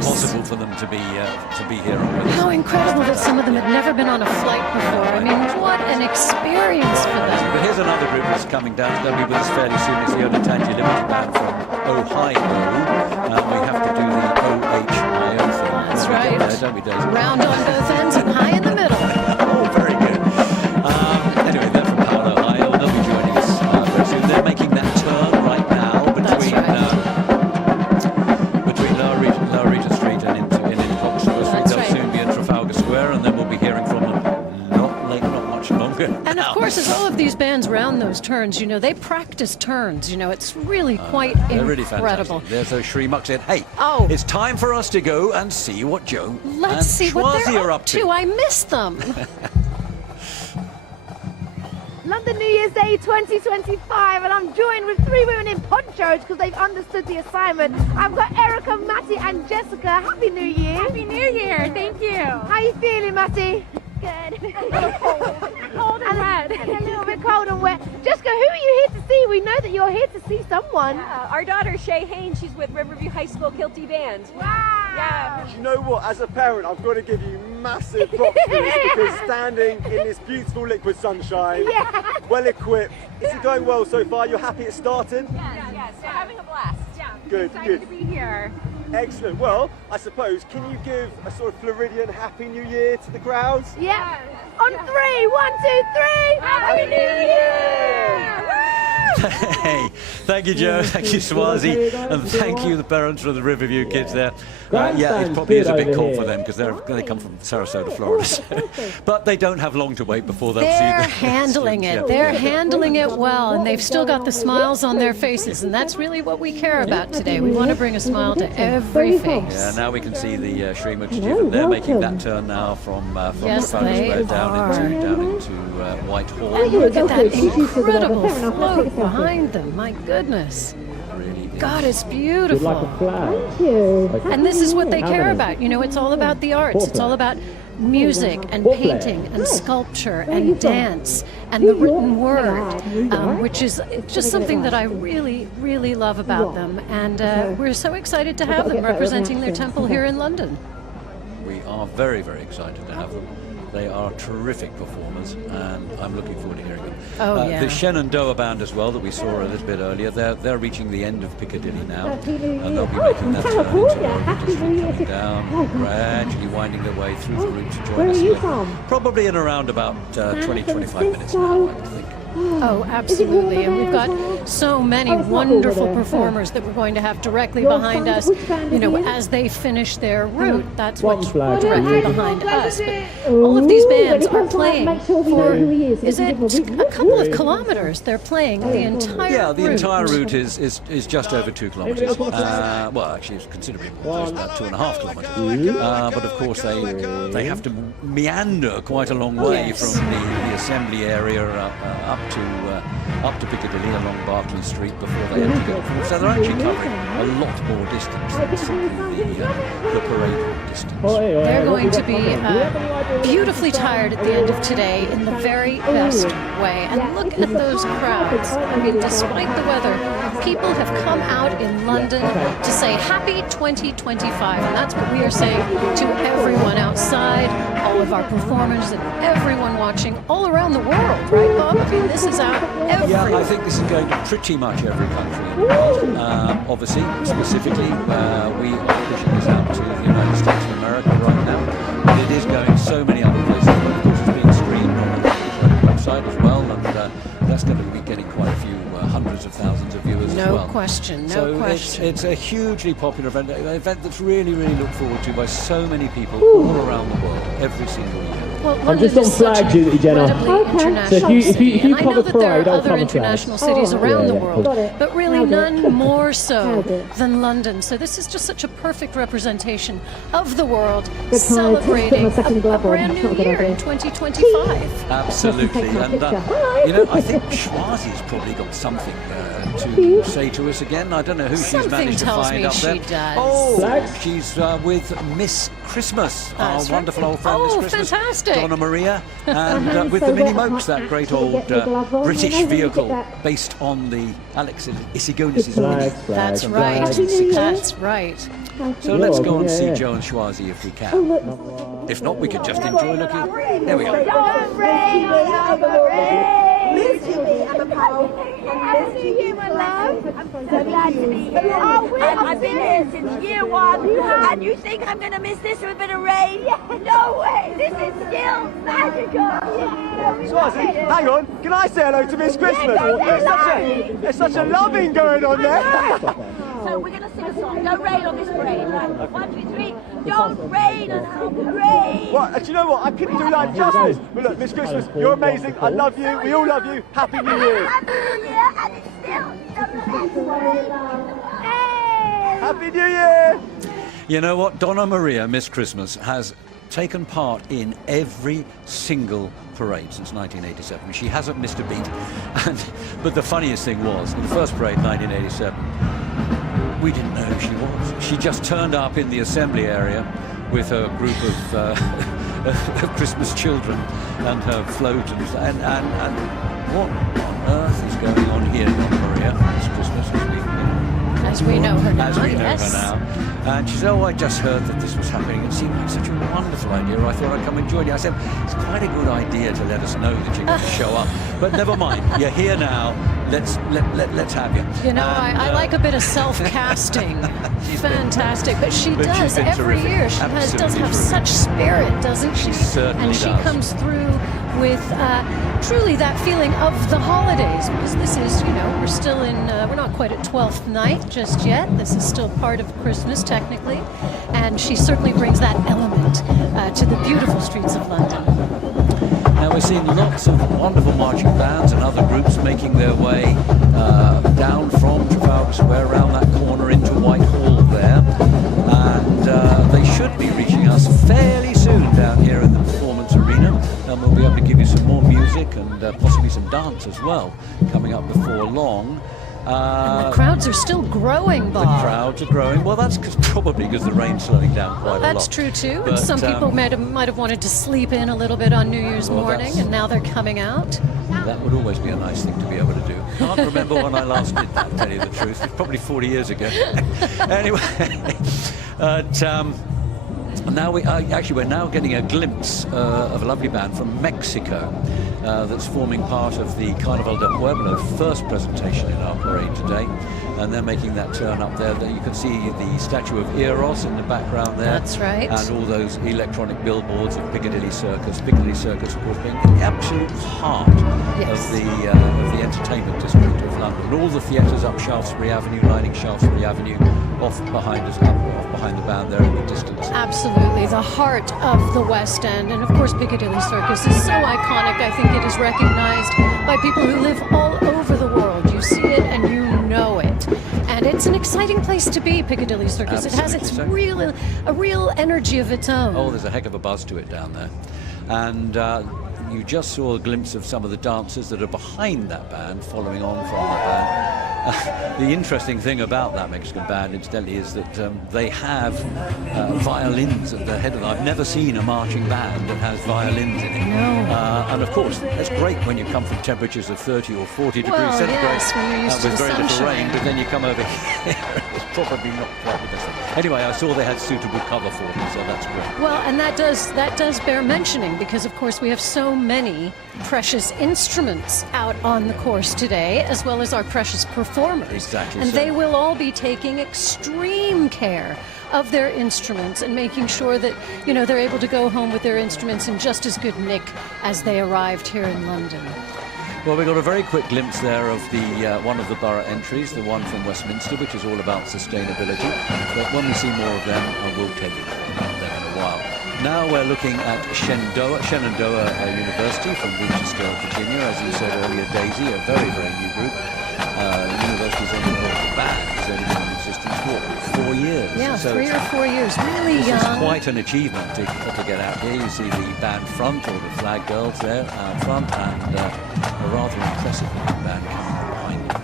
impossible for them to be here with us. How incredible that some of them had never been on a flight before. I mean, what an experience for them. But here's another group that's coming down. They'll be with us fairly soon. It's the Onatangi Liberty Band from Ohio. We have to do the O-H-I-O thing. That's right. There, don't we, Daisy? Round on both ends and high in the middle. Oh, very good. Anyway, they're from Powell, Ohio. They'll be joining us very soon. They're making that turn right now between Lower Regent Street and into Crux. They'll soon be in Trafalgar Square, and then we'll be hearing from them not much longer. And of course, as all of these bands round those turns, you know, they practice turns. You know, it's really quite they're really incredible. fantastic. There's those Shreemuk said, hey, Oh. it's time for us to go and see what Joe Let's and see what Schwazi they're are up to. I missed them. London New Year's Day 2025, and I'm joined with three women in ponchos because they've understood the assignment. I've got Erica, Matty and Jessica. Happy New Year. Happy New Year, thank you. How you feeling, Matty? Good. A little cold. Cold and wet. A little bit cold and wet. Jessica, who are you here to see? We know that you're here to see someone. Our daughter, Shay Haynes, she's with Riverview High School Kilty Band. Wow. Yeah. Do you know what? As a parent, I've got to give you massive props for this because standing in this beautiful liquid sunshine, well equipped. Is it going well so far? You're happy it started? Yes, we're having a blast. Yeah. Good, Excited good. to be here. Excellent. Well, I suppose, can you give a sort of Floridian Happy New Year to the crowds? Yeah. On three. 1, 2, 3. Happy New Year. Hey, thank you, Joe. Thank you, Schwazi, and thank you, the parents of the Riverview kids there. Yeah, it probably is a bit cold for them because they come from Sarasota, Florida, but they don't have long to wait before they'll They're see. handling it. They're handling it well, and they've still got the smiles on their faces, and that's really what we care about today. We want to bring a smile to every face. Yeah, now we can see the Shreemuk and they're making that turn now from Yes, Trafalgar they Square down into Whitehall. And look at that incredible float behind them. My goodness. Really is. God, it's beautiful. Thank you. And this is what they care about. You know, it's all about the arts. It's all about music and painting and sculpture and dance and the written word, which is just something that I really, really love about them. And we're so excited to have them representing their temple here in London. We are very, very excited to have them. They are terrific performers, and I'm looking forward to hearing them. Oh, yeah. The Shenandoah Band as well, that we saw a little bit earlier, they're reaching the end of Piccadilly now, and they'll be making that turn into Orange District, coming down, gradually winding their way through the route to join us here. Probably in around about 20-25 minutes now, I would think. Oh, absolutely. And we've got so many wonderful performers that we're going to have directly behind us, you know, as they finish their route. That's what's directly behind us. But all of these bands are playing for, is it a couple of kilometers? They're playing the entire route. Yeah, the entire route is just over 2 kilometres. Well, actually, it's considerably more. It's about 2.5 kilometres. But of course, they have to meander quite a long way from the assembly area up to Piccadilly along Berkeley Street before they enter Guildford. So they're actually covering a lot more distance than simply the parade distance. They're going to be beautifully tired at the end of today in the very best way. And look at those crowds. I mean, despite the weather, people have come out in London to say happy 2025. And that's what we are saying to everyone outside, all of our performers and everyone watching all around the world, right, Bob? I mean, this is out everywhere. Yeah, I think this is going to pretty much every country in the world. Obviously, specifically, we are pushing this out to the United States of America right now. But it is going so many other places. But of course, it's being streamed on the website as well, and that's going to be getting quite a few hundreds of thousands of viewers as well. No question, no so question. It's a hugely popular event, an event that's really, really looked forward to by so many people all around the world every single year. Well, I'm London just on is such flag an duty, Jenna. incredibly international So if city, you and I know cover that there parade, are I'll other cover international flag. cities around the yeah. world, Got it. but really none more so Got it. than London. So this is just such a perfect representation of the world Good celebrating time. Second a glove on. brand Not new a good year idea. in 2025. Absolutely, Take my and picture. you know, I think Schwazi's probably got something to say to us again. I don't know who she's Something managed to tells find me up she there. does. Oh, Flags? she's with Miss Christmas, our That's right. wonderful old friend Miss Oh, Christmas, fantastic. Donna Maria, and with the Mini Mokes, that great old British vehicle based on the Alex Isigonis' Mini. That's Some right. flags. That's right. So let's go and see Joe and Schwazi if we can. If not, we could just enjoy looking. There we go. Don't rain on the parade. Miss you, I'm a pal. I see you, my love. I'm so glad to be here. Oh, I've been here since year one. And you think I'm going to miss this with a bit of rain? No way. This is still magical. Swazi, hang on. Can I say hello to Miss Christmas? There's such a loving going on there. So we're going to sing a song. Don't rain on this parade. 1, 2, 3. Don't rain on our parade. Well, do you know what? I couldn't do that justice. But look, Miss Christmas, you're amazing. I love you. We all love you. Happy New Year. Happy New Year, and it's still the best parade. Hey! Happy New Year. You know what? Donna Maria, Miss Christmas, has taken part in every single parade since 1987. She hasn't missed a beat. But the funniest thing was, in the first parade, 1987, we didn't know who she was. She just turned up in the assembly area with her group of Christmas children and her float and what on earth is going on here, Donna Maria? It's Christmas, As we know her now, as we know yes. her now. And she said, oh, I just heard that this was happening. It seemed like such a wonderful idea. I thought I'd come and join you. I said, it's quite a good idea to let us know that you're going to show up. But never mind, you're here now. Let's have you. You know, I like a bit of self-casting. Fantastic. But she But she's does been every terrific. year. She does have such spirit, doesn't she? She certainly And she does. comes through with truly that feeling of the holidays. Because this is, you know, we're still in, we're not quite at 12th night just yet. This is still part of Christmas, technically. And she certainly brings that element to the beautiful streets of London. Now we're seeing lots of wonderful marching bands and other groups making their way down from Trafalgar Square around that corner into Whitehall there, and they should be reaching us fairly soon down here in the performance arena, and we'll be able to give you some more music and possibly some dance as well coming up before long. And the crowds are still growing, Bob. The crowds are growing. Well, that's probably because the rain's slowing down quite a lot. That's true too. But, And some people might have wanted to sleep in a little bit on New Year's morning, and now they're coming out. That would always be a nice thing to be able to do. Can't remember when I last did that, to tell you the truth. It's probably 40 years ago. Anyway, now we're now getting a glimpse of a lovely band from Mexico that's forming part of the Carnaval de Pueblo first presentation in our parade today. And they're making that turn up there. You can see the statue of Eros in the background there. That's right. And all those electronic billboards of Piccadilly Circus. Piccadilly Circus, of course, being the absolute heart of the entertainment district of London. And all the theatres up Shaftesbury Avenue, lining Shaftesbury Avenue, off behind us, off behind the band there in the distance. Absolutely, the heart of the West End. And of course, Piccadilly Circus is so iconic. I think it is recognized by people who live all over the world. You see it and you know it. And it's an exciting place to be, Piccadilly Circus. Absolutely. It has its a real energy of its own. Oh, there's a heck of a buzz to it down there. And you just saw a glimpse of some of the dancers that are behind that band, following on from that band. The interesting thing about that Mexican band, incidentally, is that they have violins at the head of them. I've never seen a marching band that has violins in it. No. And of course, that's great when you come from temperatures of 30 or 40 degrees Well, centigrade yes, when you're used to with the very little sunshine. rain, but then you come over here, it's probably not quite the best thing. Anyway, I saw they had suitable cover for them, so that's great. Well, and that does bear mentioning, because of course we have so many precious instruments out on the course today, as well as our precious performers. Exactly And so. they will all be taking extreme care of their instruments and making sure that, you know, they're able to go home with their instruments in just as good nick as they arrived here in London. Well, we got a very quick glimpse there of the one of the borough entries, the one from Westminster, which is all about sustainability. But when we see more of them, I will tell you about them in a while. Now we're looking at Shenandoah University from Winchester, Virginia. As you said earlier, Daisy, a very, very new group. University's only the band has only been in existence for 4 years. Yeah, So 3 or 4 years, really this young. is quite an achievement to get out here. You see the band front, or the flag girls there out front, and a rather impressive band coming behind them.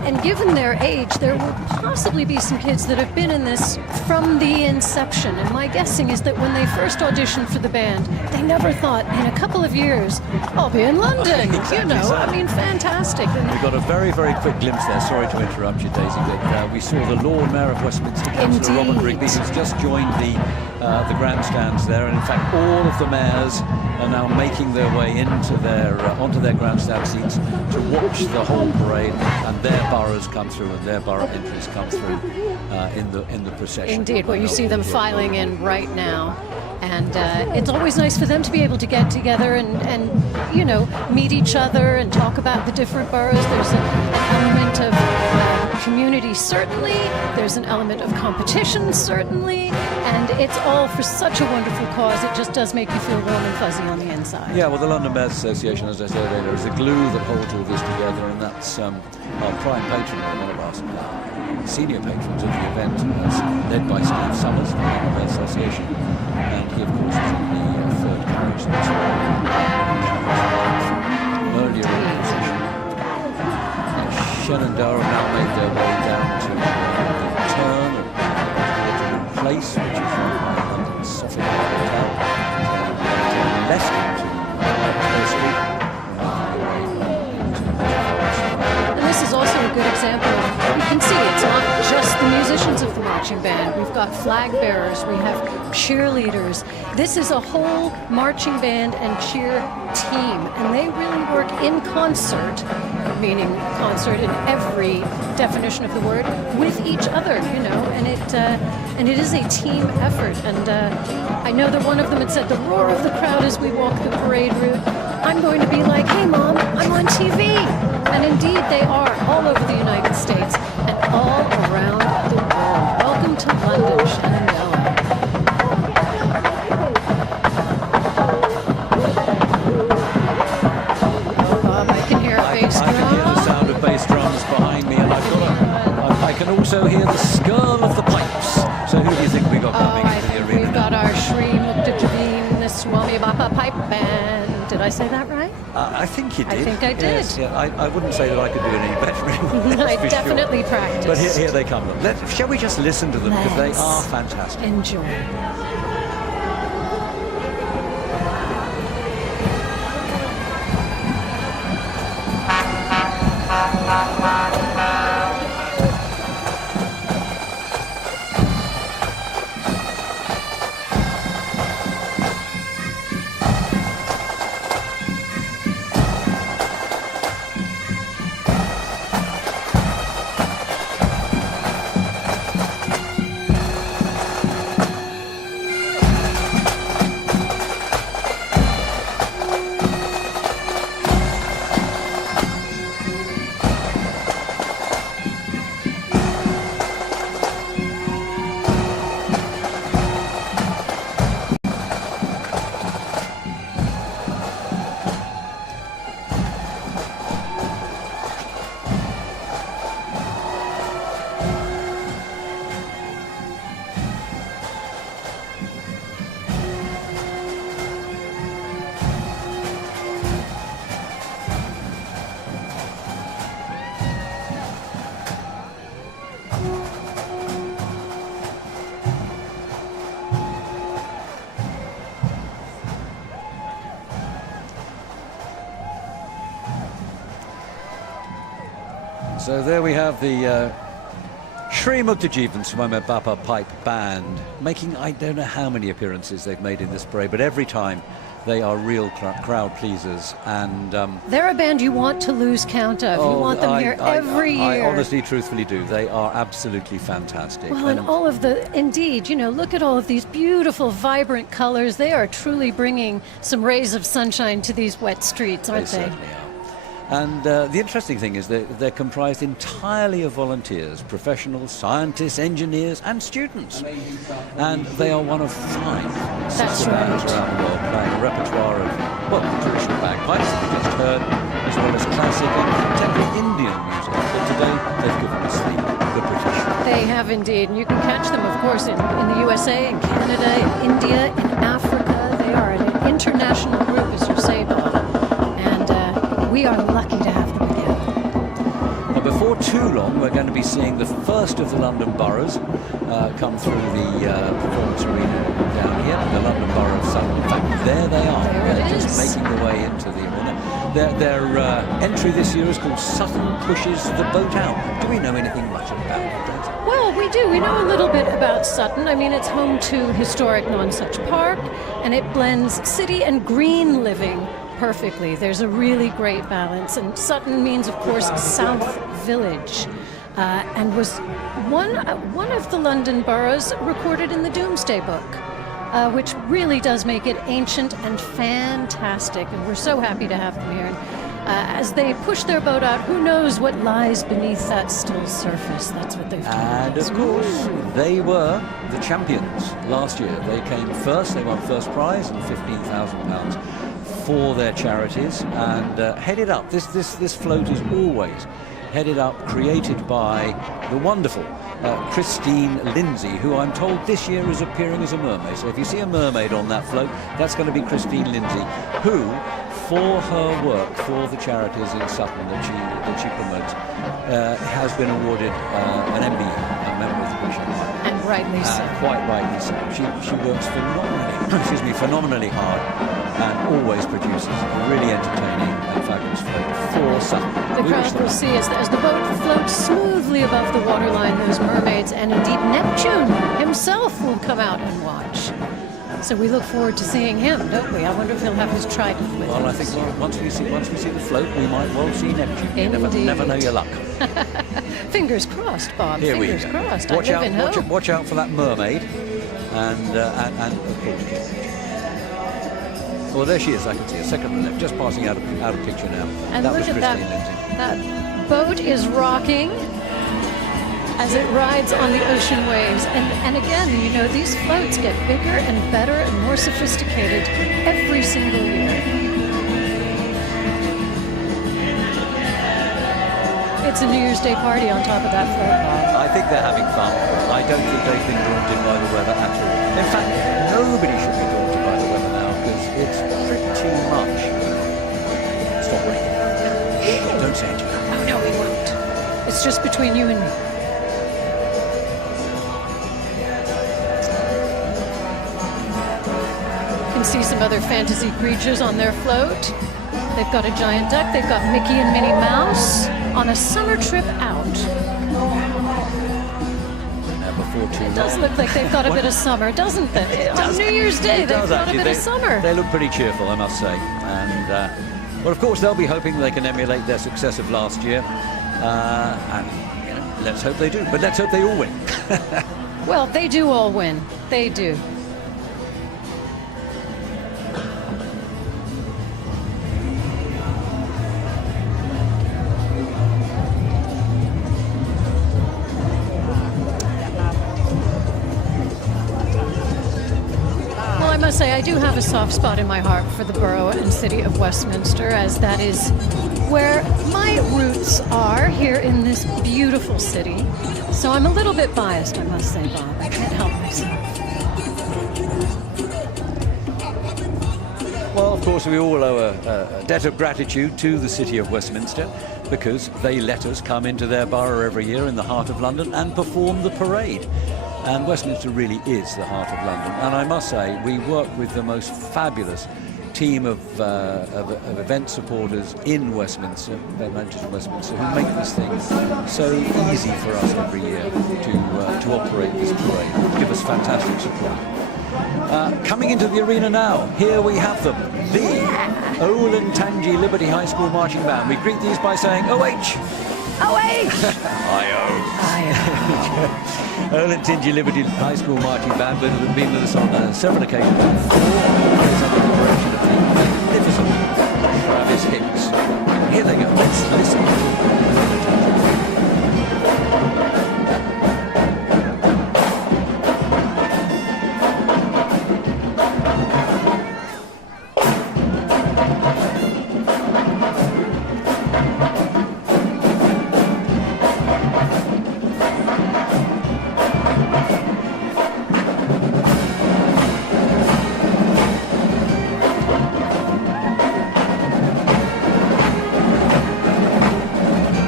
And given their age, there will possibly be some kids that have been in this from the inception. And my guessing is that when they first auditioned for the band, they never thought, in a couple of years, I'll be in London. Exactly You know, so. I mean, fantastic. And We got a very, very quick glimpse there. Sorry to interrupt you, Daisy, but we saw the Lord Mayor of Westminster, Councillor Robert Indeed. Rigby, who's just joined the grandstands there. And in fact, all of the mayors are now making their way into their onto their grandstand seats to watch the whole parade, and their boroughs come through and their borough entries come through in the procession. indeed, well, you see them filing in right now. And it's always nice for them to be able to get together and you know, meet each other and talk about the different boroughs. There's an element of community, certainly. There's an element of competition, certainly. And it's all for such a wonderful cause. It just does make you feel warm and fuzzy on the inside. Yeah, well, the London Mayors Association, as I said earlier, is the glue that holds all this together, and that's our prime patron, one of our senior patrons of the event, led by Steve Summers, the London Mayors Association, and he, of course, is in the third carriage that's earlier in the procession. Shenandoah have now made their way down to the turn at Waterloo Place, which is run by London Suffolk Hotel, left into Clare Street, And this is also a good example of, you can see it's not just the musicians of the marching band. We've got flag bearers, we have cheerleaders. This is a whole marching band and cheer team, and they really work in concert, meaning concert in every definition of the word, with each other, you know, and it is a team effort. And I know that one of them had said, the roar of the crowd as we walk the parade route, I'm going to be like, hey Mom, I'm on TV. And indeed they are, all over the United States and all around the world. Welcome to London, Shenandoah. Oh Bob, I can hear a bass I can hear the drum. sound of bass drums behind me, and I can also hear the skirl of the pipes. So who do you think we got Oh, coming I into the think arena we've got our Shri Mukta Javeen, the Swami Bapa Pipe Band. Did I say that right? I think you did. I think I did. Yes, yeah, I wouldn't say that I could do it any better. I that's for definitely sure. practiced. But here they come. Shall we just listen to them, because they Let's. are fantastic. Enjoy. So there we have the Shri Mukta Jivan Swami Bapa Pipe Band, making, I don't know how many appearances they've made in this parade, but every time they are real crowd pleasers. And They're a band you want to lose count of. You want them here every year. I honestly, truthfully do. They are absolutely fantastic. Well, and all of the, indeed, you know, look at all of these beautiful, vibrant colors. They are truly bringing some rays of sunshine to these wet streets, aren't they? Certainly are. And the interesting thing is that they're comprised entirely of volunteers, professionals, scientists, engineers, and students. And they are one of 5 sister bands around the world playing a repertoire of, well, traditional bagpipes that we just heard, as well as classic and contemporary Indian music. But today, they've given us the British. They have indeed. And you can catch them, of course, in the USA, in Canada, in India, in Africa. They are an international group, as you say, Bob. And we are lucky to have them again. But before too too long, we're going to be seeing the first of the London boroughs come through the performance arena down here, the London Borough of Sutton. In fact, there they are. They're just making their way into the arena. Their entry this year is called Sutton Pushes the Boat Out. Do we know anything much about it? Well, we do. We know a little bit about Sutton. I mean, it's home to historic Nonsuch Park, and it blends city and green living perfectly. There's a really great balance. And Sutton means, of course, South Village, and was one of the London boroughs recorded in the Domesday Book, which really does make it ancient and fantastic. And we're so happy to have them here. As they push their boat out, who knows what lies beneath that still surface? That's what they've told us. And of course, they were the champions last year. They came first, they won first prize and £15,000 for their charities, and headed up. This float is always headed up, created by the wonderful Christine Lindsay, who I'm told this year is appearing as a mermaid. So if you see a mermaid on that float, that's going to be Christine Lindsay, who, for her work for the charities in Sutton that she promotes, has been awarded an MBE, a Member of the British Empire. And rightly so. Quite rightly so. She works phenomenally hard, and always produces a really entertaining and fabulous float for Sutton. The crowd will see as the boat floats smoothly above the waterline, those mermaids, and indeed Neptune himself will come out and watch. So we look forward to seeing him, don't we? I wonder if he'll have his trident with him. Well, I think once we see the float, we might well see Neptune. You never know your luck. Fingers crossed, Bob. Here Fingers we go. crossed. Watch out for that mermaid, and of course. Well, there she is. I can see a second on the left, just passing out of picture now. And that look was at Christine that. Lindsay. That boat is rocking as it rides on the ocean waves. And again, you know, these floats get bigger and better and more sophisticated every single year. It's a New Year's Day party on top of that float, Bob. I think they're having fun. I don't think they've been daunted by the weather at all. In fact, nobody should be daunted by the weather now, because it's pretty much... Stop raining. Don't say it to them. Oh, no, we won't. It's just between you and me. You can see some other fantasy creatures on their float. They've got a giant duck. They've got Mickey and Minnie Mouse on a summer trip out. It does look like they've got a bit of summer, doesn't it? On New Year's Day, they've got a bit of summer. They look pretty cheerful, I must say. And, well, of course, they'll be hoping they can emulate their success of last year. And, you know, let's hope they do. But let's hope they all win. Well, they do all win. They do. I must say, I do have a soft spot in my heart for the borough and city of Westminster, as that is where my roots are here in this beautiful city. So I'm a little bit biased, I must say, Bob. I can't help myself. Well, of course, we all owe a debt of gratitude to the city of Westminster, because they let us come into their borough every year in the heart of London and perform the parade. And Westminster really is the heart of London. And I must say, we work with the most fabulous team of event supporters in Westminster, event managers in Westminster, who make this thing so easy for us every year to operate this parade, give us fantastic support. Coming into the arena now, here we have them, the Olin Tangi Liberty High School Marching Band. We greet these by saying, OH! OH! I-O. Olin Tangi Liberty High School Marching Band have been with us on several occasions before, under the direction of the magnificent Travis Hicks. Here they go, let's listen.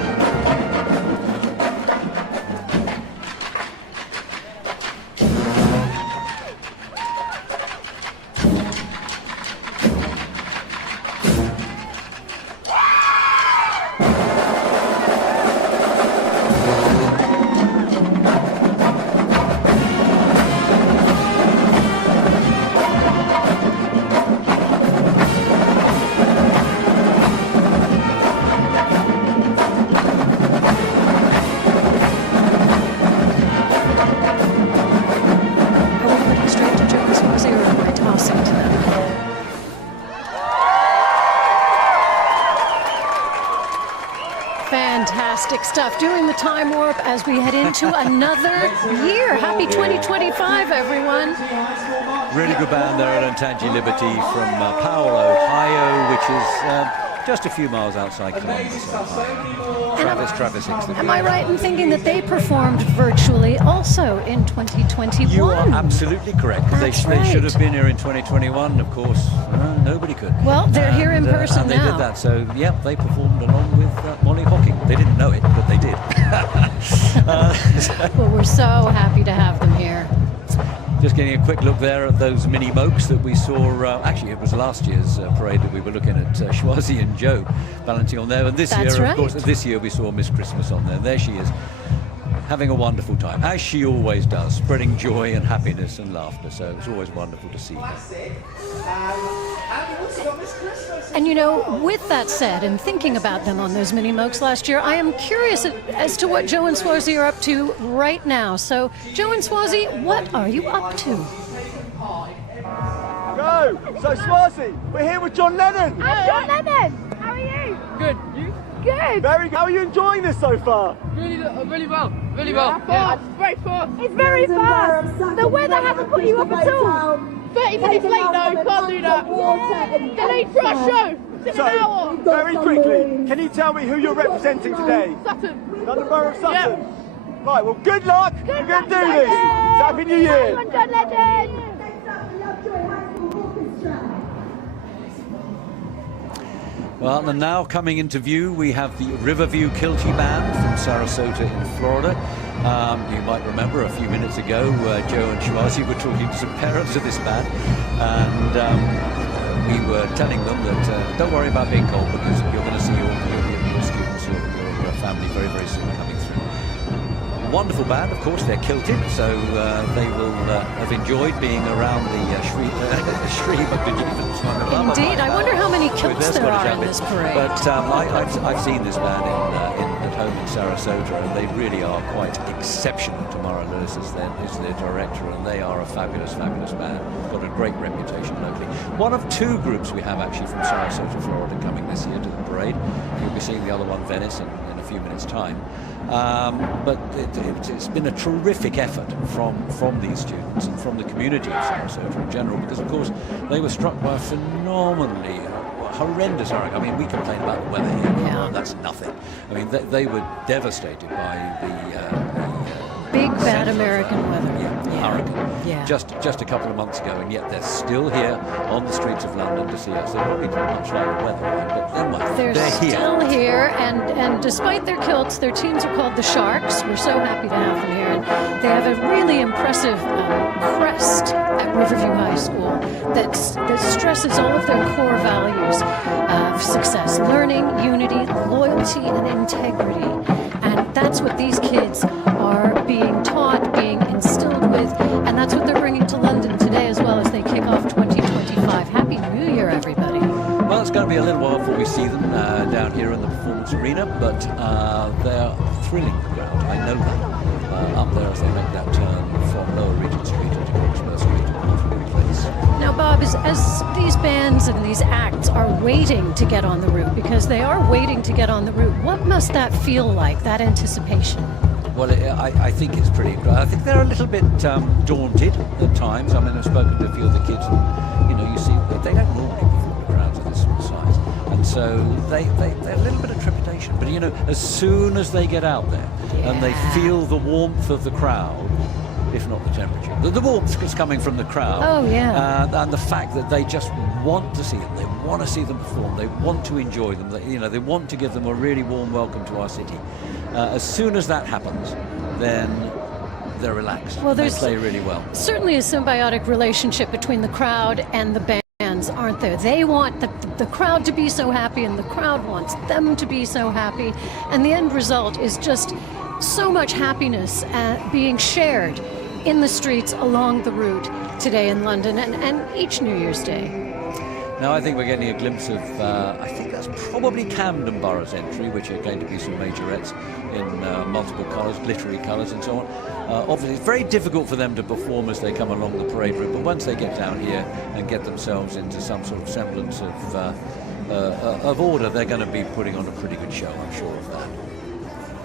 Fantastic stuff. Doing the time warp as we head into another year. Happy 2025, everyone. Really good band there at Antangi Liberty from Powell, Ohio, which is just a few miles outside Columbus. Travis Hicks. Am I right in thinking that they performed virtually also in 2021? You are absolutely correct. They should have been here in 2021, of course. Nobody could. Well, they're here in person and they now. did that. So, yeah, they performed along with Molly Hocking. They didn't know it, but they did. Well, we're so happy to have them here. Just getting a quick look there at those mini mopes that we saw. Actually, it was last year's parade that we were looking at Schwazi and Joe balancing on there. And this year, of course, this year we saw Miss Christmas on there. And there she is, having a wonderful time, as she always does, spreading joy and happiness and laughter. So it's always wonderful to see her. And you know, with that said, and thinking about them on those mini mokes last year, I am curious as to what Joe and Schwazi are up to right now. So, Joe and Schwazi, what are you up to? Go! So, Schwazi, we're here with John Lennon. I'm John Lennon. How are you? Good. You? Good. Very good. How are you enjoying this so far? Really well. Really well. Yeah. Very fast. It's very fast. The weather hasn't put you up at all. 30 minutes late though, can't do that. Delayed for our show. It's in an hour. Very quickly, can you tell me who you're representing today? Sutton. London Borough of Sutton? Yeah. Right, well, good luck. We're going to do this. Happy New Year. Come on, John Legend. Well, and now coming into view, we have the Riverview Kilty Band from Sarasota in Florida. You might remember a few minutes ago, Joe and Schwazi were talking to some parents of this band, and we were telling them that don't worry about being cold, because you're going to see your students, your family very, very soon coming through. Wonderful band, of course, they're kilted, so they will have enjoyed being around the Shri Indeed, I wonder how many kilts there are in this parade. But I've seen this band at home in Sarasota, and they really are quite exceptional. Tamara Lewis is their director, and they are a fabulous, fabulous band. Got a great reputation locally. One of two groups we have actually from Sarasota, Florida, coming this year to the parade. You'll be seeing the other one, Venice, in a few minutes' time. But it's been a terrific effort from these students and from the community of Sarasota in general, because of course they were struck by a phenomenally horrendous hurricane. I mean, we complain about the weather here, well, that's nothing. I mean, they were devastated by the big bad American weather. Hurricane. Yeah. Just a couple of months ago, and yet they're still here on the streets of London to see us. They're probably much like the weather, but they're still here, and despite their kilts, their teams are called the Sharks. We're so happy to have them here, and they have a really impressive crest at Riverview High School that stresses all of their core values of success: learning, unity, loyalty, and integrity. And that's what these kids are being taught, being instilled with, and that's what they're bringing to London today as well as they kick off 2025. Happy New Year, everybody. Well, it's going to be a little while before we see them down here in the performance arena, but they're thrilling the crowd. I know that. Up there as they make that turn from Lower Regent Street into Crux Street. Now, Bob, as these bands and these acts are waiting to get on the route, because they are waiting to get on the route, what must that feel like, that anticipation? Well, I think it's pretty incredible. I think they're a little bit daunted at times. I mean, I've spoken to a few of the kids, and, you see, they don't normally perform to crowds of this sort of size. And so they're a little bit of trepidation. But, as soon as they get out there and they feel the warmth of the crowd, if not the temperature. The warmth is coming from the crowd. Oh, yeah. And the fact that they just want to see them. They want to see them perform. They want to enjoy them. They want to give them a really warm welcome to our city. As soon as that happens, then they're relaxed. Well, they play really well. Certainly a symbiotic relationship between the crowd and the bands, aren't there? They want the crowd to be so happy, and the crowd wants them to be so happy. And the end result is just so much happiness being shared in the streets along the route today in London and each New Year's Day. Now I think we're getting a glimpse of, I think that's probably Camden Borough's entry, which are going to be some majorettes in multiple colours, glittery colours and so on. Obviously it's very difficult for them to perform as they come along the parade route, but once they get down here and get themselves into some sort of semblance of order, they're going to be putting on a pretty good show, I'm sure of that.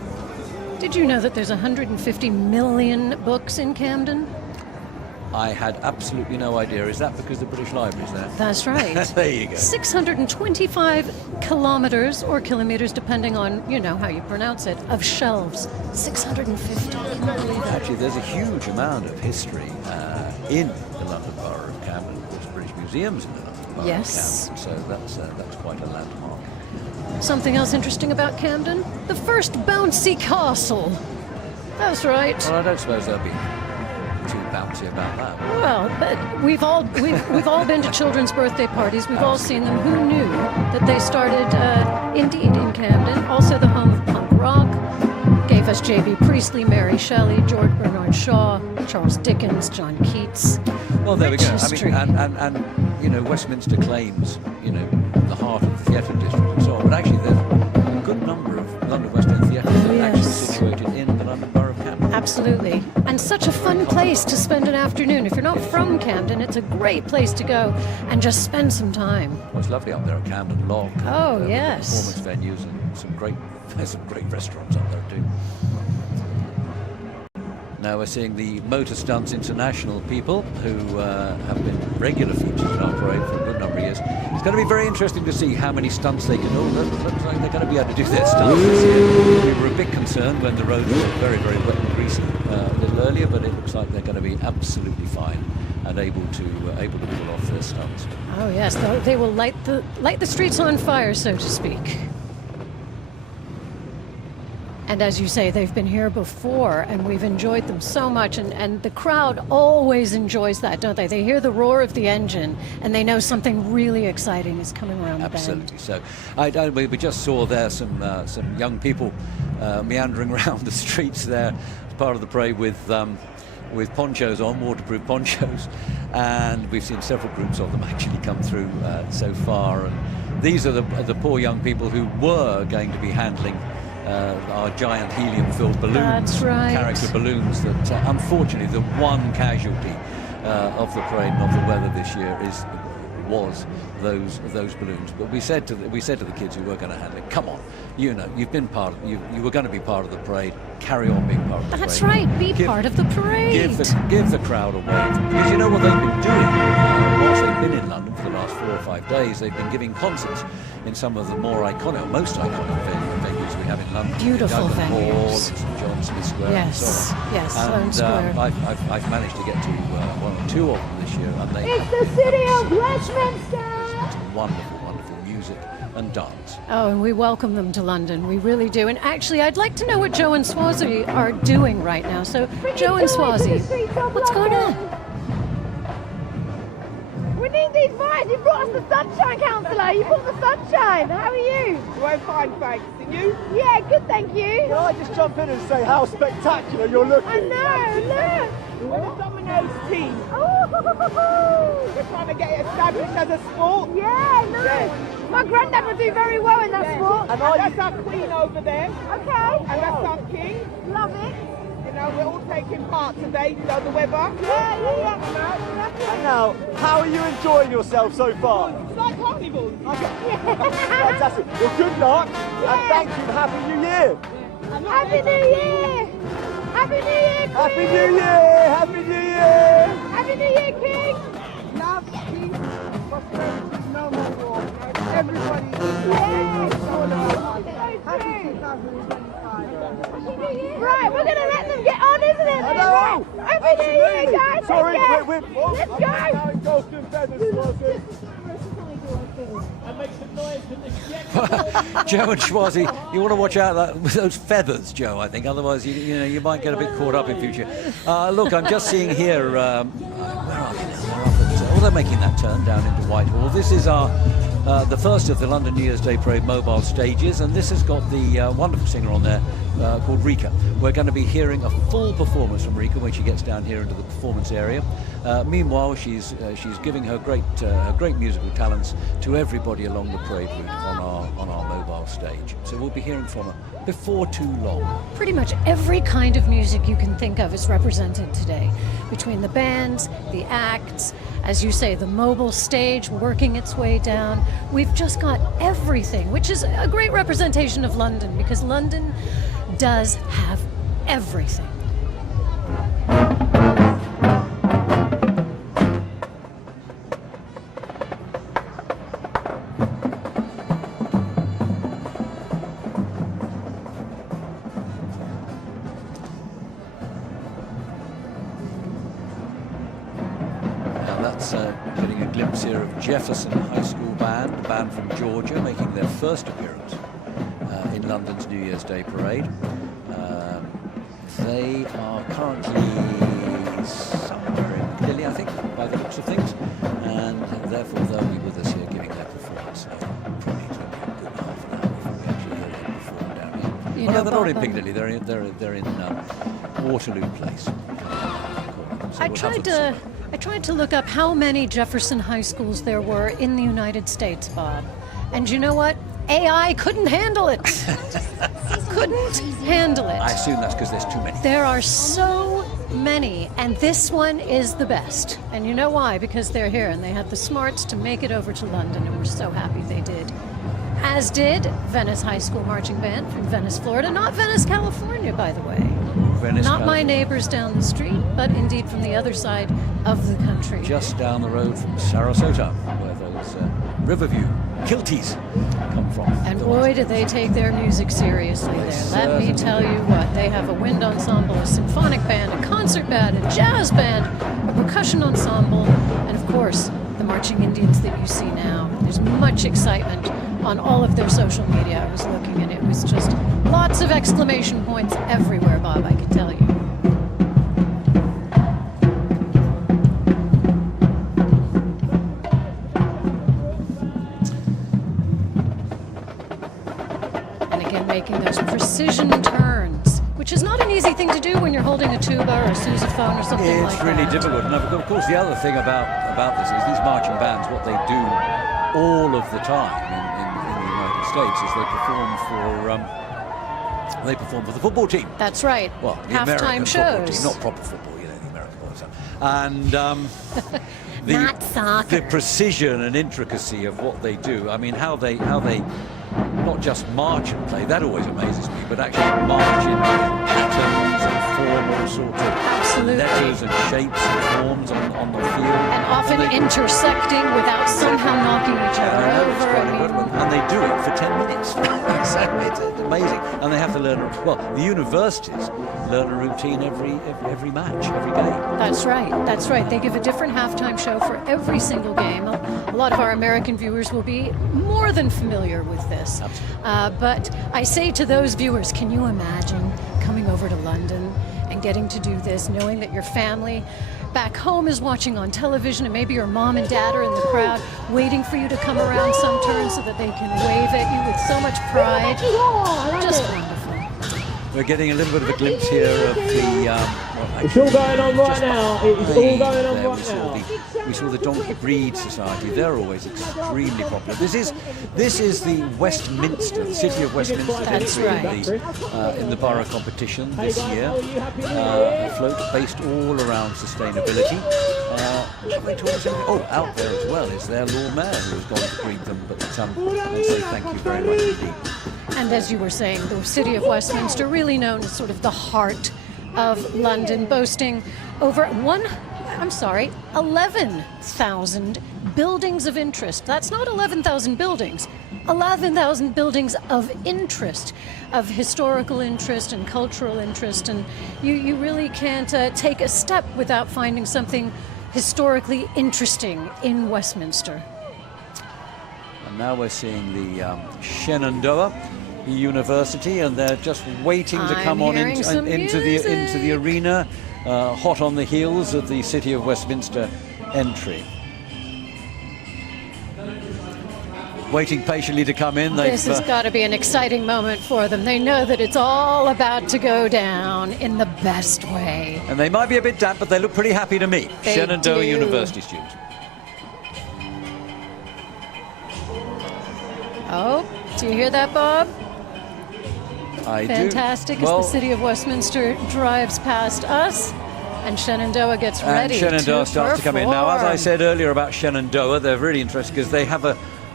Did you know that there's 150 million books in Camden? I had absolutely no idea. Is that because the British Library's there? That's right. There you go. 625 kilometers or kilometers, depending on, you know, how you pronounce it, of shelves. 650. Actually, there's a huge amount of history in the London Borough of Camden. Of course, British Museum's in the London Borough Yes. of Camden, so that's quite a landmark. Something else interesting about Camden? The first bouncy castle. That's right. Well, I don't suppose they'll be too bouncy about that. Well, but we've all been to children's birthday parties. We've all seen them. Who knew that they started indeed in Camden? Also the home of punk rock. Gave us J.B. Priestley, Mary Shelley, George Bernard Shaw, Charles Dickens, John Keats. Well, there we go. History. I mean, and you know, Westminster claims, you know, the heart of the theatre district and so on. But actually, there's a good number of London West End theatres that are actually situated in the London Borough of Camden. Absolutely. And such a fun place to spend an afternoon. If you're not from Camden, it's a great place to go and just spend some time. Well, it's lovely up there at Camden Lock. Oh, yes. Performance venues and there's some great restaurants up there too. Now we're seeing the Motor Stunts International people who have been regular features in our parade for a good number of years. It's going to be very interesting to see how many stunts they can do. It looks like they're going to be able to do their stunts this year. We were a bit concerned when the roads were very, very wet and greasy a little earlier, but it looks like they're going to be absolutely fine and able to pull off their stunts. Oh yes, they will light the streets on fire, so to speak. And as you say, they've been here before, and we've enjoyed them so much, and the crowd always enjoys that, don't they? They hear the roar of the engine, and they know something really exciting is coming around the bend. Absolutely. So we just saw there some young people meandering around the streets there as part of the parade with ponchos on, waterproof ponchos, and we've seen several groups of them actually come through so far. And these are the poor young people who were going to be handling our giant helium-filled balloons, That's right. character balloons. That unfortunately, the one casualty of the parade and of the weather this year was those balloons. But we said to the kids who were going to handle it, come on, you know, you've been you were going to be part of the parade. Carry on being part of the parade. That's right. Be part of the parade. Give the crowd a wave, because you know what they've been doing whilst they've been in London for the last 4 or 5 days. They've been giving concerts in some of the more iconic, most iconic venues we have in London. Beautiful Guggen Hall, venues. St John Smith Square, Yes, and so on. yes, Sloane Square. I've managed to get to 1 or 2 of them this year, and they It's the city of Westminster! just wonderful, wonderful music and dance. Oh, and we welcome them to London. We really do. And actually, I'd like to know what Joe and Swazi are doing right now. So, Joe and Swazi, what's going on? We need these vibes. You brought us the sunshine, councillor. You brought the sunshine. How are you? We're fine, thanks. And you? Yeah, good, thank you. Can I just jump in and say how spectacular you're looking? I know, look. We're the Domino's team. Oh, We're trying to get it established as a sport. yeah, nice. My granddad would do very well in that sport. And that's our queen over there. Okay. And that's our king. Love it. You know, we're all taking part today, you know, the weather. Yeah. And now, how are you enjoying yourself so far? It's like carnival. Fantastic. Well, good luck, and thank you, and Happy New Year. Happy New Year. Happy New Year, Queen. Happy New Year. Happy New Year. Happy New Year, King. Love, peace, prosperity, no more war. Everybody Yeah. is so loved. Happy Happy 2025. Right, we're going to let them get on, isn't it? Hello. Right. Happy New Year, guys. Sorry, Take care. we're Let's go. now in Golden Feathers, was it? Joe and Schwazi, you want to watch out with those feathers, Joe, I think. Otherwise, you might get a bit caught up in future. Look, I'm just seeing here, where are they now? They're up at, they're making that turn down into Whitehall. This is the first of the London New Year's Day Parade mobile stages, and this has got the wonderful singer on there called Rika. We're going to be hearing a full performance from Rika when she gets down here into the performance area. Meanwhile, she's giving her great musical talents to everybody along the parade route on our mobile stage. So we'll be hearing from her before too long. Pretty much every kind of music you can think of is represented today. Between the bands, the acts, as you say, the mobile stage working its way down. We've just got everything, which is a great representation of London, because London does have everything. Getting a glimpse here of Jefferson High School Band, a band from Georgia, making their first appearance in London's New Year's Day parade. They are currently somewhere in Piccadilly, I think, by the looks of things, and therefore they'll be with us here giving their performance. Probably it'll be a good half an hour before we actually hear them perform down here. You Well, know, they're not in Bob, Piccadilly, they're in Waterloo Place. So I we'll have them tried to look up how many Jefferson high schools there were in the United States, Bob. And you know what? AI couldn't handle it. Couldn't handle it. I assume that's because there's too many. There are so many, and this one is the best. And you know why? Because they're here, and they had the smarts to make it over to London, and we're so happy they did. As did Venice High School Marching Band from Venice, Florida. Not Venice, California, by the way. Venice, Not my California. neighbors down the street, but indeed from the other side of the country. Just down the road from Sarasota, where those Riverview Kilties come from. And boy, do they take their music seriously there. Let me tell you what, they have a wind ensemble, a symphonic band, a concert band, a jazz band, a percussion ensemble, and of course, the marching Indians that you see now. There's much excitement on all of their social media. I was looking, and it was just lots of exclamation points everywhere, Bob, I can tell you. Making those precision turns, which is not an easy thing to do when you're holding a tuba or a sousaphone or something like that. It's really difficult. And of course, the other thing about this is these marching bands, what they do all of the time in the United States is they perform for the football team. That's right. Well, the Halftime American football shows. team, not proper football, the American boys. And Not soccer. the precision and intricacy of what they do. I mean, how they not just march and play, that always amazes me, but actually march in patterns and form all sorts of letters and shapes and forms on the field. And often intersecting without somehow knocking each other over. And they do it for 10 minutes. So it's amazing. And they have to learn, the universities learn a routine every match, every game. That's right. That's right. They give a different halftime show for every single game. A lot of our American viewers will be more than familiar with this. But I say to those viewers, can you imagine coming over to London and getting to do this, knowing that your family back home is watching on television, and maybe your mom and dad are in the crowd waiting for you to come around some turn so that they can wave at you with so much pride. Just wonderful. We're getting a little bit of a glimpse here of the... it's all going on right now. It's all going on right now. We saw the Donkey Breed Society. They're always extremely popular. This is the Westminster, the city of Westminster. That's right. In the borough competition this year. A float based all around sustainability. Out there as well is their Lord Mayor, who has gone to greet them. But I'll say thank you very much indeed. And as you were saying, the city of Westminster, really known as sort of the heart of London, boasting over 11,000 buildings of interest. That's not 11,000 buildings, 11,000 buildings of interest, of historical interest and cultural interest. And you really can't take a step without finding something historically interesting in Westminster. And now we're seeing the Shenandoah University, and they're just waiting to come on into the arena, hot on the heels of the City of Westminster entry. Waiting patiently to come in. This has got to be an exciting moment for them. They know that it's all about to go down in the best way. And they might be a bit damp, but they look pretty happy to me. They Shenandoah do. University students. Oh, do you hear that, Bob? I Fantastic do. as the city of Westminster drives past us, and Shenandoah gets ready. And Shenandoah starts to come in. Now, as I said earlier about Shenandoah, they're really interesting because they have a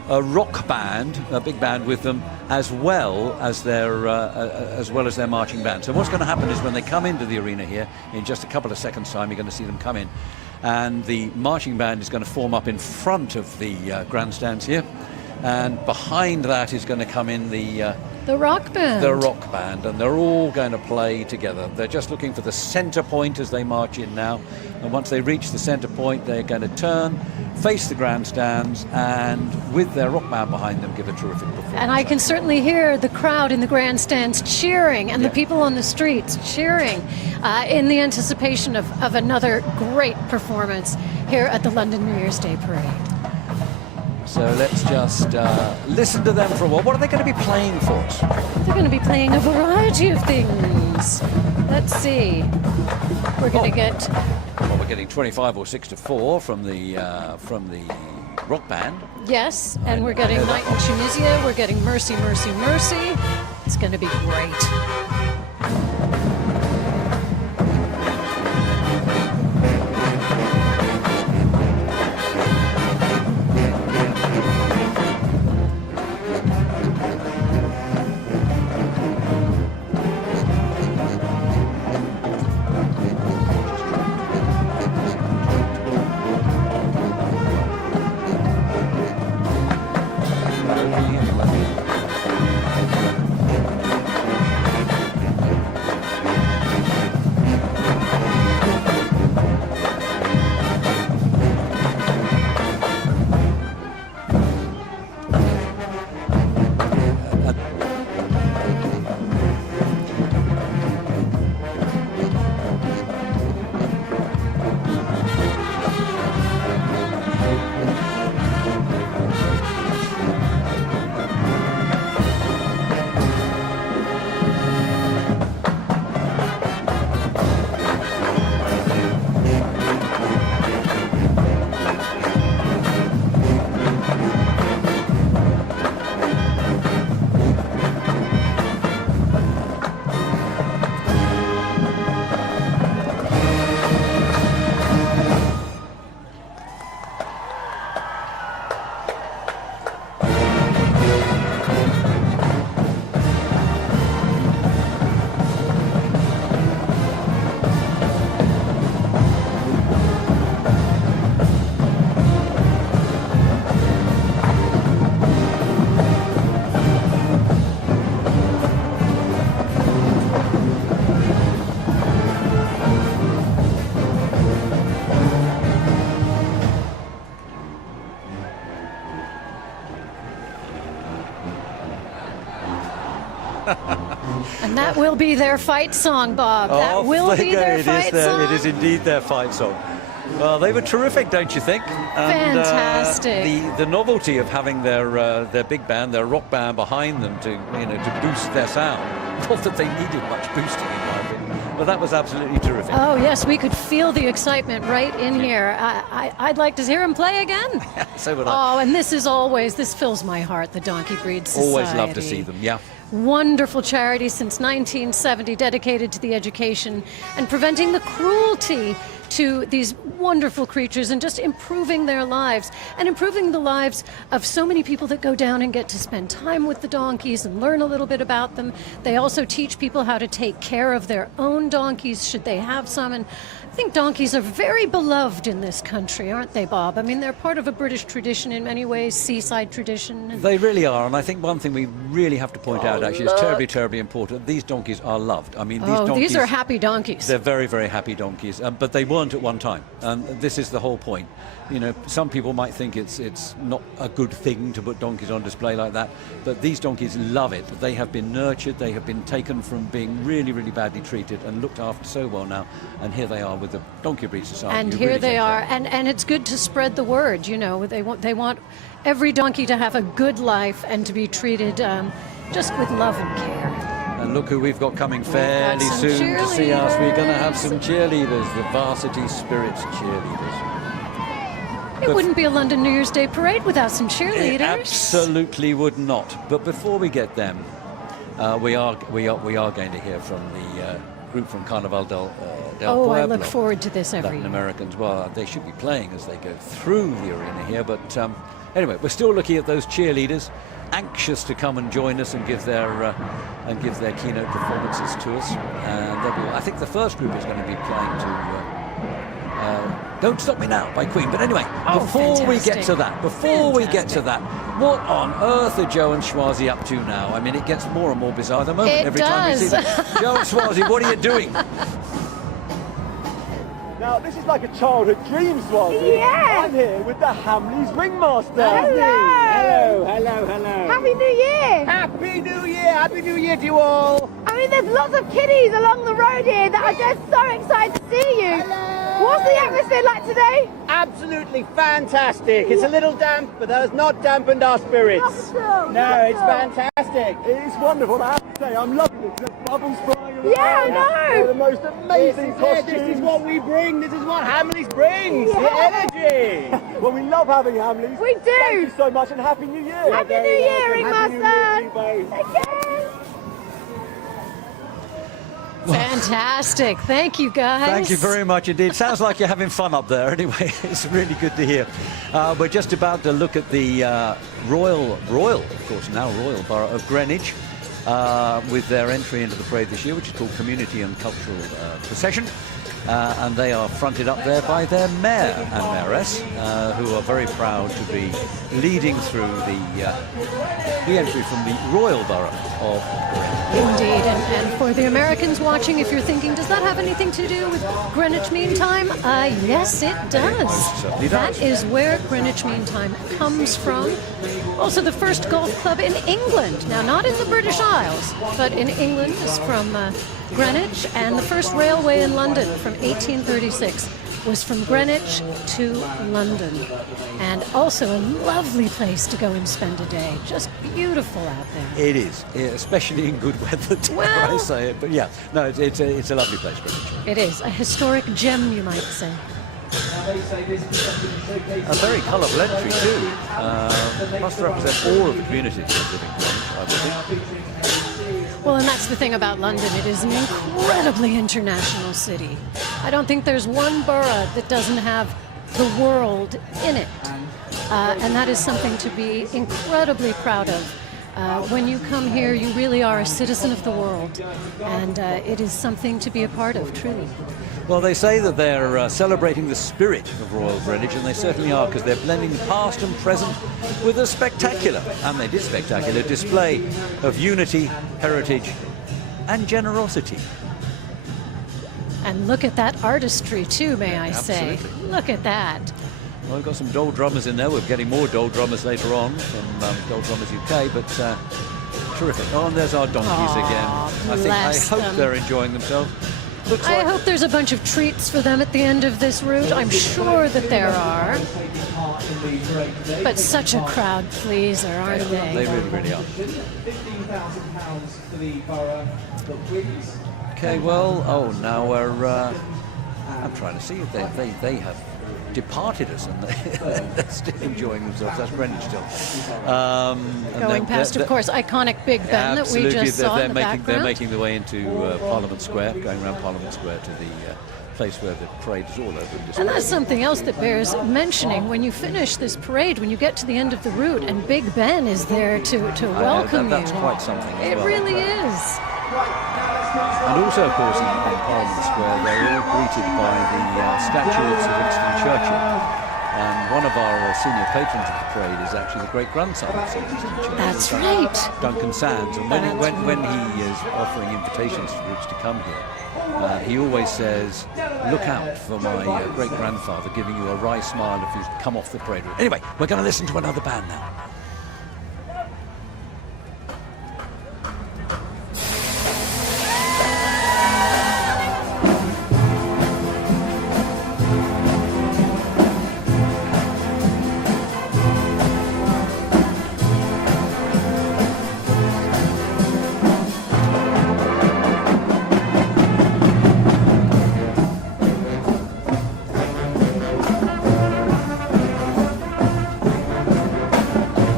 a rock band, a big band with them, as well as their marching band. So what's going to happen is when they come into the arena here, in just a couple of seconds' time, you're going to see them come in, and the marching band is going to form up in front of the grandstands here, and behind that is going to come in the rock band. The rock band, and they're all going to play together. They're just looking for the center point as they march in now, and once they reach the center point, they're going to turn, face the grandstands, and with their rock band behind them, give a terrific performance. And I can certainly hear the crowd in the grandstands cheering, and the people on the streets cheering in the anticipation of another great performance here at the London New Year's Day Parade. So let's just listen to them for a while. What are they going to be playing for us? They're going to be playing a variety of things. Let's see. We're going to get... Well, we're getting 25 or 6 to 4 from the rock band. Yes, and we're getting Night in Tunisia. We're getting Mercy, Mercy, Mercy. It's going to be great. And that will be their fight song, Bob. That will be their fight song. It is indeed their fight song. Well, they were terrific, don't you think? And, fantastic. The novelty of having their big band, their rock band behind them to boost their sound. Not that they needed much boosting, in my opinion, but that was absolutely terrific. Oh yes, we could feel the excitement right in here. I'd like to hear him play again. So would I. Oh, and this fills my heart. The Donkey Breed Society. Always love to see them. Yeah. Wonderful charity since 1970, dedicated to the education and preventing the cruelty to these wonderful creatures and just improving their lives and improving the lives of so many people that go down and get to spend time with the donkeys and learn a little bit about them. They also teach people how to take care of their own donkeys should they have some. And I think donkeys are very beloved in this country, aren't they, Bob? I mean, they're part of a British tradition in many ways, seaside tradition. They really are, and I think one thing we really have to point out actually is terribly, terribly important. These donkeys are loved. I mean, these are happy donkeys. They're very, very happy donkeys, but they weren't at one time, and this is the whole point. You know, some people might think it's not a good thing to put donkeys on display like that, but these donkeys love it. They have been nurtured, they have been taken from being really, really badly treated and looked after so well now, and here they are with the Donkey Breed Society. And here they are, and it's good to spread the word. You know, they want every donkey to have a good life and to be treated just with love and care. And look who we've got coming fairly soon to see us. We're going to have some cheerleaders, the Varsity Spirits cheerleaders. It wouldn't be a London New Year's Day parade without some cheerleaders. It absolutely would not. But before we get them, we are going to hear from the group from Carnaval del Pueblo. I look forward to this every Latin year. Americans. Well, they should be playing as they go through the arena here, but Anyway, we're still looking at those cheerleaders, anxious to come and join us and give their keynote performances to us. And I think the first group is going to be playing to Don't Stop Me Now by Queen. But anyway, before we get to that, what on earth are Joe and Schwazi up to now? I mean, it gets more and more bizarre the moment every time we see them. Joe and Schwazi, what are you doing? Now, this is like a childhood dream, Swazi. Yeah. I'm here with the Hamleys ringmaster. Hello. Hello. Happy New Year. Happy New Year. Happy New Year to you all. I mean, there's lots of kiddies along the road here that are just so excited to see you. Hello. What's the atmosphere like today? Absolutely fantastic. It's a little damp, but that has not dampened our spirits. No, it's fantastic. It is wonderful, I have to say. I'm loving it. There's bubbles flying around. Yeah, I know. They're the most amazing costumes. This is what we bring. This is what Hamleys brings. Yeah. The energy. Well, we love having Hamleys. We do. Thank you so much and Happy New Year. Happy New Year, Ringmaster. Happy New Year to you both. Again. Fantastic. Thank you, guys. Thank you very much indeed. Sounds like you're having fun up there. Anyway, it's really good to hear. We're just about to look at the Royal, of course, now Royal Borough of Greenwich, with their entry into the parade this year, which is called Community and Cultural Procession. And they are fronted up there by their mayor and mayoress, who are very proud to be leading through the entry from the Royal Borough of Greenwich. Indeed, and for the Americans watching, if you're thinking, does that have anything to do with Greenwich Mean Time? Yes, it does. certainly does. That is where Greenwich Mean Time comes from. Also, the first golf club in England. Now, not in the British Isles, but in England is from Greenwich, and the first railway in London from 1836 was from Greenwich to London. And also a lovely place to go and spend a day. Just beautiful out there. It is, especially in good weather, dare I say it. But yeah, no, it's a lovely place, Greenwich. It is a historic gem, you might say. A very colourful entry too. Must represent all of the communities that live in Greenwich, I would think. Well, and that's the thing about London. It is an incredibly international city. I don't think there's one borough that doesn't have the world in it. And that is something to be incredibly proud of. When you come here, you really are a citizen of the world. And it is something to be a part of, truly. Well, they say that they're celebrating the spirit of Royal Greenwich, and they certainly are, because they're blending past and present with a spectacular, and they did spectacular, display of unity, heritage, and generosity. And look at that artistry, too, may I say. Absolutely. Look at that. Well, we've got some Dole Drummers in there. We're getting more Dole Drummers later on from Dole Drummers UK, but terrific. Oh, and there's our donkeys again. I hope they're enjoying themselves. I hope there's a bunch of treats for them at the end of this route. I'm sure that there are. But such a crowd pleaser, aren't they? They really, really are. Okay, well, now we're... I'm trying to see if they have departed us and they're still enjoying themselves. That's Greenwich still. Going past, of course, iconic Big Ben that we just saw in the background. They're making their way into Parliament Square, going around Parliament Square to the place where the parade is all over. And that's something else that bears mentioning. When you finish this parade, when you get to the end of the route, and Big Ben is there to welcome you. That's quite something as It well. really is. And also, of course, in Parliament Square, they're all greeted by the statue of Sir Winston Churchill. And one of our senior patrons of the parade is actually the great-grandson of Sir Winston Churchill. That's right. Duncan Sands. And when he is offering invitations to groups to come here, he always says, look out for my great-grandfather giving you a wry smile if you come off the parade route. Anyway, we're going to listen to another band now.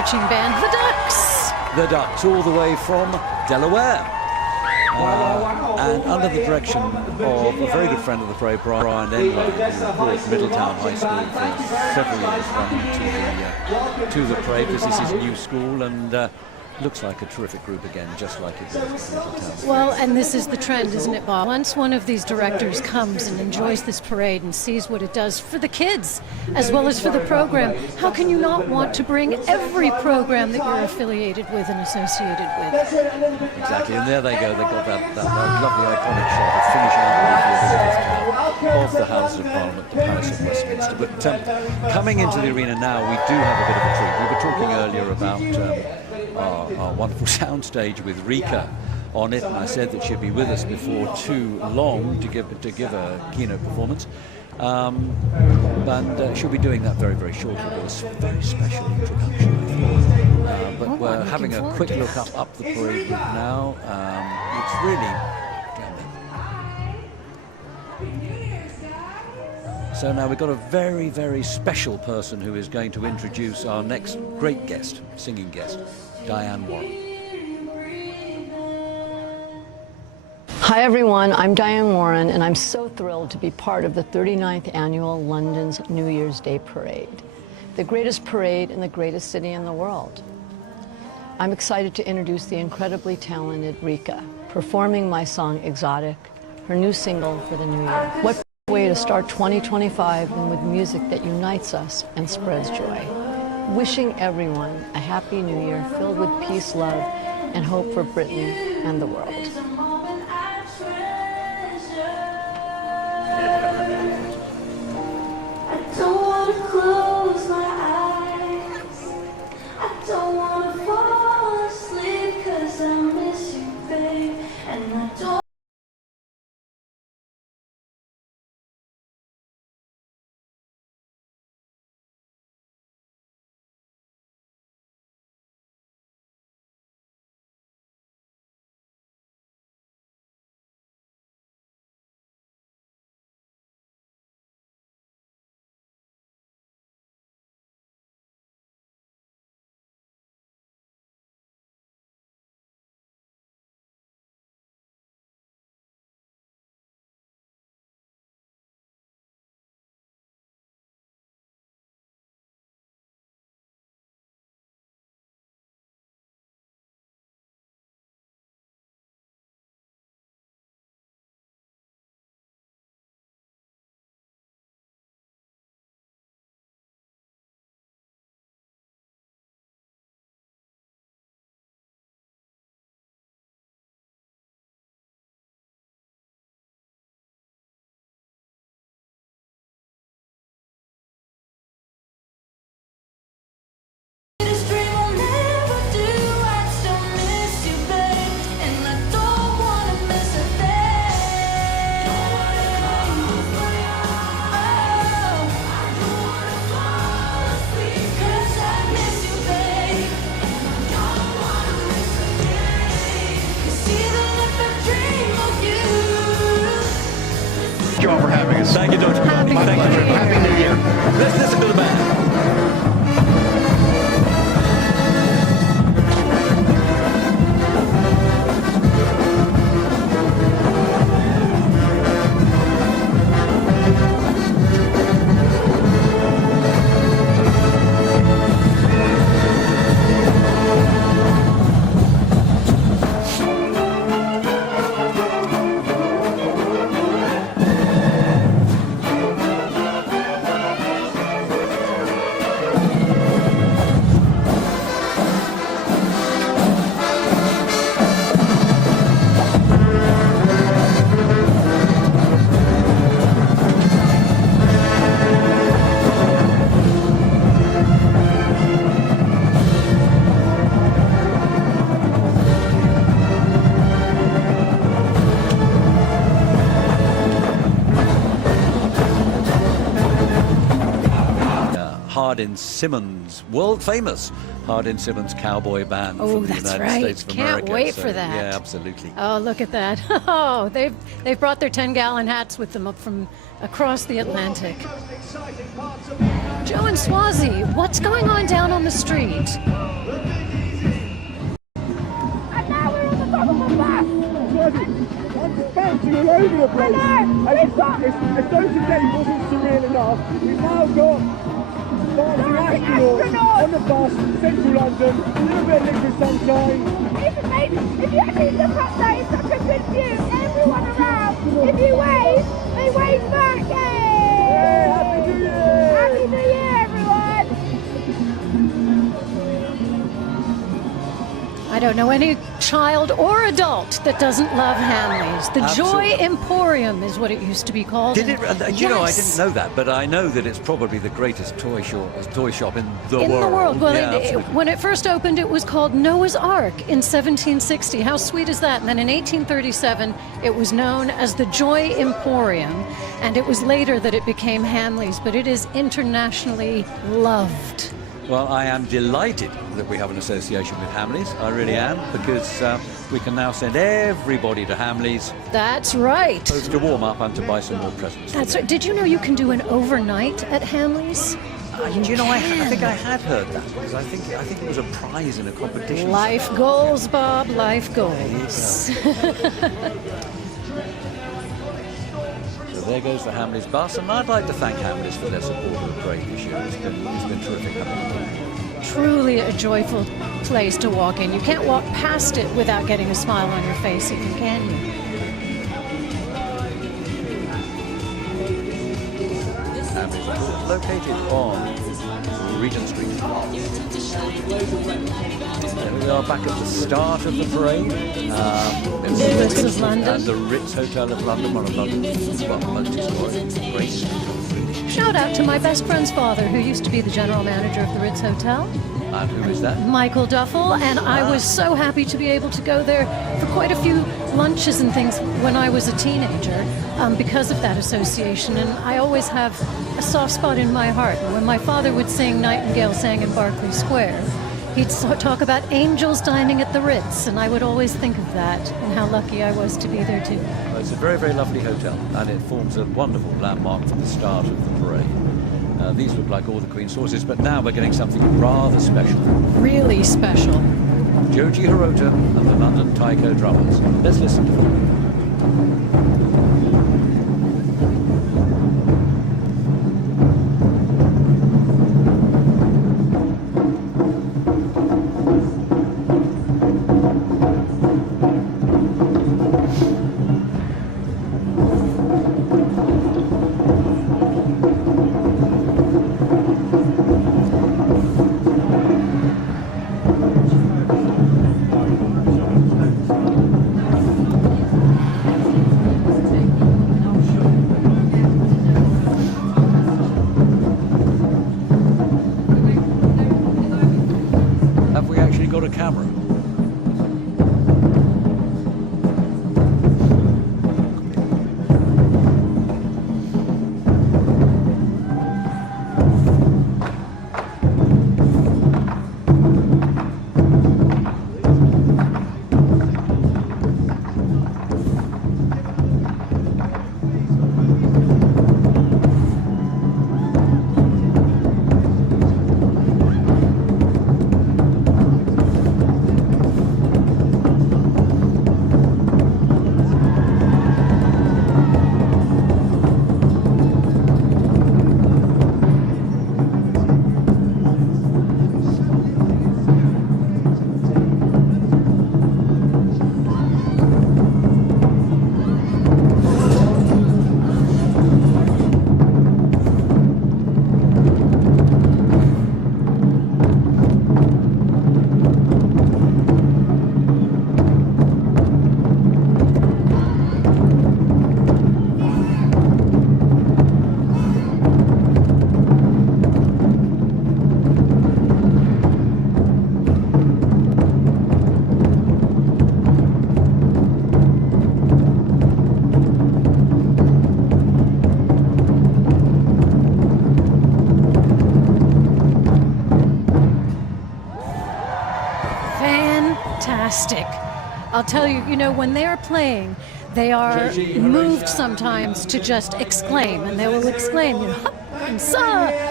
marching band, the Ducks. The Ducks, all the way from Delaware. And under the direction of a very good friend of the parade, Brian Enlow, who brought Middletown High School for several years running to the parade. This is his new school, and looks like a terrific group again, just like it was in Middletown. Well, and this is the trend, isn't it, Bob? Once one of these directors comes and enjoys this parade and sees what it does for the kids as well as for the program, how can you not want to bring every program that you're affiliated with and associated with? Exactly, and there they go. They've got that lovely iconic shot of finishing out of the Houses of Parliament, the Palace of Westminster. But coming into the arena now, we do have a bit of a treat. We were talking earlier about our wonderful soundstage with Rika on it, and I said that she'd be with us before too long to give a keynote performance. And she'll be doing that very, very shortly with a very special introduction. But we're having a quick look up the parade route now. It's really... So now we've got a very, very special person who is going to introduce our next great guest, singing guest, Diane Warren. Hi everyone, I'm Diane Warren, and I'm so thrilled to be part of the 39th annual London's New Year's Day Parade, the greatest parade in the greatest city in the world. I'm excited to introduce the incredibly talented Rika, performing my song Exotic, her new single for the new year. What way to start 2025 than with music that unites us and spreads joy. Wishing everyone a happy new year filled with peace, love, and hope for Britain and the world. Thank you all for having us. Thank you, Dr. Thank you. Happy New Year. Let's listen to the band. Hardin-Simmons, world famous Hardin-Simmons cowboy band from the United States of America. Can't wait for that. Yeah, absolutely. Oh, look at that. Oh, they've brought their 10-gallon hats with them up from across the Atlantic. Joe and Swazi, what's going on down on the street? And now we're on the top of a bus. I'm just bouncing all over the place. I know. We've got As though today wasn't surreal enough, we've now got dancing astronauts on the bus, central London, a little bit of liquid sunshine. It's amazing. If you actually look up there, it's such a good view. Everyone around, if you wave, they wave back. Yay! Hey, Happy New Year! Happy New Year, everyone! I don't know any child or adult that doesn't love Hamleys. The Absolutely. Joy Emporium is what it used to be called. Did it? You know, I Yes. didn't know that, but I know that it's probably the greatest toy shop in the world. In the world. Well, yeah, absolutely. when it first opened, it was called Noah's Ark in 1760. How sweet is that? And then in 1837, it was known as the Joy Emporium, and it was later that it became Hamleys, but it is internationally loved. Well, I am delighted that we have an association with Hamleys. I really am, because we can now send everybody to Hamleys, That's right. both to warm up and to buy some more presents. That's right. Did you know you can do an overnight at Hamleys? Do you know, I think I had heard that, because I think it was a prize in a competition. Life goals, Bob. Life goals. So there goes the Hamleys bus, and I'd like to thank Hamleys for their support of the parade this year. It's been terrific having them. Truly a joyful place to walk in. You can't walk past it without getting a smile on your face, if you can. Hamleys, of course, located on Regent Street. There we are, back at the start of the parade. It's The Ritz of London. And the Ritz Hotel of London, one of London's most historic, great. Shout out to my best friend's father, who used to be the general manager of the Ritz Hotel, And who is that? Michael Duffel, and I was so happy to be able to go there for quite a few lunches and things when I was a teenager because of that association, and I always have a soft spot in my heart. When my father would sing Nightingale Sang in Berkeley Square, he'd talk about angels dining at the Ritz, and I would always think of that and how lucky I was to be there too. Well, it's a very, very lovely hotel, and it forms a wonderful landmark for the start of the parade. These look like all the Queen's horses, but now we're getting something rather special. Really special. Joji Hirota and the London Taiko Drummers. Let's listen to them. Have we actually got a camera? Fantastic. I'll tell you, you know, when they're playing, they are moved sometimes to just exclaim, and they will exclaim, you know, "Hup and sa,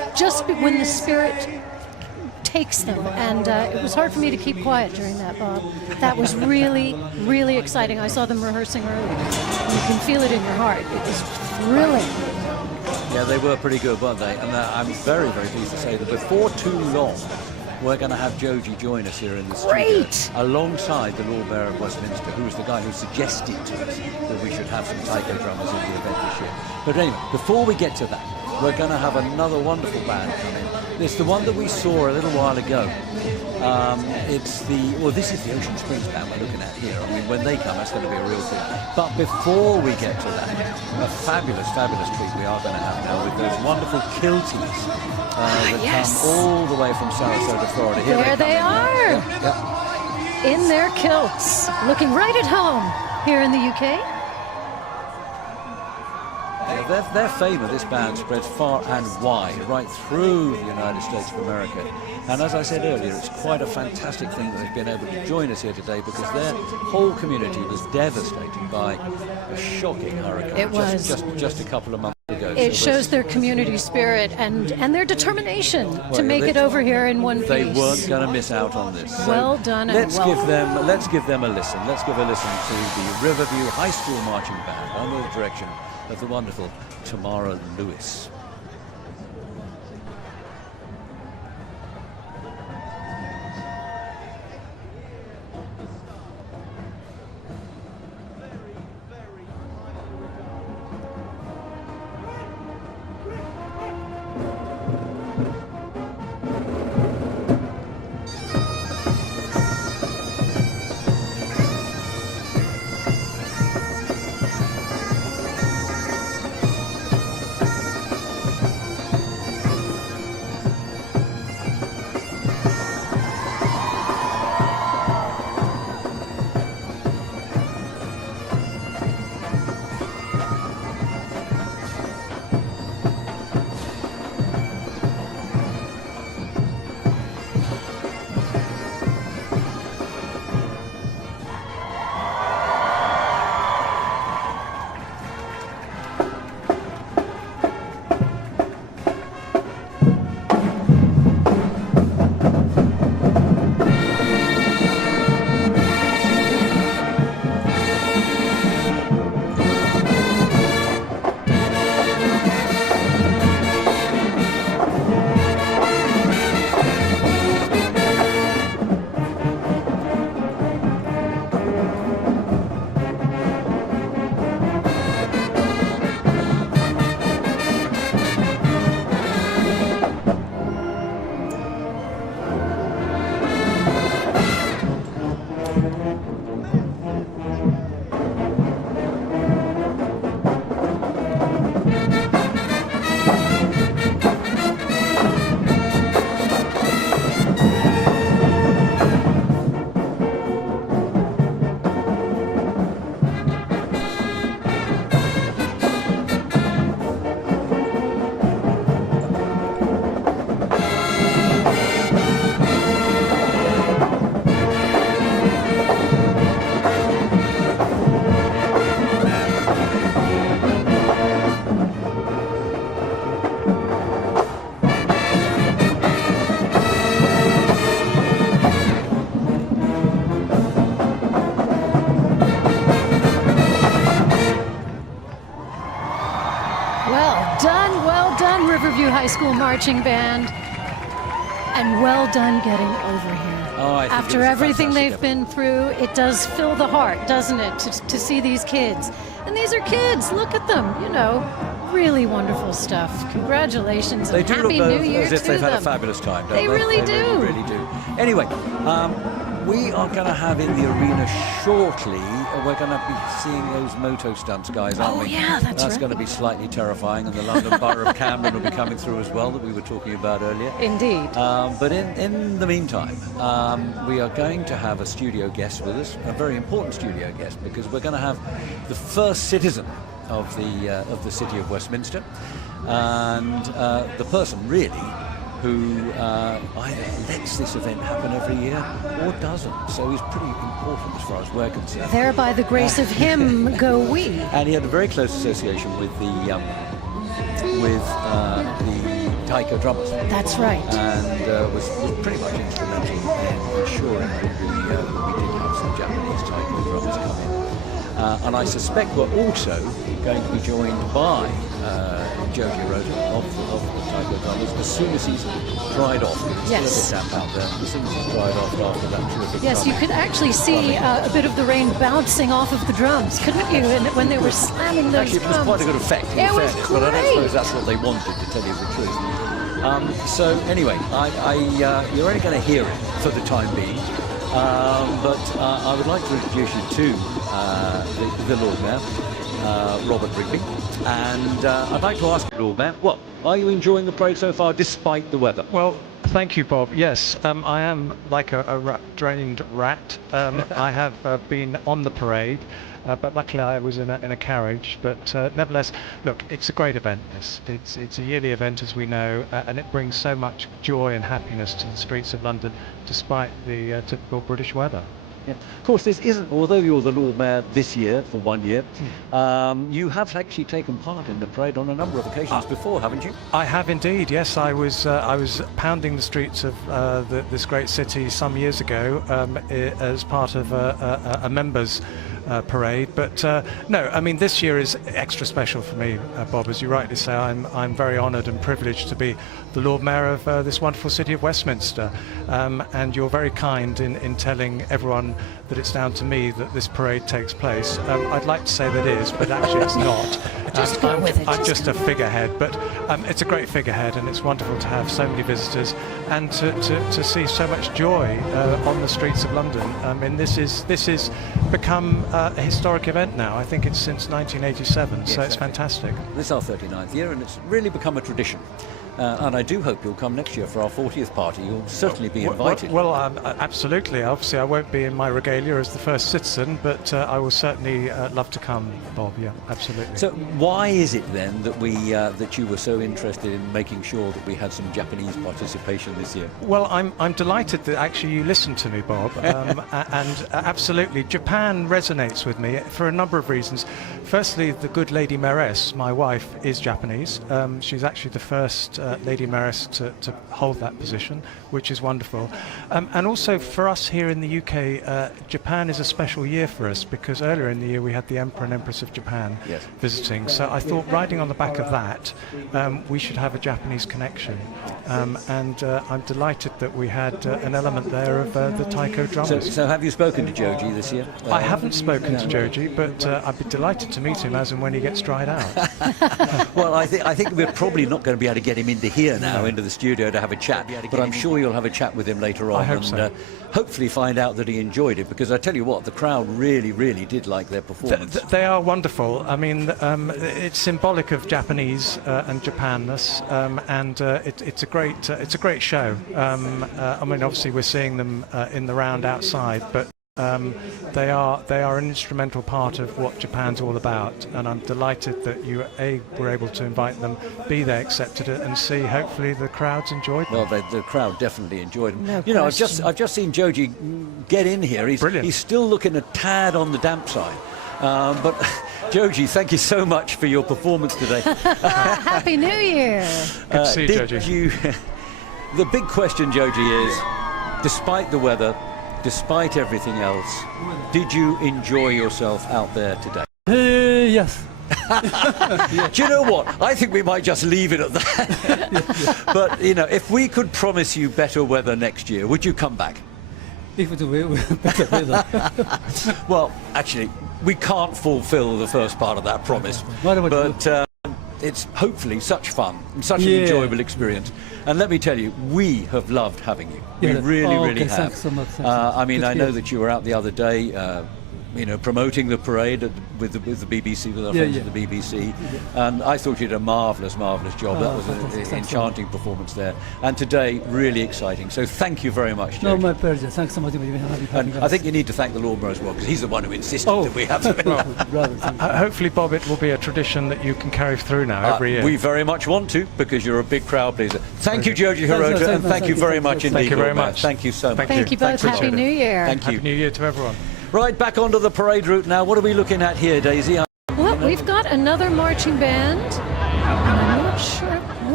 just when the spirit takes them, and it was hard for me to keep quiet during that, Bob. That was really, really exciting. I saw them rehearsing earlier. You can feel it in your heart. It was thrilling. Yeah, they were pretty good, weren't they? And I'm very, very pleased to say that before too long, we're going to have Joji join us here in the studio, alongside the Lord Mayor of Westminster, who was the guy who suggested to us that we should have some taiko drummers in the event this year. But anyway, before we get to that, we're going to have another wonderful band come in. It's the one that we saw a little while ago. This is the Ocean Springs band we're looking at here. I mean, when they come, that's going to be a real thing. But before we get to that, a fabulous, fabulous treat we are going to have now with those wonderful kilties that come all the way from Sarasota, Florida. Here there they are, in their kilts, looking right at home here in the UK. Their fame of this band spreads far and wide, right through the United States of America. And as I said earlier, it's quite a fantastic thing that they've been able to join us here today, because their whole community was devastated by a shocking hurricane. It was just a couple of months ago. It shows their community spirit and their determination to make it over here in one piece. They weren't going to miss out on this. So well done. Let's give them a listen. Let's give a listen to the Riverview High School Marching Band under the direction of the wonderful Tamara Lewis. Riverview High School Marching Band, and well done getting over here. Oh, I think after everything they've been through, it does fill the heart, doesn't it, to see these kids. And these are kids, look at them, you know, really wonderful stuff. Congratulations, they and do Happy look New Year as if to they've them. had a fabulous time, don't they? They Really do. Really do. Anyway, we are going to have in the arena shortly, we're going to be seeing those moto stunts guys, aren't we? Oh, yeah, that's right. going to be slightly terrifying, and the London Borough of Camden will be coming through as well, that we were talking about earlier. Indeed. But in the meantime, we are going to have a studio guest with us, a very important studio guest, because we're going to have the first citizen of the city of Westminster, and the person really who either lets this event happen every year or doesn't. So he's pretty important as far as we're concerned. There, by the grace of him, go we. And he had a very close association with the taiko drummers. That's right. And was pretty much instrumental in ensuring that we did have some Japanese taiko drummers come in. And I suspect we're also going to be joined by Joji Hirota of the taiko drummers as soon as he's dried off. It's still a bit damp out there. As soon as he's dried off after that terrific Yes, you could actually see a bit of the rain bouncing off of the drums, couldn't you? And when they were slamming those Actually, it was drums. quite a good effect, in fairness, but I don't suppose that's what they wanted, to tell you the truth. So anyway, you're only going to hear it for the time being. But I would like to introduce you to the Lord Mayor, Robert Rigby, and I'd like to ask Lord Mayor, are you enjoying the parade so far, despite the weather? Well, thank you, Bob. Yes, I am like a drained rat. I have been on the parade, but luckily I was in a carriage. But nevertheless, look, it's a great event. It's a yearly event, as we know, and it brings so much joy and happiness to the streets of London, despite the typical British weather. Yeah. Of course, this isn't, although you're the Lord Mayor this year, for 1 year, you have actually taken part in the parade on a number of occasions before, haven't you? I have indeed, yes. I was pounding the streets of this great city some years ago as part of a members' parade. But no, I mean, this year is extra special for me, Bob. As you rightly say, I'm very honoured and privileged to be the Lord Mayor of this wonderful city of Westminster. And you're very kind in telling everyone that it's down to me that this parade takes place. I'd like to say that it is, but actually it's not. Just go with it. I'm just a figurehead, but it's a great figurehead, and it's wonderful to have so many visitors and to see so much joy on the streets of London. I mean, this is become a historic event now. I think it's since 1987, so it's fantastic. This is our 39th year, and it's really become a tradition. And I do hope you'll come next year for our 40th party. You'll certainly be invited. Well, absolutely. Obviously, I won't be in my regalia as the first citizen, but I will certainly love to come, Bob. Yeah, absolutely. So why is it then that that you were so interested in making sure that we had some Japanese participation this year? Well, I'm delighted that actually you listened to me, Bob. And absolutely, Japan resonates with me for a number of reasons. Firstly, the good Lady Mayoress, my wife, is Japanese. She's actually the first Lady Mayoress to hold that position, which is wonderful. And also for us here in the UK, Japan is a special year for us because earlier in the year we had the Emperor and Empress of Japan visiting. So I thought, riding on the back of that, we should have a Japanese connection. And I'm delighted that we had an element there of the taiko drummers. So have you spoken to Joji this year? I haven't spoken to Joji, but I'd be delighted to meet him as and when he gets dried out. Well, I think we're probably not going to be able to get him into here now, into the studio, to have a chat, but I'm sure you'll have a chat with him later on. I hope so. Hopefully find out that he enjoyed it, because I tell you what, the crowd really did like their performance. They are wonderful. I mean, it's symbolic of Japanese and Japanness, and it's a great show. I mean, obviously we're seeing them in the round outside, but they are an instrumental part of what Japan's all about, and I'm delighted that you were able to invite them, they accepted it, and see hopefully the crowds enjoyed them. Well, the crowd definitely enjoyed them. No you know, question. I've just seen Joji get in here. He's still looking a tad on the damp side. But Joji, thank you so much for your performance today. Happy New Year! Good to see you, Joji. The big question, Joji, is, despite the weather, despite everything else, did you enjoy yourself out there today? Yes. Do you know what? I think we might just leave it at that. But, you know, if we could promise you better weather next year, would you come back? If it were better weather. Well, actually, we can't fulfill the first part of that promise. But it's hopefully such fun, such an enjoyable experience. And let me tell you, we have loved having you. We really have. Thanks so much. I mean, I know that you were out the other day, you know, promoting the parade with the BBC, with our friends at the BBC, and I thought you did a marvellous job. That was an enchanting performance there, and today really exciting. So thank you very much, Jake. No, my pleasure. Thanks so much. And I think you need to thank the Lord Mayor as well, because he's the one who insisted that we have it. Hopefully, Bob, it will be a tradition that you can carry through now every year. We very much want to, because you're a big crowd pleaser. Thank you, Joji Hirota, and thank you very much indeed. Thank you very much. Thank you so much. Thank you both. Happy New Year. Thank you. Happy New Year to everyone. Right, back onto the parade route now. What are we looking at here, Daisy? Well, we've got another marching band, and I'm not sure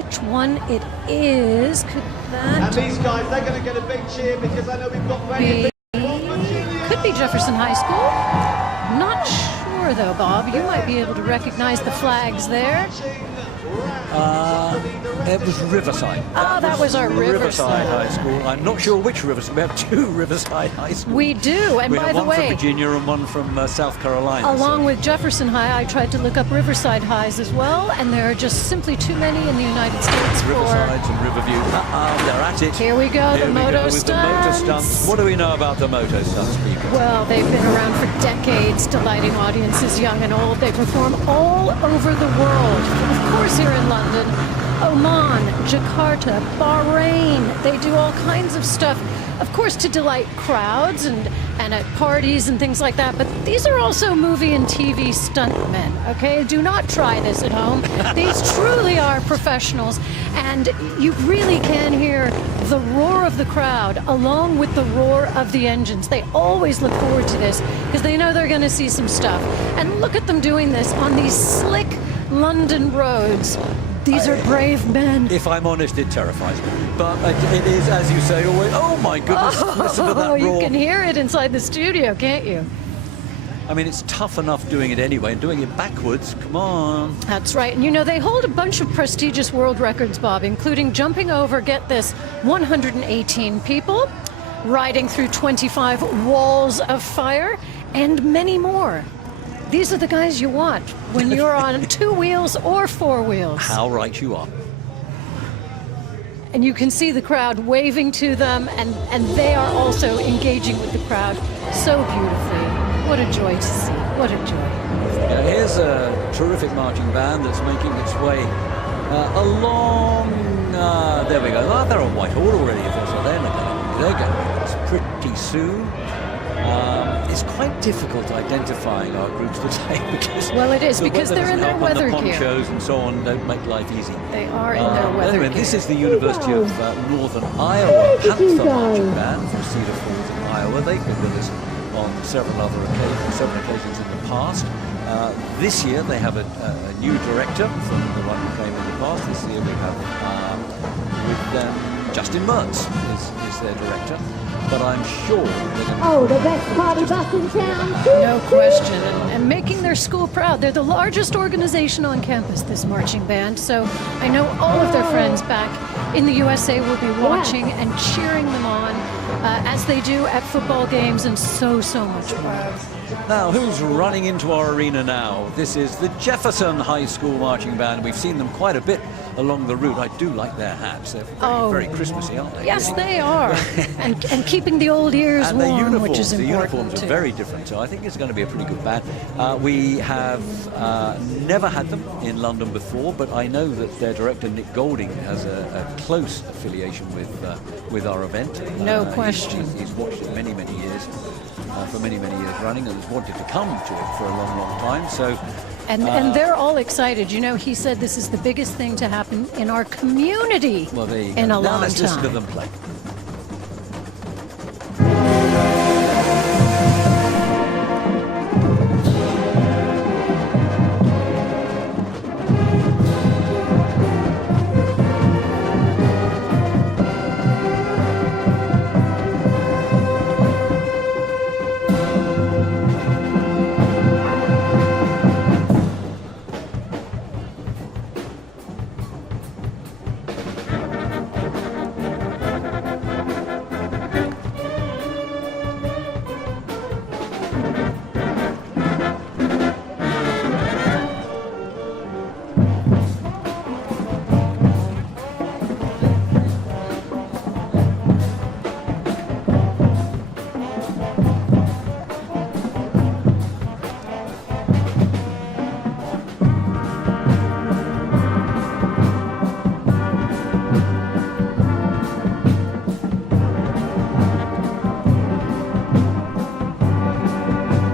which one it is. Could that And these guys, they're going to get a big cheer because I know we've got plenty of could be Jefferson High School. Not sure though, Bob. You might be able to recognize the flags there. It was Riverside. That was our Riverside High School. I'm not sure which Riverside. We have two Riverside High Schools. We do, and we by have the one way, from Virginia and one from South Carolina. Along with Jefferson High, I tried to look up Riverside Highs as well, and there are just simply too many in the United States. Riverside and Riverview. They're at it. Here we go, Here the we moto go with stunts. The motor stunts. What do we know about the moto stunts, people? Well, they've been around for decades, delighting audiences young and old. They perform all over the world. Of course, here in London, Oman, Jakarta, Bahrain. They do all kinds of stuff, of course, to delight crowds and at parties and things like that. But these are also movie and TV stuntmen, okay? Do not try this at home. These truly are professionals. And you really can hear the roar of the crowd along with the roar of the engines. They always look forward to this because they know they're going to see some stuff. And look at them doing this on these slick London roads. These are brave men. If I'm honest, it terrifies me. But it is, as you say, always, oh my goodness, listen to that roar. You can hear it inside the studio, can't you? I mean, it's tough enough doing it anyway, and doing it backwards, come on. That's right. And you know, they hold a bunch of prestigious world records, Bob, including jumping over, get this, 118 people, riding through 25 walls of fire, and many more. These are the guys you want when you're on 2 wheels or 4 wheels. How right you are. And you can see the crowd waving to them, and they are also engaging with the crowd so beautifully. What a joy to see. What a joy. Here's a terrific marching band that's making its way along. There we go. Oh, they're on Whitehall already. So they're going. It's pretty soon. It's quite difficult identifying our groups today because it is because they're in their weather gear. The gear. ponchos and so on don't make life easy. They are in their weather anyway, gear. This is the University of Northern Iowa Panther Marching Band from Cedar Falls in Iowa. They've been with us on several occasions in the past. This year they have a new director from the one who came in the past. This year we have with them Justin Mertz is their director. But I'm sure the best party bus in town. No question. And making their school proud. They're the largest organization on campus, this marching band. So I know all of their friends back in the USA will be watching and cheering them on as they do at football games and so much more. Now, who's running into our arena now? This is the Jefferson High School Marching Band. We've seen them quite a bit along the route. I do like their hats. They're very Christmassy, aren't they? Yes, they are. and keeping the old ears and warm, which is important. The uniforms too. are very different, so I think it's going to be a pretty good band. We have never had them in London before, but I know that their director, Nick Golding, has a close affiliation with our event. No question. He's watched it many years. For many years running, and has wanted to come to it for a long time. So, and they're all excited. You know, he said this is the biggest thing to happen in our community in a long time. Now let's listen to them play.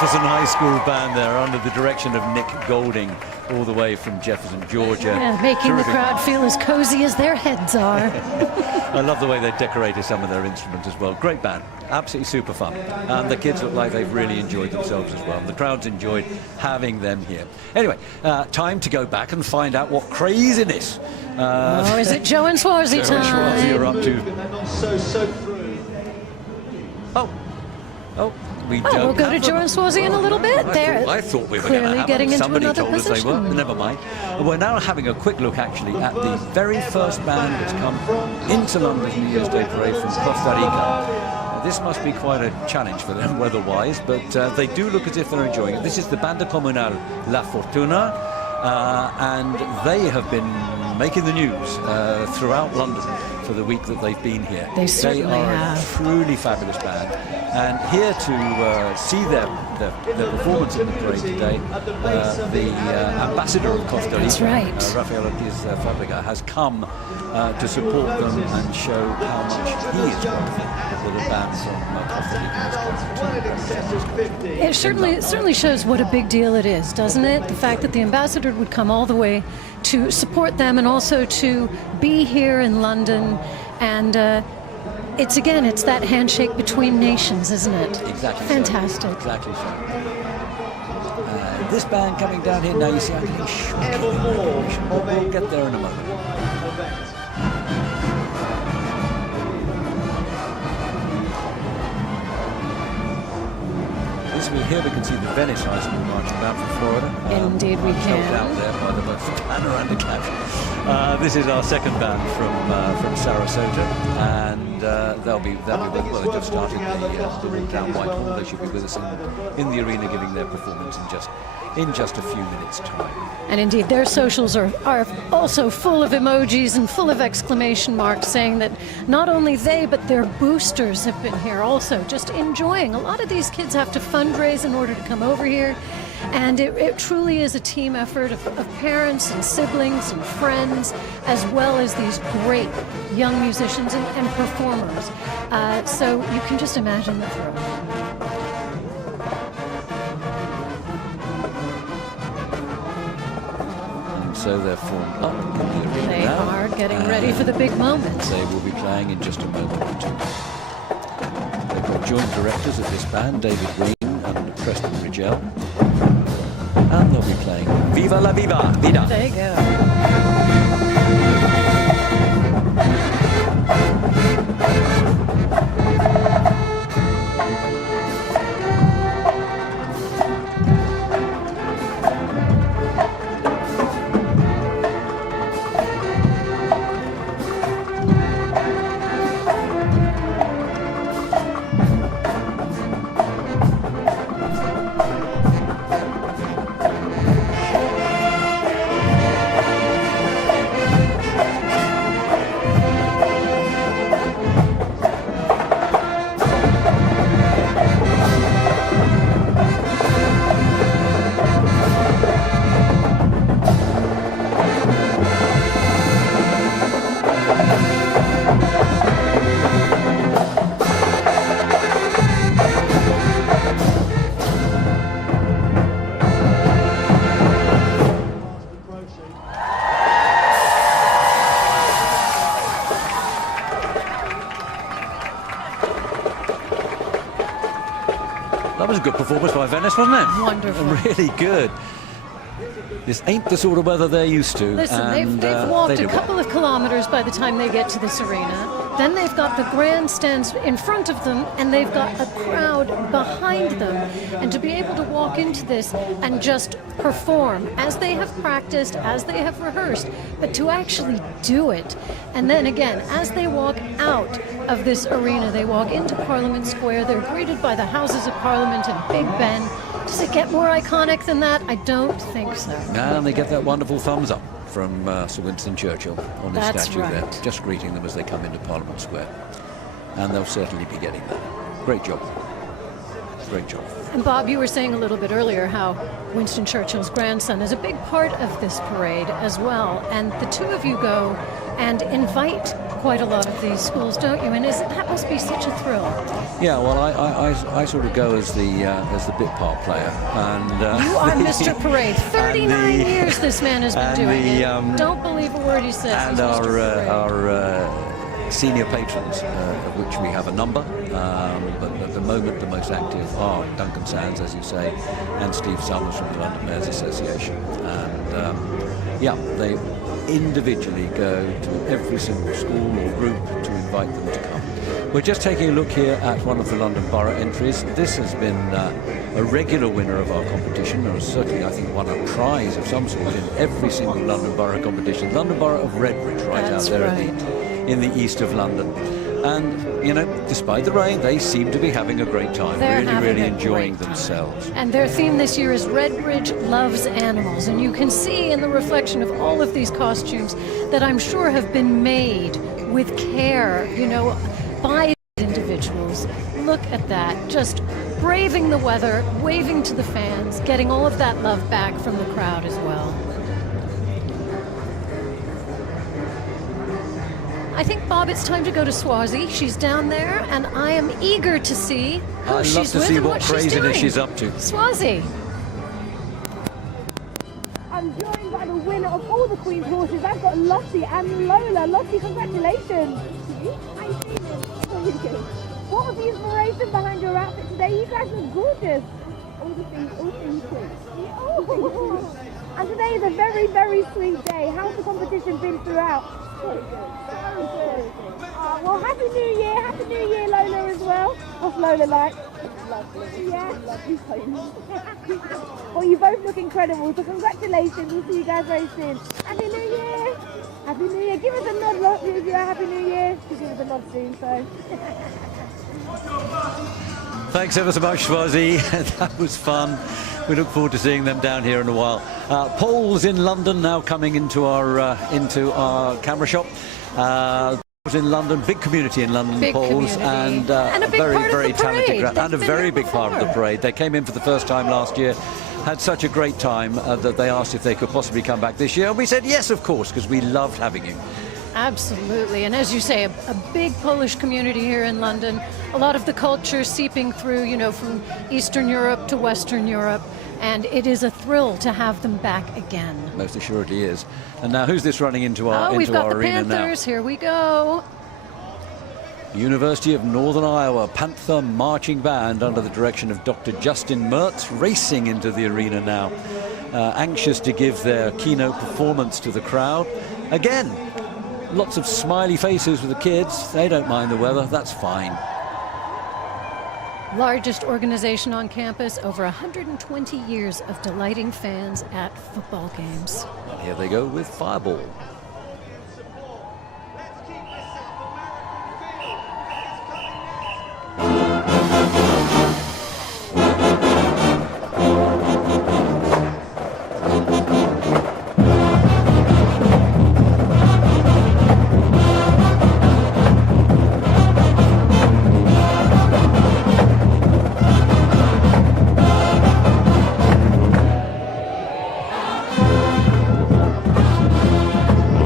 Jefferson High School band there under the direction of Nick Golding, all the way from Jefferson, Georgia. Yeah, making the crowd feel as cozy as their heads are. I love the way they decorated some of their instruments as well. Great band, absolutely super fun. And the kids look like they've really enjoyed themselves as well. The crowd's enjoyed having them here. Anyway, time to go back and find out what craziness. Is it Joe and Swarzy Joe and Swarzy time? are up to. We don't we'll go to have Joe them. and Swarzy in a little bit. I thought we were going to clearly have getting them. into Somebody another told us they were. position. Never mind. We're now having a quick look, actually, at the very first band that's come into London's New Year's Day parade from Costa Rica. This must be quite a challenge for them weather-wise, but they do look as if they're enjoying it. This is the Banda Comunal La Fortuna, and they have been making the news throughout London for the week that they've been here. They certainly are have. a truly fabulous band, and here to see their performance in the parade today, the ambassador of Costa Rica, That's right. Rafael Ortiz Fabrica, has come to support them and show how much he is grateful that a band from Costa Rica has come to. It certainly shows what a big deal it is, doesn't it? The fact that the ambassador would come all the way to support them and also to be here in London, and it's that handshake between nations, isn't it? Exactly. Fantastic. So. Exactly so. This band coming down here now, you see, I'm getting shocking. We'll get there in a moment. Here we can see the Venice High School marching band from Florida. Indeed we can. Held out there by the panoramic caption. This is our second band from Sarasota, and they'll be with, well, they just started the walk down Whitehall. They should be with us in the arena giving their performance in just a few minutes' time. And indeed, their socials are also full of emojis and full of exclamation marks saying that not only they, but their boosters have been here also, just enjoying. A lot of these kids have to fundraise in order to come over here, and it truly is a team effort of parents and siblings and friends, as well as these great young musicians and performers. So you can just imagine the thrill. So they're formed up in the arena They now, are getting ready for the big moment. They will be playing in just a moment or two. They've got joint directors of this band, David Green and Preston Rigel. And they'll be playing Viva la Vida. There you go. That was a good performance by Venice, wasn't it? Wonderful. Really good. This ain't the sort of weather they're used to. Listen, and, they've walked they a couple of kilometers by the time they get to this arena. Then they've got the grandstands in front of them, and they've got a crowd behind them. And to be able to walk into this and just perform as they have practiced, as they have rehearsed, but to actually do it. And then again, as they walk out of this arena, they walk into Parliament Square, they're greeted by the Houses of Parliament and Big Ben. Does it get more iconic than that? I don't think so. And they get that wonderful thumbs up from Sir Winston Churchill on his That's statue right. there, just greeting them as they come into Parliament Square. And they'll certainly be getting that. Great job. Great job. And Bob, you were saying a little bit earlier how Winston Churchill's grandson is a big part of this parade as well. And the two of you go and invite quite a lot of these schools, don't you? And that must be such a thrill. Yeah, well, I sort of go as the bit part player, and you are Mr. Parade. 39 years this man has been doing it. Don't believe a word he says. And our senior patrons, of which we have a number, but at the moment the most active are Duncan Sands, as you say, and Steve Summers from the London Mayors Association. And yeah, they individually go to every single school or group to invite them to come. We're just taking a look here at one of the London Borough entries. This has been a regular winner of our competition, or certainly I think won a prize of some sort in every single London Borough competition. London Borough of Redbridge, right That's out there right. in the east of London. And, you know, despite the rain, they seem to be having a great time, really enjoying themselves. And their theme this year is Redbridge Loves Animals. And you can see in the reflection of all of these costumes that I'm sure have been made with care, you know, by individuals. Look at that, just braving the weather, waving to the fans, getting all of that love back from the crowd as well. I think, Bob, it's time to go to Swazi. She's down there, and I am eager to see who she's with and what she's doing. I'd love to see what craziness she's up to. Swazi. I'm joined by the winner of all the Queen's horses. I've got Lottie and Lola. Lottie, congratulations. How you feeling? What was the inspiration behind your outfit today? You guys look gorgeous. All things Queen. Oh. And today is a very, very sweet day. How's the competition been throughout? Very good. Well, Happy New Year. Happy New Year, Lola, as well. What's Lola like? Lovely. Yeah. Lovely. Well, you both look incredible, so congratulations. We'll see you guys very soon. Happy New Year. Happy New Year. Give us a nod, Lot. If you're Happy New Year. She'll give us a nod soon, so. Thanks ever so much, Swazi. That was fun. We look forward to seeing them down here in a while. Polls in London now coming into our camera shop. In London, big community in London, big polls, community. and a very talented crowd, and a very big before. part of the parade. They came in for the first time last year, had such a great time that they asked if they could possibly come back this year, and we said yes, of course, because we loved having you. Absolutely, and as you say, a big Polish community here in London. A lot of the culture seeping through, you know, from Eastern Europe to Western Europe, and it is a thrill to have them back again. Most assuredly is. And now, who's this running into our we've got the arena Panthers. now? Here we go. University of Northern Iowa Panther Marching Band under the direction of Dr. Justin Mertz racing into the arena now, anxious to give their keynote performance to the crowd. Again, lots of smiley faces with the kids. They don't mind the weather. That's fine. Largest organization on campus, over 120 years of delighting fans at football games. Here they go with Fireball.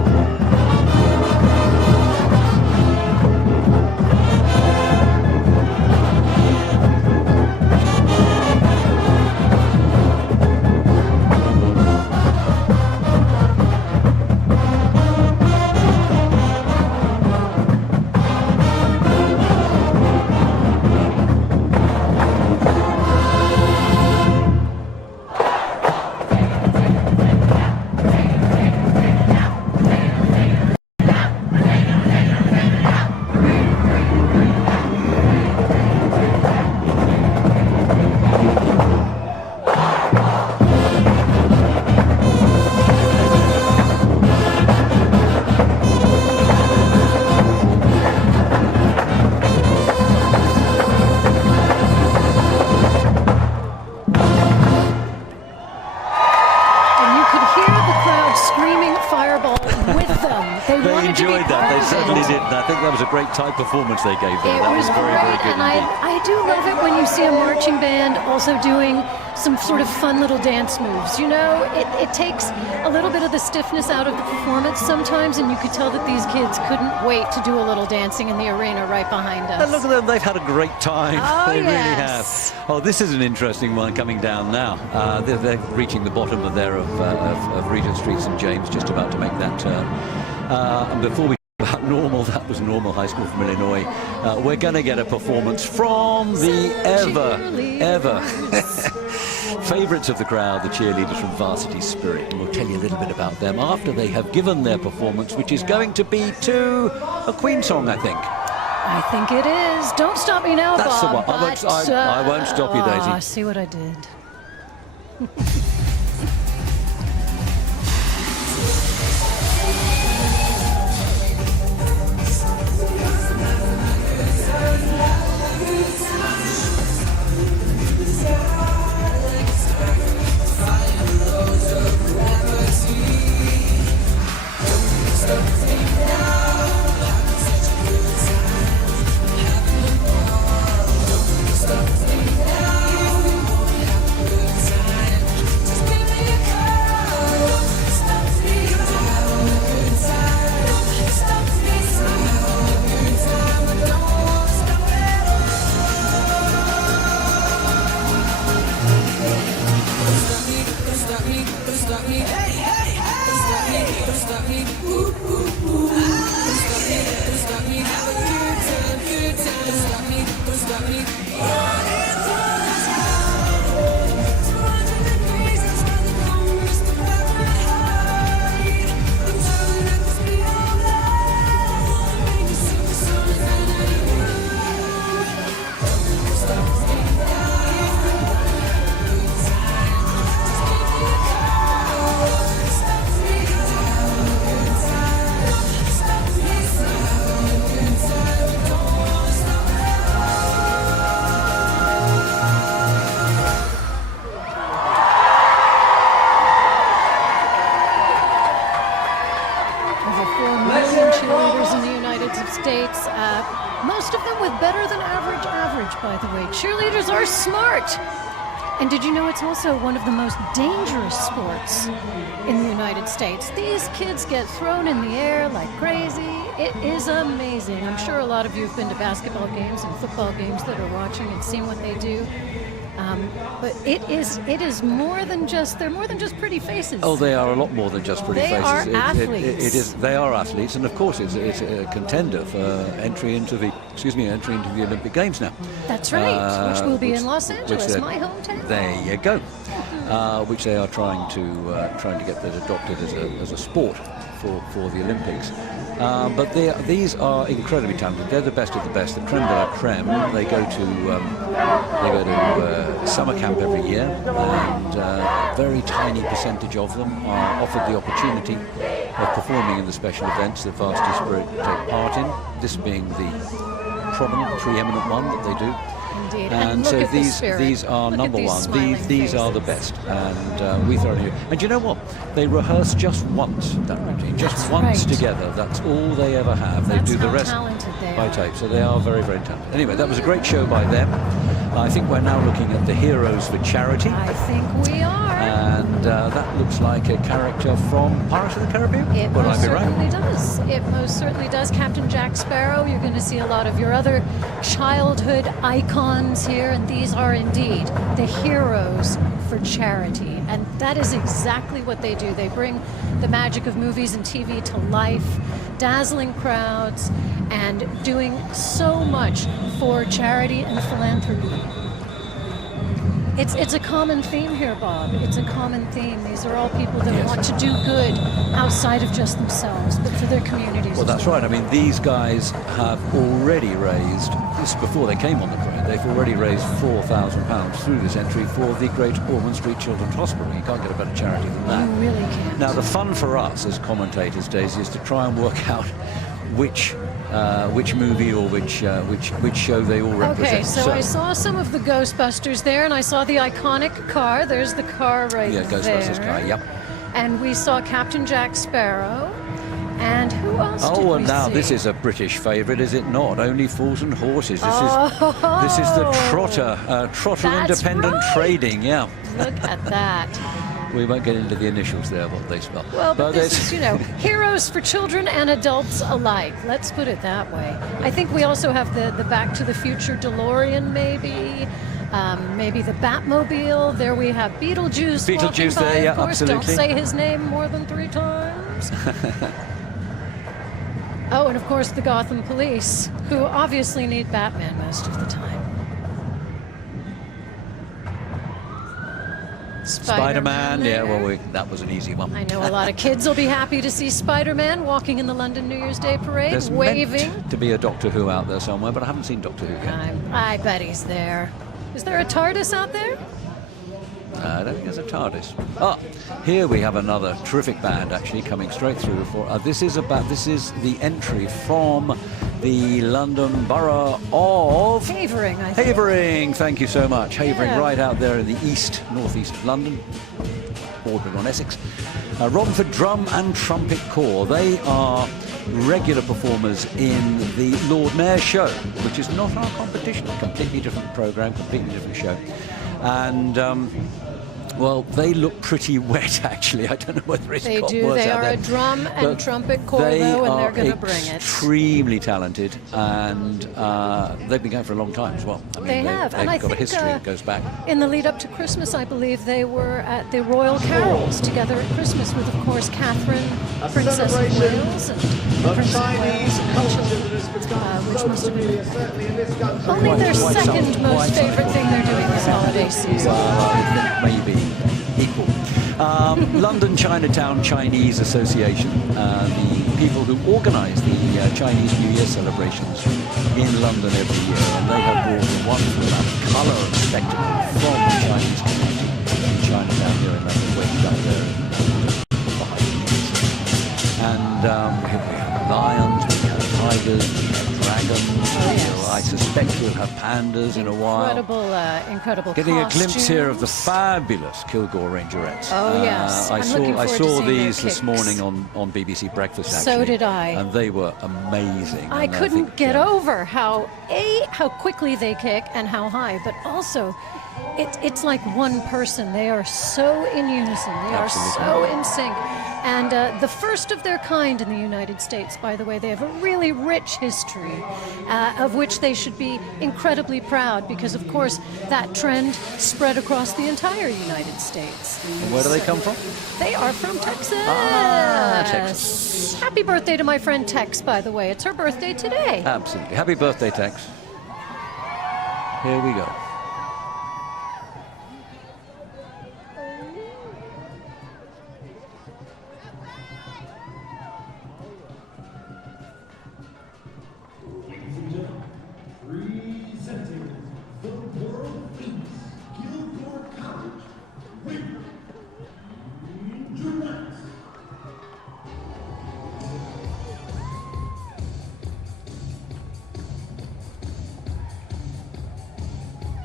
certainly did. I think that was a great Thai performance they gave there. That was very, very good and indeed. I do love it when you see a marching band also doing some sort of fun little dance moves. You know, it takes a little bit of the stiffness out of the performance sometimes, and you could tell that these kids couldn't wait to do a little dancing in the arena right behind us. And look at them, they've had a great time. Oh, they really yes. have. Oh, this is an interesting one coming down now. They're reaching the bottom of Regent Street, St. James, just about to make that turn. And before we talk about Normal, that was Normal High School from Illinois, we're going to get a performance from the ever favourites of the crowd, the cheerleaders from Varsity Spirit. And we'll tell you a little bit about them after they have given their performance, which is going to be to a Queen song, I think. I think it is. Don't stop me now, That's Bob. the one. I won't stop you, Daisy. I see what I did. States, most of them with better than average, by the way. Cheerleaders are smart. And did you know it's also one of the most dangerous sports in the United States? These kids get thrown in the air like crazy. It is amazing. I'm sure a lot of you have been to basketball games and football games that are watching and seeing what they do. But it is more than just, they're more than just pretty faces. Oh, they are a lot more than just pretty faces. They are athletes. They are athletes, and of course it's a contender for entry into the Olympic Games now. That's right, which will be in Los Angeles, my hometown. There you go. Which they are trying to get that adopted as a sport for the Olympics. But these are incredibly talented. They're the best of the best, the creme de la creme. They go to summer camp every year, and a very tiny percentage of them are offered the opportunity of performing in the special events that Varsity Spirit take part in, this being the prominent, preeminent one that they do. Indeed. And so these are number one. These are the best, and we thoroughly. And you know what? They rehearse just once, that routine, just once together. That's all they ever have. They do the rest by tape. So they are very, very talented. Anyway, that was a great show by them. I think we're now looking at the Heroes for Charity. I think we are. And that looks like a character from Pirates of the Caribbean. It most certainly does. It most certainly does. Captain Jack Sparrow. You're going to see a lot of your other childhood icons here, and these are indeed the Heroes for Charity. And that is exactly what they do. They bring the magic of movies and TV to life, dazzling crowds, and doing so much for charity and philanthropy. It's a common theme here, Bob. It's a common theme. These are all people that want to do good outside of just themselves, but for their communities. Well, that's right. I mean, these guys have already raised, this before they came on the parade, they've already raised £4,000 through this entry for the Great Ormond Street Children's Hospital. You can't get a better charity than that. You really can't. Now, the fun for us as commentators, Daisy, is to try and work out which movie or which show they all represent. Okay, so I saw some of the Ghostbusters there, and I saw the iconic car. There's the car right there. Yeah, Ghostbusters car, yep. And we saw Captain Jack Sparrow. And who Who else did Oh, we and now see? this is a British favourite, is it not? Only Fools and Horses. This is the Trotter, Trotter That's Independent right. Trading. Yeah. Look at that. We won't get into the initials there, what they spell. Well, but this it's- is, heroes for children and adults alike. Let's put it that way. I think we also have the Back to the Future DeLorean, maybe. Maybe the Batmobile. There we have Beetlejuice. Beetlejuice walking by, there, yeah, of course. absolutely. Don't say his name more than 3 times. Oh, and of course the Gotham Police, who obviously need Batman most of the time. Spider-Man, yeah, there. well, that was an easy one. I know a lot of kids will be happy to see Spider-Man walking in the London New Year's Day parade, There's waving. meant to be a Doctor Who out there somewhere, but I haven't seen Doctor Who yet. I bet he's there. Is there a TARDIS out there? I don't think there's a TARDIS. Ah, here we have another terrific band actually coming straight through. This is the entry from the London Borough of Havering, I think. Havering. Thank you so much. Havering, Yeah. right out there in the northeast of London, bordering on Essex. Romford Drum and Trumpet Corps. They are regular performers in the Lord Mayor's show, which is not our competition. Completely different program, completely different show. And well, they look pretty wet, actually. I don't know whether it's They got do. worse They out are there. a drum and But trumpet corps, they though, and are they're going to bring it. extremely talented, and they've been going for a long time as well. I mean, They have, they've and I got a think, history that goes back. In the lead up to Christmas, I believe they were at the Royal Carols together at Christmas with, of course, Catherine, Princess of Wales, and Prince of Wales, which must have been only their second most favorite thing they're doing this holiday season. Maybe equal. London Chinatown Chinese Association, the people who organise the Chinese New Year celebrations in London every year, and they have brought a wonderful amount of colour and spectacle from the Chinese community in Chinatown here in London, way down there behind me. And we have lions, we have tigers, we have dragons. I suspect we'll have pandas in a while. Incredible Getting costumes. a glimpse here of the fabulous Kilgore Rangerettes. Oh, yes. I I'm looking saw forward to seeing their these this kicks. morning on BBC Breakfast, actually. So did I. And they were amazing. I And couldn't think, get over how quickly they kick and how high, but also it's like one person. They are so in unison. They are so in sync. And the first of their kind in the United States, by the way. They have a really rich history of which they should be incredibly proud because, of course, that trend spread across the entire United States. And where do they come from? They are from Texas. Texas. Happy birthday to my friend Tex, by the way. It's her birthday today. Absolutely. Happy birthday, Tex. Here we go. Presenting the world famous Kilgore College with Giraffes.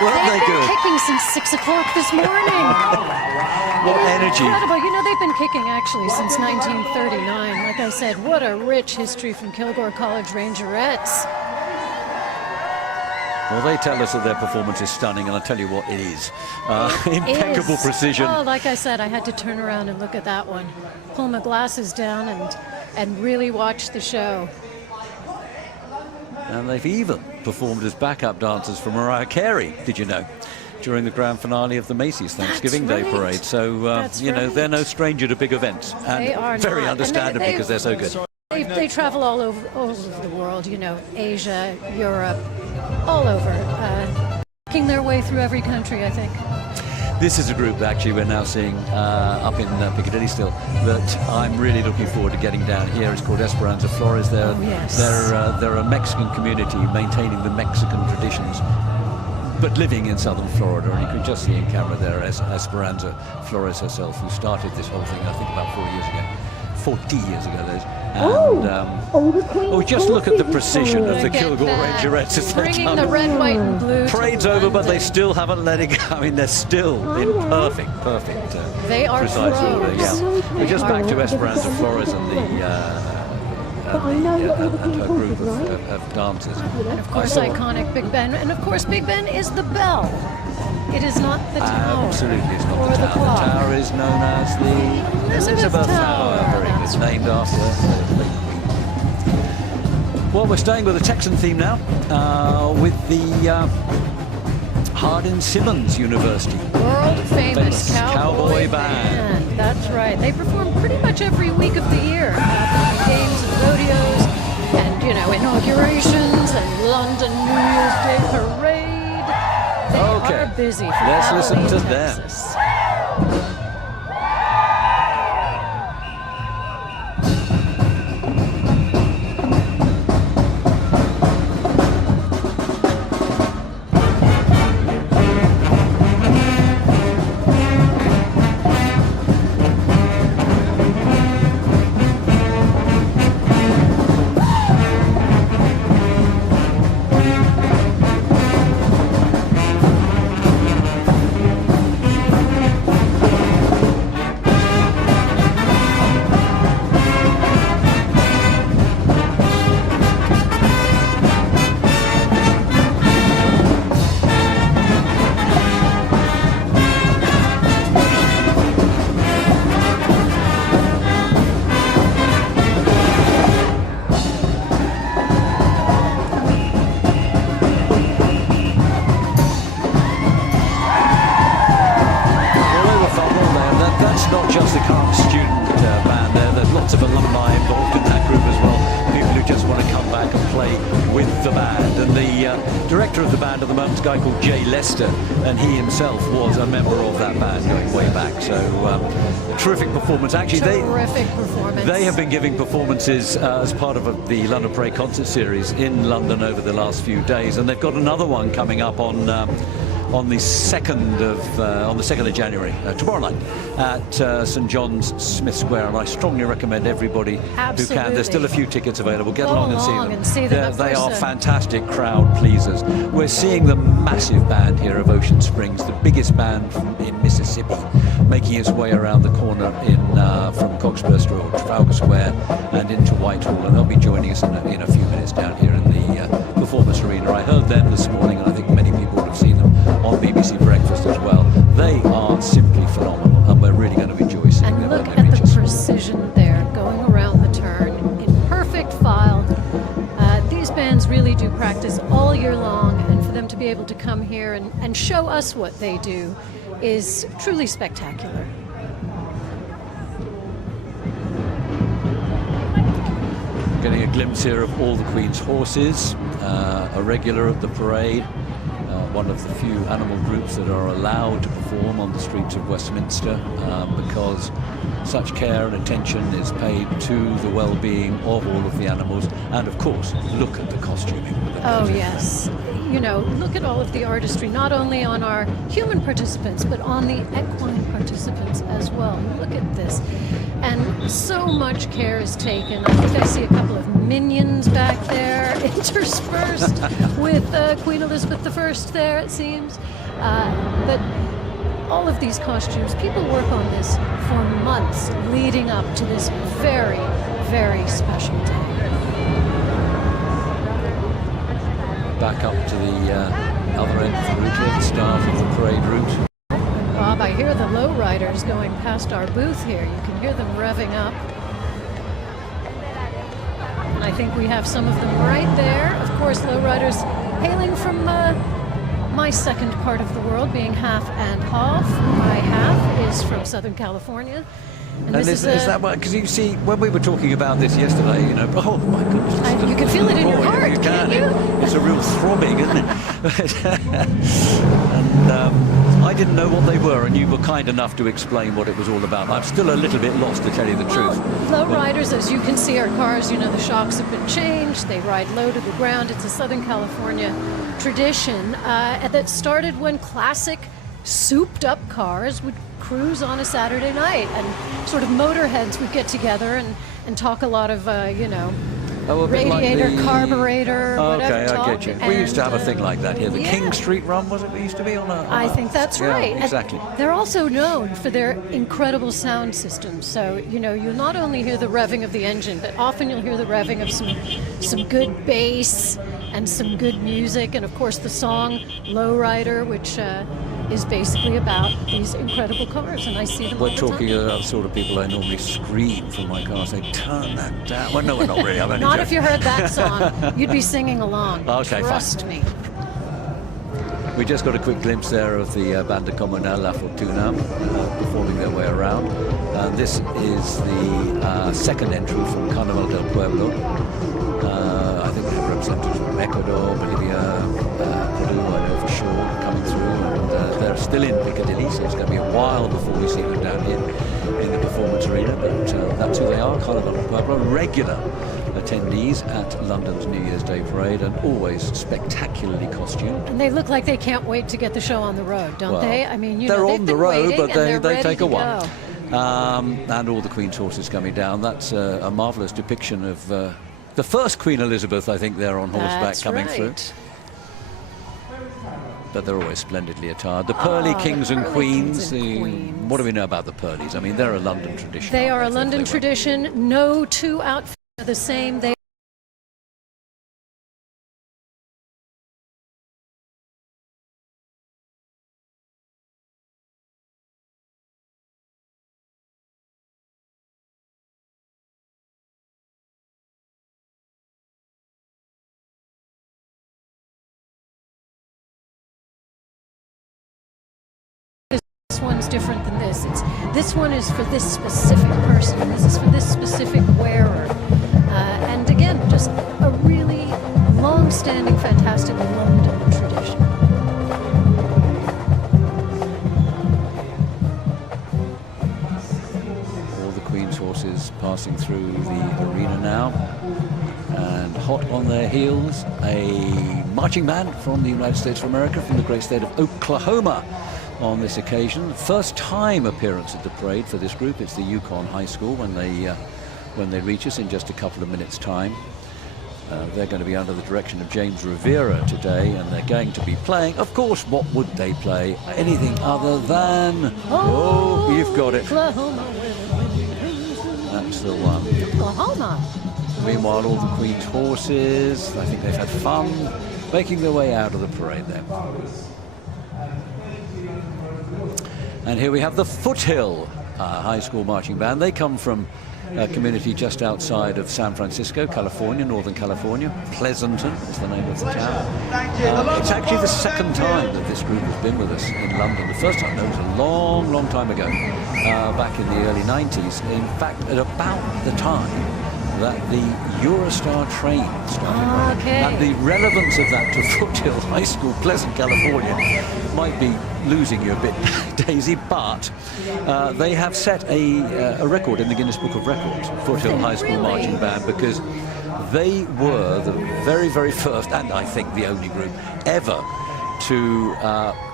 Weren't they They've been good? kicking since 6 o'clock this morning. What energy. Incredible. You know, they've been kicking actually since 1939. Like I said, what a rich history from Kilgore College Rangerettes. Well, they tell us that their performance is stunning, and I'll tell you what, it is. Impeccable precision. Oh, like I said, I had to turn around and look at that one. Pull my glasses down and really watch the show. And they've even performed as backup dancers for Mariah Carey, did you know, during the grand finale of the Macy's Thanksgiving Day right. Parade. So, you know, they're no stranger to big events. And They are very not. understandably, And because they're so good. They travel all over the world, you know, Asia, Europe, all over, making their way through every country, I think. This is a group that actually we're now seeing up in Piccadilly still that I'm really looking forward to getting down here. It's called Esperanza Flores. They're a Mexican community maintaining the Mexican traditions, but living in southern Florida. And you can just see in camera there Esperanza Flores herself, who started this whole thing, I think, about 40 years ago. That is. And just look at the precision of the Kilgore Rangerettes as they Bringing come. the red, white, and blue. Parade's over, but they still haven't let it go. I mean, they're still in perfect. They are precise order. pros. Yeah. We're just back to Esperanza Flores and her group of dancers. And of course, iconic Big Ben. And of course, Big Ben is the bell. It is not the tower. Absolutely, it's not or the tower. clock. The tower is known as the Elizabeth Tower. Very good. It's named after the late Queen. Well, we're staying with the Texan theme now, with the Hardin-Simmons University. World famous cowboy band. That's right. They perform pretty much every week of the year at games and rodeos and, you know, inaugurations and London New Year's Day parade. They are busy for let's listen to Texas. them. And he himself was a member of that band going way back. So terrific performance. Actually, they have been giving performances as part of the London Parade concert series in London over the last few days, and they've got another one coming up on the 2nd of January, tomorrow night, at St John's Smith Square, and I strongly recommend everybody who can. There's still a few tickets available. Get along and see them. They are fantastic crowd pleasers. We're seeing the massive band here of Ocean Springs, the biggest band in Mississippi, making its way around the corner from Cockspur or Trafalgar Square and into Whitehall, and they'll be joining us in a few minutes down here in the Performance Arena. I heard them this morning, and I think many people would have seen them on BBC Breakfast as well. They are simply phenomenal, and we're really going to enjoy seeing them. And look at the precision there, going around the turn in perfect file. These bands really do practice all year long, and for them to be able to come here and show us what they do is truly spectacular. Getting a glimpse here of all the Queen's horses, a regular at the parade, one of the few animal groups that are allowed to perform on the streets of Westminster, because such care and attention is paid to the well-being of all of the animals. And of course, look at the costuming. Oh yes, you know, look at all of the artistry, not only on our human participants but on the equine participants. participants as well. Look at this. And so much care is taken. I think I see a couple of minions back there interspersed with Queen Elizabeth I there, it seems. But all of these costumes, people work on this for months leading up to this very, very special day. Back up to the other end of the route here, the start of the parade route. Bob, I hear the lowriders going past our booth here. You can hear them revving up. And I think we have some of them right there. Of course, lowriders hailing from my second part of the world, being half and half. My half is from Southern California. And is that what, because you see, when we were talking about this yesterday, you know, oh my goodness. You can feel it in your heart, you can't you? It's a real throbbing, isn't it? And I didn't know what they were, and you were kind enough to explain what it was all about. I'm still a little bit lost, to tell you the truth. Lowriders, as you can see, are cars, you know, the shocks have been changed. They ride low to the ground. It's a Southern California tradition that started when classic souped-up cars would cruise on a Saturday night, and sort of motorheads would get together and talk a lot of, you know, radiator, like carburetor, whatever talk. I get you. We used to have a thing like that here. The King Street Run, was it? We used to be on a... I think that's right. Exactly. And they're also known for their incredible sound systems. So, you know, you'll not only hear the revving of the engine, but often you'll hear the revving of some good bass and some good music. And, of course, the song Lowrider, which is basically about these incredible cars. And I see them all the time. We're talking about the sort of people I normally scream from my car, say, turn that down. Well, no, we're not really. I'm only Not joking. if you heard that song. You'd be singing along. Okay, Trust me. We just got a quick glimpse there of the Banda Comunal La Fortuna performing their way around. This is the second entry from Carnaval del Pueblo. I think we have representatives from Ecuador, Bolivia, Peru, I know for sure, coming through. And they're still in Piccadilly, so it's going to be a while before we see them down here in the performance arena. But that's who they are, Carnaval del Pueblo, regular attendees at London's New Year's Day parade, and always spectacularly costumed. And they look like they can't wait to get the show on the road, don't they? I mean, you know, they're on the road, but they take a while. And all the Queen's horses coming down. That's a marvellous depiction of the first Queen Elizabeth, I think, there on horseback coming through. But they're always splendidly attired. The Pearly Kings and Queens. What do we know about the Pearlies? I mean, they're a London tradition. They are a London tradition. No two outfits are the same. They one's different than this. This one is for this specific person. This is for this specific wearer. And again, just a really long-standing, fantastic London tradition. All the Queen's horses passing through the arena now. And hot on their heels, a marching band from the United States of America, from the great state of Oklahoma. On this occasion, first time appearance at the parade for this group. It's the Yukon High School when they reach us in just a couple of minutes' time. They're going to be under the direction of James Rivera today, and they're going to be playing, of course, what would they play? Anything other than... Oh, you've got it. Oklahoma. That's the one. Oklahoma. Meanwhile, all the Queen's horses, I think they've had fun making their way out of the parade there. And here we have the Foothill High School Marching Band. They come from a community just outside of San Francisco, California, Northern California. Pleasanton is the name of the town. It's actually the second time that this group has been with us in London. The first time, though, was a long, long time ago, back in the early 90s. In fact, at about the time that the Eurostar train started. Okay. And the relevance of that to Foothill High School, Pleasant, California, might be losing you a bit, Daisy, but they have set a record in the Guinness Book of Records, Foothill High School Marching Band, because they were the very, very first, and I think the only group ever, to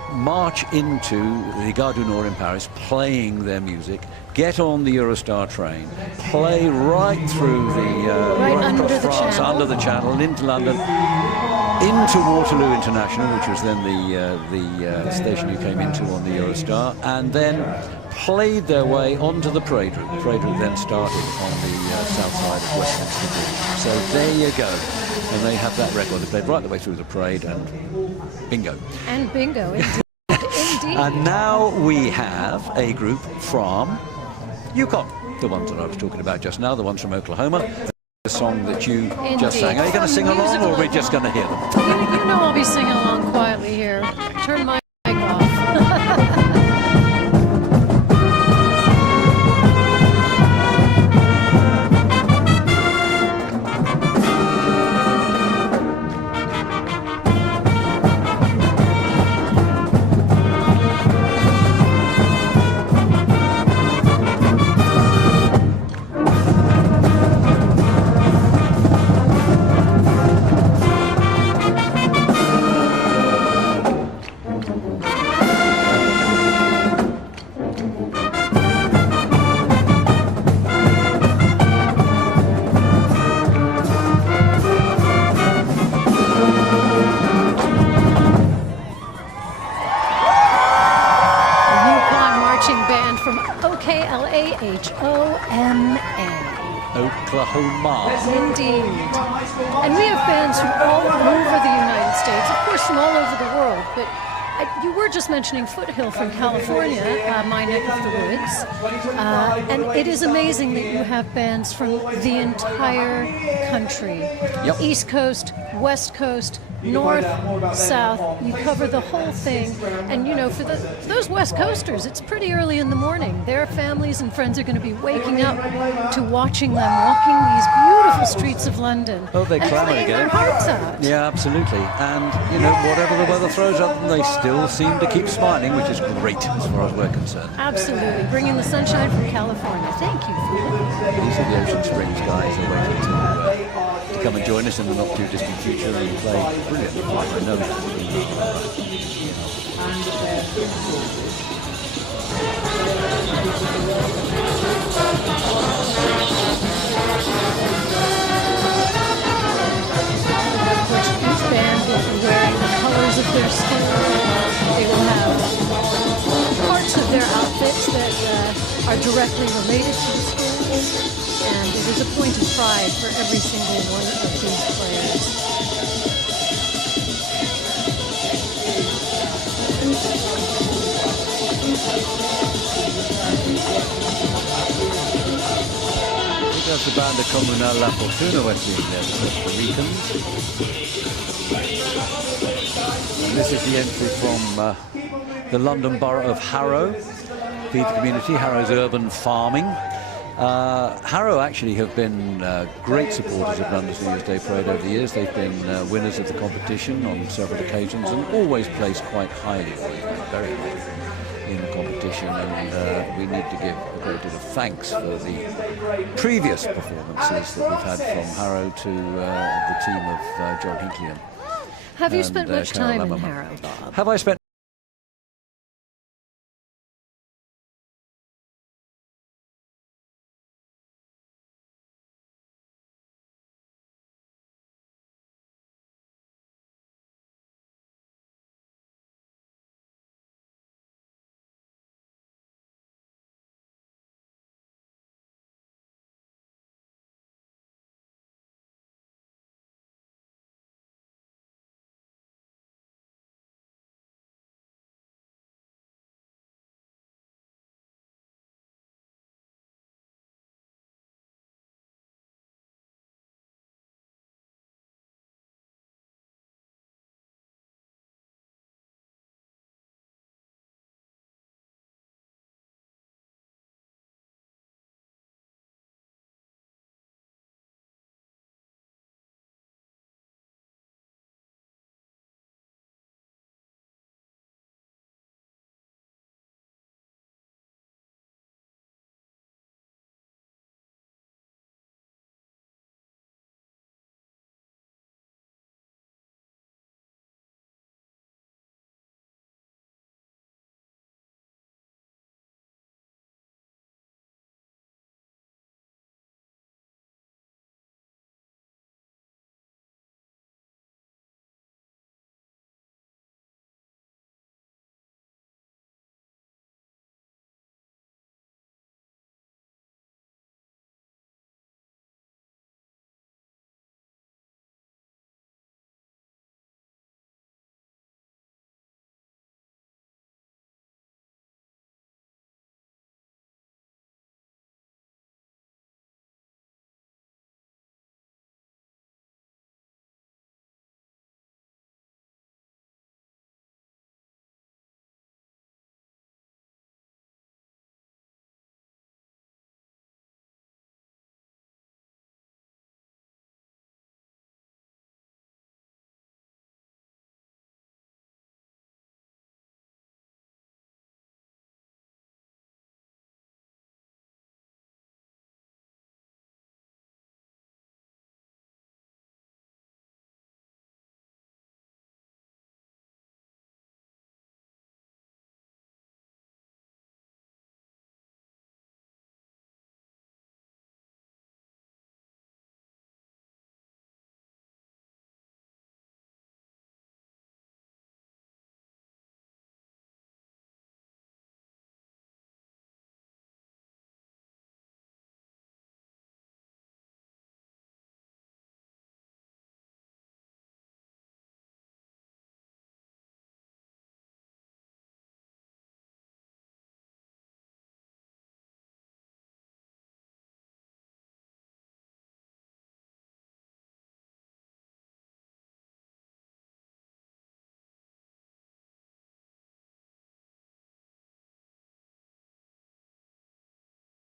march into the Gare du Nord in Paris, playing their music, get on the Eurostar train, play right through right under across the France, Channel. under the Channel, into London, into Waterloo International, which was then the station you came into on the Eurostar, and then played their way onto the parade route. The parade route then started on the south side of Westminster Bridge. So there you go. And they have that record. They played right the way through the parade, and bingo. And bingo, indeed. Indeed. And now we have a group from Yukon, the ones that I was talking about just now, the ones from Oklahoma. The song that you just sang. Are you going to sing along, or are we just going to hear them? You know I'll be singing along quietly here. Turn my mic off. Oklahoma. Indeed. And we have bands from all over the United States, of course from all over the world, but you were just mentioning Foothill from California, my neck of the woods, and it is amazing that you have bands from the entire country. Yep. East Coast, West Coast, North, South, you cover the whole thing. And you know, for those West Coasters, it's pretty early in the morning. Their families and friends are going to be waking up to watching them walking these beautiful streets of London. Oh, they and clamour playing again. their hearts out. Yeah, absolutely. And, you know, whatever the weather throws at them, they still seem to keep smiling, which is great as far as we're concerned. Absolutely. Bringing the sunshine from California. Thank you for that. These are the Ocean Springs guys who are waiting to come and join us in the not too distant future and play brilliantly. I know that. Each band will be wearing the colors of their school. They will have parts of their outfits that are directly related to the schools. And it is a point of pride for every single one of these players. That's the band de Comunal La Fortuna, Wesley, the Costa Ricans. And this is the entry from the London borough of Harrow. Feed the community, Harrow's urban farming. Harrow actually have been great supporters of London's New Year's Day Parade over the years. They've been winners of the competition on several occasions and always placed quite highly, very highly in the competition, and we need to give a great deal of thanks for the previous performances that we've had from Harrow to the team of John Hinckley. Have you spent much time in Harrow, Bob? Have I spent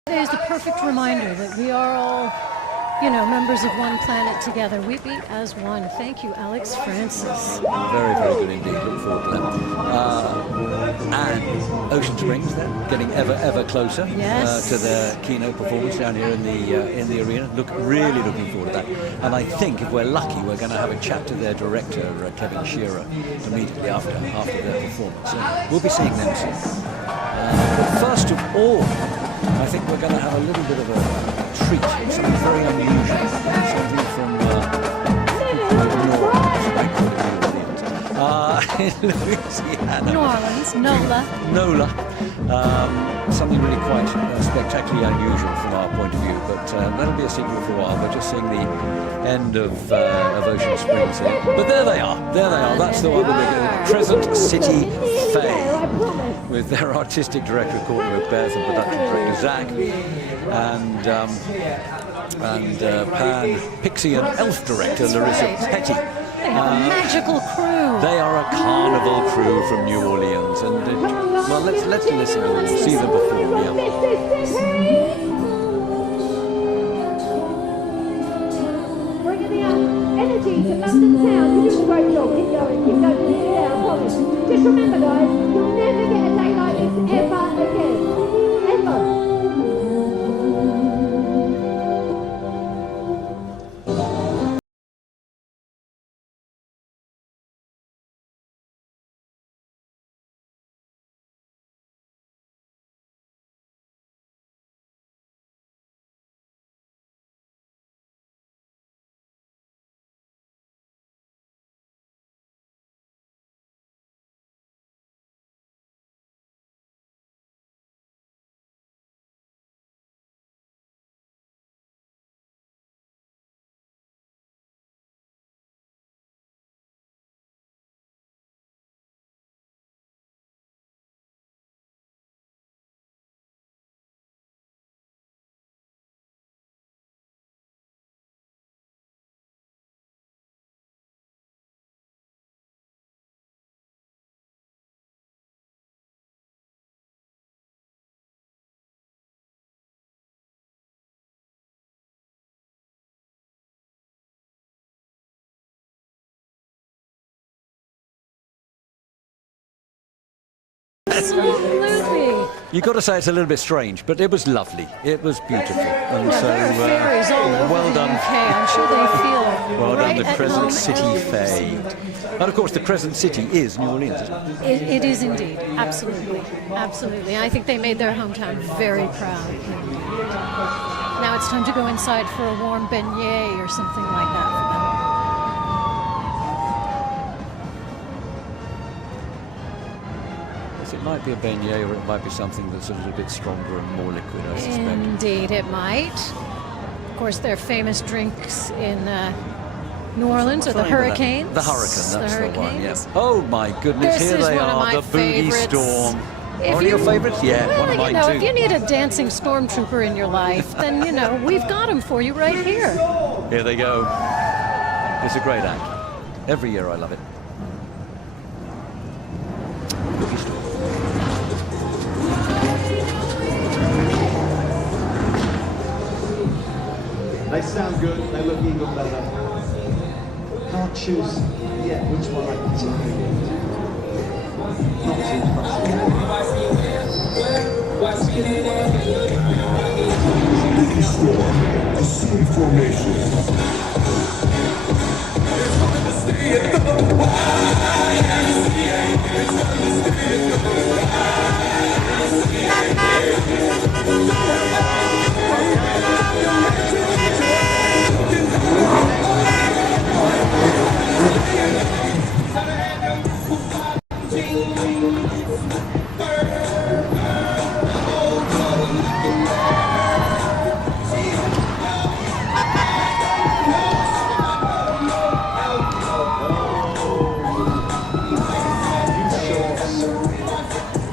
Today is the perfect reminder that we are all, you know, members of one planet together. We beat as one. Thank you, Alex Francis. Very, very good indeed. Look forward to that. And Ocean Springs, then, getting ever closer to their keynote performance down here in the arena. Really looking forward to that. And I think if we're lucky, we're going to have a chat to their director, Kevin Shearer, immediately after their performance. So we'll be seeing them soon. But first of all, I think we're going to have a little bit of a treat, something very unusual, something from in Louisiana. New Orleans, NOLA. Something really quite spectacularly unusual from our point of view, but that'll be a secret for a while. We're just seeing the end of Ocean Springs here. But there they are. That's the one with the Crescent City Faye, with their artistic director Courtney Macbeth and production director Zach, and Pan, Pixie and Elf director Larissa Petty. They have a magical crew. They are a carnival crew from New Orleans, and well, let's listen to them, see them perform. Yeah. Bringing the energy to London town. You're doing a great job. Keep going. Yeah, I promise. Just remember, guys, you'll never get a day like this ever again. Ever. Absolutely. You've got to say it's a little bit strange, but it was lovely. It was beautiful. And so, there are fairies all over well the done. UK. I'm sure they feel Well right done, the at Crescent home City and Faye. And of course, the Crescent City is New Orleans, isn't it? It is indeed. Absolutely. I think they made their hometown very proud. Now it's time to go inside for a warm beignet or something like that for them. It might be a beignet, or it might be something that's a little bit stronger and more liquid, I suspect. Indeed, it might. Of course, their famous drinks in New Orleans are the Hurricanes. The Hurricane, that's the one, yeah. Hurricanes. Oh my goodness, This here is they one of are, my the Boogie favorites. Storm. If One of your you- favorites? Yeah, Well, one of mine too. if you need a dancing stormtrooper in your life, then, we've got them for you right here. Here they go. It's a great act. Every year I love it. Boogie Storm. They sound good, they look even better. Can't choose yet which one I particularly not too fussy. A sea formation.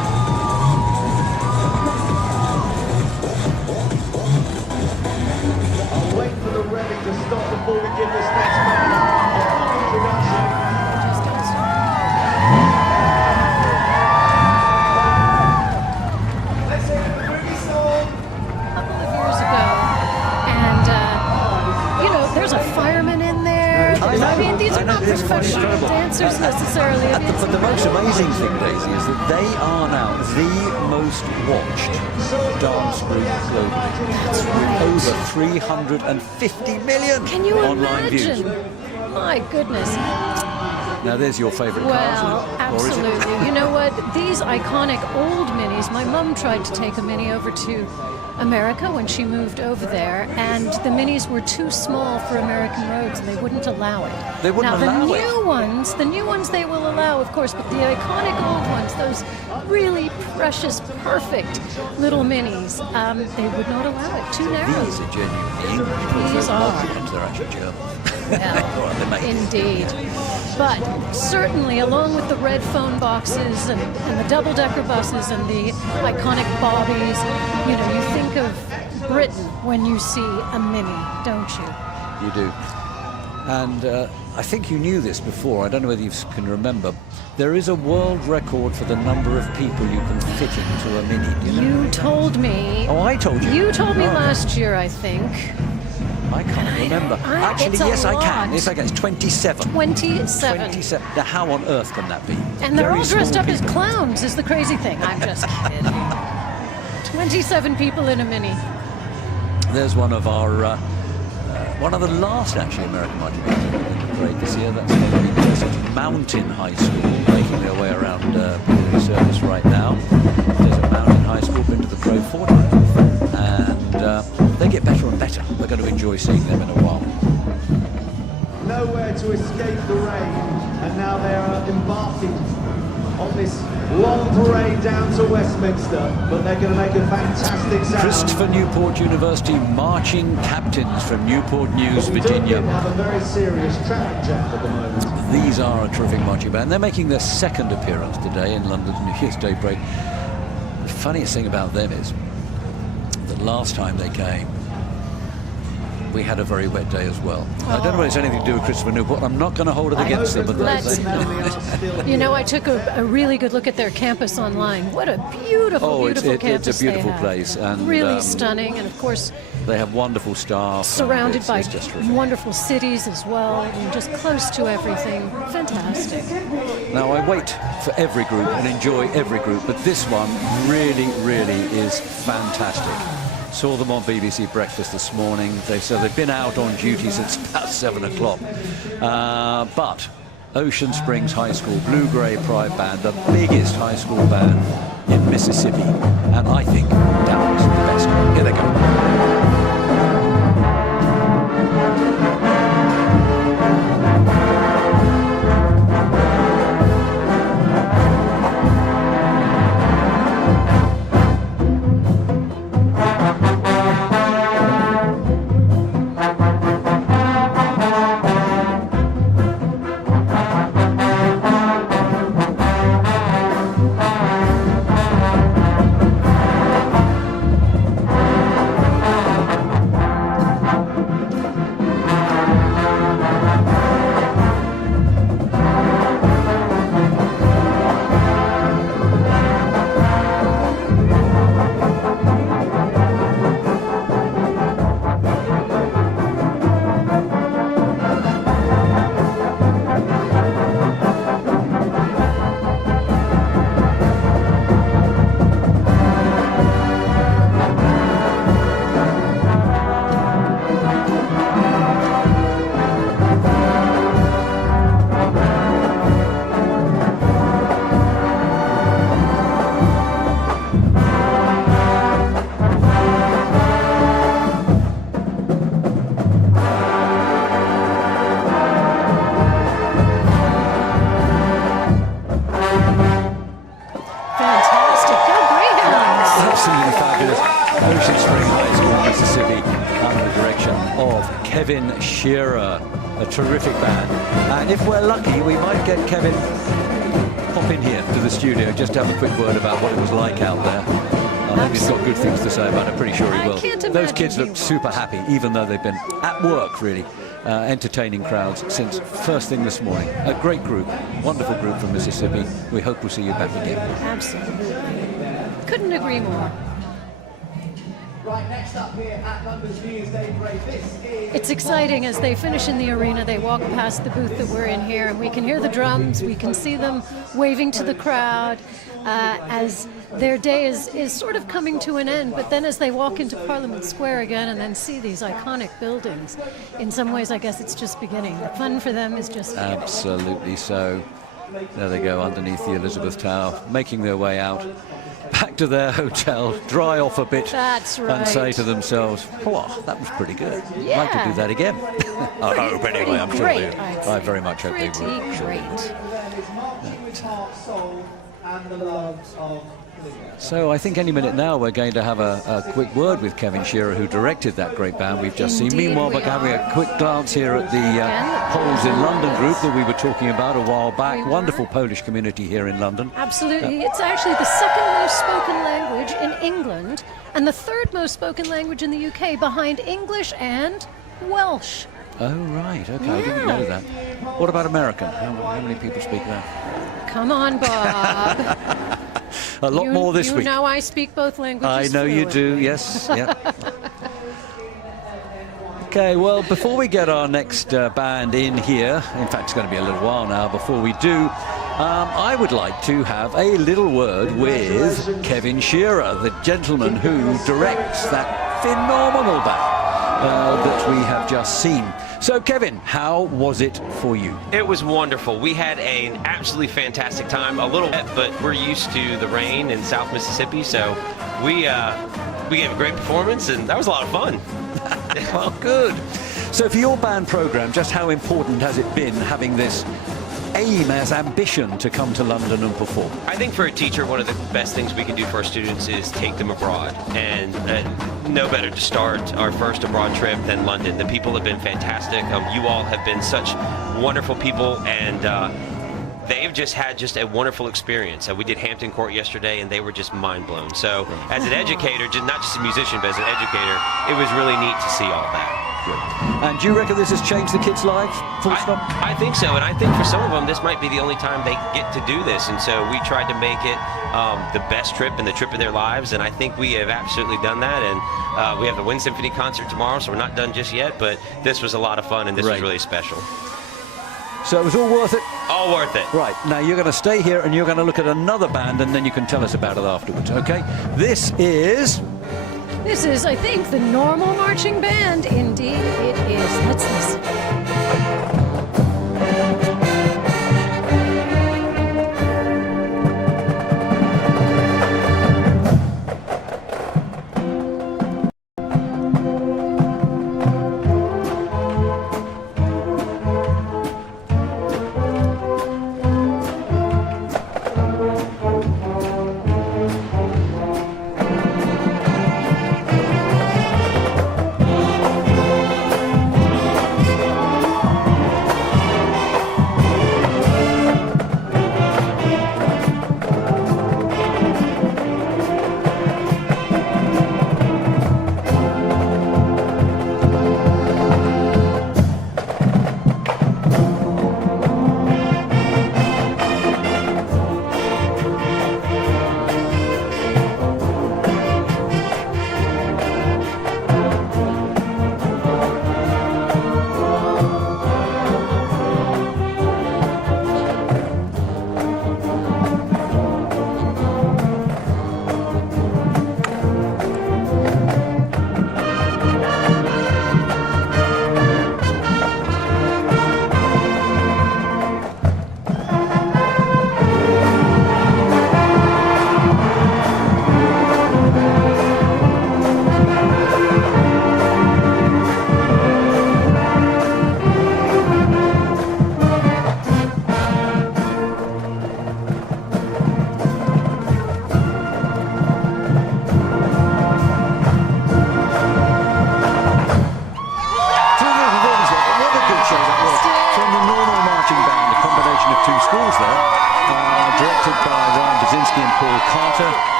these are not it's quite professional incredible. dancers necessarily. But the most amazing thing, Daisy, is that they are now the most watched dance group globally. That's right. Over 350 million Can you online imagine? views. My goodness. Now there's your favourite Well, cars, or is it? absolutely. You know what? These iconic old minis, my mum tried to take a mini over to America when she moved over there, and the minis were too small for American roads, and they wouldn't allow it. They wouldn't now, allow the it. new ones they will allow, of course, but the iconic old ones, those really precious, perfect little minis, they would not allow it. Too narrow. These are genuinely English. These are. They're actually German. Well, They make it. indeed. But certainly, along with the red phone boxes and the double-decker buses and the iconic bobbies, you know, you think of Britain when you see a mini, don't you? You do. And I think you knew this before. I don't know whether you can remember. There is a world record for the number of people you can fit into a mini. Do you know? You told me. Oh, I told you. You told me Oh. last year, I think. I can't remember. Actually, it's a yes, I lot. can. Yes, I can. It's 27. 27. 27. Now, how on earth can that be? And they're Very all dressed small up as people. clowns, is the crazy thing. I'm just kidding. 27 people in a mini. There's one of our, one of the last actually American marching bands in the parade this year. That's the Mountain High School, making their way around Piccadilly Circus right now. Desert Mountain High School, been to the Pro 40, and they get better and better. We're going to enjoy seeing them in a while. Nowhere to escape the rain, and now they are embarking on this long parade down to Westminster, but they're going to make a fantastic sound. Christopher Newport University marching captains from Newport News, But we Virginia. do have a very serious traffic jam at the moment. These are a terrific marching band. They're making their second appearance today in London's New Year's Day parade. The funniest thing about them is that last time they came, we had a very wet day as well. I don't know whether it's anything to do with Christopher Newport. I'm not going to hold it against them. But Let's not. You know, I took a really good look at their campus online. What a beautiful, beautiful campus it's a beautiful they have. place. And, really stunning, and of course, they have wonderful staff. surrounded by it's just terrific. wonderful cities as well. I mean, just close to everything. Fantastic. Now, I wait for every group and enjoy every group, but this one really, really is fantastic. Saw them on BBC Breakfast this morning. They've been out on duty since about 7 o'clock. But Ocean Springs High School Blue Grey Pride Band, the biggest high school band in Mississippi, and I think doubtless the best. Here they go. Absolutely fabulous. Ocean Spring High School, Mississippi, under the direction of Kevin Shearer, a terrific band. And if we're lucky, we might get Kevin pop in here to the studio, just to have a quick word about what it was like out there. I hope he's got good things to say about it. I'm pretty sure he will. Those kids look super happy, even though they've been at work, really, entertaining crowds since first thing this morning. A great group, wonderful group from Mississippi. We hope we'll see you back again. Absolutely. Couldn't agree more. Right, next up here at London's New Year's Day Parade, this is... It's exciting as they finish in the arena. They walk past the booth that we're in here, and we can hear the drums. We can see them waving to the crowd as their day is sort of coming to an end. But then as they walk into Parliament Square again and then see these iconic buildings, in some ways, I guess it's just beginning. The fun for them is just beginning. Absolutely so. There they go underneath the Elizabeth Tower, making their way out. Back to their hotel, dry off a bit, That's right. and say to themselves, "Oh, that was pretty good. Yeah. I'd like to do that again." I hope anyway. I'm sure Great, they. I'd I say. very much hope they Pretty will. great. and the loves of So I think any minute now we're going to have a quick word with Kevin Shearer, who directed that great band we've just seen. Indeed Meanwhile, we we're having are. a quick glance here at the Poles in London group that we were talking about a while back. Wonderful Polish community here in London. Absolutely. It's actually the second most spoken language in England and the third most spoken language in the UK, behind English and Welsh. Oh, right. Okay, I didn't know that. What about American? How many people speak that? Come on, Bob. A lot more this you week. You know I speak both languages I know you do, fluently. yes. Yeah. Okay, well, before we get our next band in here, in fact, it's going to be a little while now before we do, I would like to have a little word with Kevin Shearer, the gentleman who directs that phenomenal band that we have just seen. So, Kevin, how was it for you? It was wonderful. We had an absolutely fantastic time. A little wet, but we're used to the rain in South Mississippi, so we gave a great performance, and that was a lot of fun. Well, good. So, for your band program, just how important has it been having this aim as ambition to come to London and perform? I think for a teacher, one of the best things we can do for our students is take them abroad, and no better to start our first abroad trip than London. The people have been fantastic. You all have been such wonderful people, and they've just had a wonderful experience. We did Hampton Court yesterday, and they were just mind blown. So as an educator, not just a musician, but as an educator, it was really neat to see all that. And do you reckon this has changed the kids' lives? Full stop? I think so, and I think for some of them this might be the only time they get to do this, and so we tried to make it the best trip and the trip of their lives, and I think we have absolutely done that. And we have the Wind Symphony concert tomorrow, so we're not done just yet, but this was a lot of fun, and this was really special. So it was all worth it? All worth it. Right, now you're going to stay here and you're going to look at another band, and then you can tell us about it afterwards, okay? This is, I think, the Normal Marching Band. Indeed, it is. Let's listen.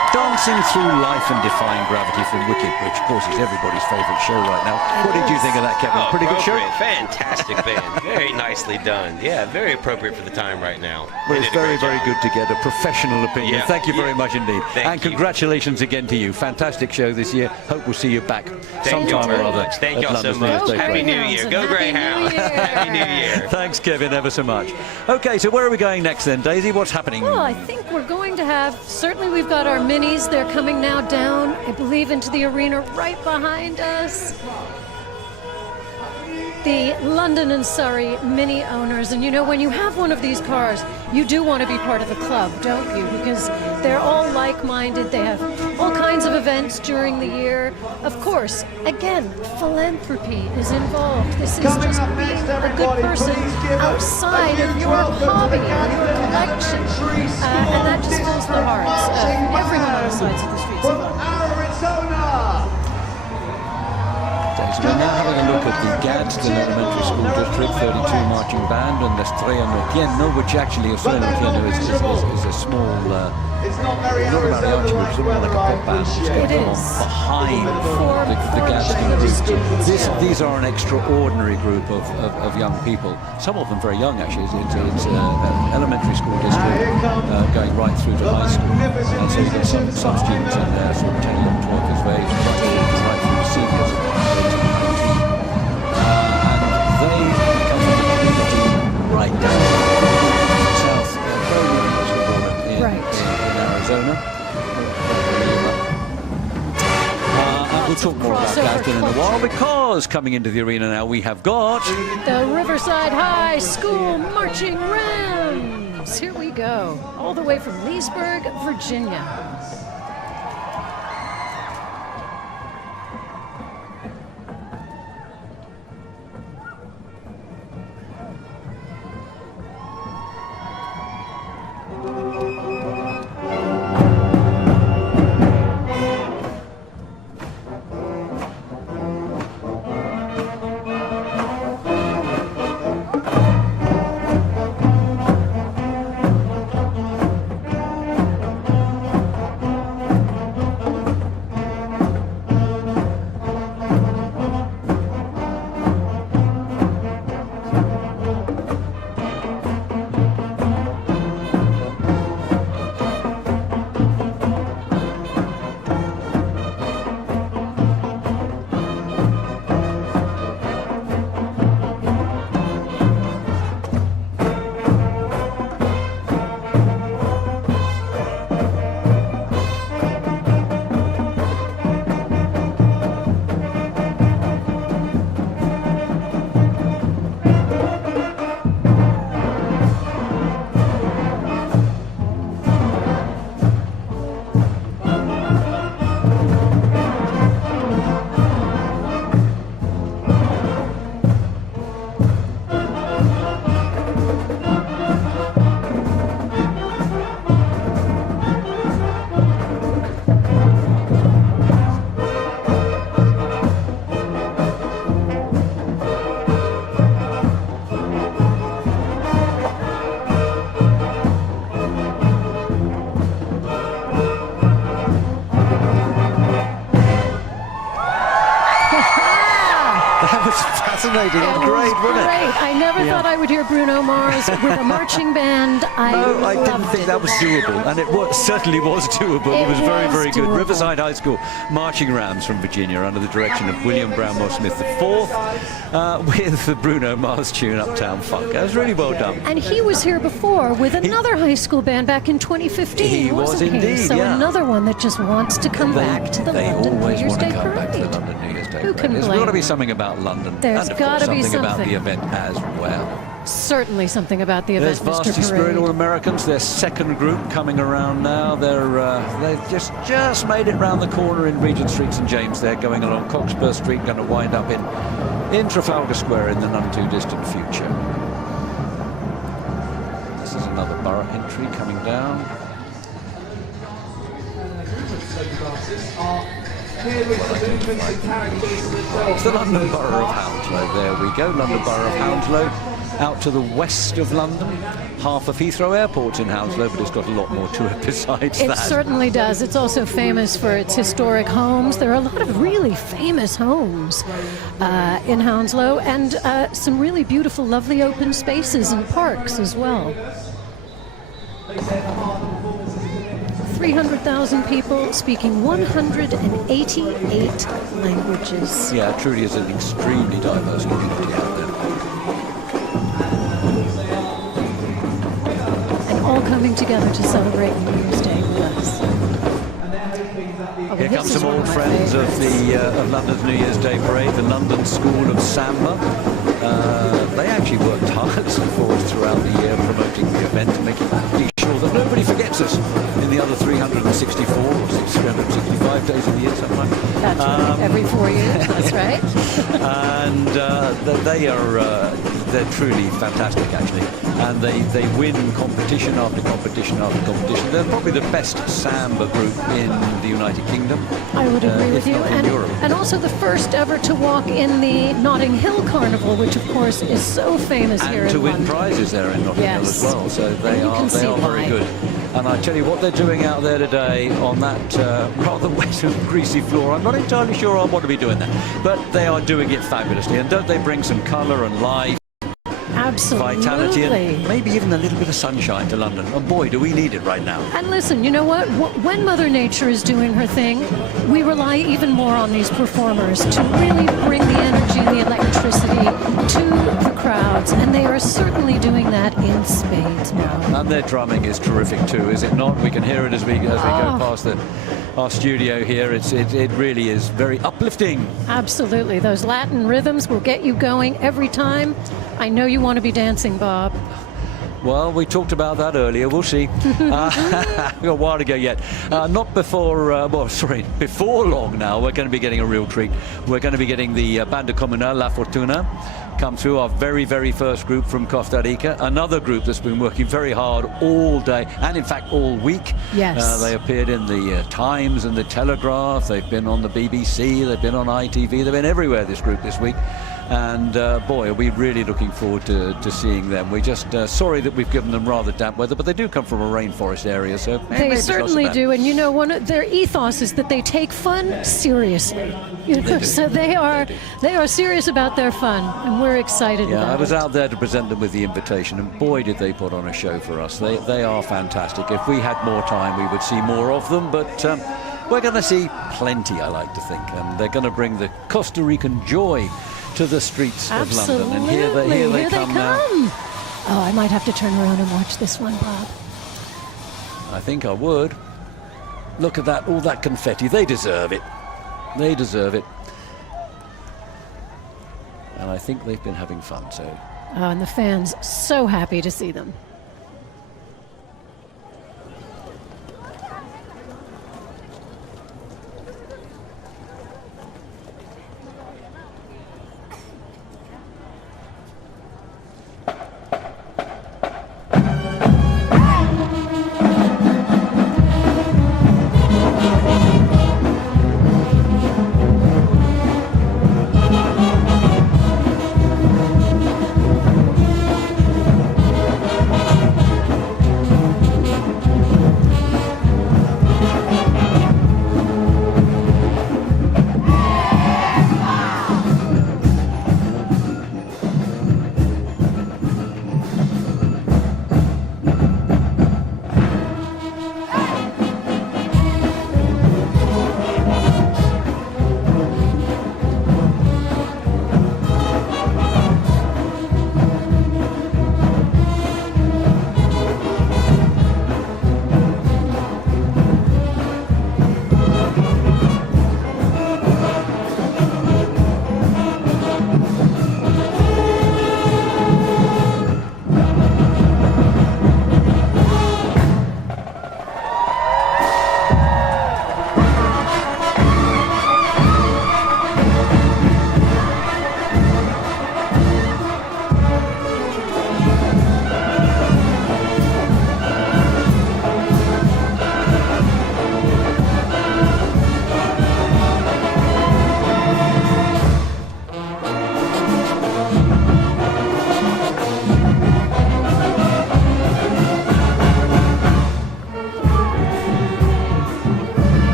dancing through life and defying gravity from Wicked, which of course is everybody's favourite show right now. What did you think of that, Kevin? Pretty good show? Fantastic band. Very nicely done. Yeah, very appropriate for the time right now. Well, it's very, very good to get a professional opinion. Yeah. Thank you very much indeed. Thank you. Congratulations again to you. Fantastic show this year. Hope we'll see you back sometime or other. Thank y'all so much. Happy New Year. Go Greyhounds. Happy New Year. Thanks, Kevin, ever so much. Okay, so where are we going next then, Daisy? What's happening? Well, I think we're going to have, certainly we've got our minis. They're coming now down, I believe, into the arena right behind us. The London and Surrey Mini owners. And you know, when you have one of these cars, you do want to be part of the club, don't you? Because they're all like-minded. They have all kinds of events during the year. Of course, again, philanthropy is involved. This is just being a good person outside of your hobby, your collection. And that just fills the hearts of everyone on the sides of the streets. So we're now having a look at the Gadsden Elementary School District 32 marching band and the Estrella Nortieno, which actually Estrella Nortieno is a small, not a mariachi, but it's more like a pop band. It's going to come behind the Gadsden group. These are an extraordinary group of young people, some of them very young actually. It's an elementary school district going right through to high school. And so you've got some students in there, sort of 10, 11, 12 years of age, right through to seniors. Right down south in Arizona. And we'll talk more about Gadsden in a while, because coming into the arena now we have got the Riverside High School Marching Rams. Here we go, all the way from Leesburg, Virginia. Fascinating and great, wasn't it? I never thought I would hear Bruno Mars with a marching band. I didn't think that was doable, and it certainly was doable. It was very, very good. Riverside High School Marching Rams from Virginia under the direction of William Brownmore Smith IV with the Bruno Mars tune Uptown Funk. That was really well done. And he was here before with another high school band back in 2015. He was indeed, So another one that just wants to come back to the London New Year's Day Parade. Who can blame? There's got to be something about London. There's got to be something about the event as well. Certainly something about the event, There's Mr. Varsity Parade. Spirit All Americans, their second group coming around now. They've just made it round the corner in Regent Street, St James. They're going along Cockspur Street, going to wind up in Trafalgar Square in the none too distant future. This is another borough entry coming down. It's the London Borough of Hounslow. There we go, London Borough of Hounslow. out to the west of London. Half of Heathrow Airport's in Hounslow, but it's got a lot more to it besides It that. certainly does. It's also famous for its historic homes. There are a lot of really famous homes in Hounslow, and some really beautiful, lovely open spaces and parks as well. 300,000 people speaking 188 languages. Yeah, it truly is an extremely diverse community out there. And all coming together to celebrate New Year's Day with us. Here come some old friends of of London's New Year's Day parade, the London School of Samba. They actually worked hard for us throughout the year promoting the event, making sure that nobody forgets us in the other 364 or 365 days of the year, something like that. That's right. Every 4 years, that's right. And they're truly fantastic, actually. And they win competition after competition after competition. They're probably the best samba group in the United Kingdom. I would agree with you. Europe. And also the first ever to walk in the Notting Hill Carnival, which of course is so famous here in And to win London. prizes there in Notting Hill as well. So they are very good. And I tell you what they're doing out there today on that rather wet and greasy floor. I'm not entirely sure I want to be doing that, but they are doing it fabulously. And don't they bring some colour and life? Absolutely. Vitality and maybe even a little bit of sunshine to London. And boy, do we need it right now. And listen, you know what? When Mother Nature is doing her thing, we rely even more on these performers to really bring the energy and the electricity to the crowds. And they are certainly doing that in spades now. And their drumming is terrific too, is it not? We can hear it as we go past our studio here. It really is very uplifting. Absolutely. Those Latin rhythms will get you going every time. I know you want to be dancing, Bob. Well, we talked about that earlier. We'll see. We've got a while to go yet. Not before, before long now, we're going to be getting a real treat. We're going to be getting the Banda Comunal La Fortuna come through, our very, very first group from Costa Rica. Another group that's been working very hard all day, and in fact all week. Yes. They appeared in the Times and the Telegraph. They've been on the BBC. They've been on ITV. They've been everywhere, this group, this week. And boy, are we really looking forward to seeing them. We're just sorry that we've given them rather damp weather, but they do come from a rainforest area, so They certainly do. And you know, one of their ethos is that they take fun seriously. You know, so they are serious about their fun, and we're excited about it. Yeah, I was out there to present them with the invitation, and boy, did they put on a show for us. They are fantastic. If we had more time, we would see more of them, but we're going to see plenty, I like to think, and they're going to bring the Costa Rican joy to the streets of London. And here they come now. Oh, I might have to turn around and watch this one, Bob. I think I would. Look at that, all that confetti. They deserve it. They deserve it. And I think they've been having fun, so. Oh, and the fans so happy to see them.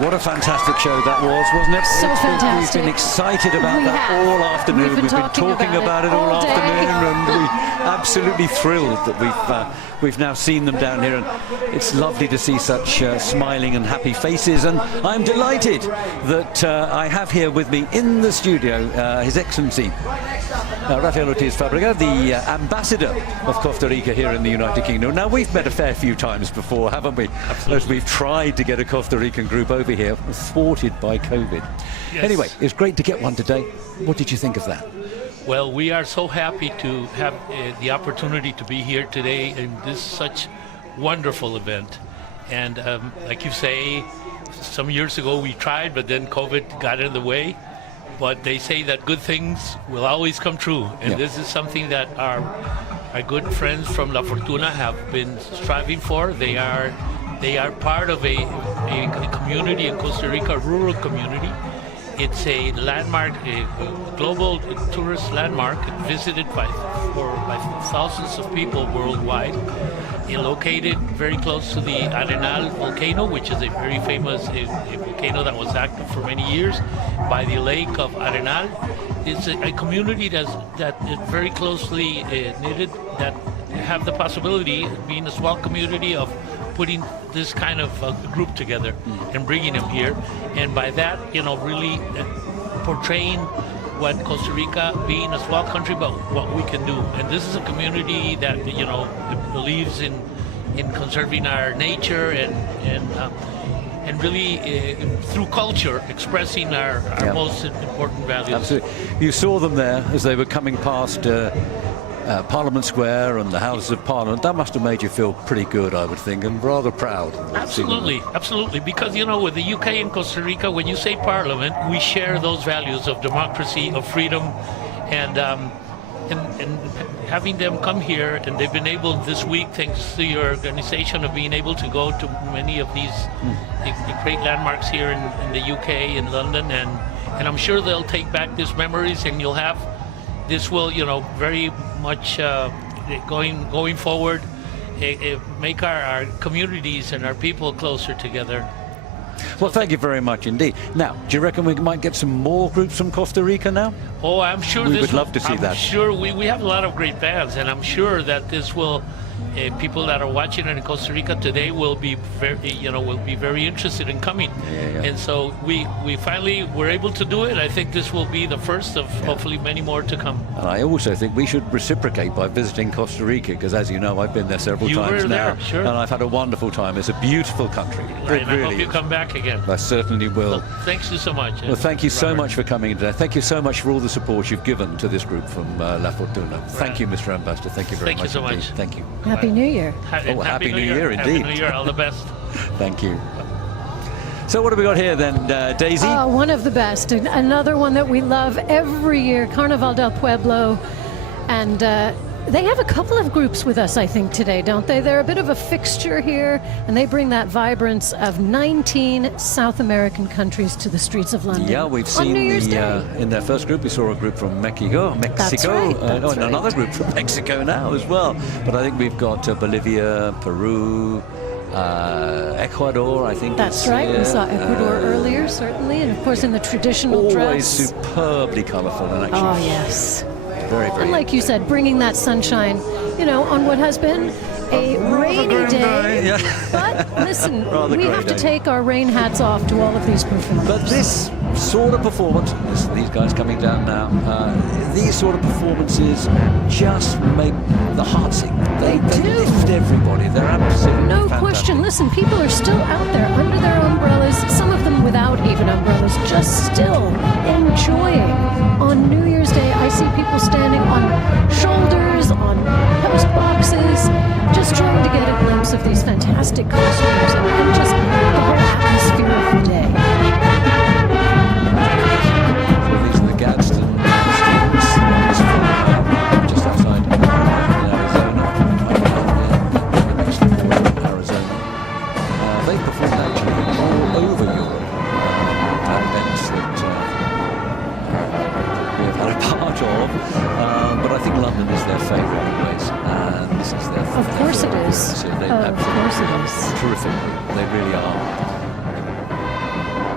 What a fantastic show that was, wasn't it? So fantastic. We've been excited about We that have. all afternoon. We've been talking about it all all day. afternoon, and we're absolutely thrilled that we've now seen them down here, and it's lovely to see such smiling and happy faces. And I'm delighted that I have here with me in the studio His Excellency Rafael Ortiz Fabrega, the ambassador of Costa Rica here in the United Kingdom. Now, we've met a fair few times before, haven't we? Absolutely. As we've tried to get a Costa Rican group over here, thwarted by COVID. Yes. Anyway, it's great to get one today. What did you think of that? Well, we are so happy to have the opportunity to be here today in this such wonderful event. And like you say, some years ago we tried, but then COVID got in the way. But they say that good things will always come true. And this is something that our good friends from La Fortuna have been striving for. They are part of a community in Costa Rica, a rural community. It's a landmark, a global tourist landmark visited by thousands of people worldwide. Located very close to the Arenal volcano, which is a very famous a volcano that was active for many years, by the lake of Arenal. It's a community that is very closely knitted, that have the possibility, being a small community, of putting this kind of group together and bringing them here, and by that, really portraying what Costa Rica, being a small country, but what we can do. And this is a community that believes in conserving our nature and really through culture expressing our most important values. Absolutely. You saw them there as they were coming past Parliament Square and the Houses of Parliament. That must have made you feel pretty good, I would think, and rather proud. Absolutely, absolutely. Because, with the UK and Costa Rica, when you say Parliament, we share those values of democracy, of freedom, and having them come here, and they've been able this week, thanks to your organization, of being able to go to many of these the great landmarks here in the UK, in London, and I'm sure they'll take back these memories, and this will, very much going forward, make our communities and our people closer together. Well, thank you very much indeed. Now, do you reckon we might get some more groups from Costa Rica now? Oh, I'm sure we would love to see that. I'm sure we have a lot of great bands, and I'm sure that this will. People that are watching it in Costa Rica today will be very interested in coming. And so we finally were able to do it. I think this will be the first of hopefully many more to come. And I also think we should reciprocate by visiting Costa Rica, because as you know, I've been there several times now, sure. And I've had a wonderful time. It's a beautiful country. Right, It I really hope you is. come back again. I certainly will. Well, thanks you so much. Well, thank you so Robert. much for coming today. Thank you so much for all the support you've given to this group from La Fortuna. Thank you, Mr. Ambassador. Thank you very much. Thank you so indeed. much. Thank you. Happy New Year. Happy New Year Happy indeed. New Year, all the best. Thank you. So what have we got here then, Daisy? One of the best. Another one that we love every year, Carnaval del Pueblo. And they have a couple of groups with us, I think, today, don't they? They're a bit of a fixture here, and they bring that vibrance of 19 South American countries to the streets of London. Yeah, we've seen in their first group, we saw a group from Mexico. That's right, that's and another group from Mexico now as well. But I think we've got Bolivia, Peru, Ecuador, I think. That's right. We saw Ecuador earlier, certainly, and of course in the traditional always dress. superbly colourful and actually. Oh yes. Very, very. And like you said, bringing that sunshine, on what has been a rainy day. Yeah. But listen, Rather we grey have to day. take our rain hats off to all of these performers. But this sort of performance, these guys coming down now, these sort of performances just make the heart sing. They lift everybody. They're absolutely No fantastic. question. Listen, people are still out there under their umbrellas, some of them without even umbrellas, just still enjoying. On New Year's Day, I see people standing on shoulders, on post boxes, just trying to get a glimpse of these fantastic costumes and just the whole atmosphere of the day. So these are the Gadsden students from just outside Arizona. Arizona. They performed actually all over Europe at events that we have had a part of. But I think London is their favourite always, and this is their. Of course it is. They Of course it is. Terrific. They really are.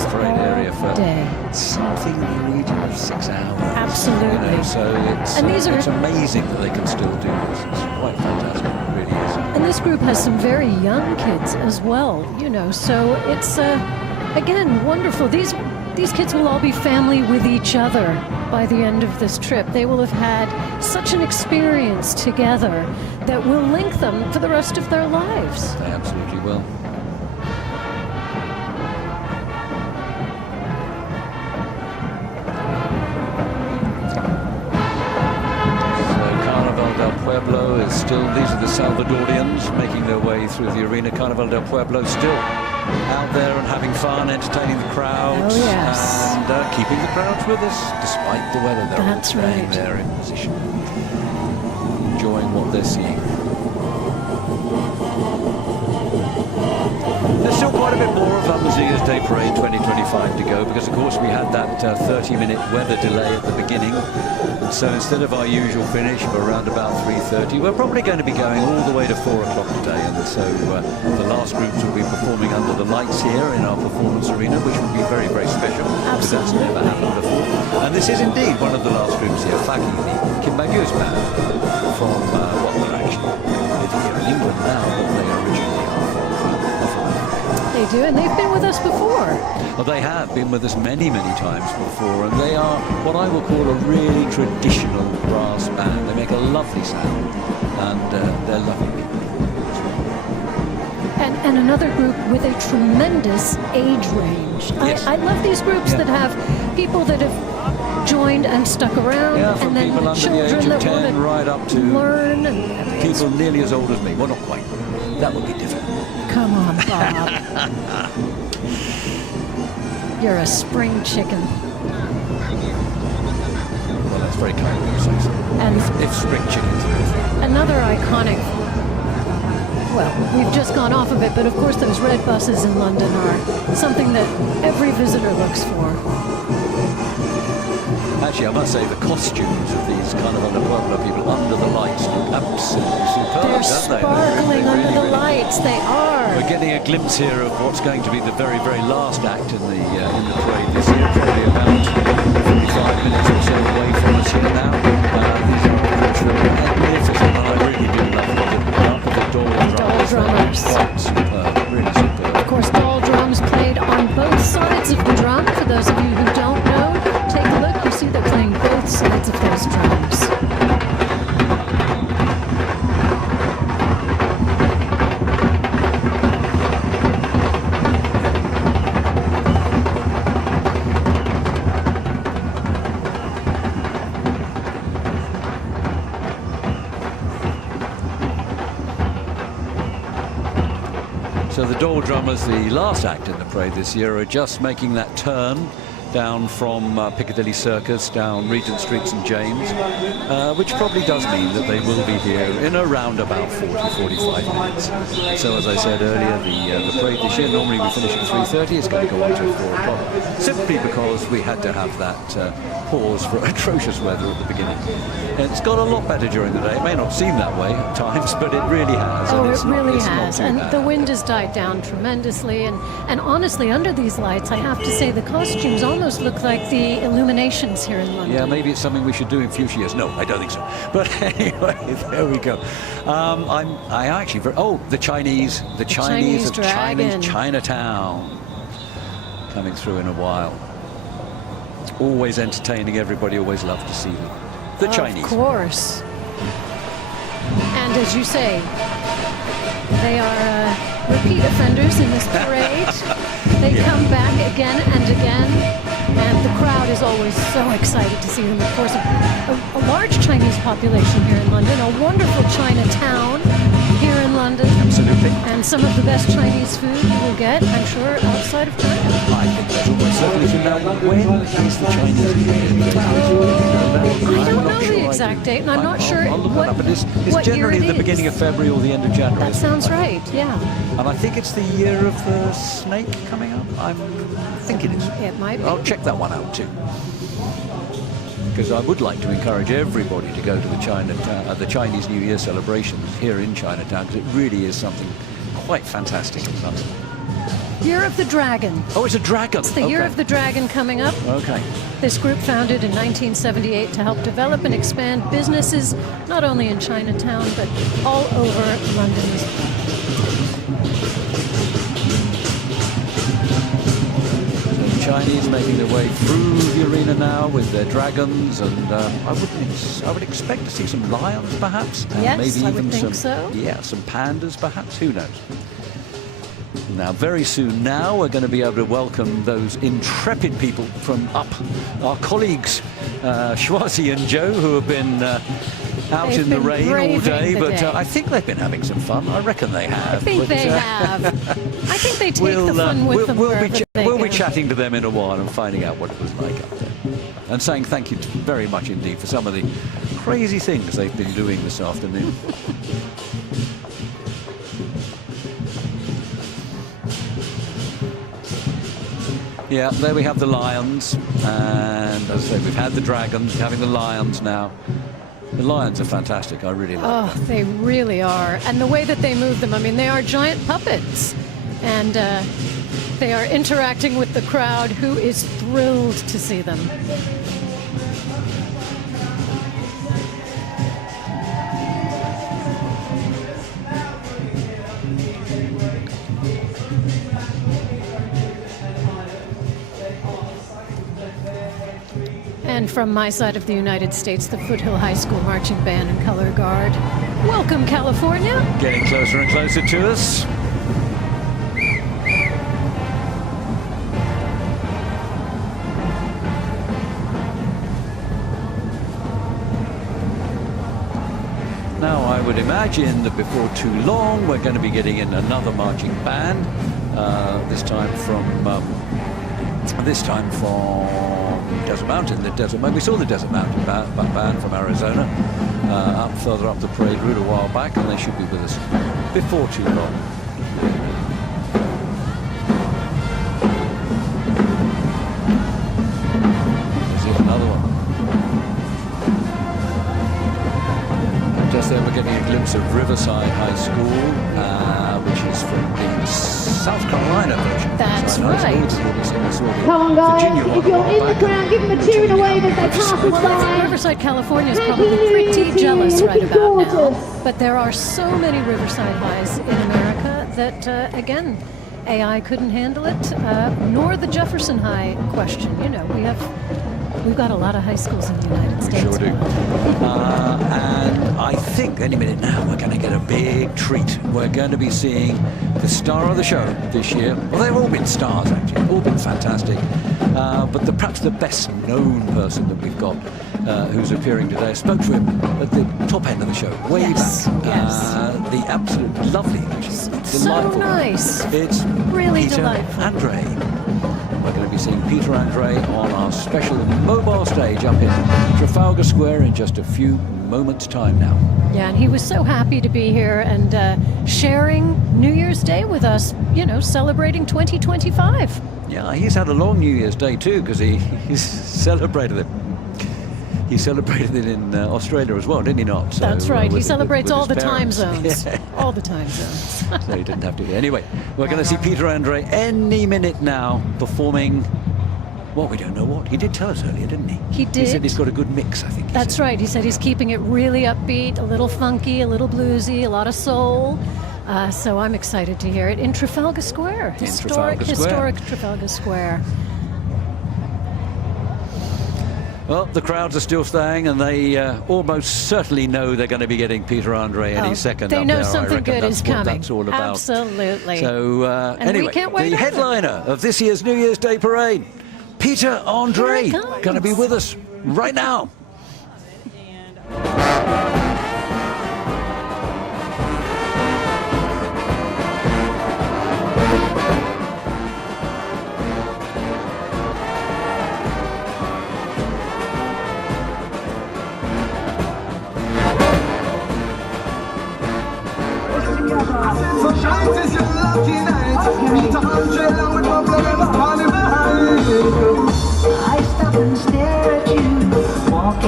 goes parade all area for day. something in the region of 6 hours. Absolutely. So it's amazing that they can still do this. It's quite fantastic. It really is. And this group has some very young kids as well, so it's, again, wonderful. These kids will all be family with each other by the end of this trip. They will have had such an experience together that will link them for the rest of their lives. They absolutely will. Pueblo is still, these are the Salvadorians making their way through the arena. Carnaval del Pueblo still out there and having fun, entertaining the crowds. Oh, yes. And keeping the crowds with us despite the weather. They're That's all staying right. there in position, enjoying what they're seeing. There's still quite a bit more of Andalusia's Day Parade 2025 to go, because of course we had that 30-minute weather delay at the beginning. And so instead of our usual finish of around about 3:30, we're probably going to be going all the way to 4 o'clock today. And so the last groups will be performing under the lights here in our performance arena, which will be very, very special. Because that's never happened before. And this is indeed one of the last groups here, Faki, the Kimbagyu's band from what they're actually live here in England now, but they originally are from They do, and they've been with us before. Well, they have been with us many, many times before, and they are what I will call a really traditional brass band. They make a lovely sound, and they're lovely people. And another group with a tremendous age range. Yes. I love these groups that have people that have joined and stuck around, From and then people under the children age of that 10 want right up to to learn. people nearly as old as me. Well, not quite. That would be different. Come on, Bob. You're a spring chicken. Well, that's very kind of you to say so. And if spring chickens are anything. another iconic, well, we've just gone off of it, but of course those red buses in London are something that every visitor looks for. Actually, I must say the costumes of these Carnaval de Pueblo people under the lights look absolutely superb, They're don't they? sparkling They under the really lights. They are. We're getting a glimpse here of what's going to be the very, very last act in the parade this year, probably about 45 minutes or so away from us here now. These are magnificent, and I really do love the Dole drummers. Quite superb, really superb. Of course, Dole drums played on both sides of the drum. For those of you who don't know, take a look. You see they're playing both sides of those drums. So the Dole drummers, the last act in the parade this year, are just making that turn down from Piccadilly Circus, down Regent Street St James, which probably does mean that they will be here in around about 40-45 minutes. So as I said earlier, the parade this year, normally we finish at 3:30, it's going to go on to 4 o'clock, simply because we had to have that pause for atrocious weather at the beginning. And it's got a lot better during the day. It may not seem that way at times, but it really has. Oh, and it really it's has. not too And bad. the wind has died down tremendously. And honestly, under these lights, I have to say the costumes almost look like the illuminations here in London. Yeah, maybe it's something we should do in future years. No, I don't think so. But anyway, there we go. I actually, the Chinese of dragon. Chinatown coming through in a while. Always entertaining. Everybody always loved to see them. The Chinese. Of course. And as you say, they are repeat offenders in this parade. They come back again and again, and the crowd is always so excited to see them. Of course, a large Chinese population here in London, a wonderful Chinatown here in London. Absolutely. And some of the best Chinese food you will get, I'm sure, outside of China. I think that's almost certainly true. Now, when is the Chinese New Year? I don't know the exact date, and I'm not sure I'll look that up, but it's what year generally it the beginning is. of February or the end of January. That sounds right, yeah. And I think it's the year of the snake coming up. I think it is. It might be. I'll check that one out too. Because I would like to encourage everybody to go to the Chinese New Year celebrations here in Chinatown, because it really is something quite fantastic and fun. Year of the Dragon. Oh, it's a dragon. It's the Year of the Dragon coming up. Okay. This group founded in 1978 to help develop and expand businesses not only in Chinatown but all over London's. Chinese making their way through the arena now with their dragons, and I would expect to see some lions, perhaps. Yes, maybe I even would think some, so. Yeah, some pandas, perhaps. Who knows? Now, very soon now, we're going to be able to welcome those intrepid people from up, our colleagues, Schwazi and Joe, who have been out in the rain all day, but I think they've been having some fun. I reckon they have. I think they have. I think they take the fun with them wherever they We'll be go. chatting to them in a while and finding out what it was like up there. And saying thank you very much indeed for some of the crazy things they've been doing this afternoon. Yeah, there we have the lions, and as I say, we've had the dragons, we're having the lions now. The lions are fantastic, I really like them. Oh, they really are. And the way that they move them, I mean, they are giant puppets. And they are interacting with the crowd, who is thrilled to see them. And from my side of the United States, the Foothill High School Marching Band and Color Guard. Welcome, California. Getting closer and closer to us. Now, I would imagine that before too long, we're going to be getting in another marching band. This time from Desert Mountain. The Desert Mountain. We saw the Desert Mountain band from Arizona further up the parade route a while back, and they should be with us before too long. There's another one. Just there we're getting a glimpse of Riverside High School, which is from the South Carolina version. That's right. Come on, guys. If you're in the crowd, give them a cheer and a wave as they pass us Well, I think by. Riverside, California is probably pretty jealous right about now. But there are so many Riverside Highs in America that, again, AI couldn't handle it, nor the Jefferson High question. You know, we've got a lot of high schools in the United States. Sure do. And I think any minute now we're going to get a big treat. We're going to be seeing the star of the show this year. Well, they've all been stars, actually. All been fantastic. But perhaps the best known person that we've got who's appearing today, I spoke to him at the top end of the show, way back. Yes. The absolute lovely, delightful. So nice. It's Really Peter delightful. Andre. We're going to be seeing Peter Andre on our special mobile stage up in Trafalgar Square in just a few moments' time now. Yeah, and he was so happy to be here and sharing New Year's Day with us, you know, celebrating 2025. Yeah, he's had a long New Year's Day too, because he's celebrated it. He celebrated it in Australia as well, didn't he not? So, That's right. He with celebrates all the his time parents. zones. Yeah. All the time zones. So he didn't have to. Anyway, we're going to see Peter Andre any minute now performing. Well, we don't know what. He did tell us earlier, didn't he? He did. He said he's got a good mix, I think. That's right. He said he's keeping it really upbeat, a little funky, a little bluesy, a lot of soul. So I'm excited to hear it in Trafalgar Square. Historic Trafalgar Square. Well, the crowds are still staying, and they almost certainly know they're going to be getting Peter Andre any second. They up know there, something I reckon. good That's is what coming. That's all about. Absolutely. So And we anyway, can't wait the either. headliner of this year's New Year's Day parade, Peter Andre, Here he comes. going to be with us right now. I stop and stare at you, walk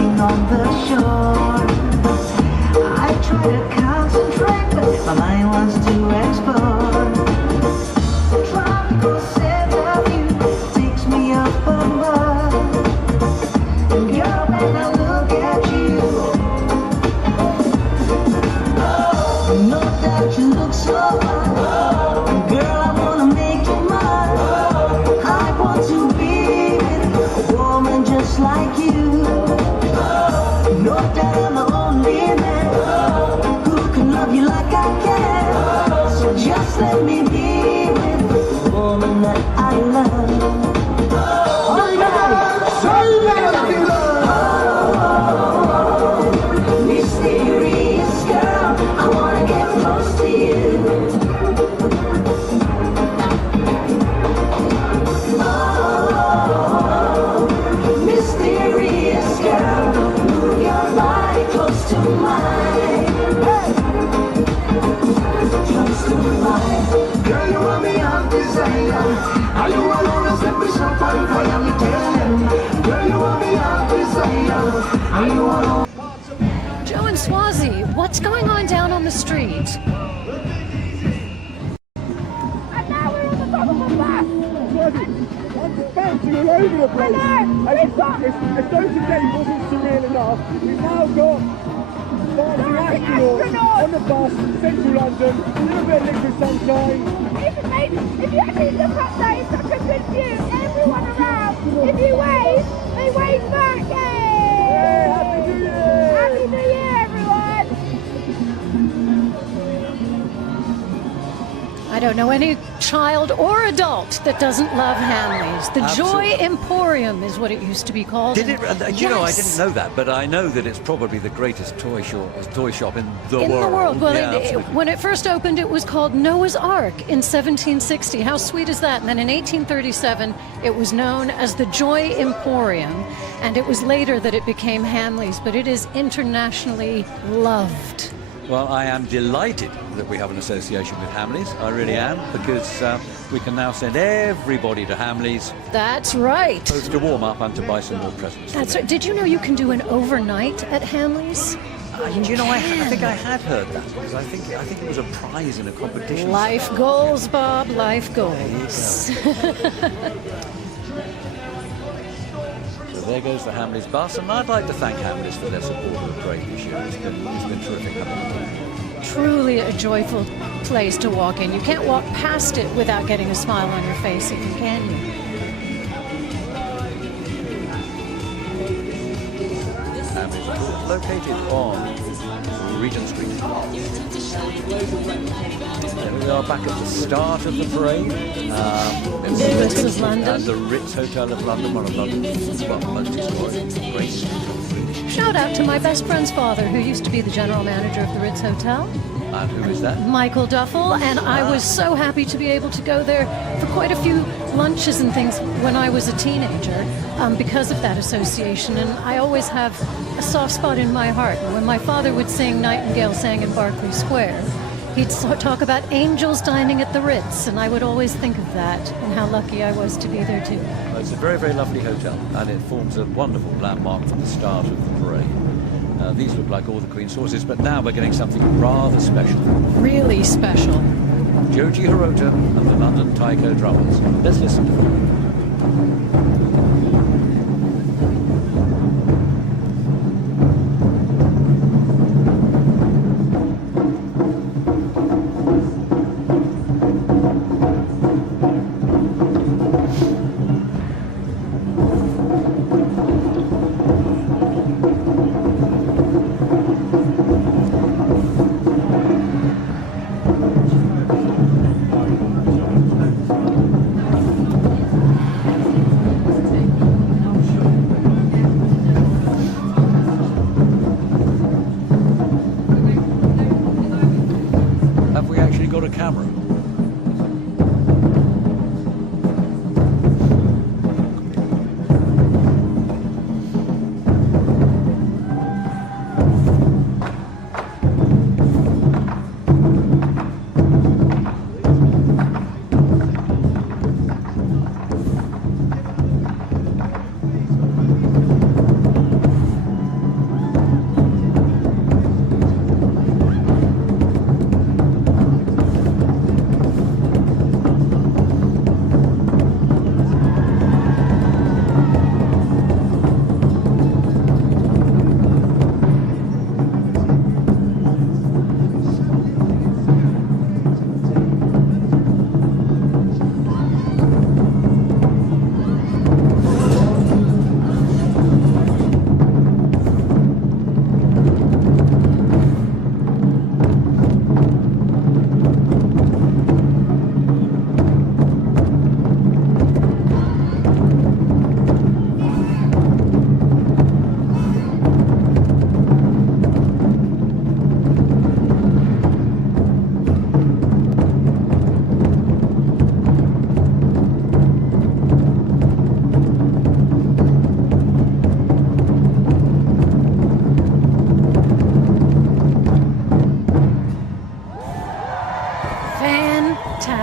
that I love. Mysterious girl, I wanna get close to you. Oh, mysterious girl, move your body close to mine. Close to mine. Girl, you want me on desire. Are you alone and set me so on fire? Me tell them. Girl, you want me on desire. Are you alone? Joe and Swazi, what's going on down on the street? And now we're on the top of a bus. I'm just bouncing all over the place. As though today wasn't surreal enough, we've now got dancing astronauts on the bus, central London, a little bit of liquid sunshine. It's amazing. If you actually look up there, it's such a good view. Everyone around, if you wave, they wave back. Yay! Happy New Year! Happy New Year, everyone! I don't know any child or adult that doesn't love Hamleys. The Absolutely. Joy Emporium is what it used to be called. Did it? You know, I Yes. didn't know that, but I know that it's probably the greatest toy shop in the In world. the world. Well, yeah, absolutely. when it first opened, it was called Noah's Ark in 1760. How sweet is that? And then in 1837, it was known as the Joy Emporium, and it was later that it became Hamleys, but it is internationally loved. Well, I am delighted that we have an association with Hamleys. I really am, because we can now send everybody to Hamleys, That's right. both to warm up and to buy some more presents. That's right. Did you know you can do an overnight at Hamleys? You know, I think I had heard that, because I think it was a prize in a competition. Life goals, Bob. Life goals. So there goes the Hamleys bus, and I'd like to thank Hamleys for their support of the parade this year. It's been terrific having them. Truly a joyful place to walk in. You can't walk past it without getting a smile on your face, if you can. Hamleys located on Regent Street. There we are, back at the start of the parade. In The Ritz of London. And the Ritz Hotel of London, one of London's most historic, great. Shout out to my best friend's father, who used to be the general manager of the Ritz Hotel, And who is that? Michael Duffel, and I was so happy to be able to go there for quite a few lunches and things when I was a teenager because of that association, and I always have a soft spot in my heart. When my father would sing Nightingale Sang in Berkeley Square, he'd talk about angels dining at the Ritz, and I would always think of that and how lucky I was to be there too. Well, it's a very, very lovely hotel, and it forms a wonderful landmark for the start of the parade. These look like all the Queen's horses, but now we're getting something rather special. Really special. Joji Hirota and the London Taiko Drummers. Let's listen to them.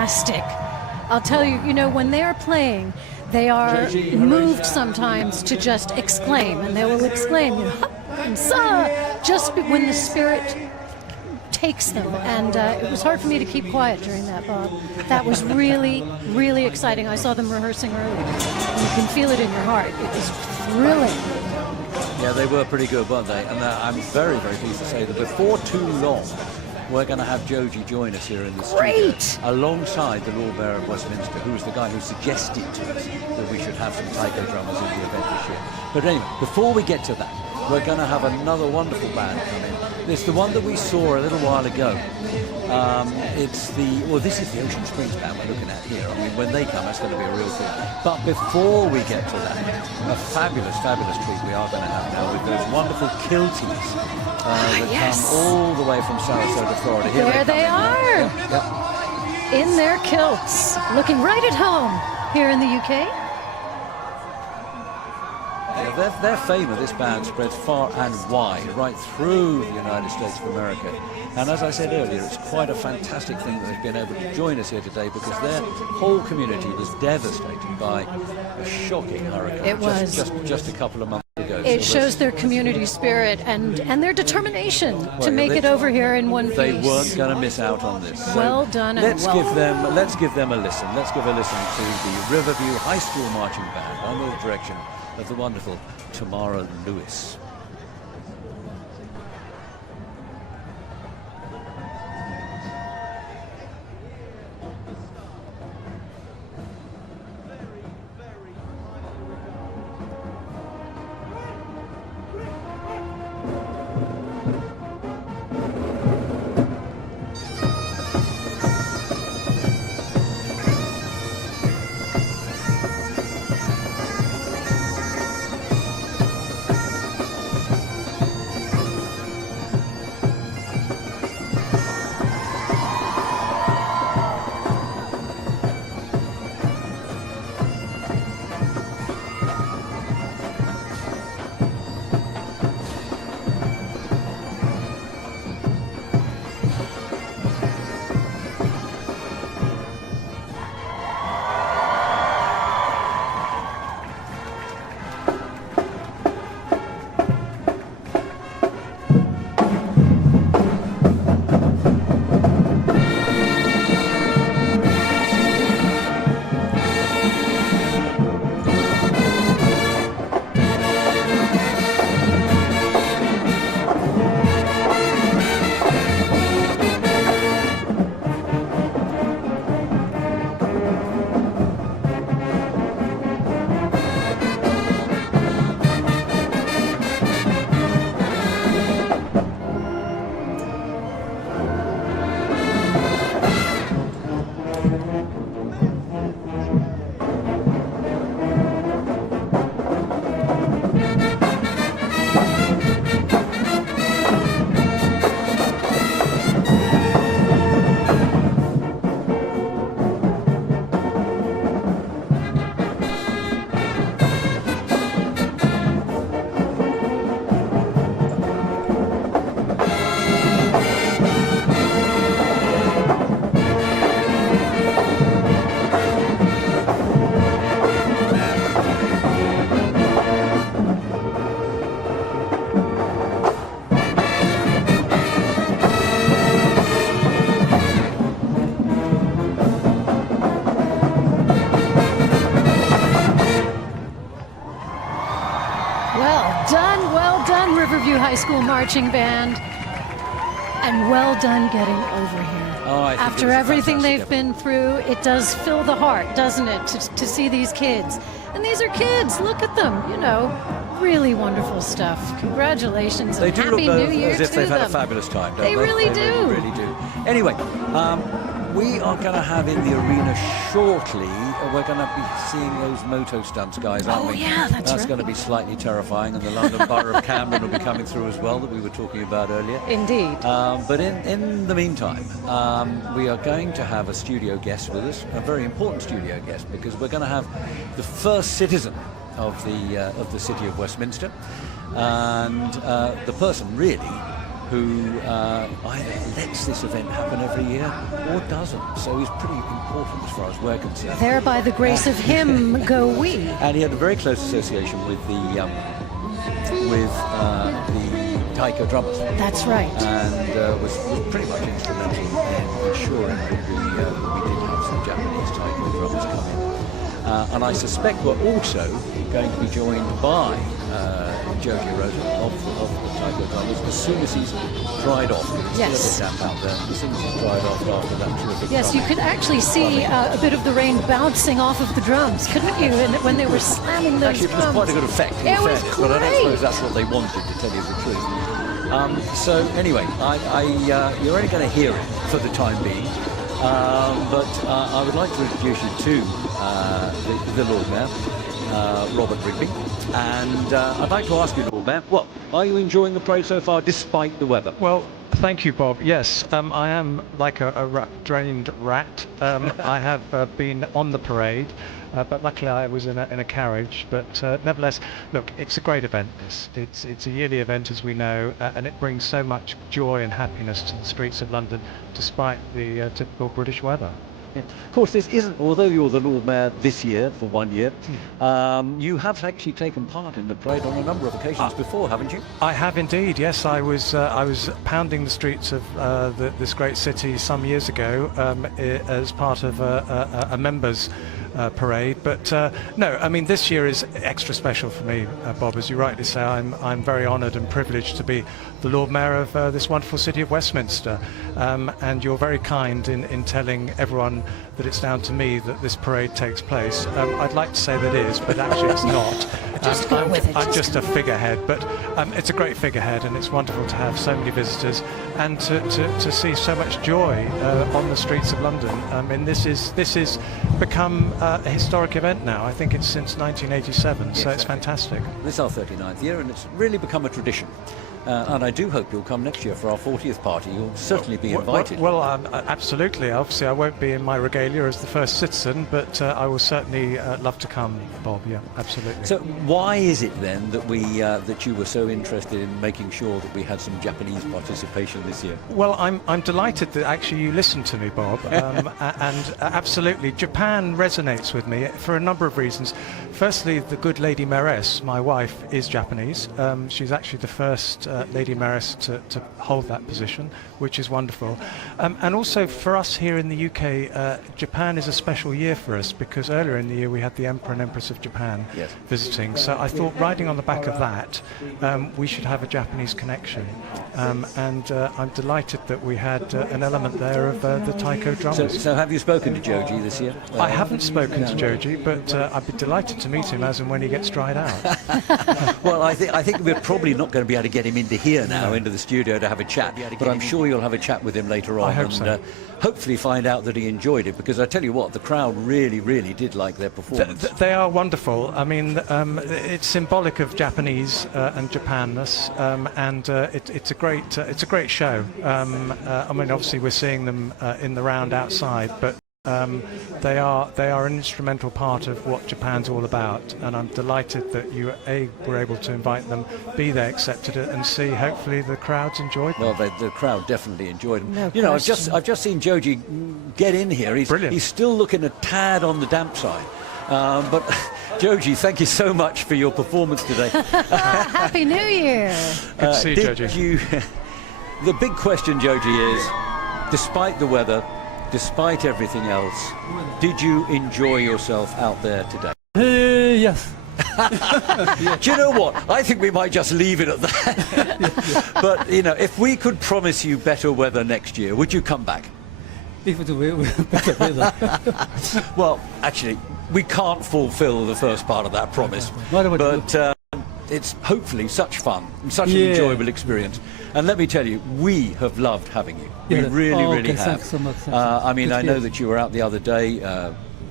majestic. I'll tell you, you know, when they're playing, they are moved sometimes to just exclaim, and they will exclaim, you know, "Hup," and "Sa," just when the spirit takes them. And it was hard for me to keep quiet during that, Bob. That was really, really exciting. I saw them rehearsing earlier. You can feel it in your heart. It was thrilling. Yeah, they were pretty good, weren't they? And I'm very, very pleased to say that before too long, we're going to have Joji join us here in the studio, alongside the Lord Mayor of Westminster, who was the guy who suggested to us that we should have some taiko drummers in the event this year. But anyway, before we get to that, we're going to have another wonderful band come in. It's the one that we saw a little while ago. This is the Ocean Springs band we're looking at here. I mean, when they come, that's going to be a real thing. But before we get to that, a fabulous, fabulous treat we are going to have now with those wonderful kilties that come all the way from Sarasota, Florida. Here there they are, Yep. in their kilts, looking right at home here in the UK. Their fame of this band spreads far and wide, right through the United States of America. And as I said earlier, it's quite a fantastic thing that they've been able to join us here today, because their whole community was devastated by a shocking hurricane. It was. Just a couple of months ago. It shows their community spirit and their determination to make it over here in one piece. They weren't going to miss out on this. So well done. Let's give them a listen. Let's give a listen to the Riverview High School Marching Band under the direction of the wonderful Tamara Lewis. Riverview High School Marching Band, and well done getting over here. Oh, I think after everything they've been through, it does fill the heart, doesn't it, to see these kids. And these are kids, look at them, you know, really wonderful stuff. Congratulations and Happy New Year to them. As if they've had a fabulous time, don't they? They really do. They really do. Anyway, we are going to have in the arena shortly, we're going to be seeing those moto stunts guys, aren't we? Oh, yeah, that's right. Going to be slightly terrifying, and the London Borough of Camden will be coming through as well, that we were talking about earlier. Indeed. But in the meantime, we are going to have a studio guest with us, a very important studio guest, because we're going to have the first citizen of the city of Westminster, and the person really who either lets this event happen every year or doesn't. So he's pretty important as far as we're concerned. There, by the grace of him, go we. And he had a very close association with the taiko drummers. That's right. And was pretty much instrumental in ensuring that we did have some Japanese taiko drummers come in. And I suspect we're also going to be joined by Joji Rosa of the taiko drummers as soon as he's dried off. It's yes. still a bit damp out there. As soon as he's dried off after that terrific Yes, you drumming. could actually see a bit of the rain bouncing off of the drums, couldn't you? When they were slamming those Actually, it was drums. quite a good effect, in It was fairness, but I don't great. suppose that's what they wanted, to tell you the truth. So anyway, you're only going to hear it for the time being, but I would like to introduce you to the Lord Mayor, Robert Rigby, and I'd like to ask you, Lord Mayor, well, are you enjoying the parade so far despite the weather? Well, thank you, Bob. Yes, I am like a drained rat. I have been on the parade, but luckily I was in a carriage. But nevertheless, look, it's a great event. It's a yearly event, as we know, and it brings so much joy and happiness to the streets of London, despite the typical British weather. Yeah. Of course, this isn't, although you're the Lord Mayor this year, for 1 year, you have actually taken part in the parade on a number of occasions before, haven't you? I have indeed, yes. I was pounding the streets of this great city some years ago as part of a members' parade. But no, I mean, this year is extra special for me, Bob. As you rightly say, I'm very honoured and privileged to be the Lord Mayor of this wonderful city of Westminster. And you're very kind in telling everyone that it's down to me that this parade takes place. I'd like to say that it is, but actually it's not. Just go with it. I'm just a figurehead, but it's a great figurehead, and it's wonderful to have so many visitors and to see so much joy on the streets of London. And this is become a historic event now. I think it's since 1987, so it's fantastic. This is our 39th year, and it's really become a tradition. And I do hope you'll come next year for our 40th party. You'll certainly be invited. Well, absolutely. Obviously, I won't be in my regalia as the first citizen, but I will certainly love to come, Bob. Yeah, absolutely. So, why is it then that that you were so interested in making sure that we had some Japanese participation this year? Well, I'm delighted that actually you listened to me, Bob, and absolutely, Japan resonates with me for a number of reasons. Firstly, the good Lady Mayoress, my wife, is Japanese. She's actually the first Lady Mayoress to hold that position, which is wonderful. And also for us here in the UK, Japan is a special year for us because earlier in the year we had the Emperor and Empress of Japan visiting. So I thought, riding on the back of that, we should have a Japanese connection. And I'm delighted that we had an element there of the taiko drummers. So have you spoken to Joji this year? I haven't spoken to Joji, but I'd be delighted to meet him as and when he gets dried out. Well, I think we're probably not going to be able to get him into here now, into the studio, to have a chat, but I'm sure you'll have a chat with him later on. I hope so. Hopefully find out that he enjoyed it, because I tell you what, the crowd really did like their performance. They are wonderful. I mean, it's symbolic of Japanese and Japanness, and it's a great show. I mean, obviously we're seeing them in the round outside, but they are an instrumental part of what Japan's all about, and I'm delighted that you were able to invite them, they accepted it, and see hopefully the crowds enjoyed them. Well, the crowd definitely enjoyed them. No you know, question. I've just seen Joji get in here. Brilliant. He's still looking a tad on the damp side. But Joji, thank you so much for your performance today. Happy New Year! Good to see you, Joji. The big question, Joji, is, despite the weather, despite everything else, did you enjoy yourself out there today? Yes. Do you know what? I think we might just leave it at that. But, you know, if we could promise you better weather next year, would you come back? If it will better weather. Well, actually, we can't fulfill the first part of that promise. But it's hopefully such fun, such an enjoyable experience. And let me tell you, we have loved having you. We really have. Thanks so much. I mean, I know that you were out the other day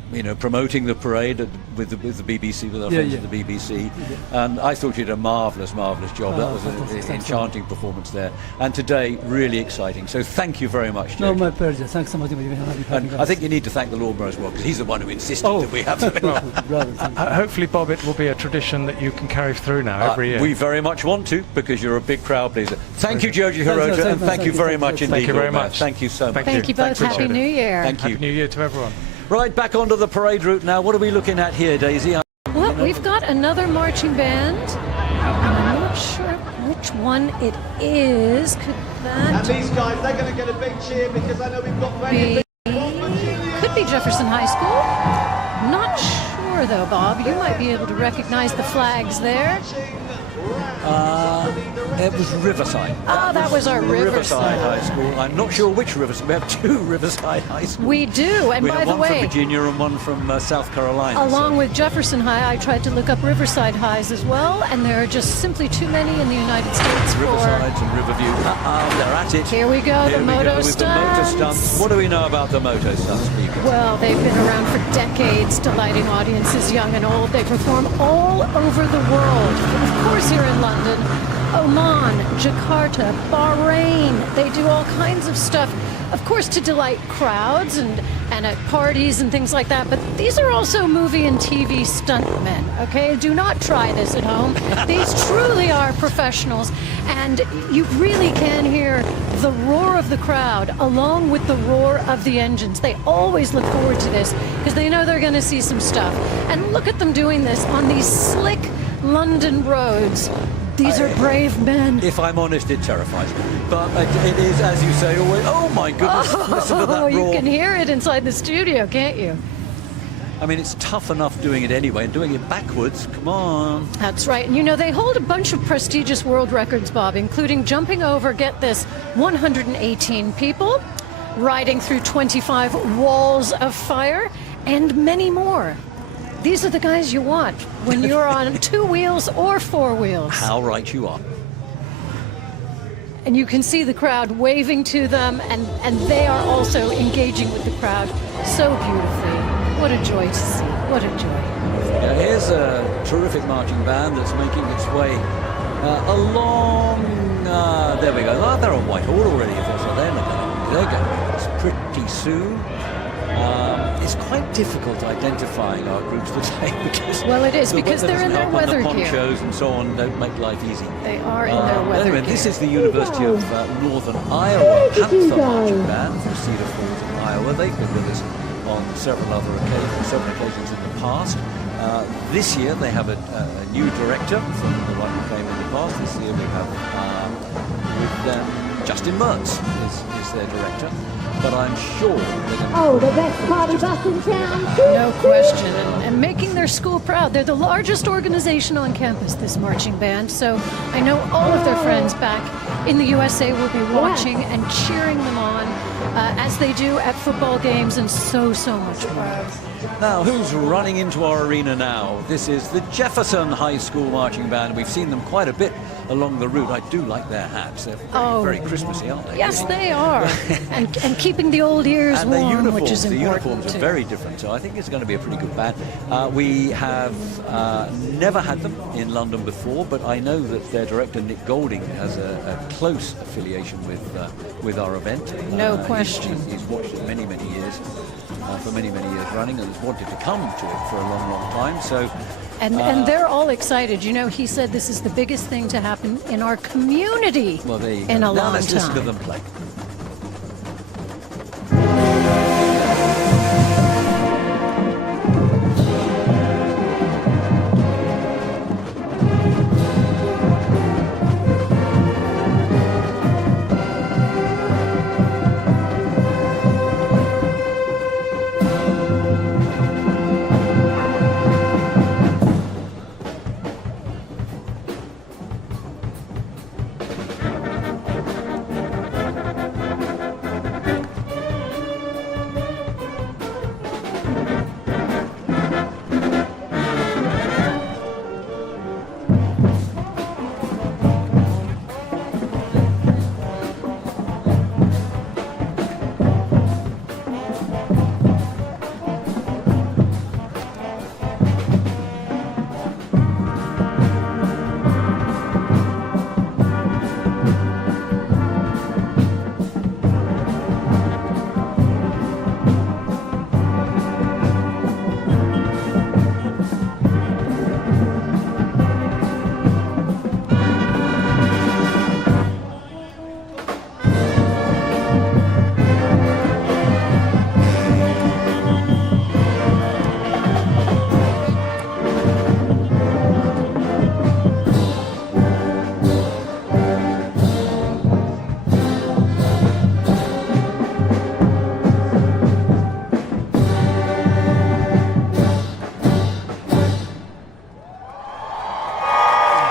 promoting the parade with the BBC, with our friends at the BBC, and I thought you did a marvellous job. That was an enchanting performance there, and today really exciting. So thank you very much, Jake. No, my pleasure. Thanks so much. And I think you need to thank the Lord Mayor as well, because he's the one who insisted that we have them. Hopefully, Bob, it will be a tradition that you can carry through now every year. We very much want to, because you're a big crowd pleaser. Thank you, Joji Hirota, and thank you very much indeed. Thank you very much. Thank you so much. Thank you both. Happy New Year. Thank you. Happy New Year to everyone. Right, back onto the parade route now. What are we looking at here, Daisy? Well, we've got another marching band, and I'm not sure which one it is. Could that And these guys, they're going to get a big cheer because I know we've got very could be Jefferson High School. Not sure though, Bob. You might be able to recognize the flags there. It was Riverside. That was our Riverside High School. I'm not sure which Riverside. We have two Riverside High Schools. We do, and we by have the one way, from Virginia and one from South Carolina. Along with Jefferson High, I tried to look up Riverside Highs as well, and there are just simply too many in the United States. Riverside and Riverview. They're at it. Here we go, the moto stunts. What do we know about the moto stunts, people? Well, they've been around for decades, delighting audiences young and old. They perform all over the world. Of course, here in London, Oman, Jakarta, Bahrain. They do all kinds of stuff, of course, to delight crowds and at parties and things like that. But these are also movie and TV stuntmen, okay? Do not try this at home. These truly are professionals. And you really can hear the roar of the crowd along with the roar of the engines. They always look forward to this because they know they're going to see some stuff. And look at them doing this on these slick London roads. These are brave men. If I'm honest, it terrifies me. But it is, as you say, always, oh my goodness, listen to that roar. You can hear it inside the studio, can't you? I mean, it's tough enough doing it anyway, and doing it backwards, come on. That's right. And they hold a bunch of prestigious world records, Bob, including jumping over, get this, 118 people, riding through 25 walls of fire, and many more. These are the guys you want when you're on 2 wheels or 4 wheels. How right you are. And you can see the crowd waving to them, and they are also engaging with the crowd so beautifully. What a joy to see. What a joy. Yeah, here's a terrific marching band that's making its way along. There we go. They're on Whitehall already. So they're going to be this pretty soon. It's quite difficult identifying our groups today because because they're in their weather gear. The ponchos and so on don't make life easy. They are in their weather anyway, gear. This is the University of Northern Iowa Panther Marching Band from Cedar Falls in Iowa. They've been with us on several occasions in the past. This year they have a new director from the one who came in the past. This year we have with them Justin Mertz is their director. But I'm sure the best party bus in town. No question. And making their school proud. They're the largest organization on campus, this marching band. So I know all of their friends back in the USA will be watching and cheering them on as they do at football games and so much more. Now, who's running into our arena now? This is the Jefferson High School Marching Band. We've seen them quite a bit along the route. I do like their hats. They're very Christmassy, aren't they? Yes, they are. and keeping the old ears and warm, which is important. The uniforms are very different, so I think it's going to be a pretty good band. We have never had them in London before, but I know that their director, Nick Golding, has a close affiliation with our event. No question. He's watched it many years. For many years running, and has wanted to come to it for a long time. So, and they're all excited. He said this is the biggest thing to happen in our community in a long time. Now let's listen to them play.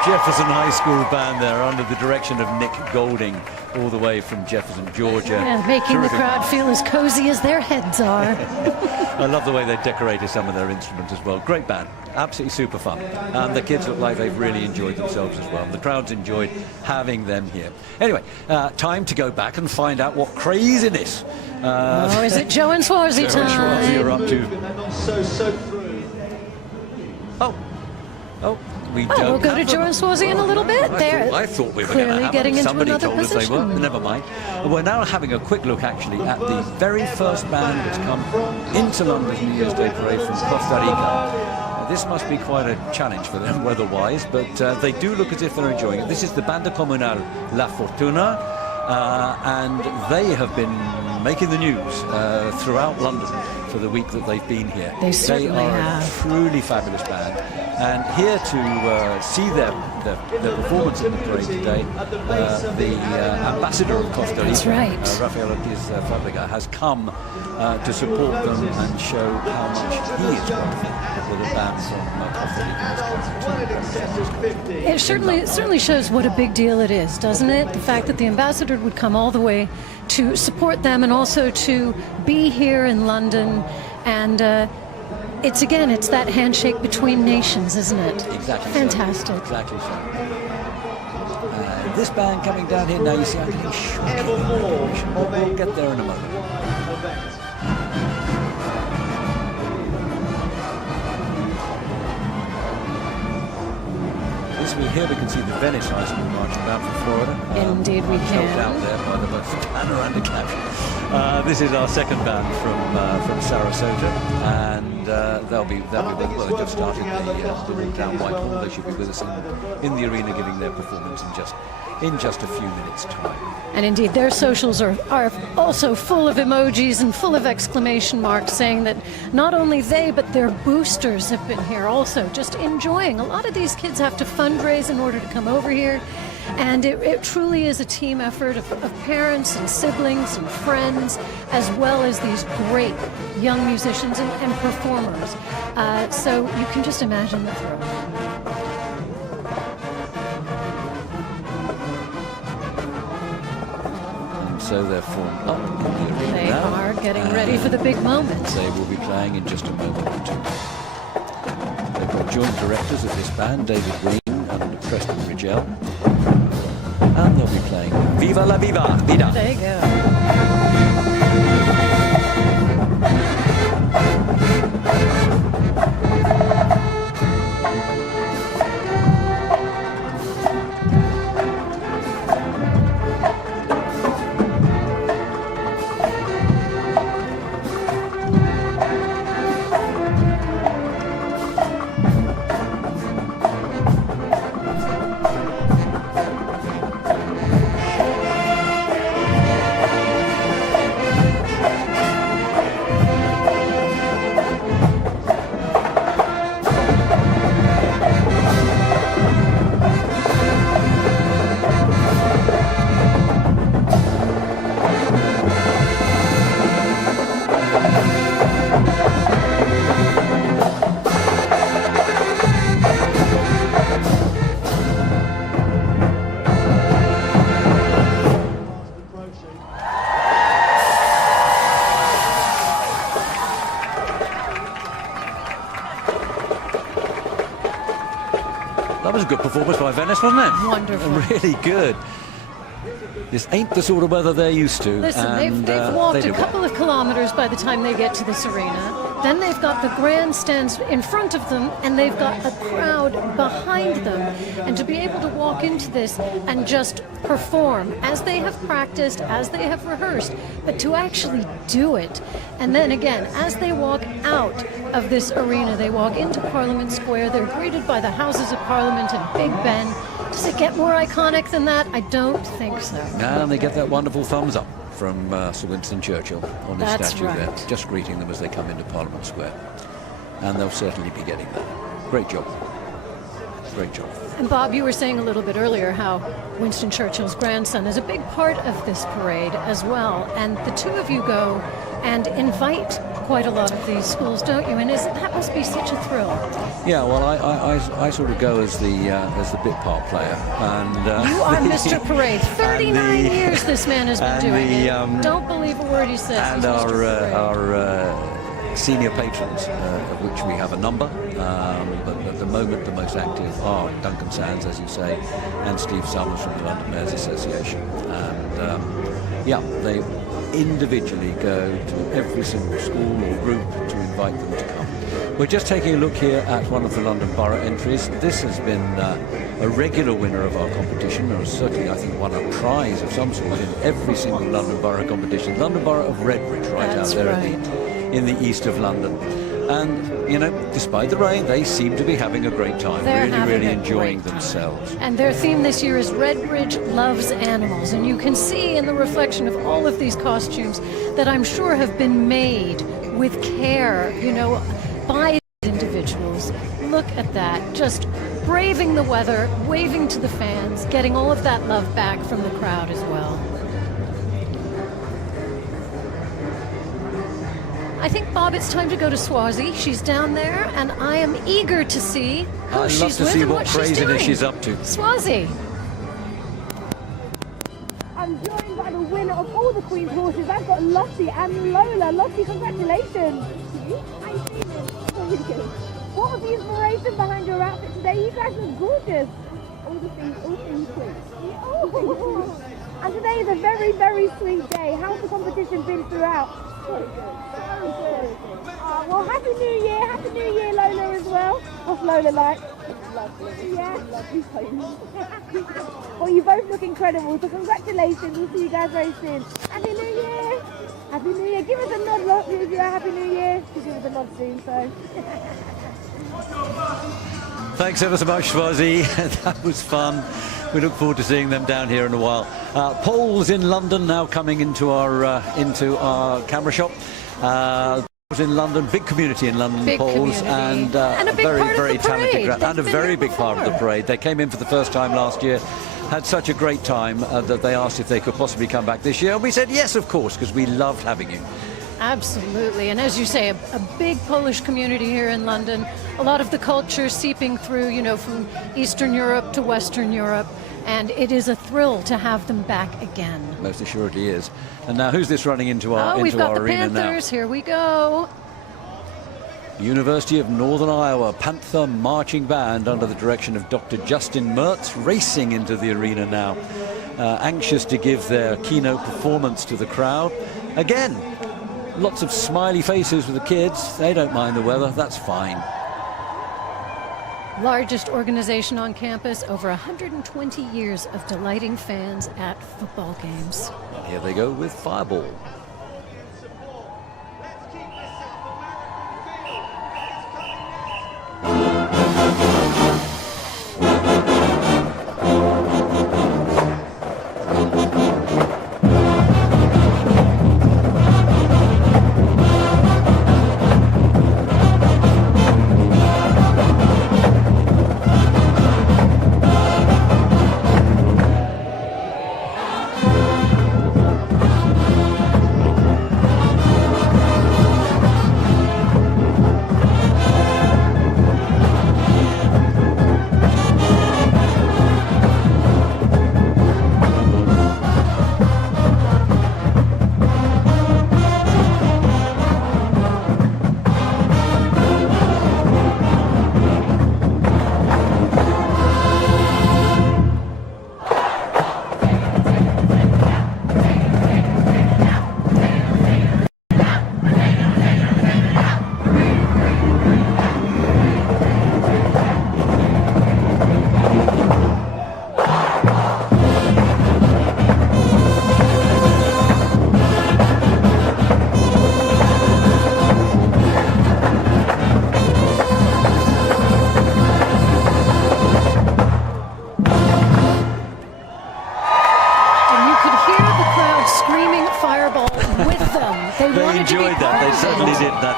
Jefferson High School band there under the direction of Nick Golding, all the way from Jefferson, Georgia. And making Terrific. the crowd feel as cozy as their heads are. I love the way they decorated some of their instruments as well. Great band, absolutely super fun. And the kids look like they've really enjoyed themselves as well. And the crowd's enjoyed having them here. Anyway, time to go back and find out what craziness. Is it Joe and Swarzy time? Swarzy are up to. We don't we'll go to have Joe and Swarzy in a little bit. I thought we were going to clearly have getting them. into Somebody another told us they position. weren't. Never mind. We're now having a quick look, actually, at the very first band that's come into London's New Year's Day parade from Costa Rica. This must be quite a challenge for them weather-wise, but they do look as if they're enjoying it. This is the Banda Comunal La Fortuna, and they have been making the news throughout London for the week that they've been here. They certainly are have. a truly fabulous band, and here to see their performance in the parade today, the ambassador of Costa Rica, That's right. Rafael Ortiz Fabrica, has come to support them and show how much he is grateful that a band from Costa Rica has come to. It certainly shows what a big deal it is, doesn't it? The fact that the ambassador would come all the way to support them and also to be here in London, and it's that handshake between nations, isn't it? Exactly. Fantastic. So. Exactly so. This band coming down here now, you see, I'm getting shocking. We'll get there in a moment. Here we can see the Venice High School marching down from Florida. Indeed we can. Helped out there by the most panoramic caption. This is our second band from Sarasota, and they'll be well, they just started the walk down Whitehall. They should be with us in the arena giving their performance in just a few minutes' time. And indeed, their socials are also full of emojis and full of exclamation marks saying that not only they, but their boosters have been here also, just enjoying. A lot of these kids have to fundraise in order to come over here, and it truly is a team effort of parents and siblings and friends, as well as these great young musicians and performers. So you can just imagine the thrill. So they're formed up in the arena They now. are getting ready for the big moment. They will be playing in just a moment or two. They've got joint directors of this band, David Green and Preston Rigel. And they'll be playing Viva la Vida. There you go. That was a good performance by Venice, wasn't it? Wonderful. Really good. This ain't the sort of weather they're used to. Listen, and, they've walked they a do couple of kilometers by the time they get to this arena. Then they've got the grandstands in front of them, and they've got a crowd behind them. And to be able to walk into this and just perform as they have practiced, as they have rehearsed, but to actually do it. And then again, as they walk out of this arena, they walk into Parliament Square, they're greeted by the Houses of Parliament and Big Ben. Does it get more iconic than that? I don't think so. And they get that wonderful thumbs up from Sir Winston Churchill on his That's statue right. there, just greeting them as they come into Parliament Square. And they'll certainly be getting that. Great job. Great job. And Bob, you were saying a little bit earlier how Winston Churchill's grandson is a big part of this parade as well. And the two of you go and invite quite a lot of these schools, don't you? And that must be such a thrill. Yeah, well, I sort of go as the bit part player, and you are Mr. Parade. 39 years this man has been doing it. Don't believe a word he says. And our senior patrons, of which we have a number, but at the moment the most active are Duncan Sands, as you say, and Steve Summers from the London Mayors Association. And yeah, they individually go to every single school or group to invite them to come. We're just taking a look here at one of the London Borough entries. This has been a regular winner of our competition, or certainly I think won a prize of some sort in every single London Borough competition. London Borough of Redbridge, right out there in the east of London. And, you know, despite the rain, they seem to be having a great time, really enjoying themselves. And their theme this year is Redbridge Loves Animals. And you can see in the reflection of all of these costumes that I'm sure have been made with care, you know, by individuals. Look at that, just braving the weather, waving to the fans, getting all of that love back from the crowd as well. I think, Bob, it's time to go to Swazi. She's down there, and I am eager to see who she's with and what she's doing. She's up to. Swazi. I'm joined by the winner of all the Queen's horses. I've got Lottie and Lola. Lottie, congratulations. I'm feeling. What was the inspiration behind your outfit today? You guys look gorgeous. All things Queen. Oh. And today is a very, very sweet day. How's the competition been throughout? So good. Well, Happy New Year. Happy New Year, Lola, as well. What's Lola like? Lovely. Yeah. Lovely pony. Well, you both look incredible, so congratulations. We'll see you guys very soon. Happy New Year. Happy New Year. Give us a nod, Lot. Give us a Happy New Year. She'll give us a nod soon, so. Thanks ever so much, Swazi. That was fun. We look forward to seeing them down here in a while. Polls in London now coming into our camera shop. In London, big community in London, polls, and a very talented crowd, and a very big part of the parade. They came in for the first time last year, had such a great time that they asked if they could possibly come back this year, and we said yes, of course, because we loved having you. Absolutely, and as you say, a big Polish community here in London. A lot of the culture seeping through, you know, from Eastern Europe to Western Europe, and it is a thrill to have them back again. Most assuredly is. And now, who's this running into our arena now? We've got the Panthers. Here we go. University of Northern Iowa Panther Marching Band under the direction of Dr. Justin Mertz racing into the arena now, anxious to give their keynote performance to the crowd. Again, lots of smiley faces with the kids. They don't mind the weather. That's fine. Largest organization on campus, over 120 years of delighting fans at football games. Here they go with Fireball.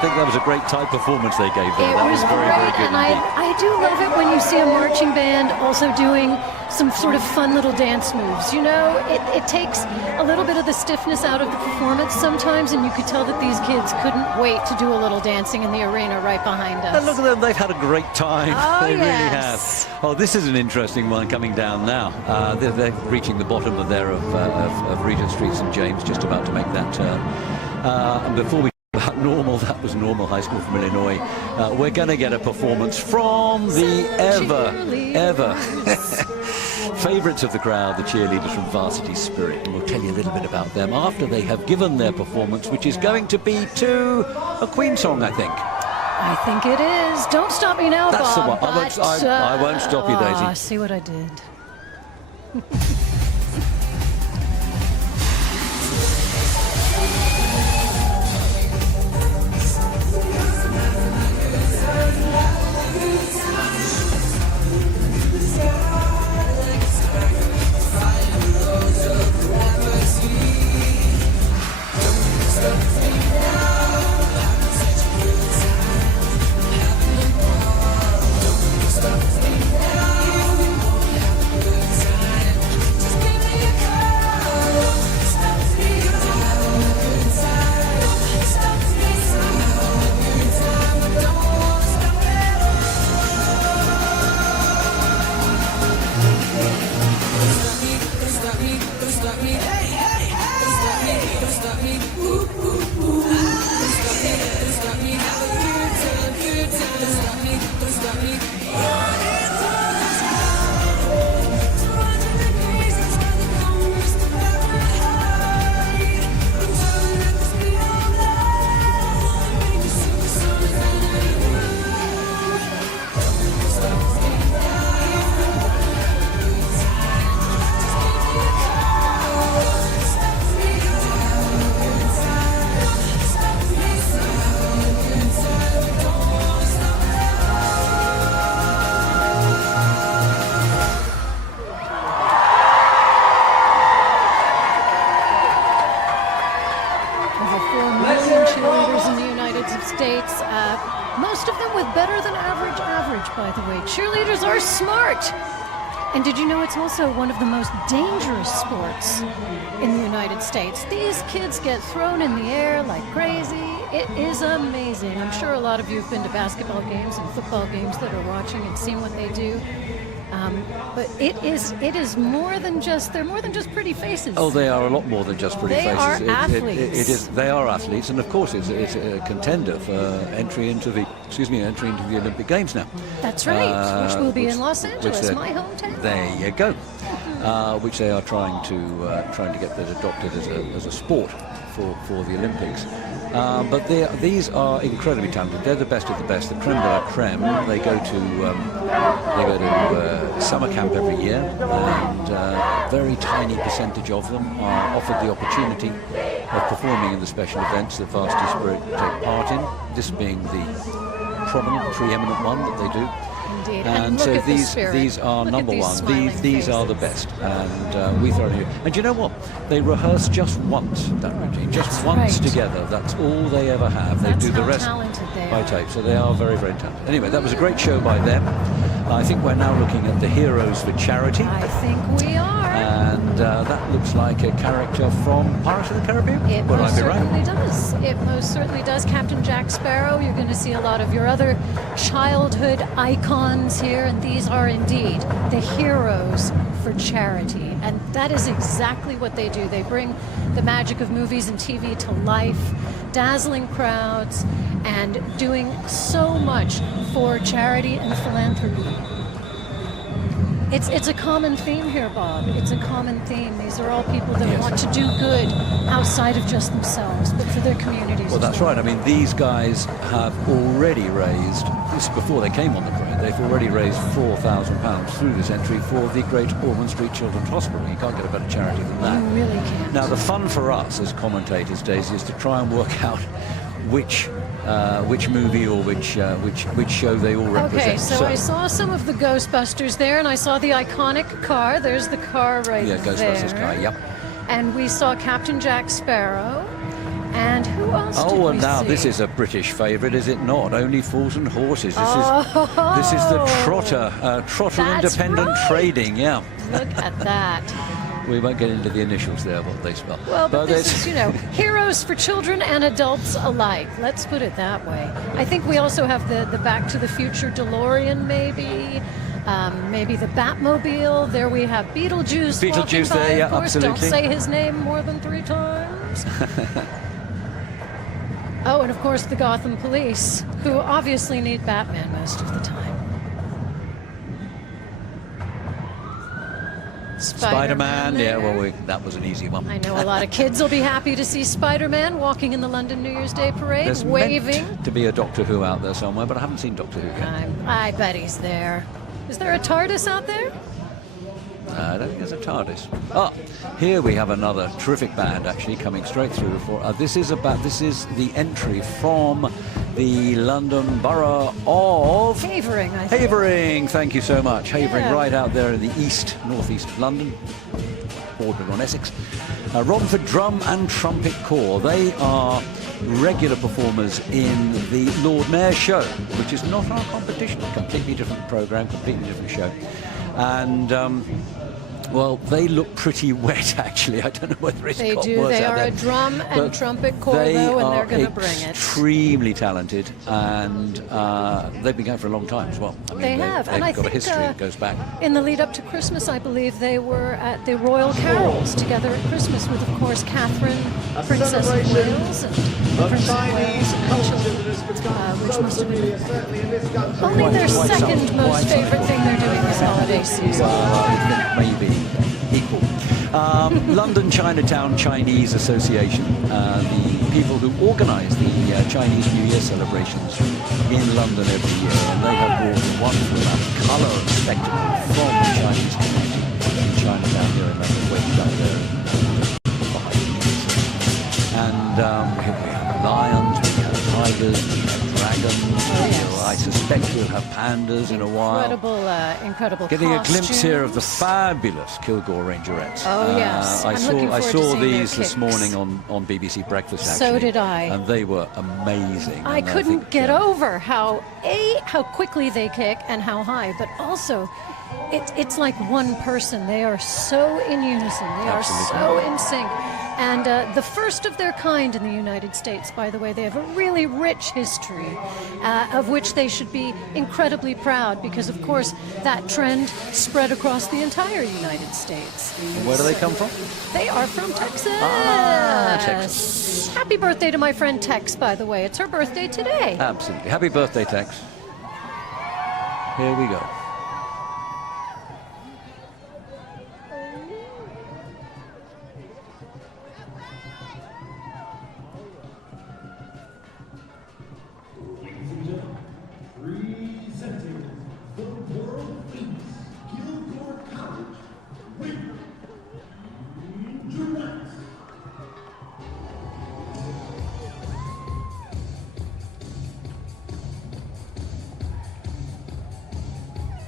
think that was a great tight performance they gave there. It That was very, very great, good and indeed. I do love it when you see a marching band also doing some sort of fun little dance moves. You know, it takes a little bit of the stiffness out of the performance sometimes, and you could tell that these kids couldn't wait to do a little dancing in the arena right behind us. And look at them, they've had a great time. Oh, They really yes. have. Oh, this is an interesting one coming down now. They're reaching the bottom of Regent Street, St. James, just about to make that turn. And before we talk about Normal, that was Normal High School from Illinois, we're going to get a performance from the ever favourites of the crowd, the cheerleaders from Varsity Spirit. And we'll tell you a little bit about them after they have given their performance, which is going to be to a Queen song, I think. I think it is. Don't stop me now, That's Bob. the one. I won't stop you, Daisy. Oh, see what I did. Most of them with better than average, by the way. Cheerleaders are smart. And did you know it's also one of the most dangerous sports in the United States? These kids get thrown in the air like crazy. It is amazing. I'm sure a lot of you have been to basketball games and football games that are watching and seeing what they do. But it is more than just, they're more than just pretty faces. Oh, they are a lot more than just pretty they faces. Are athletes. They are athletes, and of course it's a contender for entry into the Olympic Games now. That's right, which will be in Los Angeles, my hometown. There you go. Which they are trying to get that adopted as a sport for the Olympics. But these are incredibly talented. They're the best of the best, the creme de la creme. They go to summer camp every year, and a very tiny percentage of them are offered the opportunity of performing in the special events that Varsity Spirit take part in, this being the prominent, preeminent one that they do. Indeed. And so these are number one. These are the best, and we throw it here. And you know what? They rehearse just once, that routine, just once together. That's all they ever have. They do the rest by tape. So they are very, very talented. Anyway, that was a great show by them. I think we're now looking at the Heroes for Charity. I think we are. And that looks like a character from Pirates of the Caribbean. It most certainly does. It most certainly does. Captain Jack Sparrow. You're going to see a lot of your other childhood icons here, and these are indeed the Heroes for Charity. And that is exactly what they do. They bring the magic of movies and TV to life, dazzling crowds, and doing so much for charity and philanthropy. It's a common theme here, Bob. It's a common theme. These are all people that want to do good outside of just themselves, but for their communities. Well, that's right. I mean, these guys have already raised, this is before they came on the parade, they've already raised £4,000 through this entry for the Great Ormond Street Children's Hospital. You can't get a better charity than that. You really can't. Now, the fun for us as commentators, Daisy, is to try and work out which movie or which show they all represent. Okay, so I saw some of the Ghostbusters there, and I saw the iconic car. There's the car right there. Yeah, Ghostbusters car, yep. And we saw Captain Jack Sparrow. And who else did Oh, we and now see? this is a British favourite, is it not? Only Fools and Horses. This is the Trotter, Trotter That's Independent right. Trading. Yeah. Look at that. We won't get into the initials there, what they spell. Well, but this it's- is, you know, heroes for children and adults alike. Let's put it that way. I think we also have the Back to the Future DeLorean, maybe. Maybe the Batmobile. There we have Beetlejuice. Beetlejuice walking by, there, yeah, of course. absolutely. Don't say his name more than 3 times. Oh, and of course the Gotham Police, who obviously need Batman most of the time. Spider-Man, yeah, there. well, that was an easy one. I know a lot of kids will be happy to see Spider-Man walking in the London New Year's Day parade, There's waving. meant to be a Doctor Who out there somewhere, but I haven't seen Doctor Who yet. I bet he's there. Is there a TARDIS out there? I don't think there's a TARDIS. Ah, here we have another terrific band actually coming straight through. This is the entry from the London Borough of Havering, I think. Havering. Thank you so much. Havering, Yeah. right out there in the northeast of London, bordering on Essex. Romford Drum and Trumpet Corps. They are regular performers in the Lord Mayor's show, which is not our competition. Completely different programme, completely different show. And well, they look pretty wet, actually. I don't know whether it's They got do. worse They out are there. a drum and But trumpet corps, they though, and are they're going to bring it. extremely talented, and they've been going for a long time as well. I mean, They have, They've and I got a think, history that goes back. In the lead up to Christmas, I believe they were at the Royal Carols together at Christmas with, of course, Catherine, Princess of Wales, and Prince of Wales, which must have been only their second most favorite thing they're doing this holiday season. Well, I think maybe equal. London Chinatown Chinese Association, the people who organise the Chinese New Year celebrations in London every year, and they have brought a wonderful amount of colour and spectacle from the Chinese community in Chinatown here in London, way down there. And here we have lions, we have tigers, we have dragons. I suspect we'll have pandas in a while. Incredible Getting costumes. a glimpse here of the fabulous Kilgore Rangerettes. Oh, yes. I I'm looking saw forward to seeing their these this kicks. morning on BBC Breakfast, actually. So did I. And they were amazing. I And couldn't think, get over how quickly they kick and how high, but also it's like one person. They are so in unison. They are so in sync. And the first of their kind in the United States, by the way. They have a really rich history of which they should be incredibly proud because, of course, that trend spread across the entire United States. And where do they come from? They are from Texas. Texas. Happy birthday to my friend Tex, by the way. It's her birthday today. Absolutely. Happy birthday, Tex. Here we go. Presenting the world famous Kilgore College Rangerettes.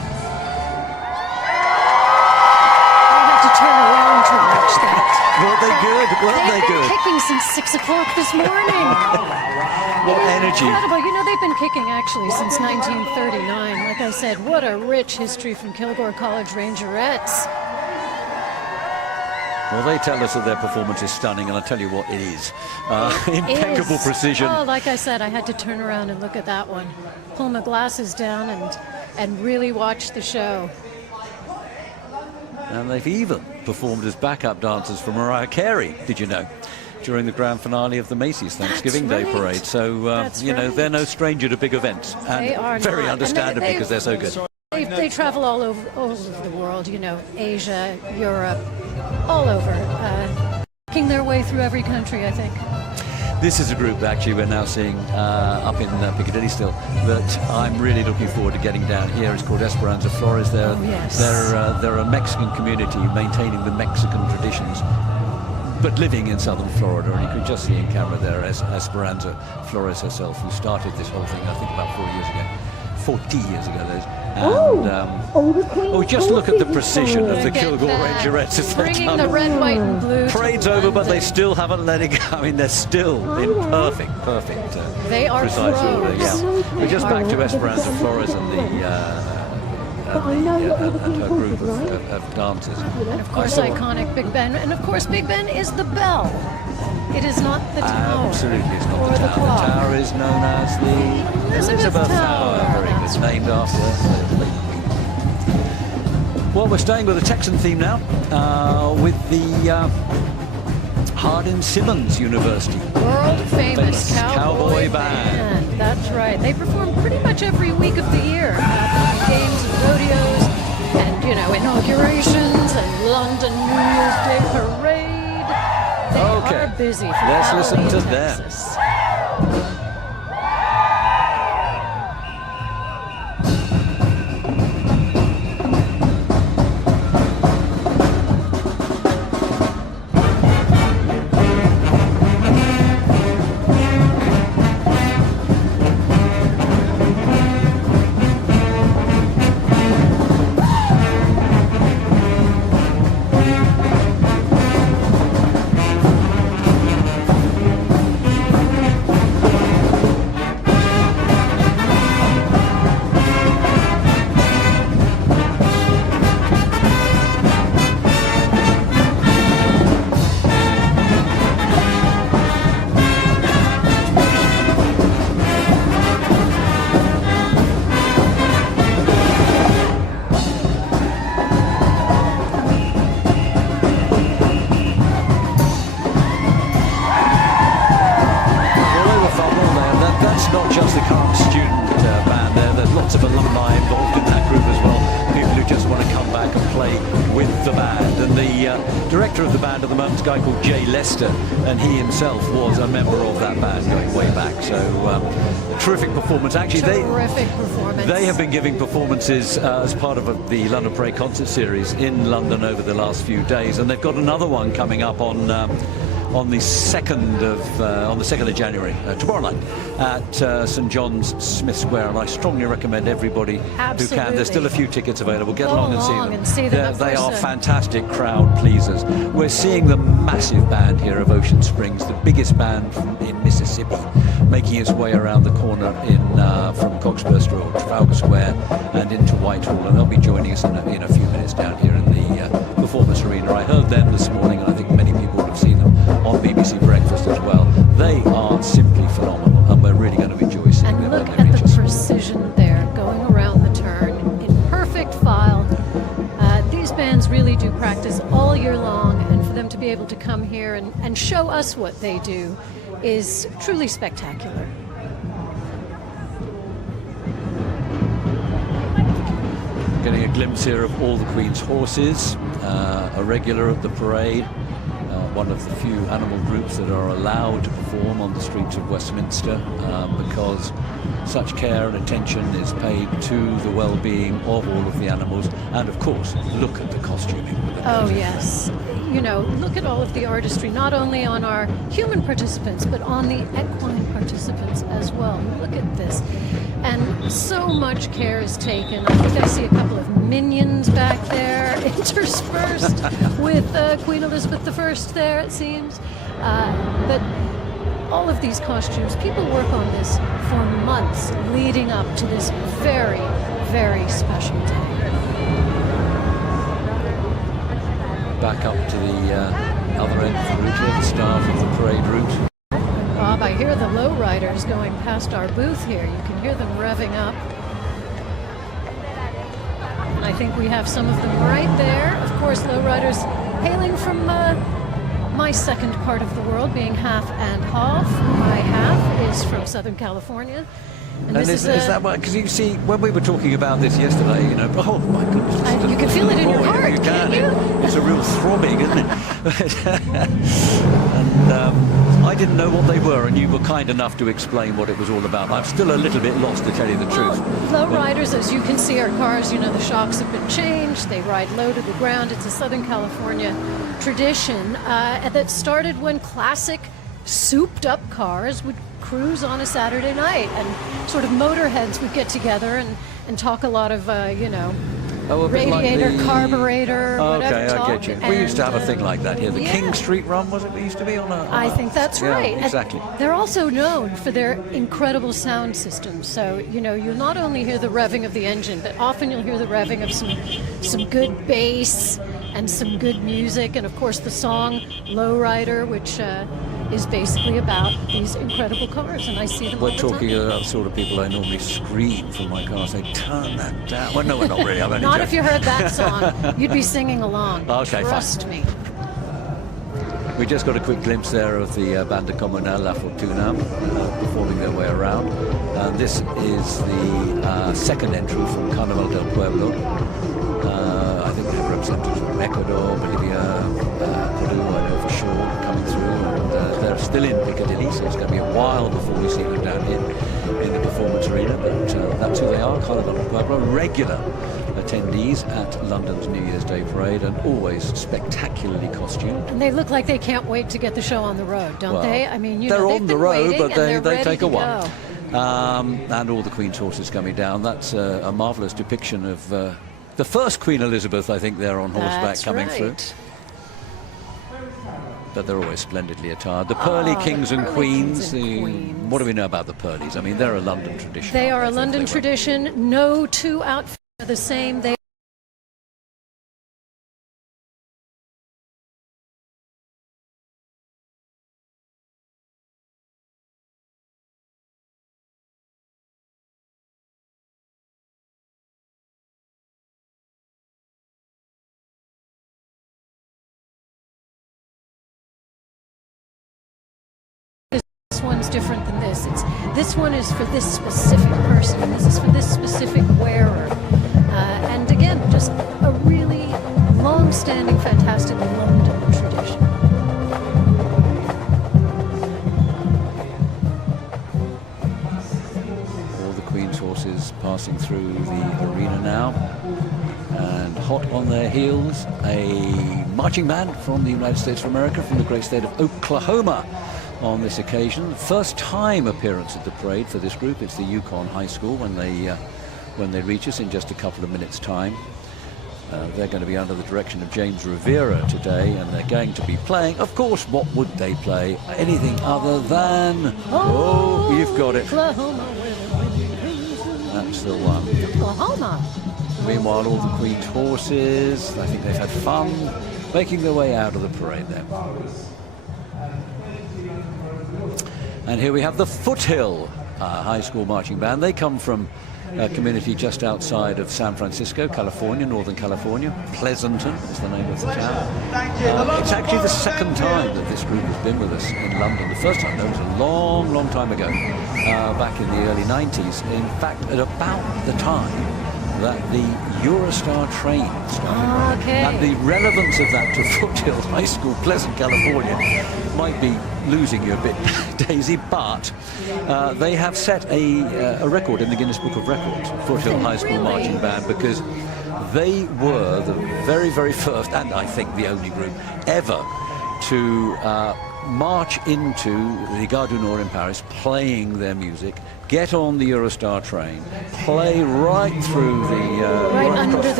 since 6 o'clock this morning. What energy. Incredible. You know, they've been kicking actually since 1939. Like I said, what a rich history from Kilgore College Rangerettes. Well, they tell us that their performance is stunning, and I'll tell you what, it is. Impeccable precision. Oh, like I said, I had to turn around and look at that one. Pull my glasses down and really watch the show. And they've even performed as backup dancers for Mariah Carey, did you know, during the grand finale of the Macy's Thanksgiving Day Parade. So, you know, they're no stranger to big events. And they are very not. understandably, because they're so good. They travel all over the world, you know, Asia, Europe, all over, making their way through every country, I think. This is a group actually we're now seeing up in Piccadilly still that I'm really looking forward to getting down here. It's called Esperanza Flores. They're a Mexican community maintaining the Mexican traditions, but living in southern Florida. And you can just see in camera there Esperanza Flores herself, who started this whole thing, I think, about 40 years ago. And just look at the precision of the Kilgore Rangerettes as they're bringing the red, white, and blue. Parade's over, but they still haven't let it go. I mean, they're still in perfect. They are precise order. Yeah. We're just back to Esperanza Flores and her group of dancers. And of course, iconic Big Ben, and of course, Big Ben is the bell. It is not the tower. Absolutely, it's not the tower. The tower is known as the Elizabeth Tower. Very good, named after the late Queen. Well, we're staying with the Texan theme now, with the Hardin-Simmons University. World-famous cowboy band. That's right. They perform pretty much every week of the year. Games and rodeos, and, you know, inaugurations and London New Year's Day parade. They are busy for let's listen to Texas. them. And he himself was a member of that band going way back. So terrific performance. Actually, they have been giving performances as part of the London Parade concert series in London over the last few days, and they've got another one coming up on the 2nd of January, tomorrow night, at St John's Smith Square, and I strongly recommend everybody who can. There's still a few tickets available. Get along and see them. They are fantastic crowd pleasers. We're seeing the massive band here of Ocean Springs, the biggest band in Mississippi, making its way around the corner from Cockspur or Trafalgar Square and into Whitehall, and they'll be joining us in a few minutes down here in the Performance Arena. I heard them this morning, and I think many people would have seen them on BBC Breakfast as well. They are simply phenomenal, and we're really going to enjoy seeing them. And look at the precision there, going around the turn in perfect file. These bands really do practice all year long, and for them to be able to come here and show us what they do is truly spectacular. Getting a glimpse here of all the Queen's horses, a regular at the parade, one of the few animal groups that are allowed to perform on the streets of Westminster, because such care and attention is paid to the well-being of all of the animals. And of course, look at the costuming. Oh yes, you know, look at all of the artistry, not only on our human participants, but on the equine participants as well. Look at this. And so much care is taken. I think I see a couple of minions back there. It interspersed with Queen Elizabeth I there, it seems. But all of these costumes, people work on this for months leading up to this very, very special day. Back up to the other end of the route here, the start of the parade route. Bob, I hear the lowriders going past our booth here. You can hear them revving up. And I think we have some of them right there. Of course, lowriders hailing from my second part of the world, being half and half. My half is from Southern California. And is that why? Because you see, when we were talking about this yesterday, you know, oh my goodness. You can feel it in your heart, you can't you? It's a real throbbing, isn't it? And I didn't know what they were, and you were kind enough to explain what it was all about. I'm still a little bit lost, to tell you the truth. Lowriders, as you can see, are cars, you know, the shocks have been changed. They ride low to the ground. It's a Southern California tradition that started when classic souped-up cars would cruise on a Saturday night, and sort of motorheads would get together and talk a lot of, you know, radiator, like carburetor, whatever. Okay, I get you. We used to have a thing like that here. The King Street Run, was it? We used to be on a... I think that's right. Exactly. And they're also known for their incredible sound systems. So, you know, you'll not only hear the revving of the engine, but often you'll hear the revving of some good bass and some good music. And, of course, the song Lowrider, which is basically about these incredible cars. And I see them all the time. We're talking about the sort of people I normally scream from my car, say, turn that down. Well, no, we're not really. I'm only Not if you heard that song. You'd be singing along. Okay, Trust me. We just got a quick glimpse there of the Banda Comunal La Fortuna performing their way around. This is the second entry from Carnaval del Pueblo. I think we have representatives from Ecuador, Bolivia, Peru, I know for sure, coming through. And they're still in Piccadilly, so it's going to be a while before we see them down here in the performance arena. But that's who they are, Carnaval del Pueblo, regular attendees at London's New Year's Day parade, and always spectacularly costumed. And they look like they can't wait to get the show on the road, don't they? I mean, you know, they're on the road, but they take a while. And all the Queen's horses coming down. That's a marvellous depiction of the first Queen Elizabeth, I think, there on horseback coming through. But they're always splendidly attired. The Pearly Kings and Queens. What do we know about the Pearlies? I mean, they're a London tradition. They are a London tradition. No two outfits are the same. They one's different than this. This one is for this specific person, and this is for this specific wearer. And again, just a really long-standing, fantastic London tradition. All the Queen's horses passing through the arena now, and hot on their heels, a marching band from the United States of America, from the great state of Oklahoma. On this occasion, first time appearance at the parade for this group. It's the Yukon High School when they reach us in just a couple of minutes' time. They're going to be under the direction of James Rivera today, and they're going to be playing, of course, what would they play? Anything other than... Oh, you've got it. Oklahoma. That's the one. Oklahoma. Meanwhile, all the Queen's horses, I think they've had fun making their way out of the parade there. And here we have the Foothill High School Marching Band. They come from a community just outside of San Francisco, California, Northern California. Pleasanton is the name of the town. It's actually the second time that this group has been with us in London. The first time, though, was a long, long time ago, back in the early 90s. In fact, at about the time that the Eurostar train started. And the relevance of that to Foothill High School, Pleasant, California, might be losing you a bit, Daisy, but they have set a record in the Guinness Book of Records, Foothill High School Marching Band, because they were the very, very first, and I think the only group ever, to march into the Gare du Nord in Paris, playing their music, get on the Eurostar train, play right through the right under the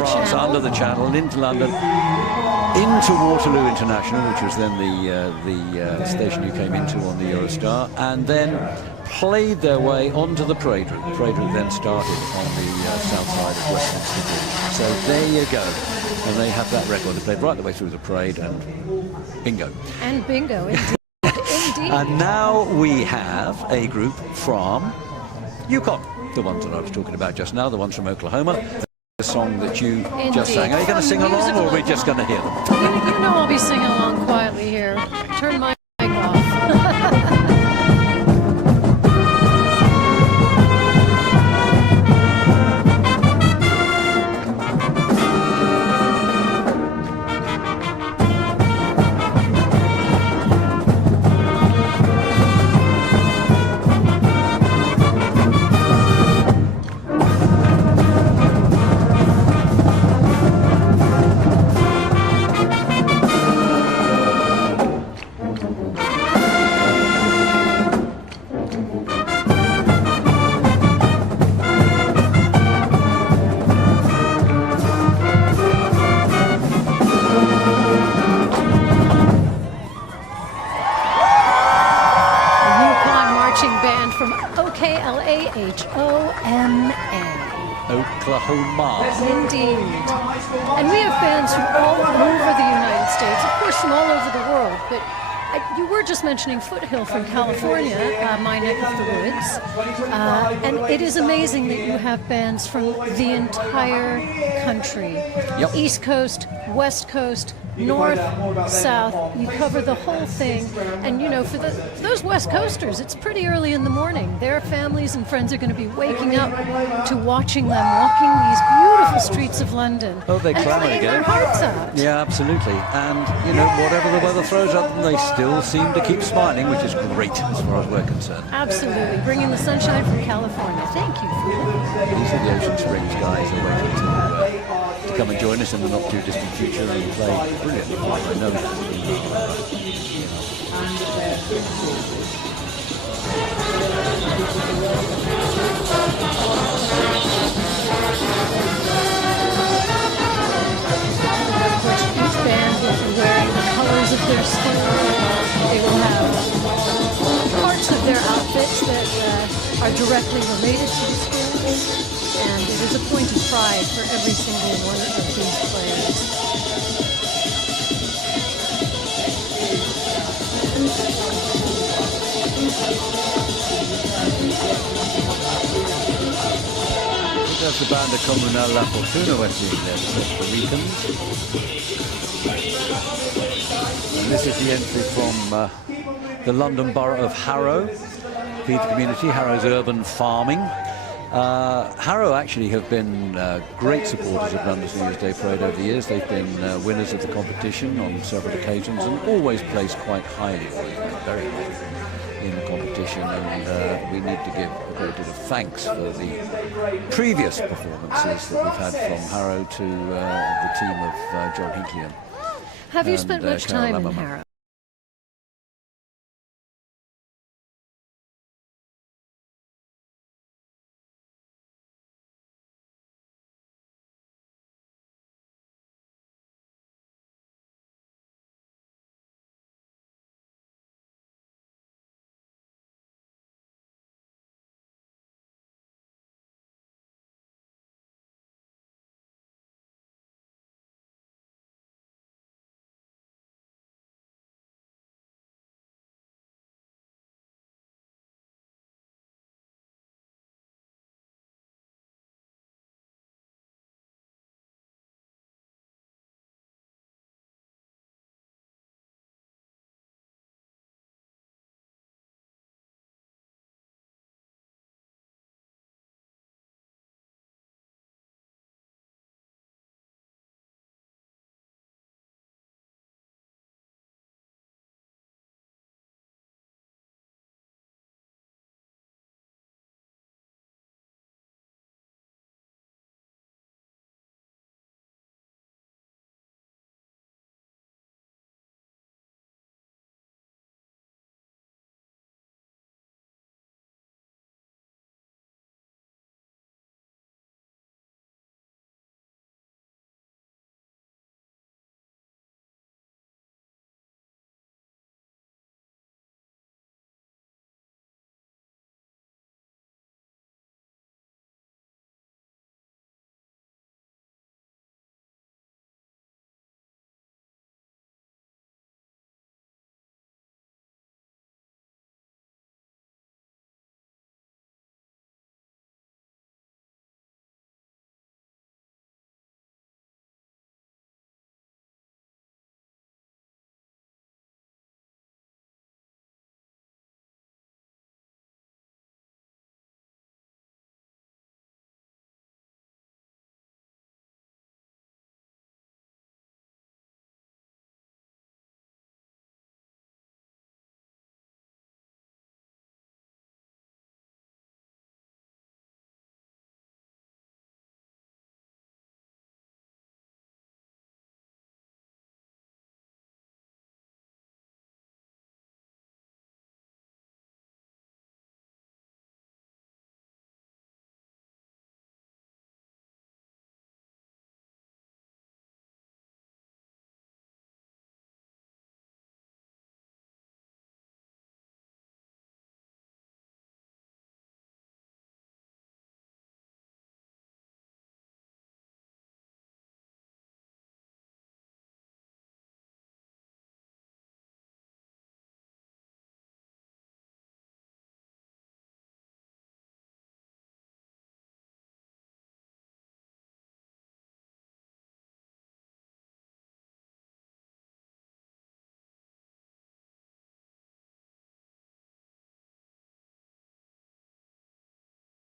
France, Channel. under the Channel, into London, into Waterloo International, which was then the station you came into on the Eurostar, and then played their way onto the parade route. The parade route then started on the south side of Westminster Bridge. So there you go. And they have that record. They played right the way through the parade, and bingo. And bingo, indeed. Indeed. And now we have a group from Yukon, the ones that I was talking about just now, the ones from Oklahoma. The song that you just sang. Are you going to sing along, or are we just going to hear them? You know I'll be singing along quietly here. Turn my mic off. Oklahoma. Indeed. And we have fans from all over the United States, of course from all over the world, but you were just mentioning Foothill from California, my neck of the woods, and it is amazing that you have bands from the entire country. Yep. East Coast, West Coast, North, South, you cover the whole thing. And you know, for those West Coasters, it's pretty early in the morning. Their families and friends are going to be waking up to watching them walking these beautiful streets of London. Oh, they and clamour playing again. their hearts out. Yeah, absolutely. And, you know, whatever the weather throws at them, they still seem to keep smiling, which is great as far as we're concerned. Absolutely. Bringing the sunshine from California. Thank you for that. These are the Ocean Springs guys who are waiting to come and join us in the not too distant future and play brilliantly. I know that. Of course, each band will be wearing the colors of their school. They will have parts of their outfits that are directly related to the school. And it is a point of pride for every single one of these players. That's the banda Comunal La Fortuna, West Puerto Ricans. And this is the entry from the London borough of Harrow. Feed the community, Harrow's urban farming. Harrow actually have been great supporters of London's New Year's Day Parade over the years. They've been winners of the competition on several occasions and always placed quite highly, very highly in the competition. And we need to give a great deal of thanks for the previous performances that we've had from Harrow to the team of John Hinckley. Have you spent much time in Harrow?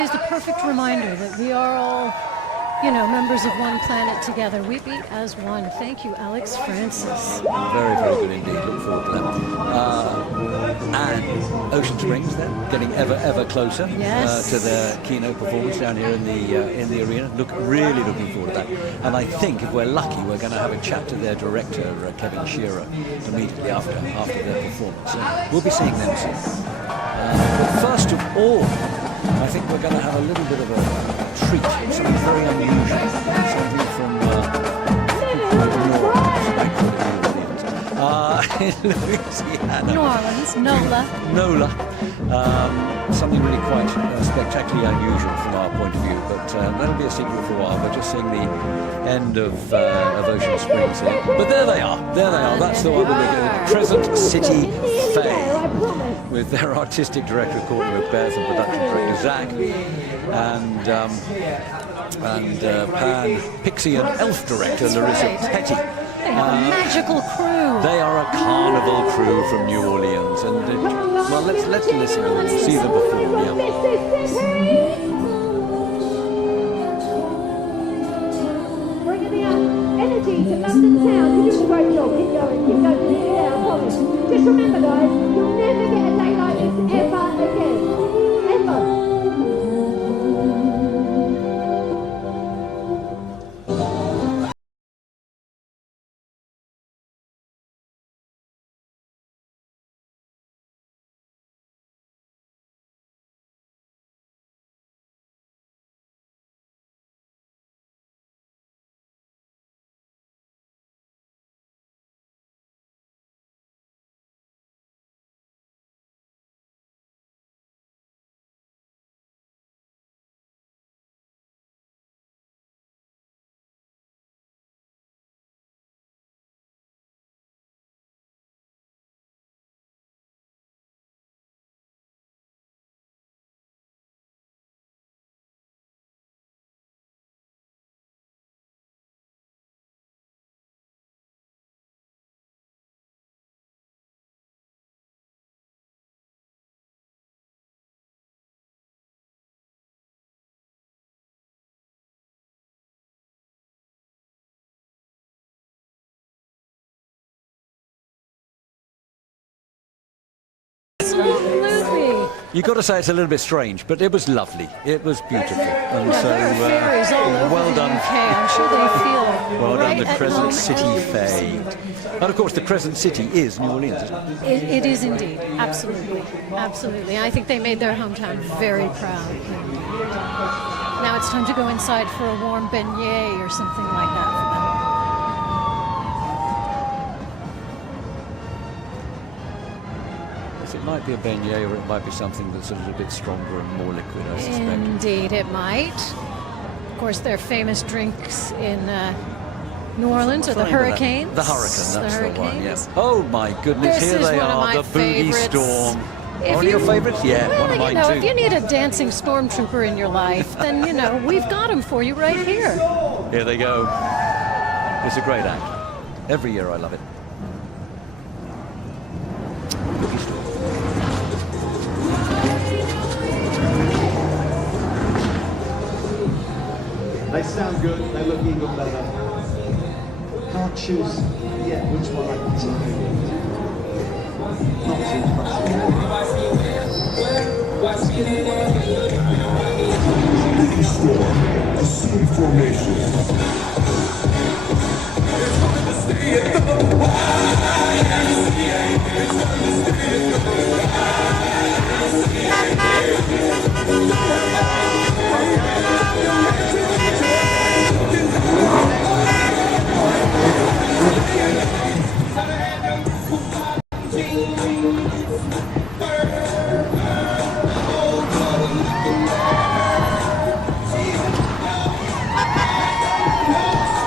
It's the perfect reminder that we are all, members of one planet together. We beat as one. Thank you, Alex Francis. Very, very good indeed. Look forward to that. And Ocean Springs, then, getting ever closer to their keynote performance down here in the arena. Really looking forward to that. And I think if we're lucky, we're going to have a chat to their director, Kevin Shearer, immediately after their performance. So we'll be seeing them soon. But first of all, I think we're going to have a little bit of a treat, something very unusual, something from Louisiana. New Orleans, NOLA. Something really quite spectacularly unusual from our point of view, but that'll be a secret for a while. We're just seeing the end of Ocean Springs here. But there they are. That's the one with the Crescent City Faye, with their artistic director Courtney Macbeth and production director Zach, and Pan, Pixie and Elf director Larissa Petty. They have a magical crew. They are a carnival crew from New Orleans, and well, let's listen to them, see them perform. Bringing the energy to London town. You do a great job. Keep going. Yeah, I promise. Just remember, guys, you'll never get a day like this ever again. Ever. Absolutely. You've got to say it's a little bit strange, but it was lovely. It was beautiful. And so, there are fairies all over well the done. UK. I'm sure they feel Well right done, the at Crescent home. City Faye. And of course, the Crescent City is New Orleans, isn't it? It is indeed. Absolutely. I think they made their hometown very proud. Now it's time to go inside for a warm beignet or something like that for them. It might be a beignet, or it might be something that's a little bit stronger and more liquid, I suspect. Indeed, it might. Of course, their famous drinks in New Orleans are the Hurricanes. The Hurricane, that's the one, Hurricanes. yeah. Oh my goodness, This here is they one of are, my the Boogie favorites. Storm. If One of you- your favorites? Yeah, Well, one of mine too. if you need a dancing stormtrooper in your life, then, we've got them for you right here. Here they go. It's a great act. Every year I love it. Boogie Storm. They sound good, they look even better. Can't choose yet which one I can take. Not too Storm, assume formation.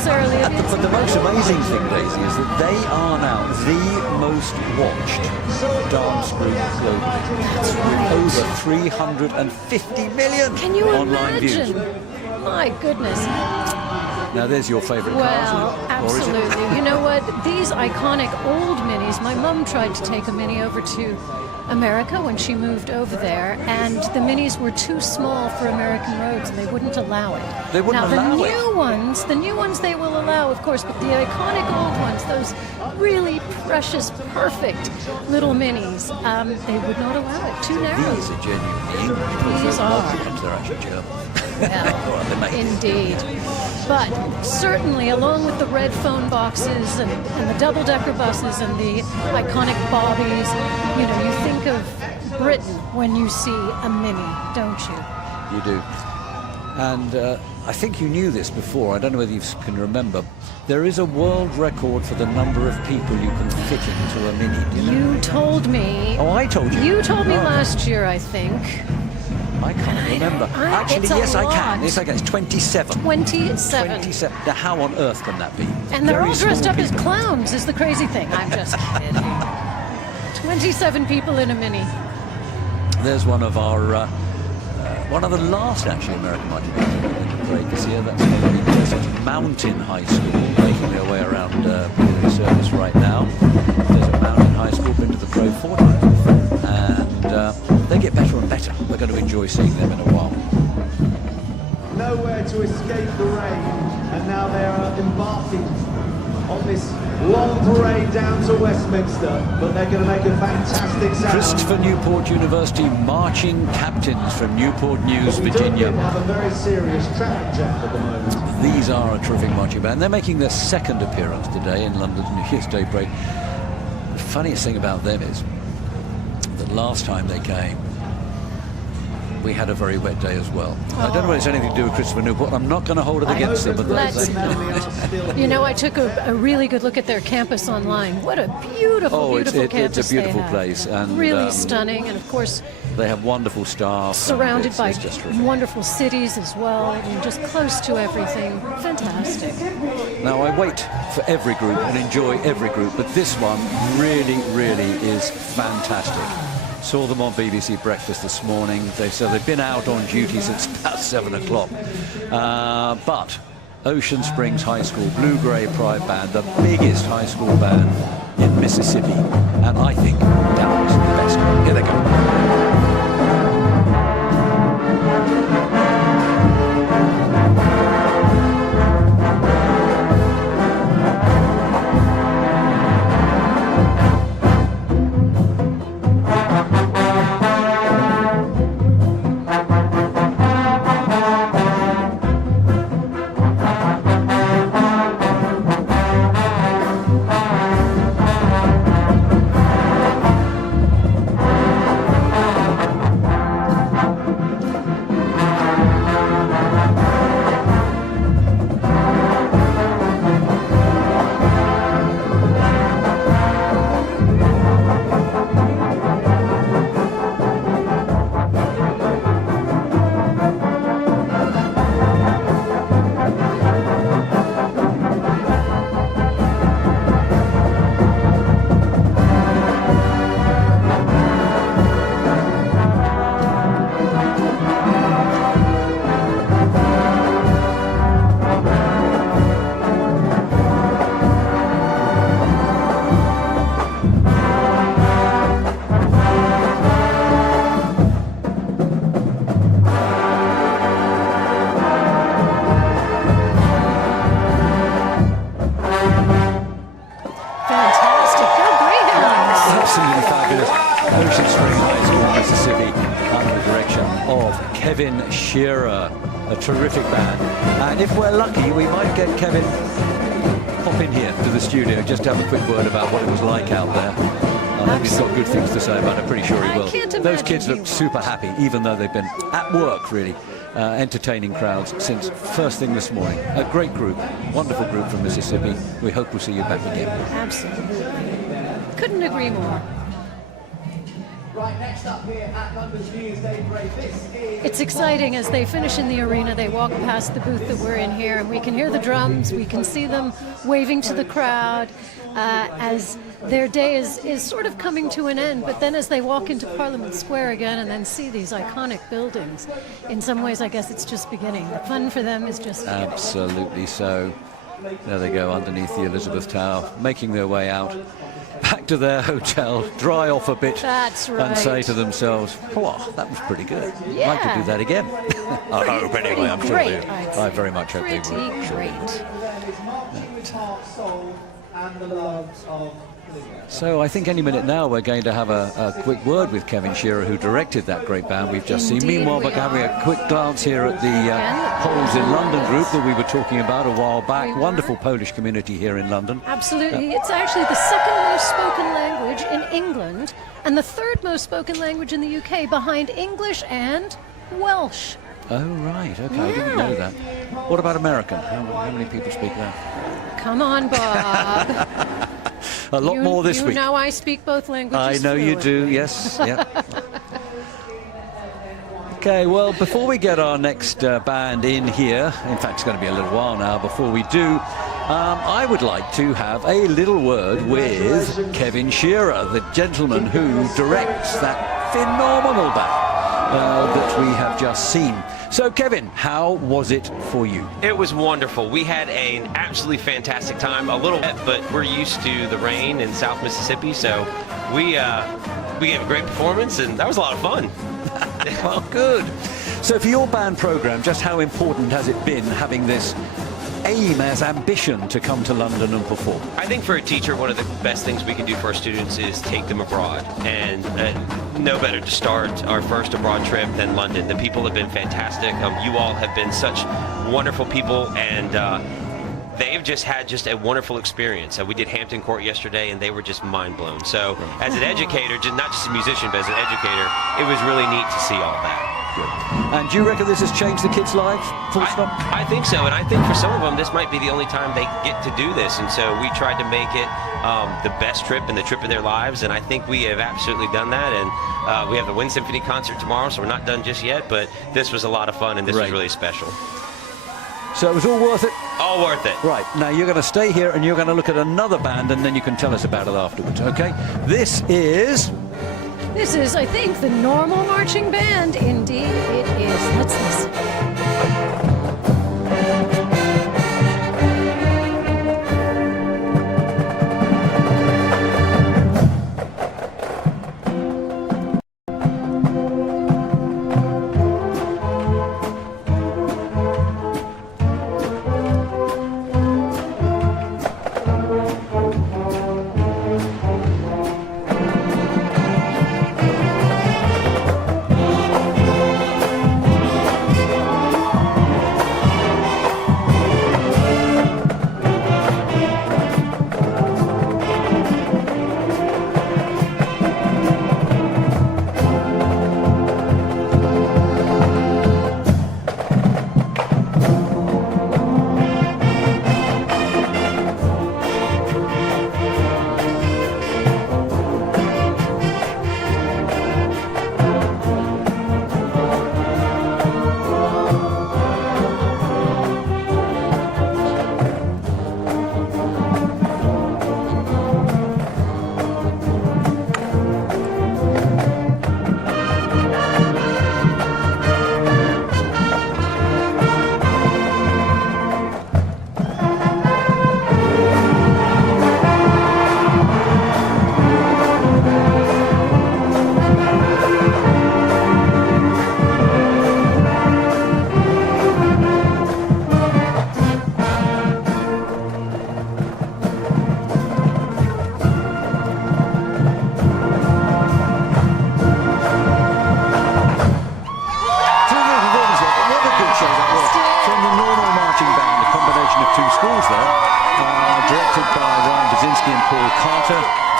necessarily. But the most amazing thing, Daisy, is that they are now the most watched dance group globally. That's right. Over 350 million Can you online imagine? views. My goodness. Now there's your favourite car, Well, isn't it? Or is it? absolutely. You know what? These iconic old Minis, my mum tried to take a Mini over to America when she moved over there, and the Minis were too small for American roads, and they wouldn't allow it. They wouldn't now, allow the new ones they will allow, of course, but the iconic old ones, those really precious, perfect little Minis, they would not allow it. Too narrow. These are genuinely English. These are. They're actually German. Well, They make it. indeed. But certainly, along with the red phone boxes and the double-decker buses and the iconic bobbies, you know, you think of Britain when you see a Mini, don't you? You do. And I think you knew this before. I don't know whether you can remember. There is a world record for the number of people you can fit into a Mini. Do you know? You told me. Oh, I told you. You told me Oh. last year, I think. I can't remember. Actually, it's a yes, I lot. can. Yes, I can. It's 27. 27. 27. Now, how on earth can that be? And they're Very all dressed small up as people. clowns, is the crazy thing. I'm just kidding. 27 people in a Mini. There's one of our, one of the last actually American marching bands in the parade this year. That's the Mountain High School, making their way around Piccadilly Circus right now. There's a Mountain High School, been to the Pro 4 times, and they get better and better. We're going to enjoy seeing them in a while. Nowhere to escape the rain, and now they are embarking on this long parade down to Westminster, but they're going to make a fantastic sound. Christopher Newport University marching captains from Newport News, Virginia. We have a very serious traffic jam at the moment. These are a terrific marching band. They're making their second appearance today in London's New Year's Day parade. The funniest thing about them is that last time they came, we had a very wet day as well. I don't know whether it's anything to do with Christopher Newport. I'm not going to hold it against them. But Let's not. You know, I took a really good look at their campus online. What a beautiful, beautiful campus it's a beautiful they have. place. And, really stunning. And of course, they have wonderful staff. surrounded by it's just terrific. wonderful cities as well. And just close to everything. Fantastic. Now, I wait for every group and enjoy every group, but this one really, really is fantastic. Saw them on BBC Breakfast this morning. They said they've been out on duty since about 7 o'clock. But Ocean Springs High School Blue Grey Pride Band, the biggest high school band in Mississippi, and I think Dallas the best. Here they go. Absolutely fabulous. Ocean Spring High School, Mississippi, under the direction of Kevin Shearer, a terrific band. And if we're lucky, we might get Kevin pop in here to the studio just to have a quick word about what it was like out there. I hope he's got good things to say about it. I'm pretty sure he will. Those kids look super happy, even though they've been at work, really, entertaining crowds since first thing this morning. A great group, wonderful group from Mississippi. We hope we'll see you back again. Absolutely. Couldn't agree more. Right, next up here at London's New Year's Day Parade, this is... It's exciting. As they finish in the arena, they walk past the booth that we're in here, and we can hear the drums, we can see them waving to the crowd as their day is sort of coming to an end. But then as they walk into Parliament Square again and then see these iconic buildings, in some ways I guess it's just beginning. The fun for them is just beginning. Absolutely so. There they go underneath the Elizabeth Tower, making their way out back to their hotel, dry off a bit. That's right. And say to themselves, oh, that was pretty good. Yeah. I'd like to do that again. I hope anyway, I'm sure they Great, I very much hope they Pretty will. great. And the love of... So I think any minute now we're going to have a quick word with Kevin Shearer, who directed that great band we've just seen. Indeed Meanwhile, we we're having are. a quick glance here at the Poles in London group that we were talking about a while back. Wonderful Polish community here in London. Absolutely. It's actually the second most spoken language in England and the third most spoken language in the UK, behind English and Welsh. Oh, right. Okay, I didn't know that. What about American? How many people speak that? Come on, Bob. A lot more this you week. You know I speak both languages I know you do, fluently. yes. Yeah. Okay, well, before we get our next band in here, in fact, it's going to be a little while now before we do, I would like to have a little word with Kevin Shearer, the gentleman who directs that phenomenal band that we have just seen. So, Kevin, how was it for you? It was wonderful. We had an absolutely fantastic time. A little wet, but we're used to the rain in South Mississippi, so we gave a great performance, and that was a lot of fun. Well, good. So for your band program, just how important has it been having this aim as ambition to come to London and perform? I think for a teacher, one of the best things we can do for our students is take them abroad, and no better to start our first abroad trip than London. The people have been fantastic. You all have been such wonderful people, and they've just had a wonderful experience. We did Hampton Court yesterday, and they were just mind blown. So as an educator, not just a musician, but as an educator, it was really neat to see all that. Good. And do you reckon this has changed the kids' lives? Full stop? I think so, and I think for some of them this might be the only time they get to do this, and so we tried to make it the best trip and the trip of their lives, and I think we have absolutely done that. And we have the Wind Symphony concert tomorrow, so we're not done just yet, but this was a lot of fun, and this was really special. So it was all worth it? All worth it. Right, now you're going to stay here and you're going to look at another band, and then you can tell us about it afterwards, okay? This is, I think, the Normal Marching Band. Indeed, it is. Let's listen.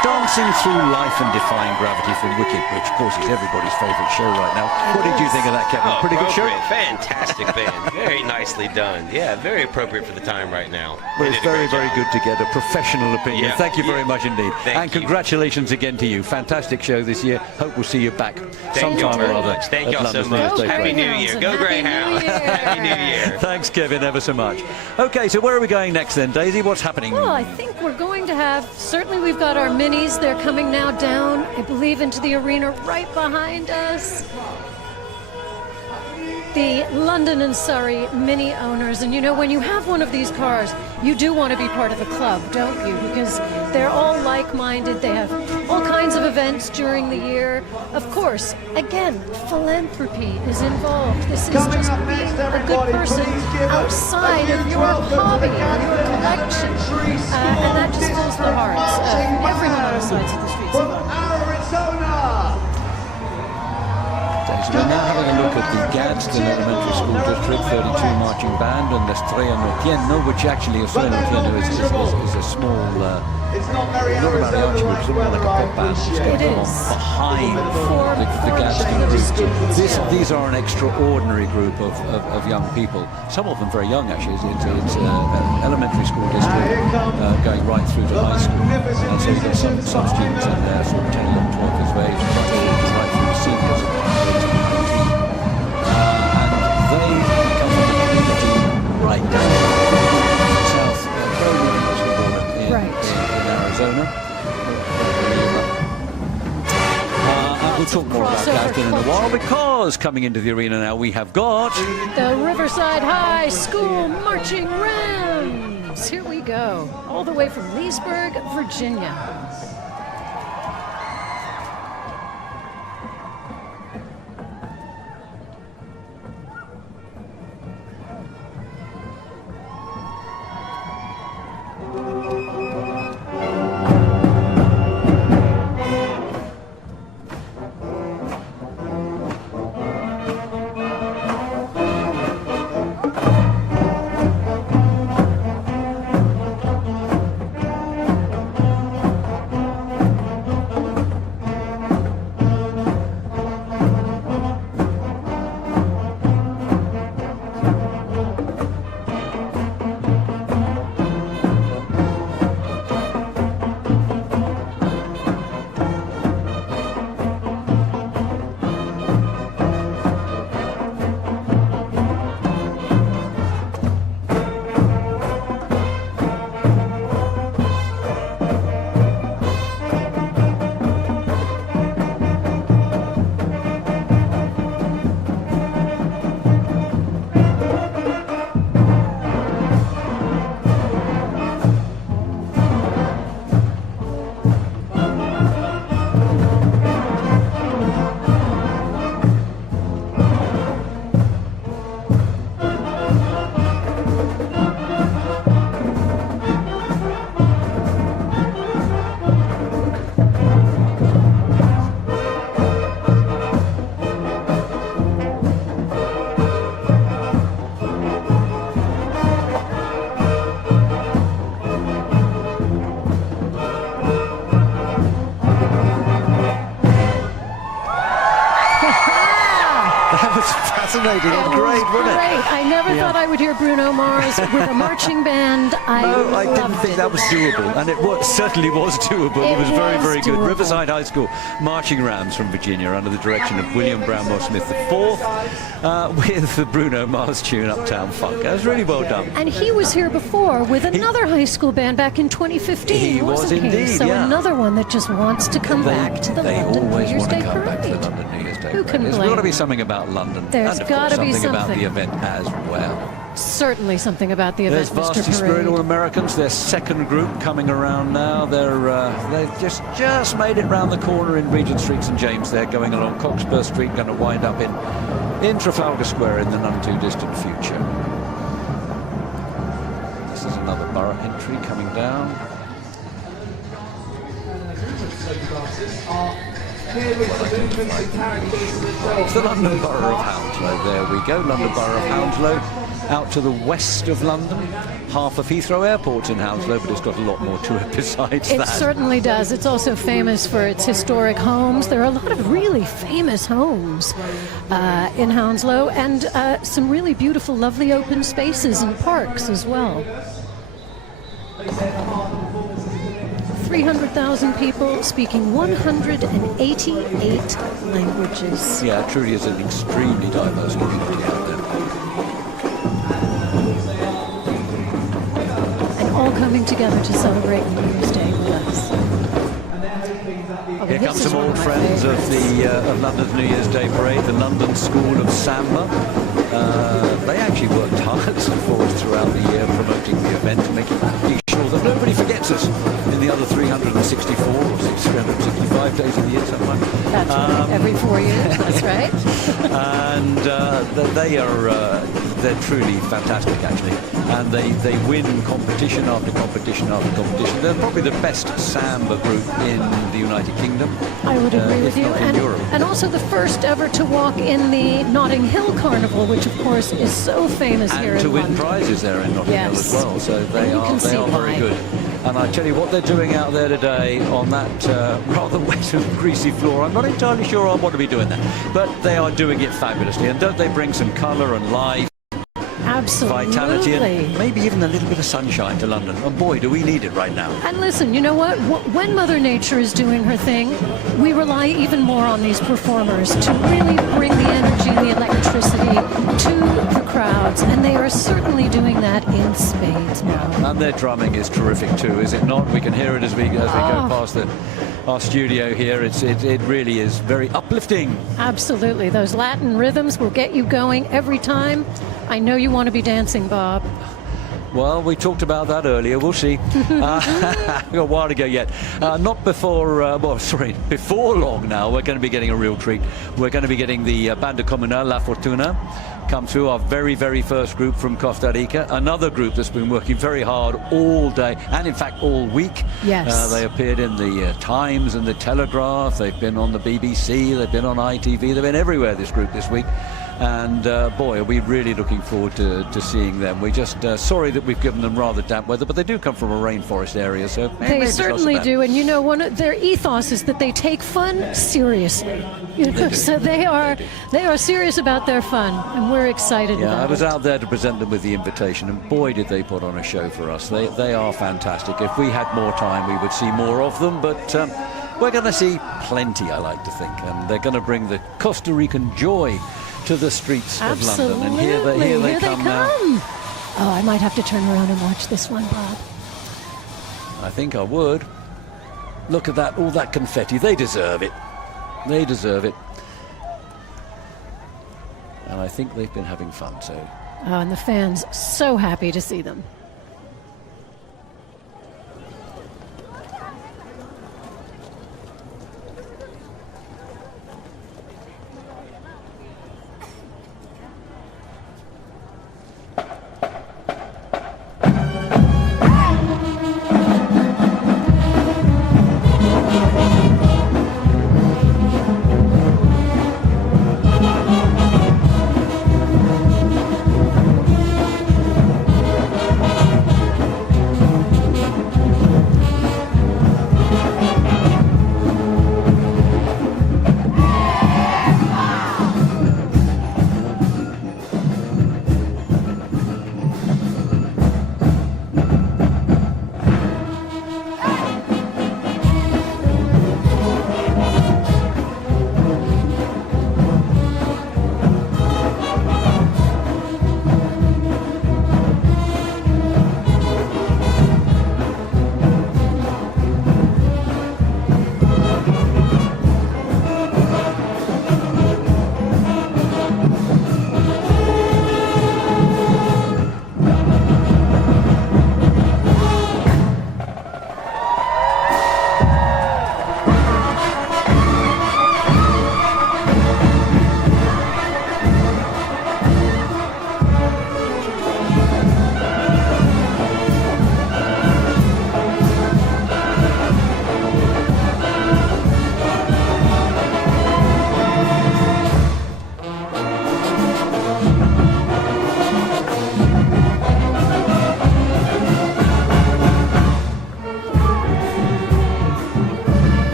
dancing through life and defying gravity from Wicked, which of course is everybody's favourite show right now. What did you think of that, Kevin? Pretty good show? Fantastic band. Very nicely done. Yeah, very appropriate for the time right now. Well, it's very, very good to get a professional opinion. Yeah, Thank you very much indeed. Thank you. Congratulations again to you. Fantastic show this year. Hope we'll see you back sometime or other. Thank y'all so much. Happy New Year. Go Greyhounds. Happy New Year. Thanks, Kevin, ever so much. Okay, so where are we going next then, Daisy? What's happening? Well, I think we're going to have, certainly we've got our minis. They're coming now down, I believe, into the arena right behind us. The London and Surrey Mini owners. And you know, when you have one of these cars, you do want to be part of a club, don't you? Because they're all like-minded. They have all kinds of events during the year. Of course, again, philanthropy is involved. This is just being a good person outside of your hobby, your collection. And that just fills the hearts of everyone on the sides of the streets. So we're now having a look at the Gadsden Elementary School District 32 marching band and the Estrella Nortieno, which actually Estrella Nortieno is a small, not a mariachi group, it's more like a pop band. It is. Behind the Gadsden group. These are an extraordinary group of young people, some of them very young actually. It's an elementary school district going right through to high school. And so you've got some students in there, sort of 10, 11, 12 years of age, right through to seniors. They come from the community right down south in Arizona. And we'll talk more about Gadsden in a while, because coming into the arena now we have got the Riverside High School Marching Rams. Here we go, all the way from Leesburg, Virginia. Fascinating and great, wasn't it? Great. I never thought I would hear Bruno Mars with a marching band. I didn't think that was doable, and it certainly was doable. It was very, very good. Riverside High School Marching Rams from Virginia under the direction of William Brownmore Smith IV with the Bruno Mars tune Uptown Funk. That was really well done. And he was here before with another high school band back in 2015, he was indeed, he? So another one that just wants to come back to the London New Year's Day Parade. Parade. To the London New Year's Day Who can There's blame? got to be something about London. There's and of got course to be something about something. the event as well. Certainly something about the event, There's Mr. Varsity Parade. Spirit All Americans, their second group coming around now. They've just made it round the corner in Regent Street, St James. They're going along Cockspur Street, going to wind up in Trafalgar Square in the none too distant future. This is another borough entry coming down. It's the London Borough of Hounslow. There we go, London Borough of Hounslow. out to the west of London. Half of Heathrow Airport's in Hounslow, but it's got a lot more to it besides It that. certainly does. It's also famous for its historic homes. There are a lot of really famous homes in Hounslow, and some really beautiful, lovely open spaces and parks as well. 300,000 people speaking 188 languages. Yeah, it truly is an extremely diverse community out there. All coming together to celebrate New Year's Day with us. Here come some old friends of the of London's New Year's Day parade, the London School of Samba. They actually worked hard for us throughout the year, promoting the event, making sure that nobody forgets us in the other 364 or 365 days of the year, something like that. That's right. Every 4 years, that's right. And they're truly fantastic, actually. And they win competition after competition after competition. They're probably the best samba group in the United Kingdom. I would agree with you. And also the first ever to walk in the Notting Hill Carnival, which of course is so famous here in London. And to win prizes there in Notting Hill as well. So they are very good. And I tell you what they're doing out there today on that rather wet and greasy floor. I'm not entirely sure I want to be doing that. But they are doing it fabulously. And don't they bring some colour and life? Absolutely. Vitality and maybe even a little bit of sunshine to London. And boy, do we need it right now. And listen, you know what? When Mother Nature is doing her thing, we rely even more on these performers to really bring the energy and the electricity to the crowds. And they are certainly doing that in spades now. And their drumming is terrific too, is it not? We can hear it as we go past our studio here. It really is very uplifting. Absolutely. Those Latin rhythms will get you going every time. I know you want to be dancing, Bob. Well, we talked about that earlier. We'll see. We've got a while to go yet. Not before, before long now, we're going to be getting a real treat. We're going to be getting the Banda Comunal La Fortuna come through, our very, very first group from Costa Rica. Another group that's been working very hard all day, and in fact all week. Yes. They appeared in the Times and the Telegraph. They've been on the BBC. They've been on ITV. They've been everywhere, this group, this week. And boy, are we really looking forward to seeing them. We're just sorry that we've given them rather damp weather, but they do come from a rainforest area, so they certainly do. And you know, one of their ethos is that they take fun seriously. You know, so they are serious about their fun, and we're excited. Yeah, about I was it. out there to present them with the invitation, and boy, did they put on a show for us. They are fantastic. If we had more time, we would see more of them, but we're going to see plenty, I like to think, and they're going to bring the Costa Rican joy to the streets of London. And here they come now. Oh, I might have to turn around and watch this one, Bob. I think I would. Look at that, all that confetti. They deserve it. They deserve it. And I think they've been having fun, so. Oh, and the fans so happy to see them.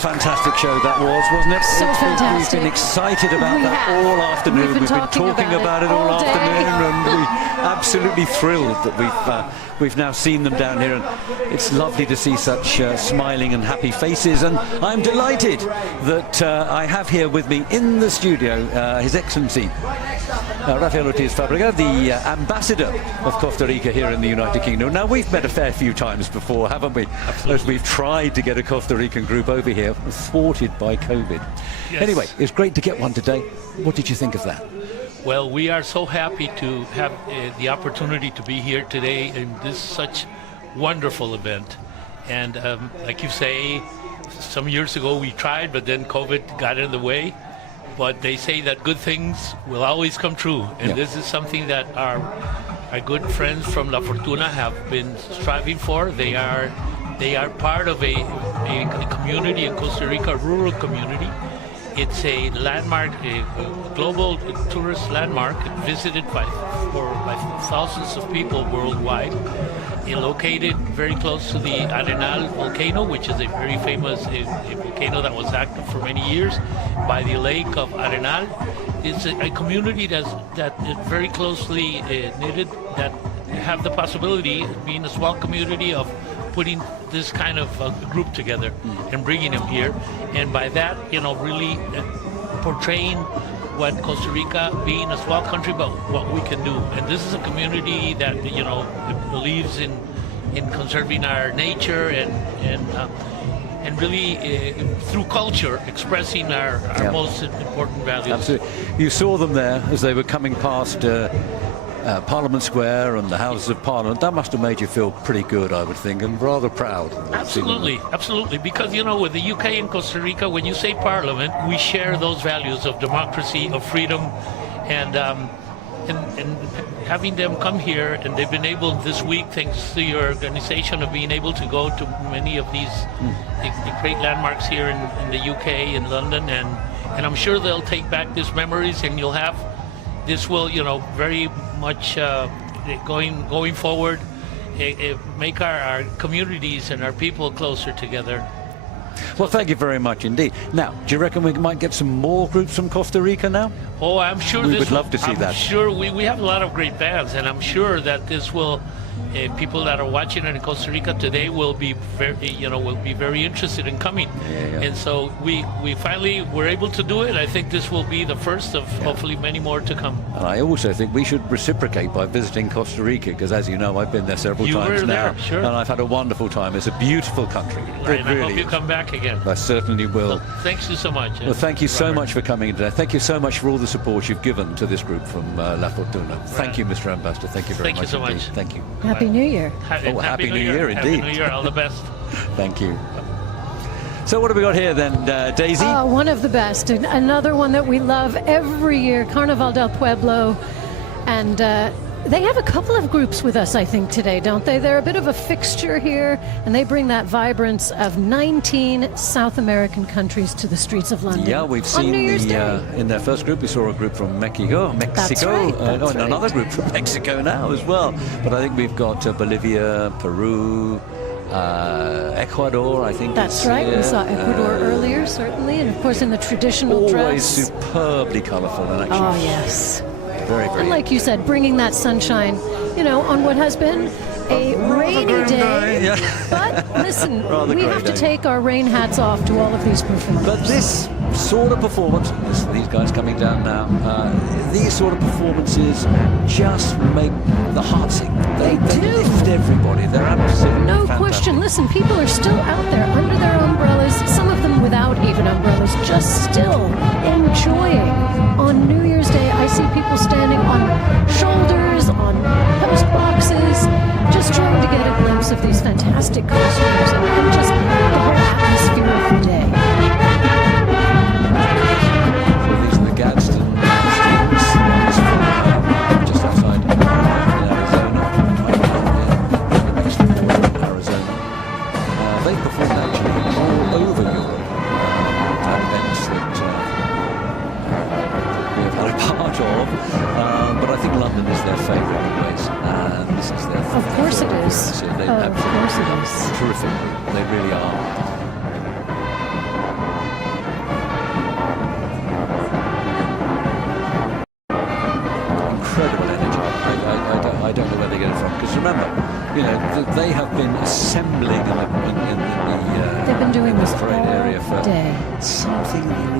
fantastic show that was, wasn't it? So fantastic. We've been excited about We that have. all afternoon. We've been talking about it all day. afternoon, and we're absolutely thrilled that we've now seen them down here, and it's lovely to see such smiling and happy faces. And I'm delighted that I have here with me in the studio His Excellency Rafael Ortiz Fabrega, the ambassador of Costa Rica here in the United Kingdom. Now, we've met a fair few times before, haven't we? Absolutely. As we've tried to get a Costa Rican group over here, thwarted by COVID. Yes. Anyway, it's great to get one today. What did you think of that? Well, we are so happy to have the opportunity to be here today in this such wonderful event. And like you say, some years ago we tried, but then COVID got in the way. But they say that good things will always come true. And this is something that our good friends from La Fortuna have been striving for. They are part of a community in Costa Rica, a rural community. It's a landmark, a global tourist landmark, visited by thousands of people worldwide. Located very close to the Arenal volcano, which is a very famous volcano that was active for many years, by the lake of Arenal. It's a community that is very closely knitted, that have the possibility, being a small community, of putting this kind of group together and bringing them here, and by that, really portraying what Costa Rica, being a small country, but what we can do. And this is a community that believes in conserving our nature and really through culture expressing our most important values. Absolutely. You saw them there as they were coming past Parliament Square and the Houses of Parliament. That must have made you feel pretty good, I would think, and rather proud. Absolutely, absolutely. Because, with the UK and Costa Rica, when you say Parliament, we share those values of democracy, of freedom, and having them come here, and they've been able this week, thanks to your organization, of being able to go to many of these the great landmarks here in the UK, in London, and I'm sure they'll take back these memories, and this will, very much going forward, make our communities and our people closer together. Well, thank you very much indeed. Now, do you reckon we might get some more groups from Costa Rica now? Oh, I'm sure we would love to see that. I'm sure we have a lot of great bands, and I'm sure that this will. People that are watching it in Costa Rica today will be very interested in coming, and so we finally were able to do it. I think this will be the first of hopefully many more to come. And I also think we should reciprocate by visiting Costa Rica, because as you know, I've been there several times now, sure. And I've had a wonderful time. It's a beautiful country. Right, I hope you come back again. I certainly will. Well, thanks you so much. Well, thank you so much for coming today. Thank you so much for all the support you've given to this group from La Fortuna. Thank you, Mr. Ambassador. Thank you very much. Thank you so indeed. much. Thank you. Happy New Year. Happy New Year indeed. Happy New Year, all the best. Thank you. So what have we got here then, Daisy? One of the best. And another one that we love every year, Carnaval del Pueblo. And they have a couple of groups with us, I think, today, don't they? They're a bit of a fixture here, and they bring that vibrance of 19 South American countries to the streets of London. Yeah, we've seen in their first group, we saw a group from Mexico. That's right. And another group from Mexico now as well. But I think we've got Bolivia, Peru, Ecuador, I think. That's right. We saw Ecuador earlier, certainly, and of course in the traditional dress. Always superbly colourful and actually. Oh, yes. Very, very. And like you said, bringing that sunshine, on what has been a rainy day. Yeah. But listen, we have to take our rain hats off to all of these performers. But this sort of performance, these guys coming down now, these sort of performances just make the heart sing. They lift everybody. They're absolutely no fantastic. question. Listen, people are still out there under their umbrellas, some of them without even umbrellas, just still enjoying. On New Year's Day, I see people standing on shoulders, on post boxes, just trying to get a glimpse of these fantastic costumes and just the whole atmosphere of the day. So these are the Gadsden students from just outside Arizona, Arizona. They performed actually all over Europe at events that we have had a part of, but I think London is their favourite place, and this is their Of course it is. They Of course it is. Terrific. They really are.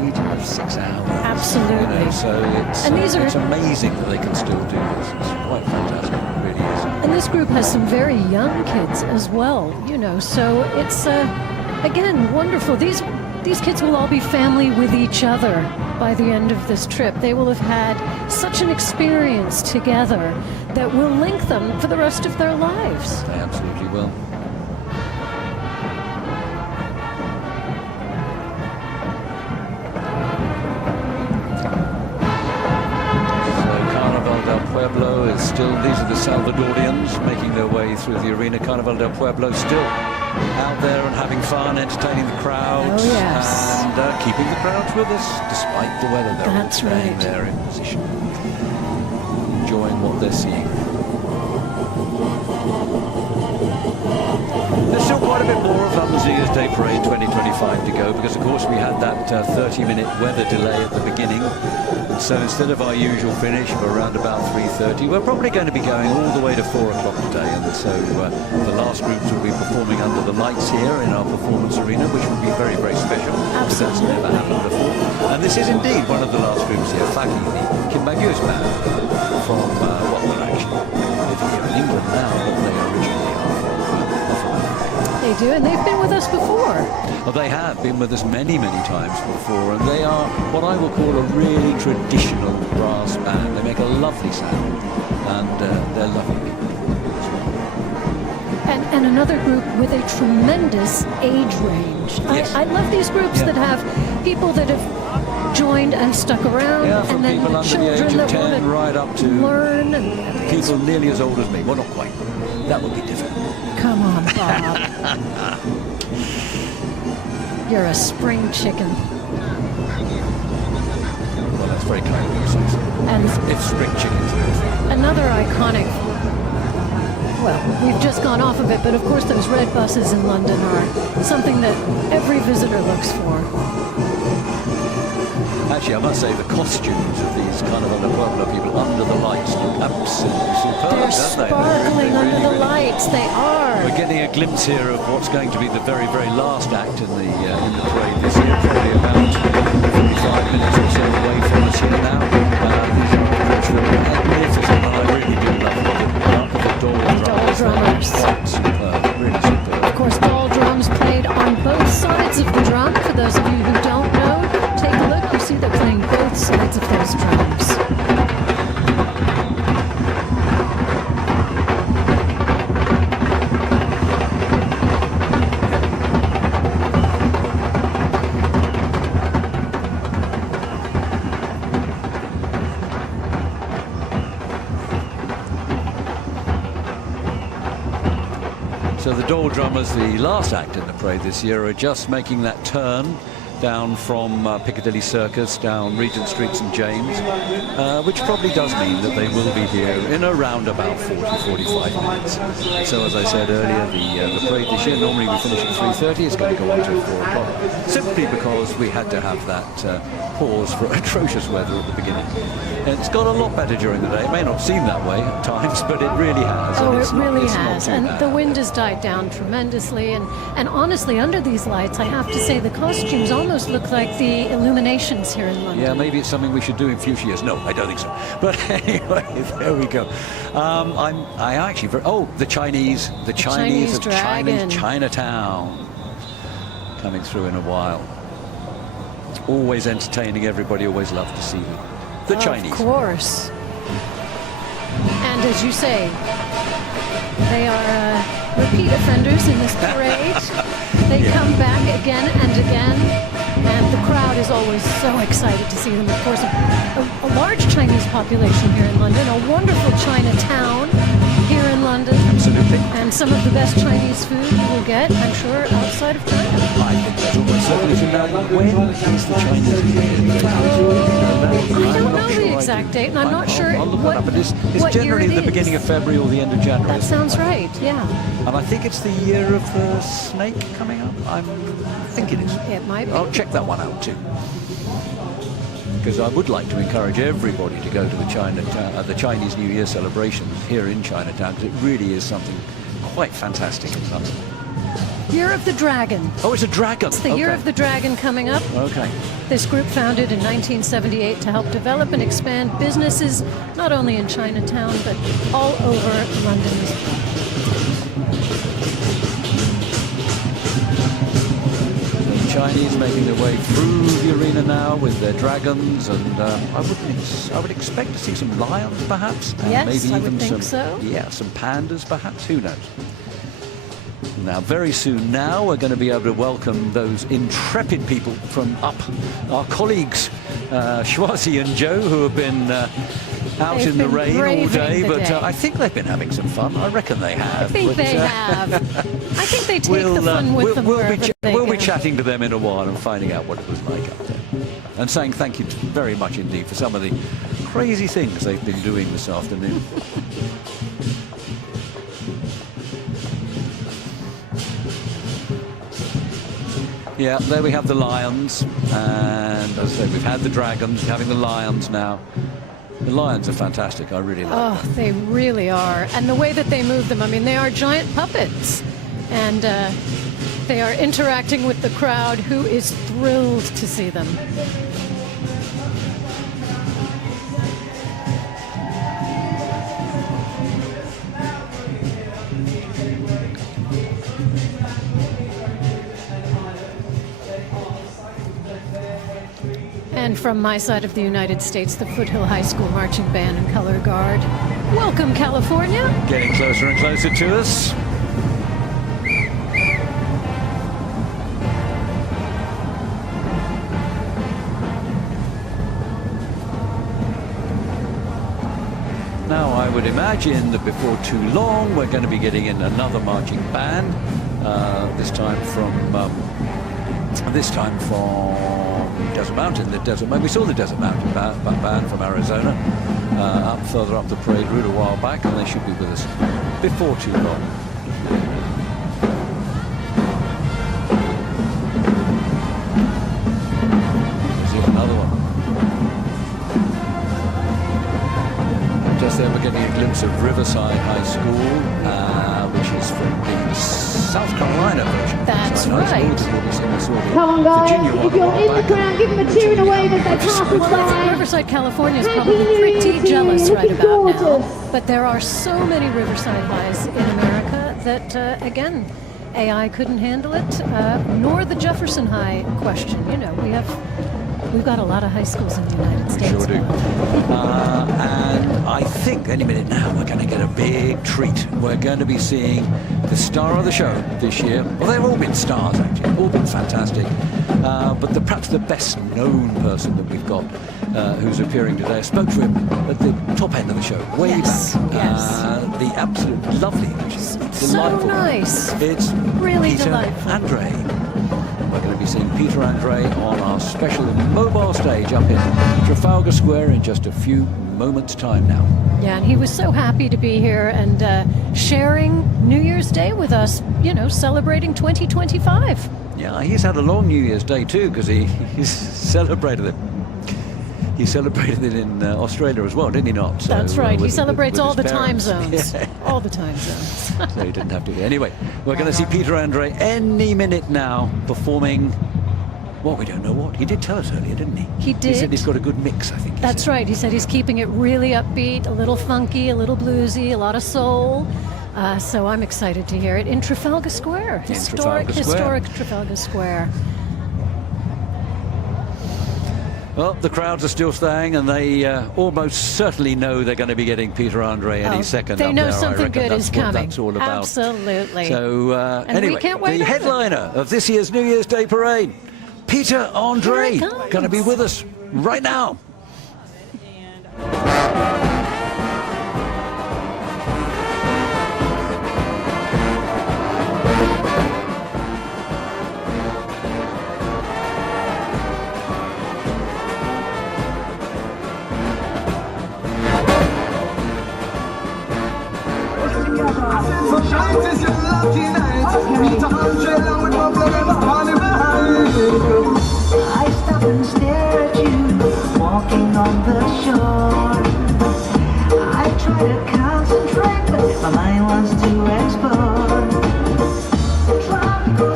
siege of 6 hours. Absolutely. You know, so it's amazing that they can still do this. It's quite fantastic. It really is. And this group has some very young kids as well, you know, so it's, again, wonderful. These kids will all be family with each other by the end of this trip. They will have had such an experience together that will link them for the rest of their lives. They absolutely will. Pueblo is still, these are the Salvadorians making their way through the arena. Carnaval del Pueblo still out there and having fun, entertaining the crowds, and keeping the crowds with us despite the weather. They're all staying there in position, enjoying what they're seeing. There's still quite a bit more of London New Year's Day Parade 2025 to go, because of course we had that 30-minute weather delay at the beginning. So instead of our usual finish of around about 3:30, we're probably going to be going all the way to 4 o'clock today. And so the last groups will be performing under the lights here in our performance arena, which will be very, very special. Absolutely. That's never happened before. And this is indeed one of the last groups here, Faki, the Kimbagyu's band from, well, they're actually living here in England now, but they originally are from Africa. They do, and they've been with us before. Well, they have been with us many, many times before, and they are what I will call a really traditional brass band. They make a lovely sound, and they're lovely people. And another group with a tremendous age range. Yes. I love these groups that have people that have joined and stuck around, from and then people under the children age of that 10 want to right up to learn. people nearly as old as me. Well, not quite. That would be different. Come on, Bob. You're a spring chicken. Well, that's very kind of you to say so. And if spring chicken's real thing. Another iconic, well, we've just gone off of it, but of course those red buses in London are something that every visitor looks for. Actually, I must say the costumes of these Carnaval del Pueblo people under the lights look absolutely superb, They're don't they? sparkling Really, under the really. lights. They are. We're getting a glimpse here of what's going to be the very, very last act in the parade this year. Probably about 45 minutes or so away from us here now. These are magnificent, and I really do love the doll drummers. Quite superb, really superb. Of course, ball drums played on both sides of the drum. For those of you who don't know, take a look. You see they're playing both sides of those drums. So the Dole Drummers, the last act in the parade this year, are just making that turn down from Piccadilly Circus down Regent Street St James, which probably does mean that they will be here in around about 40-45 minutes. So as I said earlier, the parade this year, normally we finish at 3:30, it's going to go on to 4 o'clock, simply because we had to have that pause for atrocious weather at the beginning. And it's got a lot better during the day. It may not seem that way at times, but it really has. Oh, and it really it's has. not too And bad. the wind has died down tremendously. And honestly, under these lights, I have to say the costumes almost look like the illuminations here in London. Yeah, maybe it's something we should do in future years. No, I don't think so. But anyway, there we go. I actually, the Chinese of Dragon. Chinatown coming through in a while. Always entertaining. Everybody always loved to see them. The Chinese. Of course. And as you say, they are repeat offenders in this parade. They come back again and again, and the crowd is always so excited to see them. Of course, a large Chinese population here in London, a wonderful Chinatown here in London. Absolutely. And some of the best Chinese food we'll get, I'm sure, outside of China. I think that's almost certainly from now. When is the Chinese New Year? I don't know the exact date, and I'm not sure I'll look what, it up. But it's what year generally it the is. beginning of February or the end of January. That sounds right, yeah. And I think it's the year of the snake coming up. I think it is. It might be. I'll check that one out too. Because I would like to encourage everybody to go to the Chinese New Year celebrations here in Chinatown, because it really is something quite fantastic in London. Year of the Dragon. Oh, it's a dragon. It's the Year of the Dragon coming up. Okay. This group founded in 1978 to help develop and expand businesses not only in Chinatown but all over London's. Chinese making their way through the arena now with their dragons, and I would expect to see some lions, perhaps. And Yes, maybe I even would think some, so. Yeah, some pandas, perhaps. Who knows? Now, very soon now, we're going to be able to welcome those intrepid people from up, our colleagues, Schwazi and Joe, who have been out They've in the been rain all braving day, the but day. I think they've been having some fun. I reckon they have. I think but, they have. I think they take the fun with them wherever they we'll be go. chatting to them in a while and finding out what it was like up there. And saying thank you very much indeed for some of the crazy things they've been doing this afternoon. Yeah, there we have the lions, and as I say, we've had the dragons, we're having the lions now. The lions are fantastic, I really like them. Oh, they really are. And the way that they move them, I mean, they are giant puppets. And they are interacting with the crowd, who is thrilled to see them. And from my side of the United States, the Foothill High School Marching Band and Color Guard. Welcome, California. Getting closer and closer to us. Now, I would imagine that before too long, we're going to be getting in another marching band. This time from Desert Mountain. We saw the Desert Mountain band from Arizona further up the parade route a while back, and they should be with us before too long. There's another one. Just there, we're getting a glimpse of Riverside High School, which is from the South Carolina version. That's right. Come on, guys. If you're in the crowd, give them a cheering and a wave as they pass us by. Riverside, California is probably pretty jealous right about now. But there are so many Riverside Highs in America that, again, AI couldn't handle it, nor the Jefferson High question. You know, we've got a lot of high schools in the United States. Sure do. And I think any minute now we're going to get a big treat. We're going to be seeing the star of the show this year. Well, they've all been stars, actually. All been fantastic. But perhaps the best known person that we've got who's appearing today, I spoke to him at the top end of the show, way back. The absolute lovely, delightful. So nice. It's really Peter delightful. Andre. We're going to be seeing Peter Andre on our special mobile stage up in Trafalgar Square in just a few moments' time now. Yeah, and he was so happy to be here and sharing New Year's Day with us, you know, celebrating 2025. Yeah, he's had a long New Year's Day too, because he's celebrated it. He celebrated it in Australia as well, didn't he not? So, That's right. He celebrates with all the his time parents. zones. Yeah. All the time zones. So he didn't have to. Anyway, we're going to see Peter Andre any minute now performing. Well, we don't know what. He did tell us earlier, didn't he? He did. He said he's got a good mix, I think. That's right. He said he's keeping it really upbeat, a little funky, a little bluesy, a lot of soul. So I'm excited to hear it in Trafalgar Square. Historic Trafalgar Square. Well, the crowds are still staying, and they almost certainly know they're going to be getting Peter Andre any second. They up know there, something I reckon. good That's is what coming. That's all about. Absolutely. So And anyway, we can't wait the either. headliner of this year's New Year's Day parade, Peter Andre, going to be with us right now. So shine is your lucky night. Meet 100 and with my blood and my honey behind. I stop and stare at you, walking on the shore. I try to concentrate, but my mind wants to explore. Tropical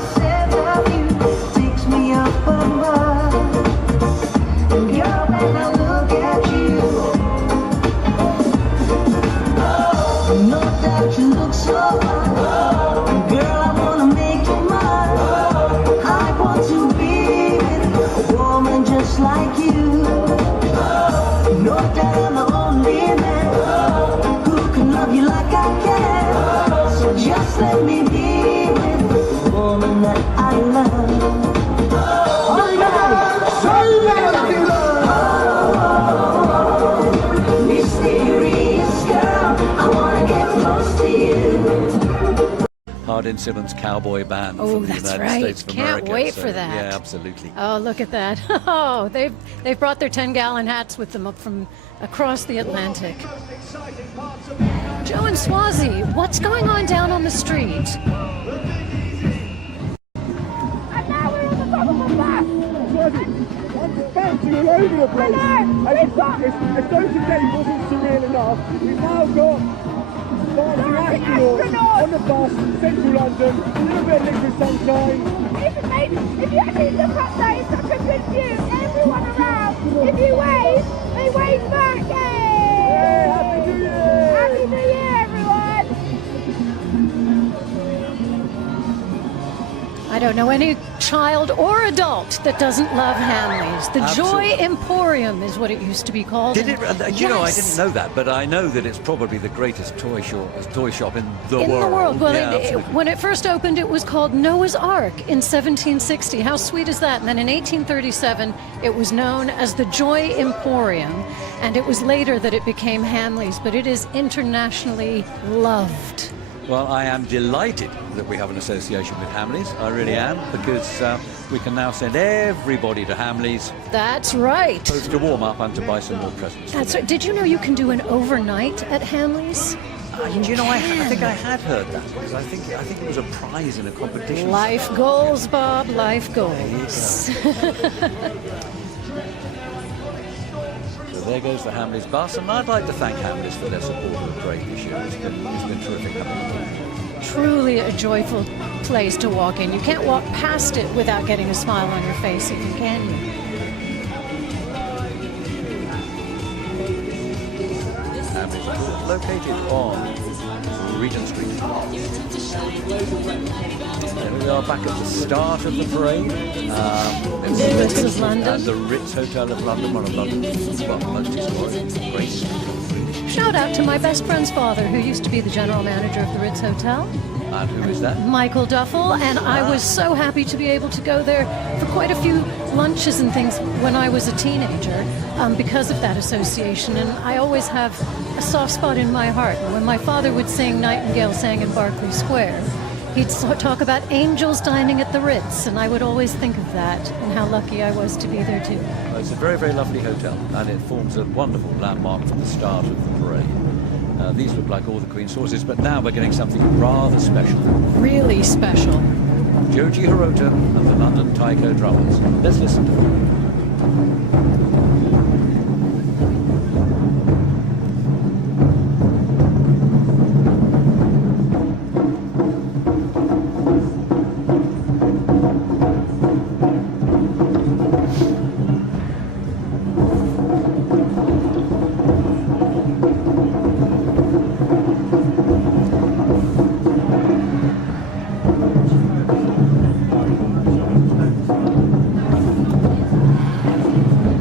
just like you. No doubt I'm the only man who can love you like I can. So just let me be with the woman that I love. Mysterious girl, I wanna get close to you. Hardin Simmons Cowboy Band Oh, from the that's United right. States of Can't America. wait So, for that. Yeah, absolutely. Oh, look at that. Oh, they've brought their 10-gallon hats with them up from across the Atlantic. Joe and Swazi, what's going on down on the street? And now we're on the top of a bus. I'm bouncing all over the place. If those today wasn't surreal enough, we've now got dancing astronauts on the bus, central London, a little bit of liquid sunshine. If you actually look up there, it's such a good view. Everyone around, if you wave, they wave back. Hey! Happy New Year! Happy New Year, everyone! I don't know any child or adult that doesn't love Hamleys. The Absolutely. Joy Emporium is what it used to be called. Did it? You know, I Yes. didn't know that, but I know that it's probably the greatest toy shop in the In world. the world. Well, yeah, absolutely. when it first opened, it was called Noah's Ark in 1760. How sweet is that? And then in 1837, it was known as the Joy Emporium, and it was later that it became Hamleys, but it is internationally loved. Well, I am delighted that we have an association with Hamleys. I really am, because we can now send everybody to Hamleys, That's right. both to warm up and to buy some more presents. That's right. Did you know you can do an overnight at Hamleys? You know, I think I had heard that, because I think it was a prize in a competition. Life goals, Bob. Life goals. So there goes the Hamleys bus, and I'd like to thank Hamleys for their support of the parade this year. It's been terrific having Truly a joyful place to walk in. You can't walk past it without getting a smile on your face, if you can. Hamleys, of course, located on Regent Street. There we are, back at the start of the parade. The Ritz of London. And the Ritz Hotel of London, one of London's most historic, great. Shout out to my best friend's father, who used to be the general manager of the Ritz Hotel, And who is that? Michael Duffel, and I was so happy to be able to go there for quite a few lunches and things when I was a teenager because of that association, and I always have a soft spot in my heart. When my father would sing Nightingale Sang in Berkeley Square, he'd talk about angels dining at the Ritz, and I would always think of that and how lucky I was to be there too. Well, it's a very, very lovely hotel, and it forms a wonderful landmark for the start of the parade. These look like all the Queen's horses, but now we're getting something rather special. Really special. Joji Hirota and the London Taiko Drummers. Let's listen to them.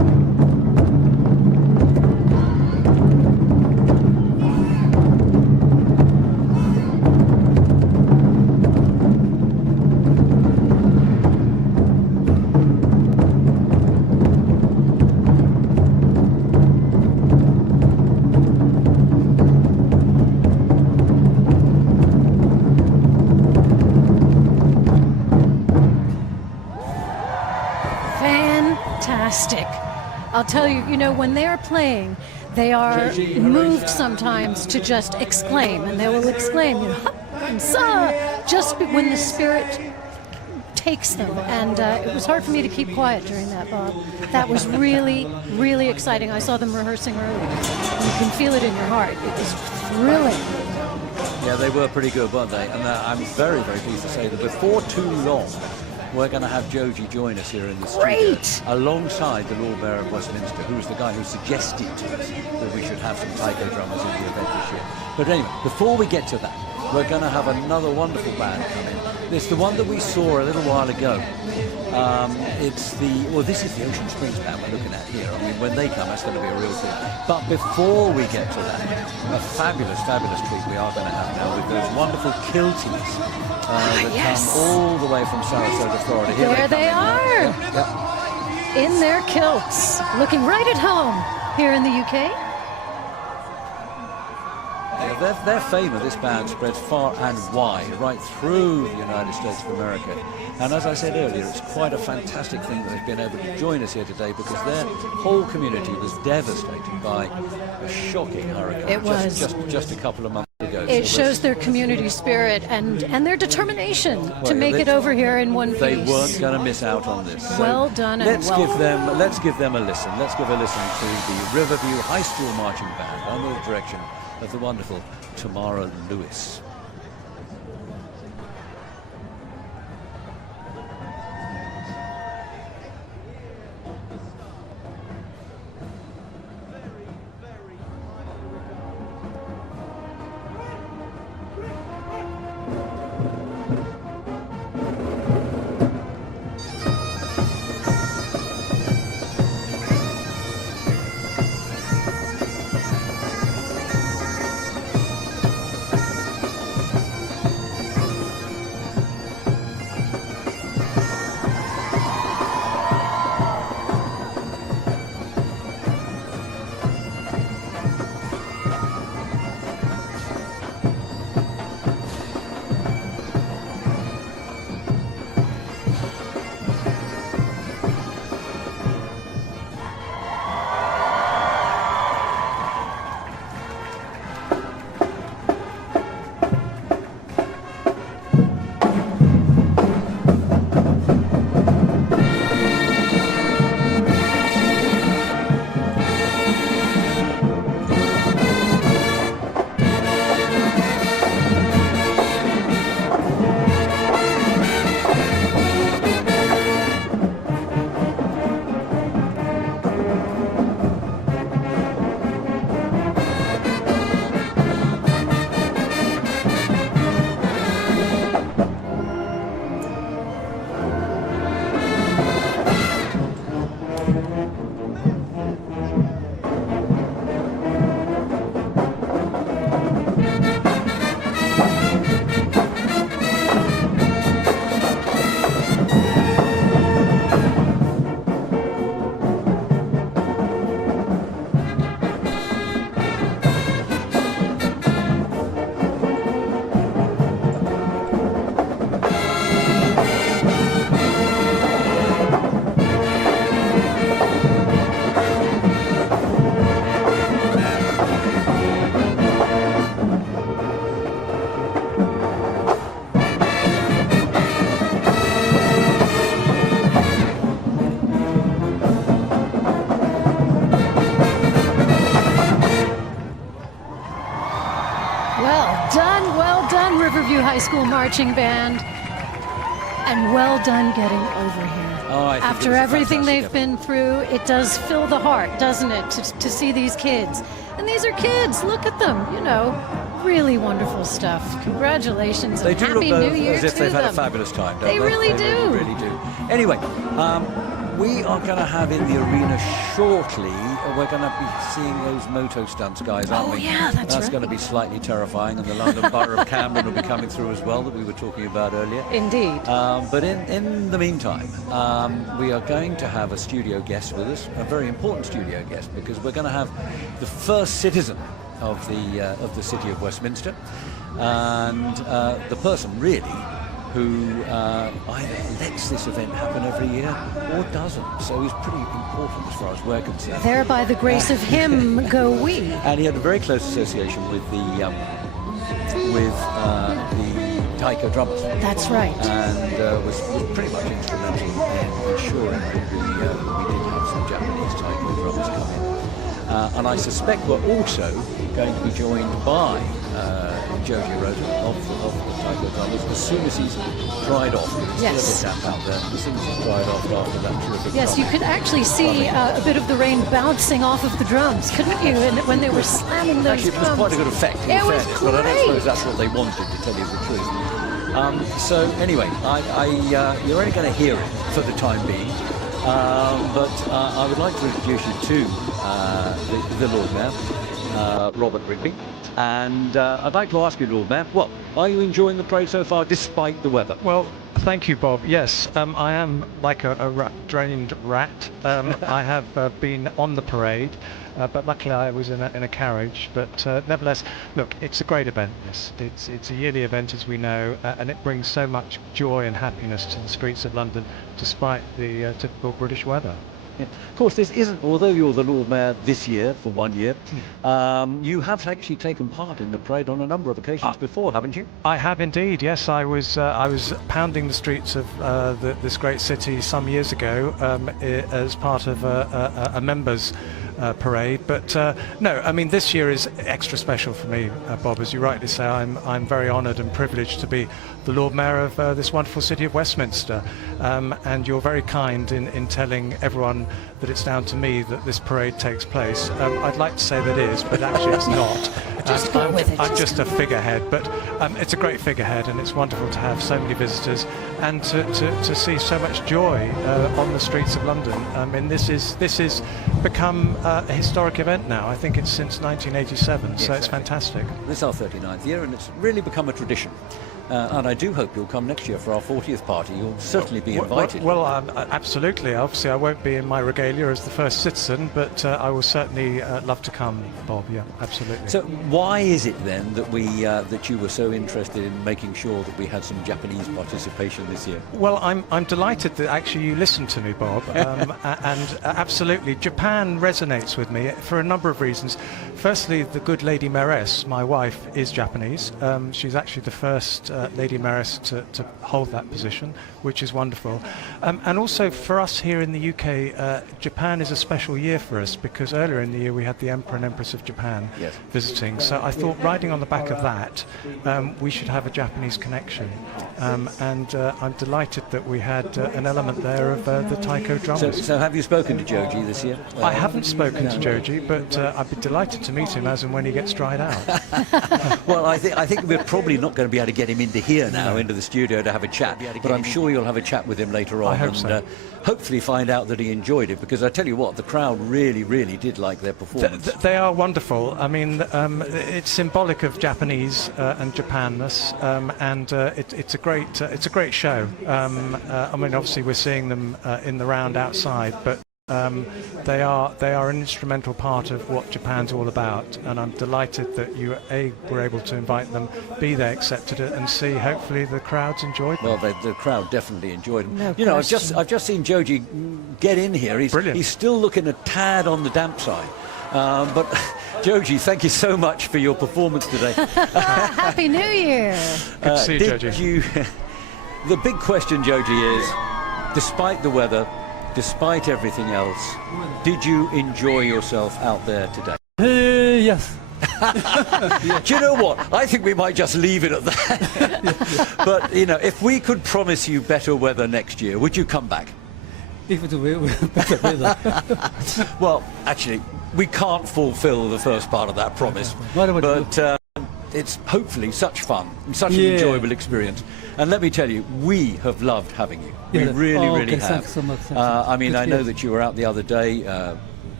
I'll tell you, you know, when they're playing, they are moved sometimes to just exclaim, and they will exclaim, you know, "Hup," and "Sa," just when the spirit takes them. And it was hard for me to keep quiet during that, Bob. That was really, really exciting. I saw them rehearsing earlier. You can feel it in your heart. It was thrilling. Yeah, they were pretty good, weren't they? And I'm very, very pleased to say that before too long, we're going to have Joji join us here in the studio, alongside the Lord Mayor of Westminster, who was the guy who suggested to us that we should have some taiko drummers in the event this year. But anyway, before we get to that, we're going to have another wonderful band come in. It's the one that we saw a little while ago. This is the Ocean Springs band we're looking at here. I mean, when they come, that's going to be a real thing. But before we get to that, a fabulous, fabulous treat we are going to have now with those wonderful kilties that come all the way from Sarasota, Florida. Here there they are, in their kilts, looking right at home here in the UK. Yeah, their fame of this band spreads far and wide, right through the United States of America. And as I said earlier, it's quite a fantastic thing that they've been able to join us here today, because their whole community was devastated by a shocking hurricane. It was just a couple of months ago. It shows their community spirit and their determination to make it over here in one piece. They weren't going to miss out on this. So well done. Let's give them a listen. Let's give a listen to the Riverview High School Marching Band under the direction of the wonderful Tamara Lewis. Riverview High School Marching Band, and well done getting over here. After everything they've been through, it does fill the heart, doesn't it, to see these kids. And these are kids, look at them, you know, really wonderful stuff. Congratulations and Happy New Year as if to they've them. had a fabulous time, don't They really do. They really do. Anyway, we are going to have in the arena shortly, we're going to be seeing those moto stunts guys, aren't we? Yeah, that's right. going to be slightly terrifying, and the London Borough of Camden will be coming through as well, that we were talking about earlier. Indeed. But in the meantime, we are going to have a studio guest with us, a very important studio guest, because we're going to have the first citizen of the city of Westminster, and the person really who either lets this event happen every year or doesn't. So he's pretty important as far as we're concerned. There, by the grace of him, go we. And he had a very close association with the taiko drummers. That's right. And was pretty much instrumental in ensuring that we did have some Japanese taiko drummers come in. And I suspect we're also going to be joined by Joji Rota of the taiko drummers as soon as he's dried off. It's yes. still a bit damp out there. As soon as he's dried off after that terrific Yes, drum. you could actually see a bit of the rain bouncing off of the drums, couldn't you? And when they were slamming those Actually, it was drums. quite a good effect, in fairness, but I don't suppose that's what they wanted, to tell you the truth. So anyway, you're only going to hear it for the time being, but I would like to introduce you to the Lord Mayor, Robert Rigby, and I'd like to ask you, Lord Mayor, well, are you enjoying the parade so far despite the weather? Well, thank you, Bob. Yes, I am like a drained rat. I have been on the parade, but luckily I was in a carriage. But nevertheless, look, it's a great event. Yes, it's a yearly event, as we know, and it brings so much joy and happiness to the streets of London, despite the typical British weather. Yeah. Of course, this isn't, although you're the Lord Mayor this year, for 1 year, you have actually taken part in the parade on a number of occasions before, haven't you? I have indeed, yes. I was pounding the streets of this great city some years ago as part of a members' parade. But no, I mean, this year is extra special for me, Bob. As you rightly say, I'm very honoured and privileged to be the Lord Mayor of this wonderful city of Westminster. And you're very kind in telling everyone that it's down to me that this parade takes place. I'd like to say that it is, but actually it's not. Just go with it. I'm just a figurehead, but it's a great figurehead, and it's wonderful to have so many visitors and to see so much joy on the streets of London. I mean, this is become a historic event now. I think it's since 1987, yes, so it's fantastic. This is our 39th year, and it's really become a tradition. And I do hope you'll come next year for our 40th party. You'll certainly be invited. Well, absolutely. Obviously, I won't be in my regalia as the first citizen, but I will certainly love to come, Bob. Yeah, absolutely. So why is it then that that you were so interested in making sure that we had some Japanese participation this year? Well, I'm delighted that actually you listened to me, Bob, and absolutely, Japan resonates with me for a number of reasons. Firstly, the good Lady Mayoress, my wife, is Japanese. She's actually the first Lady Mayoress to hold that position, which is wonderful. And also for us here in the UK, Japan is a special year for us because earlier in the year we had the Emperor and Empress of Japan visiting. So I thought, riding on the back of that, we should have a Japanese connection. And I'm delighted that we had an element there of the taiko drummers. So have you spoken to Joji this year? I haven't spoken to Joji, but I'd be delighted to meet him as and when he gets dried out. Well, I think we're probably not going to be able to get him into here now, into the studio, to have a chat, but I'm sure you'll have a chat with him later on. I hope so. Hopefully find out that he enjoyed it, because I tell you what, the crowd really did like their performance. They are wonderful. I mean, it's symbolic of Japanese and Japanness, and it's a great show. I mean, obviously we're seeing them in the round outside, but they are an instrumental part of what Japan's all about, and I'm delighted that you were able to invite them, they accepted it, and see hopefully the crowds enjoyed them. Well, the crowd definitely enjoyed them. No you know, question. I've just seen Joji get in here. He's brilliant. He's still looking a tad on the damp side, but Joji, thank you so much for your performance today. Happy New Year! Good to see you, Joji. The big question, Joji, is, despite the weather, despite everything else, did you enjoy yourself out there today? Yes. Do you know what? I think we might just leave it at that. But, you know, if we could promise you better weather next year, would you come back? If it's better weather. Well, actually, we can't fulfill the first part of that promise. But it's hopefully such fun and such an enjoyable experience. And let me tell you, we have loved having you. We really have. Thanks so much. I mean, I know that you were out the other day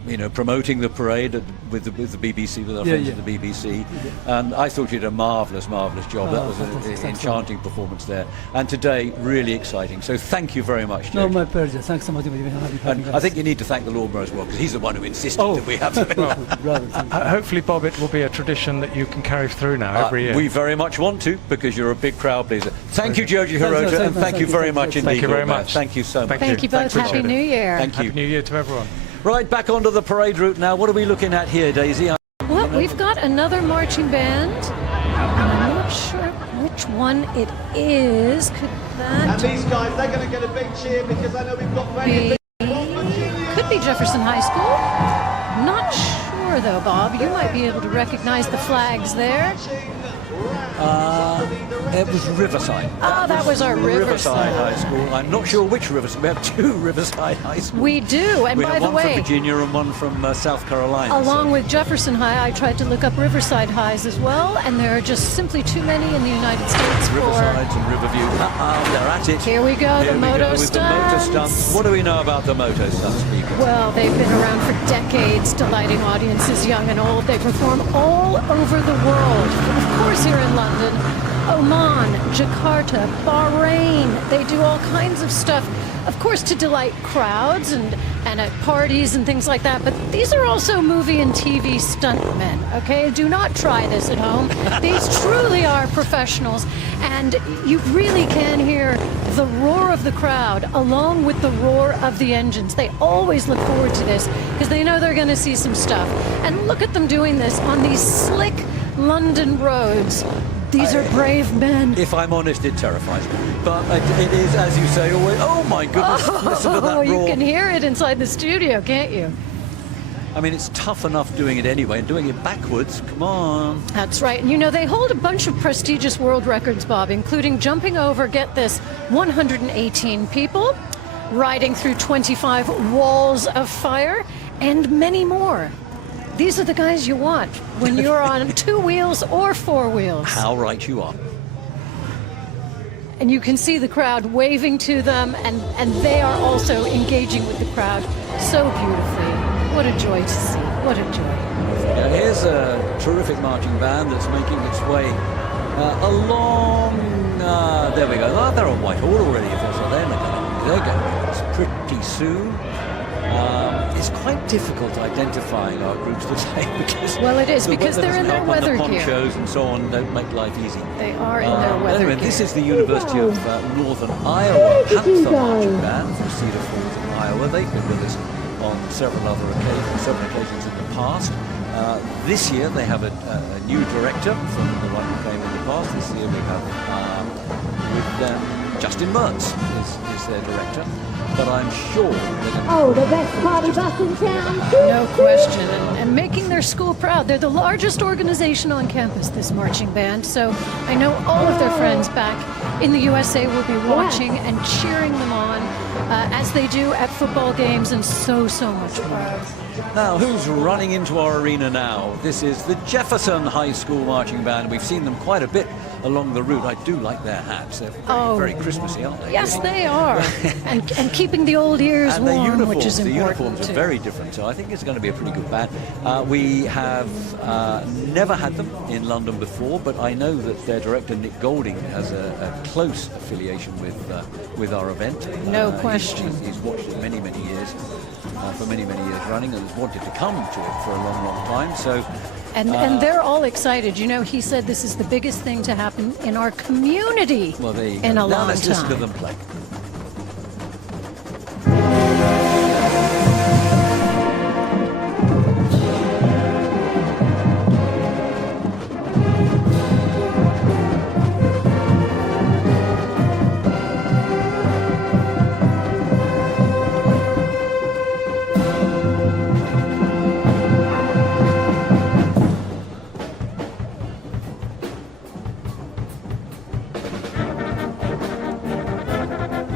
promoting the parade with the BBC, with our friends at the BBC. And I thought you did a marvellous job. That was an enchanting performance there. And today, really exciting. So thank you very much, Joe. No, my pleasure. Thanks so much. And I think you need to thank the Lawnmower as well, because he's the one who insisted that we have to. Hopefully, Bob, it will be a tradition that you can carry through now every year. We very much want to, because you're a big crowd pleaser. Thank you, Joji Hirota, and thank you very much indeed. Thank you very much. Thank you so much. Thank you both. Happy New Year. Thank you. Happy New Year to everyone. Right, back onto the parade route now. What are we looking at here, Daisy? Well, we've got another marching band. I'm not sure which one it is. Could that And these guys, they're going to get a big cheer because I know we've got plenty of could be Jefferson High School. Not sure though, Bob. You might be able to recognize the flags there. It was Riverside. That was our Riverside High School. I'm not sure which Riverside. We have two Riverside High Schools. We do, and we by have the one way, from Virginia and one from South Carolina. Along with Jefferson High, I tried to look up Riverside Highs as well, and there are just simply too many in the United States Riverside and Riverview. They're at it. Here we go, Here the we go moto with stunts. the motor stunts. What do we know about the moto stunts, people? Well, they've been around for decades, delighting audiences young and old. They perform all over the world. Of course, here in London, Oman, Jakarta, Bahrain. They do all kinds of stuff, of course, to delight crowds and at parties and things like that. But these are also movie and TV stuntmen, okay? Do not try this at home. These truly are professionals. And you really can hear the roar of the crowd along with the roar of the engines. They always look forward to this because they know they're going to see some stuff. And look at them doing this on these slick London roads. These are brave men. If I'm honest, it terrifies me. But it is, as you say, always, oh my goodness, listen to that roar. You can hear it inside the studio, can't you? I mean, it's tough enough doing it anyway, and doing it backwards, come on. That's right. And they hold a bunch of prestigious world records, Bob, including jumping over, get this, 118 people, riding through 25 walls of fire, and many more. These are the guys you want when you're on 2 wheels or 4 wheels. How right you are. And you can see the crowd waving to them, and they are also engaging with the crowd so beautifully. What a joy to see. What a joy. Yeah, here's a terrific marching band that's making its way along. There we go. Oh, they're on Whitehall already. If that's what they're going to pretty soon. It's quite difficult identifying our groups today because it is because they're in their weather gear. The gear. ponchos and so on don't make life easy. They are in their weather anyway, gear. this is the University of Northern Iowa Panther Marching Band from Cedar Falls in Iowa. They've been with us on several occasions in the past. This year they have a new director from the one who came in the past. This year we have with them Justin Mertz is their director. But I'm sure they're the best party bus in town. No question. And making their school proud. They're the largest organization on campus, this marching band. So I know all of their friends back in the USA will be watching and cheering them on as they do at football games and so much more. Now, who's running into our arena now? This is the Jefferson High School Marching Band. We've seen them quite a bit along the route. I do like their hats. They're very Christmassy, aren't they? Yes, they are. and keeping the old ears and warm, which is the important. uniforms are very different, so I think it's going to be a pretty good band. We have never had them in London before, but I know that their director, Nick Golding, has a close affiliation with our event. No question. He's watched it many years. For many years running, and has wanted to come to it for a long time. So, and they're all excited. He said this is the biggest thing to happen in our community in a long time. Now let's listen to them play.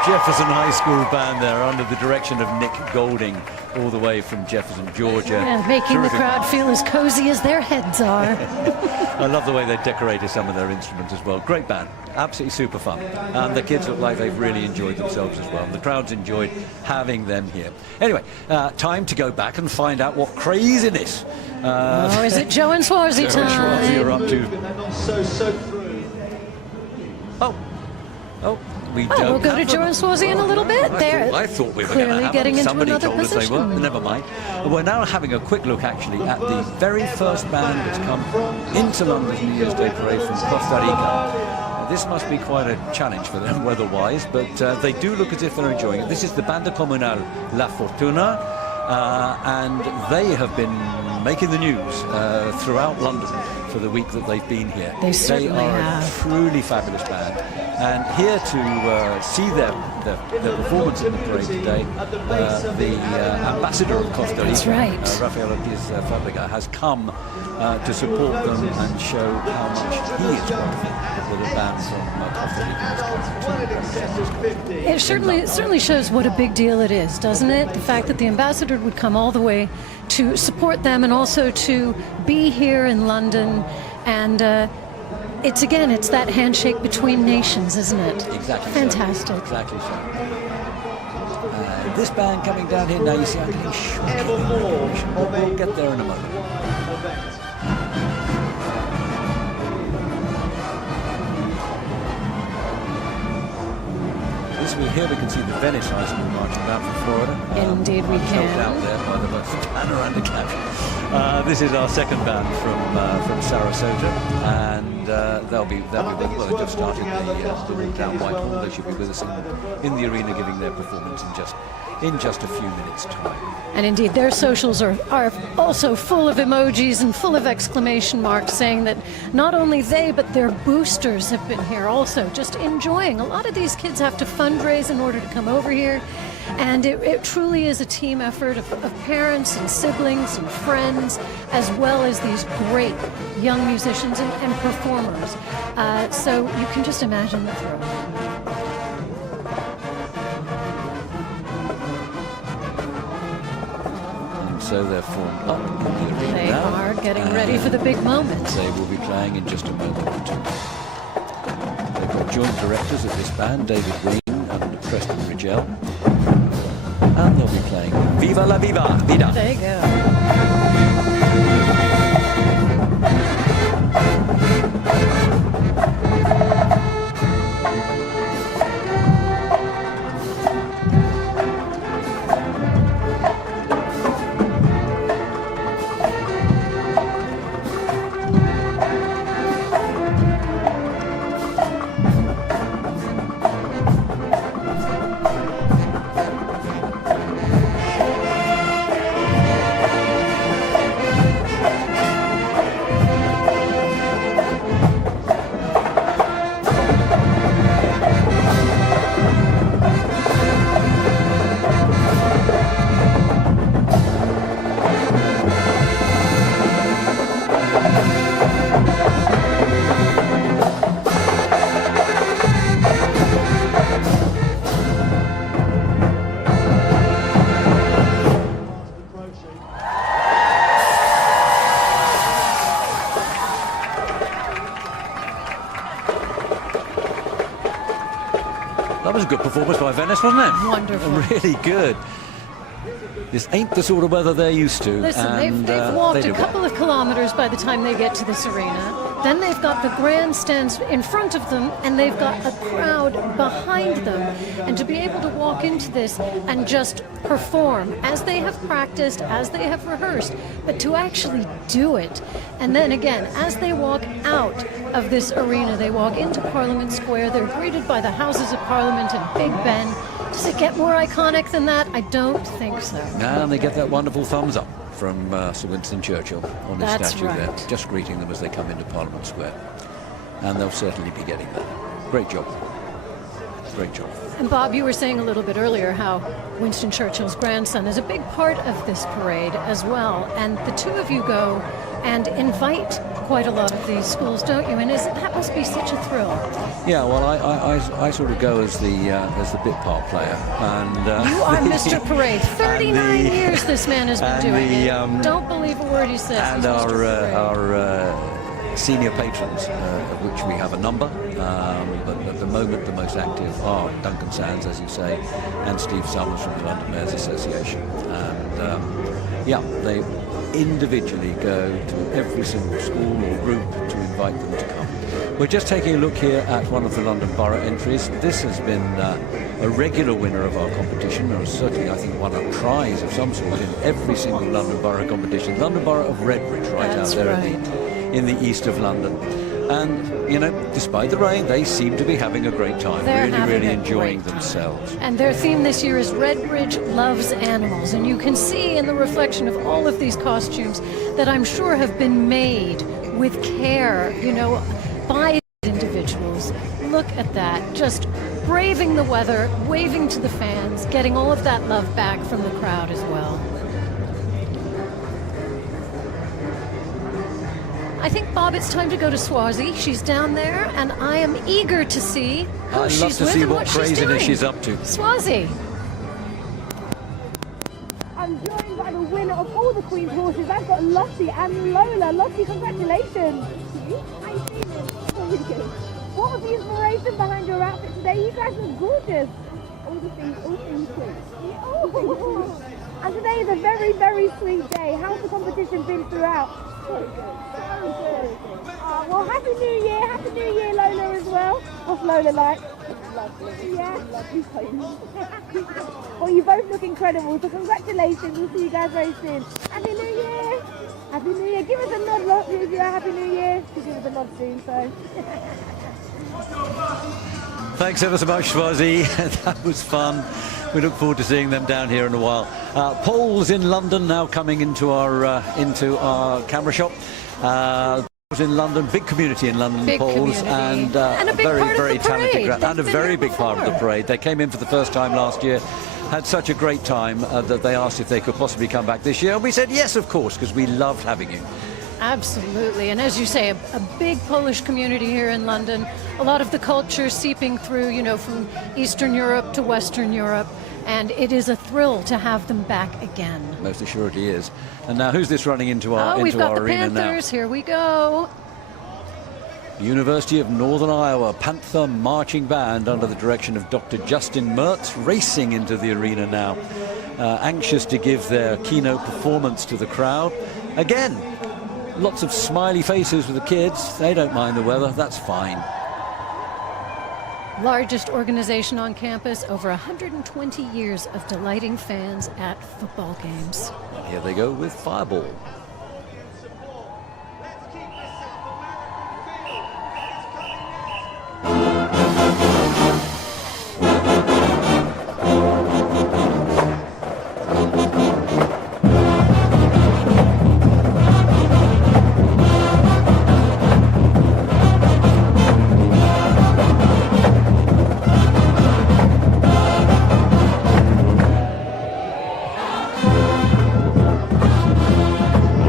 Jefferson High School band there under the direction of Nick Golding, all the way from Jefferson, Georgia. Yeah, making Terrific the crowd feel as cozy as their heads are. I love the way they decorated some of their instruments as well. Great band, absolutely super fun. And the kids look like they've really enjoyed themselves as well. And the crowd's enjoyed having them here. Anyway, time to go back and find out what craziness is it Joe and Swarzy Joe and Swarzy time? are up to. We don't we'll go to have Joe them. and Swarzy in a little bit. I thought we were going to clearly have getting them. into Somebody another told us they were. position. Never mind. We're now having a quick look, actually, at the very first band that's come into London's New Year's Day parade from Costa Rica. This must be quite a challenge for them weather-wise, but they do look as if they're enjoying it. This is the Banda Comunal La Fortuna, and they have been making the news throughout London for the week that they've been here. They certainly are have. a truly fabulous band, and here to see their performance in the parade today, the ambassador of Costa Rica, That's right. Rafael Ortiz Fabrica, has come to support them and show how much he is grateful that a band from Costa Rica has come to. It certainly shows what a big deal it is, doesn't it? The fact that the ambassador would come all the way to support them and also to be here in London, and it's that handshake between nations, isn't it? Exactly. Fantastic. So. Exactly so. This band coming down here now, you see, I'm getting short. We'll get there in a moment. Here we can see the Venice High School marching band from Florida. Indeed we can. Out there by the most panoramic cap. This is our second band from Sarasota, and they'll be well, they just started the walk down Whitehall. They should be with us in the arena giving their performance in just a few minutes' time. And indeed, their socials are also full of emojis and full of exclamation marks saying that not only they, but their boosters have been here also, just enjoying. A lot of these kids have to fundraise in order to come over here, and it truly is a team effort of parents and siblings and friends, as well as these great young musicians and performers. So you can just imagine the thrill. So they're formed up in the arena They now, are getting ready for the big moment. They will be playing in just a moment or two. They've got joint directors of this band, David Green and Preston Rigel. And they'll be playing Viva la Vida. There you go. That was a good performance by Venice, wasn't it? Wonderful. Really good. This ain't the sort of weather they're used to. Listen, and, they've walked they a couple of kilometers by the time they get to this arena. Then they've got the grandstands in front of them, and they've got a crowd behind them. And to be able to walk into this and just perform as they have practiced, as they have rehearsed, but to actually do it. And then again, as they walk out of this arena, they walk into Parliament Square, they're greeted by the Houses of Parliament and Big Ben. Does it get more iconic than that? I don't think so. And they get that wonderful thumbs up from Sir Winston Churchill on his That's statue right. there, just greeting them as they come into Parliament Square. And they'll certainly be getting that. Great job. Great job. And Bob, you were saying a little bit earlier how Winston Churchill's grandson is a big part of this parade as well. And the two of you go and invite quite a lot of these schools, don't you? And that must be such a thrill. Yeah, well, I sort of go as the bit part player, and you are Mr. Parade. 39 years this man has been doing it. Don't believe a word he says. And our senior patrons, of which we have a number, but at the moment the most active are Duncan Sands, as you say, and Steve Summers from the London Mayors Association. And yeah, they individually go to every single school or group to invite them to come. We're just taking a look here at one of the London Borough entries. This has been a regular winner of our competition, or certainly I think won a prize of some sort in every single London Borough competition. London Borough of Redbridge, right out there in the east of London. And, you know, despite the rain, they seem to be having a great time, really enjoying themselves. And their theme this year is Redbridge Loves Animals. And you can see in the reflection of all of these costumes that I'm sure have been made with care, you know, by individuals. Look at that, just braving the weather, waving to the fans, getting all of that love back from the crowd as well. I think, Bob, it's time to go to Swazi. She's down there, and I am eager to see who she's with and what she's doing. I'd love to see what craziness she's up to. Swazi. I'm joined by the winner of all the Queen's horses. I've got Lottie and Lola. Lottie, congratulations. How you feeling? What was the inspiration behind your outfit today? You guys look gorgeous. All things quick. Oh. And today is a very, very sweet day. How's the competition been throughout? So good. So good. Well, Happy New Year. Happy New Year, Lola, as well. What's Lola like? Lovely. Yeah. Lovely. Well, you both look incredible, so congratulations. We'll see you guys very soon. Happy New Year. Happy New Year. Give us a nod, Lot, if you're Happy New Year. She'll give us a nod soon, so. Thanks ever so much, Swazi. That was fun. We look forward to seeing them down here in a while. Polls in London now coming into our camera shop. In London, big community in London, polls, and a very talented crowd, and a very big part of the parade. They came in for the first time last year, had such a great time that they asked if they could possibly come back this year, and we said yes, of course, because we loved having you. Absolutely, and as you say, a big Polish community here in London, a lot of the culture seeping through, you know, from Eastern Europe to Western Europe, and it is a thrill to have them back again. Most assuredly is. And now, who's this running into our we've got the arena Panthers. now? Here we go. University of Northern Iowa Panther Marching Band under the direction of Dr. Justin Mertz racing into the arena now, anxious to give their keynote performance to the crowd. Again, lots of smiley faces with the kids. They don't mind the weather. That's fine. Largest organization on campus, over 120 years of delighting fans at football games. Here they go with Fireball.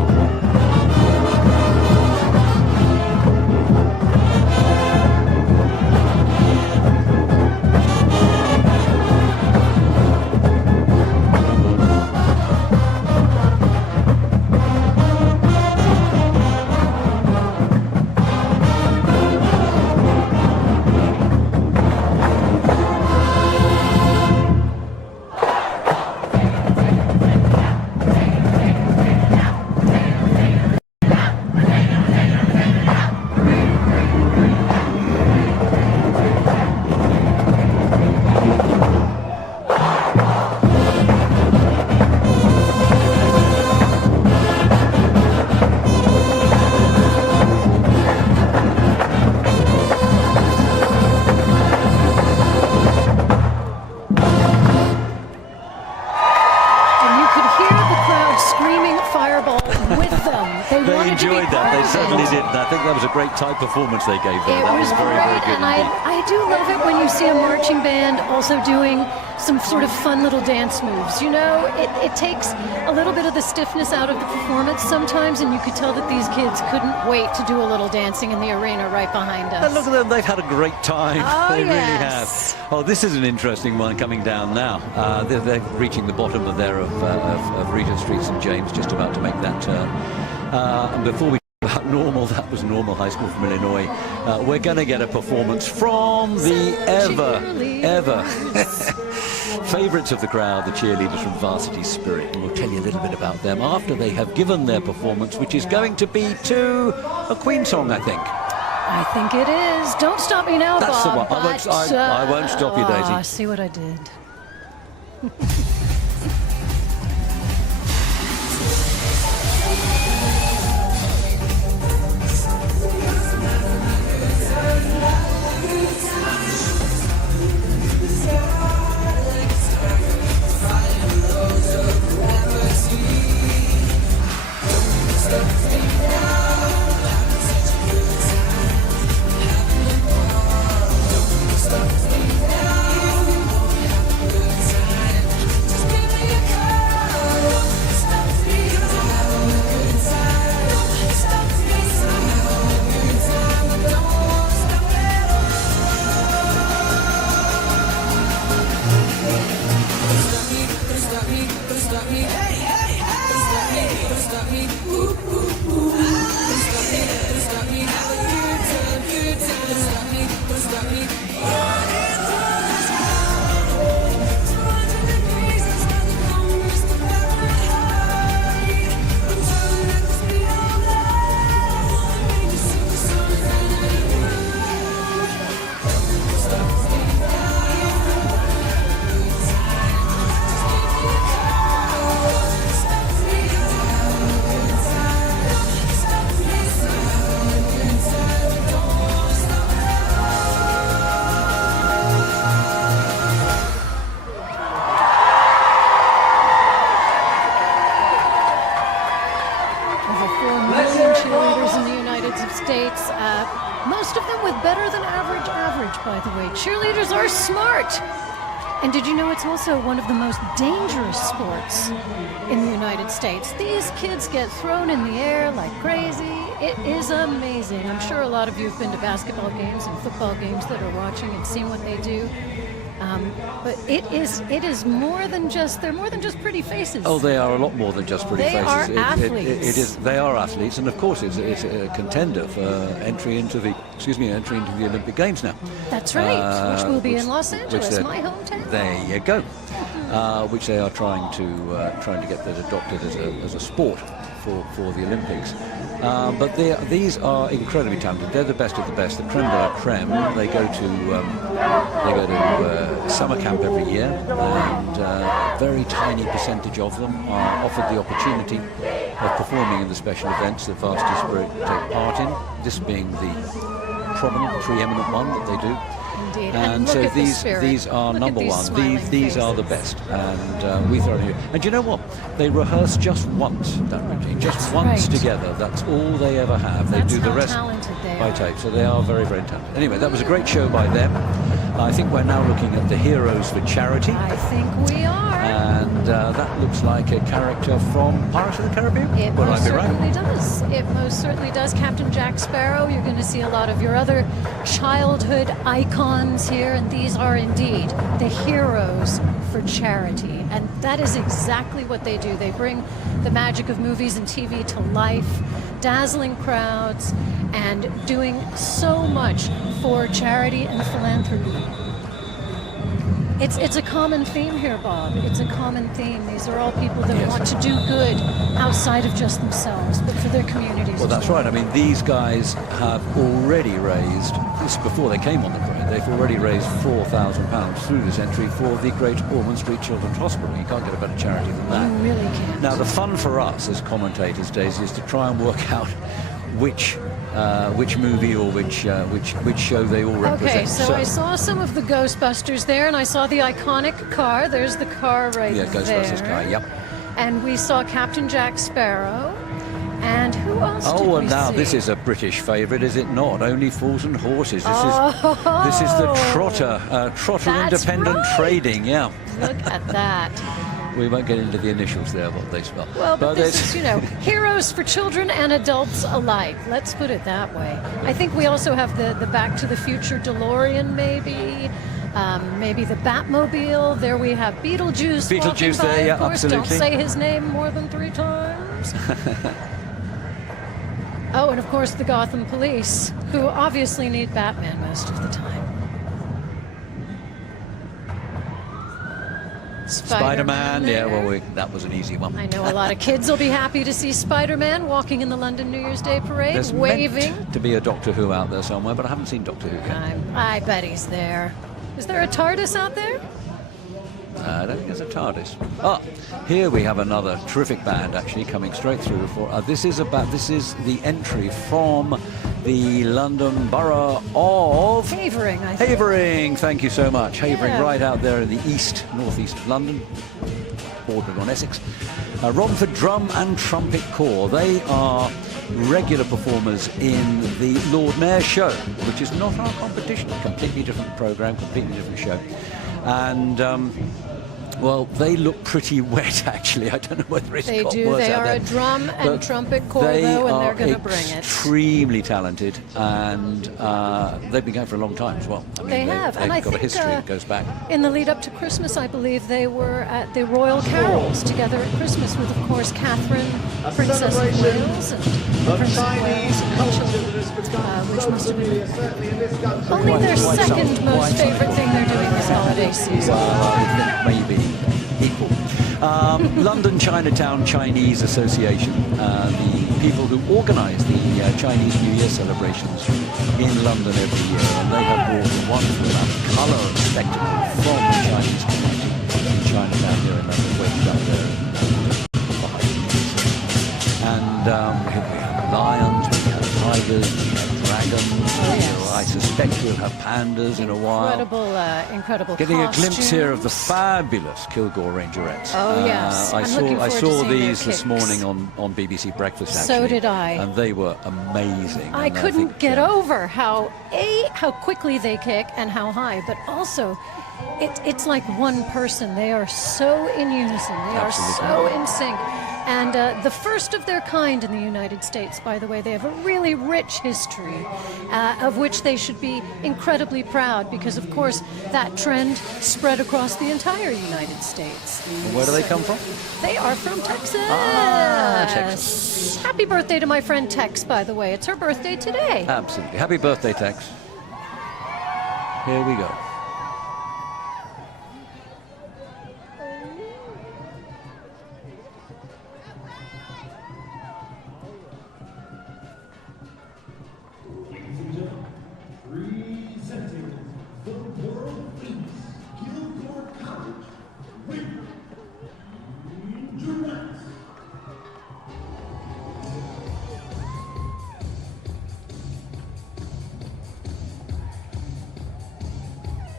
think that was a great tight performance they gave there. It That was very, very great, good and indeed. I do love it when you see a marching band also doing some sort of fun little dance moves. You know, it takes a little bit of the stiffness out of the performance sometimes, and you could tell that these kids couldn't wait to do a little dancing in the arena right behind us. And look at them, they've had a great time. Oh, They really yes. have. Oh, this is an interesting one coming down now. They're reaching the bottom of Regent Street, St. James, just about to make that turn. And before we about Normal, that was Normal High School from Illinois. We're going to get a performance from the ever favourites of the crowd, the cheerleaders from Varsity Spirit. And we'll tell you a little bit about them after they have given their performance, which is going to be to a Queen song, I think. I think it is. Don't stop me now, That's Bob. the one. I won't stop you, Daisy. I see what I did. Most of them with better than average, by the way. Cheerleaders are smart. And did you know it's also one of the most dangerous sports in the United States? These kids get thrown in the air like crazy. It is amazing. I'm sure a lot of you have been to basketball games and football games that are watching and seeing what they do. But it is more than just, they're more than just pretty faces. Oh, they are a lot more than just pretty faces. They are athletes. They are athletes, and of course it's a contender for entry into the Olympic Games now. That's right, which will be in Los Angeles, my hometown. There you go. Which they are trying to get that adopted as a sport for the Olympics. But these are incredibly talented. They're the best of the best, the creme de la creme. They go to summer camp every year, and a very tiny percentage of them are offered the opportunity of performing in the special events that Varsity Spirit take part in, this being the prominent, preeminent one that they do. Indeed. And so these are number one. These are the best, and we throw it. And you know what? They rehearse just once, that routine, just once together. That's all they ever have. They do the rest by tape. So they are very, very talented. Anyway, that was a great show by them. I think we're now looking at the Heroes for Charity. I think we are. And that looks like a character from Pirates of the Caribbean. It most certainly does. It most certainly does. Captain Jack Sparrow. You're going to see a lot of your other childhood icons here, and these are indeed the Heroes for Charity. And that is exactly what they do. They bring the magic of movies and TV to life, dazzling crowds, and doing so much for charity and philanthropy. It's a common theme here, Bob. It's a common theme. These are all people that want to do good outside of just themselves, but for their communities. Well, that's right. I mean, these guys have already raised, this before they came on the parade, they've already raised £4,000 through this entry for the Great Ormond Street Children's Hospital. You can't get a better charity than that. You really can't. Now, the fun for us as commentators, Daisy, is to try and work out which movie or which show they all represent. Okay, so I saw some of the Ghostbusters there, and I saw the iconic car. There's the car right there. Yeah, Ghostbusters car, yep. And we saw Captain Jack Sparrow. And who else did Oh, we and now see? this is a British favourite, is it not? Only Fools and Horses. This is the Trotter, Trotter That's Independent right. Trading. Yeah. Look at that. We won't get into the initials there, what they spell. Well, but this is, you know, heroes for children and adults alike. Let's put it that way. I think we also have the Back to the Future DeLorean, maybe. Maybe the Batmobile. There we have Beetlejuice. Beetlejuice walking by, there, yeah, of course. absolutely. Don't say his name more than 3 times. Oh, and of course the Gotham Police, who obviously need Batman most of the time. Spider-Man, yeah, well, that was an easy one. I know a lot of kids will be happy to see Spider-Man walking in the London New Year's Day parade, There's waving. meant to be a Doctor Who out there somewhere, but I haven't seen Doctor Who yet. I bet he's there. Is there a TARDIS out there? I don't think there's a TARDIS. Ah, here we have another terrific band actually coming straight through. This is the entry from the London Borough of Havering, I think. Havering, thank you so much. Havering, Yeah. right out there in the northeast of London, bordering on Essex. Romford Drum and Trumpet Corps. They are regular performers in the Lord Mayor's show, which is not our competition. Completely different programme, completely different show. And well, they look pretty wet, actually. I don't know whether it's They got do. worse They out are there. a drum and But trumpet corps, though, and they're going to bring it. Extremely talented, and they've been going for a long time as well. I mean, They have, they've and I got a think history that goes back. in the lead up to Christmas, I believe they were at the Royal Carols together at Christmas with, of course, Catherine, Princess of Wales, and Prince of Wales, which must have been only their second most favorite thing they're doing this holiday season. I think maybe equal. London Chinatown Chinese Association, the people who organise the Chinese New Year celebrations in London every year, and they have brought a wonderful amount of colour and spectacle from the Chinese community in Chinatown here in London, where we've done there. And we have lions, we have tigers, we have dragons. I suspect we'll have pandas in a while. Incredible Getting a glimpse costumes. here of the fabulous Kilgore Rangerettes. Oh, yes. I I'm looking saw forward to seeing their these this kicks. morning on BBC Breakfast, actually. So did I. And they were amazing. I And couldn't think, get over how quickly they kick and how high, but also it's like one person. They are so in unison. They are so in sync. And the first of their kind in the United States, by the way. They have a really rich history of which they should be incredibly proud because, of course, that trend spread across the entire United States. And where do they come from? They are from Texas. Texas. Happy birthday to my friend Tex, by the way. It's her birthday today. Absolutely. Happy birthday, Tex. Here we go. Presenting the world famous Kilgore College Rangerettes.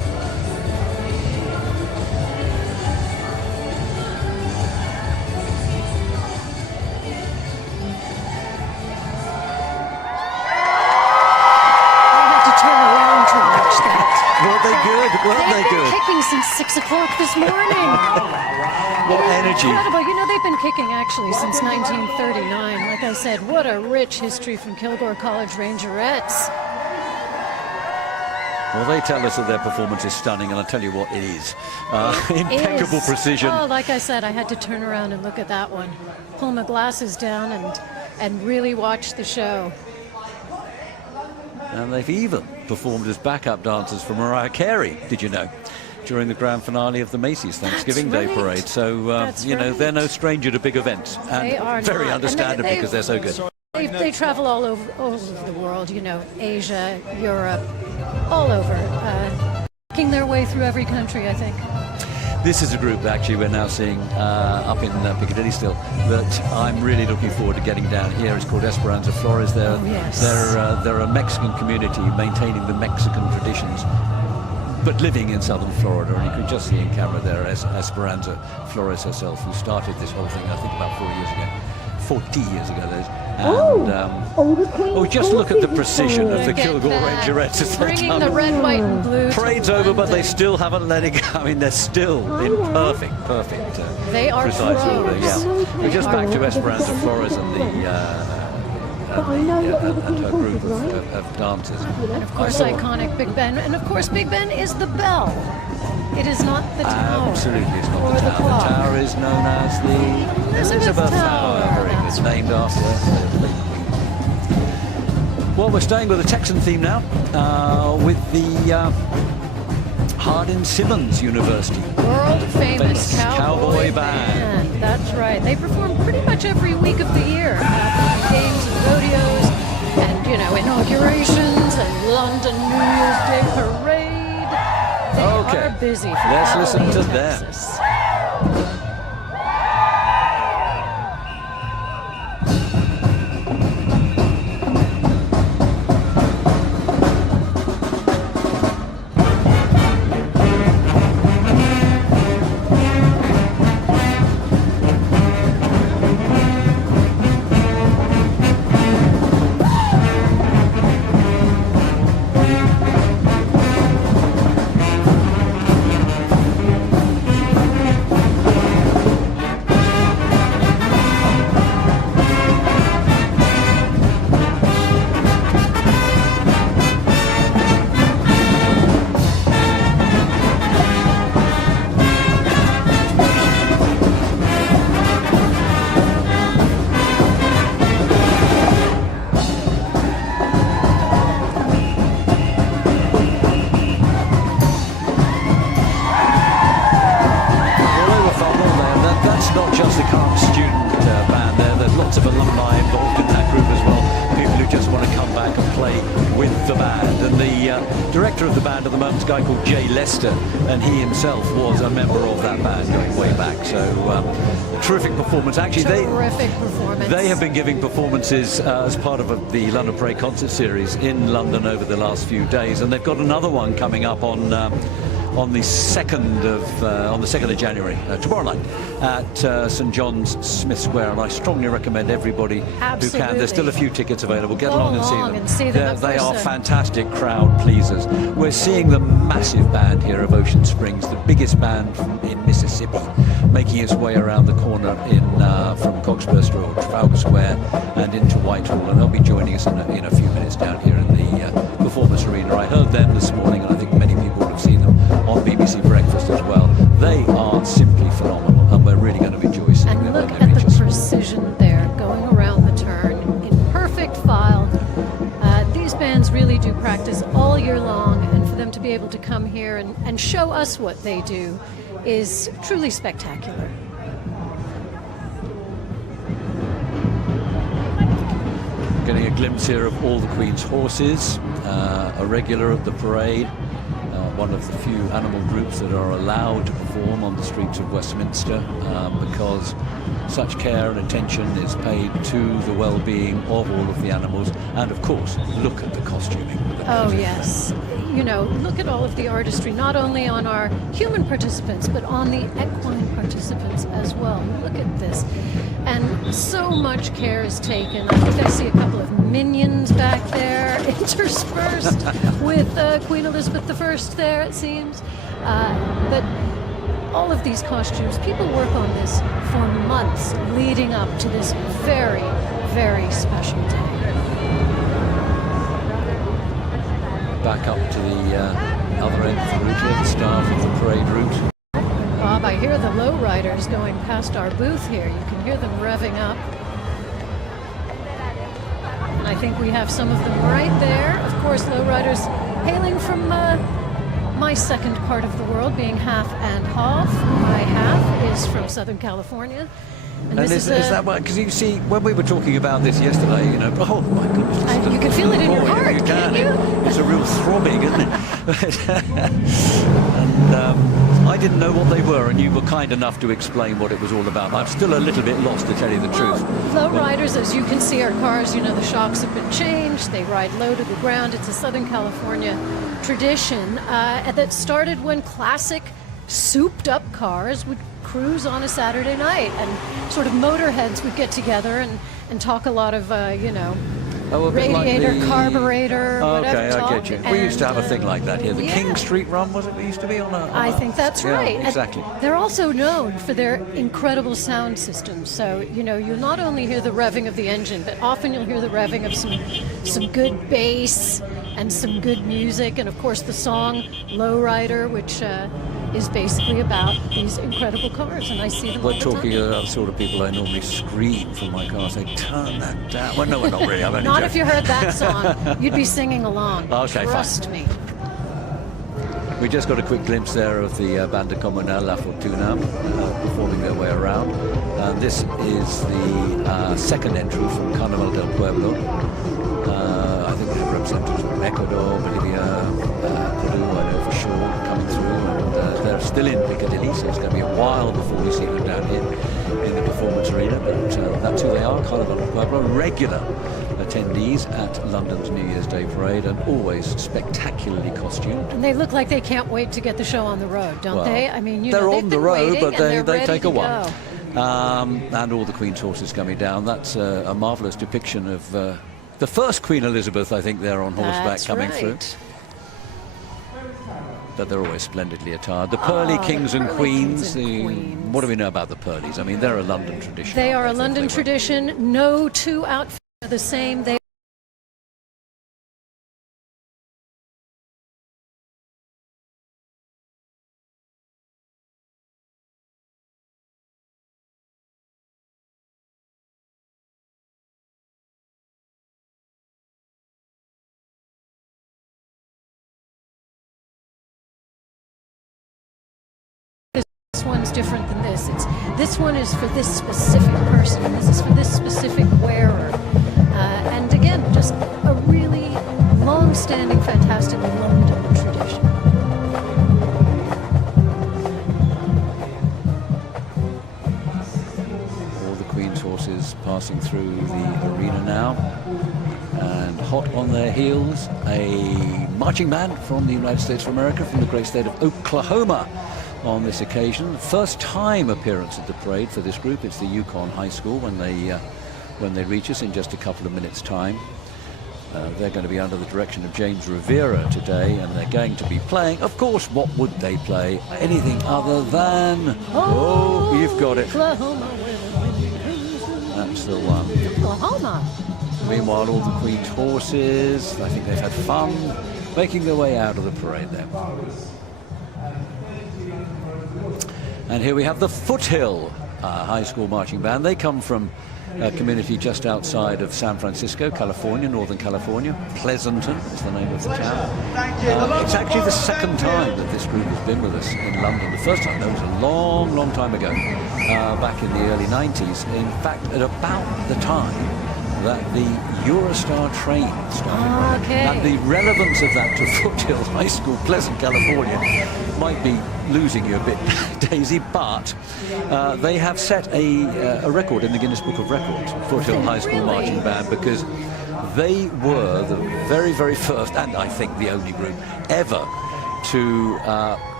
weren't they good? Kicking since 6 o'clock this morning. What energy. Incredible. You know, they've been kicking actually since 1939. Like I said, what a rich history from Kilgore College Rangerettes. Well, they tell us that their performance is stunning, and I'll tell you what, it is. Impeccable precision. Oh, like I said, I had to turn around and look at that one. Pull my glasses down and really watch the show. And they've even performed as backup dancers for Mariah Carey, did you know, during the grand finale of the Macy's Thanksgiving Day Parade. So, you know, they're no stranger to big events. And They are very not. understandably, And because they're so good. They travel all over the world, you know, Asia, Europe, all over, making their way through every country, I think. This is a group that actually we're now seeing up in Piccadilly still that I'm really looking forward to getting down here. It's called Esperanza Flores. They're a Mexican community maintaining the Mexican traditions, but living in southern Florida. And you can just see in camera there Esperanza Flores herself, who started this whole thing, I think, about 4 years ago. 40 years ago, that is. And just look at the precision of the Kilgore Rangerettes as they're Bringing the red, white, and blue. Parade's over, but they still haven't let it go. I mean, they're still in perfect. They are precise order. pros. Yeah. We're just back to Esperanza Flores and her group of dancers. And of course, iconic Big Ben. And of course, Big Ben is the bell. It is not the tower. Absolutely, it's not or the tower. The tower is known as the Elizabeth Tower. It's named after the late Queen. Well, we're staying with the Texan theme now, with the Hardin-Simmons University. World famous Cowboy Band. That's right. They perform pretty much every week of the year at games and rodeos and, you know, inaugurations and London New Year's Day parade. They are busy. Let's listen to Texas. them. Guy called Jay Lester, and he himself was a member of that band going way back. So terrific performance. Actually, they have been giving performances as part of the London Parade concert series in London over the last few days, and they've got another one coming up on the 2nd of January, tomorrow night, at St John's Smith Square, and I strongly recommend everybody who can. There's still a few tickets available. Get along and see them. They are fantastic crowd pleasers. We're seeing the massive band here of Ocean Springs, the biggest band in Mississippi, making its way around the corner from Coxburster or Trafalgar Square and into Whitehall, and they'll be joining us in a few minutes down here in the Performance Arena. I heard them this morning, and I think many people have seen them on BBC Breakfast as well. They are simply phenomenal, and we're really going to enjoy seeing them. And look at the precision there, going around the turn in perfect file. These bands really do practice all year long, and for them to be able to come here and show us what they do is truly spectacular. Getting a glimpse here of all the Queen's horses, a regular at the parade, one of the few animal groups that are allowed to perform on the streets of Westminster, because such care and attention is paid to the well-being of all of the animals. And of course, look at the costuming. Oh yes, you know, look at all of the artistry, not only on our human participants, but on the equine participants as well. Look at this. And so much care is taken. I think I see a couple of minions back there. It interspersed with Queen Elizabeth I there, it seems. But all of these costumes, people work on this for months leading up to this very, very special day. Back up to the other end of the route here, the staff of the parade route. Bob, I hear the lowriders going past our booth here. You can hear them revving up. And I think we have some of them right there. Of course, lowriders hailing from my second part of the world, being half and half. My half is from Southern California. And is that why? Because you see, when we were talking about this yesterday, you know, oh my goodness. You can feel it in your heart, you can't you? It's a real throbbing, isn't it? And I didn't know what they were, and you were kind enough to explain what it was all about. I'm still a little bit lost, to tell you the truth. Lowriders, as you can see, are cars, you know, the shocks have been changed. They ride low to the ground. It's a Southern California tradition that started when classic souped-up cars would cruise on a Saturday night, and sort of motorheads would get together and talk a lot of, you know, radiator, like carburetor, whatever. Okay, I get you. We used to have a thing like that here. The King Street Run, was it? We used to be on a... I think that's right. Exactly. And they're also known for their incredible sound systems. So, you know, you'll not only hear the revving of the engine, but often you'll hear the revving of some good bass and some good music. And, of course, the song Lowrider, which is basically about these incredible cars. And I see them all We're the talking time. about the sort of people I normally scream from my car, say, turn that down. Well, no, we're not really. I'm only Not joking. if you heard that song. You'd be singing along. Okay, Trust me. We just got a quick glimpse there of the Banda Comunal La Fortuna performing their way around. This is the second entry from Carnaval del Pueblo. I think we have representatives from Ecuador, Bolivia, Peru, I know for sure, coming through. And they're still in Piccadilly, so it's going to be a while before we see them down here in the performance arena. But that's who they are, Carnaval del Pueblo, regular attendees at London's New Year's Day parade, and always spectacularly costumed. And they look like they can't wait to get the show on the road, don't they? I mean, you they're know, on the road, but they take a while. And all the Queen's horses coming down. That's a marvellous depiction of the first Queen Elizabeth, I think, there on horseback coming through. But they're always splendidly attired. The Pearly Kings and Queens. What do we know about the Pearlies? I mean, they're a London tradition. They are a London tradition. No two outfits are the same. They This one's different than this. This one is for this specific person. This is for this specific wearer. And again, just a really long-standing, fantastic London tradition. All the Queen's horses passing through the arena now. And hot on their heels, a marching band from the United States of America, from the great state of Oklahoma. On this occasion, first time appearance at the parade for this group. It's the Yukon High School when they reach us in just a couple of minutes' time. They're going to be under the direction of James Rivera today, and they're going to be playing, of course, what would they play? Anything other than, oh, you've got it. Oklahoma. That's the one. Oklahoma. Meanwhile, all the Queen's horses, I think they've had fun making their way out of the parade there. And here we have the Foothill High School Marching Band. They come from a community just outside of San Francisco, California, Northern California. Pleasanton is the name of the town. It's actually the second time that this group has been with us in London. The first time, though, was a long, long time ago, back in the early 90s. In fact, at about the time that the Eurostar train started. Okay. And the relevance of that to Foothill High School, Pleasant, California, might be losing you a bit, Daisy, but they have set a record in the Guinness Book of Records, Foothill High School Marching Band, because they were the very, very first, and I think the only group ever, to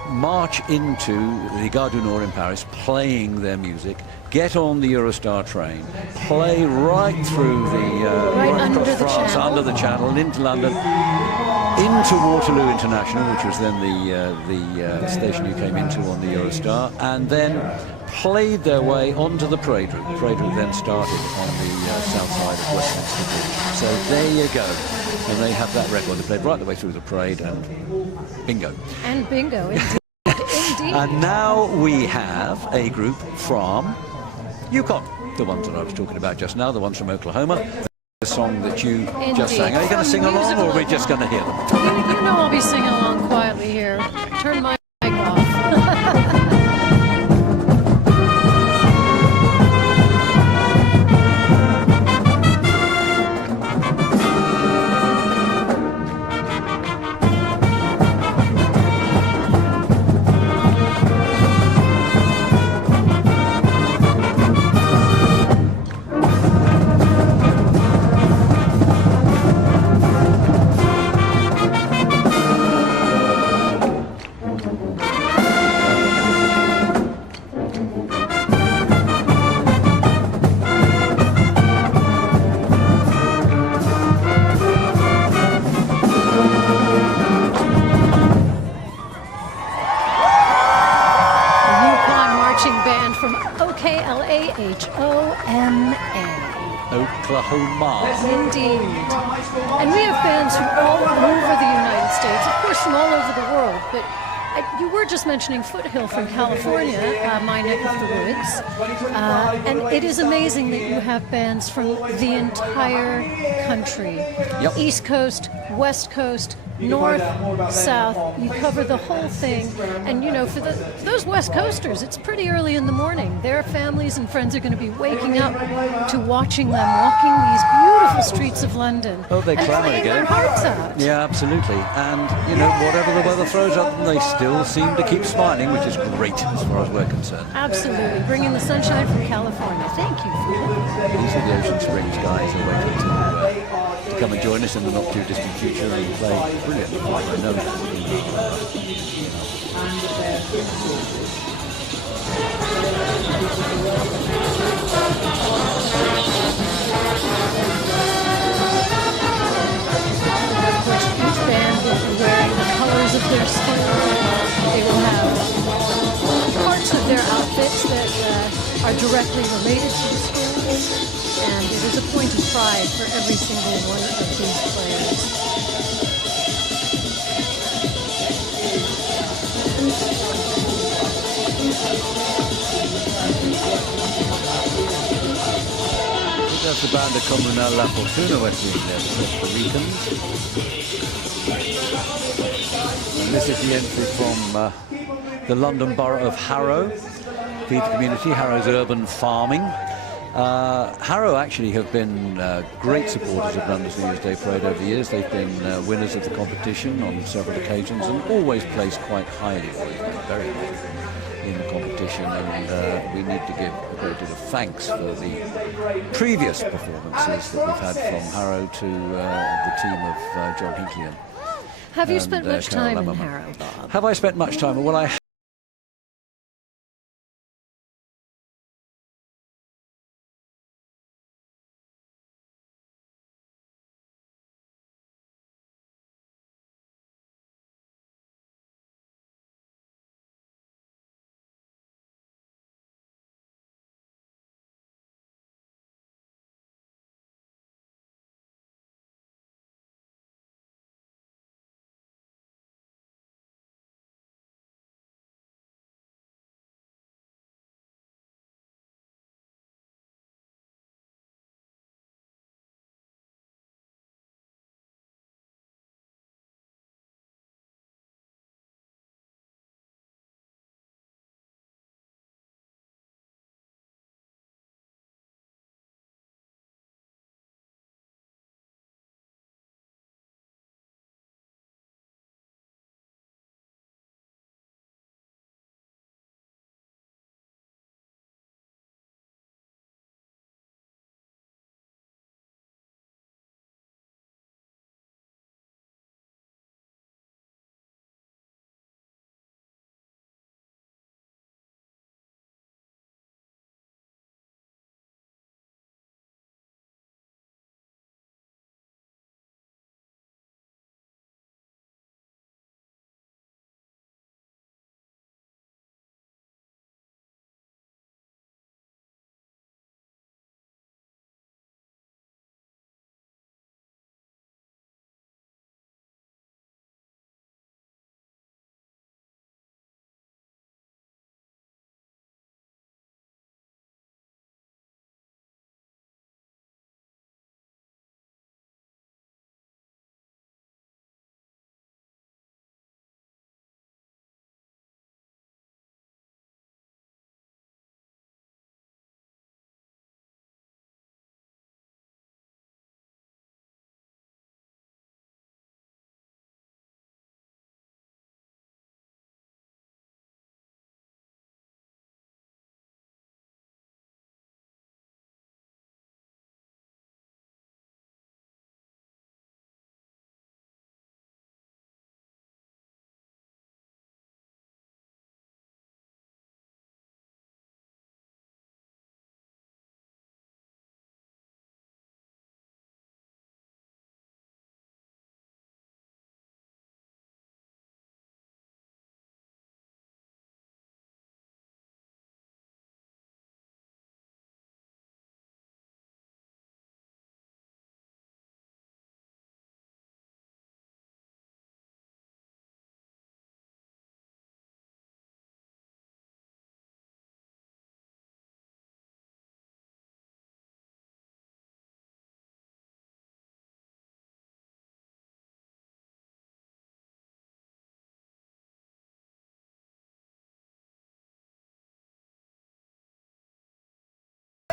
march into the Gare du Nord in Paris, playing their music, get on the Eurostar train, play right through right across France, under the Channel, into London, into Waterloo International, which was then the station you came into on the Eurostar, and then played their way onto the parade route. The parade route then started on the south side of Westminster Bridge. So there you go. And they have that record. They played right the way through the parade, and bingo. And bingo, indeed. Indeed. And now we have a group from Yukon, the ones that I was talking about just now, the ones from Oklahoma. The song that you just sang. Are you going to sing along, or are we just going to hear them? You know I'll be singing along quietly here. Turn my mic off. Oklahoma. Indeed. And we have bands from all over the United States, of course from all over the world, but you were just mentioning Foothill from California, my neck of the woods, and it is amazing that you have bands from the entire country. Yep. East Coast, West Coast, North, South, you cover the whole thing. And you know, for those West Coasters, it's pretty early in the morning. Their families and friends are going to be waking up to watching them walking these beautiful streets of London. Oh, they clamour playing again. their hearts out. Yeah, absolutely. And, you know, whatever the weather throws at them, they still seem to keep smiling, which is great as far as we're concerned. Absolutely. Bringing the sunshine from California. Thank you for that. These are the Ocean Springs guys who are waiting to come and join us in the not too distant future and play brilliantly. I know that. Of course, each band will be wearing the colors of their school. They will have parts of their outfits that are directly related to the schools. And it is a point of pride for every single one of these players. That's the band of Comunal La Fortuna we're seeing there, the Costa Ricans. And this is the entry from the London Borough of Harrow. Feed the community, Harrow's urban farming. Harrow actually have been great supporters of London's New Year's Day Parade over the years. They've been winners of the competition on several occasions and always placed quite highly, very highly in the competition, and we need to give a great deal of thanks for the previous performances that we've had from Harrow to the team of John Hinckley. Have you spent much time in Harrow, Bob? Have I spent much time? Well, I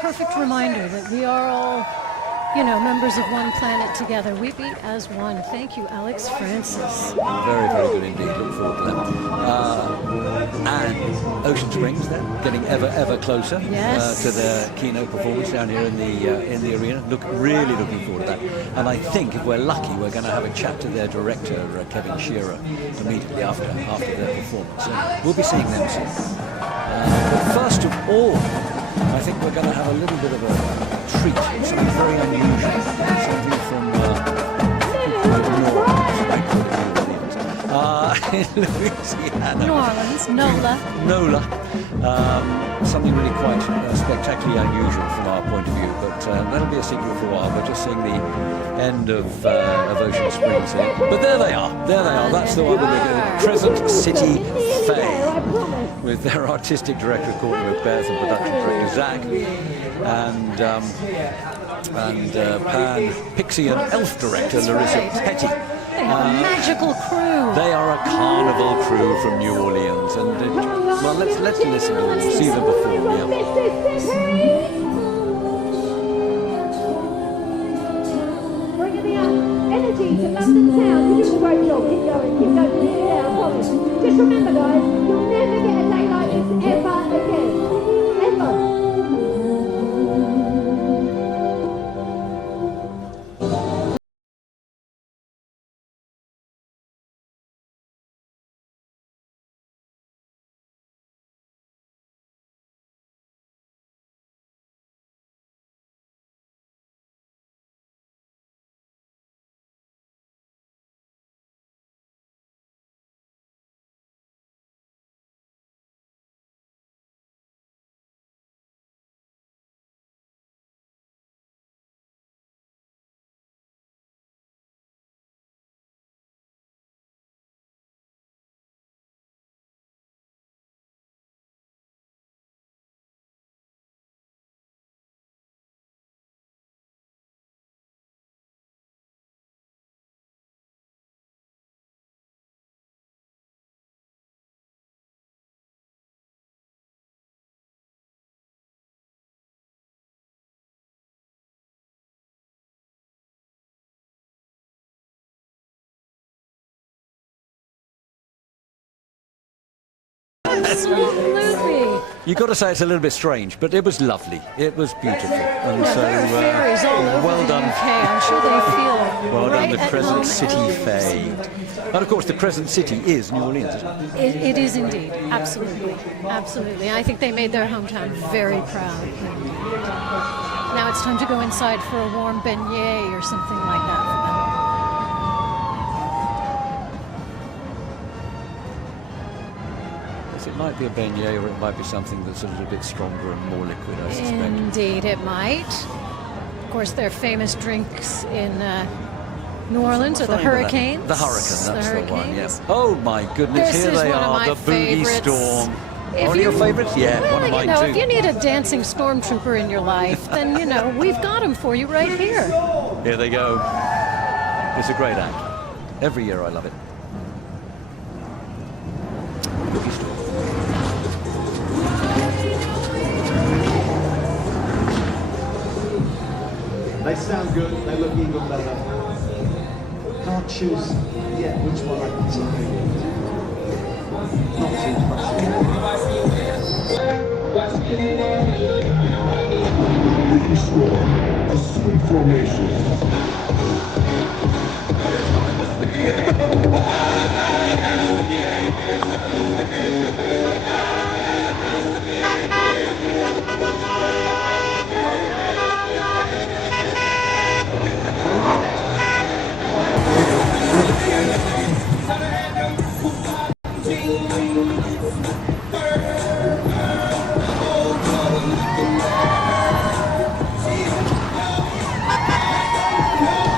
perfect reminder that we are all, you know, members of one planet together. We beat as one. Thank you, Alex Francis. Very, very good indeed. Look forward to that. And Ocean Springs, then, getting ever closer to their keynote performance down here in the arena. Really looking forward to that. And I think if we're lucky, we're going to have a chat to their director, Kevin Shearer, immediately after their performance. So we'll be seeing them soon. But first of all, I think we're going to have a little bit of a treat, something very unusual, something from in Louisiana. New Orleans, NOLA. Something really quite spectacularly unusual from our point of view, but that'll be a secret for a while. We're just seeing the end of Ocean Springs here. But there they are. That's the one with the Crescent City Faye, with their artistic director Courtney Beth and production director Zach, and Pan, Pixie and Elf director Larissa Petty. They have a magical crew. They are a carnival crew from New Orleans, and well, let's listen to them, see them perform. Bringing the energy to London town. You did a great job. Keep going. Yeah, I promise. Just remember, guys, you'll never get a day like this ever again. Ever. Absolutely. You've got to say it's a little bit strange, but it was lovely. It was beautiful. And so, fairies all over well the done. UK. I'm sure they feel Well right done, the at Crescent home. City Faye. And of course, the Crescent City is New Orleans, isn't it? It is indeed. Absolutely. I think they made their hometown very proud. Now it's time to go inside for a warm beignet or something like that for them. It might be a beignet, or it might be something that's a little bit stronger and more liquid, I suspect. Indeed, it might. Of course, their famous drinks in New Orleans are the Hurricanes. The Hurricane, that's the one, yes. Oh my goodness, This here is they one of are, my the Boogie favorites. Storm. If One of your you- favorites? Yeah, well, one of mine too. if you need a dancing stormtrooper in your life, then, we've got him for you right here. Here they go. It's a great act. Every year I love it. Boogie Storm. They sound good, they look even better. Can't choose yet which one I can take. Not too A sweet formation.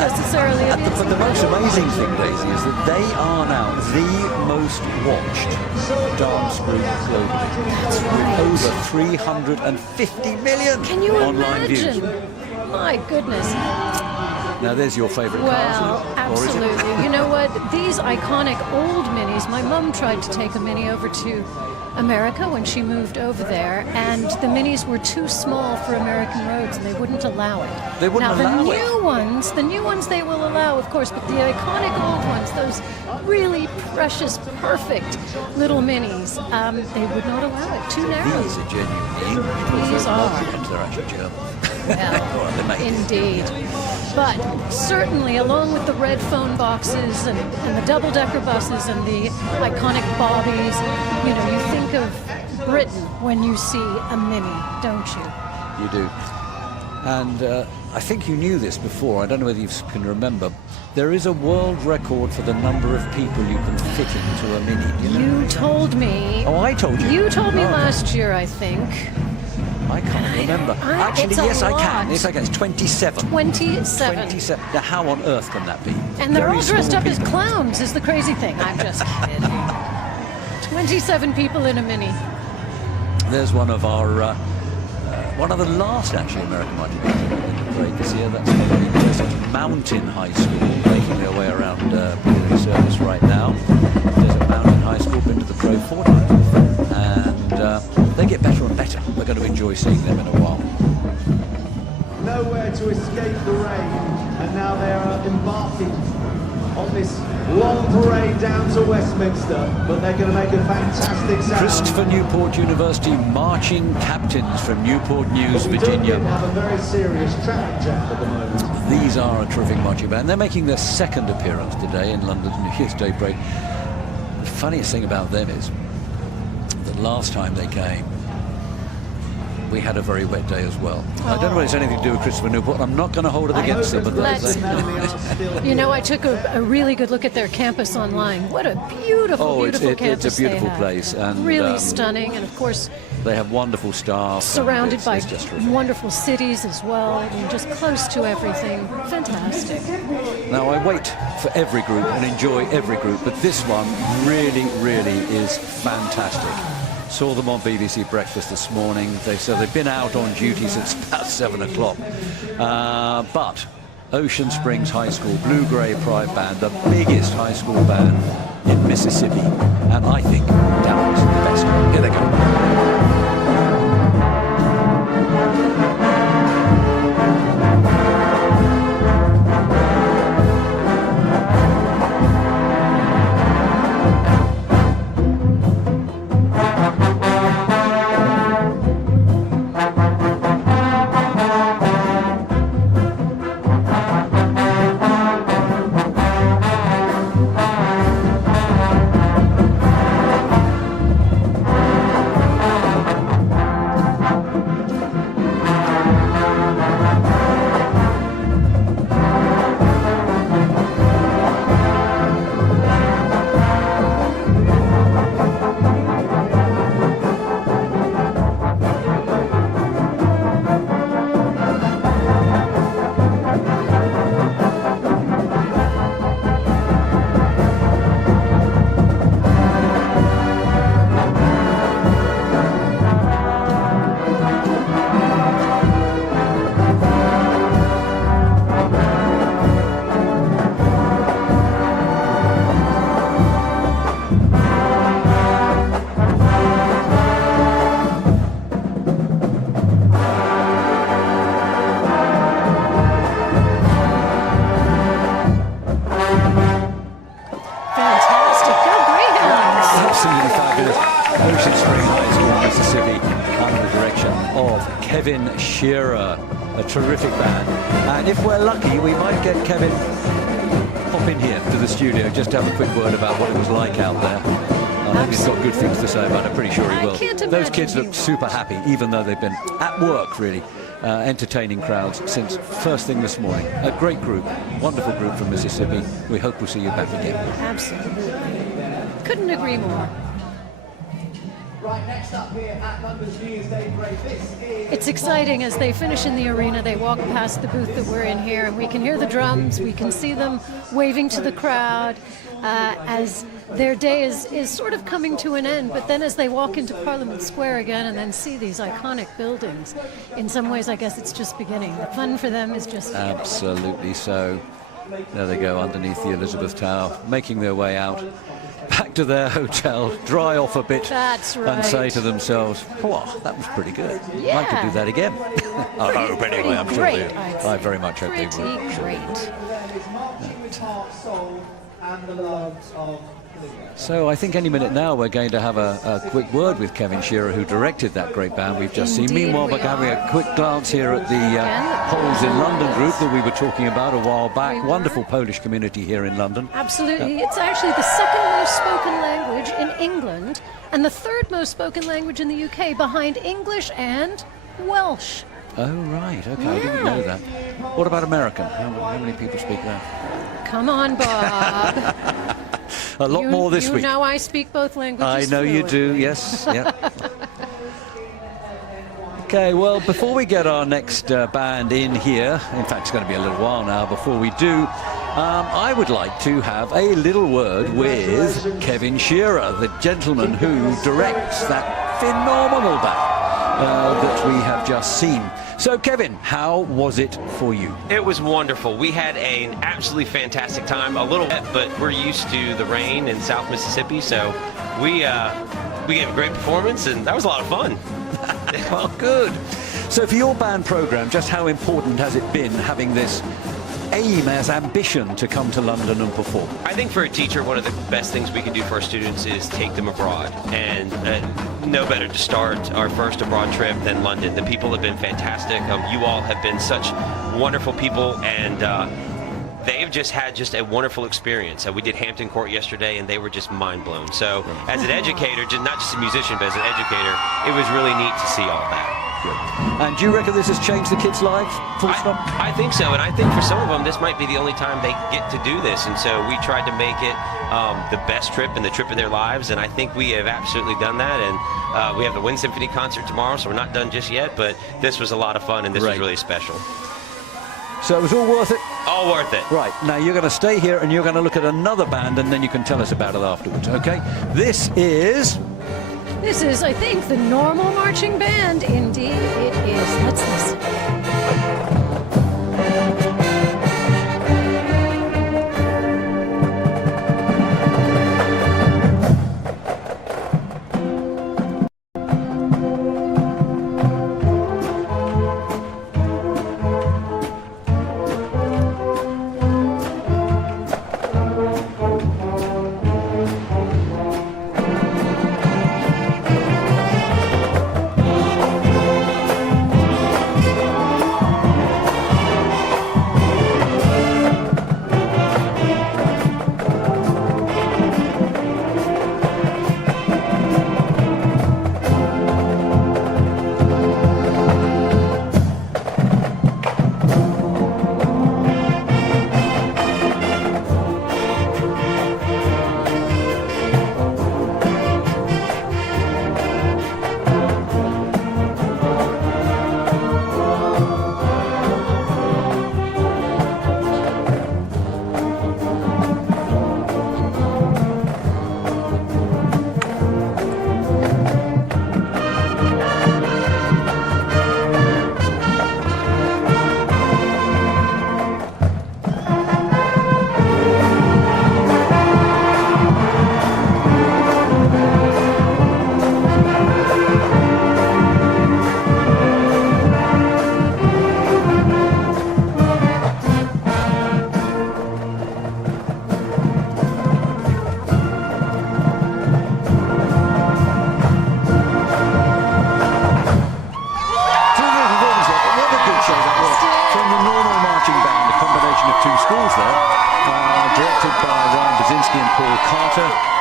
necessarily. But the most amazing thing, Daisy, is that they are now the most watched dance group globally. That's right. With over 350 million Can you online imagine? views. My goodness. Now, there's your favourite Well, cars, absolutely. You know what? These iconic old minis, my mum tried to take a mini over to America when she moved over there, and the minis were too small for American roads, and they wouldn't allow it. They wouldn't allow now, it? the new ones they will allow, of course, but the iconic old ones, those really precious, perfect little minis, they would not allow it. Too narrow. These are genuinely English. These are. They're actually German. Well, indeed. But certainly, along with the red phone boxes and the double-decker buses and the iconic bobbies, you know, you think of Britain when you see a Mini, don't you? You do. And I think you knew this before. I don't know whether you can remember. There is a world record for the number of people you can fit into a Mini. Do you know? You told me. Oh, I told you. You told me Oh. last year, I think. I can't remember. Actually, it's a yes, I lot. can. Yes, I can. It's 27. 27. 27. Now, how on earth can that be? And they're Very all dressed small up as people. clowns, is the crazy thing. I'm just kidding. 27 people in a Mini. There's one of our, one of the last actually American monuments in the parade this year. That's very interesting. Mountain High School, making their way around Piccadilly Circus right now. There's a Mountain High School, been to the Pro 4 times, and they get better and better. We're going to enjoy seeing them in a while. Nowhere to escape the rain, and now they are embarking on this long parade down to Westminster, but they're going to make a fantastic sound. Christopher Newport University marching captains from Newport News, We Virginia. have a very serious traffic jam at the moment. These are a terrific marching band. They're making their second appearance today in London's New Year's Day parade. The funniest thing about them is that last time they came, we had a very wet day as well. I don't know whether it's anything to do with Christopher Newport. I'm not going to hold it against them, but Let's not. You know, I took a really good look at their campus online. What a beautiful, beautiful campus it's a beautiful they have. place, and Really stunning, and of course, they have wonderful staff. surrounded and by it's just terrific. wonderful cities as well. I mean, just close to everything. Fantastic. Now, I wait for every group and enjoy every group, but this one really, really is fantastic. Saw them on BBC Breakfast this morning. They've been out on duty since about 7 o'clock. But Ocean Springs High School, Blue-Grey Pride Band, the biggest high school band in Mississippi, and I think Dallas the best. Here they go. Kevin Shearer, a terrific band. And if we're lucky, we might get Kevin pop in here to the studio just to have a quick word about what it was like out there. I think he's got good things to say about it. Pretty sure he will. Those kids look super happy, even though they've been at work, really, entertaining crowds since first thing this morning. A great group, wonderful group from Mississippi. We hope we'll see you back again. Absolutely. Couldn't agree more. Right, next up here at London's New Year's Day Parade, this is... It's exciting. As they finish in the arena, they walk past the booth that we're in here, and we can hear the drums, we can see them waving to the crowd as their day is sort of coming to an end. But then as they walk into Parliament Square again and then see these iconic buildings, in some ways I guess it's just beginning. The fun for them is just beginning. Absolutely so. There they go underneath the Elizabeth Tower, making their way out back to their hotel, dry off a bit. That's right. And say to themselves, oh, that was pretty good. Yeah. I'd like to do that again. I hope anyway, I'm sure they Great, I very much hope they pretty will. great. And the loves of... So I think any minute now we're going to have a quick word with Kevin Shearer, who directed that great band we've just seen. Meanwhile, we're having a quick glance here at the Poles in London group that we were talking about a while back. Wonderful Polish community here in London. Absolutely. It's actually the second most spoken language in England and the third most spoken language in the UK, behind English and Welsh. Oh, right. Okay, I didn't know that. What about American? How many people speak that? Come on, Bob. A lot more this week. You know I speak both languages. I know you do, yes. Yeah. Okay, well, before we get our next band in here, in fact, it's going to be a little while now before we do, I would like to have a little word with Kevin Shearer, the gentleman who directs that phenomenal band that we have just seen. So, Kevin, how was it for you? It was wonderful. We had an absolutely fantastic time. A little wet, but we're used to the rain in South Mississippi, so we gave a great performance, and that was a lot of fun. Well, good. So for your band program, just how important has it been having this aim as ambition to come to London and perform? I think for a teacher, one of the best things we can do for our students is take them abroad. And no better to start our first abroad trip than London. The people have been fantastic. You all have been such wonderful people, and they've just had a wonderful experience. We did Hampton Court yesterday, and they were just mind blown. So as an educator, not just a musician, but as an educator, it was really neat to see all that. Good. And do you reckon this has changed the kids' lives? Full stop? I think so, and I think for some of them, this might be the only time they get to do this. And so we tried to make it the best trip and the trip of their lives, and I think we have absolutely done that. And we have the Wind Symphony concert tomorrow, so we're not done just yet, but this was a lot of fun, and this was really special. So it was all worth it? All worth it. Right, now you're going to stay here and you're going to look at another band, and then you can tell us about it afterwards, okay? This is, I think, the Normal Marching Band. Indeed, it is. Let's listen.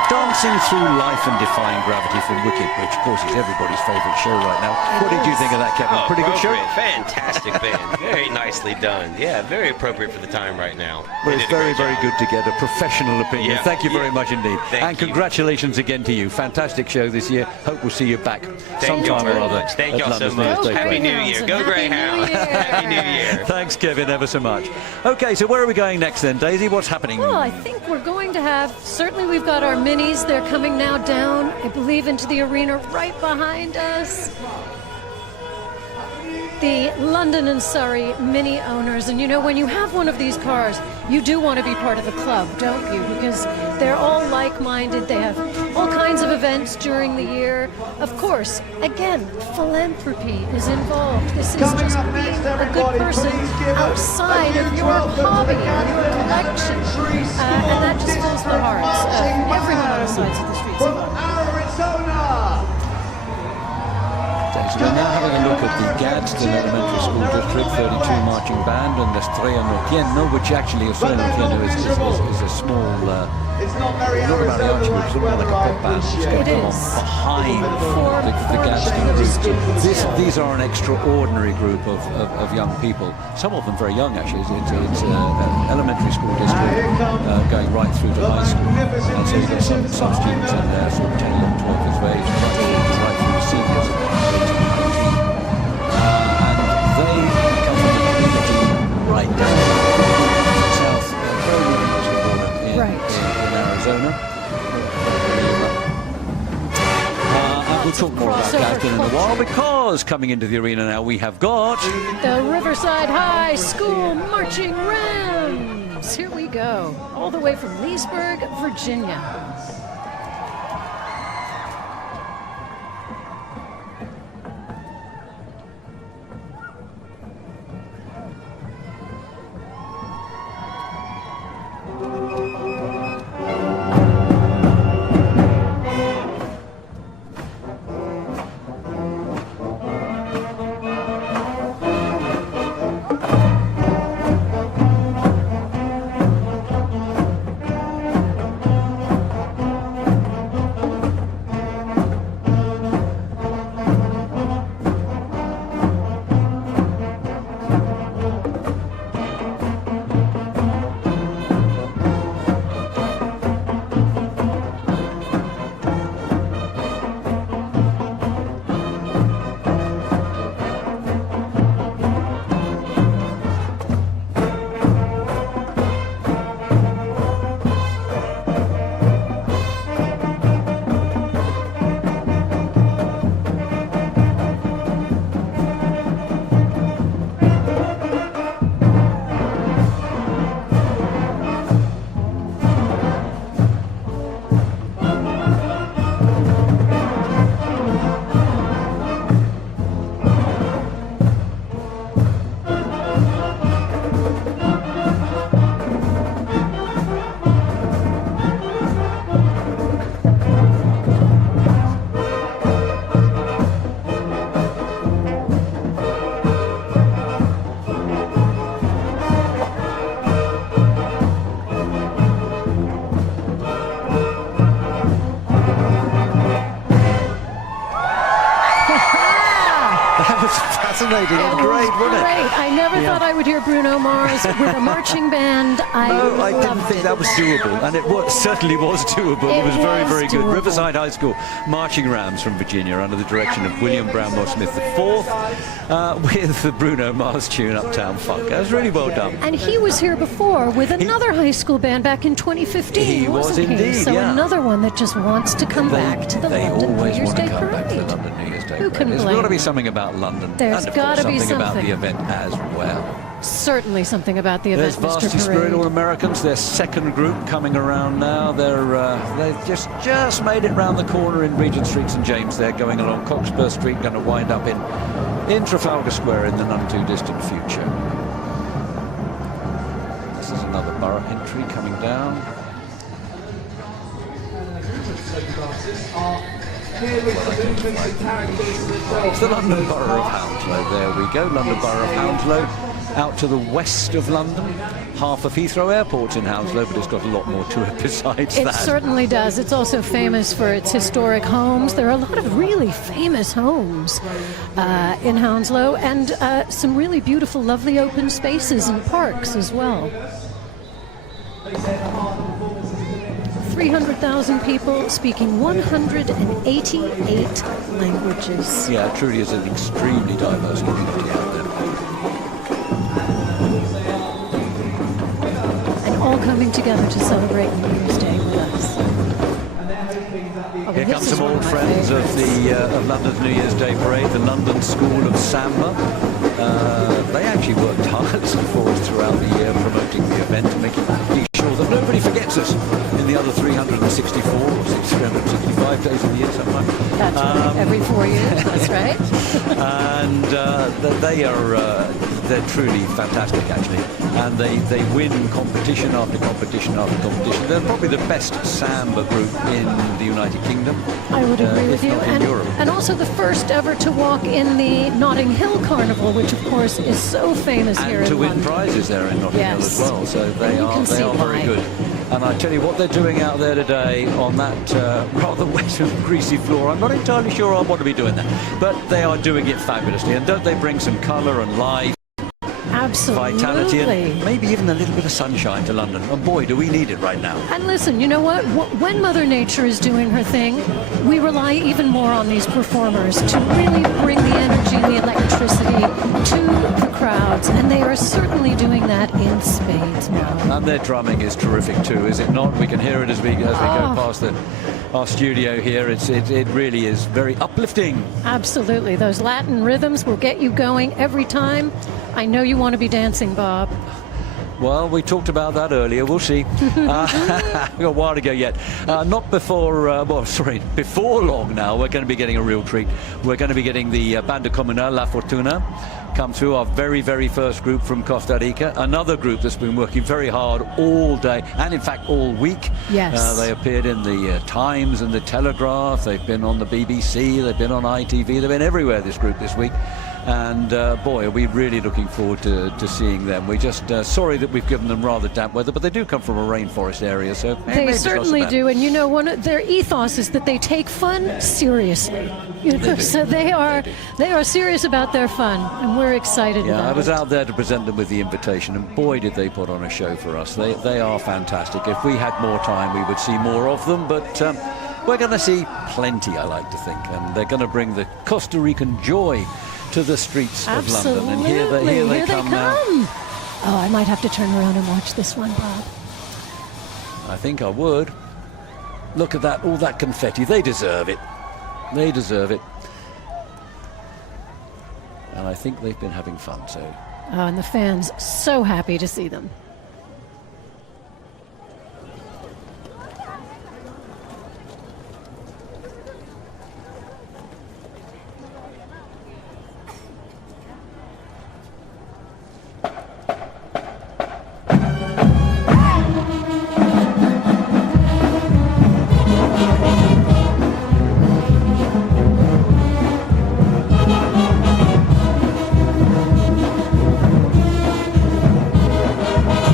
dancing through life and defying gravity from Wicked, which of course is everybody's favourite show right now. What did you think of that, Kevin? Pretty good show? Fantastic band. Very nicely done. Yeah, very appropriate for the time right now. Well, it's very, very good to get a professional opinion. Yeah, Thank you very much indeed. Thank you. Congratulations again to you. Fantastic show this year. Hope we'll see you back sometime or other. Thank y'all so much. Happy New Year. Go Greyhounds. Happy New Year. Thanks, Kevin, ever so much. Okay, so where are we going next then, Daisy? What's happening? Well, I think we're going to have, certainly we've got our minis. They're coming now down, I believe, into the arena right behind us. The London and Surrey Mini owners. And you know, when you have one of these cars, you do want to be part of the club, don't you? Because they're all like-minded. They have all kinds of events during the year. Of course, again, philanthropy is involved. This is just being a good person outside of your hobby, your collection. And that just fills the hearts of everyone on the sides of the streets. So we're now having a look at the Gadsden Elementary School District 32 marching band and the Estrella Norquieno, which actually Estrella Norquieno is a small, not a mariachi group, it's more like a pop band which goes along behind the Gadsden group. These are an extraordinary group of young people, some of them very young actually. It's an elementary school district going right through to high school. And so you've got some students in there, sort of 10, 11, 12 years of age, right through to seniors. They come from the community right down south in Arizona. And we'll talk more about Gadsden in a while, because coming into the arena now we have got the Riverside High School Marching Rams. Here we go, all the way from Leesburg, Virginia. Fascinating and great, wasn't it? Great. I never thought I would hear Bruno Mars with a marching band. No, I didn't think that was doable, and it certainly was doable. It was very, very good. Riverside High School Marching Rams from Virginia under the direction of William Brownmore Smith IV with the Bruno Mars tune Uptown Funk. That was really well done. And he was here before with another high school band back in 2015, he wasn't was indeed, he? So yeah. another one that just wants to come back to the London New Year's Day Parade. Back to the London New Year's Day Who can There's blame got to be them? something about London. There's got to be something about something the event as well. Certainly something about the event, There's Mr. Varsity Parade. Spirit All Americans, their second group coming around now. They've just made it round the corner in Regent Street, St James. They're going along Cockspur Street, going to wind up in Trafalgar Square in the none too distant future. This is another borough entry coming down. It's the London Borough of Hounslow. There we go, London Borough of Hounslow. Out to the west of London, half of Heathrow Airport's in Hounslow, but it's got a lot more to it besides It that. certainly does. It's also famous for its historic homes. There are a lot of really famous homes in Hounslow, and some really beautiful, lovely open spaces and parks as well. 300,000 people speaking 188 languages. Yeah, it truly is an extremely diverse community out there. And all coming together to celebrate New Year's Day with us. Oh, Here this come is some one old of my friends of favorites. of London's New Year's Day parade, the London School of Samba. They actually work tirelessly for us throughout the year, promoting the event, making sure that nobody forgets us in the other 364 or 365 days of the year, something like that. That's right. Every 4 years, that's right. And they're truly fantastic, actually. And they win competition after competition after competition. They're probably the best samba group in the United Kingdom. I would agree with you. In Europe. And also the first ever to walk in the Notting Hill Carnival, which of course is so famous here in And to win London. prizes there in Notting Hill as well. So they are very good. And I tell you what they're doing out there today on that rather wet and greasy floor. I'm not entirely sure I want to be doing that, but they are doing it fabulously. And don't they bring some colour and life? Absolutely. Vitality and maybe even a little bit of sunshine to London. And boy, do we need it right now. And listen, you know what? When Mother Nature is doing her thing, we rely even more on these performers to really bring the energy and the electricity to the crowds. And they are certainly doing that in spades now. And their drumming is terrific too, is it not? We can hear it as we go past our studio here. It really is very uplifting. Absolutely. Those Latin rhythms will get you going every time. I know you want to be dancing, Bob. Well, we talked about that earlier. We'll see. We've got a while to go yet. Not before, before long now, we're going to be getting a real treat. We're going to be getting the Banda Comunal La Fortuna come through, our very, very first group from Costa Rica. Another group that's been working very hard all day, and in fact all week. Yes. They appeared in the Times and the Telegraph. They've been on the BBC. They've been on ITV. They've been everywhere, this group, this week. And boy, are we really looking forward to seeing them. We're just sorry that we've given them rather damp weather, but they do come from a rainforest area, so they certainly do. And you know, one of their ethos is that they take fun seriously. You know, so they are serious about their fun, and we're excited about it. I was out there to present them with the invitation, and boy, did they put on a show for us. They are fantastic. If we had more time, we would see more of them, but we're going to see plenty, I like to think, and they're going to bring the Costa Rican joy to the streets of London. And here they come now. Oh, I might have to turn around and watch this one, Bob. I think I would. Look at that, all that confetti. They deserve it. They deserve it. And I think they've been having fun, so. Oh, and the fans so happy to see them.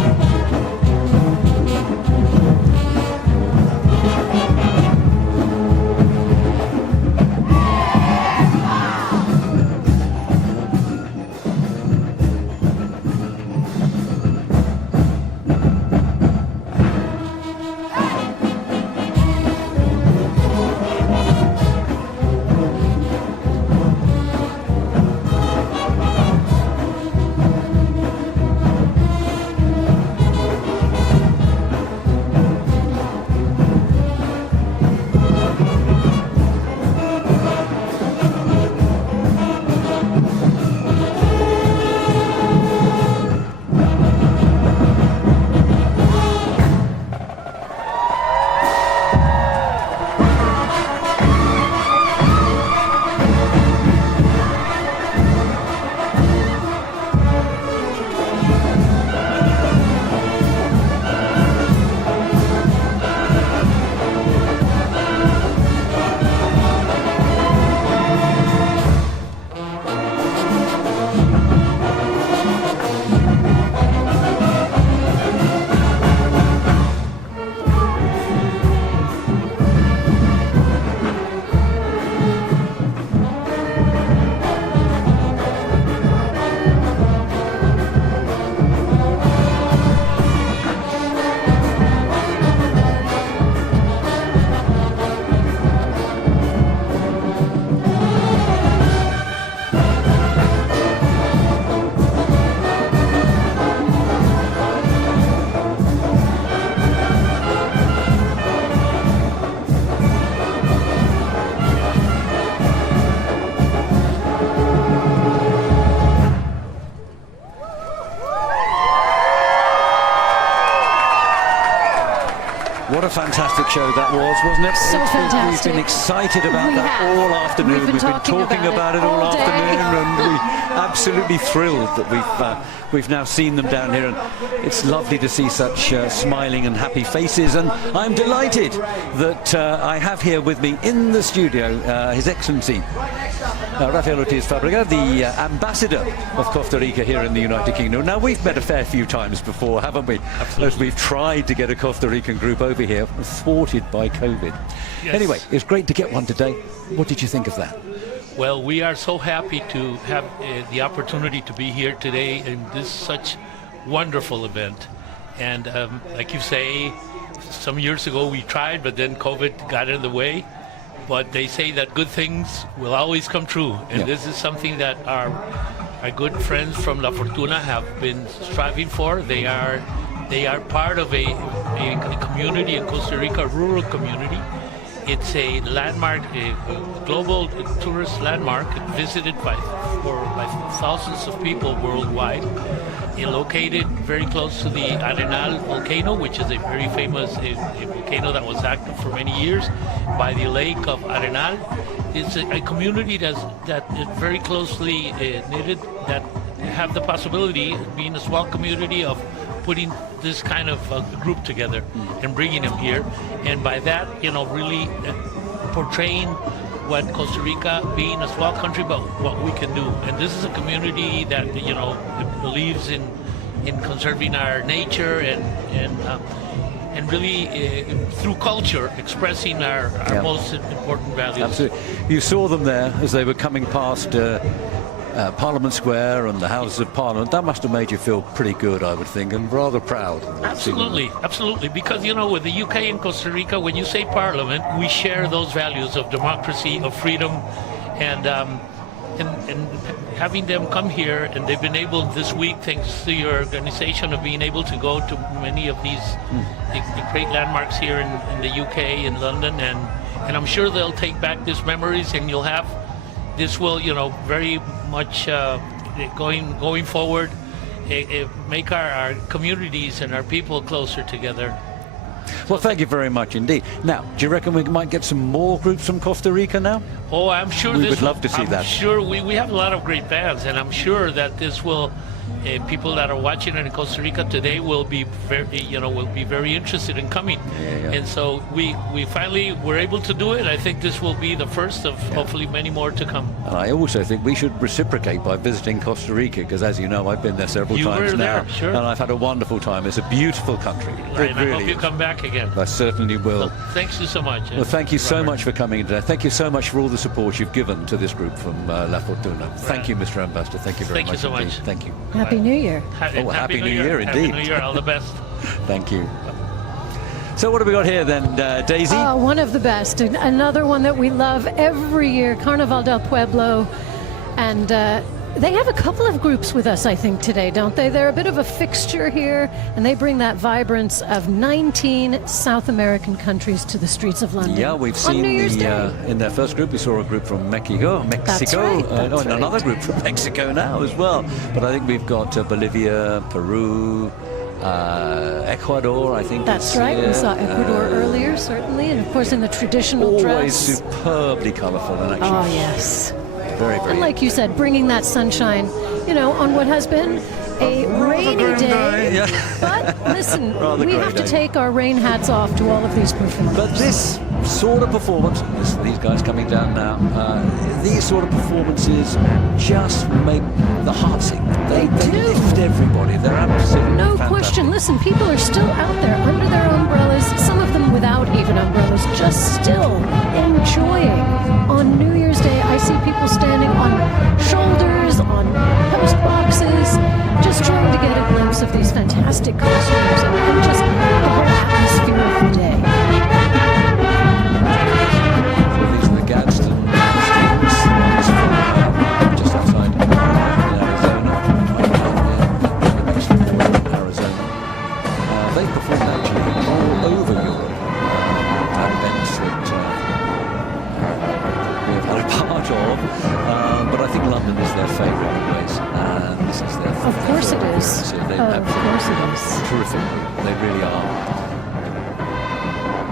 a fantastic show that was, wasn't it? So fantastic. We've been excited about We that have. all afternoon. We've been talking about it all all day. afternoon, and we're absolutely thrilled that we've now seen them down here, and it's lovely to see such smiling and happy faces. And I'm delighted that I have here with me in the studio His Excellency Rafael Ortiz Fabrega, the ambassador of Costa Rica here in the United Kingdom. Now, we've met a fair few times before, haven't we? Absolutely. As we've tried to get a Costa Rican group over here, thwarted by COVID. Yes. Anyway, it's great to get one today. What did you think of that? Well, we are so happy to have the opportunity to be here today in this such wonderful event. And like you say, some years ago we tried, but then COVID got in the way. But they say that good things will always come true. And this is something that our good friends from La Fortuna have been striving for. They are part of a community in Costa Rica, a rural community. It's a landmark, a global tourist landmark, visited by thousands of people worldwide. It's located very close to the Arenal volcano, which is a very famous volcano that was active for many years, by the lake of Arenal. It's a community that is very closely knitted, that have the possibility of being a small community of putting this kind of group together and bringing them here, and by that, really portraying what Costa Rica, being a small country, but what we can do. And this is a community that believes in conserving our nature and really through culture expressing our most important values. Absolutely. You saw them there as they were coming past Parliament Square and the Houses of Parliament. That must have made you feel pretty good, I would think, and rather proud. Absolutely, absolutely. Because, with the UK and Costa Rica, when you say Parliament, we share those values of democracy, of freedom, and having them come here, and they've been able this week, thanks to your organization, of being able to go to many of these the great landmarks here in the UK, in London, and I'm sure they'll take back these memories, and this will, very much going forward, make our communities and our people closer together. Well, thank you very much indeed. Now, do you reckon we might get some more groups from Costa Rica now? Oh, I'm sure we would love to see that. I'm sure we have a lot of great bands, and I'm sure that this will. People that are watching it in Costa Rica today will be very interested in coming, and so we finally were able to do it. I think this will be the first of hopefully many more to come. And I also think we should reciprocate by visiting Costa Rica, because as you know, I've been there several times now, sure. And I've had a wonderful time. It's a beautiful country. Right, It and really I hope you is. come back again. I certainly will. Well, thanks you so much. Well, thank you so much for coming today. Thank you so much for all the support you've given to this group from La Fortuna. Thank you, Mr. Ambassador. Thank you very much. Thank you so indeed. much. Thank you. Happy New Year. Happy New Year indeed. Happy New Year, all the best. Thank you. So what have we got here then, Daisy? One of the best. Another one that we love every year, Carnaval del Pueblo. And they have a couple of groups with us, I think, today, don't they? They're a bit of a fixture here, and they bring that vibrance of 19 South American countries to the streets of London. Yeah, we've seen in their first group, we saw a group from Mexico. That's right, And another group from Mexico now as well. But I think we've got Bolivia, Peru, Ecuador, I think. That's right. We saw Ecuador earlier, certainly, and of course in the traditional dress. Always superbly colourful and actually. Oh yes. Very, very. And like you said, bringing that sunshine, on what has been a rainy day. But listen, we have to take our rain hats off to all of these performers. But this sort of performance, these guys coming down now, these sort of performances just make the heart sing. They lift everybody. They're absolutely fantastic. Question. Listen, people are still out there under their umbrellas, some of them without even umbrellas, just still enjoying. On New Year's Day, I see people standing on shoulders, on post boxes, just trying to get a glimpse of these fantastic costumes and just the whole atmosphere of the day. These are the Gadsden students just outside Arizona. They performed actually all over Europe at events that we have had a part of, but I think London is their favourite place, and this is their Of course it is. Of course it is. Terrific. They really are.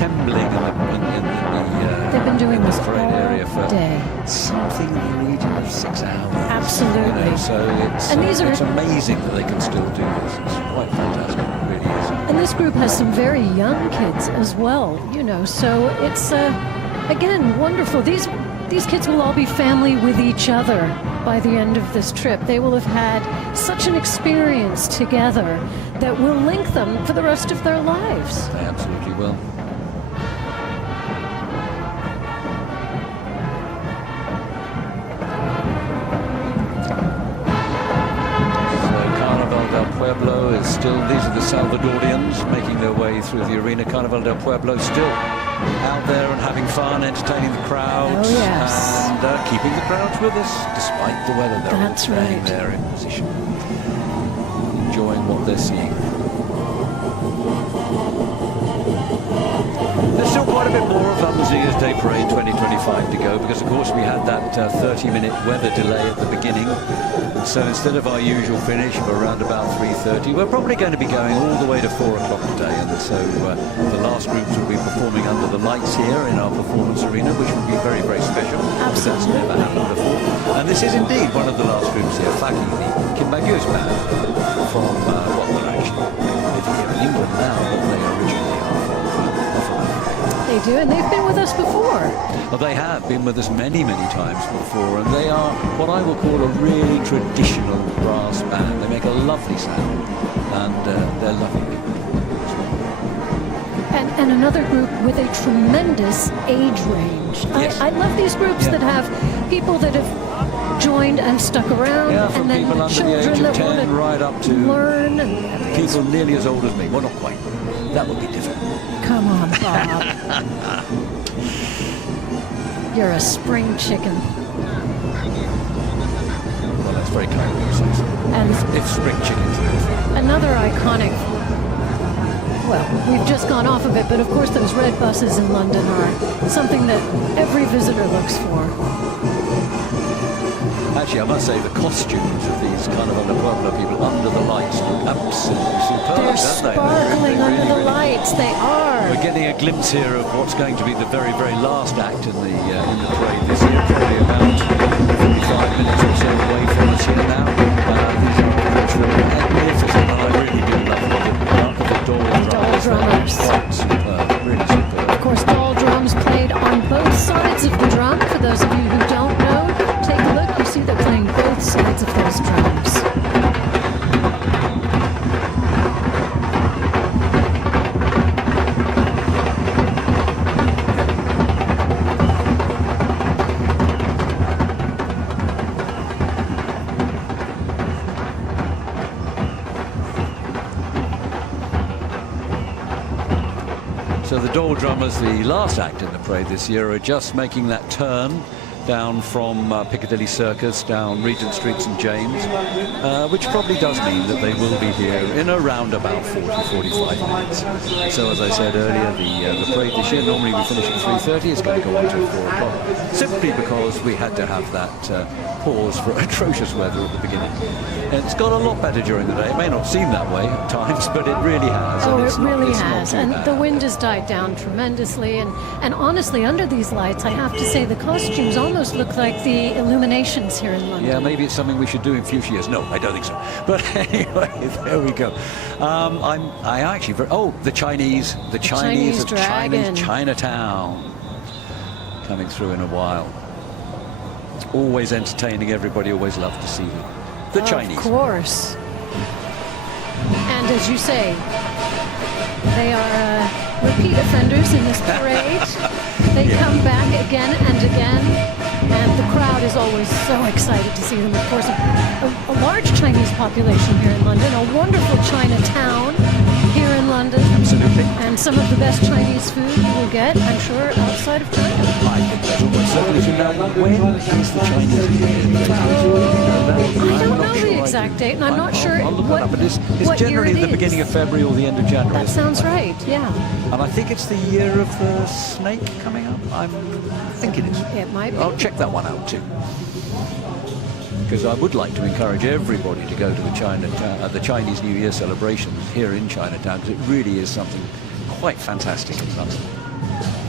assembling in the They've been doing this parade all area for day. something in the region of 6 hours. Absolutely. So And these it's are- amazing that they can still do this. It's quite fantastic, it really is. And this group has some very young kids as well, so it's, again, wonderful. These kids will all be family with each other by the end of this trip. They will have had such an experience together that will link them for the rest of their lives. They absolutely will. Pueblo is still, these are the Salvadorians making their way through the arena. Carnaval del Pueblo still out there and having fun, entertaining the crowds, and keeping the crowds with us despite the weather. They're all staying there in position, enjoying what they're seeing. There's still quite a bit more of London's New Year's Day Parade 2025 to go, because of course we had that 30-minute weather delay at the beginning. So instead of our usual finish of around about 3:30, we're probably going to be going all the way to 4 o'clock today. And so the last groups will be performing under the lights here in our performance arena, which will be very, very special. Because that's never happened before. And this is indeed one of the last groups here, flagging the Kimbagyos band from, well, they're actually living here in England now, but they originally are from Africa. They do, and they've been with us before. Well, they have been with us many, many times before, and they are what I will call a really traditional brass band. They make a lovely sound, and they're lovely people. And another group with a tremendous age range. Yes. I love these groups that have people that have joined and stuck around, From and then people under children the age of that 10 want to right up to learn. people nearly as old as me. Well, not quite. That would be different. Come on, Bob. You're a spring chicken. Well, that's very kind of you to say so. And if spring chicken's a good thing. another iconic, well, we've just gone off of it, but of course those red buses in London are something that every visitor looks for. Actually, I must say the costumes of these Carnaval de Pueblo people under the lights look absolutely superb, They're don't they? sparkling They under the really lights. They are. We're getting a glimpse here of what's going to be the very, very last act in the parade this year, probably about 45 minutes or so away from us here now. These are magnificent, and I really do love the doll drummers. Quite superb, really superb. Of course, doll drums played on both sides of the drum. For those of you who don't know, take a look. You see they're playing both sides of those drums. So the doll drummers, the last act in the parade this year, are just making that turn down from Piccadilly Circus, down Regent Street St James, which probably does mean that they will be here in around about 40-45 minutes. So as I said earlier, the parade this year, normally we finish at 3:30, it's going to go on to 4 o'clock, simply because we had to have that pause for atrocious weather at the beginning. And it's got a lot better during the day. It may not seem that way at times, but it really has. Oh, and it really it's has. Not too And bad. the wind has died down tremendously. And honestly, under these lights, I have to say the costumes almost look like the illuminations here in London. Yeah, maybe it's something we should do in future years. No, I don't think so. But anyway, there we go. I actually, the Chinese of dragon. Chinatown coming through in a while. Always entertaining. Everybody always loved to see them. The Chinese. Of course. And as you say, they are repeat offenders in this parade. They come back again and again, and the crowd is always so excited to see them. Of course, a large Chinese population here in London, a wonderful Chinatown here in London. Absolutely. And some of the best Chinese food you will get, I'm sure, outside of China. I think that's almost certainly to know when is the Chinese New Year. I don't know the exact date, and I'm not sure I'll look that up, but it's what generally year it the is. beginning of February or the end of January. That sounds right, yeah. And I think it's the year of the snake coming up. I think it is. It might be. I'll check that one out too. Because I would like to encourage everybody to go to the Chinese New Year celebrations here in Chinatown, because it really is something quite fantastic and something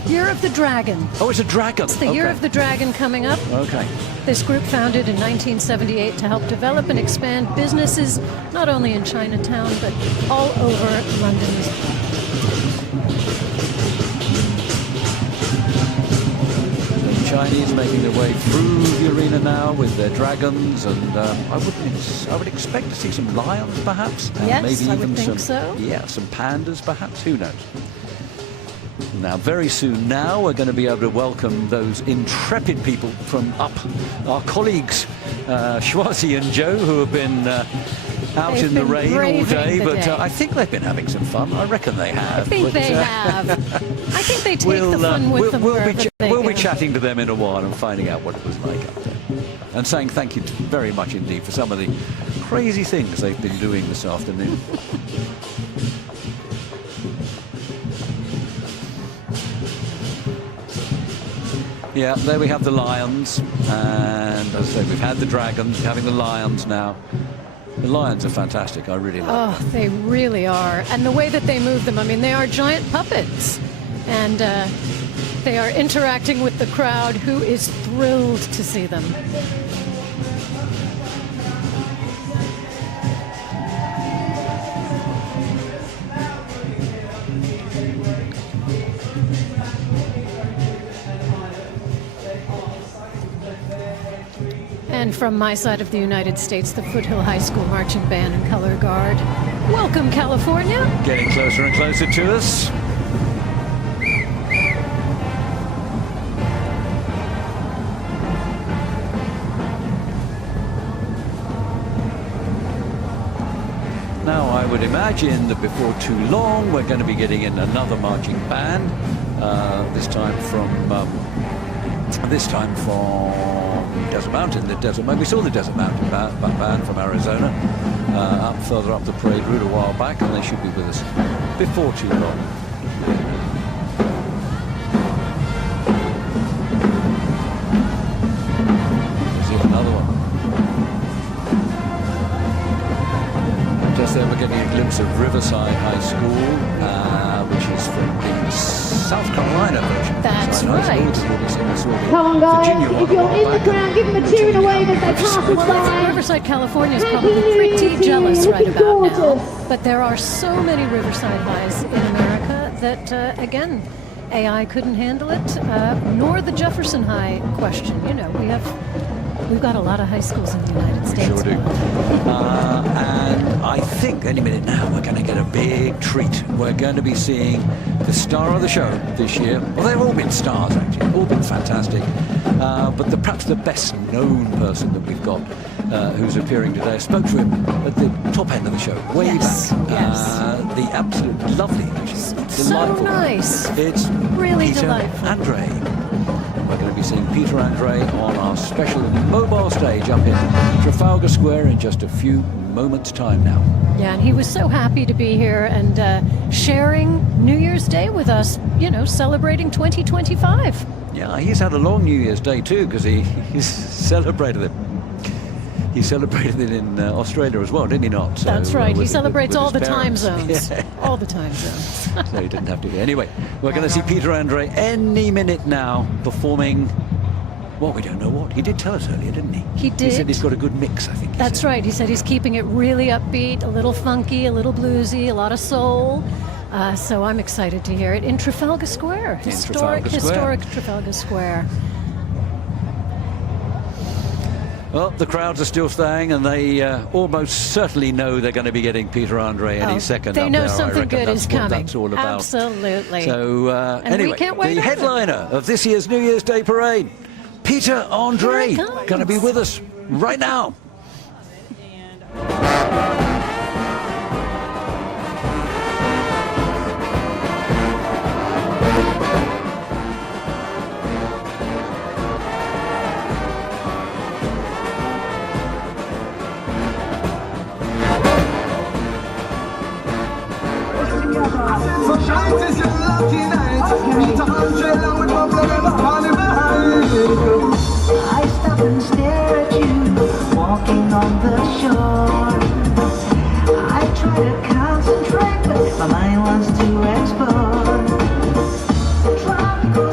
Year of the Dragon. Oh, it's a dragon. It's the Year of the Dragon coming up. Okay. This group founded in 1978 to help develop and expand businesses not only in Chinatown but all over London. Chinese making their way through the arena now with their dragons, and I would expect to see some lions, perhaps. And yes, maybe I even would think some, so. Yeah, some pandas, perhaps. Who knows? Now, very soon now, we're going to be able to welcome those intrepid people from up, our colleagues, Schwazi and Joe, who have been out in the rain all day, but I think they've been having some fun. I reckon they have. I think they have. I think they take the fun with them wherever they We'll go. be chatting to them in a while and finding out what it was like up there. And saying thank you very much indeed for some of the crazy things they've been doing this afternoon. Yeah, there we have the lions, and as I say, we've had the dragons, we're having the lions now. The lions are fantastic, I really like them. Oh, they really are. And the way that they move them, I mean, they are giant puppets. And they are interacting with the crowd, who is thrilled to see them. And from my side of the United States, the Foothill High School Marching Band and Color Guard. Welcome, California. Getting closer and closer to us. Now, I would imagine that before too long, we're going to be getting in another marching band. This time from Desert Mountain. The Desert Mountain. We saw the Desert Mountain band from Arizona further up the parade route a while back, and they should be with us before too long. See another one. Just there we're getting a glimpse of Riverside High School, which is from the South Carolina version. That's right. Come on, guys. If you're in the crowd, give them a cheer and a wave as they pass us by. Riverside, California is probably pretty jealous right about now. But there are so many Riverside Highs in America that, again, AI couldn't handle it, nor the Jefferson High question. You know, we've got a lot of high schools in the United States. Sure do. And I think any minute now we're going to get a big treat. We're going to be seeing the star of the show this year. Well, they've all been stars, actually. All been fantastic. But perhaps the best known person that we've got who's appearing today, I spoke to him at the top end of the show, way back. The absolute lovely, delightful. So nice. It's really Peter delightful. Andre. We're going to be seeing Peter Andre on our special mobile stage up in Trafalgar Square in just a few moments' time now. Yeah, and he was so happy to be here and sharing New Year's Day with us, you know, celebrating 2025. Yeah, he's had a long New Year's Day too, because he's celebrated it. He celebrated it in Australia as well, didn't he not? So, that's right. He celebrates all the time parents. zones. Yeah. All the time zones. So he didn't have to be. Anyway, we're going to see Peter Andre any minute now performing, well, we don't know what. He did tell us earlier, didn't he? He did. He said he's got a good mix, I think. That's right. He said he's keeping it really upbeat, a little funky, a little bluesy, a lot of soul. So I'm excited to hear it in Trafalgar Square. Historic Trafalgar Square. Well, the crowds are still staying, and they almost certainly know they're going to be getting Peter Andre any second. They up know there. something good is coming. That's all about. Absolutely. So and anyway, we can't wait the headliner of this year's New Year's Day parade, Peter Andre, going to be with us right now. So shine is your lucky night. Meet a hundred and with my blood and the honey behind. I stop and stare at you, walking on the shore. I try to concentrate, but my mind wants to explore. Tropical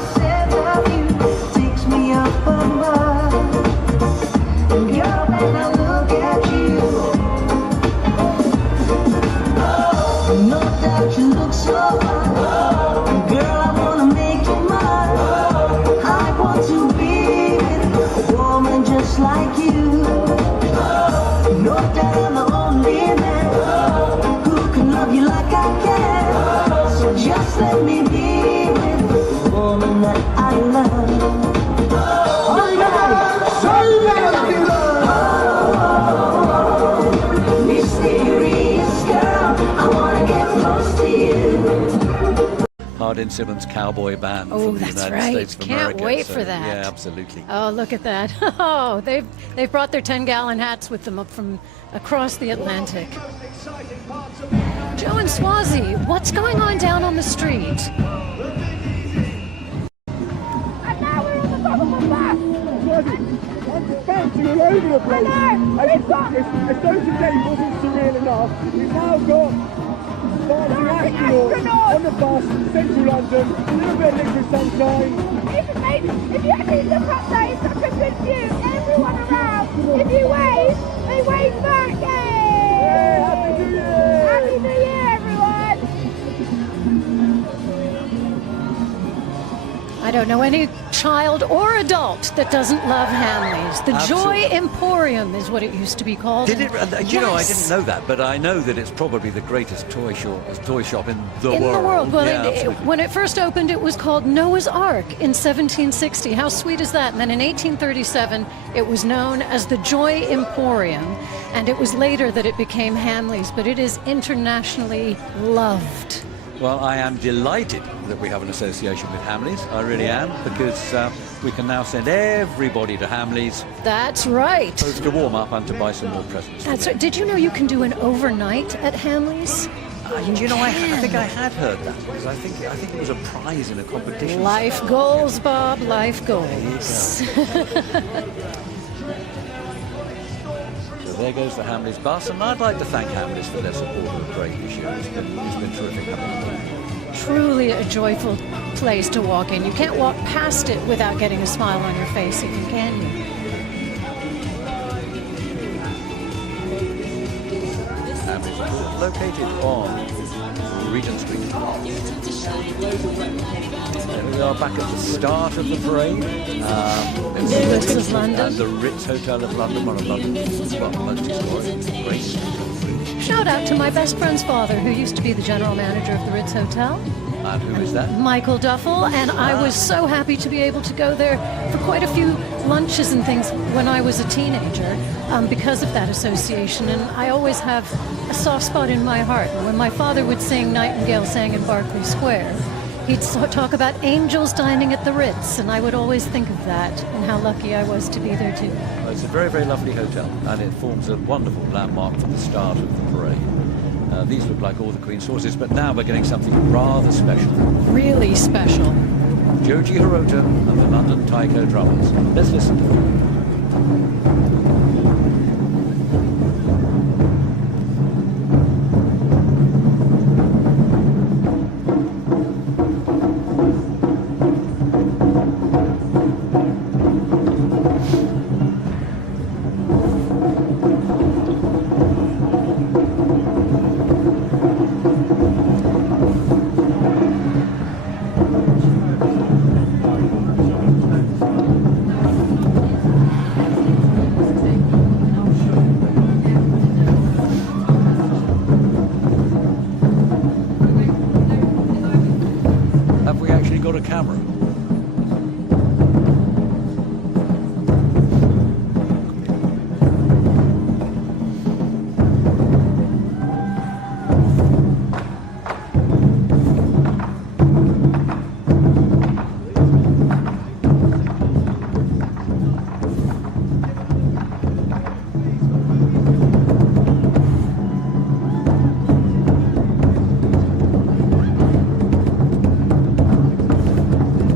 let me be with the woman that I love. Oh, mysterious girl, I wanna get close to you. Hardin Simmons Cowboy Band Oh, from the that's United right. States of Can't America. wait So, for that. Yeah, absolutely. Oh, look at that. Oh, they've brought their 10-gallon hats with them up from across the Atlantic. Joe and Swazi, what's going on down on the street? And now we're on the top of a bus. I'm bouncing all over the place. As though today wasn't surreal enough, we've now got dancing astronauts on the bus, central London, a little bit of liquid sunshine. It's amazing. If you actually look up there, it's such a good view. Everyone around, if you wave, they wave back. Yay! Happy New Year! Happy New Year, everyone! I don't know any child or adult that doesn't love Hanley's. The Absolutely. Joy Emporium is what it used to be called. Did it? You know, I Yes. didn't know that, but I know that it's probably the greatest toy shop in the In world. the world. Well, yeah, absolutely. when it first opened, it was called Noah's Ark in 1760. How sweet is that? And then in 1837, it was known as the Joy Emporium, and it was later that it became Hamley's, but it is internationally loved. Well, I am delighted that we have an association with Hamleys. I really am, because we can now send everybody to Hamleys, That's right. both to warm up and to buy some more presents. That's right. Did you know you can do an overnight at Hamley's? You know, I think I had heard that, because I think it was a prize in a competition. Life goals, Bob. Life goals. So there goes the Hamleys bus, and I'd like to thank Hamleys for their support of the parade this year. It's been terrific having them. Truly a joyful place to walk in. You can't walk past it without getting a smile on your face, if you can you? Hamleys, of course, located on Regent Street. There we are, back at the start of the parade. It's The Ritz of London. The Ritz Hotel of London, one of London's most historic, great. Shout out to my best friend's father, who used to be the general manager of the Ritz Hotel, And who is that? Michael Duffel, and I was so happy to be able to go there for quite a few lunches and things when I was a teenager because of that association, and I always have a soft spot in my heart. When my father would sing Nightingale Sang in Berkeley Square, he'd talk about angels dining at the Ritz, and I would always think of that and how lucky I was to be there too. Well, it's a very, very lovely hotel, and it forms a wonderful landmark for the start of the parade. These look like all the Queen's horses, but now we're getting something rather special. Really special. Joji Hirota and the London Taiko Drummers. Let's listen to them. Have we actually got a camera?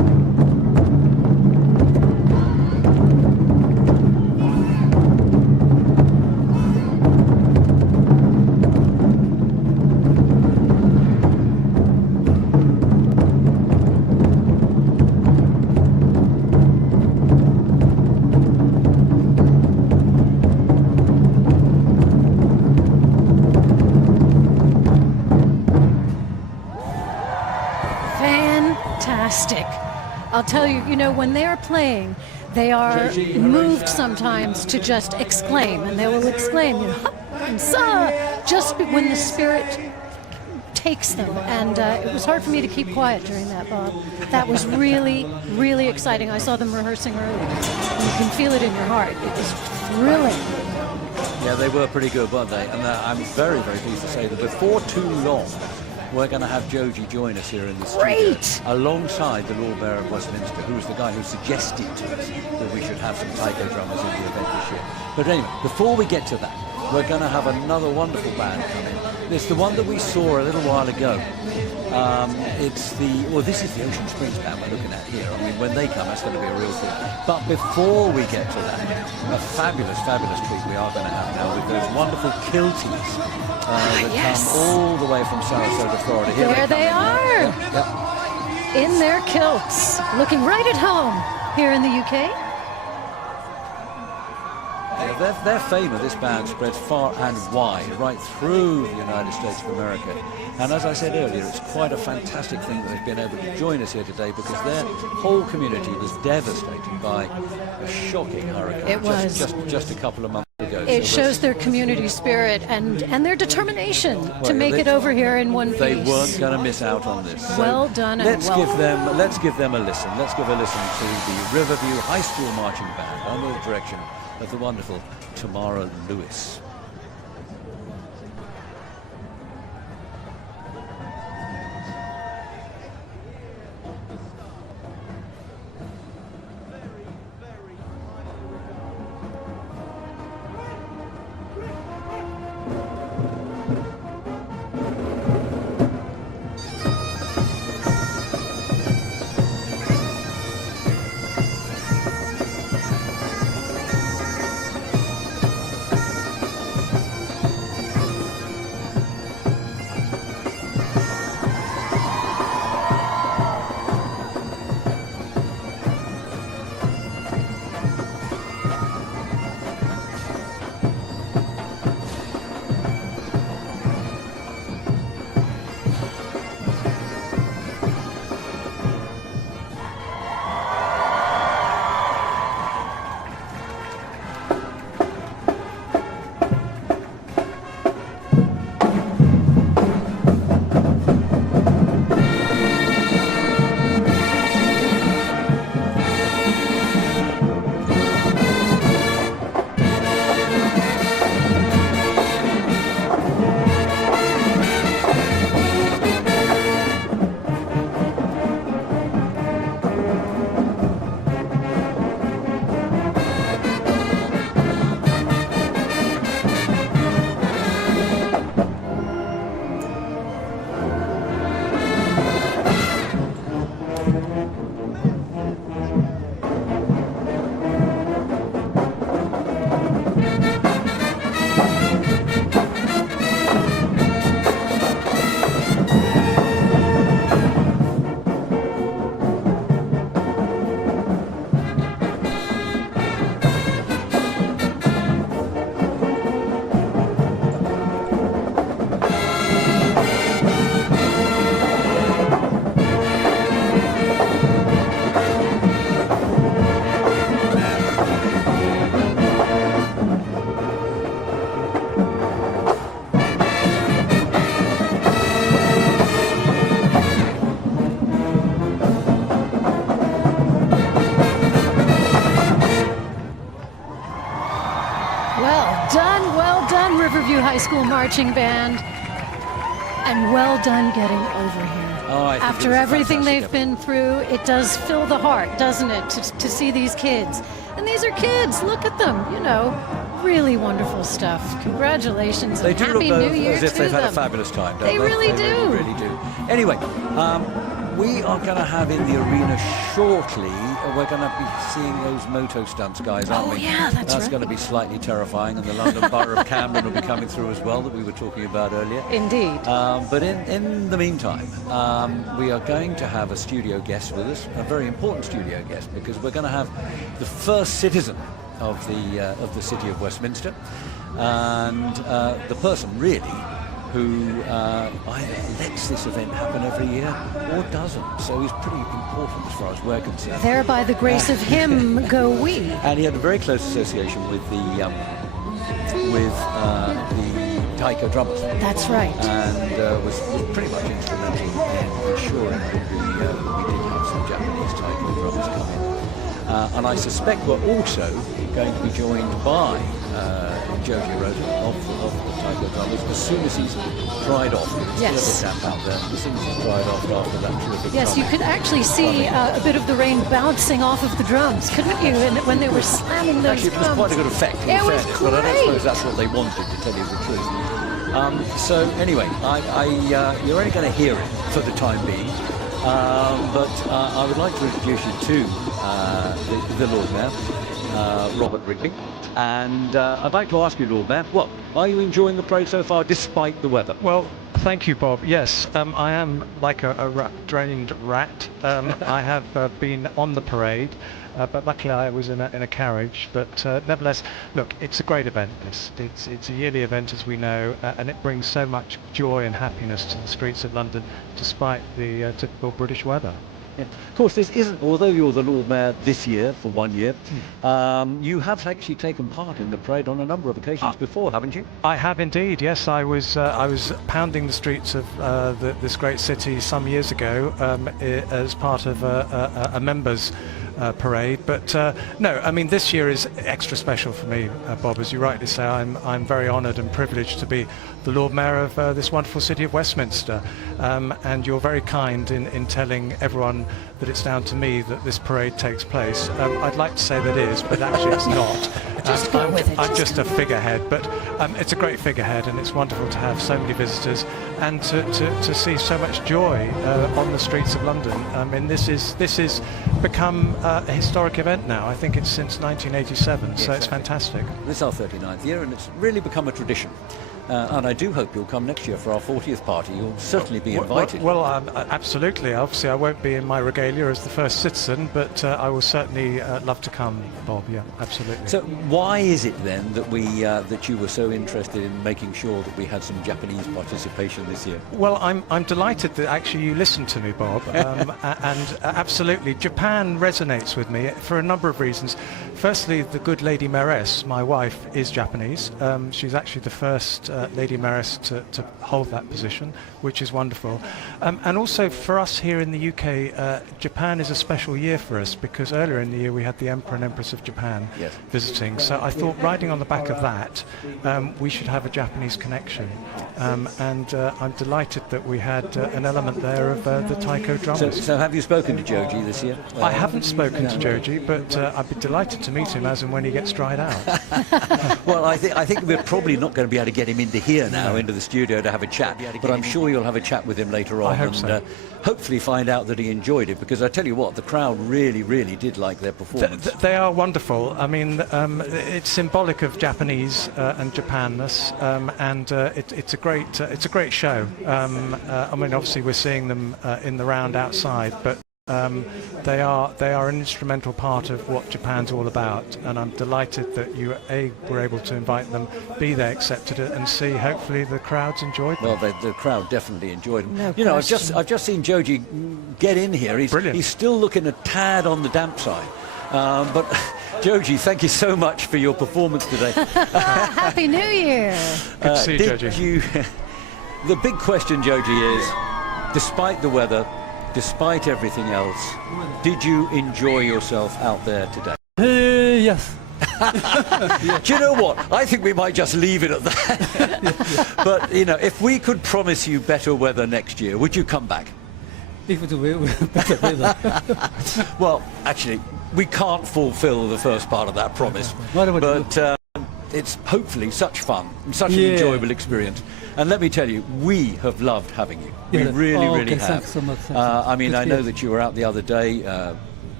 I'll tell you, when they are playing, they are moved sometimes to just exclaim, and they will exclaim, just when the spirit takes them. And it was hard for me to keep quiet during that, Bob. That was really, really exciting. I saw them rehearsing early. You can feel it in your heart. It was thrilling. Yeah, they were pretty good, weren't they? And I'm very, very pleased to say that before too long, we're going to have Joji join us here in the studio, alongside the Lord Mayor of Westminster, who's the guy who suggested to us that we should have some taiko drummers in the event this year. But anyway, before we get to that, we're going to have another wonderful band come in. It's the one that we saw a little while ago. This is the Ocean Springs band we're looking at here. I mean, when they come, that's going to be a real thing. But before we get to that, a fabulous, fabulous treat we are going to have now with those wonderful kilties that come all the way from Sarasota, Florida. Here there they are, in their kilts, looking right at home here in the UK. Their fame of this band spreads far and wide, right through the United States of America. And as I said earlier, it's quite a fantastic thing that they've been able to join us here today, because their whole community was devastated by a shocking hurricane. It was just a couple of months ago. It shows their community spirit and their determination to make it over here in one piece. They weren't going to miss out on this. So well done. Let's give them a listen. Let's give a listen to the Riverview High School Marching Band under the direction of the wonderful Tamara Lewis. Riverview High School Marching Band, and well done getting over here. After everything they've been through, it does fill the heart, doesn't it, to see these kids. And these are kids, look at them, really wonderful stuff. Congratulations and Happy New Year as if to they've had a them. fabulous time, don't They really do. Really do. Anyway, we are going to have in the arena shortly, we're going to be seeing those moto stunts guys, aren't we? Yeah, that's right. going to be slightly terrifying, and the London Borough of Camden will be coming through as well, that we were talking about earlier. Indeed. But in the meantime, we are going to have a studio guest with us, a very important studio guest, because we're going to have the first citizen of the city of Westminster, and the person really who either lets this event happen every year or doesn't. So he's pretty important as far as we're concerned. There, by the grace of him, go we. And he had a very close association with the taiko drummers. That's right. And was pretty much instrumental in ensuring that we did have some Japanese taiko drummers come in. And I suspect we're also going to be joined by Joji Rota of the taiko drummers as soon as he's dried off. It's yes. a little damp out there. As soon as he's dried off after that terrific Yes, drumming. you could actually see a bit of the rain bouncing off of the drums, couldn't you? And when they were slamming those Actually, it was drums. quite a good effect, in It was fairness, but I don't great. suppose that's what they wanted, to tell you the truth. So anyway, you're only going to hear it for the time being, but I would like to introduce you to the Lord Mayor, Robert Wrigley, and I'd like to ask you, Lord Mayor, what are you enjoying the parade so far, despite the weather? Well, thank you, Bob. Yes, I am like a drained rat. I have been on the parade, but luckily I was in a carriage. But nevertheless, look, it's a great event. It's a yearly event, as we know, and it brings so much joy and happiness to the streets of London, despite the typical British weather. Yeah. Of course, this isn't, although you're the Lord Mayor this year, for 1 year, you have actually taken part in the parade on a number of occasions before, haven't you? I have indeed, yes. I was pounding the streets of this great city some years ago as part of a members' parade, but no, I mean, this year is extra special for me, Bob, as you rightly say. I'm very honoured and privileged to be the Lord Mayor of this wonderful city of Westminster, and you're very kind in telling everyone that it's down to me that this parade takes place. I'd like to say that it is, but actually it's not. Just go with it. I'm just a figurehead, but it's a great figurehead, and it's wonderful to have so many visitors and to see so much joy on the streets of London. I mean, this is become a historic event now. I think it's since 1987, Yes, so it's fantastic. This is our 39th year, and it's really become a tradition. And I do hope you'll come next year for our 40th party. You'll certainly be invited. Well, absolutely. Obviously, I won't be in my regalia as the first citizen, but I will certainly love to come, Bob. Yeah, absolutely. So why is it then that that you were so interested in making sure that we had some Japanese participation this year? Well, I'm delighted that actually you listened to me, Bob, and absolutely, Japan resonates with me for a number of reasons. Firstly, the good Lady Mayoress, my wife, is Japanese. She's actually the first Lady Mayoress to hold that position, which is wonderful. And also for us here in the UK, Japan is a special year for us because earlier in the year we had the Emperor and Empress of Japan visiting. So I thought, riding on the back of that, we should have a Japanese connection. And I'm delighted that we had an element there of the taiko drummers. So have you spoken to Joji this year? I haven't spoken to Joji, but I'd be delighted to meet him as and when he gets dried out. Well, I think we're probably not going to be able to get him into here now, into the studio to have a chat, but I'm sure you'll have a chat with him later on. I hope so. Hopefully find out that he enjoyed it, because I tell you what, the crowd really did like their performance. They are wonderful. I mean, it's symbolic of Japanese and Japanness, and it's a great show. I mean, obviously we're seeing them in the round outside, but they are an instrumental part of what Japan's all about, and I'm delighted that you were able to invite them, B, they accepted it, and C, hopefully the crowds enjoyed them. Well, the crowd definitely enjoyed them. No you know, question. I've just seen Joji get in here. Brilliant. He's still looking a tad on the damp side, but Joji, thank you so much for your performance today. Happy New Year! Good to see you, Joji. The big question, Joji, is, despite the weather, despite everything else, did you enjoy yourself out there today? Yes. Do you know what? I think we might just leave it at that. But, you know, if we could promise you better weather next year, would you come back? If it's better weather. Well, actually, we can't fulfill the first part of that promise. But it's hopefully such fun, such an enjoyable experience. And let me tell you, we have loved having you. We really have. Thanks so much. I mean, I know that you were out the other day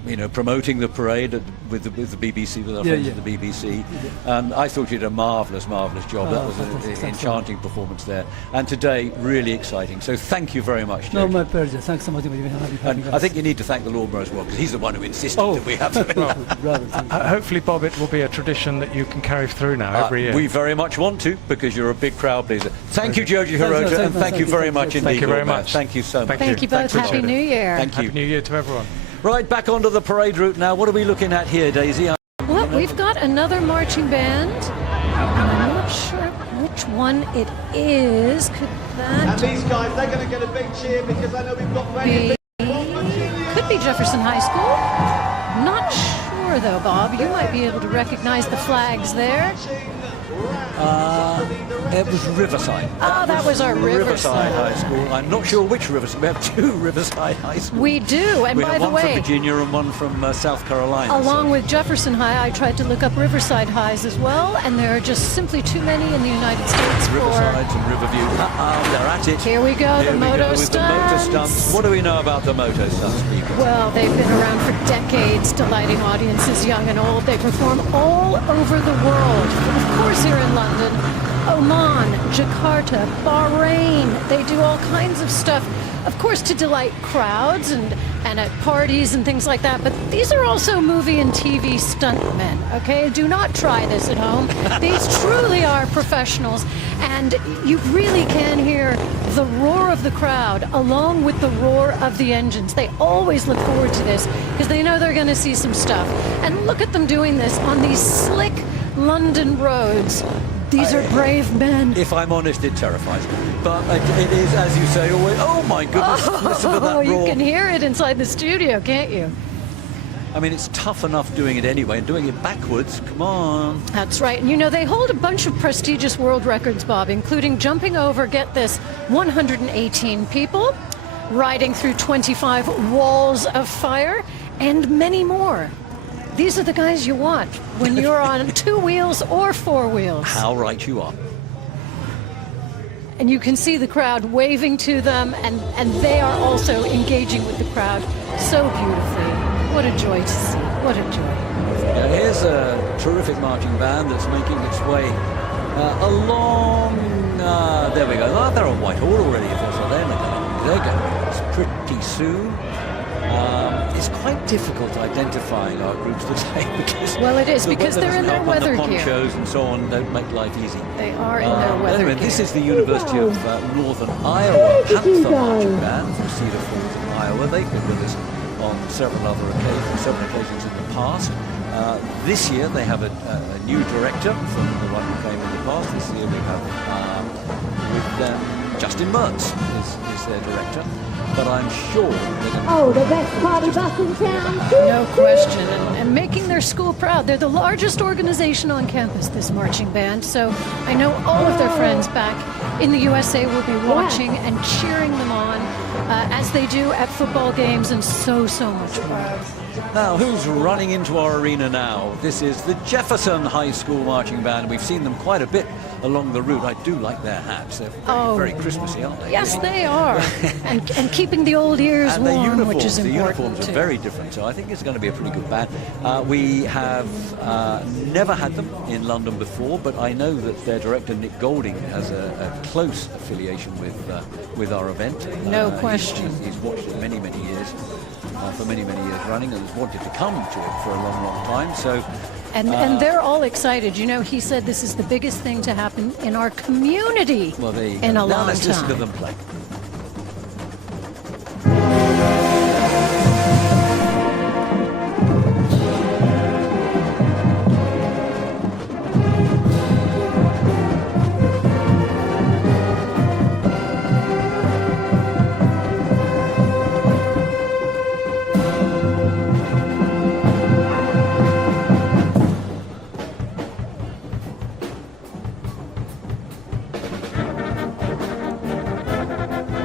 promoting the parade with the BBC, with our friends at the BBC. And I thought you did a marvellous job. That was an enchanting performance there. And today, really exciting. So thank you very much, Jake. No, my pleasure. Thanks so much. And I think you need to thank the Lawnmower as well, because he's the one who insisted that we have them. Hopefully, Bob, it will be a tradition that you can carry through now every year. We very much want to, because you're a big crowd pleaser. Thank you, Joji Hirota, and thank you very much indeed. Thank you very much. Thank you so much. Thank you both. Happy New Year. Thank you. Happy New Year to everyone. Right, back onto the parade route now. What are we looking at here, Daisy? Well, we've got another marching band. I'm not sure which one it is. Could that And these guys, they're going to get a big cheer because I know we've got plenty of could be Jefferson High School. Not sure though, Bob. You might be able to recognize the flags there. It was Riverside. That was our Riverside High School. I'm not sure which Riverside. We have two Riverside High Schools. We do, and we by have the one way, from Virginia and one from South Carolina. Along with Jefferson High, I tried to look up Riverside Highs as well, and there are just simply too many in the United States Riverside and Riverview. They're at it. Here we go, Here the we moto go with stunts. The motor stunts. What do we know about the moto stunts, people? Well, they've been around for decades, delighting audiences young and old. They perform all over the world. Of course, here in London, Oman, Jakarta, Bahrain. They do all kinds of stuff, of course, to delight crowds and at parties and things like that. But these are also movie and TV stuntmen, okay? Do not try this at home. These truly are professionals. And you really can hear the roar of the crowd along with the roar of the engines. They always look forward to this because they know they're going to see some stuff. And look at them doing this on these slick London roads. These are brave men. If I'm honest, it terrifies me. But it is, as you say, always, oh my goodness, listen to that roar. You can hear it inside the studio, can't you? I mean, it's tough enough doing it anyway, and doing it backwards, come on. That's right. And they hold a bunch of prestigious world records, Bob, including jumping over, get this, 118 people, riding through 25 walls of fire, and many more. These are the guys you want when you're on two wheels or four wheels. How right you are. And you can see the crowd waving to them, and they are also engaging with the crowd so beautifully. What a joy to see. What a joy. Now here's a terrific marching band that's making its way along. There we go. Oh, they're on Whitehall already. If that's what they're going. It's pretty soon. It's quite difficult identifying our groups today because it is because they're in their weather gear. The ponchos gear and so on don't make life easy. They are in their weather anyway, gear. This is the University of Northern Iowa Panther Marching Band from Cedar Falls in Iowa. They've been with us on several occasions in the past. This year they have a new director from the one who came in the past. This year we have with them Justin Mertz is their director. But I'm sure they're going to... the best party bus in town. No question. And making their school proud. They're the largest organization on campus, this marching band. So I know all of their friends back in the USA will be watching and cheering them on as they do at football games and so much more. Now, who's running into our arena now? This is the Jefferson High School Marching Band. We've seen them quite a bit along the route. I do like their hats. They're very Christmassy, aren't they? Yes, they are. and keeping the old ears and warm, which is important. The uniforms are very different, so I think it's going to be a pretty good band. We have never had them in London before, but I know that their director, Nick Golding, has a close affiliation with our event. No question. He's watched it many years. For many years running, and has wanted to come to it for a long time. So, and they're all excited. He said this is the biggest thing to happen in our community in a long time. Now let's listen to them play.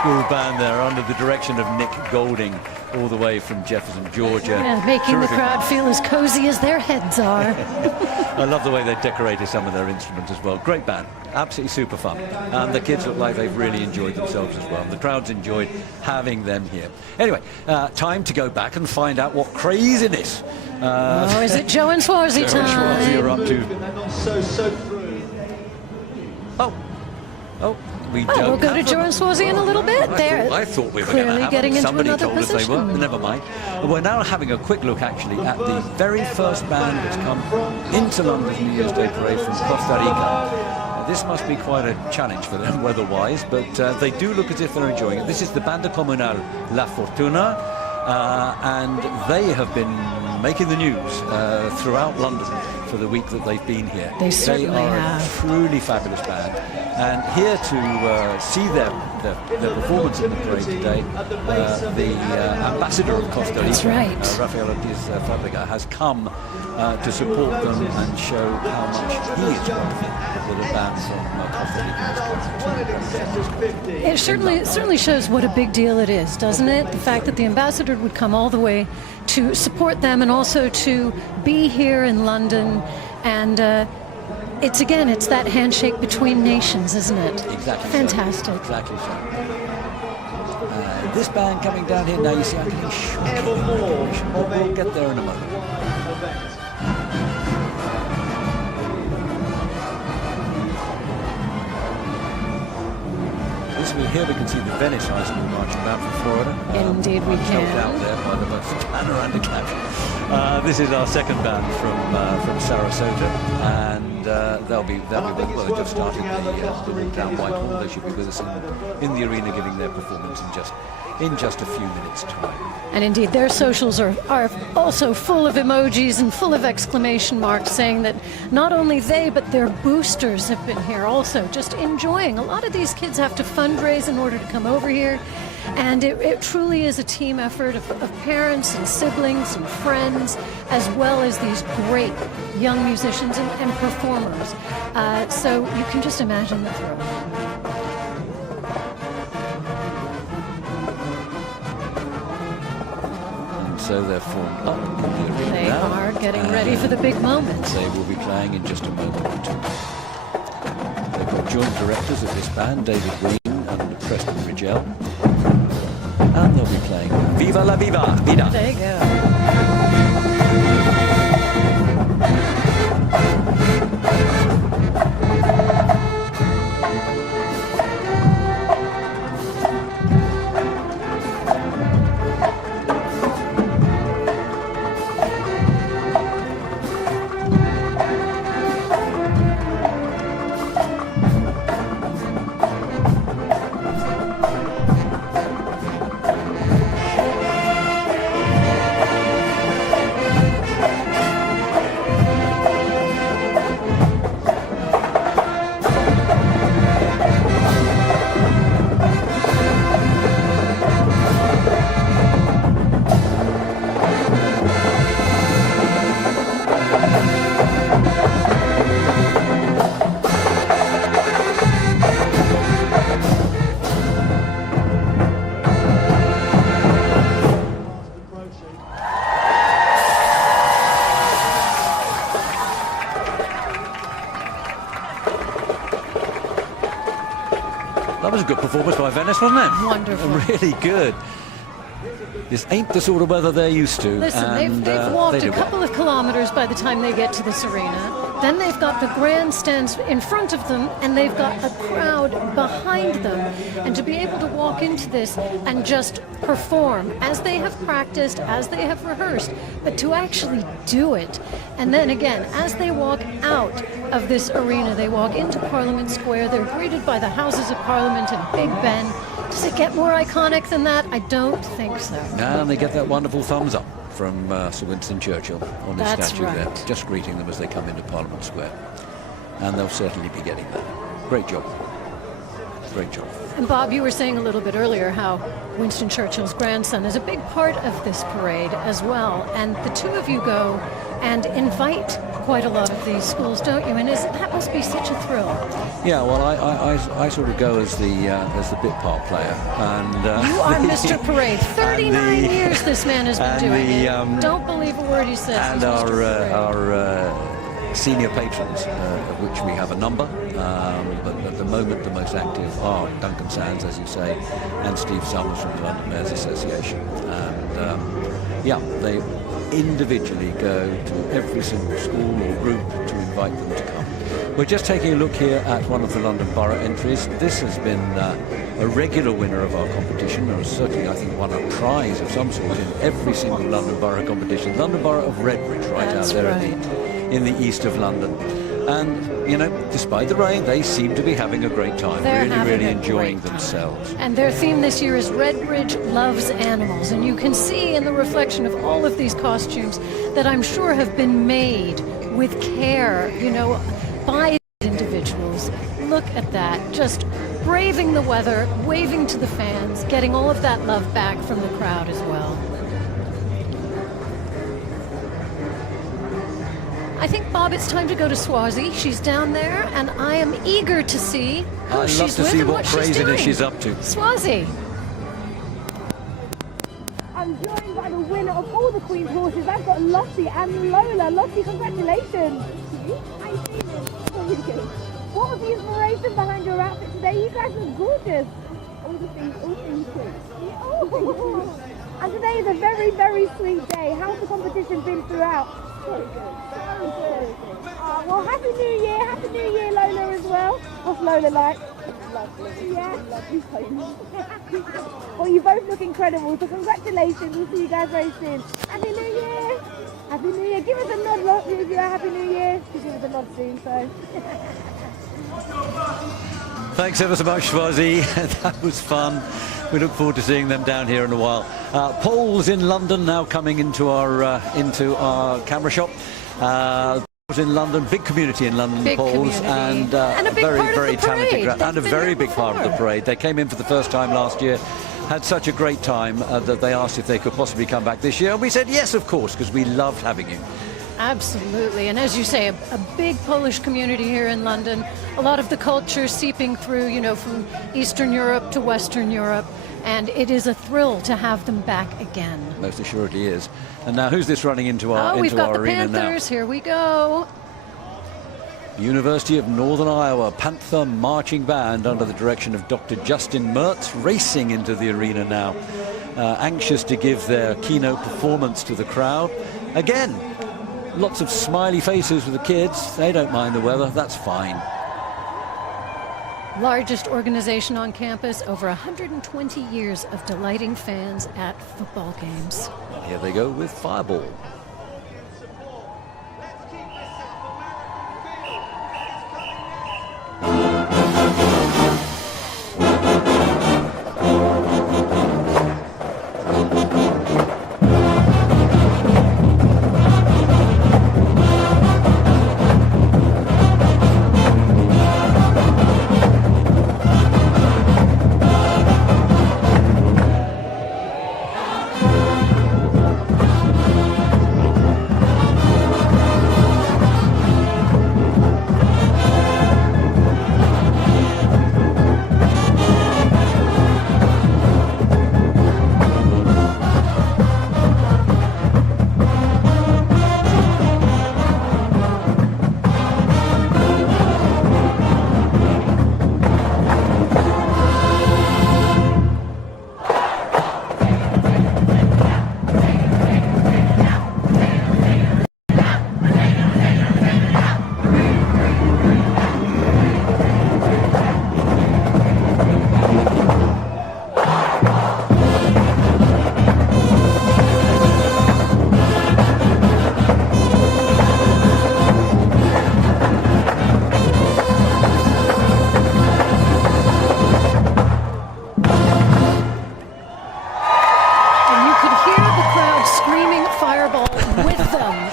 school band there under the direction of Nick Golding, all the way from Jefferson, Georgia. Yeah, making Terrific the crowd band. feel as cozy as their heads are. I love the way they decorated some of their instruments as well. Great band, absolutely super fun. And the kids look like they've really enjoyed themselves as well. And the crowd's enjoyed having them here. Anyway, time to go back and find out what craziness. Is it Joe and Swarzy Joe and Swarzy are time? up to. Oh, we don't. We'll go to have Joe them. and Swarzy in a little bit. I thought we were going to clearly have getting them. into Somebody another told us they position. were. Never mind. We're now having a quick look, actually, at the very first band that's come into London's New Year's Day parade from Costa Rica. This must be quite a challenge for them weather-wise, but they do look as if they're enjoying it. This is the Banda Comunal La Fortuna, and they have been making the news throughout London for the week that they've been here. They certainly are have. a truly fabulous band, and here to see their performance in the parade today, the ambassador of Costa Rica, That's right. Rafael Ortiz Fabrica, has come to support them and show how much he is grateful that a band from Costa Rica has come to represent his country. It certainly shows what a big deal it is, doesn't it? The fact that the ambassador would come all the way to support them and also to be here in London. And it's that handshake between nations, isn't it? Exactly. Fantastic. So. Exactly so. This band coming down here now, you see, I can show we'll get there in a moment. Here we can see the Venice High School marching band from Florida. Indeed we can. Helped out there by the most panoramic caption. This is our second band from Sarasota, and they'll be well, they just started the walk down Whitehall. They should be with us in the arena giving their performance in just a few minutes' time. And indeed, their socials are also full of emojis and full of exclamation marks saying that not only they, but their boosters have been here also, just enjoying. A lot of these kids have to fundraise in order to come over here. And it truly is a team effort of parents and siblings and friends, as well as these great young musicians and performers. So you can just imagine the thrill. So they're formed up in the arena They now, are getting ready for the big moment. They will be playing in just a moment or two. They've got joint directors of this band, David Green and Preston Rigel. And they'll be playing Viva la Vida. There you go. That was a good performance by Venice, wasn't it? Wonderful. Really good. This ain't the sort of weather they're used to. Listen, and, they've walked they a did well. couple of kilometers by the time they get to this arena. Then they've got the grandstands in front of them, and they've got a crowd behind them. And to be able to walk into this and just perform as they have practiced, as they have rehearsed, but to actually do it. And then again, as they walk out of this arena, they walk into Parliament Square. They're greeted by the Houses of Parliament and Big Ben. Does it get more iconic than that? I don't think so. And they get that wonderful thumbs up from Sir Winston Churchill on his That's statue right. there, just greeting them as they come into Parliament Square. And they'll certainly be getting that. Great job. Great job. And Bob, you were saying a little bit earlier how Winston Churchill's grandson is a big part of this parade as well. And the two of you go and invite quite a lot of these schools, don't you? And that must be such a thrill. Yeah, well, I sort of go as the bit part player, and you are Mr. Parade. 39 years this man has been doing it. Don't believe a word he says. And our senior patrons, of which we have a number, but at the moment the most active are Duncan Sands, as you say, and Steve Summers from the London Mayors Association. And yeah, they individually go to every single school or group to invite them to come. We're just taking a look here at one of the London Borough entries. This has been a regular winner of our competition, or certainly I think won a prize of some sort in every single London Borough competition. London Borough of Redbridge, That's out there right. in the east of London. And, you know, despite the rain, they seem to be having a great time, really enjoying themselves. And their theme this year is Redbridge Loves Animals. And you can see in the reflection of all of these costumes that I'm sure have been made with care, you know, by individuals. Look at that, just braving the weather, waving to the fans, getting all of that love back from the crowd as well. I think, Bob, it's time to go to Swazi. She's down there, and I am eager to see who she's with and what she's doing. I'd love to see what craziness she's up to. Swazi. I'm joined by the winner of all the Queen's horses. I've got Lottie and Lola. Lottie, congratulations. How you feeling? What was the inspiration behind your outfit today? You guys look gorgeous. All things sweet. And today is a very, very sweet day. How's the competition been throughout? Very good. Well, Happy New Year. Happy New Year, Lola, as well. What's Lola like? Lovely. Yeah. Lovely. Well, you both look incredible, so congratulations. We'll see you guys very soon. Happy New Year. Happy New Year. Give us a nod, look, if you're Happy New Year. She'll give us a nod soon, so. Thanks ever so much, Swazi. That was fun. We look forward to seeing them down here in a while. Polls in London now coming into our camera shop. In London, big community in London, big polls, community. and a very talented crowd, and a very big part of the parade. They came in for the first time last year, had such a great time that they asked if they could possibly come back this year, and we said yes, of course, because we loved having you. Absolutely, and as you say, a big Polish community here in London. A lot of the culture seeping through, you know, from Eastern Europe to Western Europe, and it is a thrill to have them back again. Most assuredly is. And now, who's this running into our we've got the arena Panthers. now? Here we go. University of Northern Iowa Panther Marching Band under the direction of Dr. Justin Mertz racing into the arena now, anxious to give their keynote performance to the crowd. Again, lots of smiley faces with the kids. They don't mind the weather. That's fine. Largest organization on campus, over 120 years of delighting fans at football games. Here they go with Fireball.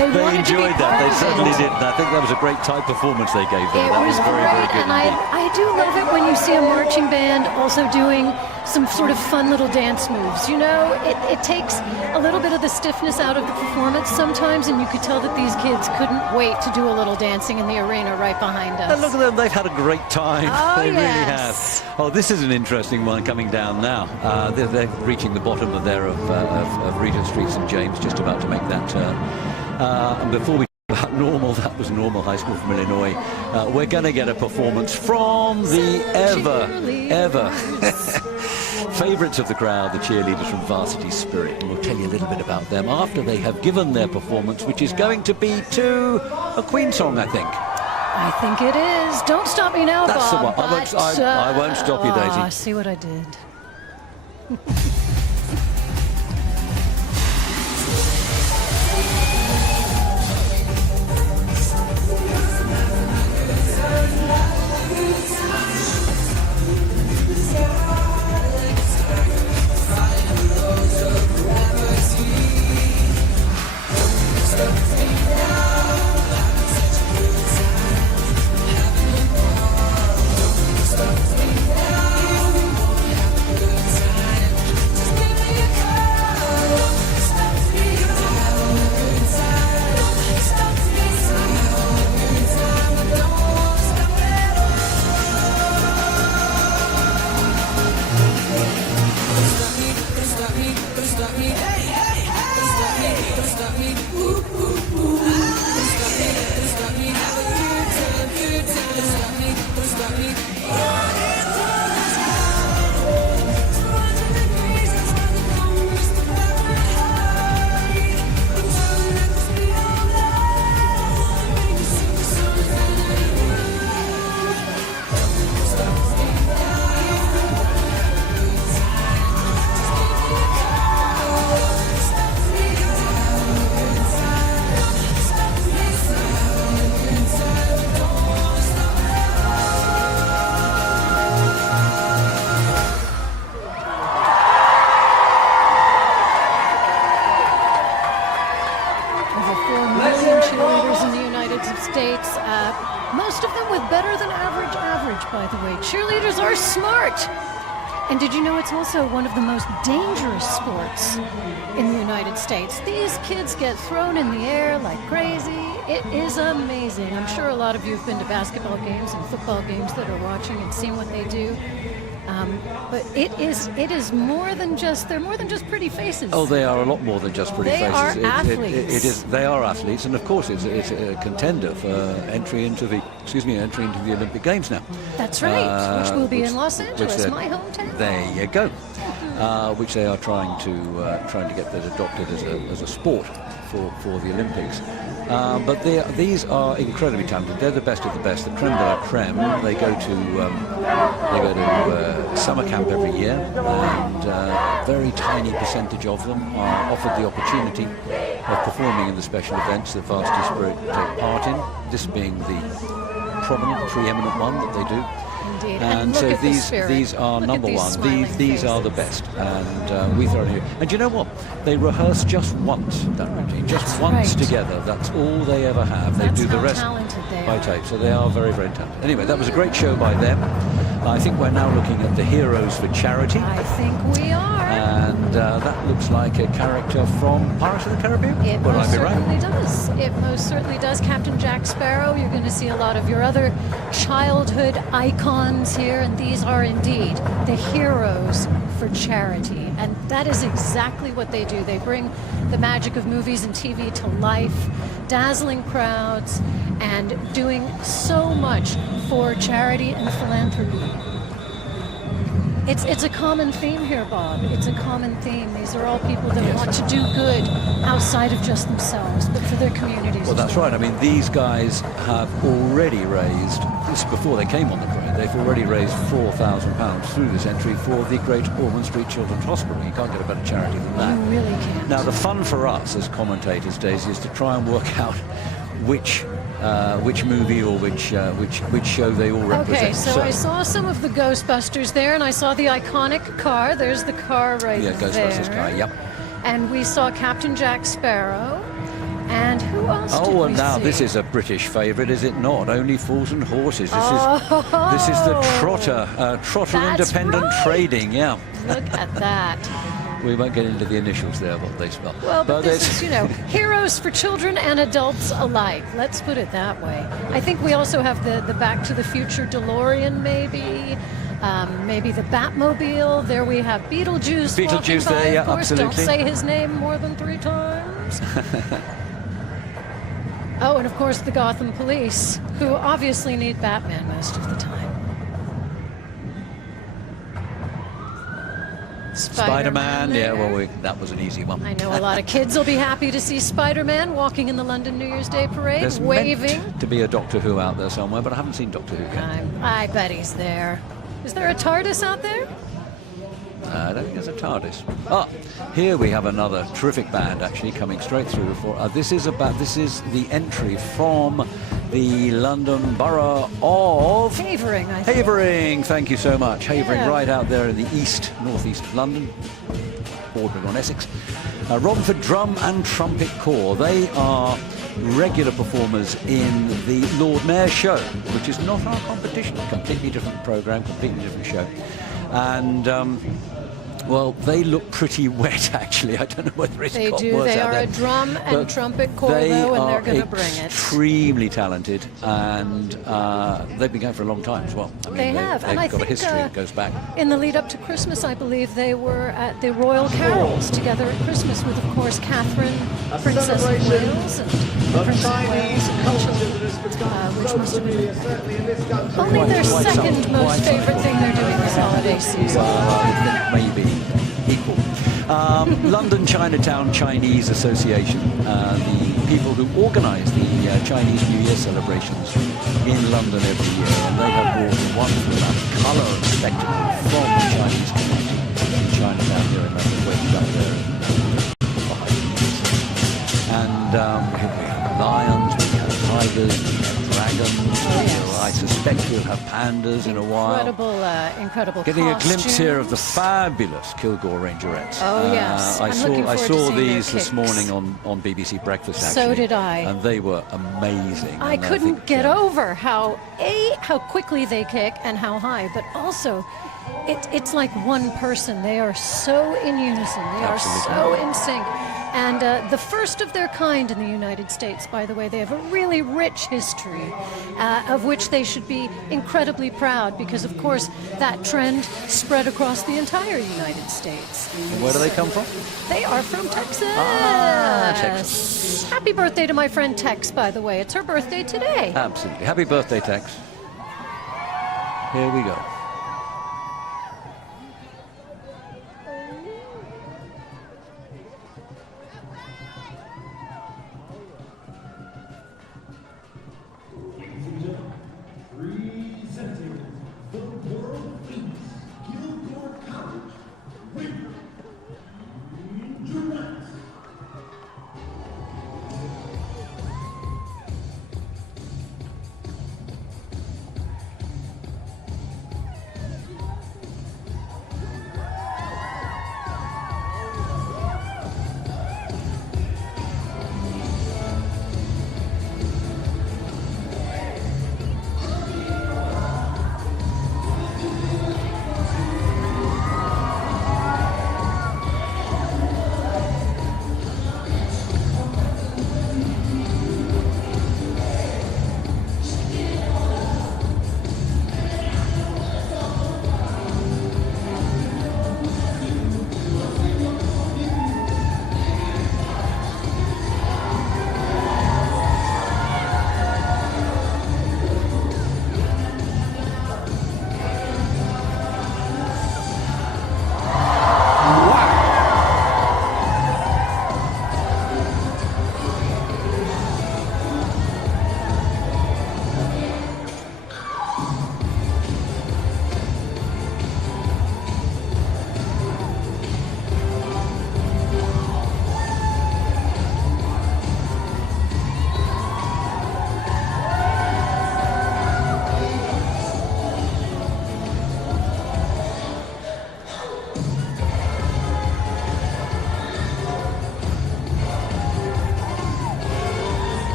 wanted enjoyed to be that. They part of certainly it. did. And I think that was a great tight performance they gave there. It That was was very, very great, good and indeed. I do love it when you see a marching band also doing some sort of fun little dance moves. You know, it takes a little bit of the stiffness out of the performance sometimes, and you could tell that these kids couldn't wait to do a little dancing in the arena right behind us. And look at them, they've had a great time. Oh, they really yes. have. Oh, this is an interesting one coming down now. They're reaching the bottom of Regent Street, St. James, just about to make that turn. And before we talk about Normal, that was Normal High School from Illinois, we're going to get a performance from the ever favourites of the crowd, the cheerleaders from Varsity Spirit, and we'll tell you a little bit about them after they have given their performance, which is going to be to a Queen song, I think. I think it is. Don't stop me now, That's Bob. the one. I won't stop you, Daisy. See what I did. Most of them with better than average, by the way. Cheerleaders are smart. And did you know it's also one of the most dangerous sports in the United States? These kids get thrown in the air like crazy. It is amazing. I'm sure a lot of you have been to basketball games and football games that are watching and seen what they do. But it is more than just, they're more than just pretty faces. Oh, they are a lot more than just pretty faces. They are athletes. They are athletes, and of course it's a contender for entry into the Olympic Games now. That's right, which will be in Los Angeles, my hometown. There you go. Which they are trying to get that adopted as a sport for the Olympics. But these are incredibly talented. They're the best of the best, the creme de la creme. They go to summer camp every year, and a very tiny percentage of them are offered the opportunity of performing in the special events that Varsity Spirit take part in, this being the prominent, preeminent one that they do. Indeed. And so these are number one. These are the best, and we thoroughly. And you know what? They rehearse just once that routine, just once together. That's all they ever have. They do the rest by tape. So they are very, very talented. Anyway, that was a great show by them. I think we're now looking at the Heroes for Charity. I think we are. And that looks like a character from Pirates of the Caribbean. It most certainly does. It most certainly does. Captain Jack Sparrow. You're going to see a lot of your other childhood icons here, and these are indeed the Heroes for Charity. And that is exactly what they do. They bring the magic of movies and TV to life, dazzling crowds, and doing so much for charity and philanthropy. It's a common theme here, Bob. It's a common theme. These are all people that want to do good outside of just themselves, but for their communities. Well, that's right. I mean, these guys have already raised, this before they came on the parade, they've already raised £4,000 through this entry for the Great Ormond Street Children's Hospital. You can't get a better charity than that. You really can't. Now, the fun for us as commentators, Daisy, is to try and work out which movie or which show they all represent. Okay, so I saw some of the Ghostbusters there, and I saw the iconic car. There's the car right there. Yeah, Ghostbusters car, yep. And we saw Captain Jack Sparrow, And who else did Oh, we and now see? this is a British favourite, is it not? Only Fools and Horses. This is the Trotter, Trotter That's Independent right. Trading, yeah. Look at that. We won't get into the initials there, what they spell. Well, but this is, you know, heroes for children and adults alike. Let's put it that way. I think we also have the Back to the Future DeLorean, maybe. Maybe the Batmobile. There we have Beetlejuice. Beetlejuice walking by, there, yeah, of course. absolutely. Don't say his name more than 3 times. Oh, and of course the Gotham Police, who obviously need Batman most of the time. Spider-Man, yeah, well, that was an easy one. I know a lot of kids will be happy to see Spider-Man walking in the London New Year's Day parade, There's waving. meant to be a Doctor Who out there somewhere, but I haven't seen Doctor Who yet. I bet he's there. Is there a TARDIS out there? I don't think there's a TARDIS. Ah, here we have another terrific band actually coming straight through. This is the entry from the London Borough of Havering, I think. Havering. Thank you so much. Havering, Yeah. right out there in the northeast of London, bordering on Essex. Romford Drum and Trumpet Corps. They are regular performers in the Lord Mayor's show, which is not our competition. Completely different programme, completely different show. And well, they look pretty wet, actually. I don't know whether it's They got do. worse They out are there. a drum and But trumpet corps, they though, and are they're going to bring it. extremely talented, and they've been going for a long time as well. I mean, They have, They've and I got a think, history that goes back. In the lead up to Christmas, I believe they were at the Royal Carols together at Christmas with, of course, Catherine, Princess of Wales, and Prince of Wales, which must have been only their second most favorite thing they're doing this holiday season. Maybe equal. London Chinatown Chinese Association, the people who organise the Chinese New Year celebrations in London every year, and they have brought a wonderful amount of colour and spectacle from the Chinese community in Chinatown here in London, where we've got there behind me. And we have lions, we have tigers, we have dragons. I suspect we'll have pandas in a while. Incredible Getting a glimpse costumes. here of the fabulous Kilgore Rangerettes. Oh, yes. I I'm looking saw forward to seeing their these this kicks. morning on BBC Breakfast, actually. So did I. And they were amazing. I And couldn't think, get over how quickly they kick and how high, but also it's like one person. They are so in unison. They are so in sync. And the first of their kind in the United States, by the way. They have a really rich history of which they should be incredibly proud because, of course, that trend spread across the entire United States. And where do they come from? They are from Texas. Texas. Happy birthday to my friend Tex, by the way. It's her birthday today. Absolutely. Happy birthday, Tex. Here we go.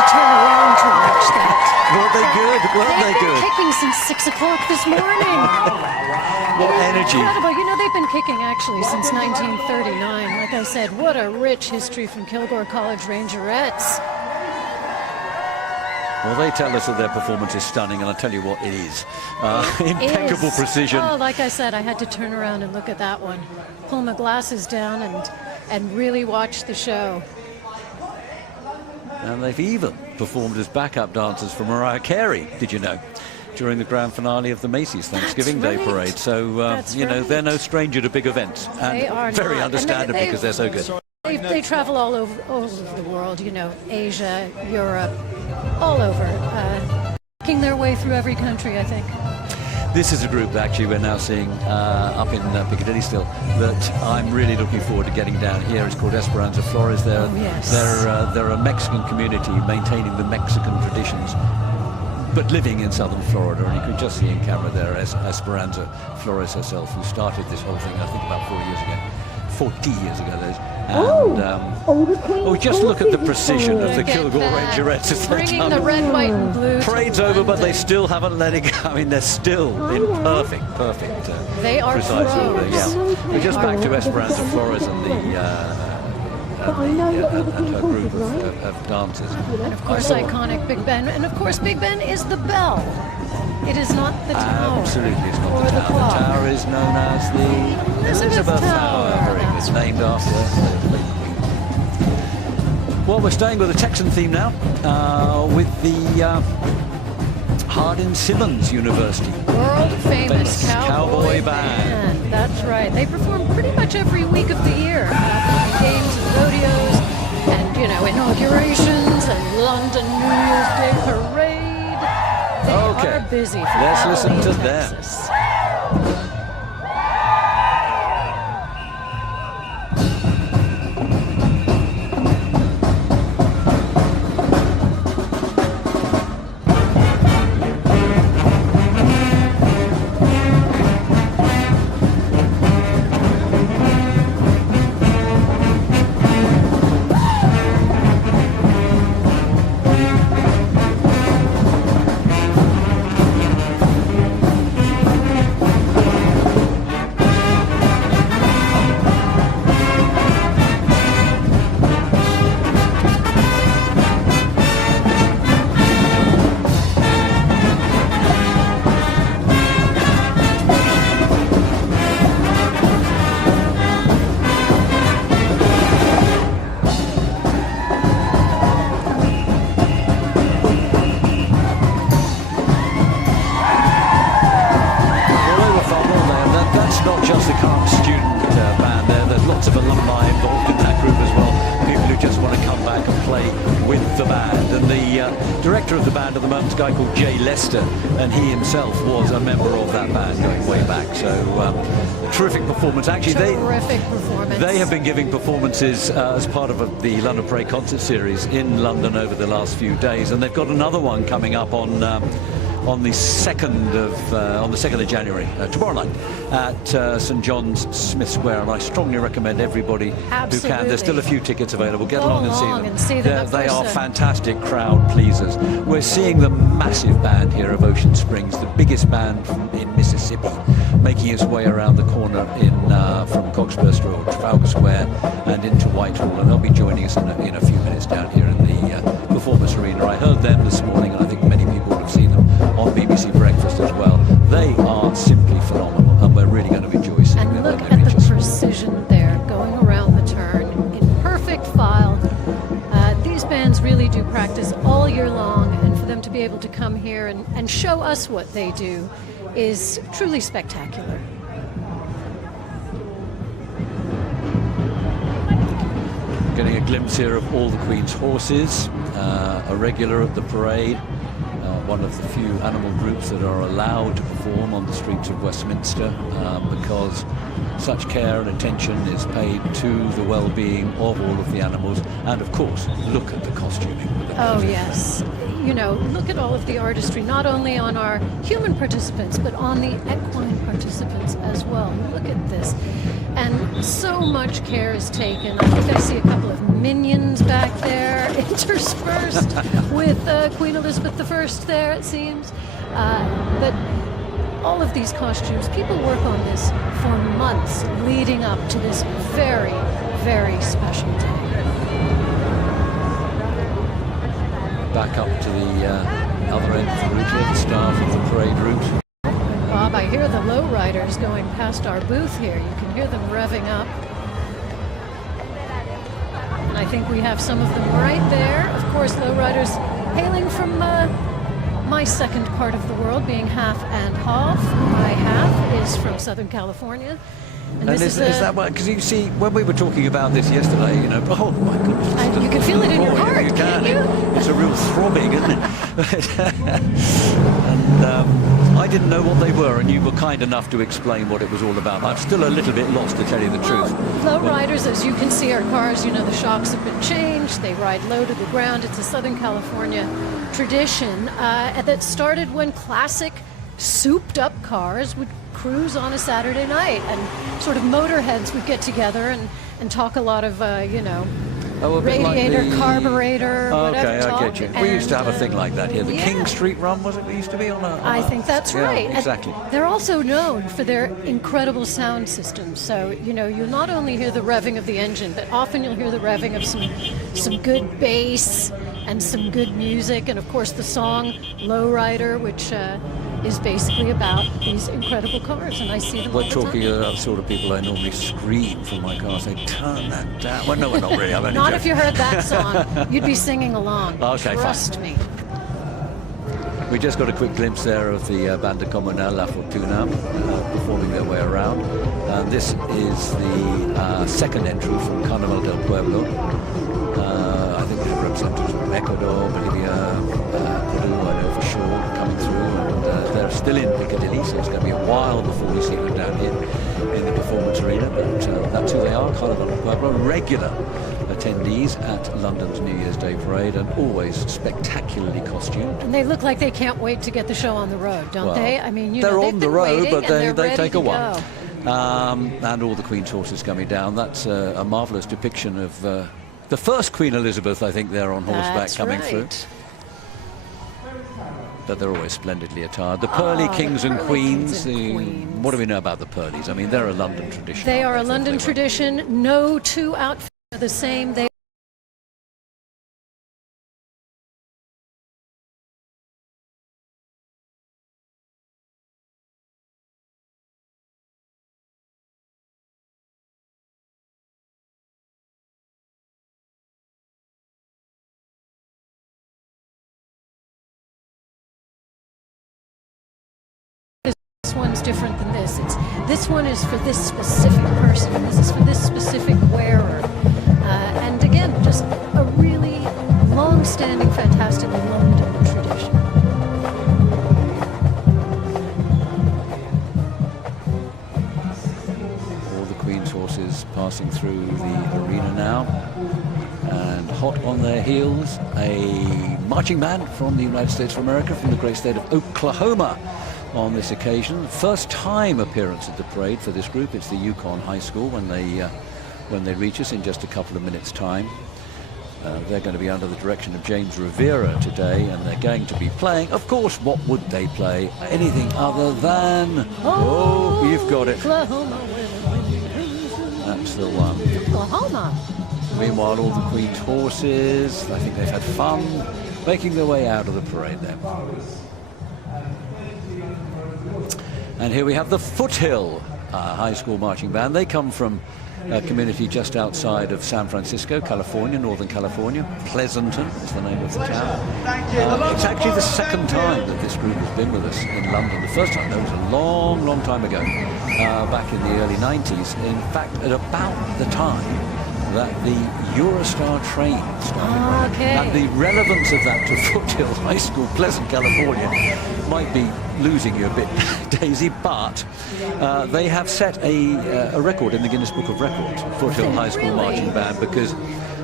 to turn around to watch that. Were they good? Were they They've been good? kicking since 6 o'clock this morning. What energy. Incredible. You know, they've been kicking actually since 1939. Like I said, what a rich history from Kilgore College Rangerettes. Well, they tell us that their performance is stunning, and I'll tell you what, it is. Impeccable Is. precision. Oh, like I said, I had to turn around and look at that one. Pull my glasses down and really watch the show. And they've even performed as backup dancers for Mariah Carey, did you know, during the grand finale of the Macy's Thanksgiving Day right. Parade. So, you know, they're no stranger to big events. And They are very not. understandably, And because they're so good. They travel all over the world, you know, Asia, Europe, all over, making their way through every country, I think. This is a group that actually we're now seeing up in Piccadilly still that I'm really looking forward to getting down here. It's called Esperanza Flores. They're a Mexican community maintaining the Mexican traditions, but living in southern Florida. And you can just see in camera there Esperanza Flores herself, who started this whole thing, I think, about 4 years ago. 40 years ago, that is. And just look at the precision of the Kilgore Rangerettes as they Bringing the red, white, and blue. Parade's over, but they still haven't let it go. I mean, they're still in perfect, They are precise order. pros. Yeah. We're just back to Esperanza Flores and her group of dancers. And of course, iconic Big Ben. And of course, Big Ben is the bell. It is not the tower. Absolutely, it's not or the tower. The clock. tower is known as the Elizabeth Tower. Very good. Named after the Well, we're staying with the Texan theme now, with the Hardin-Simmons University. World famous cowboy band. That's right. They perform pretty much every week of the year. Games and rodeos and, you know, inaugurations and London New Year's Day parade. They are busy. Let's listen to them. And he himself was a member of that band going way back. So terrific performance. Actually, they have been giving performances as part of the London Parade concert series in London over the last few days, and they've got another one coming up on the 2nd of January, tomorrow night, at St John's Smith Square, and I strongly recommend everybody who can. There's still a few tickets available. Get along and see them. They are fantastic crowd pleasers. We're seeing the massive band here of Ocean Springs, the biggest band in Mississippi, making its way around the corner from Cockspur Road, Trafalgar Square, and into Whitehall, and they'll be joining us in a few minutes down here in the Performance Arena. I heard them this morning, and I think many people have seen them on BBC Breakfast as well. They are simply phenomenal, and we're really going to enjoy seeing them. And look at the precision there, going around the turn in perfect file. These bands really do practice all year long, and for them to be able to come here and show us what they do is truly spectacular. Getting a glimpse here of all the Queen's horses, a regular at the parade, one of the few animal groups that are allowed to perform on the streets of Westminster, because such care and attention is paid to the well-being of all of the animals. And of course, look at the costuming. Oh yes, you know, look at all of the artistry, not only on our human participants, but on the equine participants as well. Look at this. And so much care is taken. I think I see a couple of minions back there interspersed with Queen Elizabeth I there, it seems. But all of these costumes, people work on this for months leading up to this very, very special day. Back up to the other end of the route here, the staff of the parade route. Bob, I hear the lowriders going past our booth here. You can hear them revving up. And I think we have some of them right there. Of course, lowriders hailing from my second part of the world, being half and half. My half is from Southern California. And is that why? Because you see, when we were talking about this yesterday, you know, oh my goodness. You can feel it in your heart, you can't you? It's a real throbbing, isn't it? And I didn't know what they were, and you were kind enough to explain what it was all about. I'm still a little bit lost, to tell you the truth. Lowriders, as you can see, are cars, you know, the shocks have been changed. They ride low to the ground. It's a Southern California tradition that started when classic souped-up cars would cruise on a Saturday night, and sort of motorheads would get together and talk a lot of, you know, radiator, like carburetor, whatever. Okay, I get you. We used to have a thing like that here. The yeah. King Street Run, was it? We used to be on a... I think that's right. Exactly. And they're also known for their incredible sound systems. So, you know, you'll not only hear the revving of the engine, but often you'll hear the revving of some good bass and some good music. And, of course, the song Lowrider, which is basically about these incredible cars. And I see them all the time. We're talking about the sort of people I normally scream from my car, say, turn that down. Well, no, we're not really. I'm only Not joking. if you heard that song. You'd be singing along. Okay, Trust me. We just got a quick glimpse there of the Banda Comunal La Fortuna performing their way around. This is the second entry from Carnaval del Pueblo. I think we have representatives from Ecuador, Bolivia, Peru, I know for sure, coming through. And they're still in Piccadilly, so it's going to be a while before we see them down here in the performance arena. But that's who they are, Carnaval del Pueblo, regular attendees at London's New Year's Day parade, and always spectacularly costumed. And they look like they can't wait to get the show on the road, don't they? I mean, you know, they're on the road, but they take a while. And all the Queen's horses coming down. That's a marvellous depiction of the first Queen Elizabeth, I think, there on horseback coming through. But they're always splendidly attired. The Pearly Kings and Queens. What do we know about the Pearlies? I mean, they're a London tradition. They are a London tradition. No two outfits are the same. They one's different than this. This one is for this specific person. This is for this specific wearer. And again, just a really long-standing, fantastic London tradition. All the Queen's horses passing through the arena now. And hot on their heels, a marching band from the United States of America, from the great state of Oklahoma. On this occasion, first time appearance at the parade for this group. It's the Yukon High School when they reach us in just a couple of minutes' time. They're going to be under the direction of James Rivera today, and they're going to be playing, of course, what would they play? Anything other than... Oh, you've got it. That's the one. Oklahoma. Meanwhile, all the Queen's horses, I think they've had fun making their way out of the parade there. And here we have the Foothill High School Marching Band. They come from a community just outside of San Francisco, California, Northern California. Pleasanton is the name of the town. It's actually the second time that this group has been with us in London. The first time, though, was a long, long time ago, back in the early 90s. In fact, at about the time that the Eurostar train started. Okay. And the relevance of that to Foothill High School, Pleasant, California, might be losing you a bit, Daisy, but they have set a record in the Guinness Book of Records, Foothill High School Marching Band, because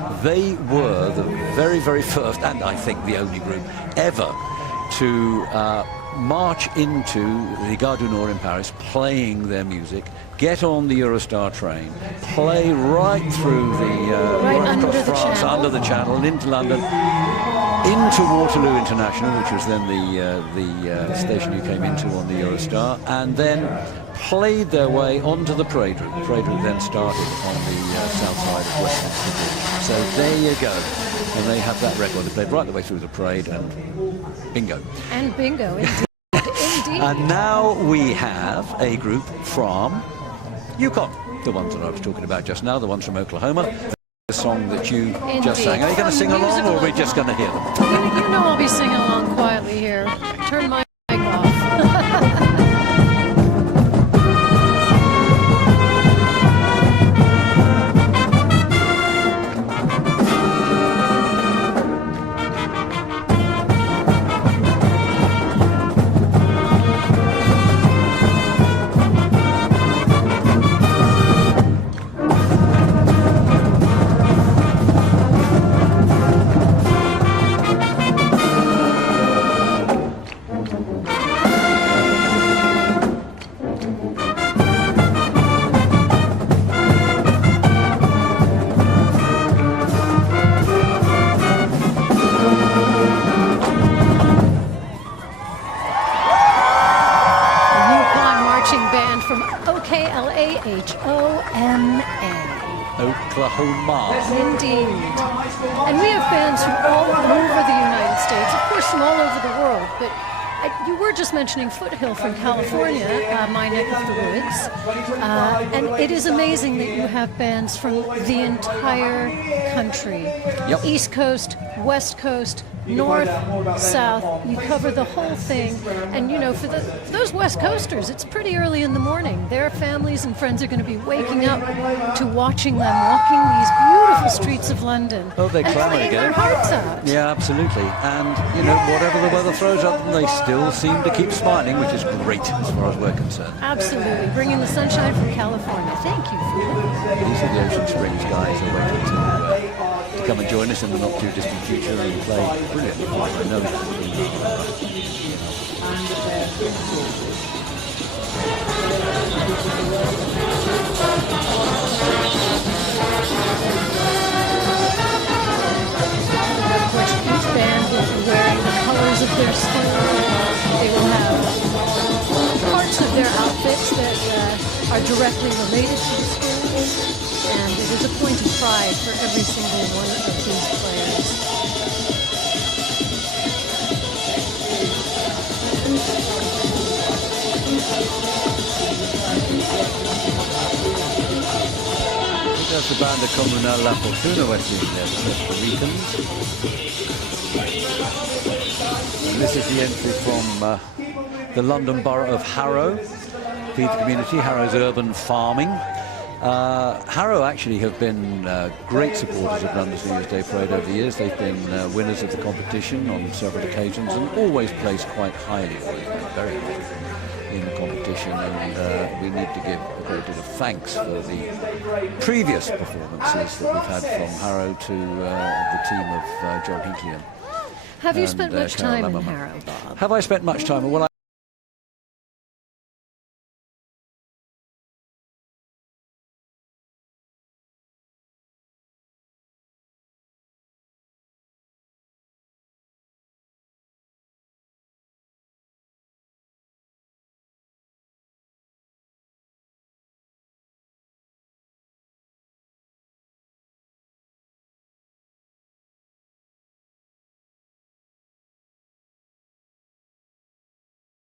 They were the very, very first, and I think the only group ever, to march into the Gare du Nord in Paris, playing their music, get on the Eurostar train, play right through right across France, under the Channel, into London, into Waterloo International, which was then the station you came into on the Eurostar, and then played their way onto the parade route. The parade route then started on the south side of Westminster Bridge. So there you go. And they have that record. They played right the way through the parade, and bingo. And bingo, indeed. Indeed. And now we have a group from Yukon, the ones that I was talking about just now, the ones from Oklahoma. The song that you just sang. Are you going to sing along, or are we just going to hear them? You know I'll be singing along quietly here. Turn my mic off. Oklahoma. Indeed. And we have bands from all over the United States, of course from all over the world, but you were just mentioning Foothill from California, my neck of the woods, and it is amazing that you have bands from the entire country. Yep. East Coast, West Coast, North, South, you cover the whole thing. And you know, for those West Coasters, it's pretty early in the morning. Their families and friends are going to be waking up to watching them walking these beautiful streets of London. Oh, they clamour playing again. their hearts out. Yeah, absolutely. And, you know, whatever the weather throws at them, they still seem to keep smiling, which is great as far as we're concerned. Absolutely. Bringing the sunshine from California. Thank you for that. These are the Ocean Springs guys who are waiting to come and join us in the not too distant future and play brilliantly. I know that. Of course, each band will be wearing the colors of their school. They will have parts of their outfits that are directly related to the schools. And it is a point of pride for every single one of these players. That's the band of Comunal La Fortuna West Indies, the Costa Ricans. And this is the entry from the London Borough of Harrow. Feed the community, Harrow's urban farming. Harrow actually have been great supporters of London's New Year's Day Parade over the years. They've been winners of the competition on several occasions and always placed quite highly, very highly in the competition. And we need to give a great deal of thanks for the previous performances that we've had from Harrow to the team of John Hinckley. Have you spent much time in Harrow, Bob? Have I spent much time? Well,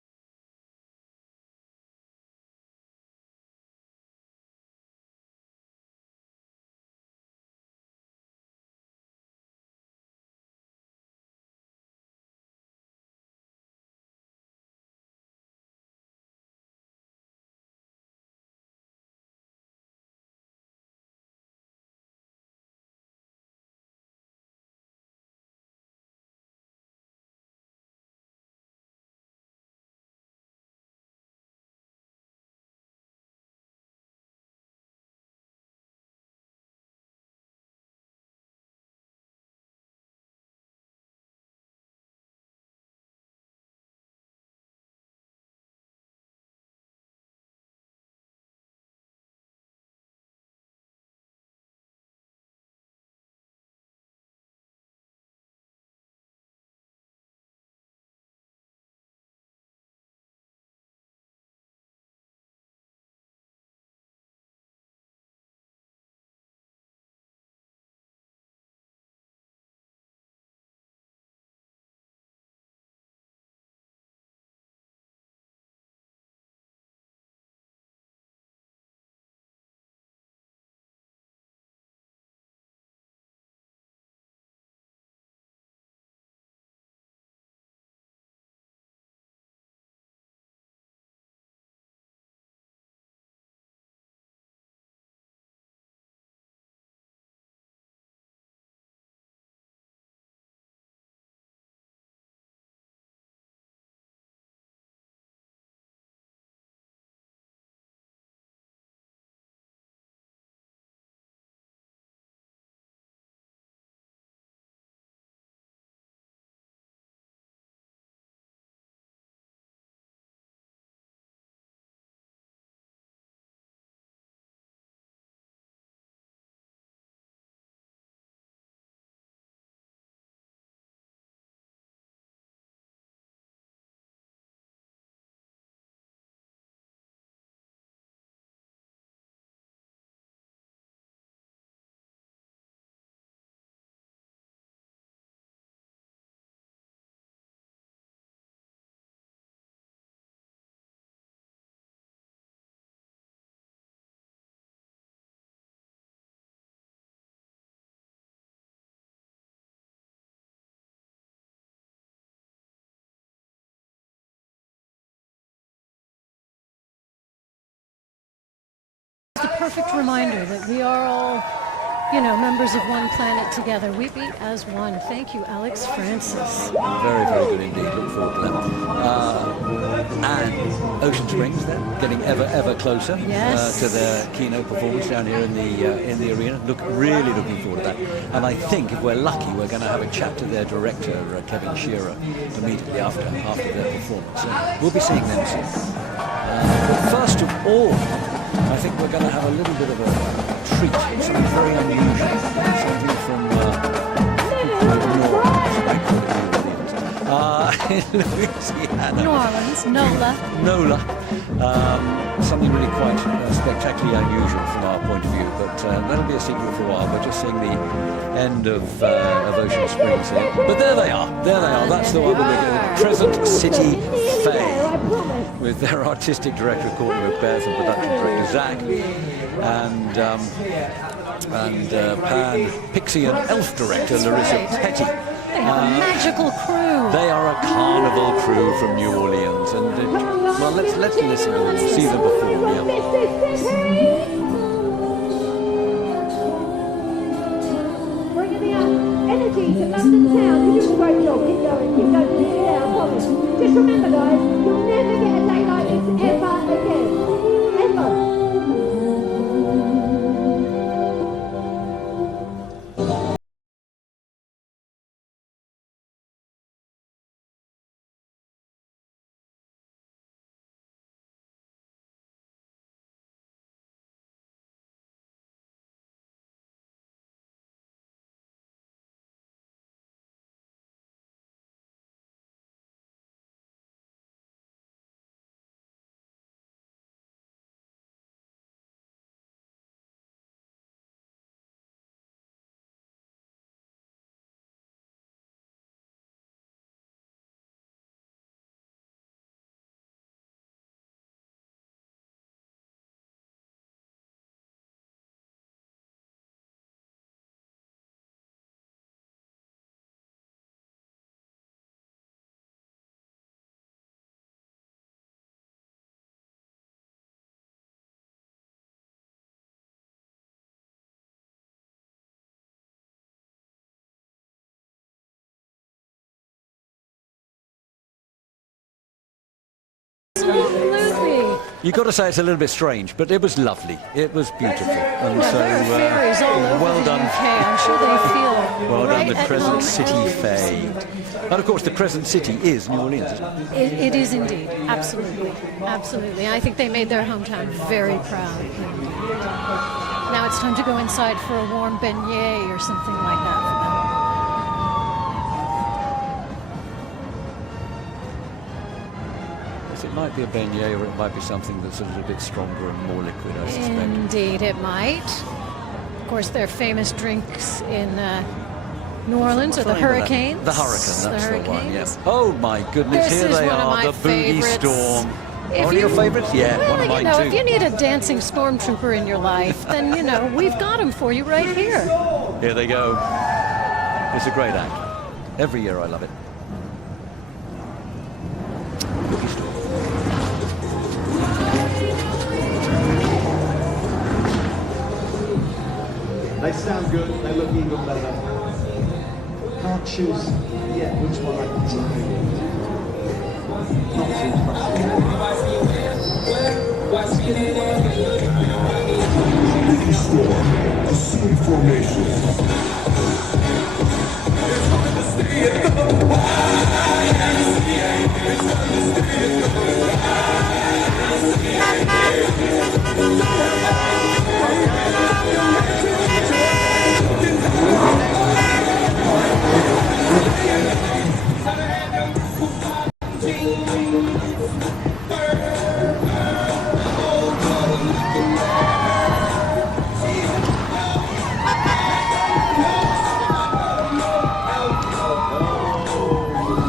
perfect reminder that we are all, you know, members of one planet together. We beat as one. Thank you, Alex Francis. Very, very good indeed. Look forward to that. And Ocean Springs, then, getting ever closer to their keynote performance down here in the arena. Really looking forward to that. And I think if we're lucky, we're going to have a chat to their director, Kevin Shearer, immediately after their performance. So we'll be seeing them soon. But first of all, I think we're going to have a little bit of a treat, something very unusual, something from Louisiana. New Orleans, NOLA. Something really quite spectacularly unusual from our point of view, but that'll be a secret for a while. We're just seeing the end of Ocean Springs here. But there they are. That's the one with the Crescent City Faye, with their artistic director, Courtney McBeth, and production director, Zach, and Pan, Pixie, and Elf director, Larissa Petty. They have a magical crew. They are a carnival crew from New Orleans, and well, let's listen to them, see them perform. Bringing the energy to London town. You're doing a great job. Keep going, I promise. Just remember, guys, you'll never get a day like this ever again. Ever. Absolutely. You've got to say it's a little bit strange, but it was lovely. It was beautiful. And so, fairies all over well the done. UK. I'm sure they feel well right done, the at Crescent home City and Faye. And of course, the Crescent City is New Orleans, isn't it? It is indeed. Absolutely. Absolutely. I think they made their hometown very proud. Now it's time to go inside for a warm beignet or something like that for them. It might be a beignet, or it might be something that's a little bit stronger and more liquid, I suspect. Indeed, it might. Of course, their famous drinks in New Orleans are the Hurricanes. The Hurricane, that's the one, yes. Oh my goodness, this here is they one are, of the my Boogie favorites. Storm. If One of your favorites? Yeah, well, one of mine too. If you need a dancing stormtrooper in your life, then, we've got them for you right here. Here they go. It's a great act. Every year I love it. Boogie Storm. They sound good, they look even better. Can't choose yet which one I can take. Not too Storm, assume formation.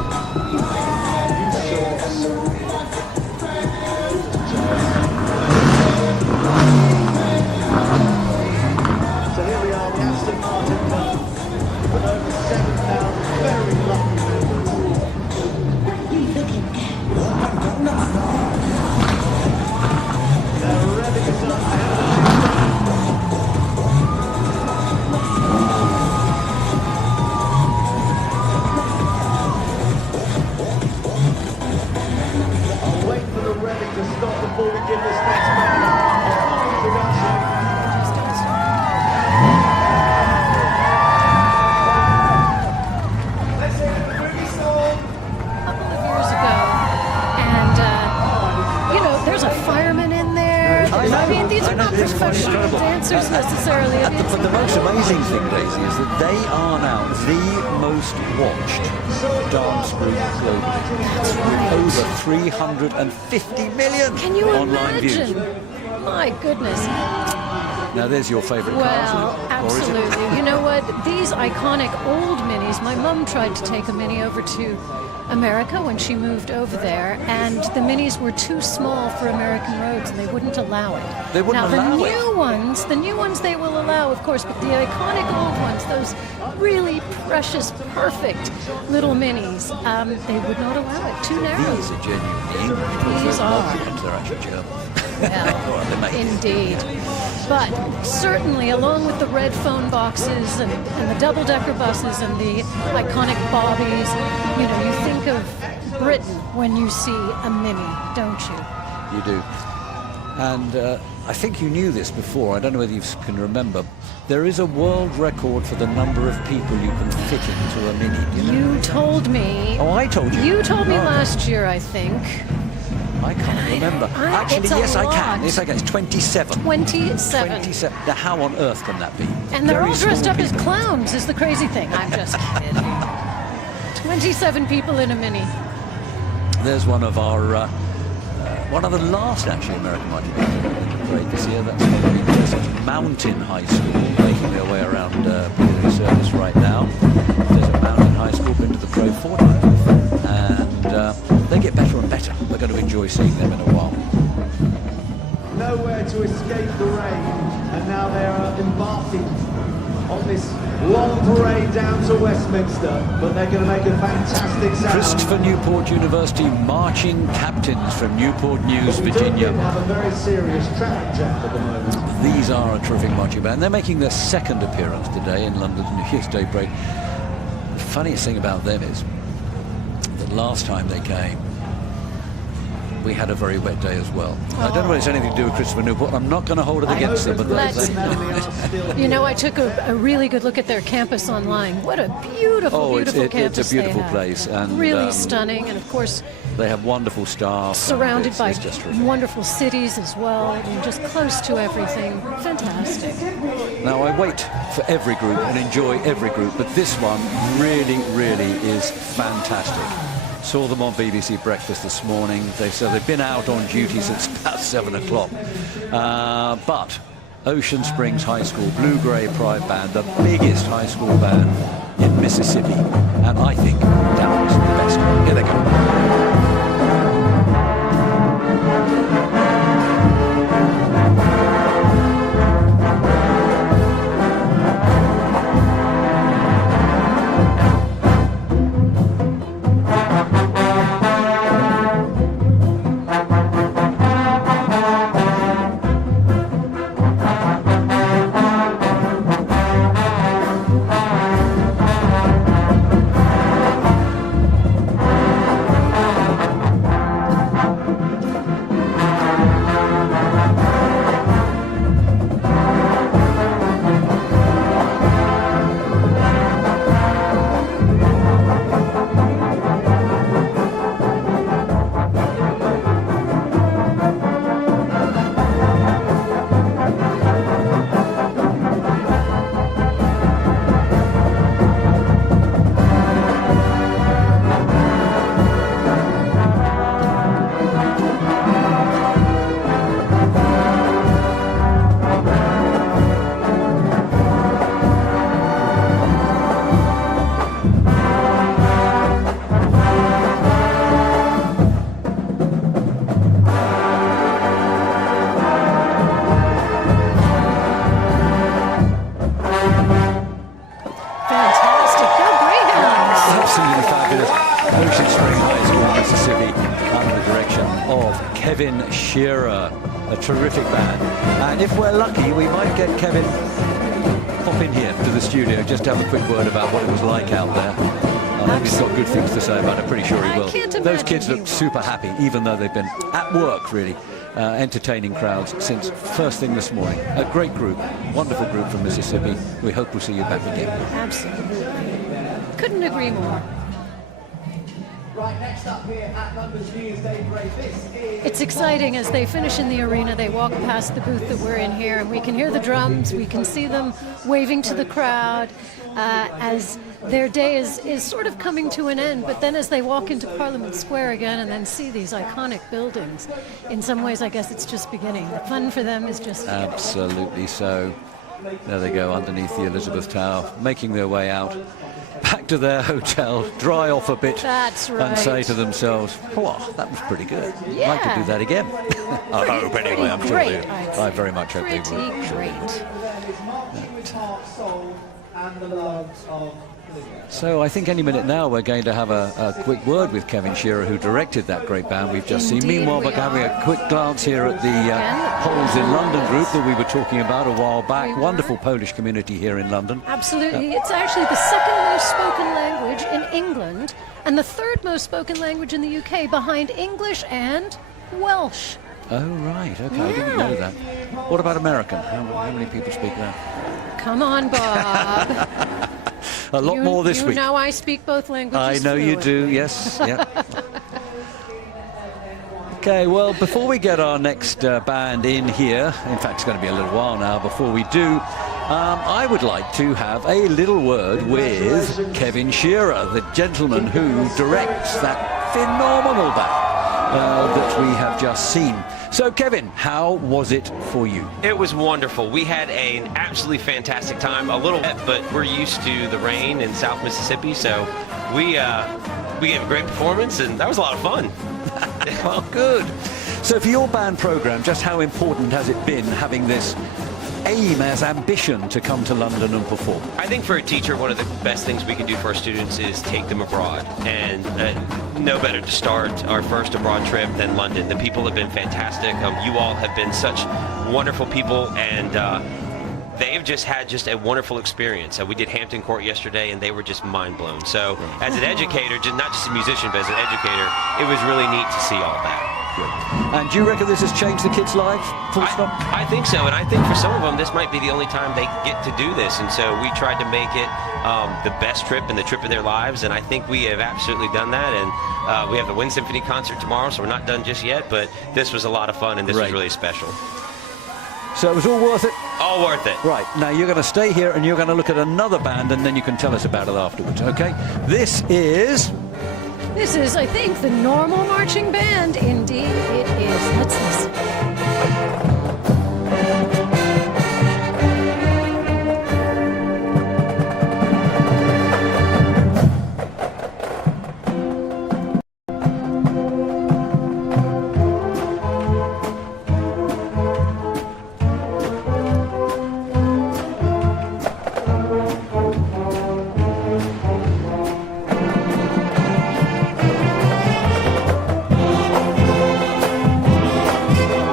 It's quite professional incredible. dancers necessarily. But the most amazing thing, Daisy, is that they are now the most watched dance group globally. That's right. Over 350 million Can you online imagine? views. My goodness. Now there's your favourite car, Well, isn't it? Or is it? absolutely. You know what? These iconic old Minis, my mum tried to take a Mini over to America when she moved over there, and the Minis were too small for American roads, and they wouldn't allow it. They wouldn't now, allow the new ones they will allow, of course, but the iconic old ones, those really precious, perfect little Minis, they would not allow it. Too narrow. These are genuinely English. These are. They're actually German. Well, indeed. But certainly, along with the red phone boxes and the double-decker buses and the iconic bobbies, you know, you think of Britain when you see a Mini, don't you? You do. And I think you knew this before. I don't know whether you can remember. There is a world record for the number of people you can fit into a Mini. Do you know? You told me. Oh, I told you. You told me Oh. last year, I think. I can't remember. Actually, it's a yes, I lot. can. Yes, I can. It's 27. 27. 27. Now, how on earth can that be? And they're Very all dressed small up as people. clowns, is the crazy thing. I'm just kidding. 27 people in a Mini. There's one of the last actually American monuments in the parade this year. That's Mountain High School, making their way around Piccadilly Circus right now. There's a Mountain High School, been to the parade 4 times before, and they get better and better. We're going to enjoy seeing them in a while. Nowhere to escape the rain, and now they are embarking on this long parade down to Westminster, but they're going to make a fantastic sound. Christopher Newport University marching captains from Newport News, We Virginia. have a very serious traffic jam at the moment. These are a terrific marching band. They're making their second appearance today in London's New Year's Day parade. The funniest thing about them is that last time they came, we had a very wet day as well. I don't know whether it's anything to do with Christopher Newport. I'm not going to hold it against them, but You know, I took a really good look at their campus online. What a beautiful, beautiful campus it's a beautiful they have. place, and Really stunning, and of course, they have wonderful staff. surrounded and by it's just terrific. wonderful cities as well. I mean, just close to everything. Fantastic. Now I wait for every group and enjoy every group, but this one really, really is fantastic. Saw them on BBC Breakfast this morning. They've been out on duty since about 7 o'clock. But Ocean Springs High School Blue Grey Pride Band, the biggest high school band in Mississippi, and I think doubtless the best. Here they go. Kevin Shearer, a terrific band. And if we're lucky, we might get Kevin pop in here to the studio just to have a quick word about what it was like out there. I think he's got good things to say about it. Pretty sure he will. Those kids look super happy, even though they've been at work, really, entertaining crowds since first thing this morning. A great group, wonderful group from Mississippi. We hope we'll see you back again. Absolutely. Couldn't agree more. Right, next up here at London's New Year's Day Parade, this is... It's exciting. As they finish in the arena, they walk past the booth that we're in here, and we can hear the drums, we can see them waving to the crowd as their day is sort of coming to an end. But then as they walk into Parliament Square again and then see these iconic buildings, in some ways I guess it's just beginning. The fun for them is just beginning. Absolutely so. There they go underneath the Elizabeth Tower, making their way out back to their hotel, dry off a bit. That's right. And say to themselves, oh, that was pretty good. Yeah. I'd like to do that again. I hope anyway, I'm sure great, they I very much hope they will. Pretty great. So I think any minute now we're going to have a quick word with Kevin Shearer, who directed that great band we've just seen. Meanwhile, we're having a quick glance here at the Poles in London group that we were talking about a while back. Wonderful Polish community here in London. Absolutely. It's actually the second most spoken language in England and the third most spoken language in the UK, behind English and Welsh. Oh, right. Okay, I didn't know that. What about American? How many people speak that? Come on, Bob. A lot more this week. You know I speak both languages I know fluently. you do, yes. Yeah. Okay, well, before we get our next band in here, in fact, it's going to be a little while now before we do, I would like to have a little word with Kevin Shearer, the gentleman who directs that phenomenal band that we have just seen. So, Kevin, how was it for you? It was wonderful. We had an absolutely fantastic time. A little wet, but we're used to the rain in South Mississippi, so we gave a great performance, and that was a lot of fun. Well, good. So for your band program, just how important has it been having this aim as ambition to come to London and perform? I think for a teacher, one of the best things we can do for our students is take them abroad. And no better to start our first abroad trip than London. The people have been fantastic. You all have been such wonderful people, and they've just had a wonderful experience. We did Hampton Court yesterday, and they were just mind blown. So as an educator, not just a musician, but as an educator, it was really neat to see all that. And do you reckon this has changed the kids' lives? Full stop? I think so, and I think for some of them this might be the only time they get to do this, and so we tried to make it the best trip and the trip of their lives, and I think we have absolutely done that. And we have the Wind Symphony concert tomorrow, so we're not done just yet, but this was a lot of fun, and this was really special. So it was all worth it? All worth it. Right, now you're going to stay here and you're going to look at another band, and then you can tell us about it afterwards, okay? This is, I think, the normal marching band. Indeed, it is. Let's listen.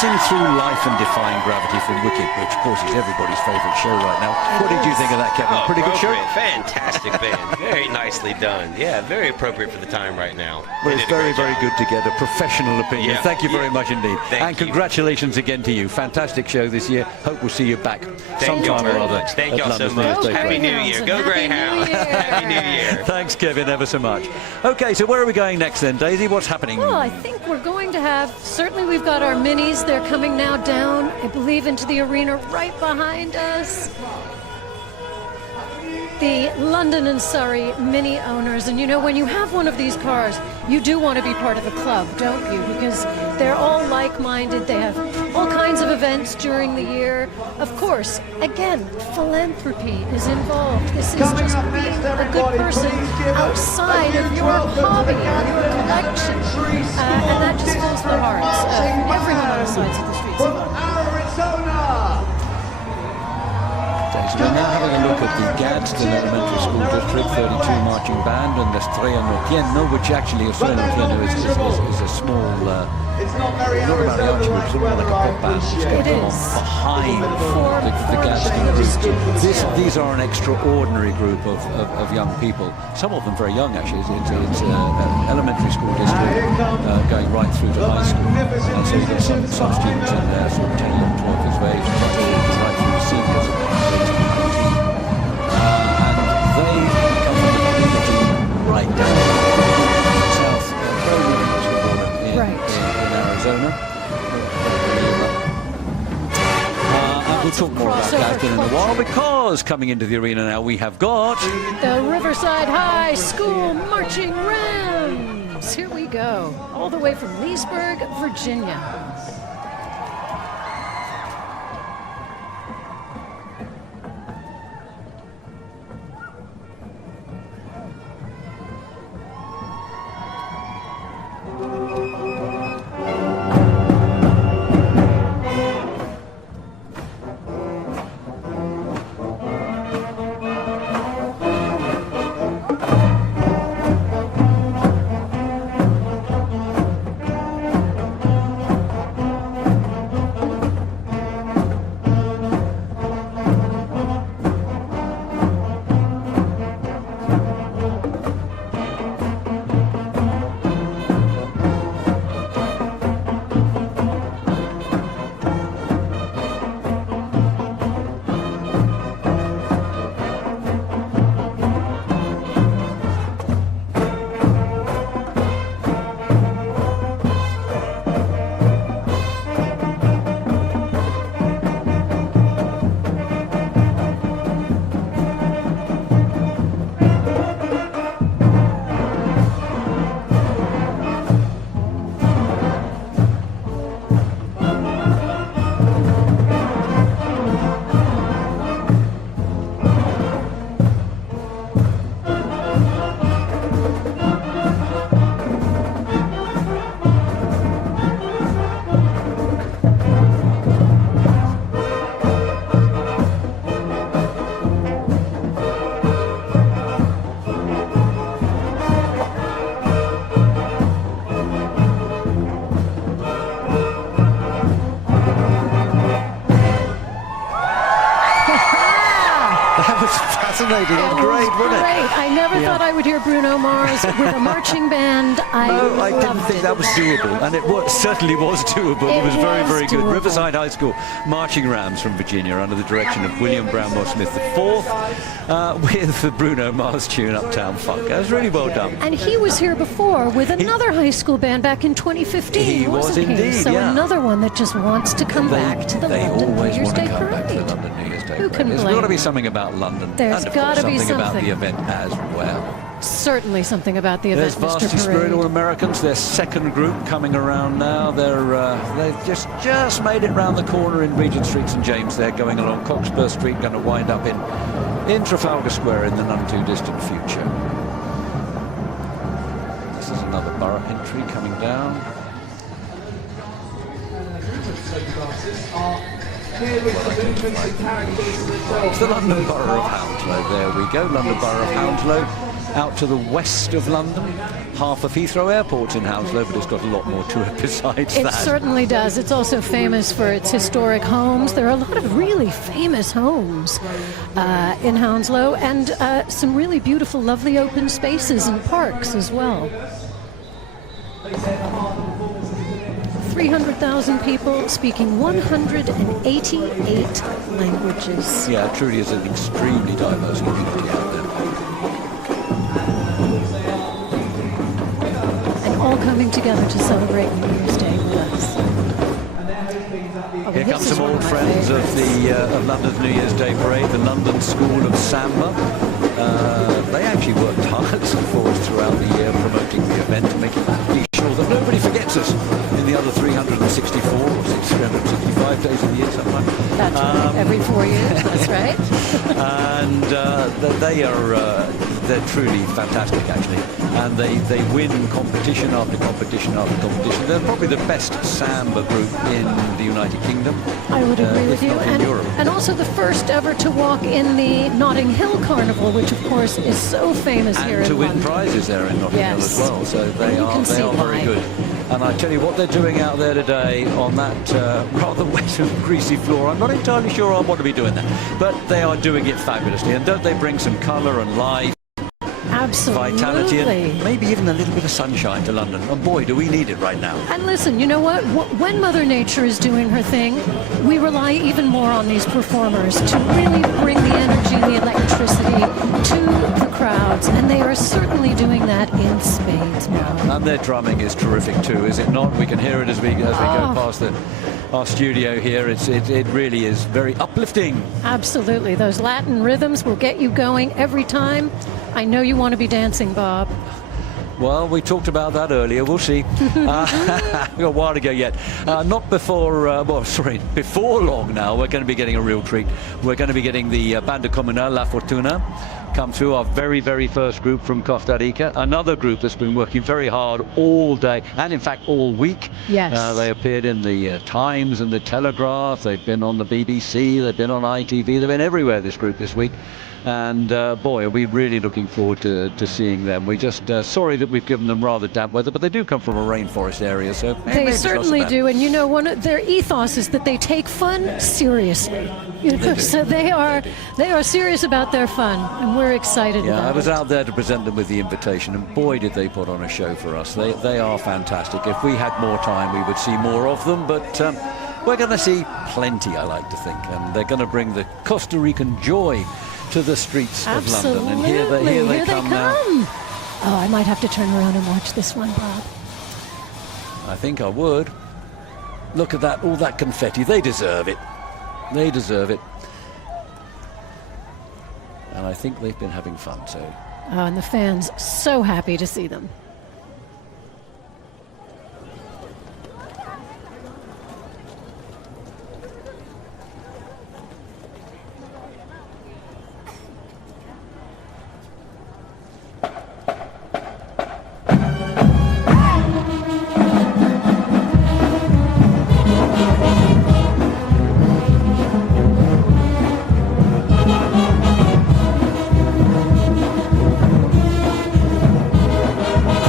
racing through life and defying gravity from Wicked, which of course is everybody's favourite show right now. What did you think of that, Kevin? Pretty good show? Fantastic band. Very nicely done. Yeah, very appropriate for the time right now. Well, it's very, very good together. Professional opinion. Yeah. Thank you very much indeed. Thank you. Congratulations again to you. Fantastic show this year. Hope we'll see you back sometime or other. Thank you all so much. Happy New Year. Go Greyhounds. Happy New Year. Thanks, Kevin, ever so much. Okay, so where are we going next then, Daisy? What's happening? Well, I think we're going to have, certainly we've got our minis. They're coming now down, I believe, into the arena right behind us. The London and Surrey Mini owners. And you know, when you have one of these cars, you do want to be part of the club, don't you? Because they're all like-minded. They have all kinds of events during the year. Of course, again, philanthropy is involved. This is just being a good person outside of your hobby, your collection. And that just fills the hearts of everyone on the sides of the streets. So we're now having a look at the Gadsden Elementary School District 32 marching band and the Estrella Nortieno, which actually Estrella Nortieno is a small, not a mariachi, but it's more like a pop band. It is. Behind the Gadsden group. These are an extraordinary group of young people. Some of them very young, actually. It's an elementary school district going right through to high school. And so you've got some students in there, sort of 10, 11, 12 years of age, right through to seniors. They come from the community right down south in Arizona. And we'll talk more about Gadsden in a while, because coming into the arena now we have got the Riverside High School Marching Rams. Here we go, all the way from Leesburg, Virginia. fascinating and great, wasn't it? Great. I never thought I would hear Bruno Mars with a marching band. I didn't think that was doable, and it certainly was doable. It was very, very good. Doable. Riverside High School Marching Rams from Virginia under the direction of William Brownmore Smith IV with the Bruno Mars tune Uptown Funk. That was really well done. And he was here before with another high school band back in 2015. He was indeed, So yeah. another one that just wants to come back to the London New Year's Day Parade. Who can There's blame got to be him? something about London. There's and of gotta course be something about something. the event as well. Certainly something about the There's event, Varsity Mr. Spirit Parade. All Americans, their second group coming around now. They've just made it round the corner in Regent Street, St James. They're going along Cockspur Street, going to wind up in Trafalgar Square in the none too distant future. This is another borough entry coming down. It's the London Borough of Hounslow. There we go, London Borough of Hounslow. out to the west of London. Half of Heathrow Airport's in Hounslow, but it's got a lot more to it besides It that. certainly does. It's also famous for its historic homes. There are a lot of really famous homes in Hounslow, and some really beautiful, lovely open spaces and parks as well. 300,000 people speaking 188 languages. Yeah, it truly is an extremely diverse community out there. All coming together to celebrate New Year's Day with us. Here come some old friends of the of London's New Year's Day parade, the London School of Samba. They actually work tirelessly for us throughout the year, promoting the event, making sure that nobody forgets us in the other 364 or 365 days of the year, something like that. That's right. Every 4 years, that's right. And they're truly fantastic, actually. And they win competition after competition after competition. They're probably the best samba group in the United Kingdom. I would agree with you. In Europe. And also the first ever to walk in the Notting Hill Carnival, which of course is so famous here in London. And to win prizes there in Notting Hill as well. So they are very good. And I tell you what they're doing out there today on that rather wet and greasy floor. I'm not entirely sure I want to be doing that, but they are doing it fabulously. And don't they bring some colour and life? Absolutely. Vitality and maybe even a little bit of sunshine to London. And boy, do we need it right now. And listen, you know what? When Mother Nature is doing her thing, we rely even more on these performers to really bring the energy and the electricity to the crowds. And they are certainly doing that in spades now. And their drumming is terrific too, is it not? We can hear it as we go past our studio here. It really is very uplifting. Absolutely. Those Latin rhythms will get you going every time. I know you want to be dancing, Bob. Well, we talked about that earlier. We'll see. We've got a while to go yet. Not before, before long now, we're going to be getting a real treat. We're going to be getting the Banda Comunal La Fortuna come through, our very, very first group from Costa Rica. Another group that's been working very hard all day, and in fact all week. Yes. They appeared in the Times and the Telegraph. They've been on the BBC. They've been on ITV. They've been everywhere, this group, this week. And boy, are we really looking forward to seeing them. We're just sorry that we've given them rather damp weather, but they do come from a rainforest area, so they certainly do. And you know, their ethos is that they take fun seriously. You know, so they are serious about their fun, and we're excited about it. Yeah, I was out there to present them with the invitation, and boy, did they put on a show for us. They are fantastic. If we had more time, we would see more of them, but we're going to see plenty, I like to think, and they're going to bring the Costa Rican joy to the streets of London. And here they come now. Oh, I might have to turn around and watch this one, Bob. I think I would. Look at that, all that confetti. They deserve it. They deserve it. And I think they've been having fun, so. Oh, and the fans so happy to see them.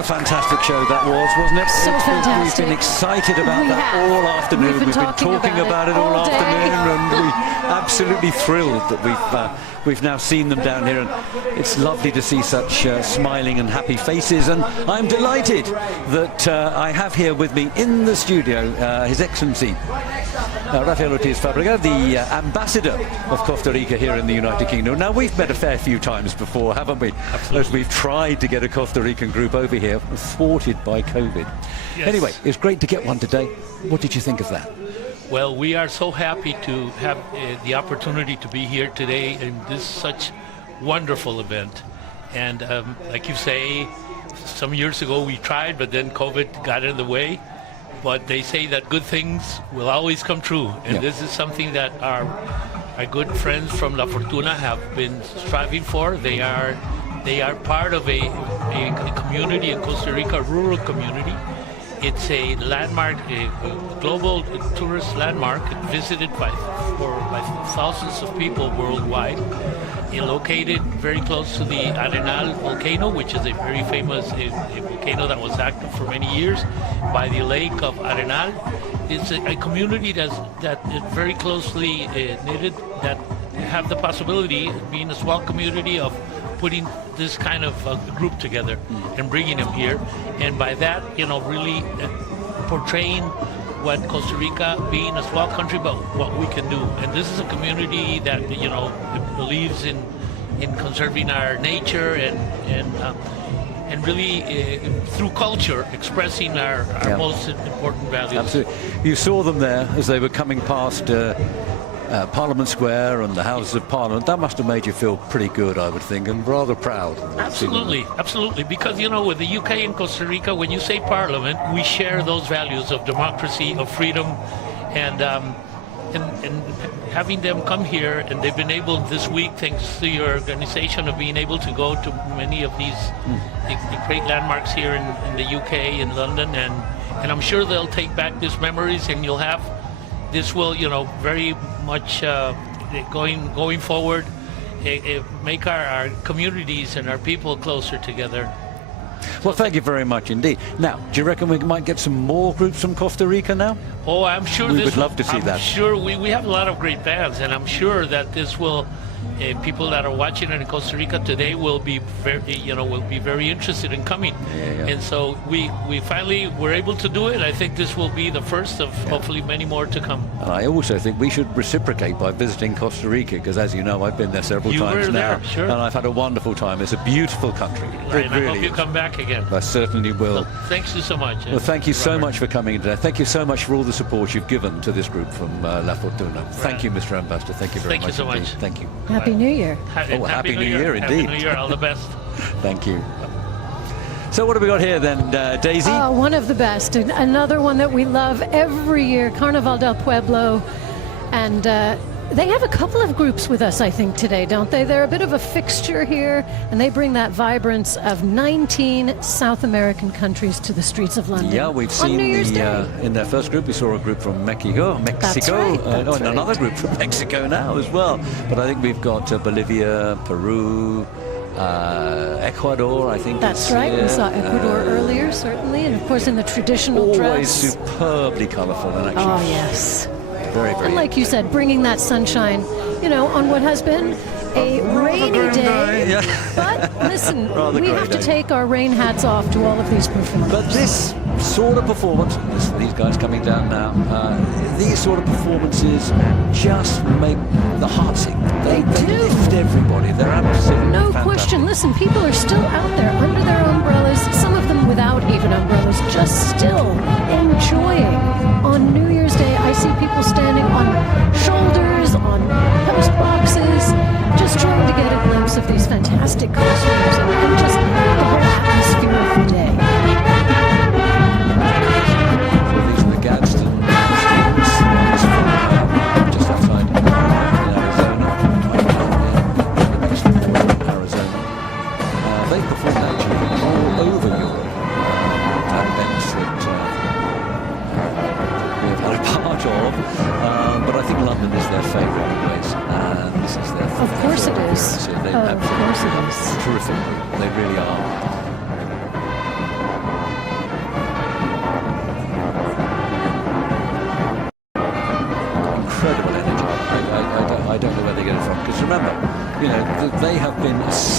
a fantastic show that was, wasn't it? So fantastic. We've been excited about that all afternoon. We've been talking about it all afternoon, and we're absolutely thrilled that we've now seen them down here, and it's lovely to see such smiling and happy faces. And I'm delighted that I have here with me in the studio His Excellency Rafael Ortiz Fabrega, the ambassador of Costa Rica here in the United Kingdom. Now, we've met a fair few times before, haven't we? Absolutely. As we've tried to get a Costa Rican group over here, thwarted by COVID. Yes. Anyway, it's great to get one today. What did you think of that? Well, we are so happy to have the opportunity to be here today in this such wonderful event. And like you say, some years ago we tried, but then COVID got in the way. But they say that good things will always come true. And this is something that our good friends from La Fortuna have been striving for. They are part of a community in Costa Rica, a rural community. It's a landmark, a global tourist landmark, visited by thousands of people worldwide. Located very close to the Arenal volcano, which is a very famous volcano that was active for many years, by the lake of Arenal. It's a community that is very closely knitted, that have the possibility, being a small community, of putting this kind of group together and bringing them here, and by that, really portraying what Costa Rica, being a small country, but what we can do. And this is a community that believes in conserving our nature and really through culture expressing our most important values. Absolutely. You saw them there as they were coming past Parliament Square and the Houses of Parliament. That must have made you feel pretty good, I would think, and rather proud. Absolutely, absolutely. Because, with the UK and Costa Rica, when you say Parliament, we share those values of democracy, of freedom, and having them come here, and they've been able this week, thanks to your organization, of being able to go to many of these the great landmarks here in the UK, in London, and I'm sure they'll take back these memories, and this will, very much going forward, make our communities and our people closer together. Well, thank you very much indeed. Now, do you reckon we might get some more groups from Costa Rica now? Oh, I'm sure we would love to see that. I'm sure we have a lot of great bands, and I'm sure that this will. People that are watching it in Costa Rica today will be very interested in coming. And so we finally were able to do it. I think this will be the first of hopefully many more to come. And I also think we should reciprocate by visiting Costa Rica, because as you know, I've been there several times now, sure. And I've had a wonderful time. It's a beautiful country. Right, It and really I hope you is. come back again. I certainly will. Well, thanks you so much. Well, thank you so much for coming today. Thank you so much for all the support you've given to this group from La Fortuna. Thank you, Mr. Ambassador. Thank you very much. Thank you so indeed. much. Thank you. Happy New Year. Happy New Year indeed. Happy New Year, all the best. Thank you. So what have we got here then, Daisy? One of the best. Another one that we love every year, Carnaval del Pueblo. And they have a couple of groups with us, I think, today, don't they? They're a bit of a fixture here, and they bring that vibrance of 19 South American countries to the streets of London. Yeah, we've seen in their first group, we saw a group from Mexico. That's right. And another group from Mexico now as well. But I think we've got Bolivia, Peru, Ecuador, I think. That's right. We saw Ecuador earlier, certainly, and of course in the traditional dress. Always superbly colourful and actually. Oh, yes. Very, very. And like you said, bringing that sunshine, on what has been a rainy day. But listen, we have to take our rain hats off to all of these performers. But this sort of performance, these guys coming down now, these sort of performances just make the heart sing. They lift everybody. They're absolutely no fantastic. question. Listen, people are still out there under their umbrellas, some of them without even umbrellas, just still enjoying. On New Year's Day, I see people standing on shoulders, on post boxes, just trying to get a glimpse of these fantastic costumes and just the whole atmosphere of the day. These are the Gadsden students just outside Arizona. They performed actually all over Europe at events that we've had a part of, but I think London is their favourite place, and this is their Of course it is. So Of course it is. terrific. They really are.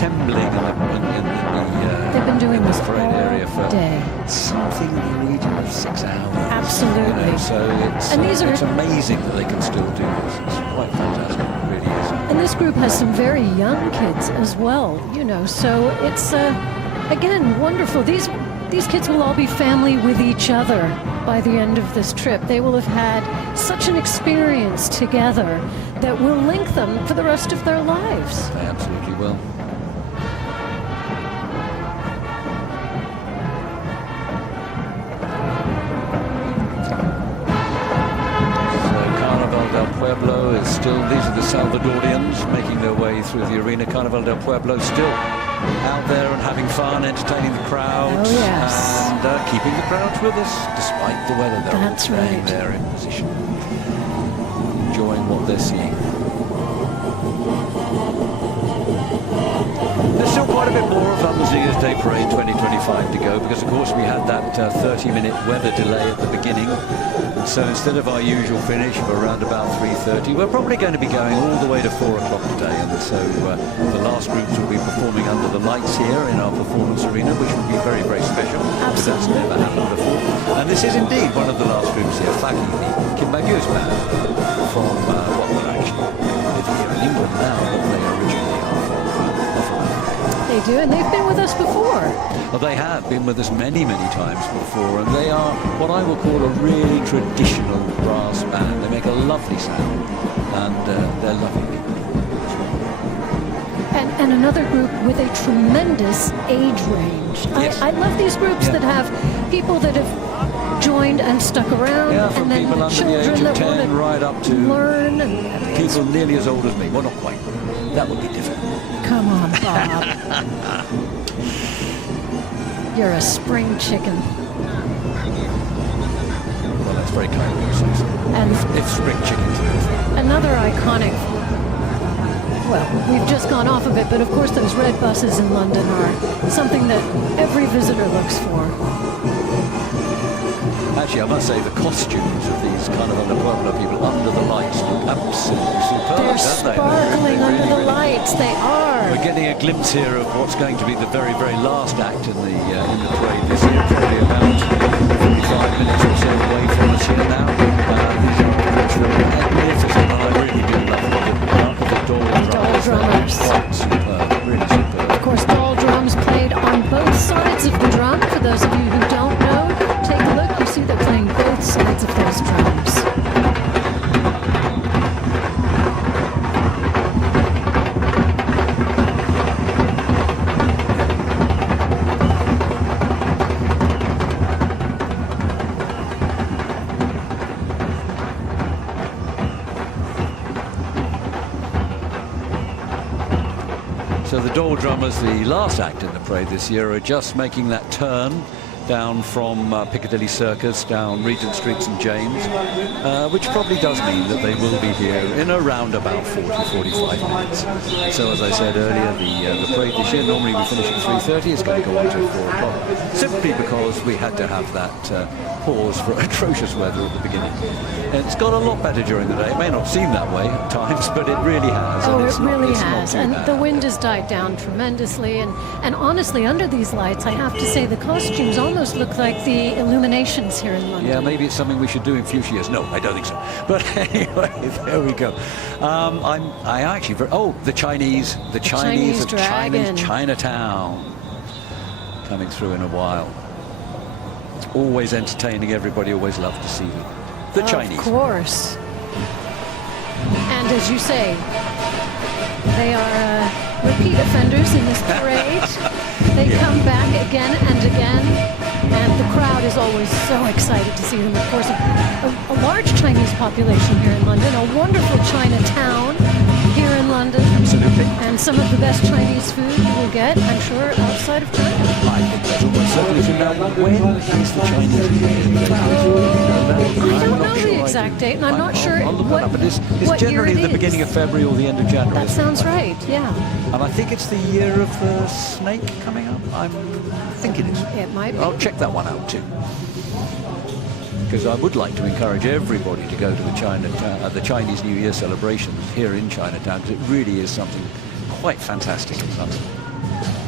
assembling They've been doing this parade all area for day. something in the region of 6 hours. Absolutely. So it's, and these are, it's amazing that they can still do this. It's quite fantastic, it really is. And this group has some very young kids as well, so it's, again, wonderful. These kids will all be family with each other by the end of this trip. They will have had such an experience together that will link them for the rest of their lives. They absolutely will. Pueblo is still, these are the Salvadorians making their way through the arena. Carnaval del Pueblo still out there and having fun, entertaining the crowds, and keeping the crowds with us despite the weather. They're all staying there in position, enjoying what they're seeing. There's still quite a bit more of Andalusia's Day Parade 2025 to go, because of course we had that 30-minute weather delay at the beginning. So instead of our usual finish of around about 3:30, we're probably going to be going all the way to 4 o'clock today. And so the last groups will be performing under the lights here in our performance arena, which will be very, very special. Because that's never happened before. And this is indeed one of the last groups here, Faggy, the Kimbagu's band from, well, they're actually living here in England now, but they originally are from They do, and they've been with us before. Well, they have been with us many, many times before, and they are what I will call a really traditional brass band. They make a lovely sound, and they're lovely people. And another group with a tremendous age range. Yes. I love these groups that have people that have joined and stuck around, from and then people the under the children age of that 10 want to right up to learn. People nearly as old as me. Well, not quite. That would be difficult. Come on, Bob. You're a spring chicken. Well, that's very kind of you to say so. And if spring chickens do. Another iconic, well, we've just gone off of it, but of course those red buses in London are something that every visitor looks for. Actually, I must say the costumes of these Carnaval de Pueblo people under the lights look absolutely superb, They're don't they? sparkling under the lights. They are. We're getting a glimpse here of what's going to be the very, very last act in the parade this year, probably about 45 minutes or so away from us here now. These are magnificent, and I really do love the doll drummers. Quite superb, really superb. Of course, doll drums played on both sides of the drum. For those of you who don't know, take a look. You see they're playing both sides of those drums. So the doll drummers, the last act in the parade this year, are just making that turn down from Piccadilly Circus, down Regent Street St James, which probably does mean that they will be here in around about 40-45 minutes. So as I said earlier, the parade this year, normally we finish at 3:30, is going to go on to 4 o'clock, simply because we had to have that pause for atrocious weather at the beginning. And it's got a lot better during the day. It may not seem that way at times, but it really has. Oh, and it really has. And bad. the wind has died down tremendously. And honestly, under these lights, I have to say the costumes almost look like the illuminations here in London. Yeah, maybe it's something we should do in future years. No, I don't think so. But anyway, there we go. The Chinese of dragon. Chinatown coming through in a while. Always entertaining. Everybody always loved to see them. The Chinese. Of course. And as you say, they are repeat offenders in this parade. They come back again and again, and the crowd is always so excited to see them. Of course, a large Chinese population here in London, a wonderful Chinatown here in London. Absolutely. And some of the best Chinese food you will get, I'm sure, outside of China. I think that's almost certainly true. Now, when is the Chinese New Year? I don't know the exact date, and I'm not sure I'll look that up. It's generally the beginning of February or the end of January. That sounds right, yeah. And I think it's the year of the snake coming up. I think it is. It might be. I'll check that one out too. Because I would like to encourage everybody to go to the Chinese New Year celebrations here in Chinatown, because it really is something quite fantastic and something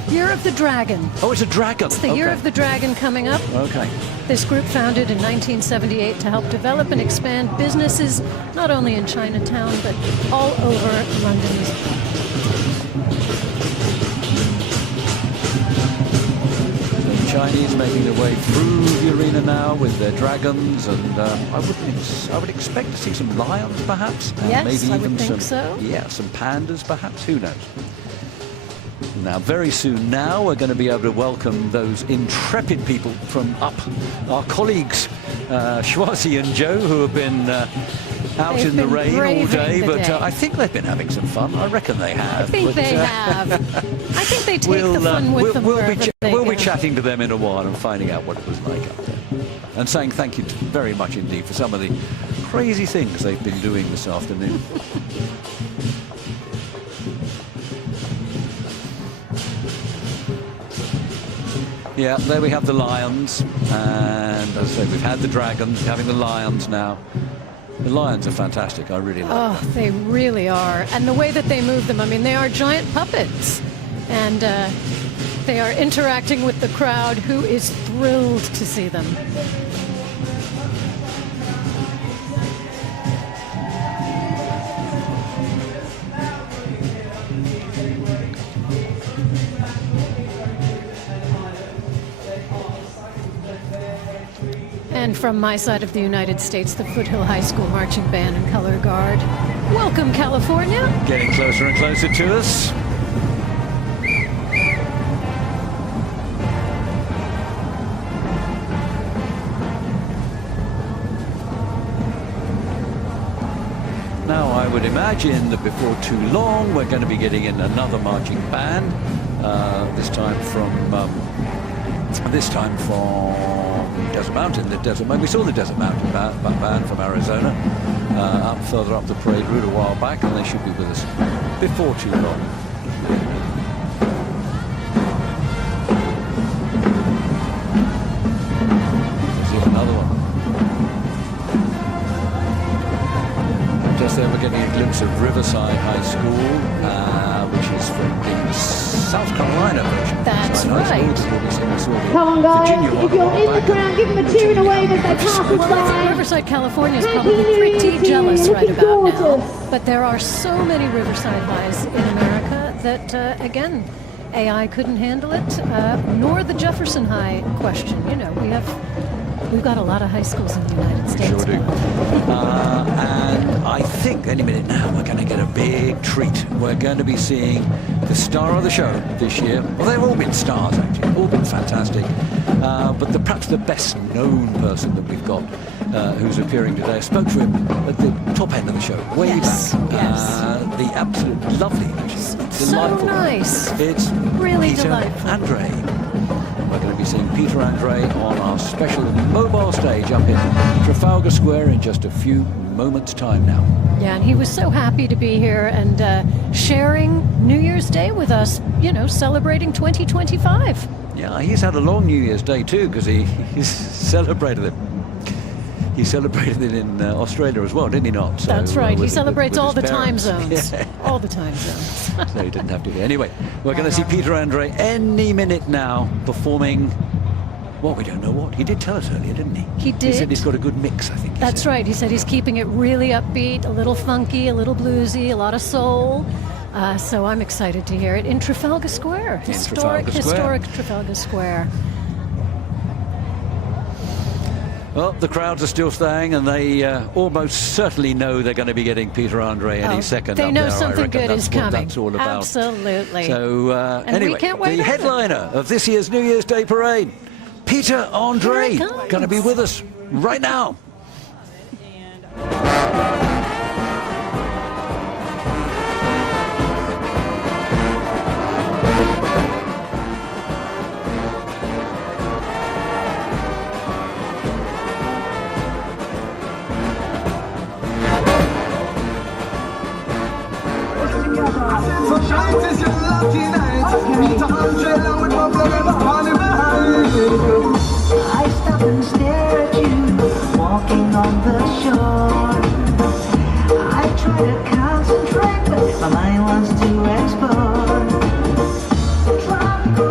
Year of the Dragon. Oh, it's a dragon. It's the Year of the Dragon coming up. Okay. This group founded in 1978 to help develop and expand businesses not only in Chinatown but all over London's. Chinese making their way through the arena now with their dragons, and I would expect to see some lions, perhaps. Yes, maybe I even would think some, so. Yeah, some pandas, perhaps. Who knows? Now, very soon now, we're going to be able to welcome those intrepid people from up, our colleagues, Schwazi and Joe, who have been out in the rain all day, but I think they've been having some fun. I reckon they have. I think they have. I think they take the fun with them wherever they We'll go. be chatting to them in a while and finding out what it was like up there. And saying thank you very much indeed for some of the crazy things they've been doing this afternoon. Yeah, there we have the lions, and as I say, we've had the dragons, we're having the lions now. The lions are fantastic, I really like them. Oh, they really are. And the way that they move them, I mean, they are giant puppets. And they are interacting with the crowd, who is thrilled to see them. And from my side of the United States, the Foothill High School Marching Band and Color Guard. Welcome, California. Getting closer and closer to us. Now, I would imagine that before too long, we're going to be getting in another marching band. This time from Desert Mountain. The Desert Mountain. We saw the Desert Mountain band from Arizona further up the parade route a while back, and they should be with us before too long. See another one. Just there we're getting a glimpse of Riverside High School, which is from the South Carolina version. That's right. Come on, guys. If you're in the crowd, give them a cheer and a wave as they pass us Well, I think by. Riverside, California is probably pretty jealous right about now. But there are so many Riverside Highs in America that, again, AI couldn't handle it, nor the Jefferson High question. You know, we've got a lot of high schools in the United States. Sure do. And I think any minute now we're going to get a big treat. We're going to be seeing the star of the show this year. Well, they've all been stars, actually. All been fantastic. But perhaps the best known person that we've got who's appearing today, I spoke to him at the top end of the show, way back. The absolute lovely, delightful. So nice. It's really Peter delightful. Andre. We're going to be seeing Peter Andre on our special mobile stage up in Trafalgar Square in just a few moments' time now. Yeah, and he was so happy to be here and sharing New Year's Day with us, you know, celebrating 2025. Yeah, he's had a long New Year's Day too, because he's celebrated it. He celebrated it in Australia as well, didn't he not? So, That's right. He celebrates with all his the time parents. zones. Yeah. All the time zones. So he didn't have to be. Anyway, we're going to see Peter Andre any minute now performing. Well, we don't know what. He did tell us earlier, didn't he? He did. He said he's got a good mix, I think. That's right. He said he's keeping it really upbeat, a little funky, a little bluesy, a lot of soul. So I'm excited to hear it in Trafalgar Square. Historic Trafalgar Square. Well, the crowds are still staying, and they almost certainly know they're going to be getting Peter Andre any second. They up know there, something good is That's what coming. that's all about. Absolutely. So And anyway, we can't wait the either. headliner of this year's New Year's Day parade, Peter Andre, going to be with us right now. So shines is your lucky night. Meet a hundred and with my blood and the honey behind. I stop and stare at you, walking on the shore. I try to concentrate, but my mind wants to explore. Tropical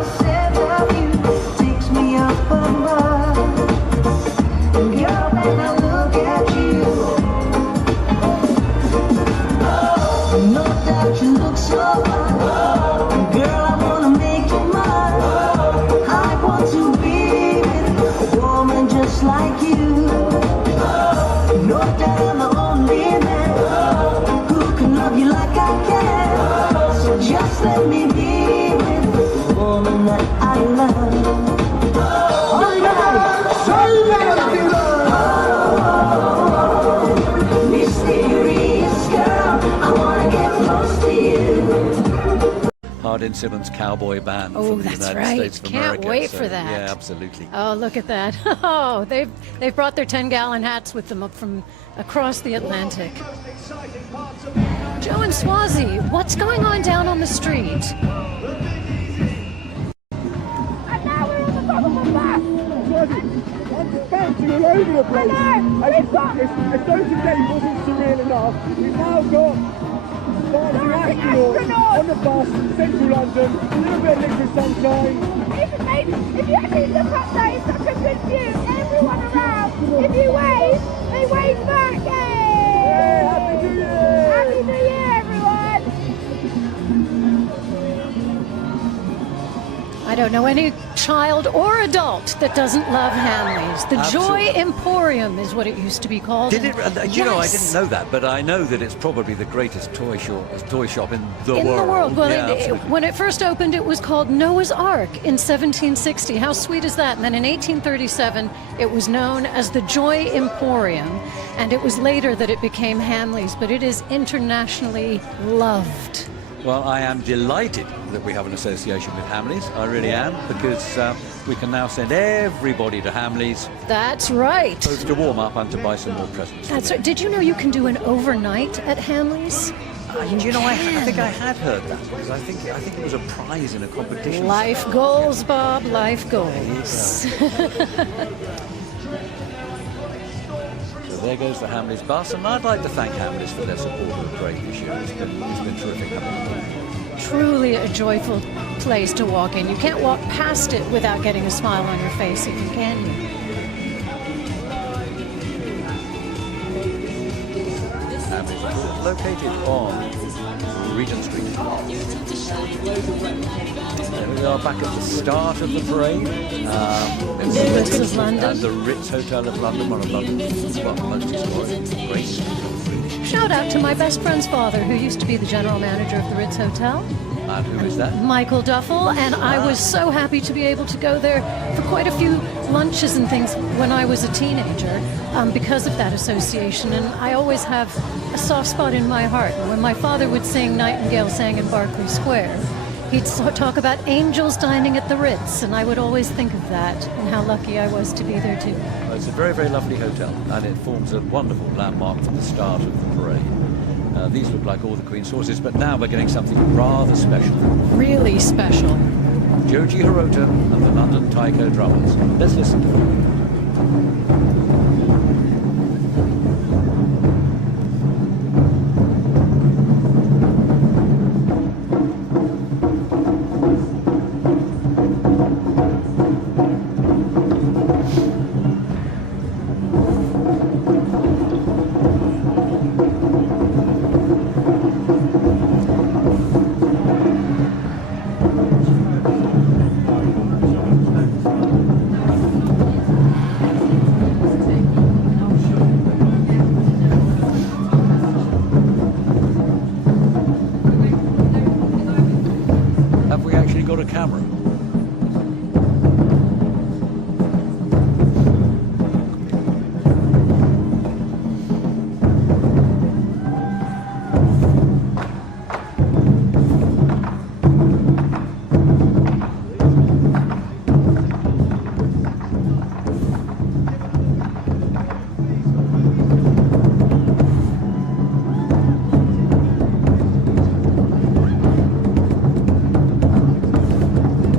Gene Simmons Cowboy Band Oh, from the that's United right. States of Can't America. wait So, for that. Yeah, absolutely. Oh, look at that. Oh, they've brought their 10-gallon hats with them up from across the Atlantic. Joe and Swazi, what's going on down on the street? And now we're on the top of the bus. I'm bouncing all over the place. As though today wasn't surreal enough, we've now got dancing astronauts on the bus, central London, a little bit of liquid sunshine. It's amazing. If you actually look up there, it's such a good view. Everyone around, if you wave, they wave back. Yay! Happy New Year! Happy New Year, everyone! I don't know any child or adult that doesn't love Hamleys. The Absolutely. Joy Emporium is what it used to be called. Did it? You know, I Yes. didn't know that, but I know that it's probably the greatest toy shop in the In world. the world. Well, yeah, absolutely. when it first opened, it was called Noah's Ark in 1760. How sweet is that? And then in 1837, it was known as the Joy Emporium, and it was later that it became Hamleys, but it is internationally loved. Well, I am delighted that we have an association with Hamleys. I really am, because we can now send everybody to Hamleys, That's right. both to warm up and to buy some more presents. That's right. Did you know you can do an overnight at Hamleys? You know, I think I had heard that, because I think it was a prize in a competition. Life goals, Bob. Life goals. So there goes the Hamleys bus, and I'd like to thank Hamleys for their support of the parade this year. It's been terrific having them. Truly a joyful place to walk in. You can't walk past it without getting a smile on your face, if you can. Hamleys is located on Regent Street. There we are, back at the start of the parade. It's The Ritz of London. And the Ritz Hotel of London, one of London's most historic, great. Shout out to my best friend's father, who used to be the general manager of the Ritz Hotel. And who is that? Michael Duffel, and I was so happy to be able to go there for quite a few lunches and things when I was a teenager because of that association, and I always have a soft spot in my heart. And when my father would sing Nightingale Sang in Berkeley Square, he'd talk about angels dining at the Ritz, and I would always think of that and how lucky I was to be there too. Well, it's a very, very lovely hotel, and it forms a wonderful landmark for the start of the parade. These look like all the Queen's horses, but now we're getting something rather special. Really special. Joji Hirota and the London Taiko Drummers. Let's listen to them. Have we actually got a camera?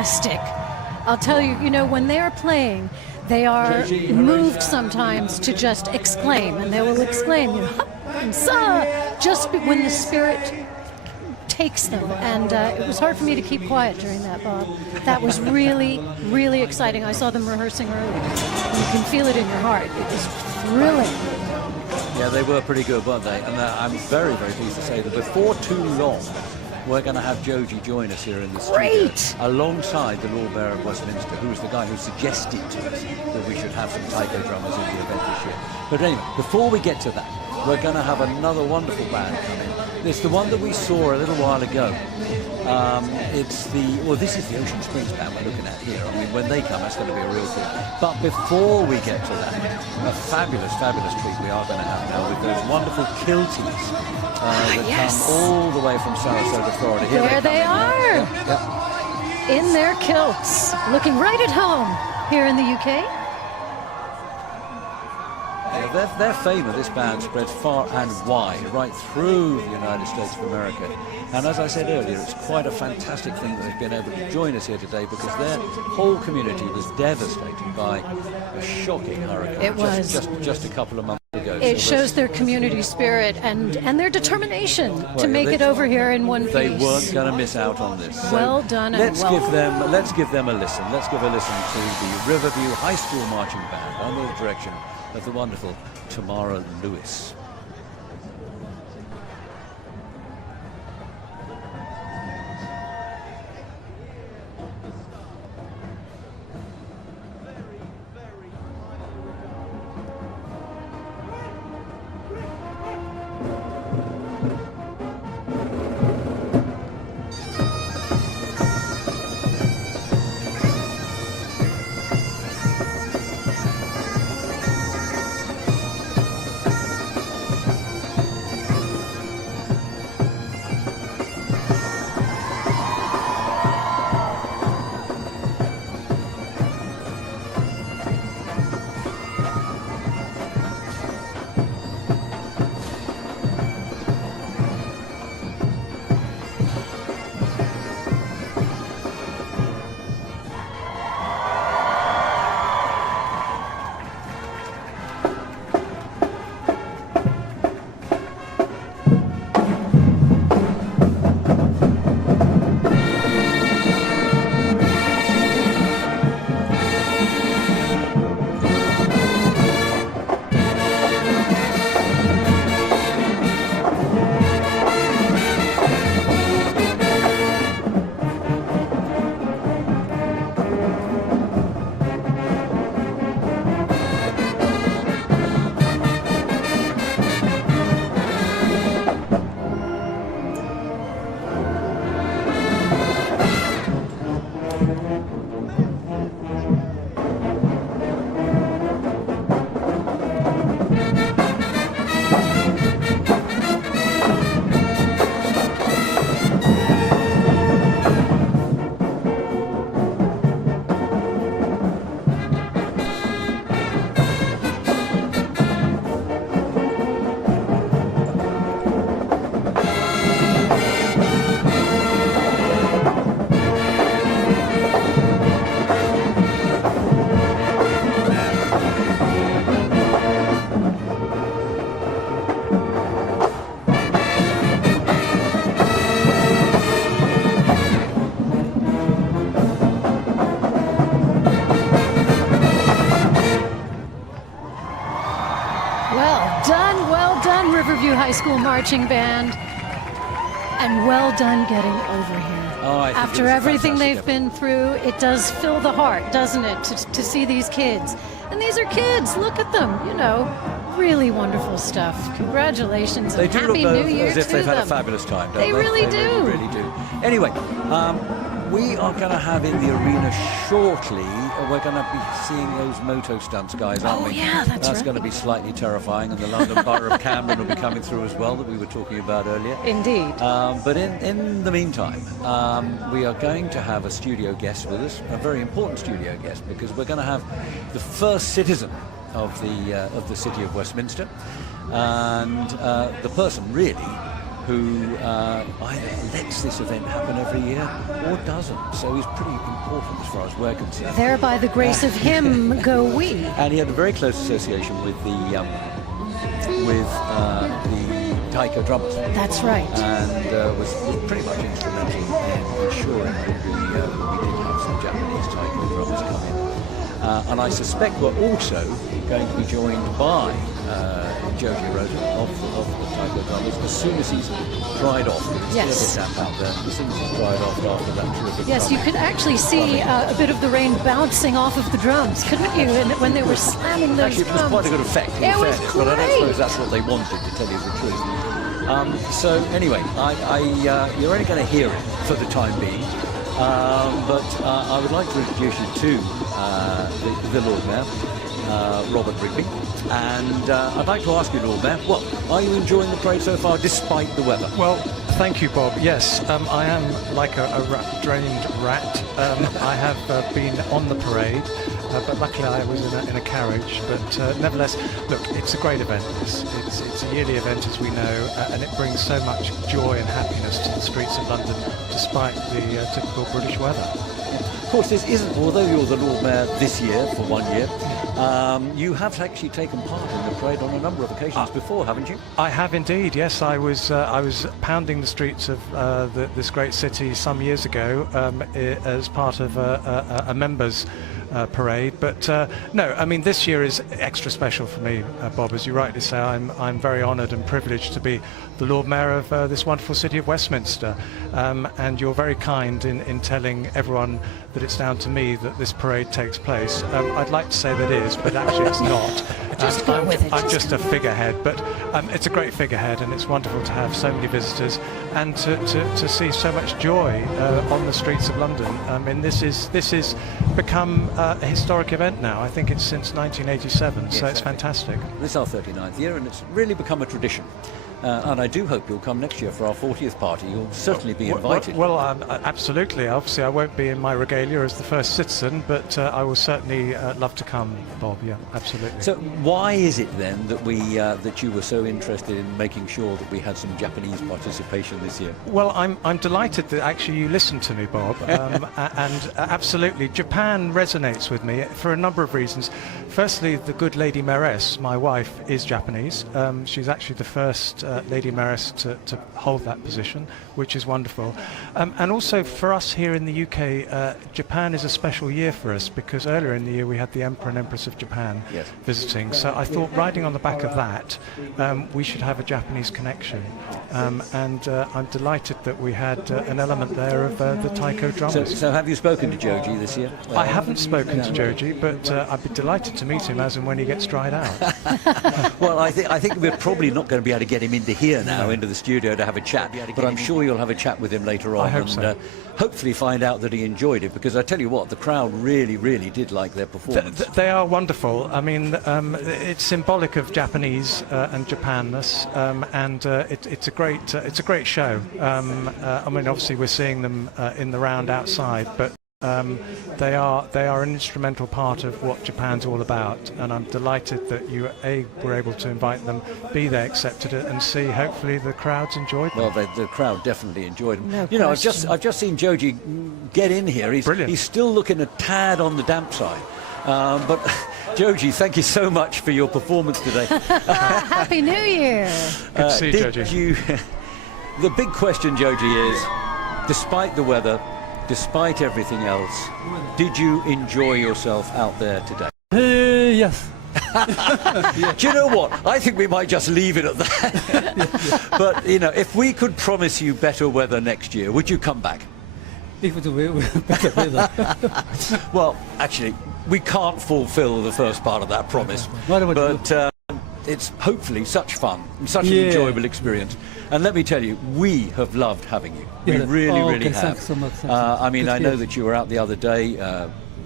fantastic. I'll tell you, when they are playing, they are moved sometimes to just exclaim, and they will exclaim, just when the spirit takes them. And it was hard for me to keep quiet during that, Bob. That was really, really exciting. I saw them rehearsing earlier. You can feel it in your heart. It was thrilling. Yeah, they were pretty good, weren't they? And I'm very, very pleased to say that before too long, we're going to have Joji join us here in the studio, alongside the Lord Mayor of Westminster, who was the guy who suggested to us that we should have some taiko drummers in the event this year. But anyway, before we get to that, we're going to have another wonderful band come in. It's the one that we saw a little while ago. This is the Ocean Springs band we're looking at here. I mean, when they come, that's going to be a real thing. But before we get to that, a fabulous, fabulous treat we are going to have now with those wonderful kilties that come all the way from Sarasota, Florida. Here there they are, in their kilts, looking right at home here in the UK. Their fame of this band spreads far and wide, right through the United States of America. And as I said earlier, it's quite a fantastic thing that they've been able to join us here today, because their whole community was devastated by a shocking hurricane. It was just a couple of months ago. It shows their community spirit and their determination to make it over here in one piece. They weren't going to miss out on this. So well done. Let's give them a listen. Let's give a listen to the Riverview High School Marching Band under the direction of the wonderful Tamara Lewis. Riverview High School Marching Band, and well done getting over here. After everything they've been through, it does fill the heart, doesn't it, to see these kids. And these are kids, look at them, really wonderful stuff. Congratulations and Happy New Year to them. As if they've had a fabulous time, don't they? They really do. They really do. Anyway, we are going to have in the arena shortly, we're going to be seeing those moto stunts guys, aren't we? Yeah, that's right. Going to be slightly terrifying, and the London Borough of Camden will be coming through as well, that we were talking about earlier. Indeed. But in the meantime, we are going to have a studio guest with us, a very important studio guest, because we're going to have the first citizen of the city of Westminster, and the person really who either lets this event happen every year or doesn't. So he's pretty important as far as we're concerned. There, by the grace of him, go we. And he had a very close association with the taiko drummers. That's right. And was pretty much instrumental in ensuring that we did have some Japanese taiko drummers come in. And I suspect we're also going to be joined by Joji Rota of the taiko drummers as soon as he's dried off. Yes. Still a bit damp out there. As soon as he's dried off after that terrific Yes, you could actually see a bit of the rain bouncing off of the drums, couldn't you? And when they were slamming those Actually, drums. it was quite a good effect, in fairness, but I don't suppose that's what they wanted, to tell you the truth. So anyway, you're only going to hear it for the time being. But I would like to introduce you to the Lord Mayor, Robert Rigby. And I'd like to ask you, Lord Mayor, well, are you enjoying the parade so far, despite the weather? Well, thank you, Bob. Yes, I am like a drained rat. I have been on the parade, but luckily I was in a carriage. But nevertheless, look, it's a great event. It's a yearly event, as we know, and it brings so much joy and happiness to the streets of London, despite the typical British weather. Of course, this isn't, although you're the Lord Mayor this year, for 1 year, you have actually taken part in the parade on a number of occasions before, haven't you? I have indeed, yes. I was pounding the streets of this great city some years ago as part of a members' parade. But no, I mean, this year is extra special for me, Bob, as you rightly say. I'm very honoured and privileged to be the Lord Mayor of this wonderful city of Westminster. And you're very kind in telling everyone that it's down to me that this parade takes place. I'd like to say that it is, but actually it's not. Just go with it. I'm just a figurehead, but it's a great figurehead, and it's wonderful to have so many visitors and to see so much joy on the streets of London. I mean, this is become a historic event now. I think it's since 1987, yes, so it's fantastic. This is our 39th year, and it's really become a tradition. And I do hope you'll come next year for our 40th party. You'll certainly be invited. Well, absolutely. Obviously, I won't be in my regalia as the first citizen, but I will certainly love to come, Bob. Yeah, absolutely. So, why is it then that that you were so interested in making sure that we had some Japanese participation this year? Well, I'm delighted that actually you listened to me, Bob, and absolutely, Japan resonates with me for a number of reasons. Firstly, the good Lady Mayoress, my wife, is Japanese. She's actually the first Lady Mayoress to hold that position, which is wonderful. And also for us here in the UK, Japan is a special year for us because earlier in the year we had the Emperor and Empress of Japan visiting. So I thought, riding on the back of that, we should have a Japanese connection. And I'm delighted that we had an element there of the taiko drummers. So have you spoken to Joji this year? I haven't spoken to Joji, but I'd be delighted to meet him as and when he gets dried out. Well, I think we're probably not going to be able to get him into here now, into the studio to have a chat, but I'm sure you'll have a chat with him later on. I hope so. Hopefully find out that he enjoyed it, because I tell you what, the crowd really did like their performance. They are wonderful. I mean, it's symbolic of Japanese and Japanness, and it's a great show. I mean, obviously we're seeing them in the round outside, but they are an instrumental part of what Japan's all about, and I'm delighted that you were able to invite them, B, they accepted it, and C, hopefully the crowds enjoyed them. Well, the crowd definitely enjoyed them. No you know, question. I've just seen Joji get in here. Brilliant. He's still looking a tad on the damp side. But Joji, thank you so much for your performance today. Happy New Year! Good to see you, Joji. The big question, Joji, is, despite the weather, despite everything else, did you enjoy yourself out there today? Yes. Do you know what? I think we might just leave it at that. But, you know, if we could promise you better weather next year, would you come back? If it's better weather. Well, actually, we can't fulfill the first part of that promise. But it's hopefully such fun, such an enjoyable experience. And let me tell you, we have loved having you. We really have. Thanks so much. I mean, I know that you were out the other day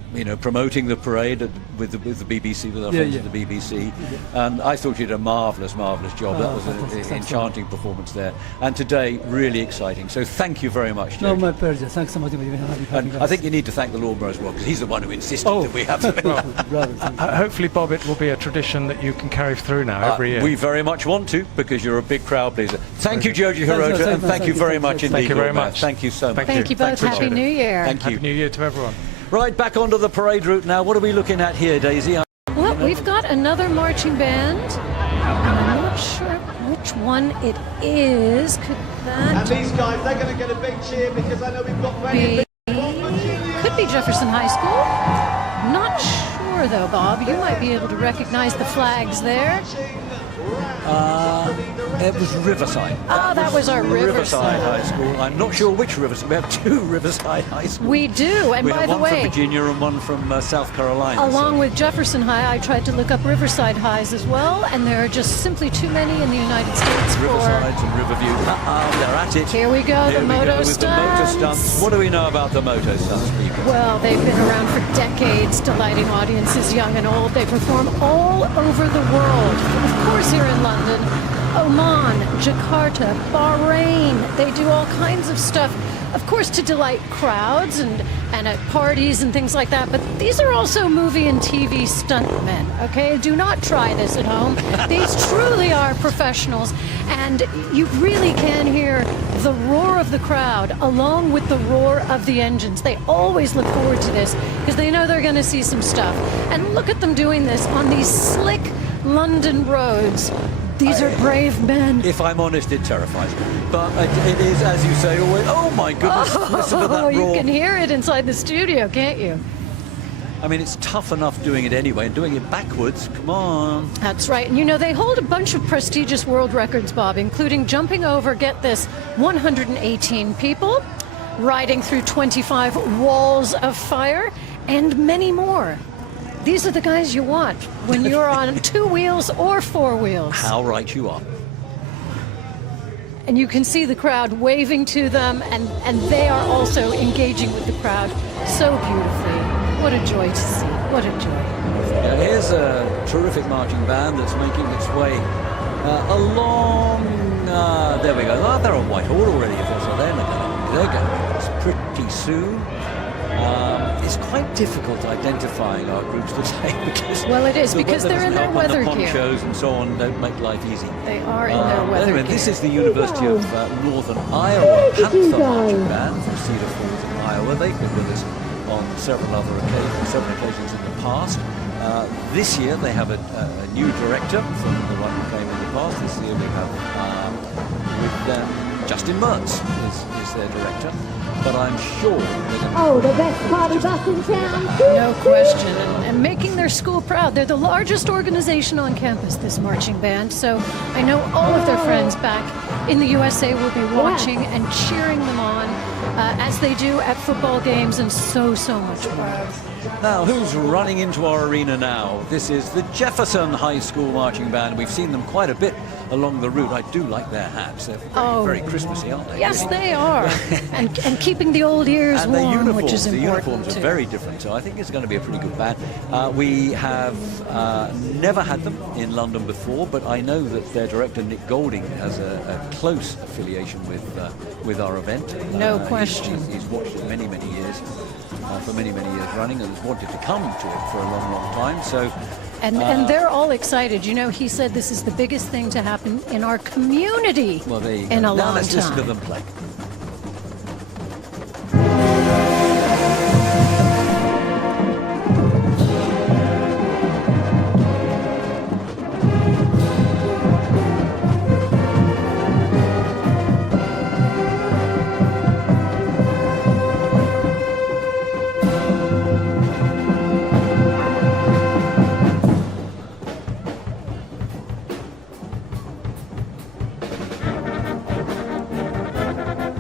promoting the parade with the BBC, with our friends at the BBC. And I thought you did a marvellous job. That was an enchanting performance there. And today, really exciting. So thank you very much, Jake. No, my pleasure. Thanks so much. And I think you need to thank the Lawnmower as well, because he's the one who insisted that we have them. Hopefully, Bob, it will be a tradition that you can carry through now every year. We very much want to, because you're a big crowd pleaser. Thank you, Joji Hirota, and thank you very much indeed. Thank you very much. Thank you so much. Thank you both. Happy New Year. Thank you. Happy New Year to everyone. Right, back onto the parade route now. What are we looking at here, Daisy? Well, we've got another marching band. I'm not sure which one it is. Could that And these guys, they're going to get a big cheer because I know we've got plenty of could be Jefferson High School. Not sure though, Bob. You might be able to recognize the flags there. It was Riverside. That was our Riverside High School. I'm not sure which Riverside. We have two Riverside High Schools. We do, and we by have the one way, from Virginia and one from South Carolina. Along with Jefferson High, I tried to look up Riverside Highs as well, and there are just simply too many in the United States. Riverside and Riverview. They're at it. Here we go, Here the we moto go with stunts. The motor stunts. What do we know about the moto stunts, people? Well, they've been around for decades, delighting audiences young and old. They perform all over the world. Of course, here in London, Oman, Jakarta, Bahrain. They do all kinds of stuff, of course, to delight crowds and at parties and things like that. But these are also movie and TV stuntmen, okay? Do not try this at home. These truly are professionals. And you really can hear the roar of the crowd along with the roar of the engines. They always look forward to this because they know they're going to see some stuff. And look at them doing this on these slick London roads. These are brave men. If I'm honest, it terrifies me. But it is, as you say, always, oh my goodness, listen to that roar. You can hear it inside the studio, can't you? I mean, it's tough enough doing it anyway, and doing it backwards, come on. That's right. And they hold a bunch of prestigious world records, Bob, including jumping over, get this, 118 people, riding through 25 walls of fire, and many more. These are the guys you want when you're on 2 wheels or 4 wheels. How right you are. And you can see the crowd waving to them, and they are also engaging with the crowd so beautifully. What a joy to see. What a joy. Now, here's a terrific marching band that's making its way along. There we go. Oh, they're on Whitehall already. So they're going to be pretty soon. It's quite difficult identifying our groups today because it is because they're in their weather gear. gear. Ponchos and so on don't make life easy. They are in their weather anyway, gear. This is the University of Northern Iowa Panther Marching Band from Cedar Falls in Iowa. They've been with us on several occasions in the past. This year they have a new director from the one who came in the past. This year we have with them Justin Mertz is their director. But I'm sure they're going to... the best party bus in town. No question. And making their school proud. They're the largest organization on campus, this marching band. So I know all of their friends back in the USA will be watching and cheering them on as they do at football games and so much more. Now, who's running into our arena now? This is the Jefferson High School Marching Band. We've seen them quite a bit along the route. I do like their hats. They're very Christmassy, aren't they? Yes, they are. and keeping the old ears and warm, which is important. The uniforms are very different, so I think it's going to be a pretty good band. We have never had them in London before, but I know that their director, Nick Golding, has a close affiliation with our event. No question. He's watched it many years. For many years running, and has wanted to come to it for a long time. So, and they're all excited. He said this is the biggest thing to happen in our community in a long time. Now let's listen to them play.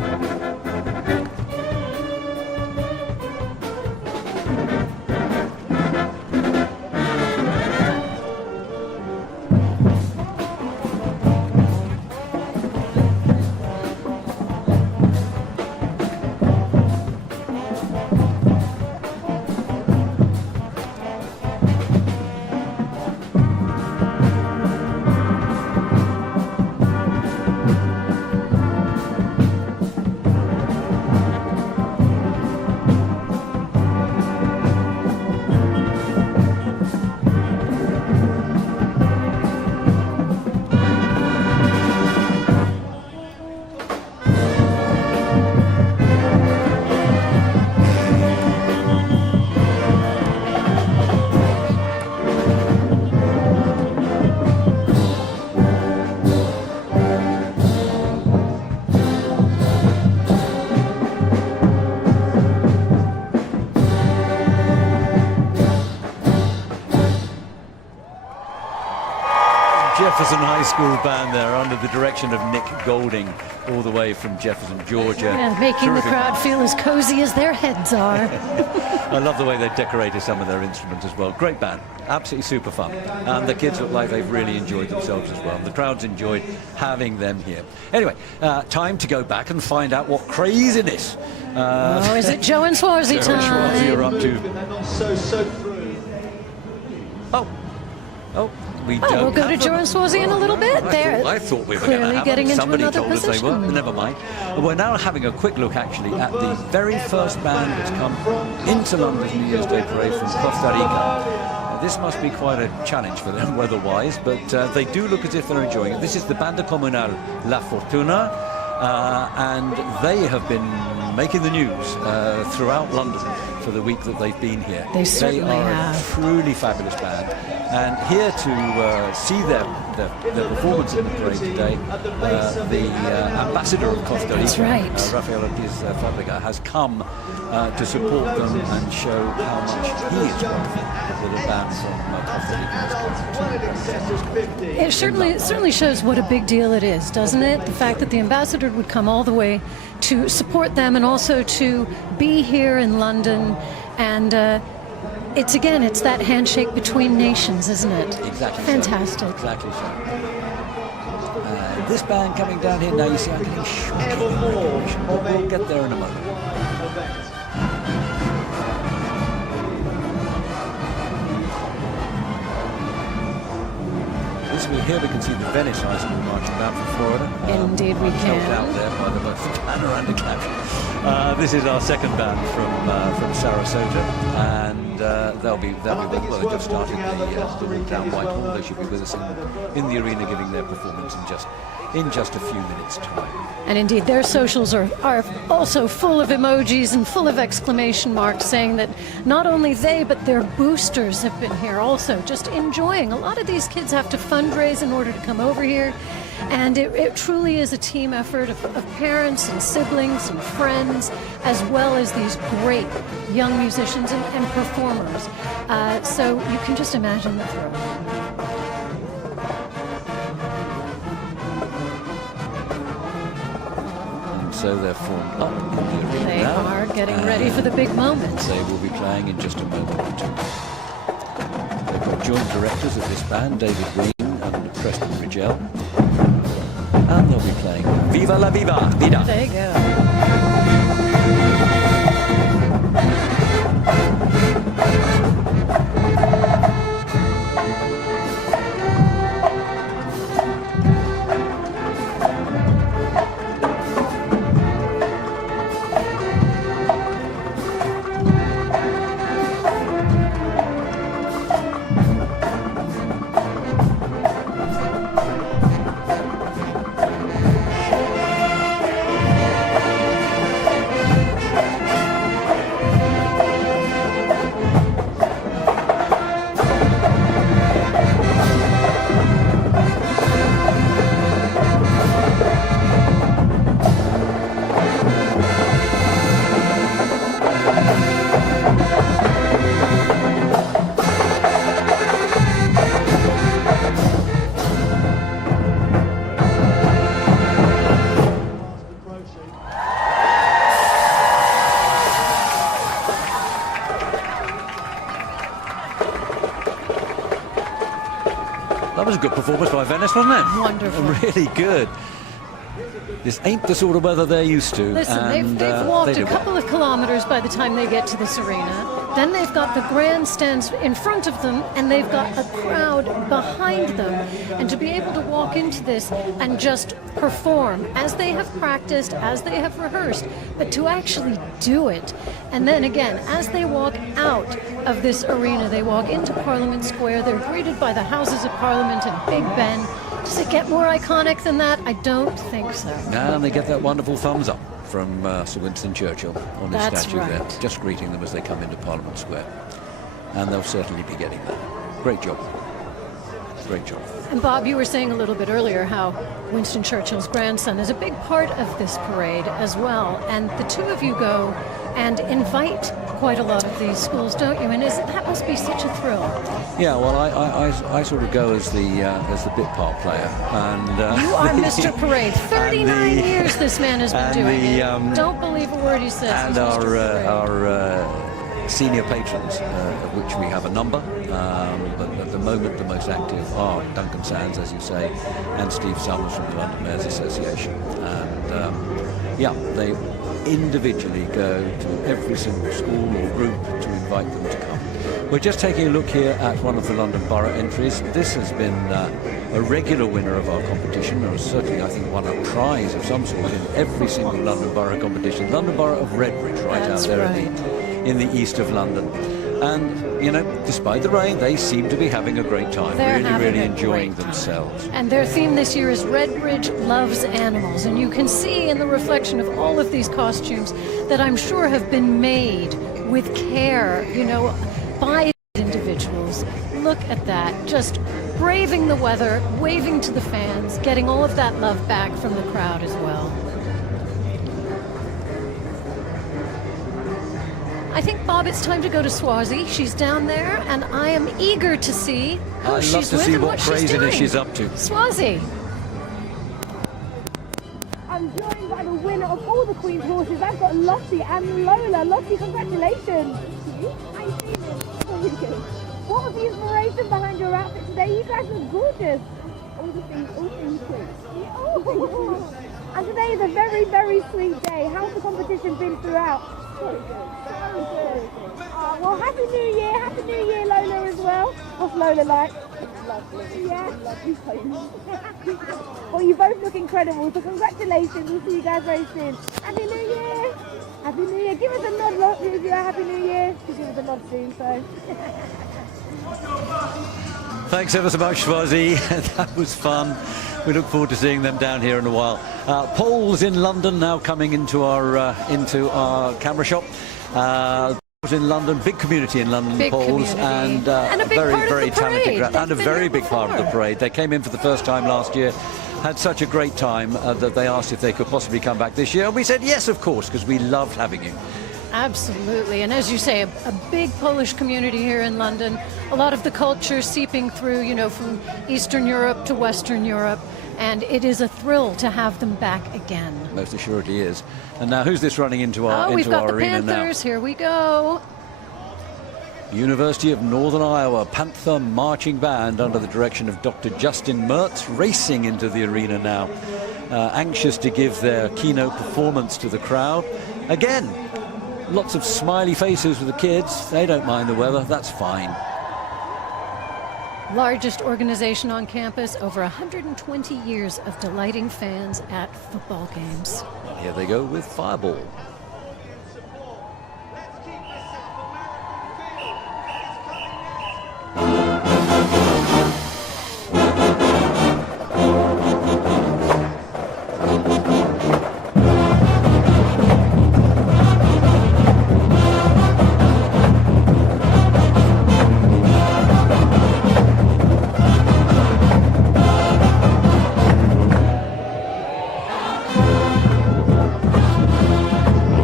school band there under the direction of Nick Golding, all the way from Jefferson, Georgia. Yeah, making Terrific the crowd band. feel as cozy as their heads are. I love the way they decorated some of their instruments as well. Great band, absolutely super fun. And the kids look like they've really enjoyed themselves as well. And the crowd's enjoyed having them here. Anyway, time to go back and find out what craziness. Is it Joe and Swarzy Joe and Swarzy are time? up to. We don't We'll go to have Joe them. and Swarzy in a little bit. I thought we were going to clearly have getting them. into Somebody another told us they weren't. position. Never mind. We're now having a quick look, actually, at the very first band that's come into London's New Year's Day parade from Costa Rica. This must be quite a challenge for them, weather-wise, but they do look as if they're enjoying it. This is the Banda Comunal La Fortuna, and they have been making the news throughout London for the week that they've been here. They certainly are have. a truly fabulous band, and here to see their performance in the parade today, the ambassador of Costa Rica, That's right. Rafael Ortiz Fabrica, has come to support them and show how much he is grateful that a band from Costa Rica has come to It certainly shows what a big deal it is, doesn't it? The fact that the ambassador would come all the way to support them and also to be here in London. And it's that handshake between nations, isn't it? Exactly. Fantastic. So. Exactly so. This band coming down here now, you see, I'm getting short. We'll get there in a moment. Here we can see the Venice High School marching band from Florida. Indeed we can. Helped out there by the most panorama caption. This is our second band from Sarasota, and they'll be well, they just started the walk down Whitehall. They should be with us in the arena giving their performance in just a few minutes' time. And indeed, their socials are also full of emojis and full of exclamation marks saying that not only they, but their boosters have been here also, just enjoying. A lot of these kids have to fundraise in order to come over here. And it truly is a team effort of parents and siblings and friends, as well as these great young musicians and performers. So you can just imagine the thrill. So they're formed up in the arena They now, are getting ready for the big moment. They will be playing in just a moment or two. They've got joint directors of this band, David Green and Preston Rigel. And they'll be playing Viva la Vida. There you go. That was a good performance by Venice, wasn't it? Wonderful. Really good. This ain't the sort of weather they're used to. Listen, and, they've walked they a did well. couple of kilometers by the time they get to this arena. Then they've got the grandstands in front of them, and they've got a crowd behind them. And to be able to walk into this and just perform as they have practiced, as they have rehearsed, but to actually do it. And then again, as they walk out of this arena, they walk into Parliament Square. They're greeted by the Houses of Parliament and Big Ben. Does it get more iconic than that? I don't think so. And they get that wonderful thumbs up from Sir Winston Churchill on his That's statue right. there, just greeting them as they come into Parliament Square. And they'll certainly be getting that. Great job. Great job. And Bob, you were saying a little bit earlier how Winston Churchill's grandson is a big part of this parade as well. And the two of you go and invite quite a lot of these schools, don't you? And that must be such a thrill. Yeah, well, I sort of go as the bit part player, and you are Mr. Parade. 39 years this man has been doing it. Don't believe a word he says. And our senior patrons, of which we have a number, but at the moment the most active are Duncan Sands, as you say, and Steve Summers from the London Mayors Association. And yeah, they individually go to every single school or group to invite them to come. We're just taking a look here at one of the London Borough entries. This has been a regular winner of our competition, or certainly I think won a prize of some sort in every single London Borough competition. London Borough of Redbridge, That's out there right. in the east of London. And, you know, despite the rain, they seem to be having a great time, really enjoying themselves. And their theme this year is Redbridge Loves Animals. And you can see in the reflection of all of these costumes that I'm sure have been made with care, you know, by individuals. Look at that, just braving the weather, waving to the fans, getting all of that love back from the crowd as well. I think, Bob, it's time to go to Swazi. She's down there, and I am eager to see who she's with and what she's doing. I'd love to see what craziness she's up to. Swazi. I'm joined by the winner of all the Queen's horses. I've got Lottie and Lola. Lottie, congratulations. What was the inspiration behind your outfit today? You guys look gorgeous. All things sweet. And today is a very, very sweet day. How's the competition been throughout? Very good. Well, Happy New Year. Happy New Year, Lola, as well. What's Lola like? Lovely. Yeah. Lovely. Well, you both look incredible, so congratulations. We'll see you guys very soon. Happy New Year. Happy New Year. Give us a nod, look, if you're Happy New Year. She'll give us a nod soon, so. Thanks ever so much, Swazi. That was fun. We look forward to seeing them down here in a while. Polls in London now coming into our camera shop. In London, big community in London, polls, and a very talented crowd, and a very big part of the parade. They came in for the first time last year, had such a great time that they asked if they could possibly come back this year, and we said yes, of course, because we loved having you. Absolutely, and as you say, a big Polish community here in London, a lot of the culture seeping through, you know, from Eastern Europe to Western Europe, and it is a thrill to have them back again. Most assuredly is. And now, who's this running into our we've got the arena Panthers. now? Here we go. University of Northern Iowa Panther Marching Band under the direction of Dr. Justin Mertz racing into the arena now, anxious to give their keynote performance to the crowd. Again, lots of smiley faces with the kids. They don't mind the weather. That's fine. Largest organization on campus, over 120 years of delighting fans at football games. Here they go with Fireball.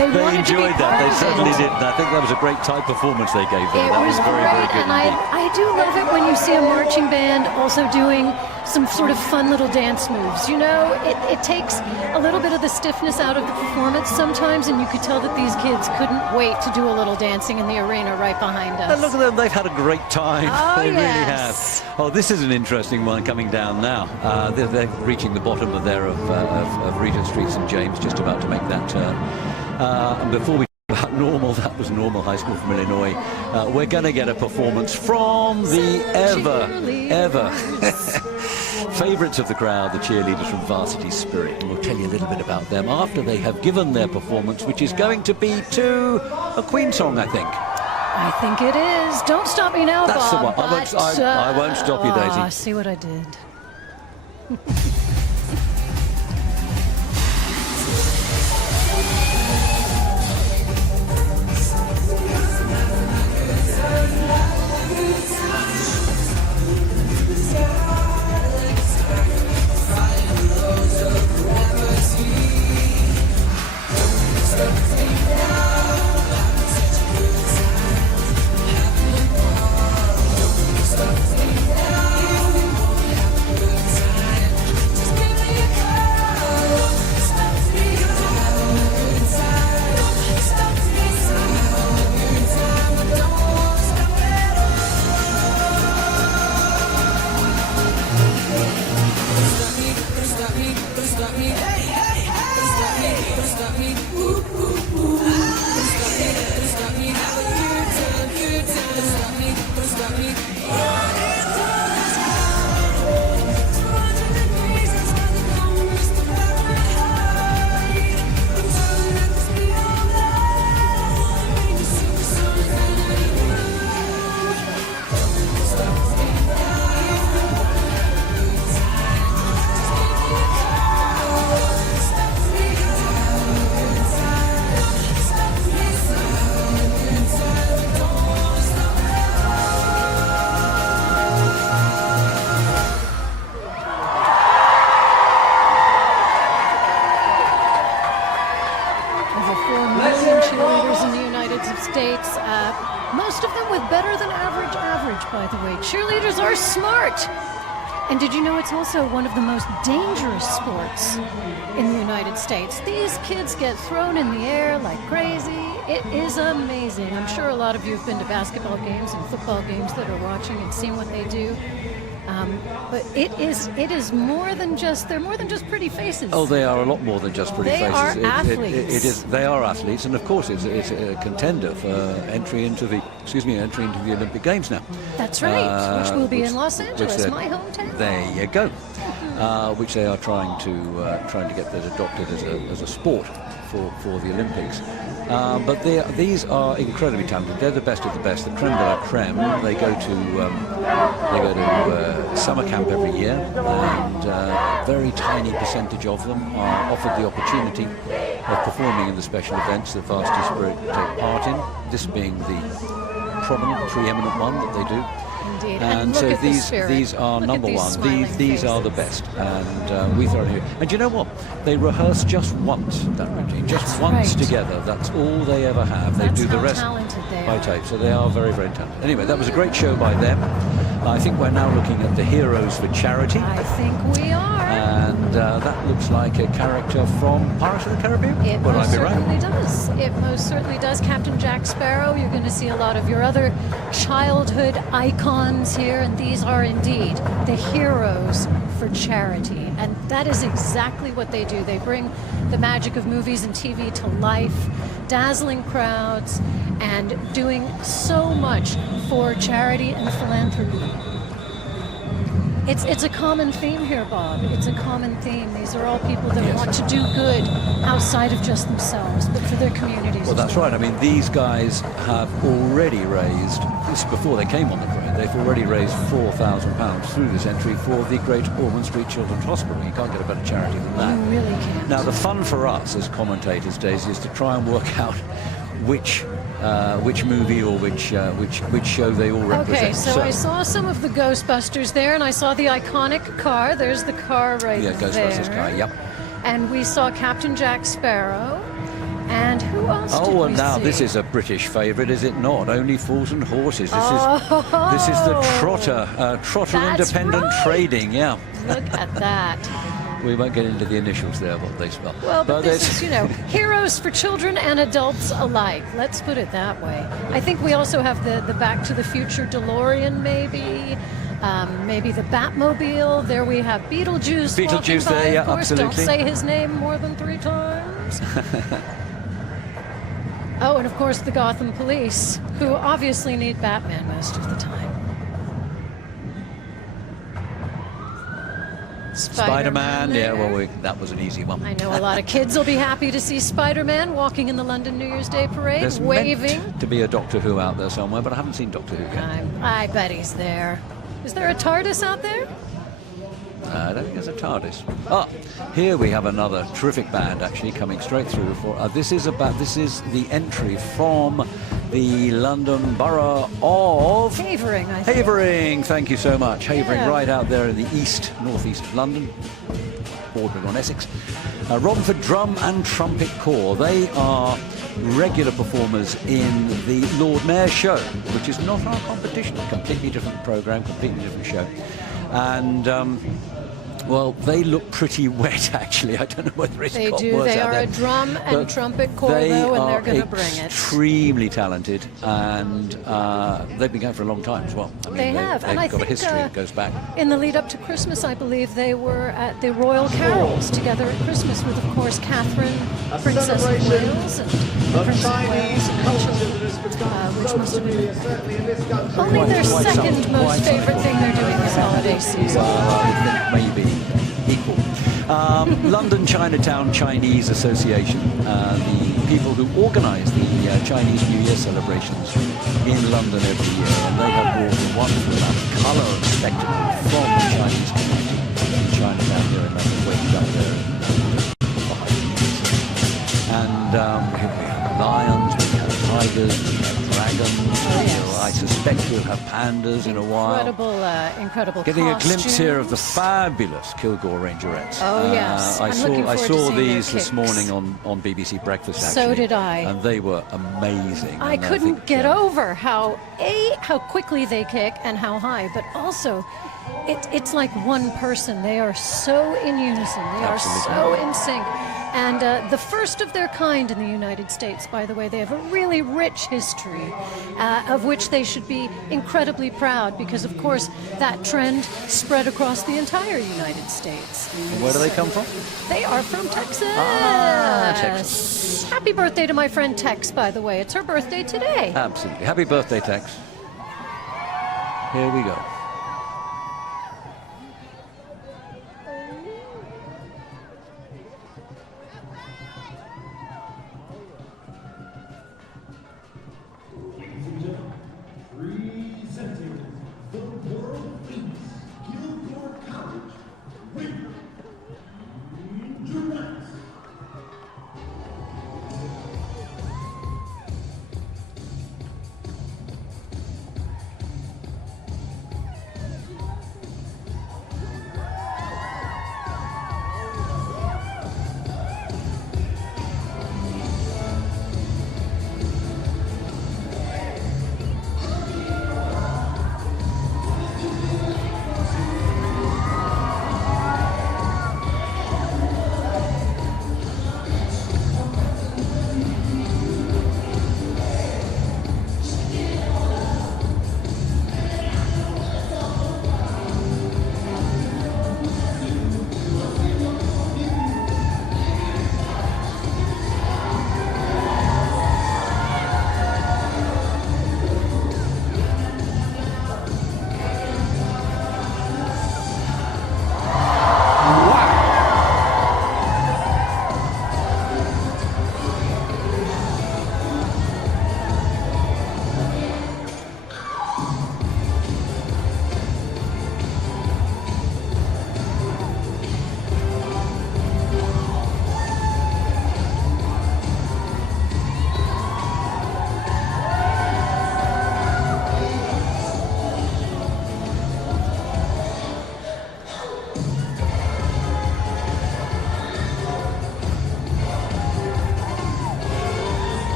wanted enjoyed to be that. They part of certainly it. did. And I think that was a great tight performance they gave there. It That was very, very great, good and indeed. I do love it when you see a marching band also doing some sort of fun little dance moves. You know, it takes a little bit of the stiffness out of the performance sometimes, and you could tell that these kids couldn't wait to do a little dancing in the arena right behind us. And look at them, they've had a great time. Oh, they really yes. have. Oh, this is an interesting one coming down now. They're reaching the bottom of Regent Street, St. James, just about to make that turn. And before we talk about Normal, that was Normal High School from Illinois, we're going to get a performance from the ever favourites of the crowd, the cheerleaders from Varsity Spirit. And we'll tell you a little bit about them after they have given their performance, which is going to be to a Queen song, I think. I think it is. Don't stop me now, That's Bob. the one. I won't stop you, Daisy. See what I did. Most of them with better than average, by the way. Cheerleaders are smart. And did you know it's also one of the most dangerous sports in the United States? These kids get thrown in the air like crazy. It is amazing. I'm sure a lot of you have been to basketball games and football games that are watching and seeing what they do. But it is more than just, they're more than just pretty faces. Oh, they are a lot more than just pretty faces. They are athletes. They are athletes, and of course it's a contender for entry into the Olympic Games now. That's right, which will be in Los Angeles, my hometown. There you go. Which they are trying to get that adopted as a sport for the Olympics. But these are incredibly talented. They're the best of the best, the creme de la creme. They go to summer camp every year, and a very tiny percentage of them are offered the opportunity of performing in the special events that Varsity Spirit take part in, this being the prominent, preeminent one that they do. Indeed. And so these are number one. These are the best, and we thoroughly. And you know what? They rehearse just once that routine, just once together. That's all they ever have. They do the rest by tape. So they are very, very talented. Anyway, that was a great show by them. I think we're now looking at the Heroes for Charity. I think we are. And that looks like a character from Pirates of the Caribbean. It most certainly does. It most certainly does. Captain Jack Sparrow. You're going to see a lot of your other childhood icons here, and these are indeed the Heroes for Charity. And that is exactly what they do. They bring the magic of movies and TV to life, dazzling crowds, and doing so much for charity and philanthropy. It's a common theme here, Bob. It's a common theme. These are all people that want to do good outside of just themselves, but for their communities. Well, that's right. I mean, these guys have already raised, this before they came on the parade, they've already raised £4,000 through this entry for the Great Ormond Street Children's Hospital. You can't get a better charity than that. You really can't. Now, the fun for us as commentators, Daisy, is to try and work out which movie or which show they all represent. Okay, so I saw some of the Ghostbusters there, and I saw the iconic car. There's the car right there. Yeah, Ghostbusters car, yep. And we saw Captain Jack Sparrow. And who Who else did Oh, we and now see? this is a British favourite, is it not? Only Fools and Horses. This is the Trotter, Trotter That's Independent right. Trading. Yeah. Look at that. We won't get into the initials there, what they spell. Well, but this is, you know, heroes for children and adults alike. Let's put it that way. I think we also have the Back to the Future DeLorean, maybe. Maybe the Batmobile. There we have Beetlejuice. Beetlejuice walking by, there, yeah, of course. absolutely. Don't say his name more than 3 times. Oh, and of course the Gotham Police, who obviously need Batman most of the time. Spider-Man, yeah, well, that was an easy one. I know a lot of kids will be happy to see Spider-Man walking in the London New Year's Day parade, There's waving. meant to be a Doctor Who out there somewhere, but I haven't seen Doctor Who yet. I bet he's there. Is there a TARDIS out there? I don't think there's a TARDIS. Ah, here we have another terrific band actually coming straight through. For this is the entry from the London Borough of Havering, I think. Havering. Thank you so much. Havering, Yeah. right out there in the northeast of London, bordering on Essex. Romford Drum and Trumpet Corps. They are regular performers in the Lord Mayor's show, which is not our competition. Completely different program, completely different show. And well, they look pretty wet, actually. I don't know whether it's They got do. worse They out are there. a drum and But trumpet corps, they though, and they're are going to bring it. extremely talented, and they've been going for a long time as well. I mean, They have, They've and I got a think, history that goes back. In the lead up to Christmas, I believe they were at the Royal Carols together at Christmas with, of course, Catherine, Princess of Wales, and Prince of Wales, which must have been only their second most favorite thing they're doing this holiday season. I think maybe equal. London Chinatown Chinese Association, the people who organise the Chinese New Year celebrations in London every year, and they have brought a wonderful amount of colour and spectacle from the Chinese community in Chinatown here in London, waking up there. And we have lions, we have tigers, we have dragons. I suspect we'll have pandas in a while. Incredible Getting a glimpse costumes. here of the fabulous Kilgore Rangerettes. Oh, yes. I I'm looking saw forward to seeing their these this kicks. morning on BBC Breakfast, actually. So did I. And they were amazing. I And couldn't think, get over how quickly they kick and how high, but also it's like one person. They are so in unison. They are so in sync. And the first of their kind in the United States, by the way. They have a really rich history of which they should be incredibly proud because, of course, that trend spread across the entire United States. And where do they come from? They are from Texas. Texas. Happy birthday to my friend Tex, by the way. It's her birthday today. Absolutely. Happy birthday, Tex. Here we go. Presenting the world famous Kilgore College Rangerettes.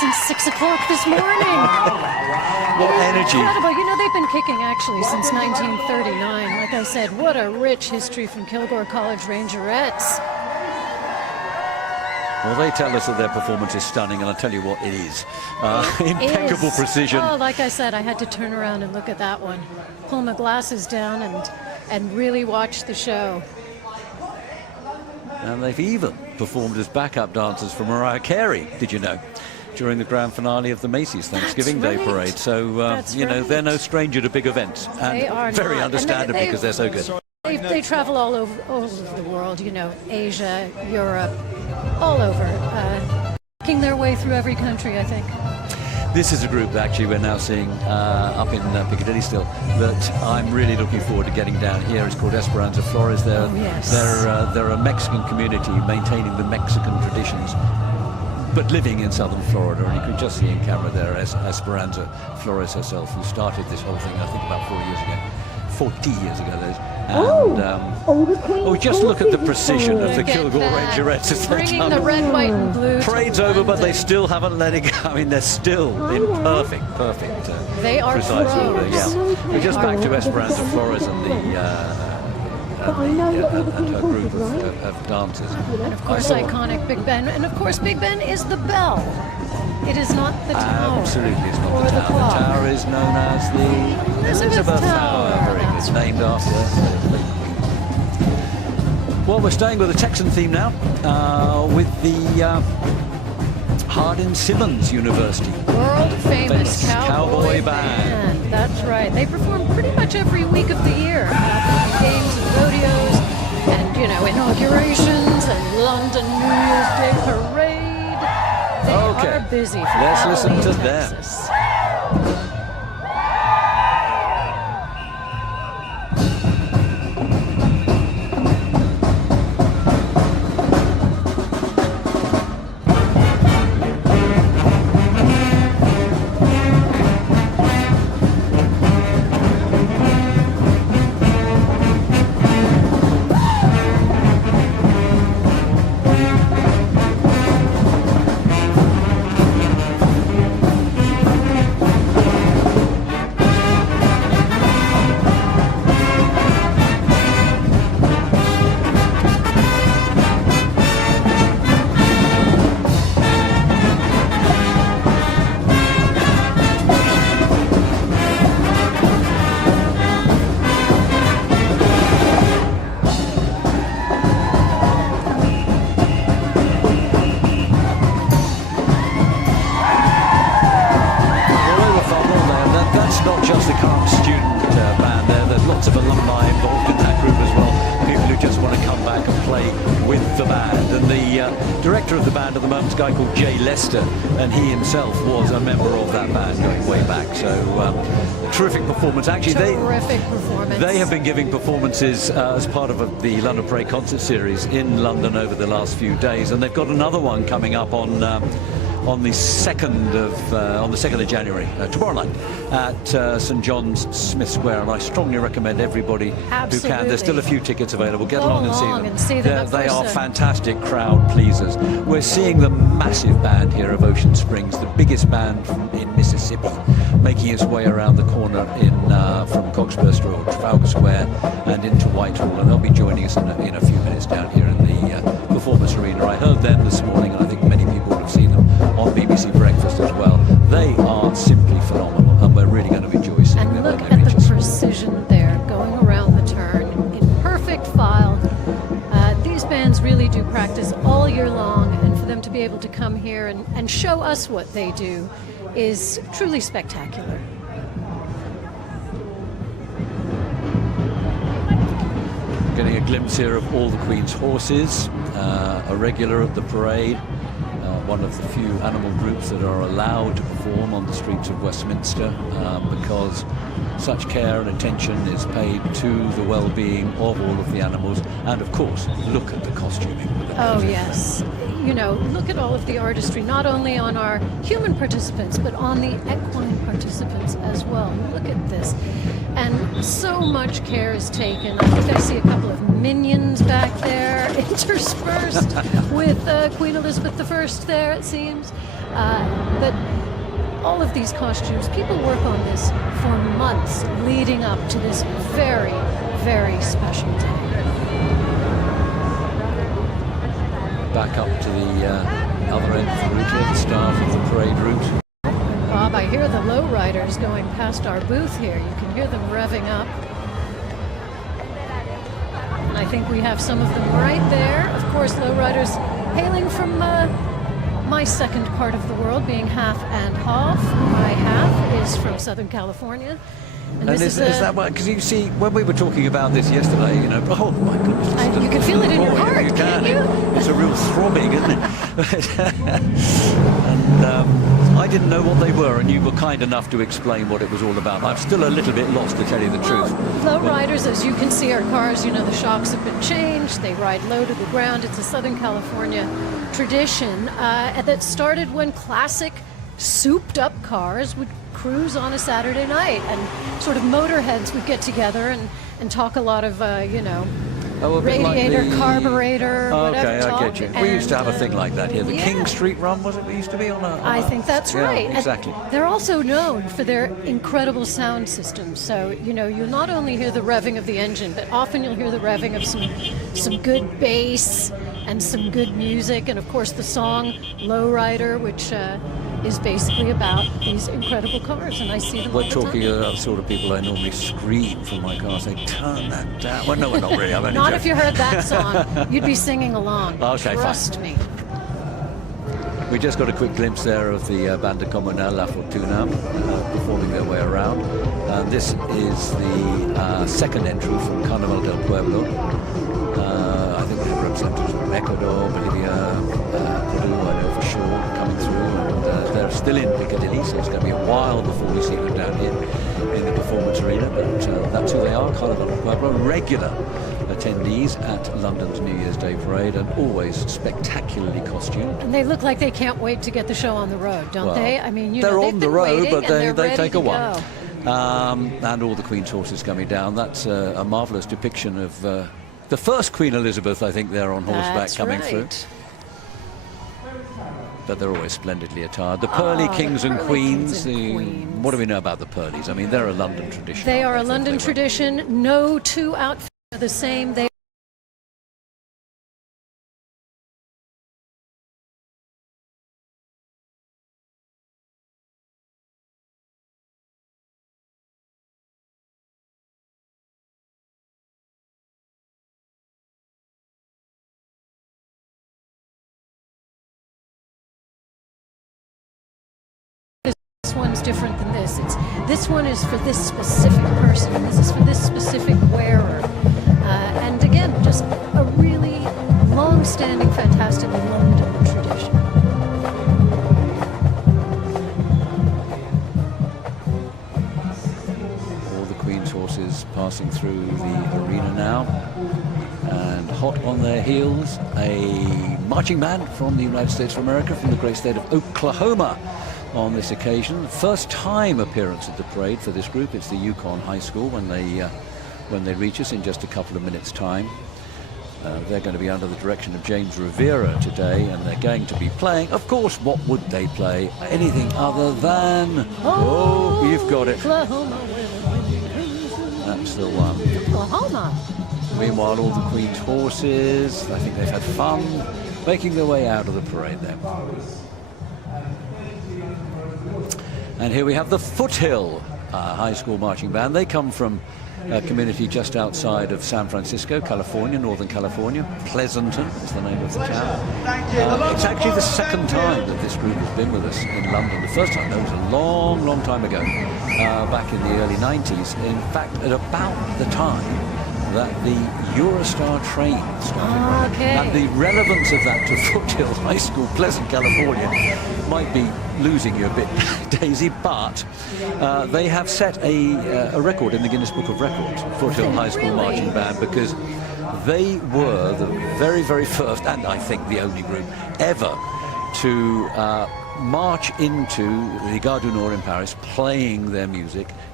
since 6 o'clock this morning. What energy. Incredible. You know, they've been kicking actually since 1939. Like I said, what a rich history from Kilgore College Rangerettes. Well, they tell us that their performance is stunning, and I'll tell you what, it is. Impeccable precision. Oh, like I said, I had to turn around and look at that one. Pull my glasses down and really watch the show. And they've even performed as backup dancers for Mariah Carey, did you know, during the grand finale of the Macy's Thanksgiving Day Parade. So, you know, they're no stranger to big events. And They are very not. understandably, because they're so good. They travel all over the world, you know, Asia, Europe, all over, making their way through every country, I think. This is a group that actually we're now seeing up in Piccadilly still, that I'm really looking forward to getting down here. It's called Esperanza Flores. They're a Mexican community maintaining the Mexican traditions, but living in southern Florida. And you can just see in camera there Esperanza Flores herself, who started this whole thing, I think, about 40 years ago. 40 years ago, that is. And just look at the precision of the Kilgore Rangerettes as they bringing the red, white, and blue. Parade's over, but they still haven't let it go. I mean, they're still in perfect. They are precise order. pros. Yeah. We're just back to Esperanza Flores and her group of dancers. And of course, iconic Big Ben. And of course, Big Ben is the bell. It is not the tower. Absolutely, it's not or the tower. clock. The tower is known as the Elizabeth Tower. Very good. Named after the Queen. Well, we're staying with the Texan theme now, with the Hardin-Simmons University. World famous cowboy band. That's right. They perform pretty much every week of the year. Games and rodeos and, you know, inaugurations and London New Year's Day parade. They are busy. Let's listen to them. Texas. Director of the band at the moment is a guy called Jay Lester, and he himself was a member of that band going way back. So terrific performance. Actually, they have been giving performances as part of the London Parade concert series in London over the last few days, and they've got another one coming up on the 2nd of January, tomorrow night, at St John's Smith Square, and I strongly recommend everybody who can. There's still a few tickets available. Get along and see them. They are fantastic crowd pleasers. We're seeing the massive band here of Ocean Springs, the biggest band in Mississippi, making its way around the corner from Cockspur or Trafalgar Square and into Whitehall, and they'll be joining us in a few minutes down here in the Performance Arena. I heard them this morning, and I think many people have seen them on BBC Breakfast as well. They are simply phenomenal, and we're really going to enjoy seeing them. And look at the precision there, going around the turn in perfect file. These bands really do practice all year long, and for them to be able to come here and show us what they do is truly spectacular. Getting a glimpse here of all the Queen's horses, a regular at the parade, one of the few animal groups that are allowed to perform on the streets of Westminster, because such care and attention is paid to the well-being of all of the animals. And of course, look at the costuming. Oh yes, you know, look at all of the artistry, not only on our human participants but on the equine participants as well. Look at this. and so much care is taken. I think I see a couple of minions back there interspersed with Queen Elizabeth I there, it seems. But all of these costumes, people work on this for months leading up to this very, very special day. Back up to the other end of the route here, the start of the parade route. Bob, I hear the lowriders going past our booth here. You can hear them revving up. And I think we have some of them right there. Of course, lowriders hailing from my second part of the world, being half and half. My half is from Southern California. And is that why? Because you see, when we were talking about this yesterday, you know, oh my goodness. You can feel it in your heart, can't you? It's a real throbbing, isn't it? And I didn't know what they were, and you were kind enough to explain what it was all about. I'm still a little bit lost, to tell you the truth. Lowriders, as you can see, are cars, you know, the shocks have been changed. They ride low to the ground. It's a Southern California tradition that started when classic souped-up cars would cruise on a Saturday night, and sort of motorheads would get together and talk a lot of, you know, radiator, carburetor, whatever talk. I get you. We used to have a thing like that here. The King Street Run, was it? We used to be on a... I think that's right. Exactly. And they're also known for their incredible sound systems. So, you know, you'll not only hear the revving of the engine, but often you'll hear the revving of some good bass and some good music. And, of course, the song Lowrider, which is basically about these incredible cars. And I see them all the time. We're talking about the sort of people I normally scream from my car, say, turn that down. Well, no, we're not really. I'm only Not if you heard that song. You'd be singing along. Okay, Trust me. We just got a quick glimpse there of the Banda Comunal La Fortuna performing their way around. This is the second entry from Carnaval del Pueblo. I think we have representatives from Ecuador, Bolivia, Peru, I know for sure, coming through. And they're still in Piccadilly, so it's going to be a while before we see them down here in the performance arena. But that's who they are, Carnaval del Pueblo, regular attendees at London's New Year's Day parade, and always spectacularly costumed. And they look like they can't wait to get the show on the road, don't they? I mean, you know, they're on the road, but they take a while. And all the Queen's horses coming down. That's a marvellous depiction of the first Queen Elizabeth, I think, there on horseback coming through. But they're always splendidly attired. The Pearly Kings and Queens. What do we know about the Pearlies? I mean, they're a London tradition. They are a London tradition. No two outfits are the same. They one's different than this. This one is for this specific person, and this is for this specific wearer. And again, just a really long-standing, fantastic London tradition. All the Queen's horses passing through the arena now, and hot on their heels, a marching band from the United States of America, from the great state of Oklahoma. On this occasion, first time appearance at the parade for this group. It's the Yukon High School when they reach us in just a couple of minutes' time. They're going to be under the direction of James Rivera today, and they're going to be playing, of course, what would they play? Anything other than... Oh, you've got it. That's the one. Oklahoma. Meanwhile, all the Queen's horses, I think they've had fun making their way out of the parade there. And here we have the Foothill High School Marching Band. They come from a community just outside of San Francisco, California, Northern California. Pleasanton is the name of the town. It's actually the second time that this group has been with us in London. The first time, though, was a long, long time ago, back in the early 90s. In fact, at about the time that the Eurostar train started. And the relevance of that to Foothill High School, Pleasant, California, might be losing you a bit, Daisy, but they have set a record in the Guinness Book of Records, Foothill High School Marching Band, because they were the very, very first, and I think the only group ever, to march into the Gare du Nord in Paris, playing their music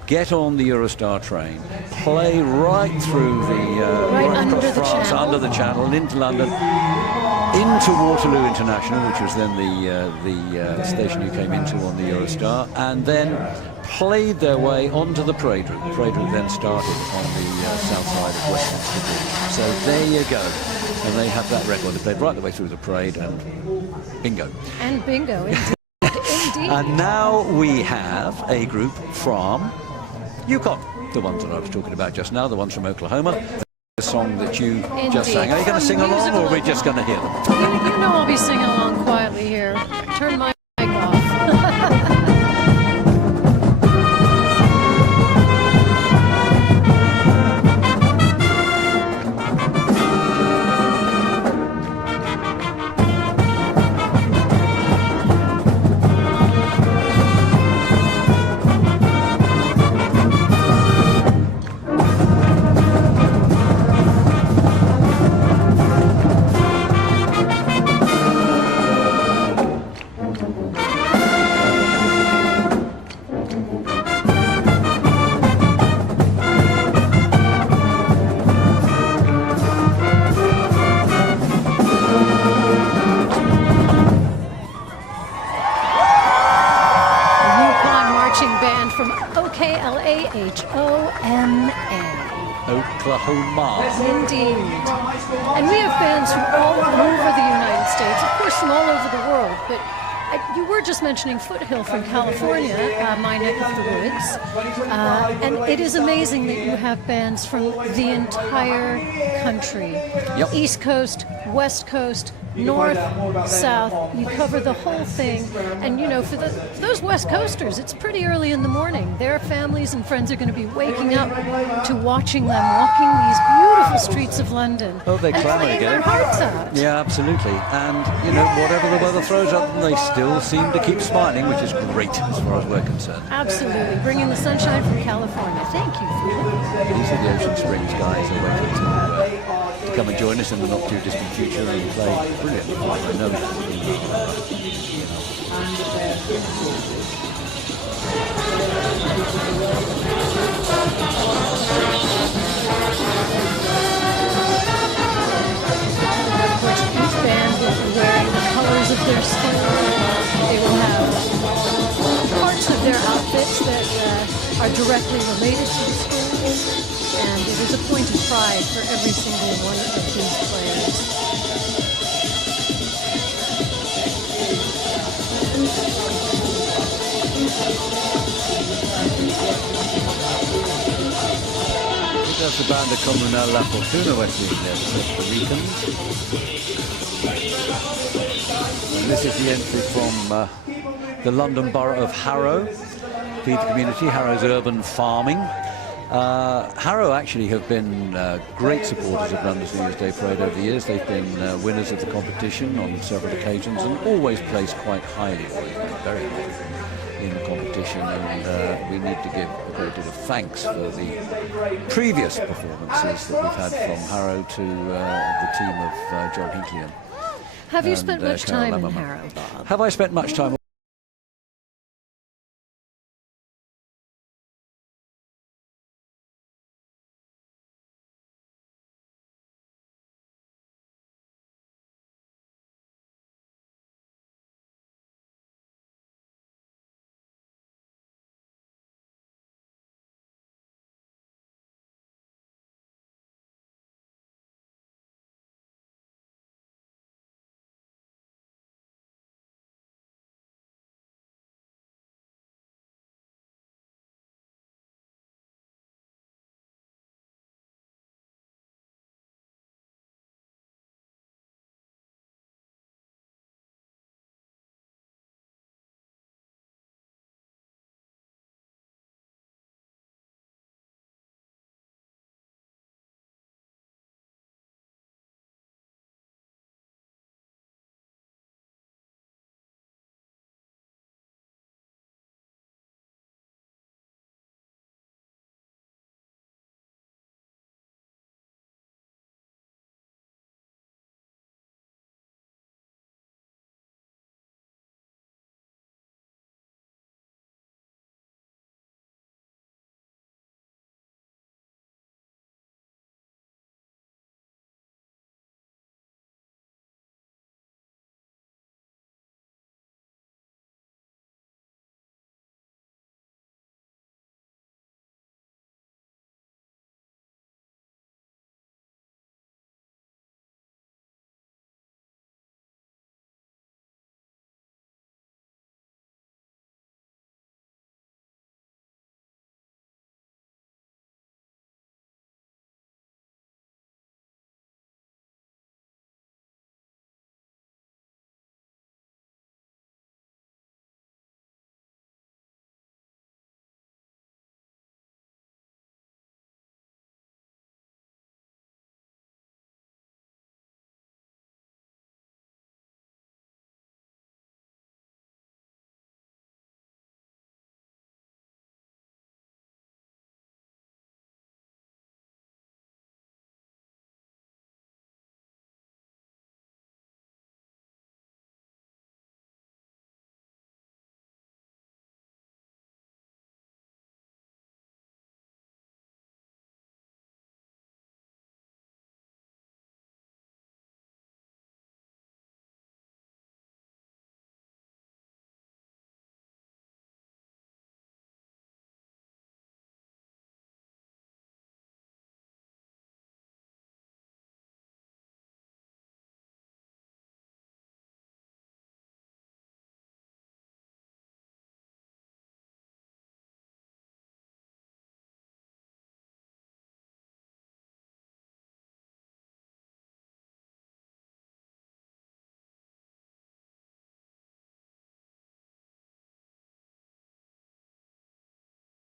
get on the Eurostar train, play right through Right right under across the France, channel. under the channel, into London, into Waterloo International, which was then the station you came into on the Eurostar, and then played their way onto the parade route. The parade route then started on the south side of Westminster Bridge. So there you go. And they have that record. They played right the way through the parade, and bingo. And bingo, indeed. Indeed. And now we have a group from Yukon, the ones that I was talking about just now, the ones from Oklahoma. The song that you just sang. Are you going to sing along, or are we just going to hear them? You know I'll be singing along quietly here. Turn my mic off. Oklahoma. Indeed. And we have bands from all over the United States, of course from all over the world, but you were just mentioning Foothill from California, my neck of the woods, and it is amazing that you have bands from the entire country. Yep. East Coast, West Coast, North, South, you cover the whole thing. And you know, for those West Coasters, it's pretty early in the morning. Their families and friends are going to be waking up to watching them walking these beautiful streets of London. Oh, they and clamour playing again. their hearts out. Yeah, absolutely. And, you know, whatever the weather throws at them, they still seem to keep smiling, which is great as far as we're concerned. Absolutely. Bringing the sunshine from California. Thank you for that. These are the Ocean Springs guys. They're waiting to come and join us in the not too distant future and play brilliantly. I know Of course, each band will be wearing the colors of their school. They will have parts of their outfits that are directly related to the schools. And it is a point of pride for every single one of these players. That's the band of Comunal La Fortuna West Indies, the Costa Ricans. And this is the entry from the London Borough of Harrow. Feed the community, Harrow's urban farming. Harrow actually have been great supporters of London's New Year's Day Parade over the years. They've been winners of the competition on several occasions and always placed quite highly, always been very high in the competition, and we need to give a great deal of thanks for the previous performances that we've had from Harrow to the team of John Hinckley. Have you spent much Carol time in Lammerman. Harrow, Bob? Have I spent much time?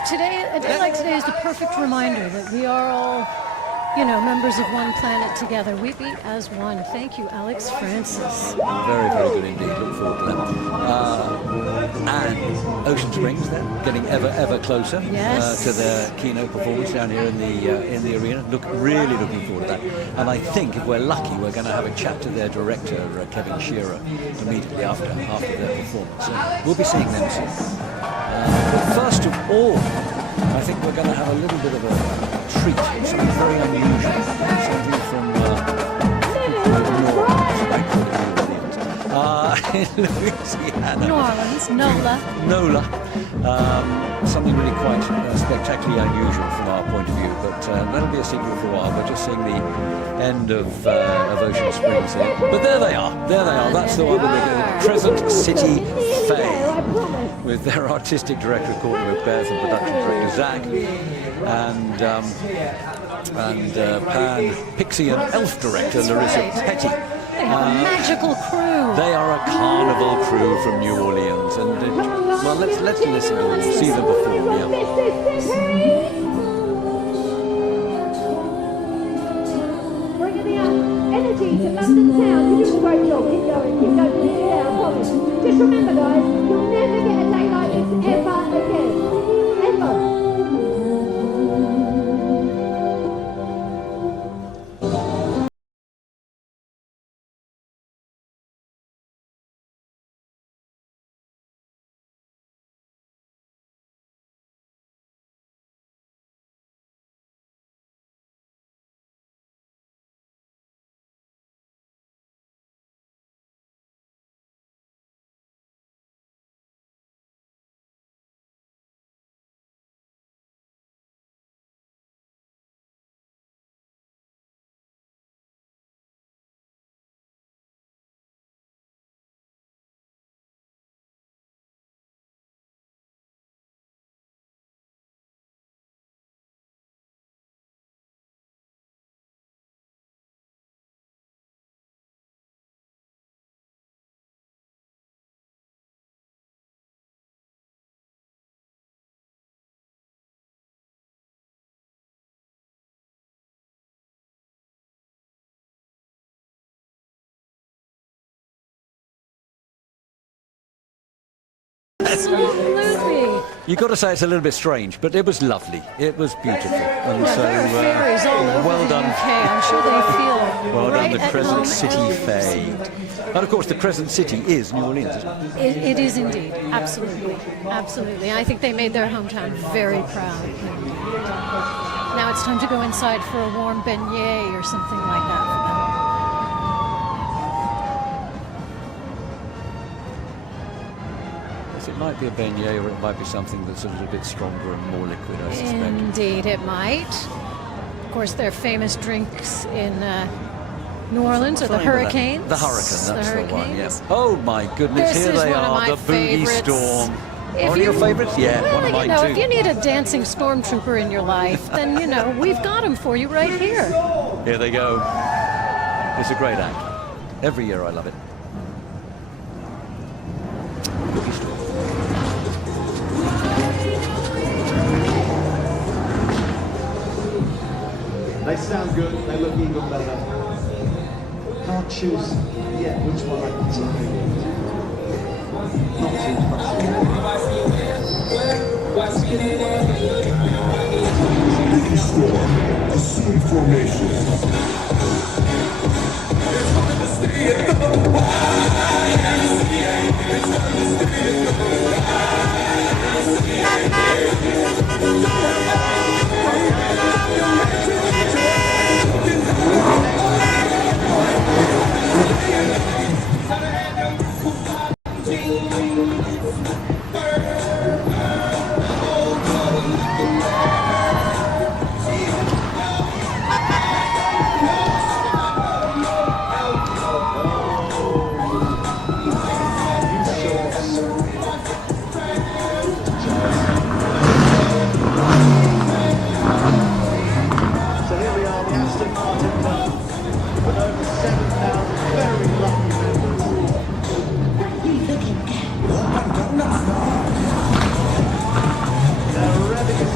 today, a day like today is the perfect reminder that we are all, you know, members of one planet together. We beat as one. Thank you, Alex Francis. Very, very good indeed. Look forward to that. And Ocean Springs, then, getting ever closer to their keynote performance down here in the arena. Really looking forward to that. And I think if we're lucky, we're going to have a chat to their director, Kevin Shearer, immediately after their performance. So we'll be seeing them soon. But first of all, I think we're going to have a little bit of a treat, something very unusual, something from Louisiana. New Orleans, NOLA. Something really quite spectacularly unusual from our point of view, but that'll be a secret for a while. We're just seeing the end of Ocean Springs here. But there they are. That's the one with the Crescent City Faye, with their artistic director, Courtney McBeth, and production director, Zach, and Pan, Pixie, and Elf director, Larissa Petty. They have a magical crew. They are a carnival crew from New Orleans, and well, let's listen to them, see them perform. Bringing the energy to London town. You're doing a great job. Keep going, I promise. Just remember, guys, you'll never get a day like this ever again. Ever. Absolutely. You've got to say it's a little bit strange, but it was lovely. It was beautiful. And so, there are fairies all over well the done. UK. I'm sure they feel Well right done, the at Crescent home City and Faye. And of course, the Crescent City is New Orleans, isn't it? It is indeed. Absolutely. I think they made their hometown very proud. Now it's time to go inside for a warm beignet or something like that for them. It might be a beignet, or it might be something that's a little bit stronger and more liquid, I suspect. Indeed, it might. Of course, their famous drinks in New Orleans are the Hurricanes. The Hurricane, that's the one, yes. Oh my goodness, This here is they one of are, my the Boogie favorites. Storm. If One of your favorites? Yeah, well, one of mine too. if you need a dancing stormtrooper in your life, then, we've got him for you right here. Here they go. It's a great act. Every year I love it. Boogie Storm. They sound good, they look even better. Can't choose yet which one I particularly not too Boogie Storm, assume formation. It's time to stay at the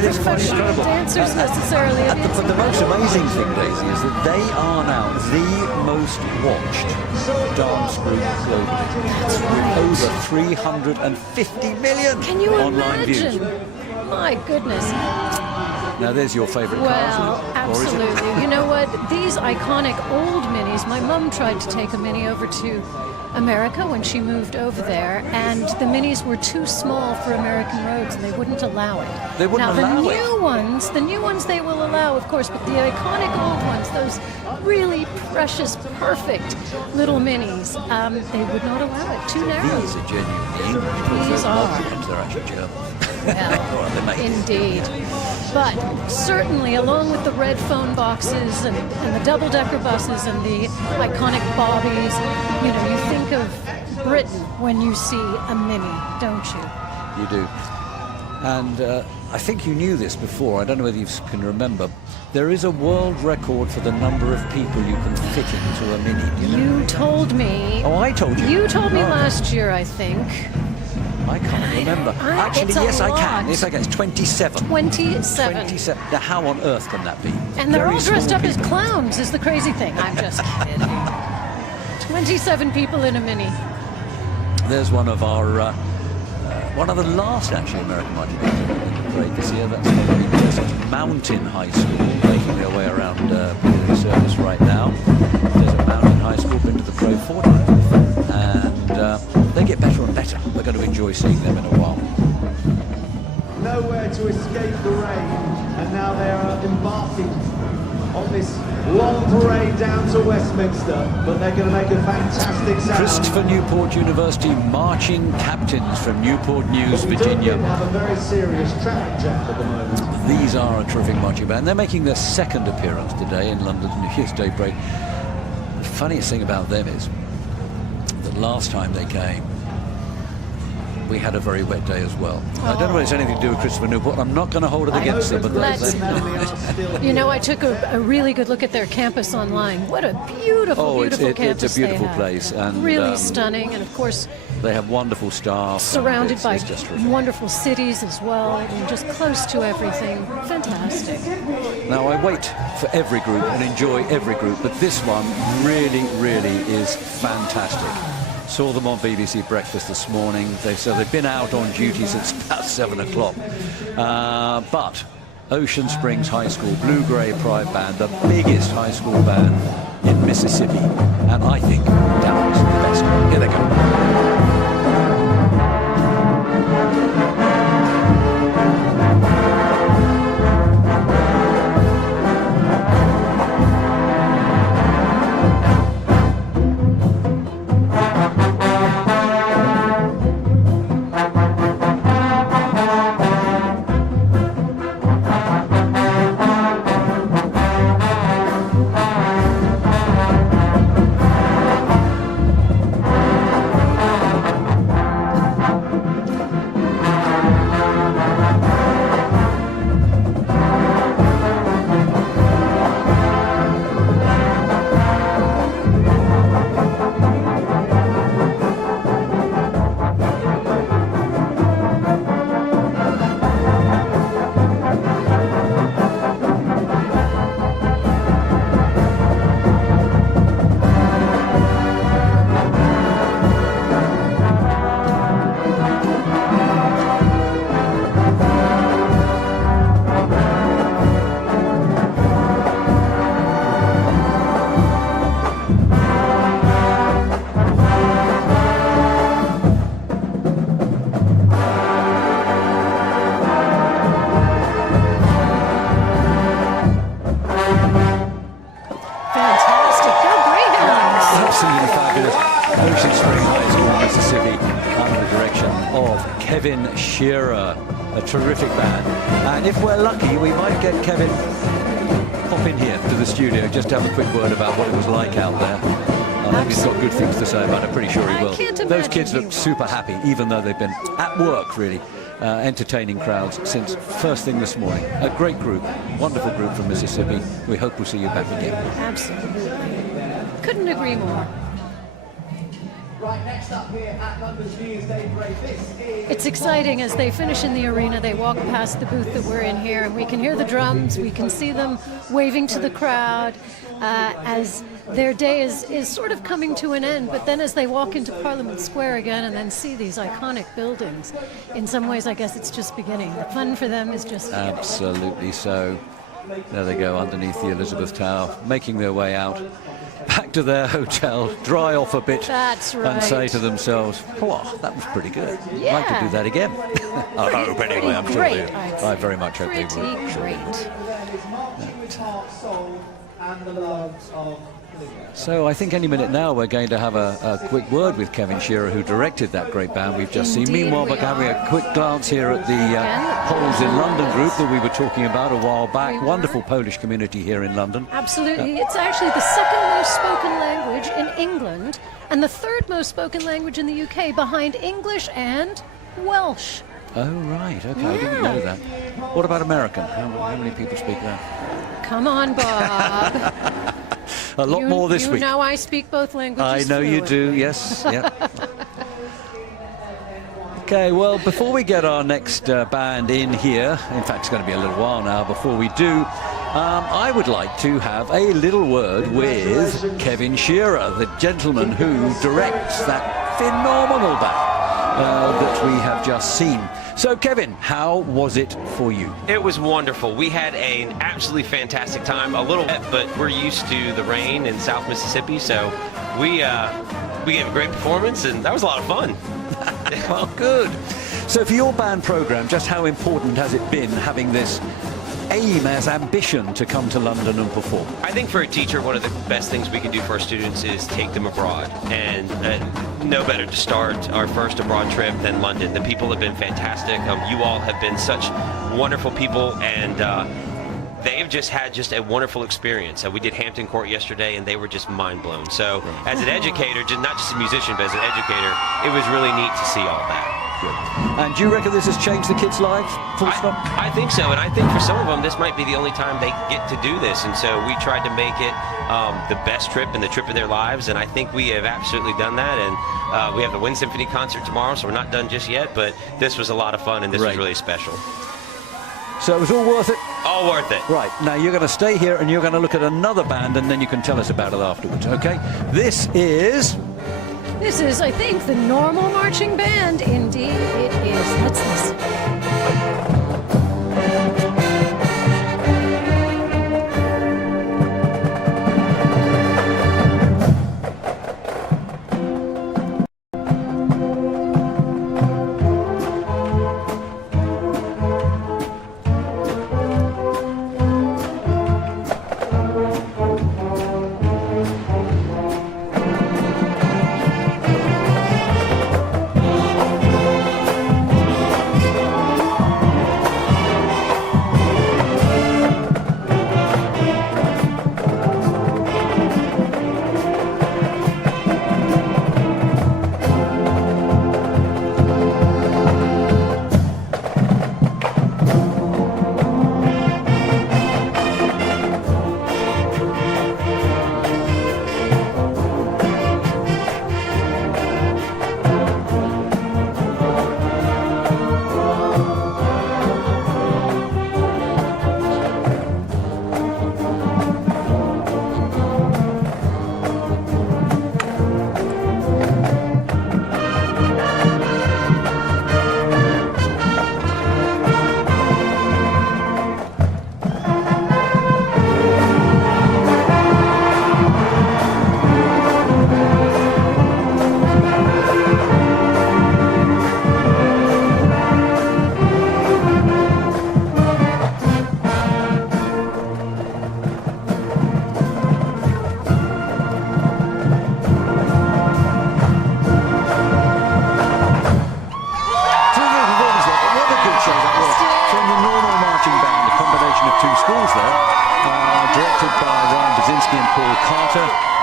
It's quite professional incredible. dancers necessarily. But the most amazing thing, Daisy, is that they are now the most watched dance group globally. With over 350 million Can you online imagine? views. My goodness. Now there's your favourite Well, cars, or is it? absolutely. You know what? These iconic old minis, my mum tried to take a mini over to America when she moved over there, and the minis were too small for American roads, and they wouldn't allow it. They wouldn't now, allow the new ones they will allow, of course, but the iconic old ones, those really precious, perfect little minis, they would not allow it. Too narrow. These are genuinely English. These are. They're actually German. Well, They make it. indeed. But certainly, along with the red phone boxes and the double-decker buses and the iconic bobbies, you know, you think of Britain when you see a mini, don't you? You do. And I think you knew this before. I don't know whether you can remember. There is a world record for the number of people you can fit into a mini. Do you know? You told me. Oh, I told you. You told me Oh. last year, I think. I can't remember. Actually, it's a yes, I lot. can. Yes, I can. It's 27. 27. 27. Now, how on earth can that be? And they're Very all dressed small up as people. clowns, is the crazy thing. I'm just kidding. 27 people in a mini. There's one of the last actually American marching bands in the parade this year. That's Mountain High School, making their way around the service right now. There's a Mountain High School, been to the parade 4 times, and they get better and better. We're going to enjoy seeing them in a while. Nowhere to escape the rain, and now they are embarking on this long parade down to Westminster, but they're going to make a fantastic sound. Christopher Newport University marching captains from Newport News, We Virginia. have a very serious traffic jam at the moment. These are a terrific marching band. They're making their second appearance today in London's New Year's Day parade. The funniest thing about them is that last time they came, we had a very wet day as well. I don't know whether it's anything to do with Christopher Newport. I'm not going to hold it against them, but You know, I took a really good look at their campus online. What a beautiful, beautiful campus it's a beautiful they have. place. And, really stunning, and of course, they have wonderful staff. surrounded and by it's just terrific. wonderful cities as well, and just close to everything. Fantastic. Now, I wait for every group and enjoy every group, but this one really, really is fantastic. Saw them on BBC Breakfast this morning. They've been out on duty since about 7 o'clock. But Ocean Springs High School Blue Grey Pride Band, the biggest high school band in Mississippi, and I think Dallas the best. Here they go. Kevin Shearer, a terrific band. And if we're lucky, we might get Kevin pop in here to the studio just to have a quick word about what it was like out there. I think he's got good things to say about it. Pretty sure he will. Those kids look super happy, even though they've been at work, really, entertaining crowds since first thing this morning. A great group, wonderful group from Mississippi. We hope we'll see you back again. Absolutely. Couldn't agree more. Right, next up here at London's New Year's Day Parade, this is... It's exciting. As they finish in the arena, they walk past the booth that we're in here, and we can hear the drums, we can see them waving to the crowd as their day is sort of coming to an end. But then as they walk into Parliament Square again and then see these iconic buildings, in some ways I guess it's just beginning. The fun for them is just beginning. Absolutely so. There they go underneath the Elizabeth Tower, making their way out back to their hotel, dry off a bit. That's right. And say to themselves, oh, that was pretty good. Yeah. I'd like to do that again. I hope anyway, I'm sure great, they will. I very much hope they will. Pretty great. So I think any minute now we're going to have a quick word with Kevin Shearer, who directed that great band we've just seen. Meanwhile, we're having a quick glance here at the Poles in London group that we were talking about a while back. Wonderful Polish community here in London. Absolutely. It's actually the second most spoken language in England and the third most spoken language in the UK, behind English and Welsh. Oh, right. Okay, I didn't know that. What about American? How many people speak that? Come on, Bob. A lot more this week. You know I speak both languages. I know you do, yes. Yep. Okay, well, before we get our next band in here, in fact, it's going to be a little while now before we do, I would like to have a little word with Kevin Shearer, the gentleman who directs that phenomenal band that we have just seen. So, Kevin, how was it for you? It was wonderful. We had an absolutely fantastic time. A little wet, but we're used to the rain in South Mississippi, so we gave a great performance, and that was a lot of fun. Well, good. So for your band program, just how important has it been having this aim as ambition to come to London and perform? I think for a teacher, one of the best things we can do for our students is take them abroad. And no better to start our first abroad trip than London. The people have been fantastic. You all have been such wonderful people, and they've just had a wonderful experience. We did Hampton Court yesterday, and they were just mind blown. So as an educator, not just a musician, but as an educator, it was really neat to see all that. And do you reckon this has changed the kids' lives? Full stop? I think so, and I think for some of them this might be the only time they get to do this, and so we tried to make it the best trip and the trip of their lives, and I think we have absolutely done that. And we have the Wind Symphony concert tomorrow, so we're not done just yet, but this was a lot of fun, and this was really special. So it was all worth it? All worth it. Right, now you're going to stay here and you're going to look at another band, and then you can tell us about it afterwards, okay? This is, I think, the normal marching band. Indeed, it is. Let's listen.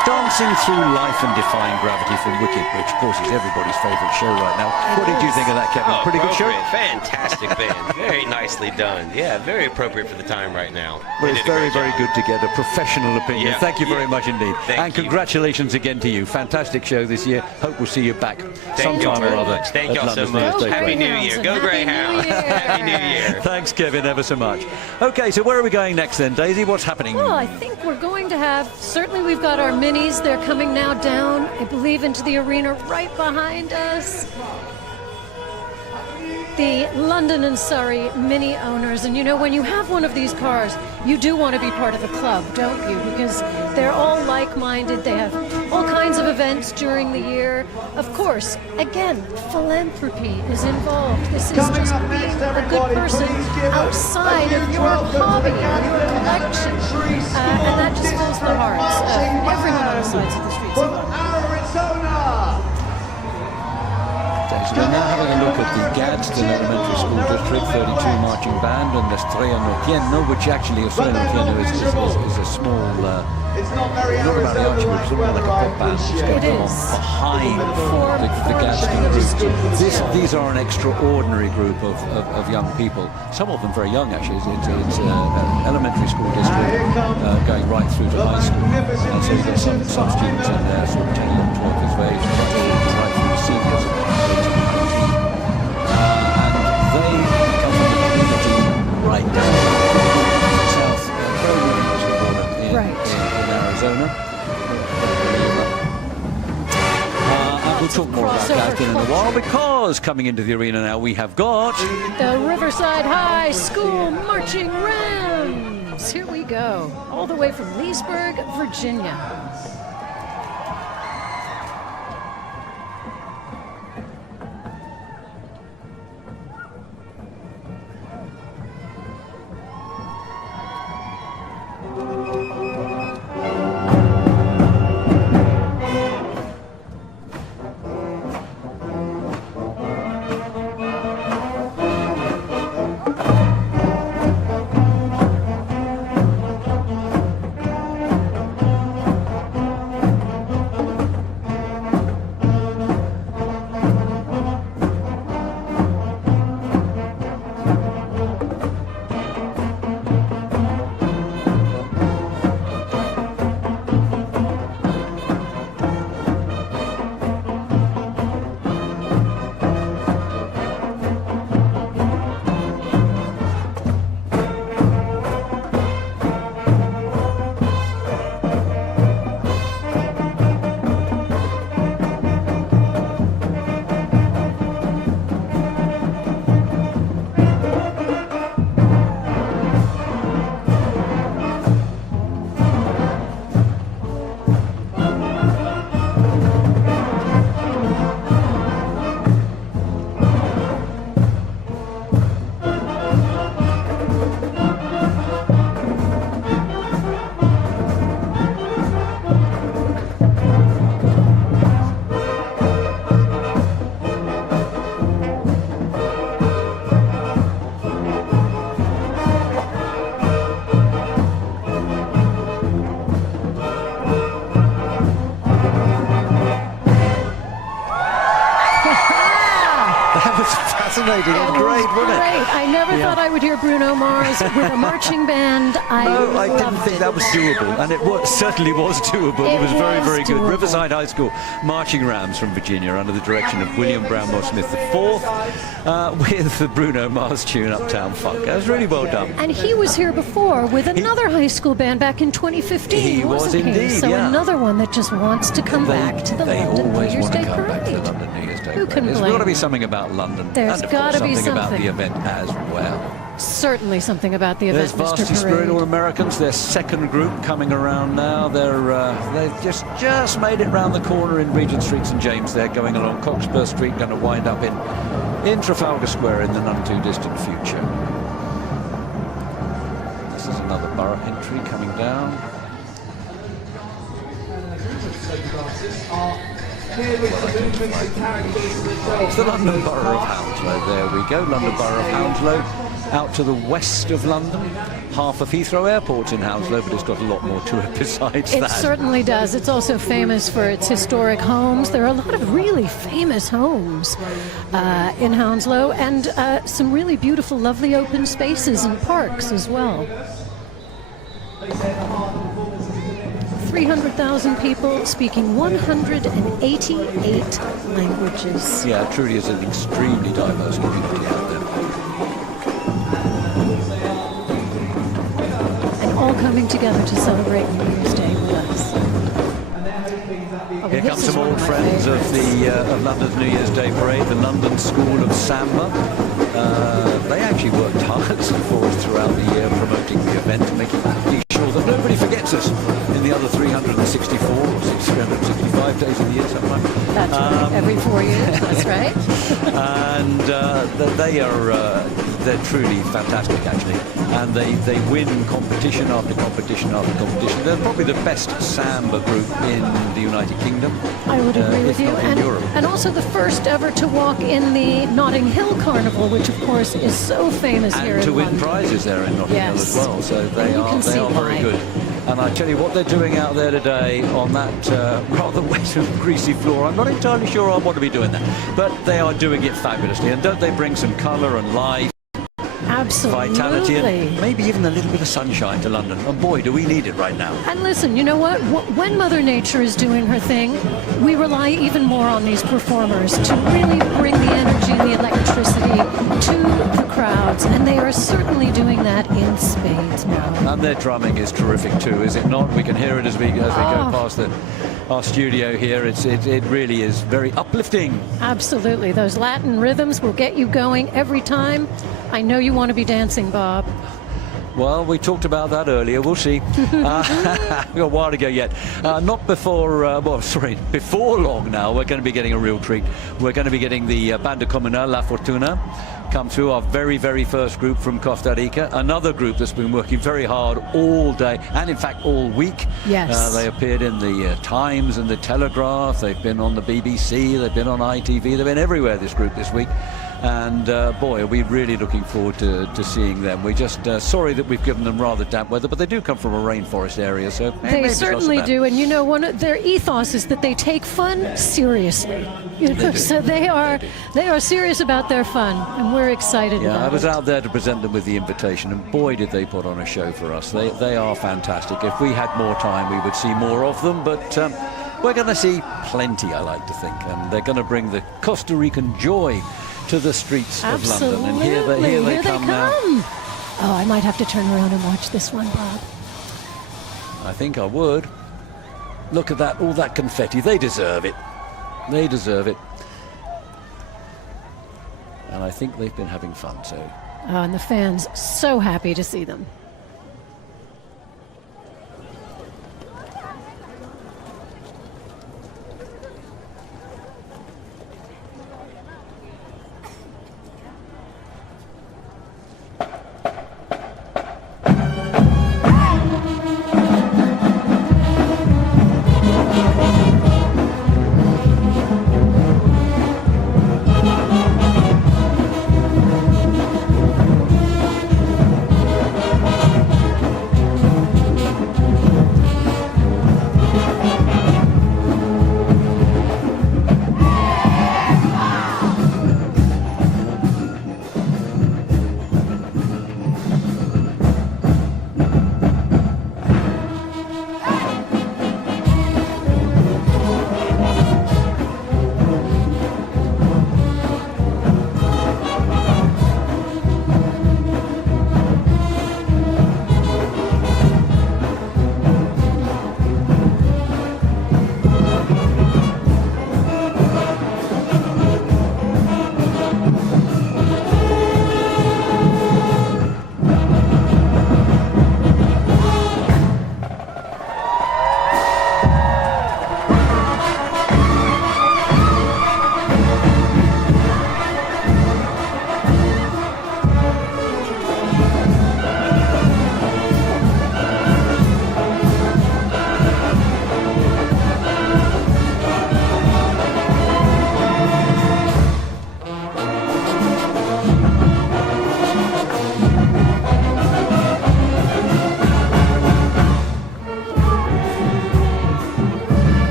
dancing through life and defying gravity from Wicked, which of course is everybody's favourite show right now. What did you think of that, Kevin? Pretty good show? Fantastic band. Very nicely done. Yeah, very appropriate for the time right now. Well, it's very, very good to get a professional opinion. Yeah. Thank you very much indeed. Thank you. Congratulations again to you. Fantastic show this year. Hope we'll see you back sometime or other. Thank you all so much. Happy New Year. Go Greyhounds. Happy New Year. Thanks, Kevin, ever so much. Okay, so where are we going next then, Daisy? What's happening? Well, I think we're going to have, certainly we've got our minis. They're coming now down, I believe, into the arena right behind us. The London and Surrey Mini owners. And you know, when you have one of these cars, you do want to be part of the club, don't you? Because they're all like-minded. They have all kinds of events during the year. Of course, again, philanthropy is involved. This is just being a good person outside of your hobby, your collection. And that just fills the hearts of everyone on the sides of the streets. So we're now having a look at the Gadsden Elementary School District 32 marching band and the Estrella Nortieno, which actually Estrella Nortieno is a small, not a mariachi, but it's more like a pop band. It is. Behind the Gadsden group. These are an extraordinary group of young people. Some of them very young, actually. It's an elementary school district going right through to high school. And so you've got some students in there, sort of 10, 11, 12 years of age, right through to seniors. Right down south border in Arizona. And we'll talk more about that in a while, because coming into the arena now we have got the Riverside High School Marching Rams. Here we go, all the way from Leesburg, Virginia. Fascinating and great, wasn't it? Great. I never thought I would hear Bruno Mars with a marching band. I didn't think that was doable, and it certainly was doable. It was very, very good. Riverside High School Marching Rams from Virginia under the direction of William Brownmore Smith IV with the Bruno Mars tune Uptown Funk. That was really well done. And he was here before with another high school band back in 2015. He was indeed, So another one that just wants to come back to the London New Year's Day Parade. Who can blame? There's got to be something about London. There's got to be something about the event as well. Certainly something about the event, There's Varsity Spirit All Americans, their second group coming around now. They've just made it round the corner in Regent Street, St James. They're going along Cockspur Street, going to wind up in Trafalgar Square in the none too distant future. This is another borough entry coming down. It's the London Borough of Hounslow. There we go, London Borough of Hounslow. out to the west of London. Half of Heathrow Airport's in Hounslow, but it's got a lot more to it besides It that. certainly does. It's also famous for its historic homes. There are a lot of really famous homes in Hounslow, and some really beautiful, lovely open spaces and parks as well. 300,000 people speaking 188 languages. Yeah, it truly is an extremely diverse community out there. And all coming together to celebrate New Year's Day with us. Here come some old friends of of London's New Year's Day parade, the London School of Samba. They actually worked hard for us throughout the year promoting the event, making sure that nobody forgets us in the other 364 or 365 days of the year, something like that. That's right. Every 4 years, that's right. And they're truly fantastic, actually. And they win competition after competition after competition. They're probably the best samba group in the United Kingdom. I would agree with you. In Europe. And also the first ever to walk in the Notting Hill Carnival, which of course is so famous here in And to win London. prizes there in Notting Hill as well. So they are very good. And I tell you what they're doing out there today on that rather wet and greasy floor. I'm not entirely sure I want to be doing that, but they are doing it fabulously. And don't they bring some colour and life? Absolutely. Vitality and maybe even a little bit of sunshine to London. And boy, do we need it right now. And listen, you know what? When Mother Nature is doing her thing, we rely even more on these performers to really bring the energy and the electricity to the crowds. And they are certainly doing that in spades now. And their drumming is terrific too, is it not? We can hear it as we go past our studio here. It really is very uplifting. Absolutely. Those Latin rhythms will get you going every time. I know you want to be dancing, Bob. Well, we talked about that earlier. We'll see. We've got a while to go yet. Not before, before long now, we're going to be getting a real treat. We're going to be getting the Banda Comunal La Fortuna come through, our very, very first group from Costa Rica. Another group that's been working very hard all day, and in fact all week. Yes. They appeared in the Times and the Telegraph. They've been on the BBC. They've been on ITV. They've been everywhere, this group, this week. And boy, are we really looking forward to seeing them. We're just sorry that we've given them rather damp weather, but they do come from a rainforest area, so they certainly do. And you know, their ethos is that they take fun seriously. You know, so they are serious about their fun, and we're excited about it. Yeah, I was out there to present them with the invitation, and boy, did they put on a show for us. They are fantastic. If we had more time, we would see more of them, but we're going to see plenty, I like to think, and they're going to bring the Costa Rican joy to the streets of London. And here they come now. Oh, I might have to turn around and watch this one, Bob. I think I would. Look at that, all that confetti. They deserve it. They deserve it. And I think they've been having fun, so. Oh, and the fans so happy to see them.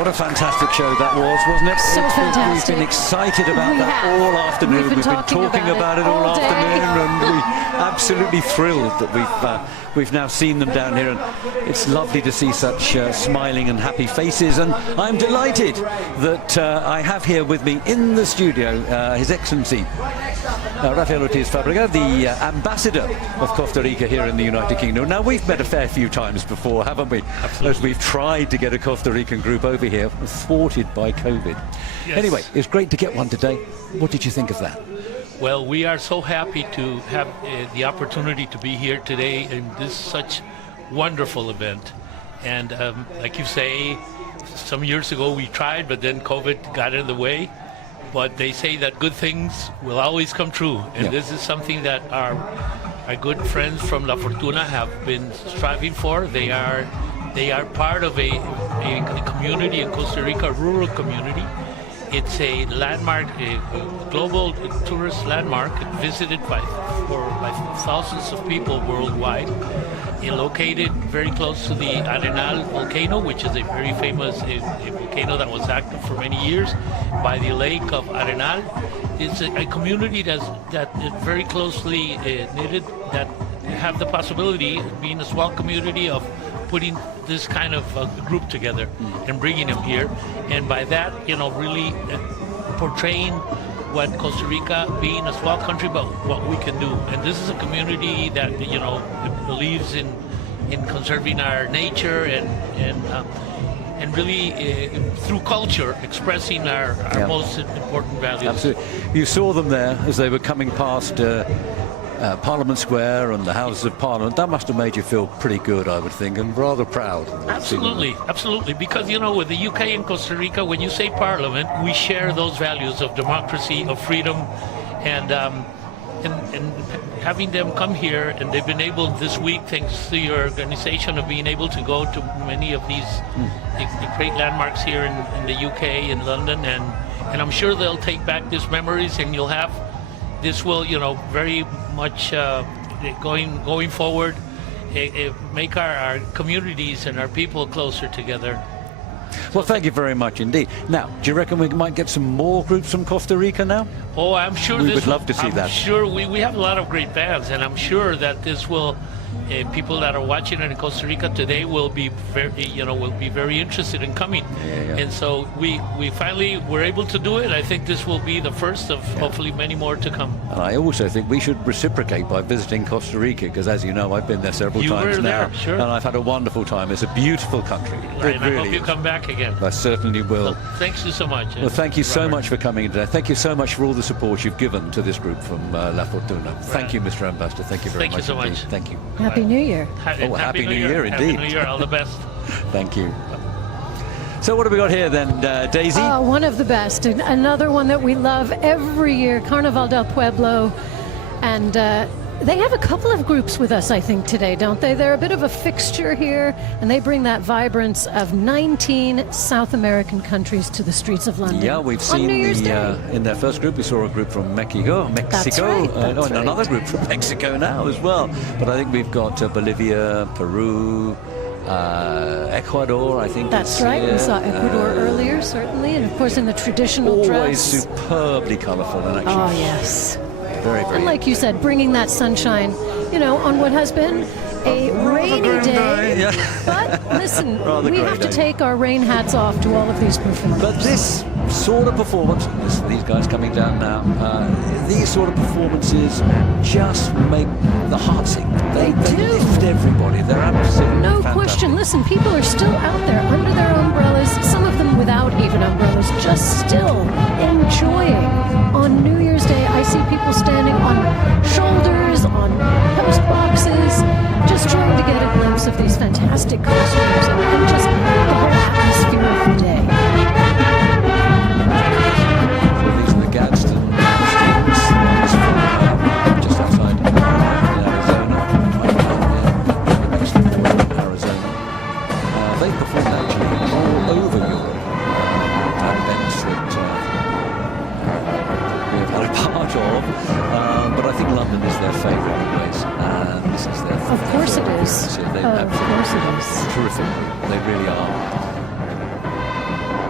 what a fantastic show that was, wasn't it? So fantastic. We've been excited about We that have. all afternoon. We've been talking about it all day. afternoon, and we're absolutely thrilled that we've now seen them down here, and it's lovely to see such smiling and happy faces. And I'm delighted that I have here with me in the studio His Excellency Rafael Ortiz Fabrega, the ambassador of Costa Rica here in the United Kingdom. Now, we've met a fair few times before, haven't we? Absolutely. As we've tried to get a Costa Rican group over here, thwarted by COVID. Yes. Anyway, it's great to get one today. What did you think of that? Well, we are so happy to have the opportunity to be here today in this such wonderful event. And like you say, some years ago we tried, but then COVID got in the way. But they say that good things will always come true. And this is something that our good friends from La Fortuna have been striving for. They are part of a community in Costa Rica, a rural community. It's a landmark, a global tourist landmark, visited by thousands of people worldwide. Located very close to the Arenal volcano, which is a very famous volcano that was active for many years, by the lake of Arenal. It's a community that is very closely knitted, that have the possibility of being a small community of putting this kind of group together and bringing them here, and by that, really portraying what Costa Rica, being a small country, but what we can do. And this is a community that believes in conserving our nature and really through culture expressing our most important values. Absolutely. You saw them there as they were coming past Parliament Square and the Houses of Parliament. That must have made you feel pretty good, I would think, and rather proud. Absolutely, absolutely. Because, with the UK and Costa Rica, when you say Parliament, we share those values of democracy, of freedom, and having them come here, and they've been able this week, thanks to your organization, of being able to go to many of these the great landmarks here in the UK, in London, and I'm sure they'll take back these memories, and this will, very much going forward, make our communities and our people closer together. Well, thank you very much indeed. Now, do you reckon we might get some more groups from Costa Rica now? Oh, I'm sure we would love to see that. I'm sure we have a lot of great bands, and I'm sure that this will. People that are watching it in Costa Rica today will be very interested in coming, and so we finally were able to do it. I think this will be the first of hopefully many more to come. And I also think we should reciprocate by visiting Costa Rica, because as you know, I've been there several times now, sure. And I've had a wonderful time. It's a beautiful country. Right, it and really I hope you is. come back again. I certainly will. Well, thanks you so much. Well, thank you so much for coming today. Thank you so much for all the support you've given to this group from La Fortuna. Thank you, Mr. Ambassador. Thank you very much. Thank you so indeed. much. Thank you. Happy New Year. Happy New Year indeed. Happy New Year, all the best. Thank you. So what have we got here then, Daisy? One of the best. Another one that we love every year, Carnaval del Pueblo. And they have a couple of groups with us, I think, today, don't they? They're a bit of a fixture here, and they bring that vibrance of 19 South American countries to the streets of London. Yeah, we've seen in their first group, we saw a group from Mexico. That's right. And another group from Mexico now as well. But I think we've got Bolivia, Peru, Ecuador, I think. That's right. We saw Ecuador earlier, certainly, and of course in the traditional dress. Always superbly colourful and actually. Oh, yes. Very, very. And like you said, bringing that sunshine, on what has been a rainy day. Yeah. But listen, we have to day. take our rain hats off to all of these performers. But this sort of performance, these guys coming down now, these sort of performances just make the heart sing. They lift everybody. They're absolutely No fantastic. question. Listen, people are still out there under their umbrellas, some of them without even umbrellas, just still enjoying. On New Year's Day, I see people standing on shoulders, on post boxes, just trying to get a glimpse of these fantastic costumes and just the whole atmosphere of the day. These are the Gadsden students just outside Arizona. They performed actually all over Europe at events that we've had a part of, but I think London is their favourite place, and this is their Of course it is. Of course it is. Terrific. They really are.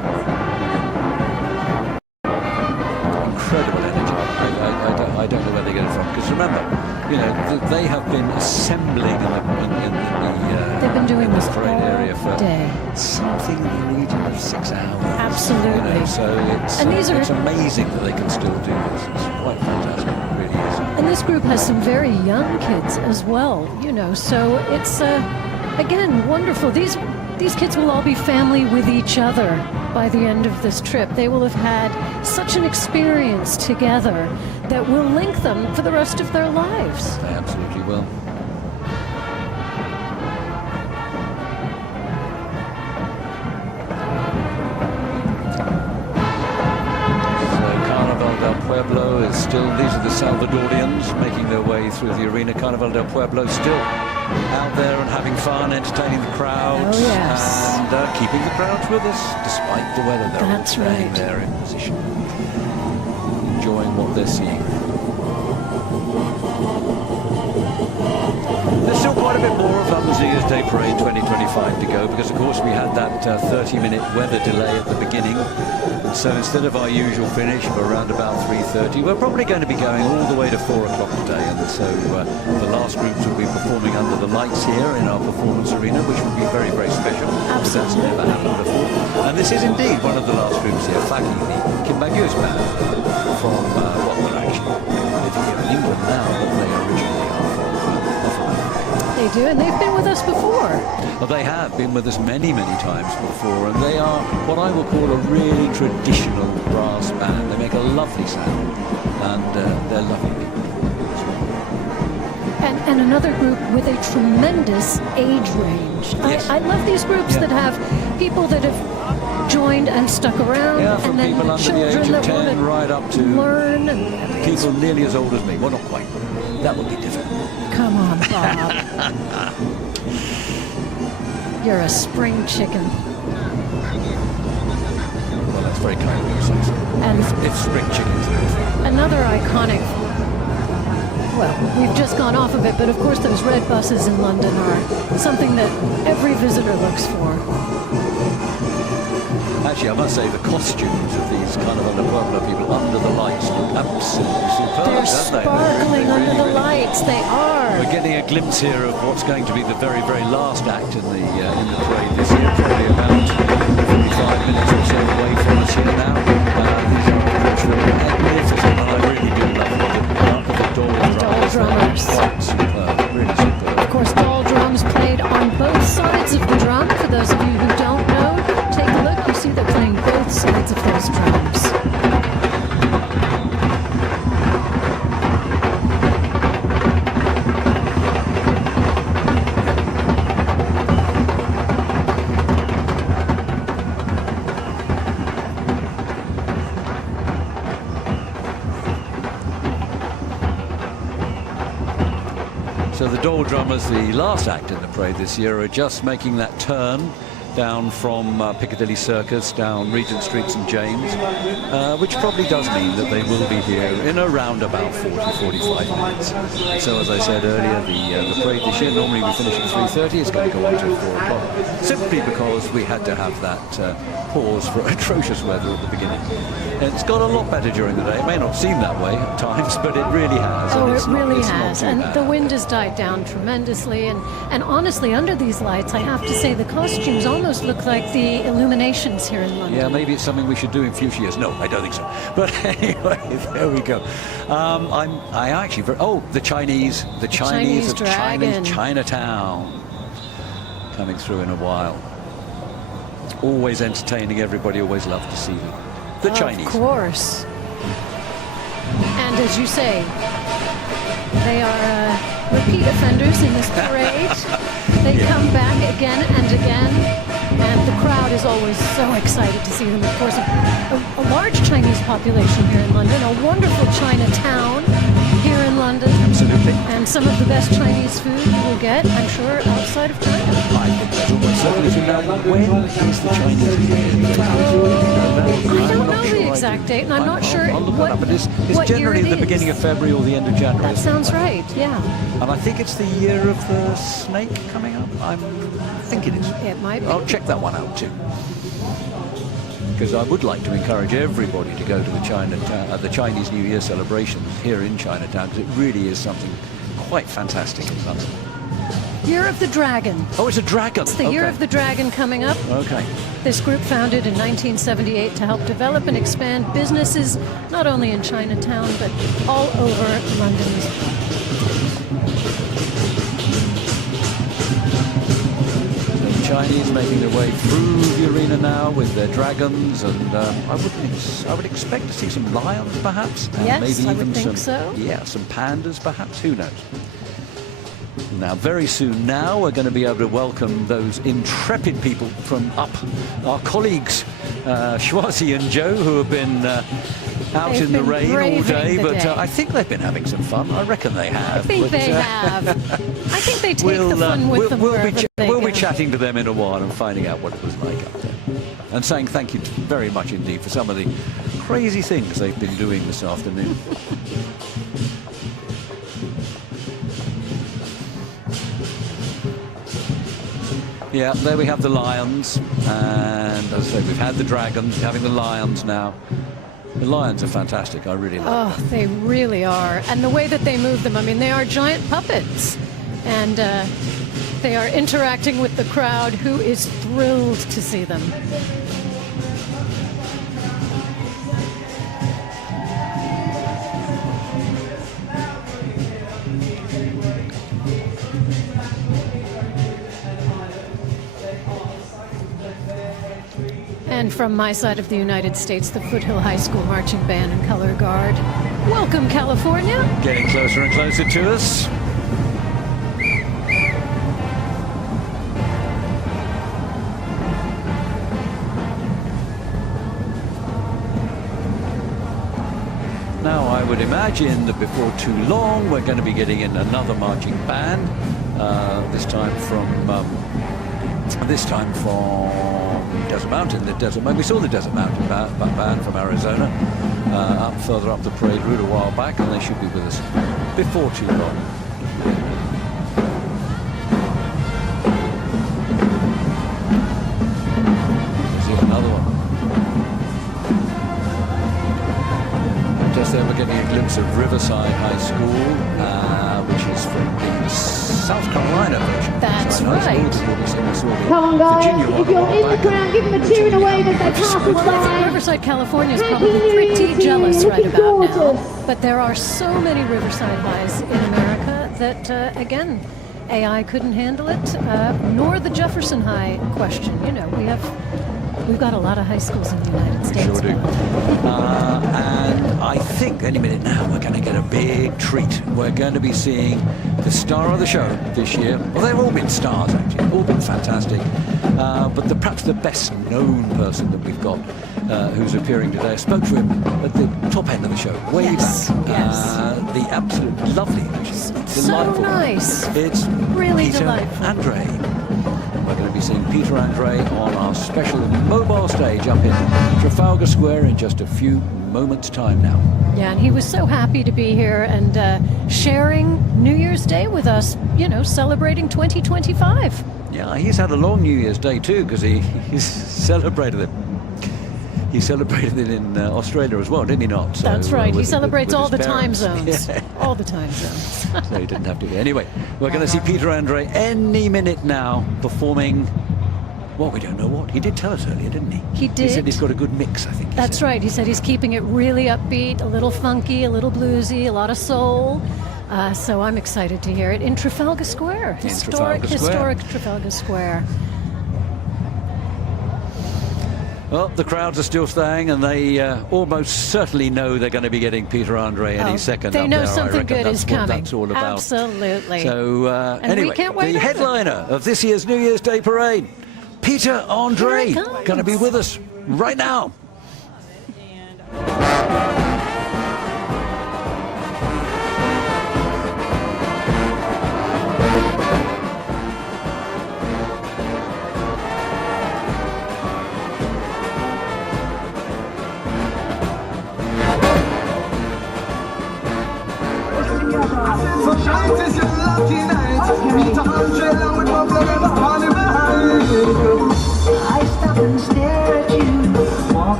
Because remember, you know, they have been assembling in the They've been doing this parade all area for day. something in the region of 6 hours. Absolutely. You know, so it's amazing that they can still do this. It's quite fantastic. It really is. And this group has some very young kids as well, you know, so it's, again, wonderful. These kids will all be family with each other by the end of this trip. They will have had such an experience together that will link them for the rest of their lives. They absolutely will. Pueblo is still, these are the Salvadorians making their way through the arena. Carnaval del Pueblo still out there and having fun, entertaining the crowds, and keeping the crowds with us despite the weather. They're all staying there in position, enjoying what they're seeing. There's still quite a bit more of London's New Year's Day Parade 2025 to go, because of course we had that 30-minute weather delay at the beginning. So instead of our usual finish of around about 3:30, we're probably going to be going all the way to 4 o'clock today. And so the last groups will be performing under the lights here in our performance arena, which will be very, very special. Absolutely. That's never happened before. And this is indeed one of the last groups here, flagging the Kimbagyu's band from, well, they're actually living here in England now, but they originally are from They do, and they've been with us before. Well, they have been with us many, many times before, and they are what I will call a really traditional brass band. They make a lovely sound, and they're lovely people. And another group with a tremendous age range. Yes. I love these groups that have people that have joined and stuck around, from and then people under children the age of that 10 want to right up to learn. And people nearly as old as me. Well, not quite. That would be different. Come on, Bob. You're a spring chicken. Well, that's very kind of you to say so. And if spring chicken's anything. Another iconic, well, we've just gone off of it, but of course those red buses in London are something that every visitor looks for. Actually, I must say the costumes of these Carnaval de Pueblo people under the lights look absolutely superb, They're don't they? sparkling They're under the really, lights. They are. We're getting a glimpse here of what's going to be the very, very last act in the parade this year, probably about 45 minutes or so away from us here now. These are magnificent, and I really do love the doll drummers. Quite superb, really superb. Of course, doll drums played on both sides of the drum. For those of you who don't know, take a look. You see they're playing both sides of those drums. So the Dole Drummers, the last act in the parade this year, are just making that turn down from Piccadilly Circus, down Regent Street St James, which probably does mean that they will be here in around about 40-45 minutes. So as I said earlier, the parade this year, normally we finish at 3:30, is going to go on to 4 o'clock, simply because we had to have that pause for atrocious weather at the beginning. And it's got a lot better during the day. It may not seem that way at times, but it really has. Oh, and it's it really not has. too And bad. the wind has died down tremendously. And honestly, under these lights, I have to say the costumes almost look like the illuminations here in London. Yeah, maybe it's something we should do in future years. No, I don't think so. But anyway, there we go. I actually, the Chinese of Dragon. Chinatown coming through in a while. Always entertaining. Everybody always loved to see them. The Chinese. Of course. And as you say, they are repeat offenders in this parade. They come back again and again, and the crowd is always so excited to see them. Of course, a large Chinese population here in London, a wonderful Chinatown here in London. Absolutely. And some of the best Chinese food you will get, I'm sure, outside of China. I think that's almost certainly true. Now, when is the Chinese New Year? I don't know the exact date, and I'm not sure what It's generally the beginning of February or the end of January. That sounds right, yeah. And I think it's the year of the snake coming up. I think it is. It might be. I'll check that one out too. because I would like to encourage everybody to go to the Chinese New Year celebrations here in Chinatown, because it really is something quite fantastic in London. Year of the Dragon. Oh, it's a dragon. It's the Year of the Dragon coming up. Okay. This group founded in 1978 to help develop and expand businesses not only in Chinatown but all over London. The Chinese making their way through the arena now with their dragons, and I would expect to see some lions, perhaps. And Yes, maybe I even would think some, so. Yeah, some pandas, perhaps. Who knows? Now, very soon now, we're going to be able to welcome those intrepid people from up, our colleagues, Schwazi and Joe, who have been out in the rain all day, but I think they've been having some fun. I reckon they have. I think they have. I think they take the fun with them wherever they We'll be go. chatting to them in a while and finding out what it was like up there. And saying thank you very much indeed for some of the crazy things they've been doing this afternoon. Yeah, there we have the lions, and as I say, we've had the dragons, having the lions now. The lions are fantastic. I really like them. Oh, they really are. And the way that they move them, I mean, they are giant puppets. And they are interacting with the crowd, who is thrilled to see them. And from my side of the United States, the Foothill High School Marching Band and Color Guard. Welcome, California. Getting closer and closer to us. Now, I would imagine that before too long, we're going to be getting in another marching band. This time from Desert Mountain. We saw the Desert Mountain band from Arizona further up the parade route a while back, and they should be with us before too long. There's another one. Just there we're getting a glimpse of Riverside High School, which is from the South Carolina version. That's right. Come on, guys. If you're in the crowd, give them a cheer and a wave as they pass us by. Riverside, California is probably pretty jealous right about now. But there are so many Riverside Highs in America that, again, AI couldn't handle it, nor the Jefferson High question. You know, we've got a lot of high schools in the United States. Sure do. And I think any minute now we're going to get a big treat. We're going to be seeing the star of the show this year. Well, they've all been stars, actually. All been fantastic. But perhaps the best known person that we've got who's appearing today, I spoke to him at the top end of the show, way back. The absolute lovely, delightful. So nice. It's really Peter delightful. Andre. We're going to be seeing Peter Andre on our special mobile stage up in Trafalgar Square in just a few moments' time now. Yeah, and he was so happy to be here and sharing New Year's Day with us, you know, celebrating 2025. Yeah, he's had a long New Year's Day too, because he's celebrated it. He celebrated it in Australia as well, didn't he not? So, That's right. He celebrates with all his the time parents. zones. Yeah. All the time zones. So he didn't have to be. Anyway, we're going to see Peter Andre any minute now performing. Well, we don't know what. He did tell us earlier, didn't he? He did. He said he's got a good mix, I think. That's right. He said he's keeping it really upbeat, a little funky, a little bluesy, a lot of soul. So I'm excited to hear it in Trafalgar Square. Historic Trafalgar Square. Well, the crowds are still staying, and they almost certainly know they're going to be getting Peter Andre any second. They up know there. something I reckon good that's is what coming. That's all about. Absolutely. So And we anyway, can't wait the either. headliner of this year's New Year's Day parade, Peter Andre, going to be with us right now. So shines is your lucky night. Meet a hundred and with my blood and the honey behind. I stop and stare at you, walk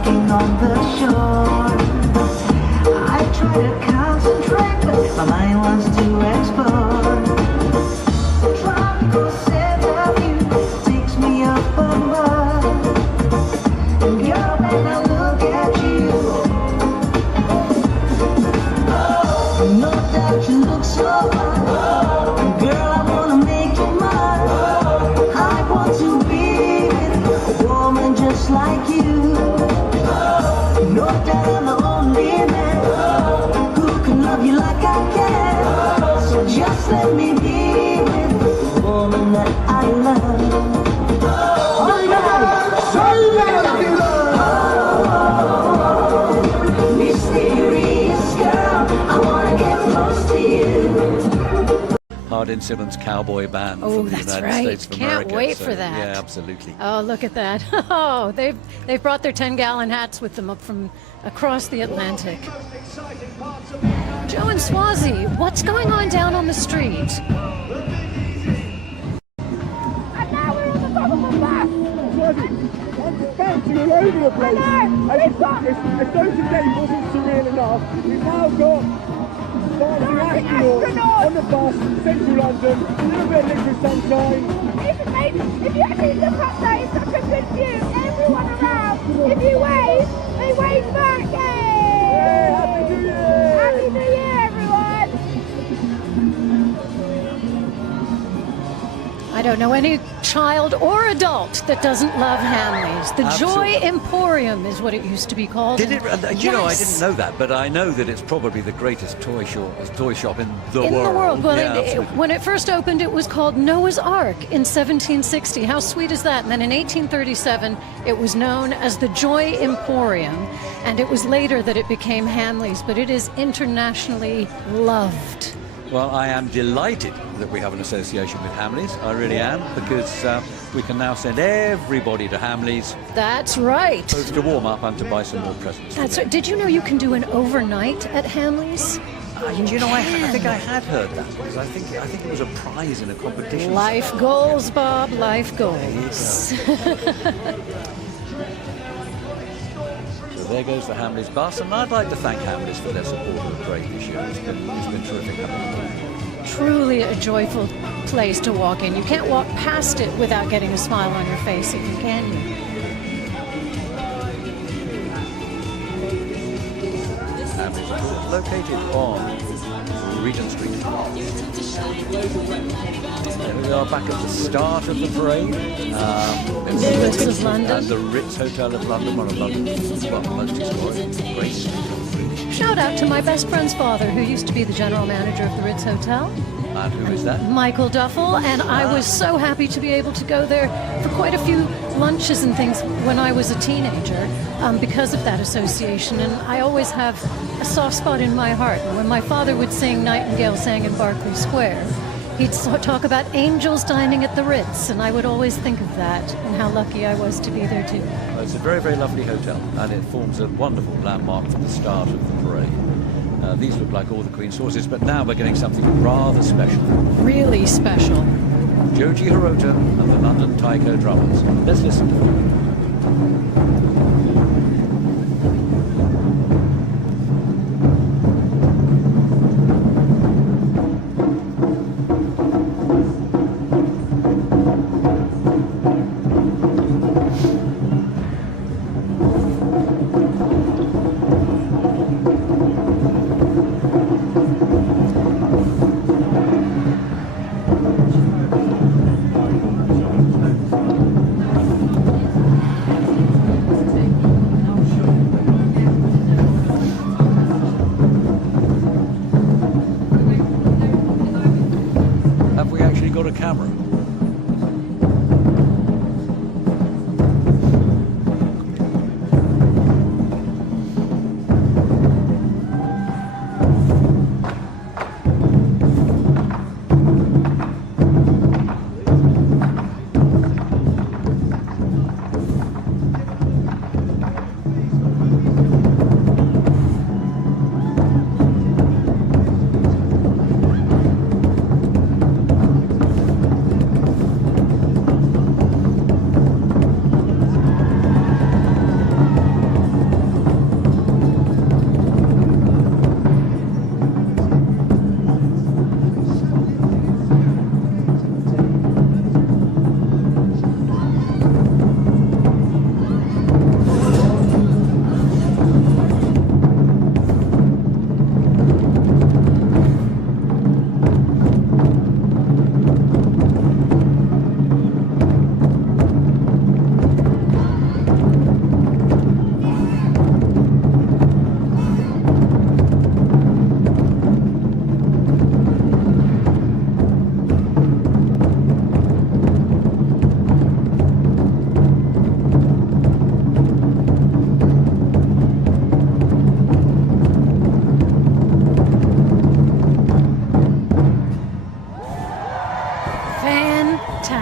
walking on the shore. I try to concentrate, but my mind wants to explore. The tropical scent of you takes me up above. And girl, when I look at you, no doubt you look so fine. Girl, I wanna make you mine. I want to be with a woman just like you. No doubt I'm the only man who can love you like I can. So just let me be with the woman that I love. Mysterious girl, I wanna get close to you. Hardin Simmons Cowboy Band Oh, from the that's United right. States of Can't America. wait So, for that. Yeah, absolutely. Oh, look at that. Oh, they've brought their 10-gallon hats with them up from across the Atlantic. Joe and Swazi, what's going on down on the street? And now we're on the top of the bus. I'm bouncing all over the place. If Stones Gate wasn't surreal enough, we've now got dancing astronauts on the bus, central London, a little bit of liquid sunshine. It's amazing. If you actually look up there, it's such a good view. Everyone around, if you wave, they wave back. Yay! Happy New Year! Happy New Year, everyone! I don't know any child or adult that doesn't love Hamleys. The Absolutely. Joy Emporium is what it used to be called. Did it? You know, I Yes. didn't know that, but I know that it's probably the greatest toy shop in the In world. the world. Well, Yeah, absolutely. when it first opened, it was called Noah's Ark in 1760. How sweet is that? And then in 1837, it was known as the Joy Emporium, and it was later that it became Hamleys, but it is internationally loved. Well, I am delighted that we have an association with Hamleys. I really am, because we can now send everybody to Hamleys, That's right. both to warm up and to buy some more presents. That's right. Did you know you can do an overnight at Hamleys? You know, I think I had heard that, because I think it was a prize in a competition. Life goals, Bob. Life goals. So there goes the Hamleys bus, and I'd like to thank Hamleys for their support of the parade this year. It's been terrific having them. Truly a joyful place to walk in. You can't walk past it without getting a smile on your face, if you can. Hamleys, of course, located on Regent Street. There we are, back at the start of the parade. The Ritz of London. The Ritz Hotel of London, one of London's most historic, great. Shout out to my best friend's father, who used to be the general manager of the Ritz Hotel. And who is that? Michael Duffel, and I was so happy to be able to go there for quite a few lunches and things when I was a teenager because of that association, and I always have a soft spot in my heart. And when my father would sing Nightingale Sang in Berkeley Square, he'd talk about angels dining at the Ritz, and I would always think of that and how lucky I was to be there too. Well, it's a very, very lovely hotel, and it forms a wonderful landmark for the start of the parade. These look like all the Queen's horses, but now we're getting something rather special. Really special. Joji Hirota and the London Taiko Drummers. Let's listen to them. Have we actually got a camera?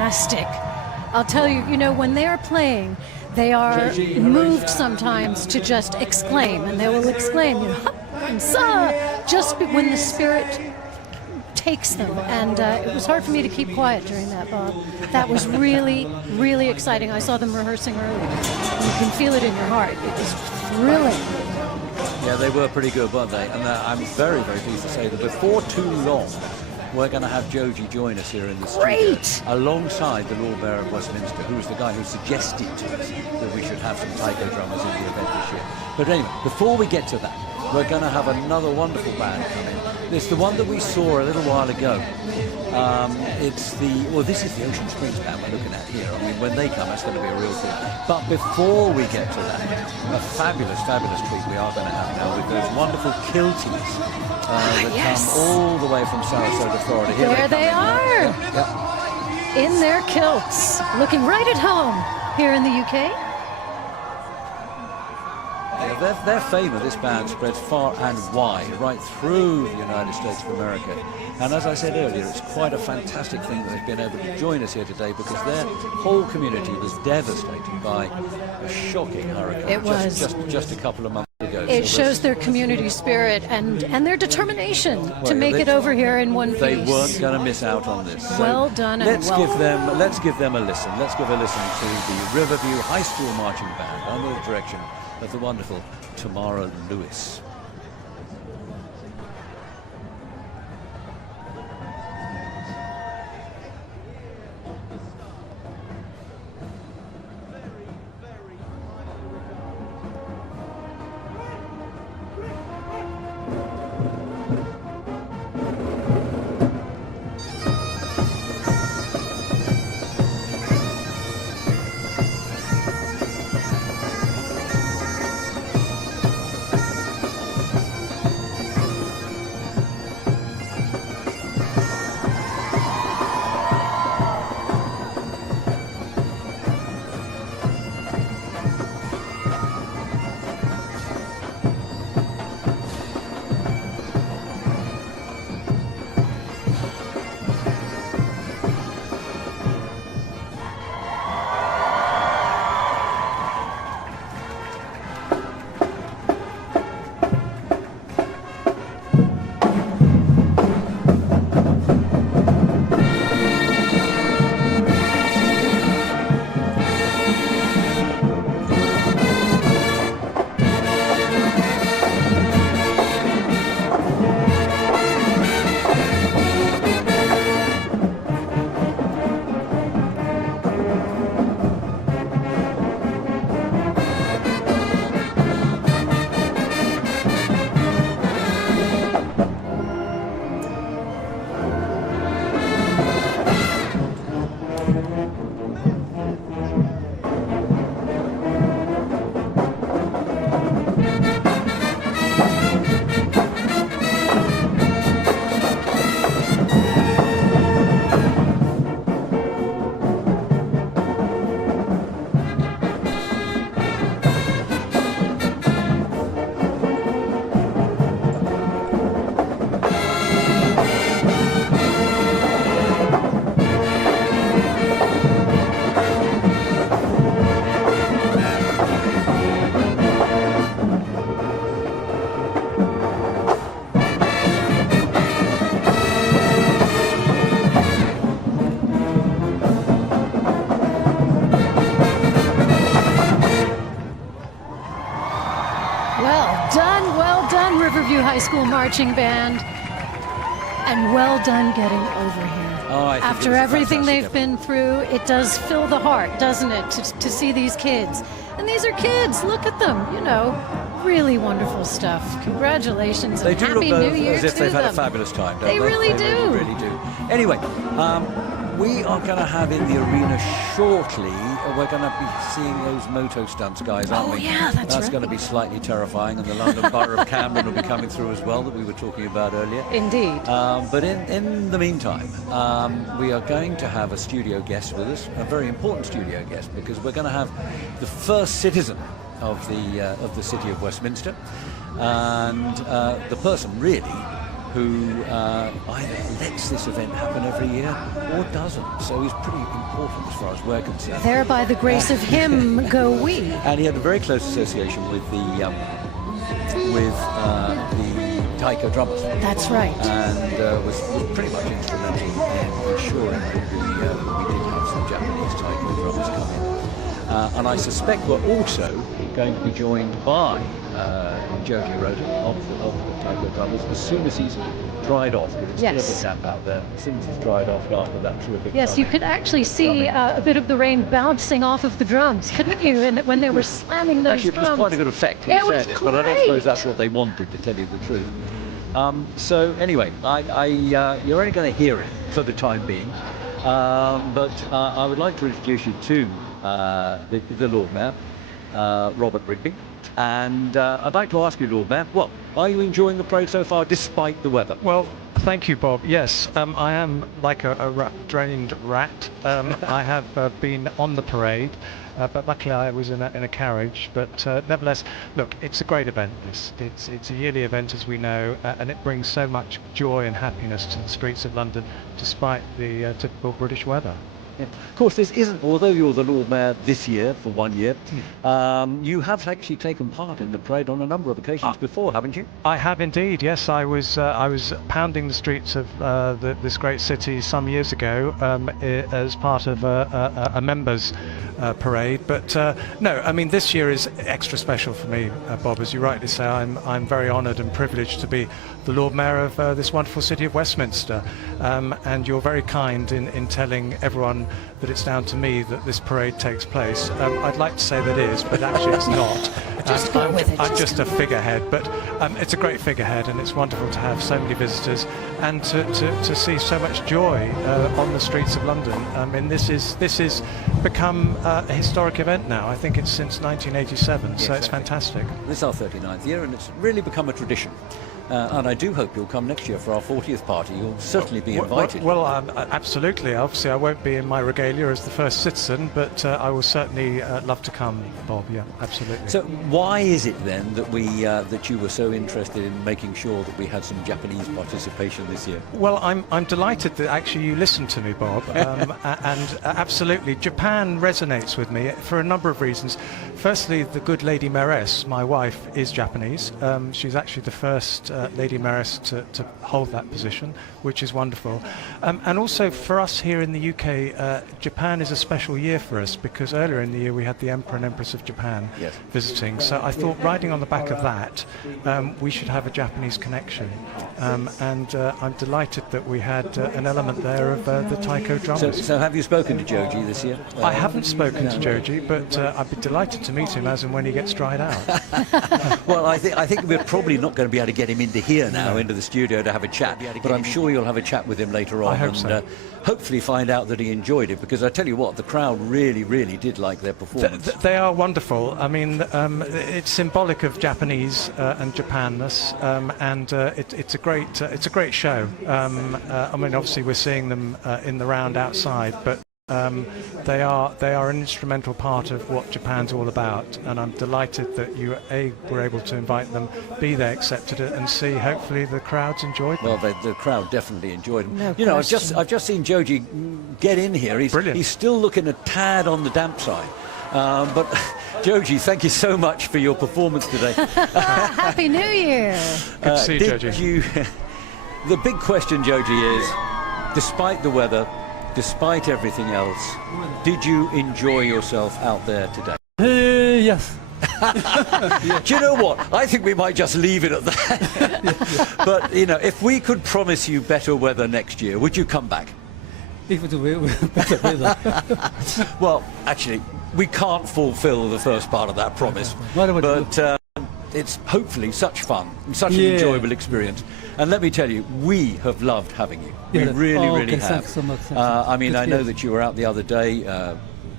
fantastic. I'll tell you, when they are playing, they are moved sometimes to just exclaim, and they will exclaim, "Hup," and "Sa," just when the spirit takes them. And it was hard for me to keep quiet during that, Bob. That was really, really exciting. I saw them rehearsing earlier. You can feel it in your heart. It was thrilling. Yeah, they were pretty good, weren't they? And I'm very, very pleased to say that before too long, we're going to have Joji join us here in the studio, alongside the Lord Mayor of Westminster, who's the guy who suggested to us that we should have some taiko drummers in the event this year. But anyway, before we get to that, we're going to have another wonderful band come in. It's the one that we saw a little while ago. This is the Ocean Springs band we're looking at here. I mean, when they come, that's going to be a real thing. But before we get to that, a fabulous, fabulous treat we are going to have now with those wonderful kilties that come all the way from Sarasota, Florida. Here there they are, in their kilts, looking right at home here in the UK. Their fame of this band spreads far and wide, right through the United States of America. And as I said earlier, it's quite a fantastic thing that they've been able to join us here today, because their whole community was devastated by a shocking hurricane. It was just a couple of months ago. It shows their community spirit and their determination to make it over here in one piece. They weren't going to miss out on this. So well done. Let's give them a listen. Let's give a listen to the Riverview High School Marching Band under the direction of the wonderful Tamara Lewis. Riverview High School Marching Band, and well done getting over here. After everything they've been through, it does fill the heart, doesn't it, to see these kids. And these are kids, look at them, really wonderful stuff. Congratulations and Happy New Year to them. As if they've had a fabulous time, don't they? They really do. They really do. Anyway, we are going to have in the arena shortly, we're going to be seeing those moto stunts guys, aren't we? Yeah, that's right. Going to be slightly terrifying, and the London Borough of Camden will be coming through as well, that we were talking about earlier. Indeed. But in the meantime, we are going to have a studio guest with us, a very important studio guest, because we're going to have the first citizen of the city of Westminster, and the person really who either lets this event happen every year or doesn't. So he's pretty important as far as we're concerned. There, by the grace of him, go we. And he had a very close association with the taiko drummers. That's right. And was pretty much instrumental in ensuring that we did have some Japanese taiko drummers come in. And I suspect we're also going to be joined by Joji Rota of the taiko drummers as soon as he's dried off. It's still a bit damp out there. As soon as he's dried off after that terrific Yes, you could actually see a bit of the rain bouncing off of the drums, couldn't you? And when they were slamming those Actually, drums. it was quite a good effect. He said it, but I don't suppose that's what they wanted, to tell you the truth. So anyway, you're only going to hear it for the time being, but I would like to introduce you to the Lord Mayor, Robert Rigby. And I'd like to ask you, Lord Mayor, well, are you enjoying the parade so far, despite the weather? Well, thank you, Bob. Yes, I am like a drained rat. I have been on the parade, but luckily I was in a carriage. But nevertheless, look, it's a great event. It's a yearly event, as we know, and it brings so much joy and happiness to the streets of London, despite the typical British weather. Yeah. Of course, this isn't, although you're the Lord Mayor this year, for 1 year, you have actually taken part in the parade on a number of occasions before, haven't you? I have indeed, yes. I was pounding the streets of this great city some years ago as part of a members' parade. But no, I mean, this year is extra special for me, Bob. As you rightly say, I'm very honoured and privileged to be the Lord Mayor of this wonderful city of Westminster. And you're very kind in telling everyone that it's down to me that this parade takes place. I'd like to say that it is, but actually it's not. Just go with it. I'm just a figurehead, but it's a great figurehead, and it's wonderful to have so many visitors and to see so much joy on the streets of London. I mean, this is become a historic event now. I think it's since 1987, so it's fantastic. This is our 39th year, and it's really become a tradition. And I do hope you'll come next year for our 40th party. You'll certainly be invited. Well, absolutely. Obviously, I won't be in my regalia as the first citizen, but I will certainly love to come, Bob. Yeah, absolutely. So, why is it then that that you were so interested in making sure that we had some Japanese participation this year? Well, I'm delighted that actually you listened to me, Bob, and absolutely, Japan resonates with me for a number of reasons. Firstly, the good Lady Mayoress, my wife, is Japanese. She's actually the first Lady Mayoress to hold that position, which is wonderful. And also for us here in the UK, Japan is a special year for us because earlier in the year we had the Emperor and Empress of Japan visiting. So I thought, riding on the back of that, we should have a Japanese connection. And I'm delighted that we had an element there of the taiko drummers. So have you spoken to Joji this year? I haven't spoken to Joji, but I'd be delighted to meet him as and when he gets dried out. Well, I think we're probably not going to be able to get him into here now, into the studio, to have a chat, but I'm sure you'll have a chat with him later on. I hope so. Hopefully find out that he enjoyed it, because I tell you what, the crowd really did like their performance. They are wonderful. I mean, it's symbolic of Japanese and Japanness, and it's a great show. I mean, obviously we're seeing them in the round outside, but they are an instrumental part of what Japan's all about, and I'm delighted that you were able to invite them, they accepted it, and see hopefully the crowds enjoyed them. Well, the crowd definitely enjoyed them. No you know, question. I've just seen Joji get in here. Brilliant. He's still looking a tad on the damp side. But Joji, thank you so much for your performance today. Happy New Year! Good to see you, Joji. The big question, Joji, is, despite the weather, despite everything else, did you enjoy yourself out there today? Yes. Do you know what? I think we might just leave it at that. But, you know, if we could promise you better weather next year, would you come back? If it's better weather. Well, actually, we can't fulfill the first part of that promise. But it's hopefully such fun, such an enjoyable experience. And let me tell you, we have loved having you. We really have. Thanks so much. I mean, I know that you were out the other day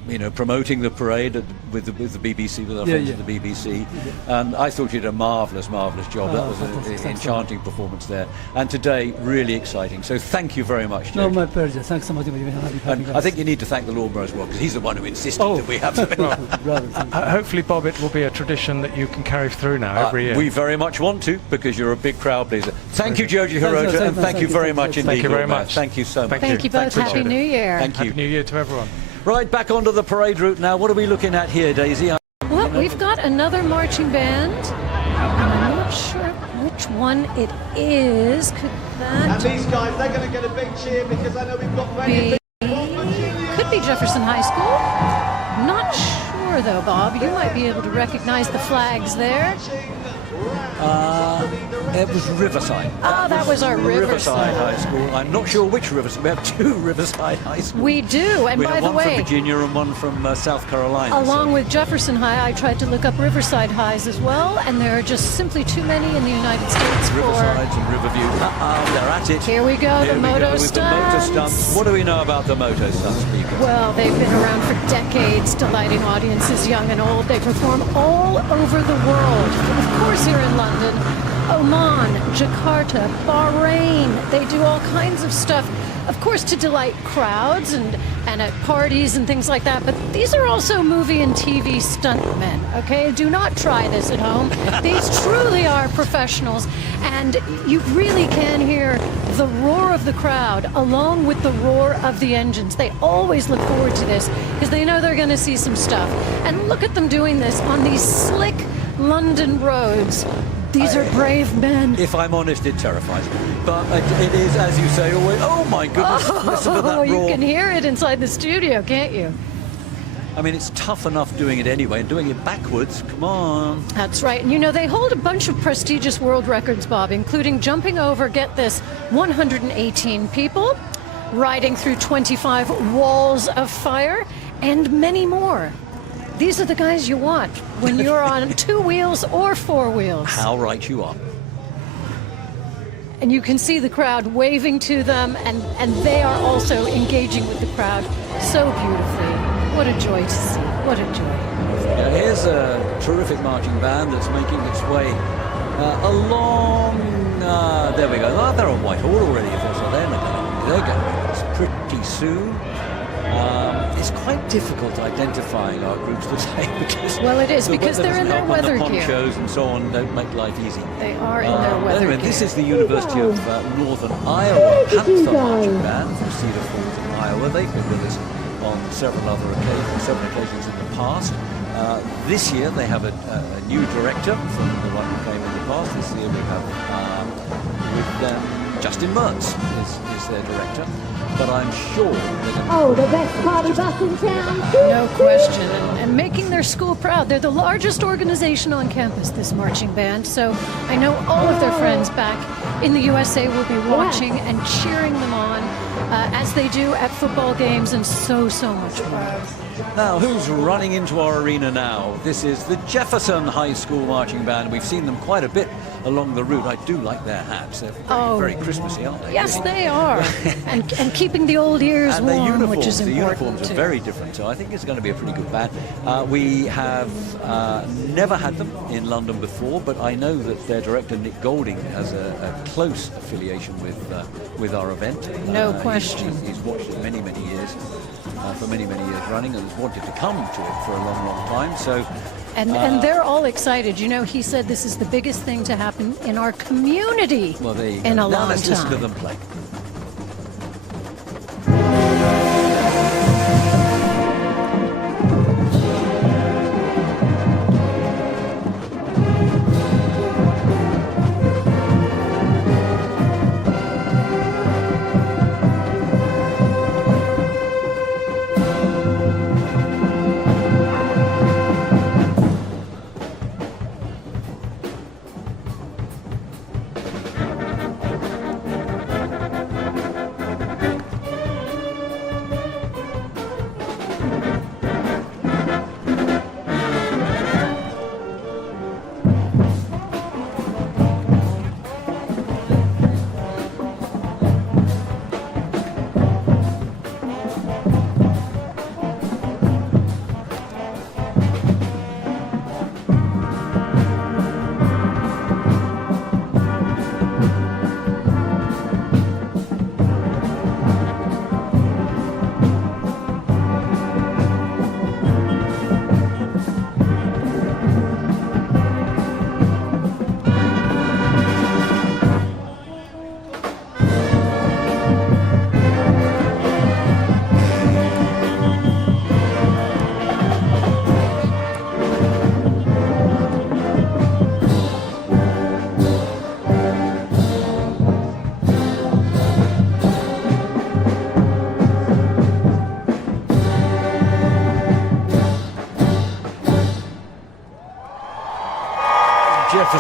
promoting the parade with the BBC, with our friends at the BBC. And I thought you did a marvellous job. That was an enchanting performance there. And today, really exciting. So thank you very much, Joe. No, my pleasure. Thanks so much. And I think you need to thank the lawnmower as well, because he's the one who insisted that we have them. Hopefully, Bob, it will be a tradition that you can carry through now every year. We very much want to, because you're a big crowd pleaser. Thank you, Joji Hirota, and thank you very much indeed. Thank you very much. Thank you so much. Thank you both. Happy New Year. Thank you. Happy New Year to everyone. Right, back onto the parade route now. What are we looking at here, Daisy? Well, we've got another marching band. I'm not sure which one it is. Could that And these guys, they're going to get a big cheer because I know we've got plenty of could be Jefferson High School. Not sure though, Bob. You might be able to recognize the flags there. It was Riverside. That was our Riverside High School. I'm not sure which Riverside. We have two Riverside High Schools. We do, and we by have the one way, from Virginia and one from South Carolina. Along with Jefferson High, I tried to look up Riverside Highs as well, and there are just simply too many in the United States Riverside and Riverview. They're at it. Here we go, Here the we moto go with stunts. The motor stunts. What do we know about the moto stunts, people? Well, they've been around for decades, delighting audiences young and old. They perform all over the world. Of course, here in London, Oman, Jakarta, Bahrain. They do all kinds of stuff, of course, to delight crowds and at parties and things like that. But these are also movie and TV stuntmen, okay? Do not try this at home. These truly are professionals. And you really can hear the roar of the crowd along with the roar of the engines. They always look forward to this because they know they're going to see some stuff. And look at them doing this on these slick London roads. These are brave men. If I'm honest, it terrifies me. But it is, as you say, always, oh my goodness, listen to that roar. You can hear it inside the studio, can't you? I mean, it's tough enough doing it anyway, and doing it backwards, come on. That's right. And they hold a bunch of prestigious world records, Bob, including jumping over, get this, 118 people, riding through 25 walls of fire, and many more. These are the guys you want when you're on 2 wheels or 4 wheels. How right you are. And you can see the crowd waving to them, and they are also engaging with the crowd so beautifully. What a joy to see. What a joy. Now, here's a terrific marching band that's making its way along. There we go. Oh, they're on Whitehall already. They're going to be pretty soon. It's quite difficult identifying our groups today because it is because they're in their weather gear. gear. Ponchos and so on don't make life easy. They are in their weather anyway, gear. This is the University of Northern Iowa Panther Marching Band from Cedar Falls in Iowa. They've been with us on several occasions in the past. This year they have a new director from the one who came in the past. This year we have with them Justin Mertz is their director. But I'm sure they're going the best party bus in town. No question. And making their school proud. They're the largest organization on campus, this marching band. So I know all of their friends back in the USA will be watching and cheering them on as they do at football games and so much more. Now, who's running into our arena now? This is the Jefferson High School Marching Band. We've seen them quite a bit along the route. I do like their hats. They're very Christmassy, aren't they? Yes, they are. and keeping the old ears and warm, which is the important. uniforms are very different, so I think it's going to be a pretty good band. We have never had them in London before, but I know that their director, Nick Golding, has a close affiliation with our event. No question. He's watched it many years. For many years running, and has wanted to come to it for a long time. So, and they're all excited. He said this is the biggest thing to happen in our community in a long time. Let's listen to them play.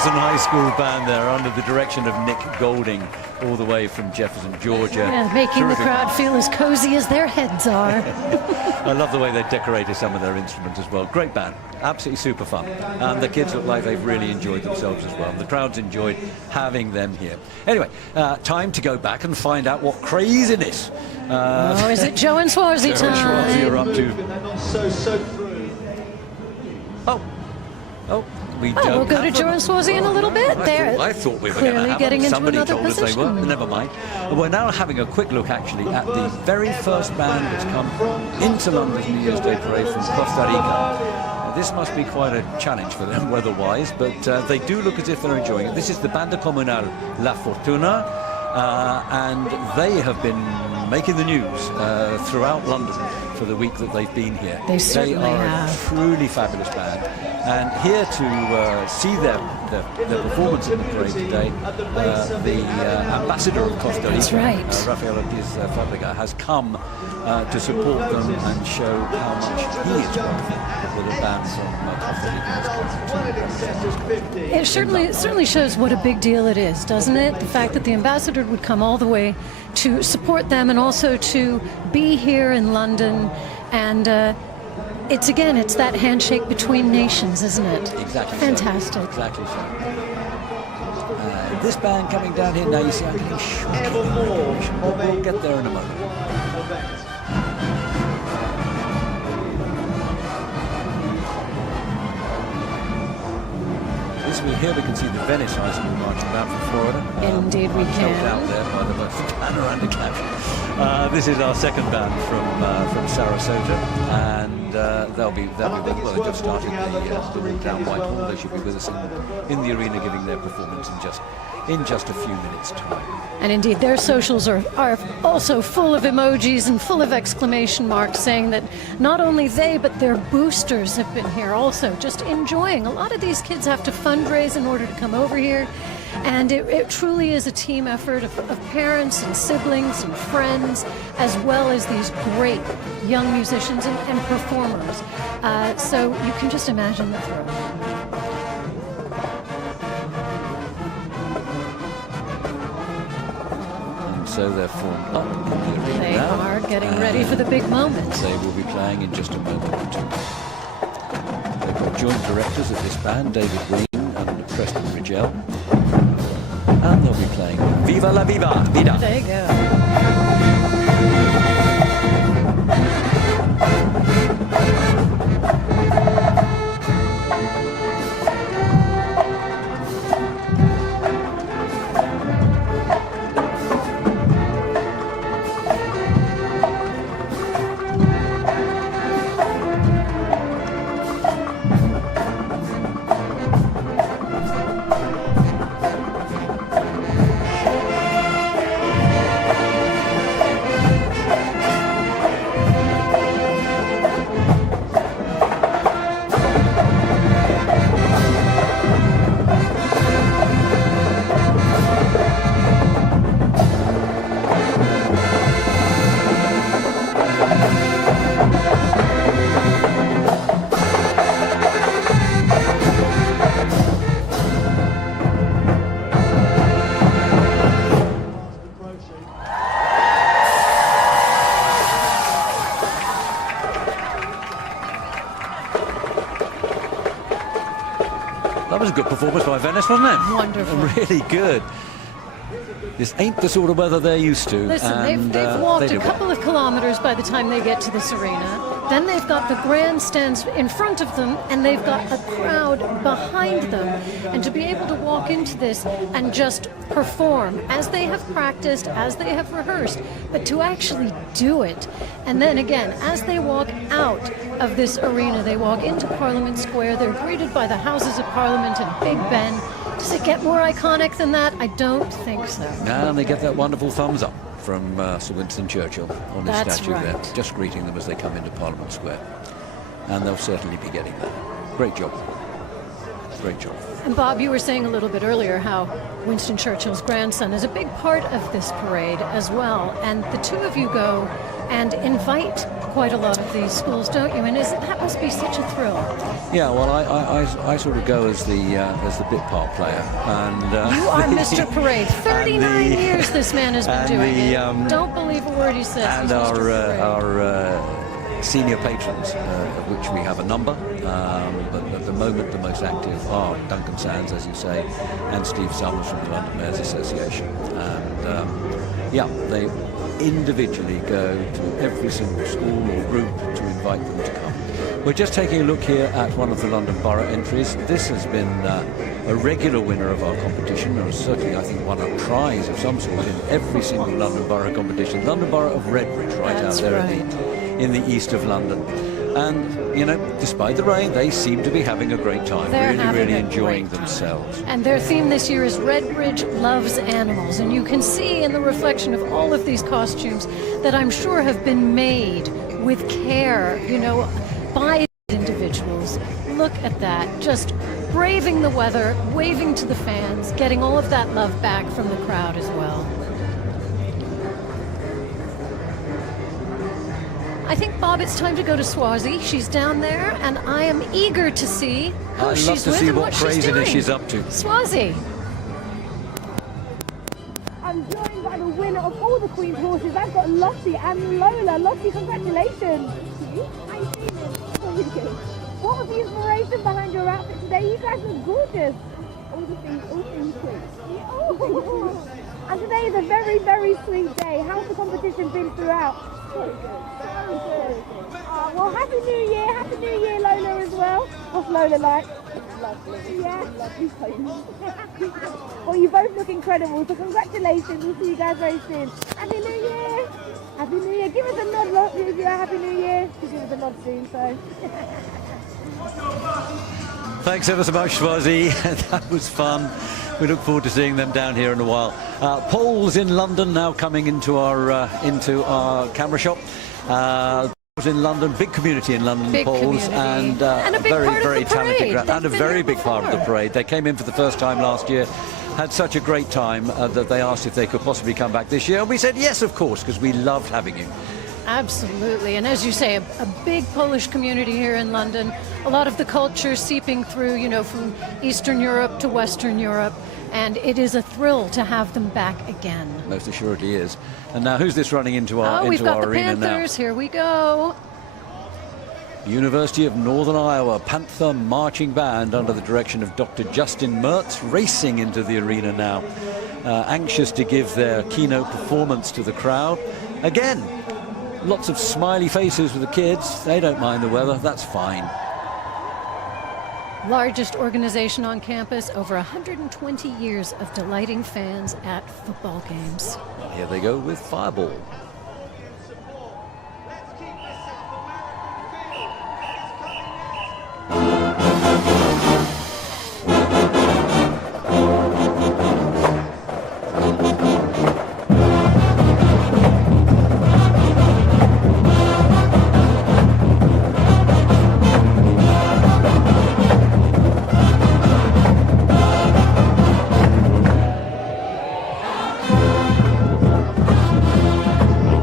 Jefferson High School band there under the direction of Nick Golding, all the way from Jefferson, Georgia. Yeah, making the crowd feel as cozy as their heads are. I love the way they decorated some of their instruments as well. Great band, absolutely super fun. And the kids look like they've really enjoyed themselves as well. And the crowd's enjoyed having them here. Anyway, time to go back and find out what craziness. Is it Joe and Swarzy time? Joe and Swarzy are up to. We don't we'll go to Joe and Swarzy in a little bit. I thought we were going to have getting them. into Somebody another told us they were. position. Never mind. We're now having a quick look, actually, at the very first band that's come into London's New Year's Day parade from Costa Rica. This must be quite a challenge for them weather-wise, but they do look as if they're enjoying it. This is the Banda Comunal La Fortuna, and they have been making the news throughout London for the week that they've been here. They certainly are have. a truly fabulous band, and here to see their performance in the parade today, the ambassador of Costa Rica, That's right. Rafael Ortiz Fabrica, has come to support them and show how much he is grateful that a band from Costa Rica has come to. It certainly shows what a big deal it is, doesn't it? The fact that the ambassador would come all the way to support them and also to be here in London, and it's that handshake between nations, isn't it? Exactly. Fantastic. So. Exactly so. This band coming down here now, you see, I'm getting short. We'll get there in a moment. Here we can see the Venice High School marching band from Florida. Indeed we can. Helped out there by the most panoramic caption. This is our second band from Sarasota, and they'll be well, they just started the walk down Whitehall. They should be with us in the arena giving their performance in just a few minutes' time. And indeed, their socials are also full of emojis and full of exclamation marks saying that not only they, but their boosters have been here also, just enjoying. A lot of these kids have to fundraise in order to come over here, and it truly is a team effort of parents and siblings and friends, as well as these great young musicians and performers. So you can just imagine the thrill. So they're formed up in the arena They now, are getting ready for the big moment. They will be playing in just a moment or two. They've got joint directors at this band, David Green and Preston Rigel. And they'll be playing Viva la Vida. There you go. That was a good performance by Venice, wasn't it? Wonderful. Really good. This ain't the sort of weather they're used to. Listen, and, they've walked they a couple of kilometers by the time they get to this arena. Then they've got the grandstands in front of them, and they've got a crowd behind them. And to be able to walk into this and just perform as they have practiced, as they have rehearsed, but to actually do it. And then again, as they walk out of this arena, they walk into Parliament Square. They're greeted by the Houses of Parliament and Big Ben. Does it get more iconic than that? I don't think so. And they get that wonderful thumbs up from Sir Winston Churchill on his That's statue right. there, just greeting them as they come into Parliament Square. And they'll certainly be getting that. Great job. Great job. And Bob, you were saying a little bit earlier how Winston Churchill's grandson is a big part of this parade as well. And the two of you go and invite quite a lot of these schools, don't you? And that must be such a thrill. Yeah, well, I sort of go as the bit part player, and you are Mr. Parade. 39 years this man has been doing it. Don't believe a word he says. And our senior patrons, of which we have a number, but at the moment the most active are Duncan Sands, as you say, and Steve Summers from the London Mayors Association, and yeah, they individually go to every single school or group to invite them to come. We're just taking a look here at one of the London Borough entries. This has been a regular winner of our competition, or certainly I think won a prize of some sort in every single London Borough competition. London Borough of Redbridge, That's out there right. in the east of London. And, you know, despite the rain, they seem to be having a great time, really enjoying themselves. And their theme this year is Redbridge Loves Animals. And you can see in the reflection of all of these costumes that I'm sure have been made with care, you know, by individuals. Look at that, just braving the weather, waving to the fans, getting all of that love back from the crowd as well. I think, Bob, it's time to go to Swazi. She's down there, and I am eager to see who she's with and what she's doing. I'd love to see what craziness she's up to. Swazi. I'm joined by the winner of all the Queen's horses. I've got Lottie and Lola. Lottie, congratulations. How you feeling? What was the inspiration behind your outfit today? You guys look gorgeous. All things sweet. Oh. And today is a very, very sweet day. How's the competition been throughout? Very good. Well, Happy New Year. Happy New Year, Lola, as well. What's Lola like? Lovely. Yeah. Lovely. Well, you both look incredible, so congratulations. We'll see you guys very soon. Happy New Year. Happy New Year. Give us a nod, look, if you're Happy New Year. Give us a nod soon, so. Thanks ever so much, Swazi. That was fun. We look forward to seeing them down here in a while. Polls in London now coming into our camera shop. In London, big community in London, polls, and a very talented crowd, and a very big part of the parade. They came in for the first time last year, had such a great time that they asked if they could possibly come back this year, and we said yes, of course, because we loved having you. Absolutely, and as you say, a big Polish community here in London, a lot of the culture seeping through, you know, from Eastern Europe to Western Europe, and it is a thrill to have them back again. Most assuredly is. And now, who's this running into our we've got the arena Panthers. now? Here we go. University of Northern Iowa Panther Marching Band under the direction of Dr. Justin Mertz racing into the arena now, anxious to give their keynote performance to the crowd. Again, lots of smiley faces with the kids. They don't mind the weather. That's fine. Largest organization on campus, over 120 years of delighting fans at football games. Here they go with Fireball.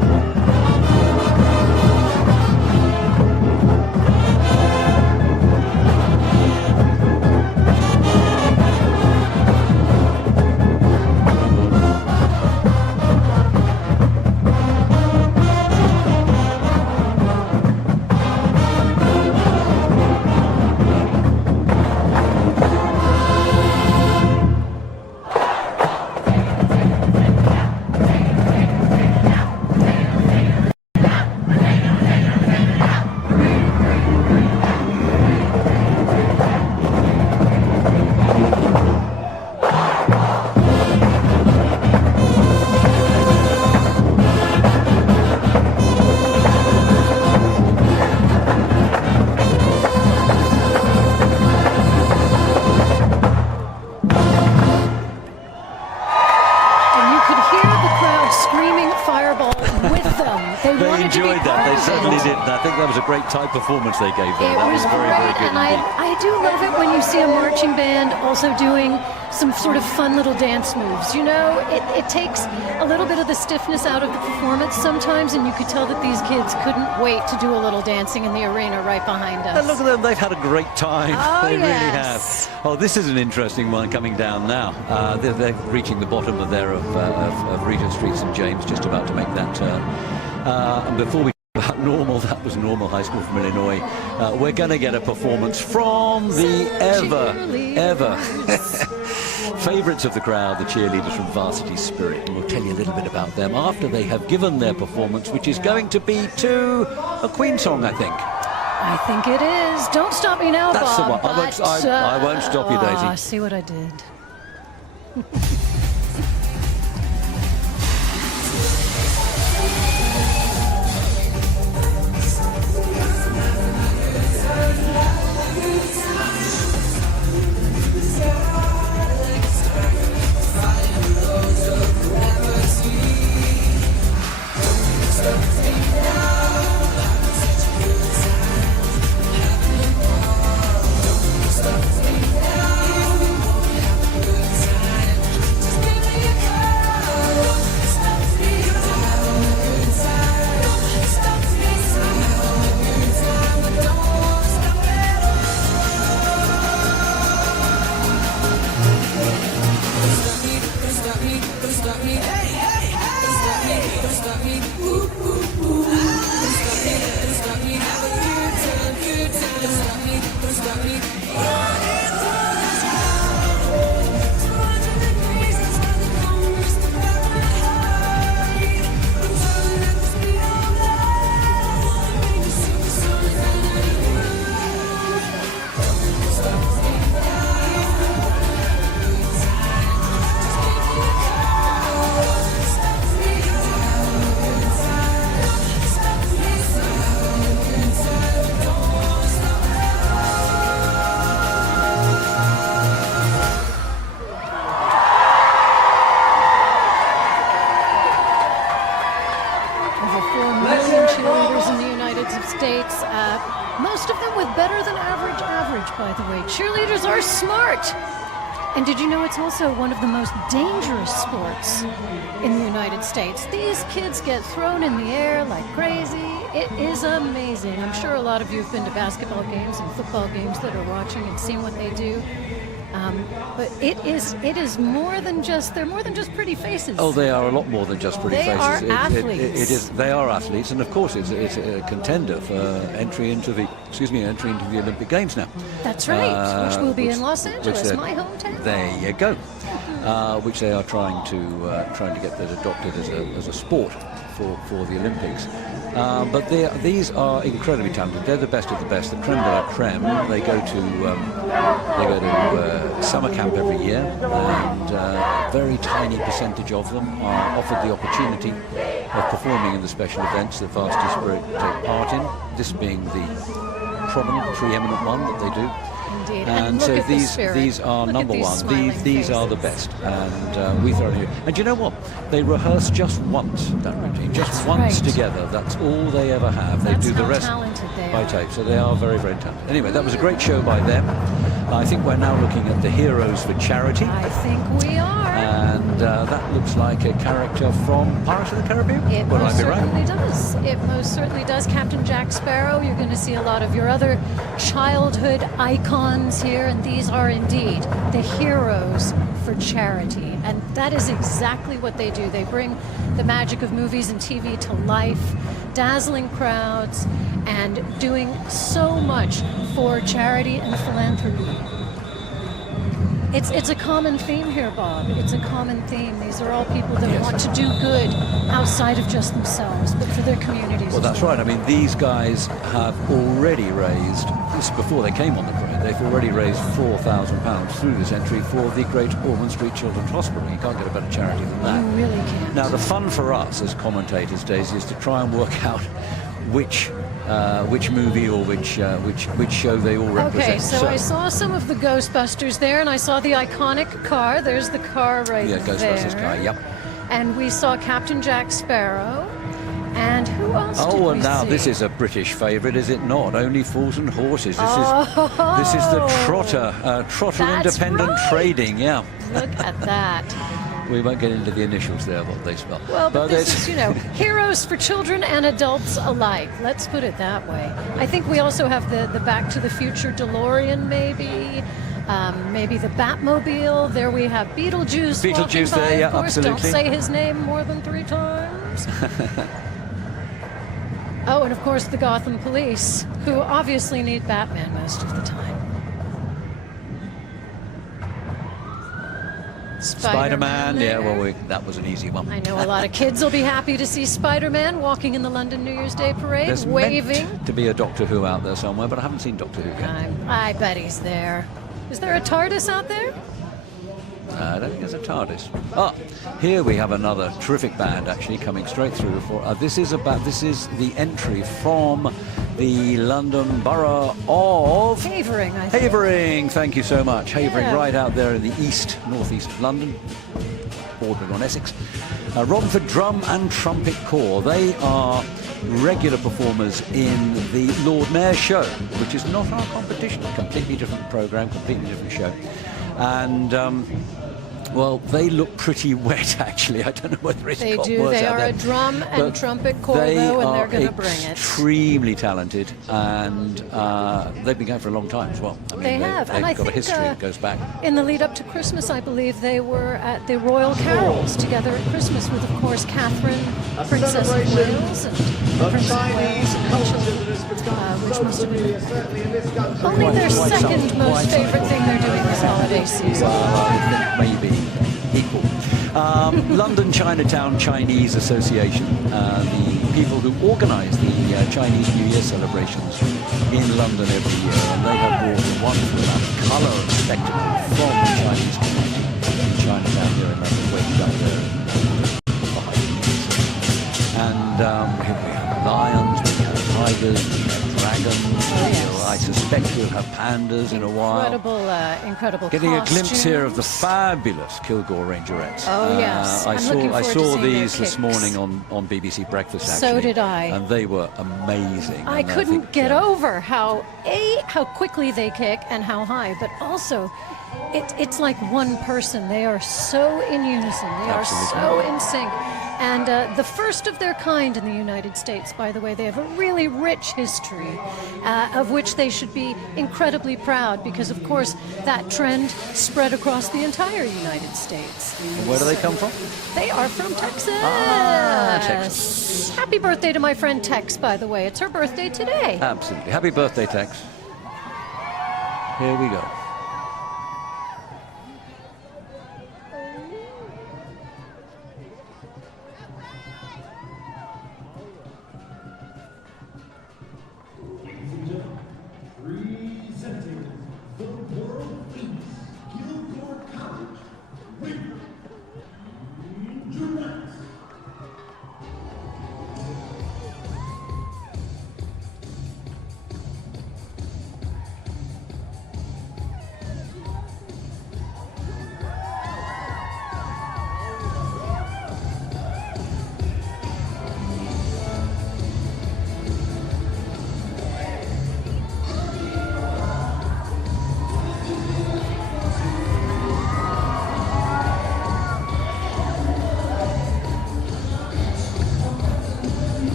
They They wanted to be enjoyed part that. They of certainly it. did. And I think that was a great tight performance they gave there. It That was was very, very great, good and indeed. I do love it when you see a marching band also doing some sort of fun little dance moves. You know, it takes a little bit of the stiffness out of the performance sometimes, and you could tell that these kids couldn't wait to do a little dancing in the arena right behind us. And look at them, they've had a great time. Oh, they really yes. have. Oh, this is an interesting one coming down now. They're reaching the bottom of Regent Street, St. James, just about to make that turn. And before we about Normal, that was Normal High School from Illinois. We're going to get a performance from the ever favourites of the crowd, the cheerleaders from Varsity Spirit, and we'll tell you a little bit about them after they have given their performance, which is going to be to a Queen song, I think. I think it is. Don't stop me now, That's Bob. the one. I won't stop you, Daisy. I see what I did. Most of them with better than average, by the way. Cheerleaders are smart. And did you know it's also one of the most dangerous sports in the United States? These kids get thrown in the air like crazy. It is amazing. I'm sure a lot of you have been to basketball games and football games that are watching and seeing what they do. But it is more than just, they're more than just pretty faces. Oh, they are a lot more than just pretty faces. They are athletes. They are athletes, and of course it's a contender for entry into the Olympic Games now. That's right, which will be in Los Angeles, my hometown. There you go. Which they are trying to get that adopted as a sport for the Olympics. But these are incredibly talented. They're the best of the best, the creme de la creme. They go to summer camp every year, and a very tiny percentage of them are offered the opportunity of performing in the special events that Varsity Spirit take part in, this being the prominent, preeminent one that they do. Indeed. And so these are number one. These are the best, and we thoroughly. And you know what? They rehearse just once that routine, just once together. That's all they ever have. They do the rest by tape. So they are very, very talented. Anyway, that was a great show by them. I think we're now looking at the Heroes for Charity. I think we are. And that looks like a character from Pirates of the Caribbean. It most certainly does. It most certainly does. Captain Jack Sparrow. You're going to see a lot of your other childhood icons here, and these are indeed the Heroes for Charity. And that is exactly what they do. They bring the magic of movies and TV to life, dazzling crowds, and doing so much for charity and philanthropy. It's a common theme here, Bob. It's a common theme. These are all people that want to do good outside of just themselves, but for their communities. Well, that's right. I mean, these guys have already raised, this before they came on the parade, they've already raised £4,000 through this entry for the Great Ormond Street Children's Hospital. You can't get a better charity than that. You really can't. Now, the fun for us as commentators, Daisy, is to try and work out which movie or which show they all represent. Okay, so I saw some of the Ghostbusters there, and I saw the iconic car. There's the car right there. Yeah, Ghostbusters car, yep. And we saw Captain Jack Sparrow, And who else did Oh, we and now see? this is a British favourite, is it not? Only Fools and Horses. This is the Trotter, Trotter That's Independent right. Trading, yeah. Look at that. We won't get into the initials there, what they spell. Well, but this is, you know, heroes for children and adults alike. Let's put it that way. I think we also have the Back to the Future DeLorean, maybe. Maybe the Batmobile. There we have Beetlejuice. Beetlejuice walking by, there, yeah, of course. absolutely. Don't say his name more than 3 times. Oh, and of course the Gotham Police, who obviously need Batman most of the time. Spider-Man, yeah, well, that was an easy one. I know a lot of kids will be happy to see Spider-Man walking in the London New Year's Day parade, There's waving. meant to be a Doctor Who out there somewhere, but I haven't seen Doctor Who yet. I bet he's there. Is there a TARDIS out there? I don't think there's a TARDIS. Ah, here we have another terrific band actually coming straight through. This is the entry from the London Borough of Havering, I think. Havering, thank you so much. Havering, Yeah. right out there in the northeast of London, bordering on Essex. Romford Drum and Trumpet Corps. They are regular performers in the Lord Mayor's show, which is not our competition. Completely different programme, completely different show. And well, they look pretty wet, actually. I don't know whether it's They got do. worse They out are there. a drum and But trumpet corps, they though, and are they're going to bring it. extremely talented, and they've been going for a long time as well. I mean, They have, They've and I got a think, history that goes back. In the lead up to Christmas, I believe they were at the Royal Carols together at Christmas with, of course, Catherine, Princess of Wales, and Prince of Wales, which must have been only their second most favorite thing they're doing this holiday season. I think maybe equal. London Chinatown Chinese Association, the people who organise the Chinese New Year celebrations in London every year, and they have brought a wonderful amount of colour and spectacle from the Chinese community in Chinatown here in London, waking up there. And we have lions, we have tigers, we have dragons. I suspect we'll have pandas in a while. Incredible Getting a glimpse costumes. here of the fabulous Kilgore Rangerettes. Oh, yes. I I'm looking saw forward to seeing their these this kicks. morning on BBC Breakfast, actually. So did I. And they were amazing. I And couldn't think, get over how quickly they kick and how high, but also it's like one person. They are so in unison. They are so in sync. And the first of their kind in the United States, by the way. They have a really rich history of which they should be incredibly proud because, of course, that trend spread across the entire United States. And where do they come from? They are from Texas. Texas. Happy birthday to my friend Tex, by the way. It's her birthday today. Absolutely. Happy birthday, Tex. Here we go. Presenting the world famous Kilgore College Rangerettes.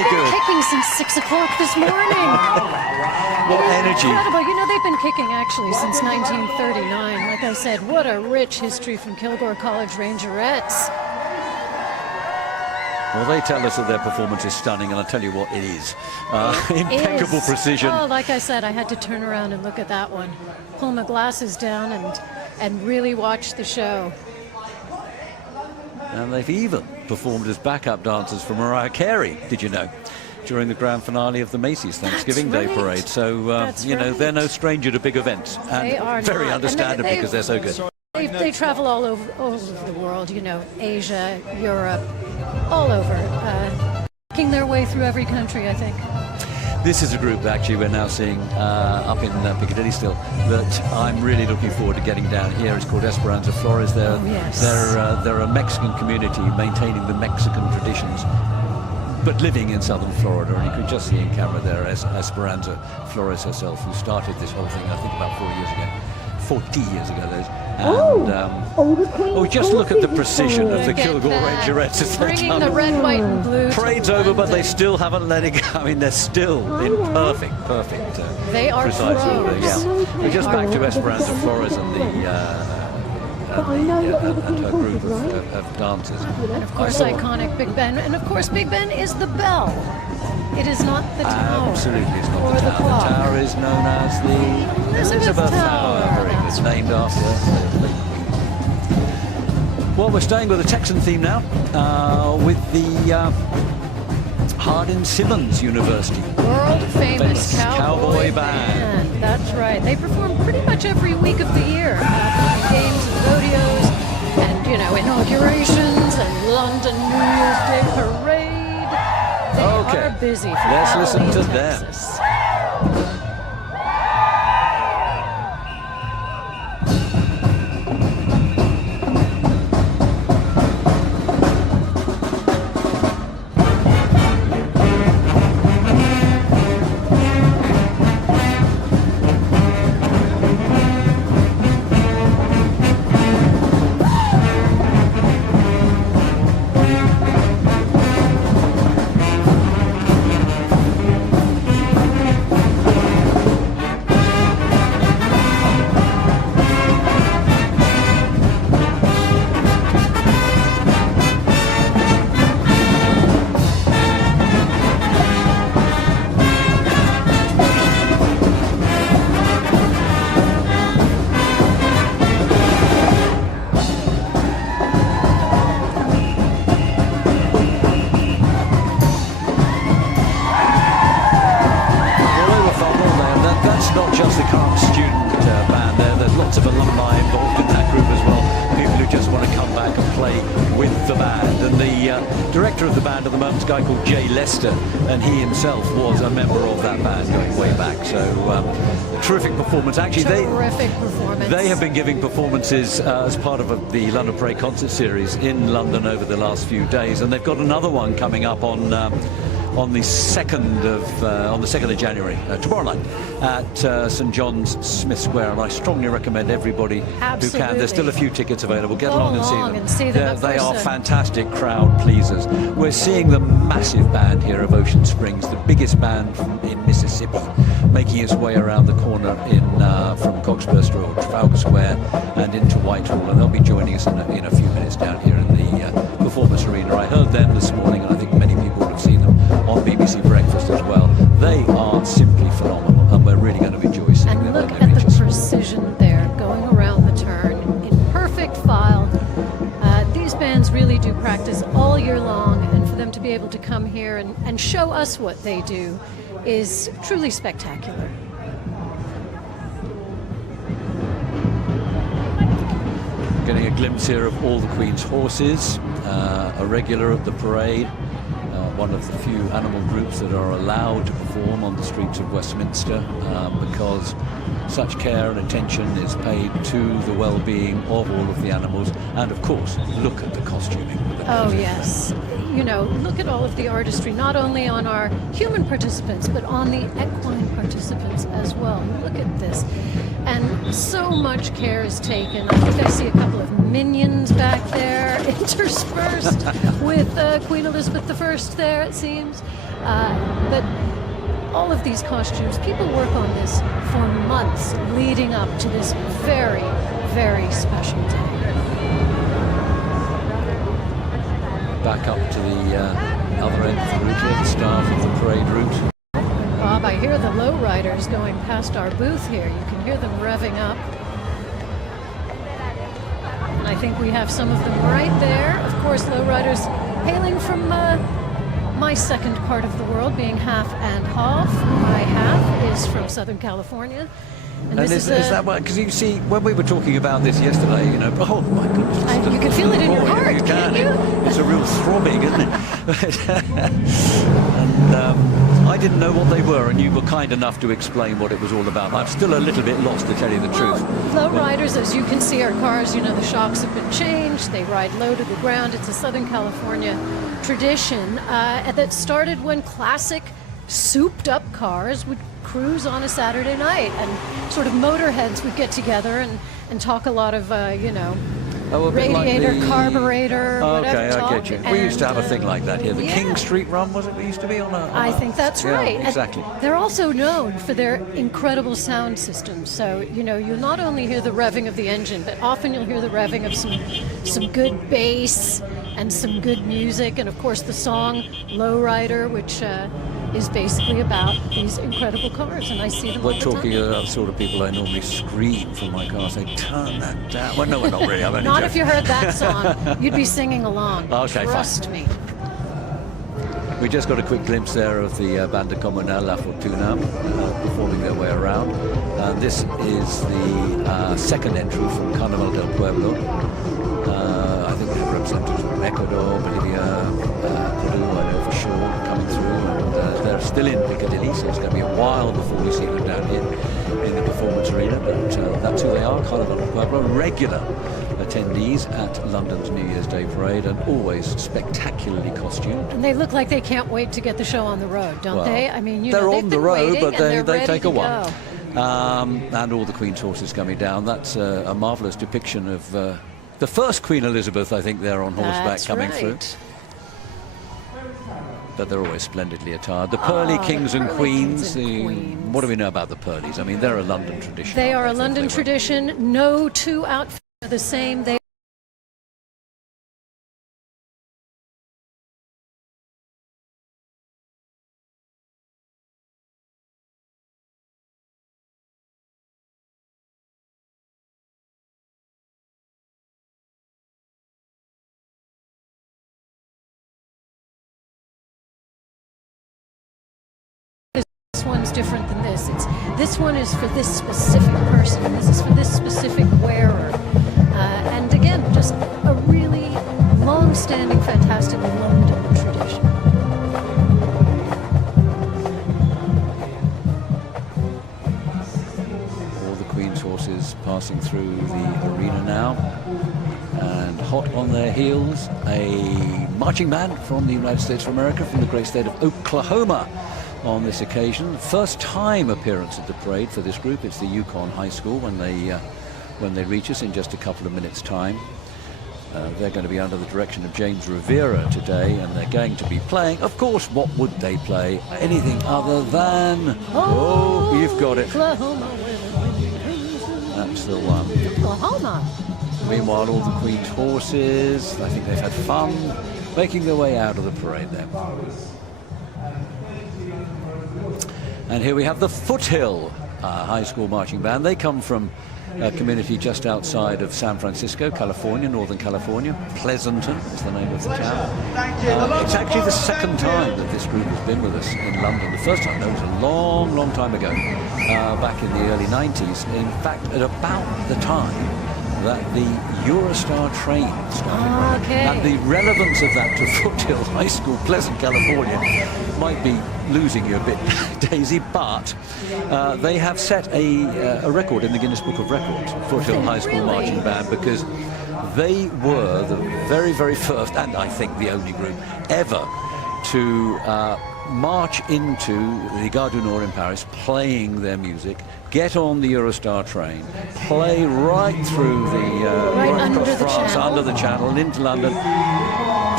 They've been good. kicking since 6 o'clock this morning. What energy. Incredible. You know, they've been kicking actually since 1939. Like I said, what a rich history from Kilgore College Rangerettes. Well, they tell us that their performance is stunning, and I'll tell you what, it is. Impeccable Is. precision. Oh, like I said, I had to turn around and look at that one. Pull my glasses down and really watch the show. And they've even performed as backup dancers for Mariah Carey, did you know, during the grand finale of the Macy's Thanksgiving Day right. Parade. So, you know, they're no stranger to big events. And They are very not. understandably, And because they're so good. They travel all over the world, you know, Asia, Europe, all over, making their way through every country, I think. This is a group that actually we're now seeing up in Piccadilly still that I'm really looking forward to getting down here. It's called Esperanza Flores. They're a Mexican community maintaining the Mexican traditions, but living in southern Florida. And you can just see in camera there Esperanza Flores herself, who started this whole thing, I think, about 4 years ago. 40 years ago, those. And just look at the precision of the Kilgore Rangerettes as they're Bringing the red, white, and blue. Parade's over, but they still haven't let it go. I mean, they're still in perfect. They are precise order. pros. Yeah. We're just back to Esperanza Flores and her group of dancers. And of course, iconic Big Ben. And of course, Big Ben is the bell. It is not the tower. Absolutely, it's not or the the tower. clock. The tower is known as the Elizabeth Tower. Very good. Named after the Queen. Well, we're staying with the Texan theme now, with the Hardin-Simmons University. World famous cowboy band. That's right. They perform pretty much every week of the year. Games and rodeos and, you know, inaugurations and London New Year's Day parade. They are busy. Let's listen to them. Texas. Director of the band at the moment is a guy called Jay Lester, and he himself was a member of that band going way back. So terrific performance. Actually, they have been giving performances as part of the London Parade concert series in London over the last few days, and they've got another one coming up on the 2nd of January, tomorrow night, at St John's Smith Square, and I strongly recommend everybody who can. There's still a few tickets available. Get along and see them. They are fantastic crowd pleasers. We're seeing the massive band here of Ocean Springs, the biggest band in Mississippi, making its way around the corner from Cockspur or Trafalgar Square and into Whitehall, and they'll be joining us in a few minutes down here in the Performance Arena. I heard them this morning, and I think many people have seen them on BBC Breakfast as well. They are simply phenomenal, and we're really going to enjoy seeing them. And look at the precision there, going around the turn in perfect file. These bands really do practice all year long, and for them to be able to come here and show us what they do is truly spectacular. Getting a glimpse here of all the Queen's horses, a regular at the parade, one of the few animal groups that are allowed to perform on the streets of Westminster, because such care and attention is paid to the well-being of all of the animals. And of course, look at the costuming. Oh yes, you know, look at all of the artistry, not only on our human participants, but on the equine participants as well. Look at this. And so much care is taken. I think I see a couple of minions back there interspersed with Queen Elizabeth I there, it seems. But all of these costumes, people work on this for months leading up to this very, very special day. Back up to the other end of the route here, the start of the parade route. Bob, I hear the lowriders going past our booth here. You can hear them revving up. And I think we have some of them right there. Of course, lowriders hailing from my second part of the world, being half and half. My half is from Southern California. And is that why? Because you see, when we were talking about this yesterday, you know, oh my goodness. You can feel it in your heart, can't you? It's a real throbbing, isn't it? And I didn't know what they were, and you were kind enough to explain what it was all about. I'm still a little bit lost, to tell you the truth. Lowriders, as you can see, are cars, you know, the shocks have been changed. They ride low to the ground. It's a Southern California tradition that started when classic souped-up cars would cruise on a Saturday night, and sort of motorheads would get together and talk a lot of, you know, radiator, like carburetor, whatever talk. I get you. We used to have a thing like that here. The King Street Run, was it? We used to be on a... I think that's right. Exactly. And they're also known for their incredible sound systems. So, you know, you'll not only hear the revving of the engine, but often you'll hear the revving of some good bass and some good music. And, of course, the song Lowrider, which is basically about these incredible cars. And I see them all the time. We're talking about the sort of people I normally scream from my car, say, turn that down. Well, no, we're not really. I'm only Not joking. if you heard that song. You'd be singing along. Okay, Trust me. We just got a quick glimpse there of the Banda Comunal La Fortuna performing their way around. This is the second entry from Carnaval del Pueblo. I think we have representatives from Ecuador, Bolivia, Peru, I know for sure, coming through. And they're still in Piccadilly, so it's going to be a while before we see them down here in the performance arena. But that's who they are, Carnaval del Pueblo, regular attendees at London's New Year's Day parade, and always spectacularly costumed. And they look like they can't wait to get the show on the road, don't they? I mean, you know, they're on the road, but they take a while. And all the Queen's horses coming down. That's a marvellous depiction of the first Queen Elizabeth, I think, there on horseback coming through. But they're always splendidly attired. The Pearly Kings and Queens. What do we know about the Pearlies? I mean, they're a London tradition. They are a London tradition. No two outfits are the same. They one's different than this. This one is for this specific person. This is for this specific wearer. And again, just a really long-standing, fantastic London tradition. All the Queen's horses passing through the arena now. And hot on their heels, a marching band from the United States of America, from the great state of Oklahoma. On this occasion, first time appearance at the parade for this group. It's the Yukon High School when they reach us in just a couple of minutes' time. They're going to be under the direction of James Rivera today, and they're going to be playing, of course, what would they play? Anything other than... Oh, you've got it. That's the one. Oklahoma. Meanwhile, all the Queen's horses, I think they've had fun making their way out of the parade there. And here we have the Foothill High School Marching Band. They come from a community just outside of San Francisco, California, Northern California. Pleasanton is the name of the town. It's actually the second time that this group has been with us in London. The first time, though, was a long, long time ago, back in the early 90s. In fact, at about the time that the Eurostar train started running. And the relevance of that to Foothill High School, Pleasant, California, might be losing you a bit, Daisy, but they have set a record in the Guinness Book of Records, Foothill High School Marching Band, because they were the very, very first, and I think the only group ever, to march into the Gare du Nord in Paris, playing their music, get on the Eurostar train, play right through the right across France, under the Channel, and into London,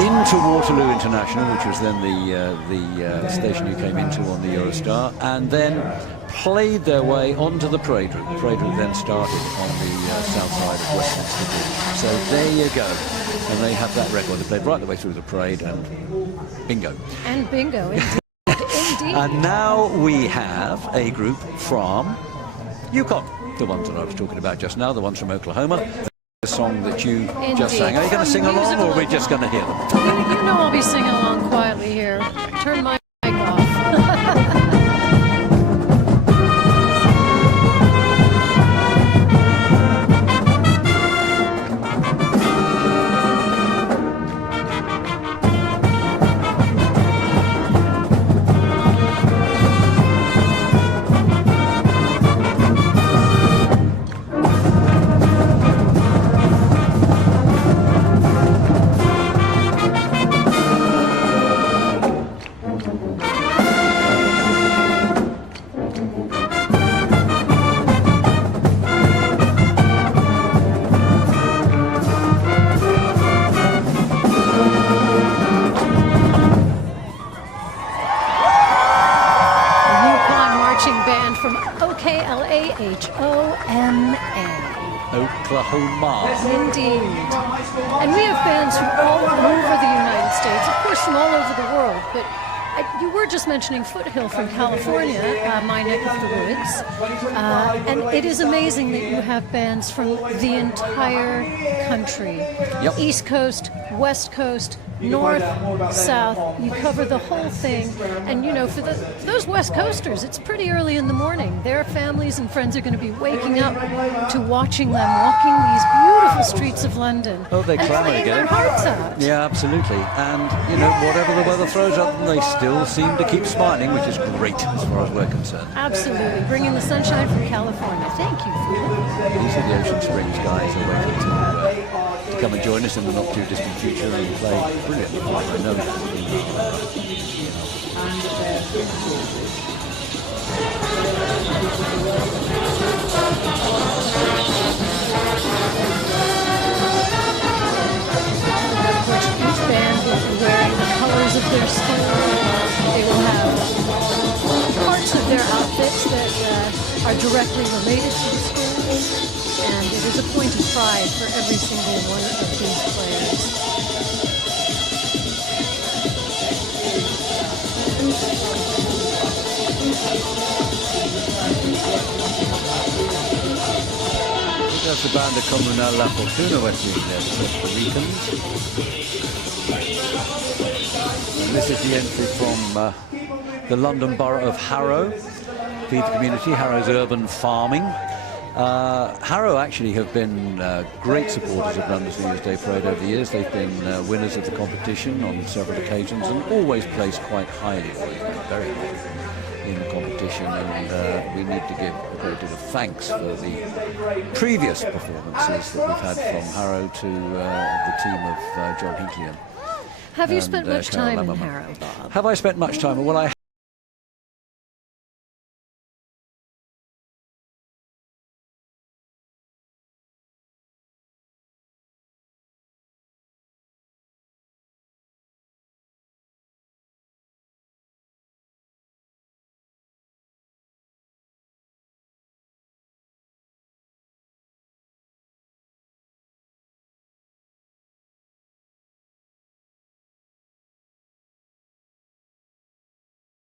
into Waterloo International, which was then the station you came into on the Eurostar, and then played their way onto the parade route. The parade route then started on the south side of Westminster Bridge. So there you go. And they have that record. They played right the way through the parade, and bingo. And bingo, indeed. Indeed. And now we have a group from Yukon, the ones that I was talking about just now, the ones from Oklahoma. The song that you just sang. Are you going to sing along, or are we just going to hear them? You know I'll be singing along quietly here. Turn my mic off. Oklahoma. Indeed. And we have bands from all over the United States, of course from all over the world, but you were just mentioning Foothill from California, my neck of the woods, and it is amazing that you have bands from the entire country. Yep. East Coast, West Coast, North, South, you cover the whole thing. And you know, for those West Coasters, it's pretty early in the morning. Their families and friends are going to be waking up to watching them walking these beautiful streets of London. Oh, they and clamour playing again. their hearts out. Yeah, absolutely. And, you know, whatever the weather throws at them, they still seem to keep smiling, which is great as far as we're concerned. Absolutely. Bringing the sunshine from California. Thank you for that. These are the Ocean Springs guys are waiting to come and join us in the not too distant future and play brilliantly. I know that. Each band will be wearing the colors of their school. They will have parts of their outfits that are directly related to the schools. And it is a point of pride for every single one of these players. That's the band de Comunal La Fortuna, West the Costa Ricans. And this is the entry from the London Borough of Harrow. Feed the community, Harrow's urban farming. Harrow actually have been great supporters of London's New Year's Day Parade over the years. They've been winners of the competition on several occasions and always placed quite highly, always been very high in the competition, and we need to give a great deal of thanks for the previous performances that we've had from Harrow to the team of John Hinckley. Have you spent much time in Harrow, Bob? Have I spent much time? Well, I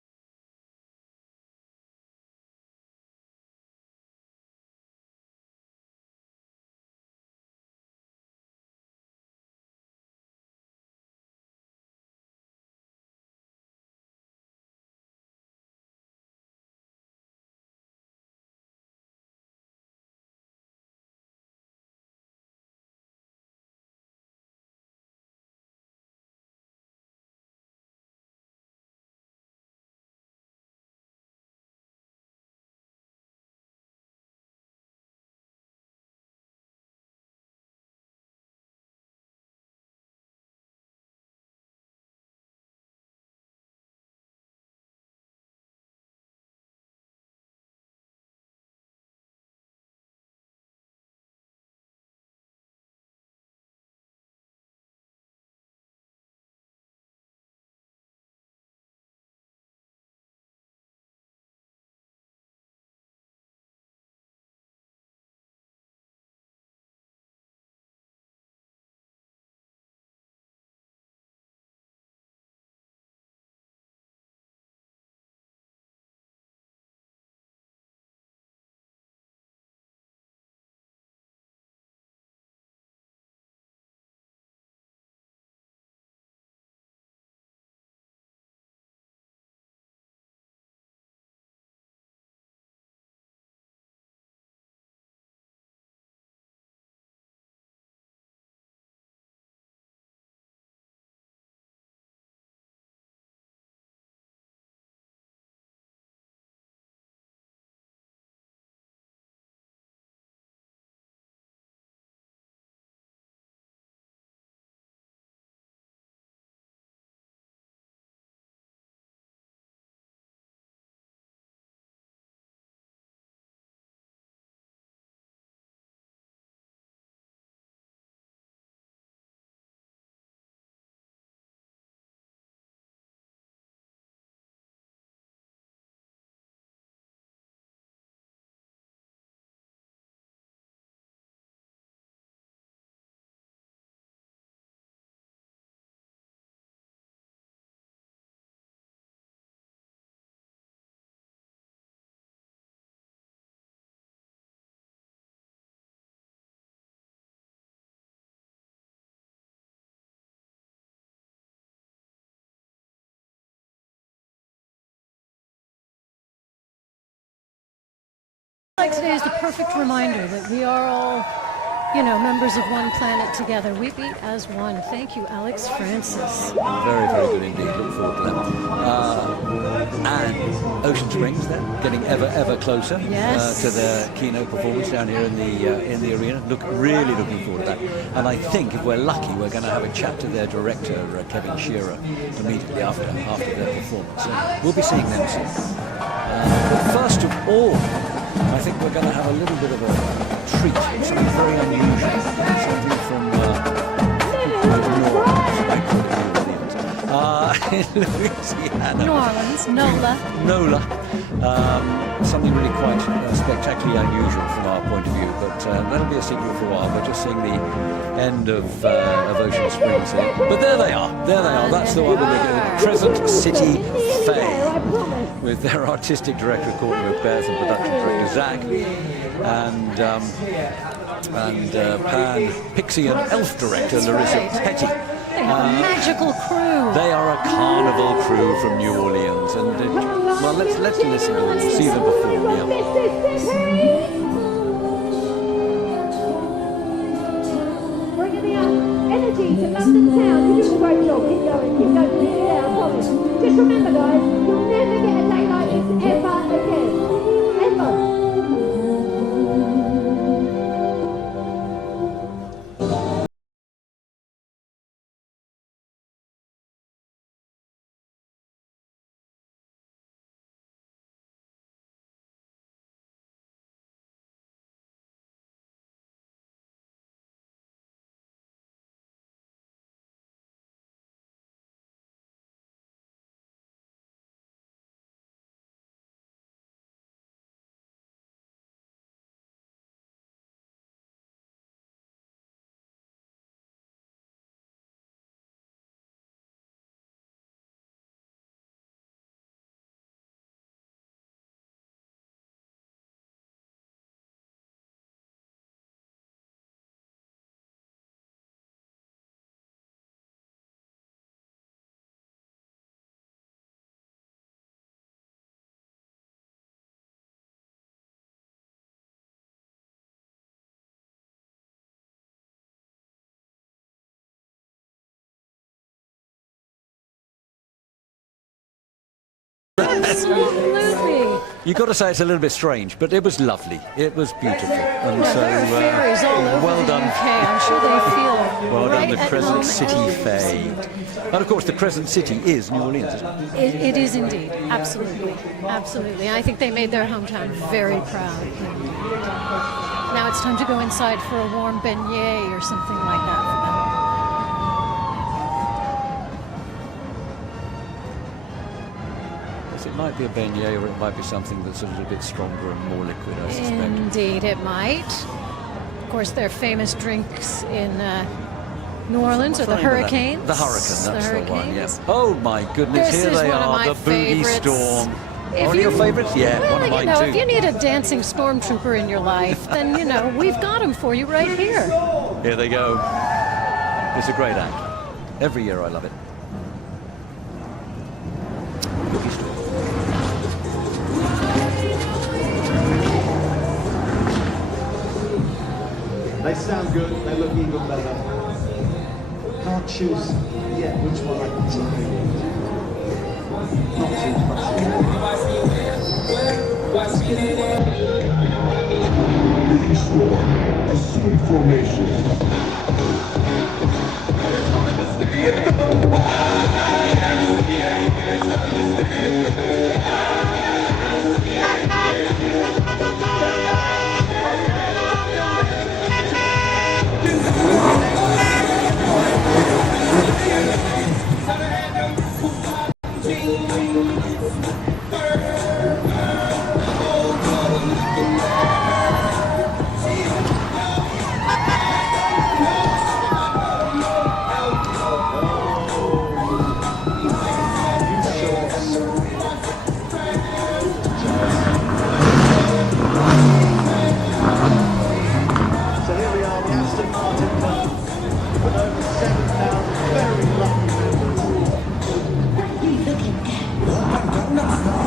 Like today is the perfect reminder that we are all, you know, members of one planet together. We beat as one. Thank you, Alex Francis. Very, very good indeed. Look forward to that. And Ocean Springs, then, getting ever closer to their keynote performance down here in the arena. Really looking forward to that. And I think if we're lucky, we're going to have a chat to their director, Kevin Shearer, immediately after their performance. So we'll be seeing them soon. But first of all, I think we're going to have a little bit of a treat, something very unusual, something from Louisiana. New Orleans, NOLA. Something really quite spectacularly unusual from our point of view, but that'll be a secret for a while. We're just seeing the end of Ocean Springs here. But there they are. That's the one with the Crescent City Faye, with their artistic director, Courtney McBeth, and production director, Zach, and Pan, Pixie, and Elf director, Larissa Petty. They have a magical crew. They are a carnival crew from New Orleans, and well, let's listen to them, see them perform. Bringing the energy to London town. You're doing a great job. Keep going, yeah, I promise. Just remember, guys, you'll never get a day like this ever again. Ever. Absolutely. You've got to say it's a little bit strange, but it was lovely. It was beautiful. And so, fairies all over well the done. UK. I'm sure they feel Well right done, the at Crescent home City and Faye. And of course, the Crescent City is New Orleans, isn't it? It is indeed. Absolutely. I think they made their hometown very proud. Now it's time to go inside for a warm beignet or something like that for them. It might be a beignet, or it might be something that's a little bit stronger and more liquid, I suspect. Indeed, it might. Of course, their famous drinks in New Orleans are the Hurricanes. The Hurricane, that's the one, yes. Oh my goodness, This here is they one of are, my the Boogie favorites. Storm. If One of your you- favorites? Yeah, Well, one of mine too. if you need a dancing stormtrooper in your life, then, we've got him for you right here. Here they go. It's a great act. Every year I love it. Boogie Storm. They sound good, they look even better. Can't choose yet which one I can take. Not too fussy. Assume formation.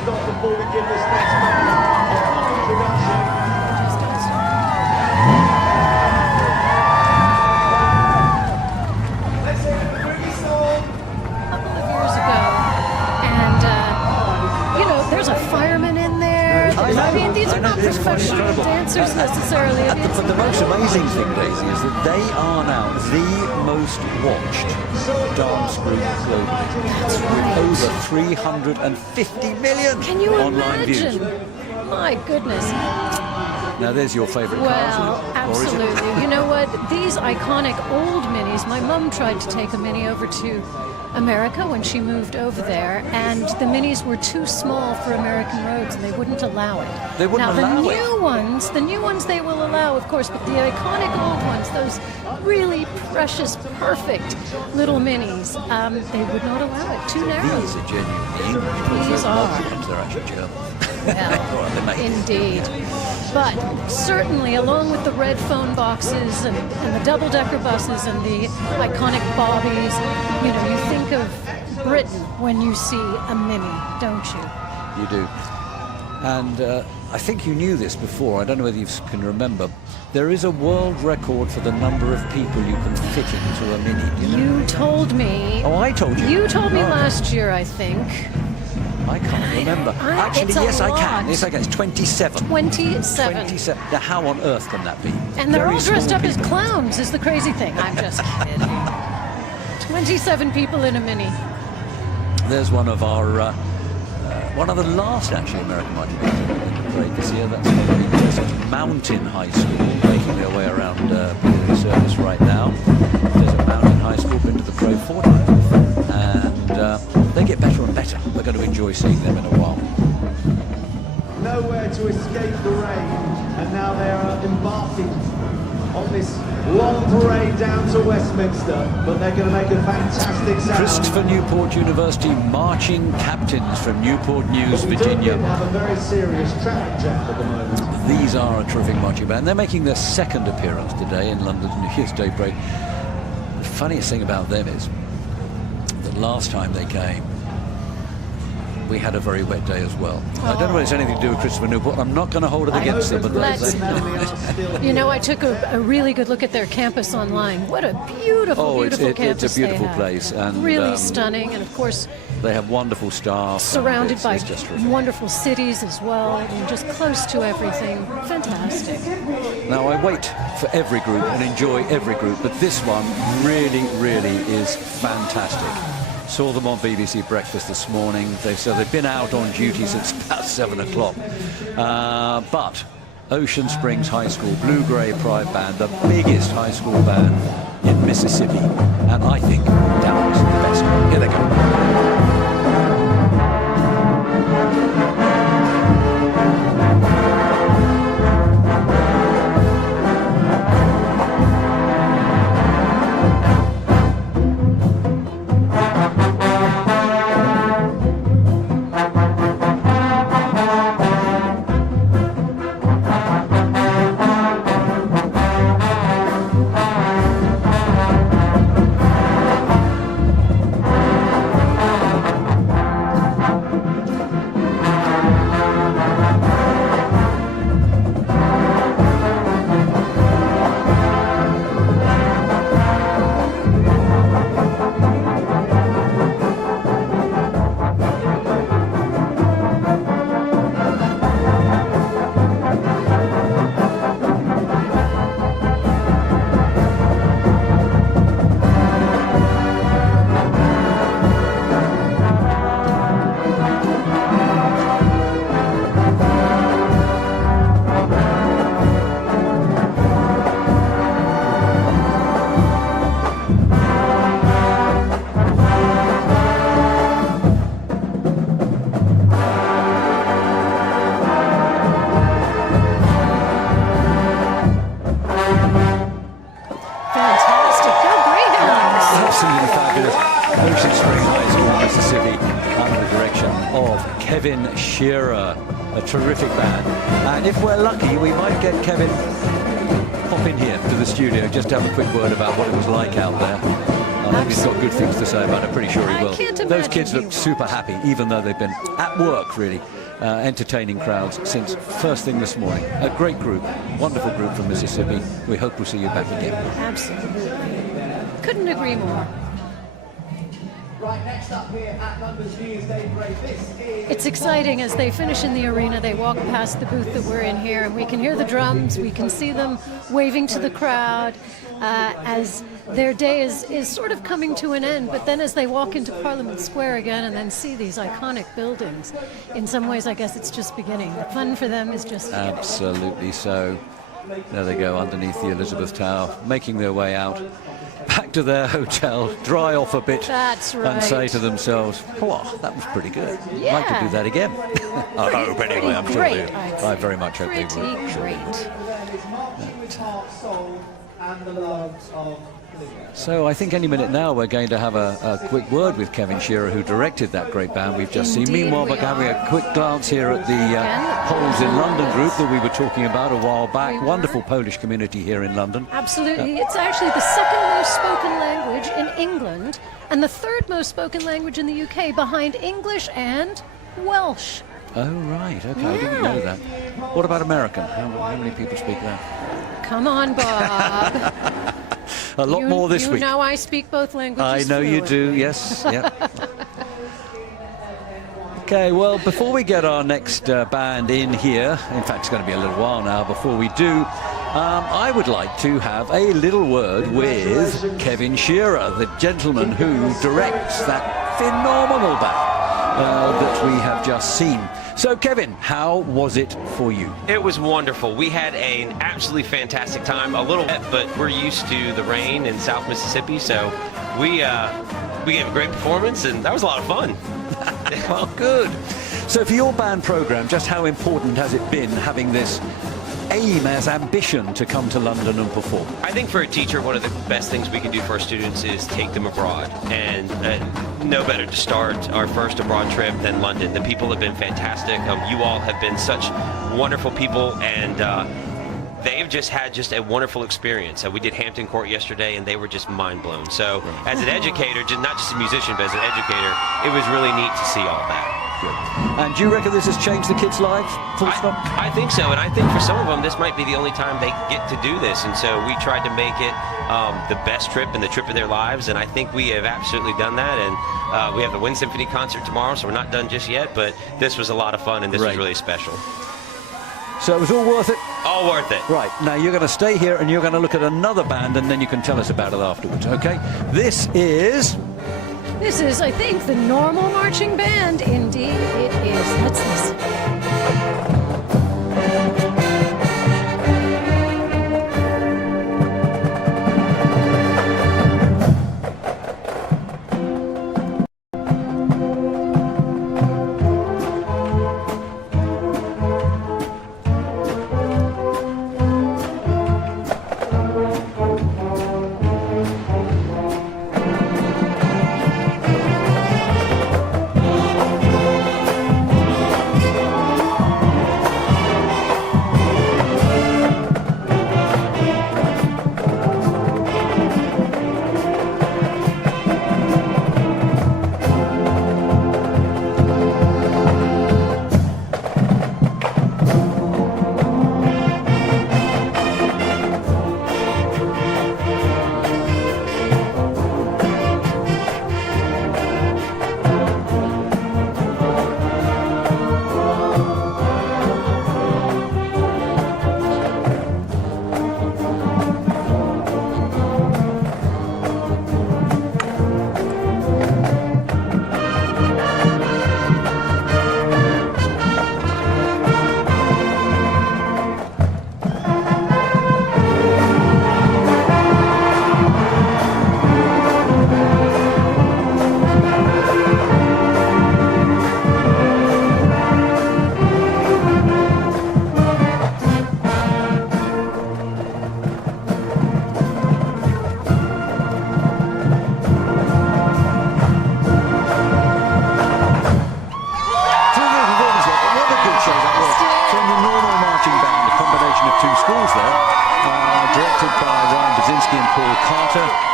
stop before we give this next man a full introduction. Let's hear the Crux song. Years ago, and you know, there's a fireman in there. I mean, these are not professional dancers necessarily. But the most amazing thing, Daisy, is that they are now the most watched dance group globally, with over 350 million Can you online imagine? views. My goodness. Now there's your favourite Well, cars, absolutely. You know what? These iconic old minis, my mum tried to take a mini over to America when she moved over there, and the minis were too small for American roads, and they wouldn't allow it. They wouldn't now, allow the new ones they will allow, of course, but the iconic old ones, those really precious, perfect little minis, they would not allow it. Too narrow. These are genuinely English. These are. They're actually German. Well, indeed. But certainly, along with the red phone boxes and the double-decker buses and the iconic bobbies, you know, you think of Britain when you see a mini, don't you? You do. And I think you knew this before. I don't know whether you can remember. There is a world record for the number of people you can fit into a mini. You told me. Oh, I told you. You told me last year, I think. I can't remember. Actually, yes, I can. Yes, I can. It's 27. 27. 27. Now, how on earth can that be? And they're Very all dressed small up as people. clowns, is the crazy thing. I'm just kidding. 27 people in a mini. There's one of our, one of the last actually American monuments in the parade this year. That's very interesting. Mountain High School, making their way around the service right now. Desert Mountain High School, been to the parade 4 times, and they get better and better. We're going to enjoy seeing them in a while. Nowhere to escape the rain, and now they are embarking on this long parade down to Westminster, but they're going to make a fantastic sound. Christopher Newport University marching captains from Newport News, We Virginia. have a very serious traffic jam at the moment. These are a terrific marching band. They're making their second appearance today in London's New Year's Day parade. The funniest thing about them is that last time they came, we had a very wet day as well. I don't know whether it's anything to do with Christopher Newport. I'm not going to hold it against them, but Let's not. You know, I took a really good look at their campus online. What a beautiful, beautiful campus it's a beautiful they have. place. And, really stunning, and of course, they have wonderful staff. surrounded by it's just terrific. wonderful cities as well. I mean, just close to everything. Fantastic. Now, I wait for every group and enjoy every group, but this one really, really is fantastic. Saw them on BBC Breakfast this morning. They've been out on duty since about 7 o'clock. But Ocean Springs High School, Blue-Gray Pride Band, the biggest high school band in Mississippi, and I think doubtless the best. Here they go. A terrific band, and if we're lucky we might get Kevin pop in here to the studio just to have a quick word about what it was like out there. hope he's got good things to say about it. Pretty sure he will. can't Those imagine kids he look won't. super happy, even though they've been at work, really, entertaining crowds since first thing this morning. A great group, wonderful group from Mississippi. We hope we'll see you back again. Absolutely. Couldn't agree more. Right, next up here at London's New Year's Day Parade, this is... It's exciting as they finish in the arena. They walk past the booth that we're in here, and we can hear the drums. We can see them waving to the crowd as their day is sort of coming to an end. But then as they walk into Parliament Square again and then see these iconic buildings, in some ways, I guess it's just beginning. The fun for them is just beginning. Absolutely so. There they go underneath the Elizabeth Tower, making their way out. Back to their hotel, dry off a bit, That's right. and say to themselves, "Oh, that was pretty good. Yeah. I'd like to do that again." I hope anyway. I'm sure great, they I'd will. say. I very much hope they will. Pretty great. With heart, soul, and the loves of... So I think any minute now we're going to have a quick word with Kevin Shearer, who directed that great band we've just seen. Indeed Meanwhile, we we're having are. a quick glance here at the Poles in London group that we were talking about a while back. Wonderful Polish community here in London. Absolutely. It's actually the second most spoken language in England and the third most spoken language in the UK, behind English and Welsh. Oh, right. Okay, I didn't know that. What about American? How many people speak that? Come on, Bob. A lot more this week. You know I speak both languages I know you do, fluently. yes. Yep. Okay, well, before we get our next band in here, in fact, it's going to be a little while now before we do, I would like to have a little word with Kevin Shearer, the gentleman who directs that phenomenal band that we have just seen. So, Kevin, how was it for you? It was wonderful. We had an absolutely fantastic time. A little wet, but we're used to the rain in South Mississippi, so we gave a great performance, and that was a lot of fun. Well, good. So for your band program, just how important has it been having this aim as ambition to come to London and perform? I think for a teacher, one of the best things we can do for our students is take them abroad. And no better to start our first abroad trip than London. The people have been fantastic. You all have been such wonderful people, and they've just had a wonderful experience. We did Hampton Court yesterday, and they were just mind blown. So as an educator, not just a musician, but as an educator, it was really neat to see all that. And do you reckon this has changed the kids' lives? Full stop? I think so, and I think for some of them this might be the only time they get to do this, and so we tried to make it the best trip and the trip of their lives, and I think we have absolutely done that. And we have the Wind Symphony concert tomorrow, so we're not done just yet, but this was a lot of fun, and this was really special. So it was all worth it? All worth it. Right, now you're going to stay here and you're going to look at another band, and then you can tell us about it afterwards, okay? This is, I think, the normal marching band. Indeed, it is. Let's listen.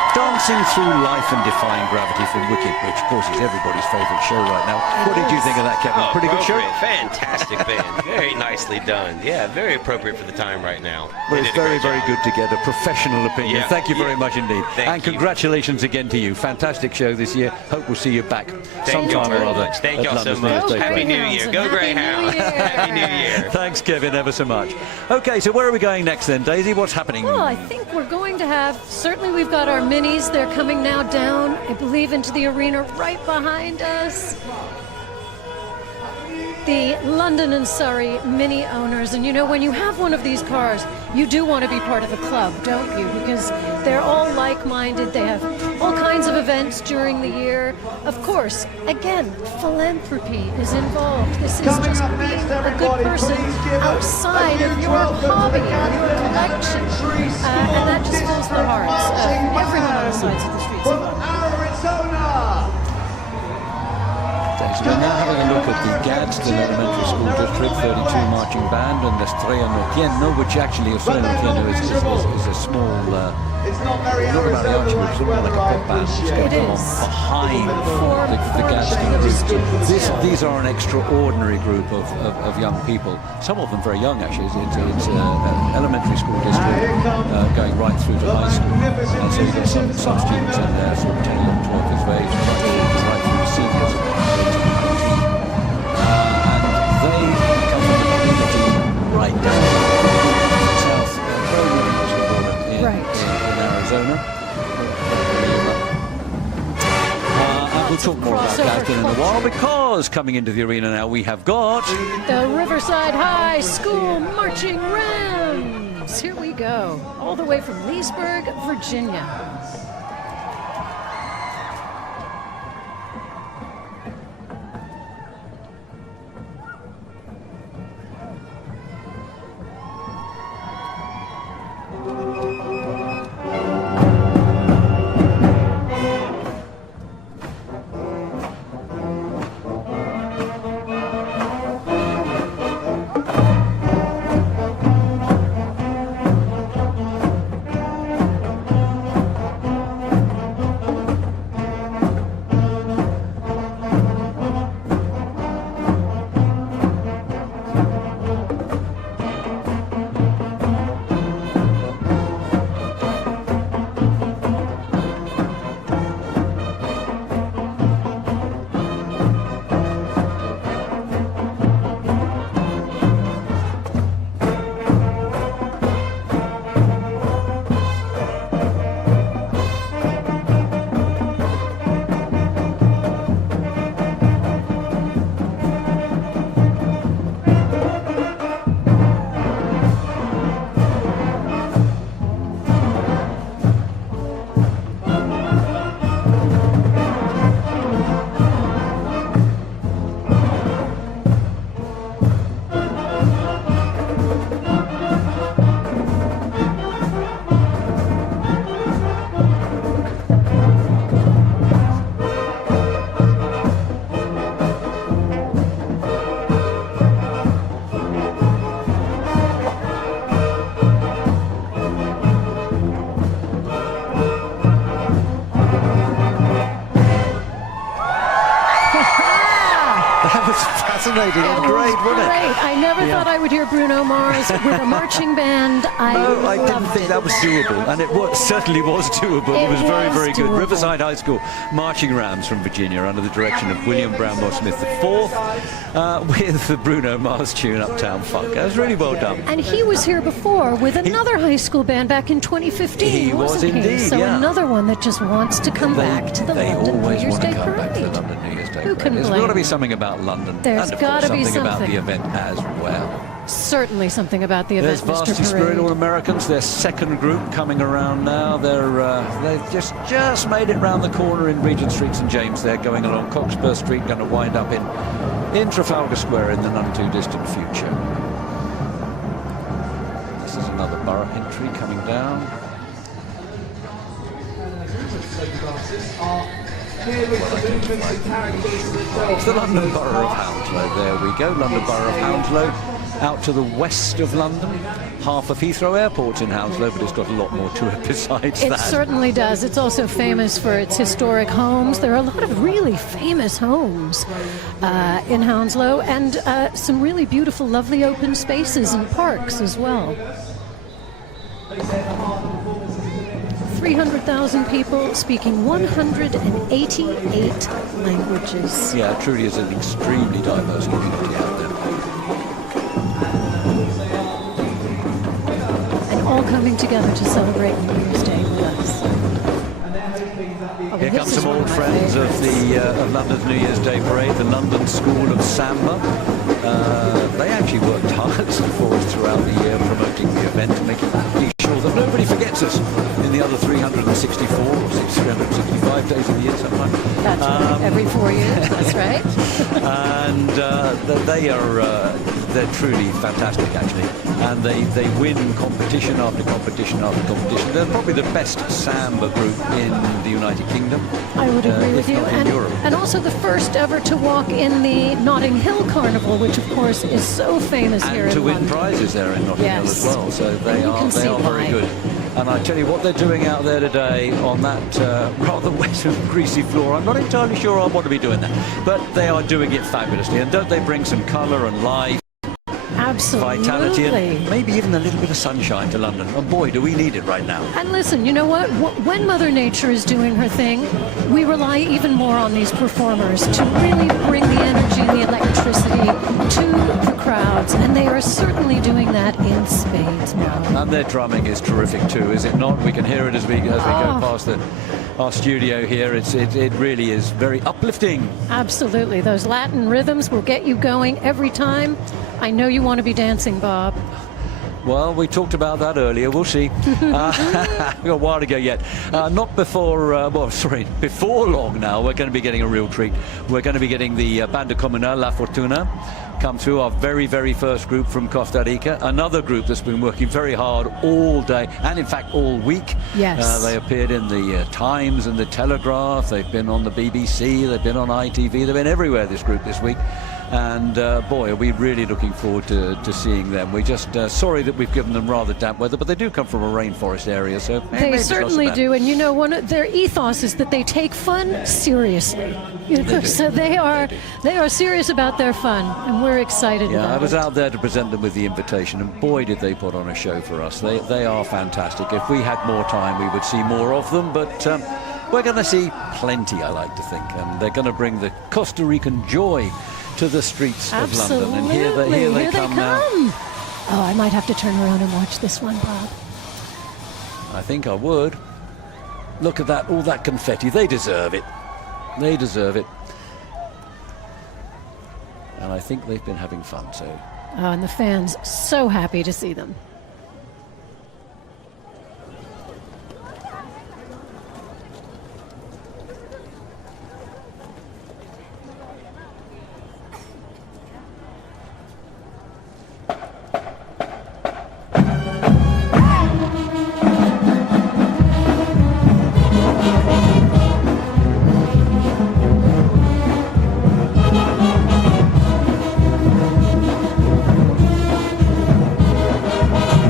dancing through life and defying gravity from Wicked, which of course is everybody's favourite show right now. What did you think of that, Kevin? Pretty good show? Fantastic band. Very nicely done. Yeah, very appropriate for the time right now. Well, it's very, very good to get a professional opinion. Yeah. Thank you very much indeed. Thank you. Congratulations again to you. Fantastic show this year. Hope we'll see you back sometime or other. Thank y'all so much. Happy New Year. Go Greyhounds. Happy New Year. Thanks, Kevin, ever so much. Okay, so where are we going next then, Daisy? What's happening? Well, I think we're going to have, certainly we've got our minis. They're coming now down, I believe, into the arena right behind us. The London and Surrey Mini owners. And you know, when you have one of these cars, you do want to be part of the club, don't you? Because they're all like-minded. They have all kinds of events during the year. Of course, again, philanthropy is involved. This is just being a good person outside of your hobby, your collection. And that just fills the hearts of everyone on the sides of the streets. So we're now having a look at the Gadsden Elementary School District 32 marching band and the Estrella Nortieno, which actually Estrella Nortieno is a small, not a mariachi, but it's more like a pop band. It is. Behind the Gadsden group. These are an extraordinary group of young people. Some of them very young, actually. It's an elementary school district going right through to high school. And so you've got some students in there, sort of 10, 11, 12 years of age, right through to seniors. Right down south border in Arizona. And we'll talk more about Gadsden in a while, because coming into the arena now we have got the Riverside High School Marching Rams. Here we go, all the way from Leesburg, Virginia. Fascinating and great, wasn't it? Great. I never thought I would hear Bruno Mars with a marching band. I didn't think that was doable, and it certainly was doable. It was very, very good. Riverside High School Marching Rams from Virginia under the direction of William Brownmore Smith IV with the Bruno Mars tune Uptown Funk. That was really well done. And he was here before with another high school band back in 2015. He was indeed, So another one that just wants to come back to the London New Year's Day Parade. Who can blame? There's got to be something about London. There's got to be something about the event as well. Certainly something about the event, There's Mr. Varsity Parade. Spirit All Americans, their second group coming around now. They've just made it round the corner in Regent Street, St James. They're going along Cockspur Street, going to wind up in Trafalgar Square in the none too distant future. This is another borough entry coming down. It's the London Borough of Hounslow. There we go, London Borough of Hounslow. out to the west of London. Half of Heathrow Airport's in Hounslow, but it's got a lot more to it besides It that. certainly does. It's also famous for its historic homes. There are a lot of really famous homes in Hounslow, and some really beautiful, lovely open spaces and parks as well. 300,000 people speaking 188 languages. Yeah, it truly is an extremely diverse community out there. And all coming together to celebrate New Year's Day with us. Here come some old friends of the of London's New Year's Day parade, the London School of Samba. They actually worked hard for us throughout the year promoting the event, making sure that nobody forgets us in the other 364 or 365 days of the year, something like that. That's right. Every 4 years, that's right. And they're truly fantastic, actually. And they win competition after competition after competition. They're probably the best samba group in the United Kingdom. I would agree with you. In Europe. And also the first ever to walk in the Notting Hill Carnival, which of course is so famous here in London. And to win prizes there in Notting Hill as well. So they are very good. And I tell you what they're doing out there today on that rather wet and greasy floor. I'm not entirely sure I want to be doing that, but they are doing it fabulously. And don't they bring some colour and life? Absolutely. Vitality and maybe even a little bit of sunshine to London. And boy, do we need it right now. And listen, you know what? When Mother Nature is doing her thing, we rely even more on these performers to really bring the energy and the electricity to the crowds. And they are certainly doing that in spades now. And their drumming is terrific too, is it not? We can hear it as we go past our studio here. It really is very uplifting. Absolutely. Those Latin rhythms will get you going every time. I know you want to be dancing, Bob. Well, we talked about that earlier. We'll see. We've got a while to go yet. Not before, before long now, we're going to be getting a real treat. We're going to be getting the Banda Comunal La Fortuna come through, our very, very first group from Costa Rica. Another group that's been working very hard all day, and in fact all week. Yes. They appeared in the Times and the Telegraph. They've been on the BBC. They've been on ITV. They've been everywhere, this group, this week. And boy, are we really looking forward to seeing them. We're just sorry that we've given them rather damp weather, but they do come from a rainforest area, so they certainly do. And you know, their ethos is that they take fun seriously. You know, so they are serious about their fun, and we're excited about it. I was out there to present them with the invitation, and boy, did they put on a show for us. They are fantastic. If we had more time, we would see more of them, but we're going to see plenty, I like to think, and they're going to bring the Costa Rican joy to the streets of London. And here they come now. Oh, I might have to turn around and watch this one, Bob. I think I would. Look at that, all that confetti. They deserve it. They deserve it. And I think they've been having fun, so. Oh, and the fans so happy to see them.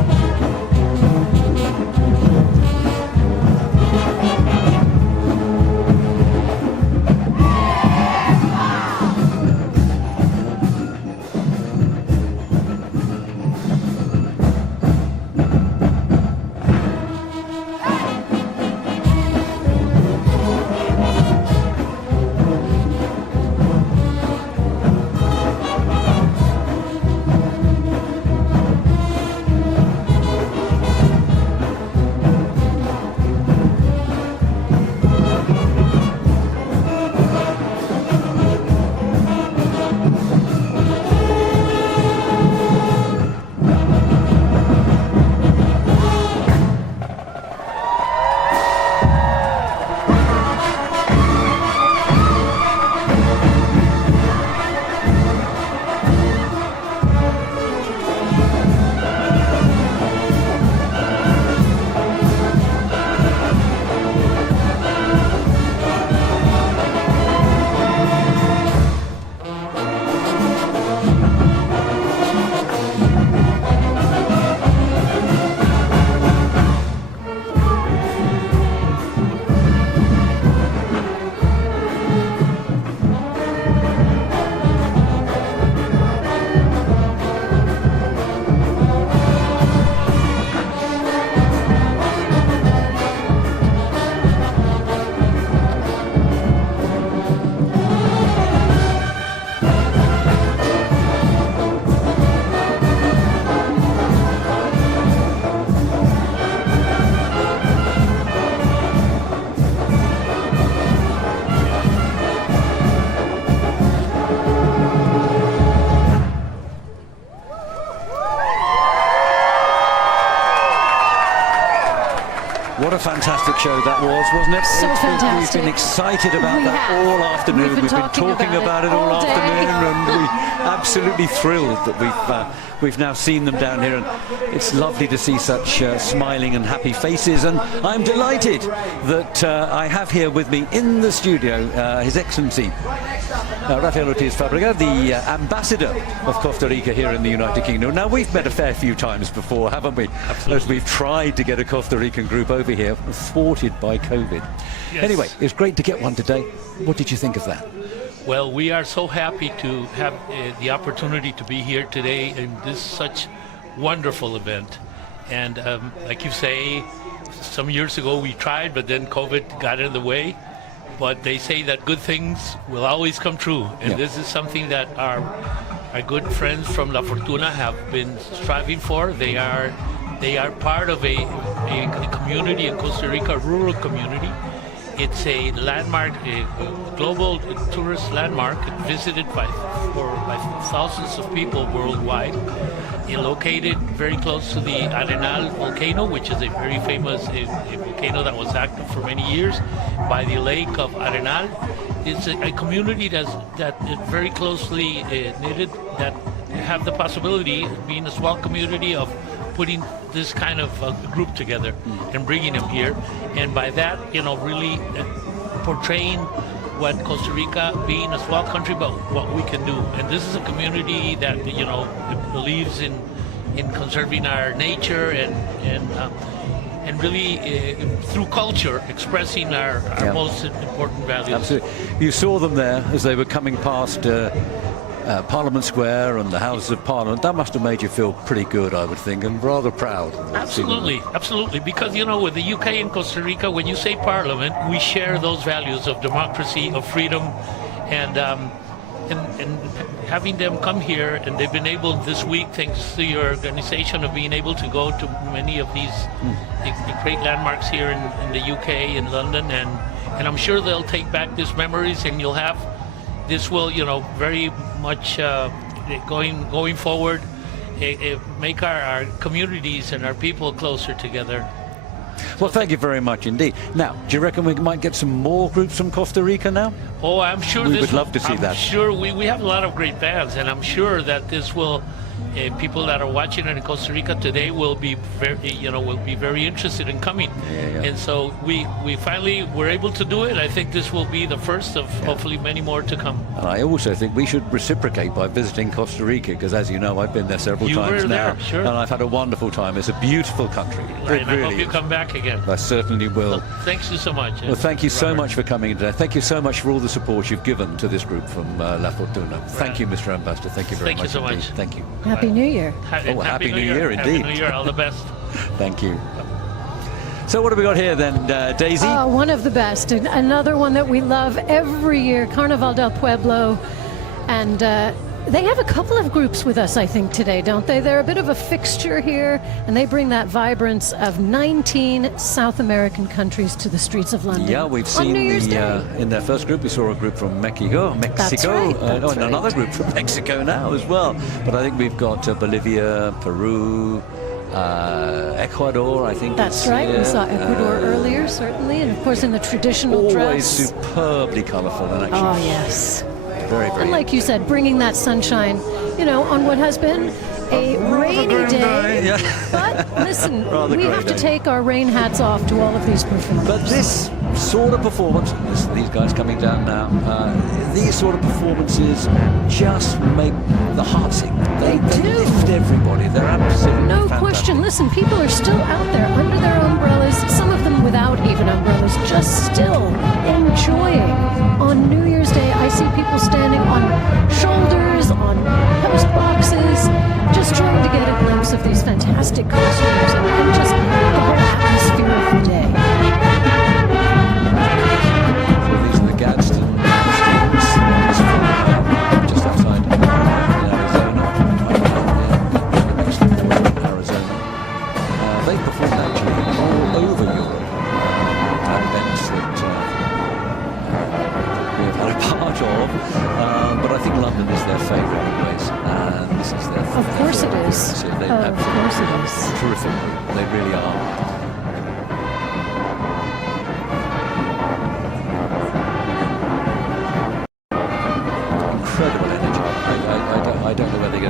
a fantastic show that was, wasn't it? So fantastic. We've been excited about that all afternoon. We've been talking about it all afternoon, and we're absolutely thrilled that we've now seen them down here, and it's lovely to see such smiling and happy faces. And I'm delighted that I have here with me in the studio His Excellency Rafael Ortiz Fabrega, the ambassador of Costa Rica here in the United Kingdom. Now, we've met a fair few times before, haven't we? Absolutely. As we've tried to get a Costa Rican group over here, thwarted by COVID. Yes. Anyway, it's great to get one today. What did you think of that? Well, we are so happy to have the opportunity to be here today in this such wonderful event. And like you say, some years ago we tried, but then COVID got in the way. But they say that good things will always come true. And this is something that our good friends from La Fortuna have been striving for. They are part of a community in Costa Rica, a rural community. It's a landmark, a global tourist landmark, visited by thousands of people worldwide. It's located very close to the Arenal volcano, which is a very famous volcano that was active for many years, by the lake of Arenal. It's a community that is very closely knitted, that have the possibility of being a small community of putting this kind of group together and bringing them here, and by that, really portraying what Costa Rica, being a small country, but what we can do. And this is a community that believes in conserving our nature and really through culture expressing our most important values. Absolutely. You saw them there as they were coming past Parliament Square and the Houses of Parliament. That must have made you feel pretty good, I would think, and rather proud. Absolutely, absolutely. Because, with the UK and Costa Rica, when you say Parliament, we share those values of democracy, of freedom, and having them come here, and they've been able this week, thanks to your organization, of being able to go to many of these the great landmarks here in the UK, in London, and I'm sure they'll take back these memories, and this will, very much going forward, make our communities and our people closer together. Well, thank you very much indeed. Now, do you reckon we might get some more groups from Costa Rica now? Oh, I'm sure we would love to see that. I'm sure we have a lot of great bands, and I'm sure that this will. People that are watching it in Costa Rica today will be very interested in coming, and so we finally were able to do it. I think this will be the first of hopefully many more to come. And I also think we should reciprocate by visiting Costa Rica, because as you know, I've been there several times now, sure. And I've had a wonderful time. It's a beautiful country. Right, it and really I hope you come back again. I certainly will. Well, thanks you so much. Well, thank you so much for coming today. Thank you so much for all the support you've given to this group from La Fortuna. Thank you, Mr. Ambassador. Thank you very much. Thank you so indeed. much. Thank you. Happy New Year. Happy New Year indeed. Happy New Year, all the best. Thank you. So what have we got here then, Daisy? One of the best. Another one that we love every year, Carnaval del Pueblo. And they have a couple of groups with us, I think, today, don't they? They're a bit of a fixture here, and they bring that vibrance of 19 South American countries to the streets of London. Yeah, we've seen in their first group, we saw a group from Mexico. That's right. And another group from Mexico now as well. But I think we've got Bolivia, Peru, Ecuador, I think. That's right. We saw Ecuador earlier, certainly, and of course in the traditional dress. Always superbly colourful and actually. Oh, yes. Very, very. And like you said, bringing that sunshine, on what has been a rainy day. Yeah. But listen, we have to take our rain hats off to all of these performers. But this sort of performance, these guys coming down now, these sort of performances just make the heart sing. They lift everybody. They're absolutely fantastic. Question. Listen, people are still out there under their umbrellas, some of them without even umbrellas, just still enjoying. On New Year's Day, I see people standing on shoulders, on post boxes, just trying to get a glimpse of these fantastic costumes and just the whole atmosphere of the day. So these are the Gadsden students from just outside Arizona. They performed actually all over Europe at events that we have had a part of, but I think London is their favourite place, and this is their Of course it is. Of course it is. Terrific. They really are.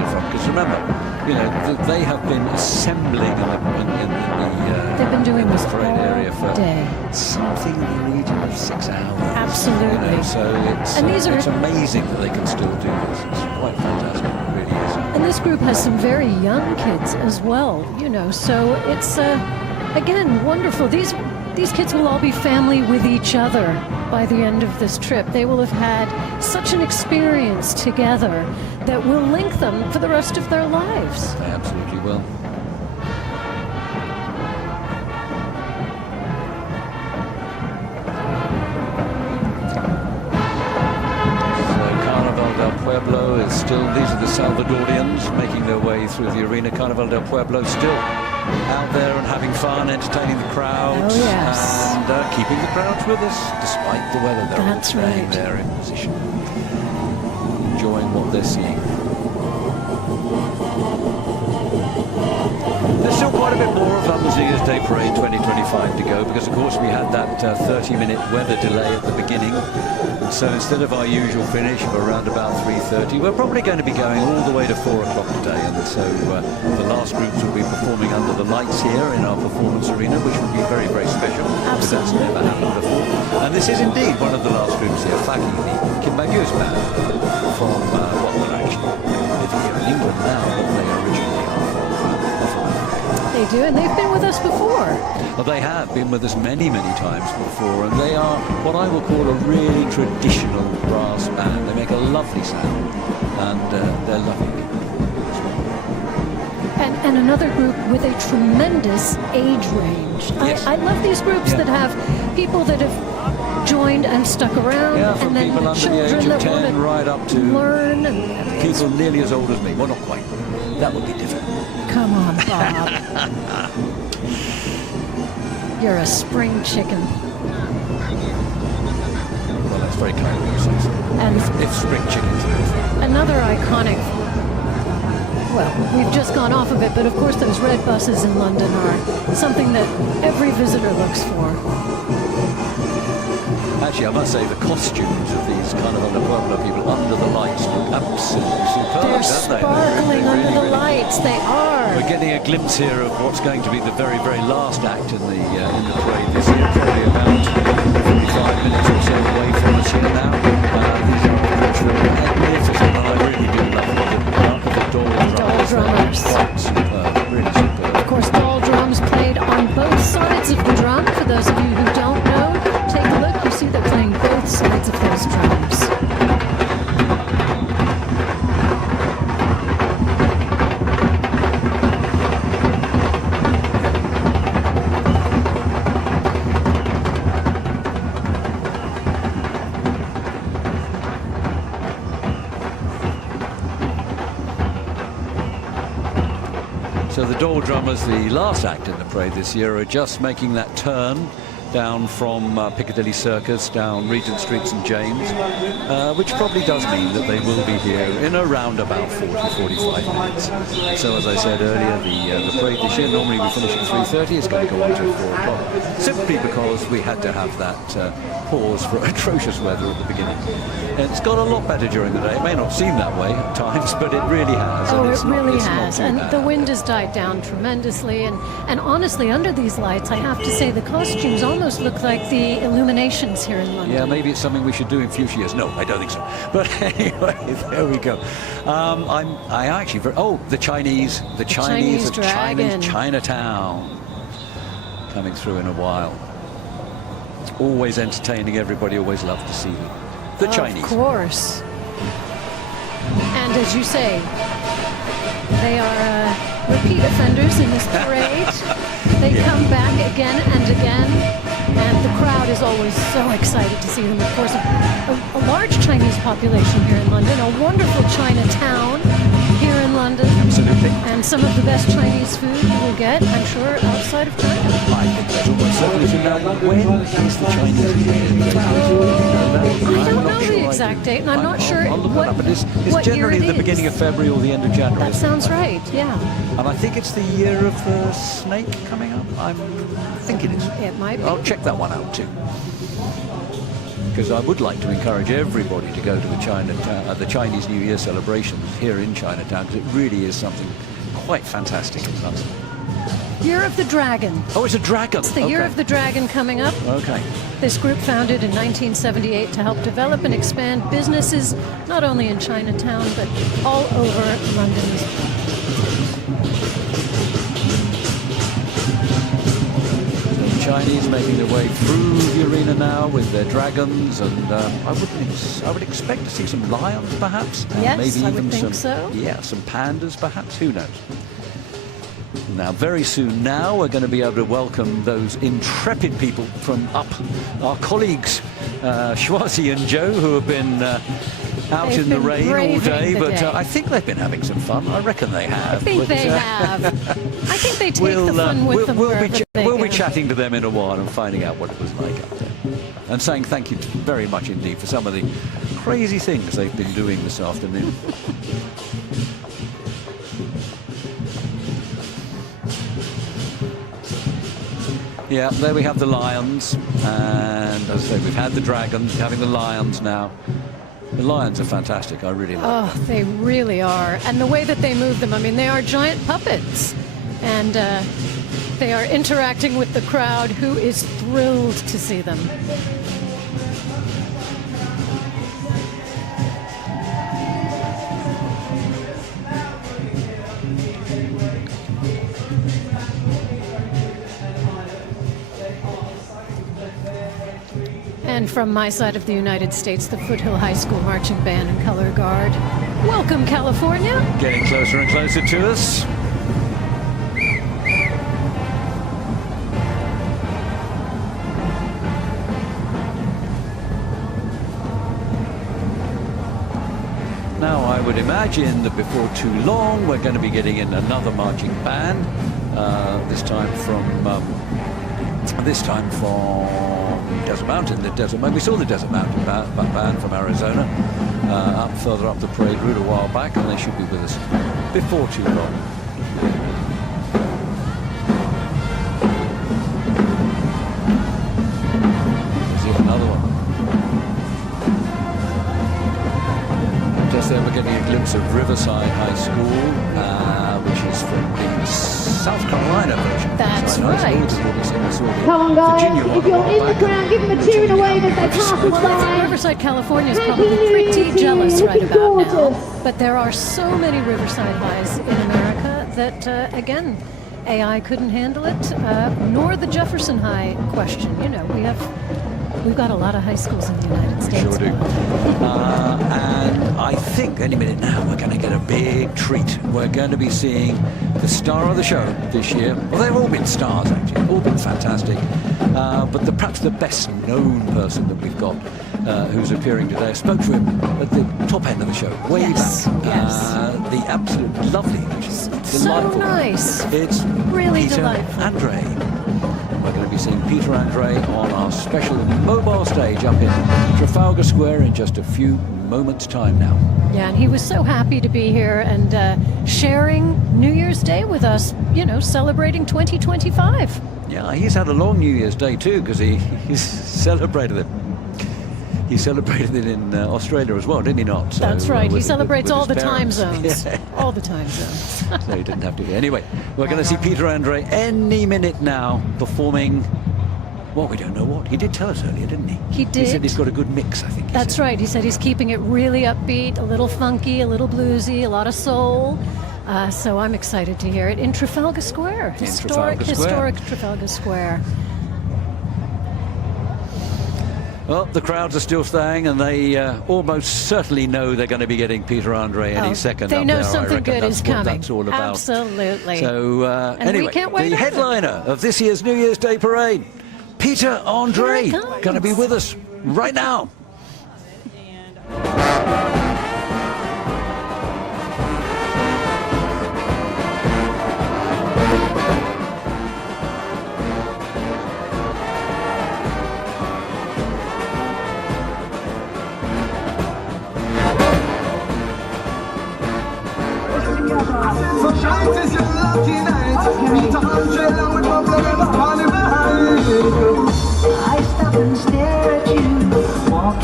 from, because remember, you know, they have been assembling in the They've been doing this parade all area for day. something in the region of 6 hours. Absolutely. You know, so it's amazing that they can still do this. It's quite fantastic. It really is. And this group has some very young kids as well, you know, so it's, again, wonderful. These kids will all be family with each other by the end of this trip. They will have had such an experience together that will link them for the rest of their lives. They absolutely will. Pueblo is still, these are the Salvadorians making their way through the arena. Carnaval del Pueblo still out there and having fun, entertaining the crowds, and keeping the crowds with us despite the weather. They're all staying there in position, enjoying what they're seeing. There's still quite a bit more of Andalusia's Day Parade 2025 to go, because of course we had that 30-minute weather delay at the beginning. So instead of our usual finish of around about 3:30, we're probably going to be going all the way to 4 o'clock today. And so the last groups will be performing under the lights here in our performance arena, which will be very, very special. Because that's never happened before. And this is indeed one of the last groups here, flagging the Kimbagu's band from, well, they're actually living here in England now, but they originally are from Africa. They do, and they've been with us before. Well, they have been with us many, many times before, and they are what I will call a really traditional brass band. They make a lovely sound, and they're lovely. And another group with a tremendous age range. Yes. I love these groups that have people that have joined and stuck around, From and then people the under the children age of that 10 want to right up to learn. people nearly as old as me. Well, not quite. That would be different. Come on, Bob. You're a spring chicken. Well, that's very kind of you to say so. And if spring chickens are another iconic, well, we've just gone off of it, but of course those red buses in London are something that every visitor looks for. Actually, I must say the costumes of these Carnaval de Pueblo people under the lights look absolutely superb, They're don't they? sparkling They under the really lights. They are. We're getting a glimpse here of what's going to be the very, very last act in the parade this year, probably about 45 minutes or so away from us here now. These are magnificent, and I really do love the doll drummers. Quite superb, really superb. Of course, doll drums played on both sides of the drum. For those of you who don't know, take a look. You see they're playing both sides of those drums. So the Dole Drummers, the last act in the parade this year, are just making that turn down from Piccadilly Circus, down Regent Street St James, which probably does mean that they will be here in around about 40-45 minutes. So as I said earlier, the parade this year, normally we finish at 3:30, it's going to go on to 4 o'clock, simply because we had to have that pause for atrocious weather at the beginning. And it's got a lot better during the day. It may not seem that way at times, but it really has. Oh, and it really has. And bad. the wind has died down tremendously. And honestly, under these lights, I have to say the costumes almost look like the illuminations here in London. Yeah, maybe it's something we should do in future years. No, I don't think so. But anyway, there we go. I actually, the Chinese of Dragon. Chinatown coming through in a while. Always entertaining. Everybody always loved to see them. The Chinese. Of course. And as you say, they are repeat offenders in this parade. They come back again and again, and the crowd is always so excited to see them. Of course, a large Chinese population here in London, a wonderful Chinatown here in London. Absolutely. And some of the best Chinese food you will get, I'm sure, outside of China. I think that's almost certainly from now. When is the Chinese New Year? I don't know the exact date, and I'm not sure what It's generally the beginning of February or the end of January. That sounds right, yeah. And I think it's the year of the snake coming up. I think it is. It might be. I'll check that one out too. because I would like to encourage everybody to go to the Chinese New Year celebrations here in Chinatown, because it really is something quite fantastic and nice. Year of the Dragon. Oh, it's a dragon. It's the Year of the Dragon coming up. Okay. This group founded in 1978 to help develop and expand businesses not only in Chinatown but all over London. The Chinese making their way through the arena now with their dragons, and I would expect to see some lions, perhaps. Yes, maybe I even would think some, so. Yeah, some pandas, perhaps. Who knows? Now, very soon now, we're going to be able to welcome those intrepid people from up, our colleagues, Schwazi and Joe, who have been out in the rain all day, but I think they've been having some fun. I reckon they have. I think they have. I think they take the fun with them wherever they We'll be go. chatting to them in a while and finding out what it was like up there. And saying thank you very much indeed for some of the crazy things they've been doing this afternoon. Yeah, there we have the lions, and as I say, we've had the dragons, having the lions now. The lions are fantastic. I really like them. Oh, they really are. And the way that they move them, I mean, they are giant puppets. And they are interacting with the crowd, who is thrilled to see them. And from my side of the United States, the Foothill High School Marching Band and Color Guard. Welcome, California. Getting closer and closer to us. Now, I would imagine that before too long, we're going to be getting in another marching band. This time from Desert Mountain. The Desert Mountain. We saw the Desert Mountain band from Arizona further up the parade route a while back, and they should be with us before too long. There's another one. Just there we're getting a glimpse of Riverside High School, which is from the South Carolina version. That's right. Come on, guys. If you're in the crowd, give them a cheer and a wave as they pass us by. Riverside, California is probably pretty jealous right about now. But there are so many Riverside Highs in America that, again, AI couldn't handle it, nor the Jefferson High question. You know, we've got a lot of high schools in the United States. Sure do. And I think any minute now we're going to get a big treat. We're going to be seeing the star of the show this year. Well, they've all been stars, actually. All been fantastic. But perhaps the best known person that we've got who's appearing today, I spoke to him at the top end of the show, way back. Yes. The absolute lovely, delightful. So nice. It's really Peter delightful. Andre. We're going to be seeing Peter Andre on our special mobile stage up in Trafalgar Square in just a few moments' time now. Yeah, and he was so happy to be here and sharing New Year's Day with us, you know, celebrating 2025. Yeah, he's had a long New Year's Day too, because he's celebrated it. He celebrated it in Australia as well, didn't he not? So, That's right. He with celebrates all the his time parents. zones. Yeah. All the time zones. So he didn't have to be. Anyway, we're going to see Peter Andre any minute now performing. Well, we don't know what. He did tell us earlier, didn't he? He did. He said he's got a good mix, I think. That's right. He said he's keeping it really upbeat, a little funky, a little bluesy, a lot of soul. So I'm excited to hear it in Trafalgar Square. Historic Trafalgar Square. Well, the crowds are still staying, and they almost certainly know they're going to be getting Peter Andre any second. They up know there, something good that's is what coming. That's all about. Absolutely. So and anyway, we can't wait the either. headliner of this year's New Year's Day parade, Peter Andre, going to be with us right now. So shine is your lucky night. Meet a hundred and with my blood and the honey behind. I stop and stare at you, walk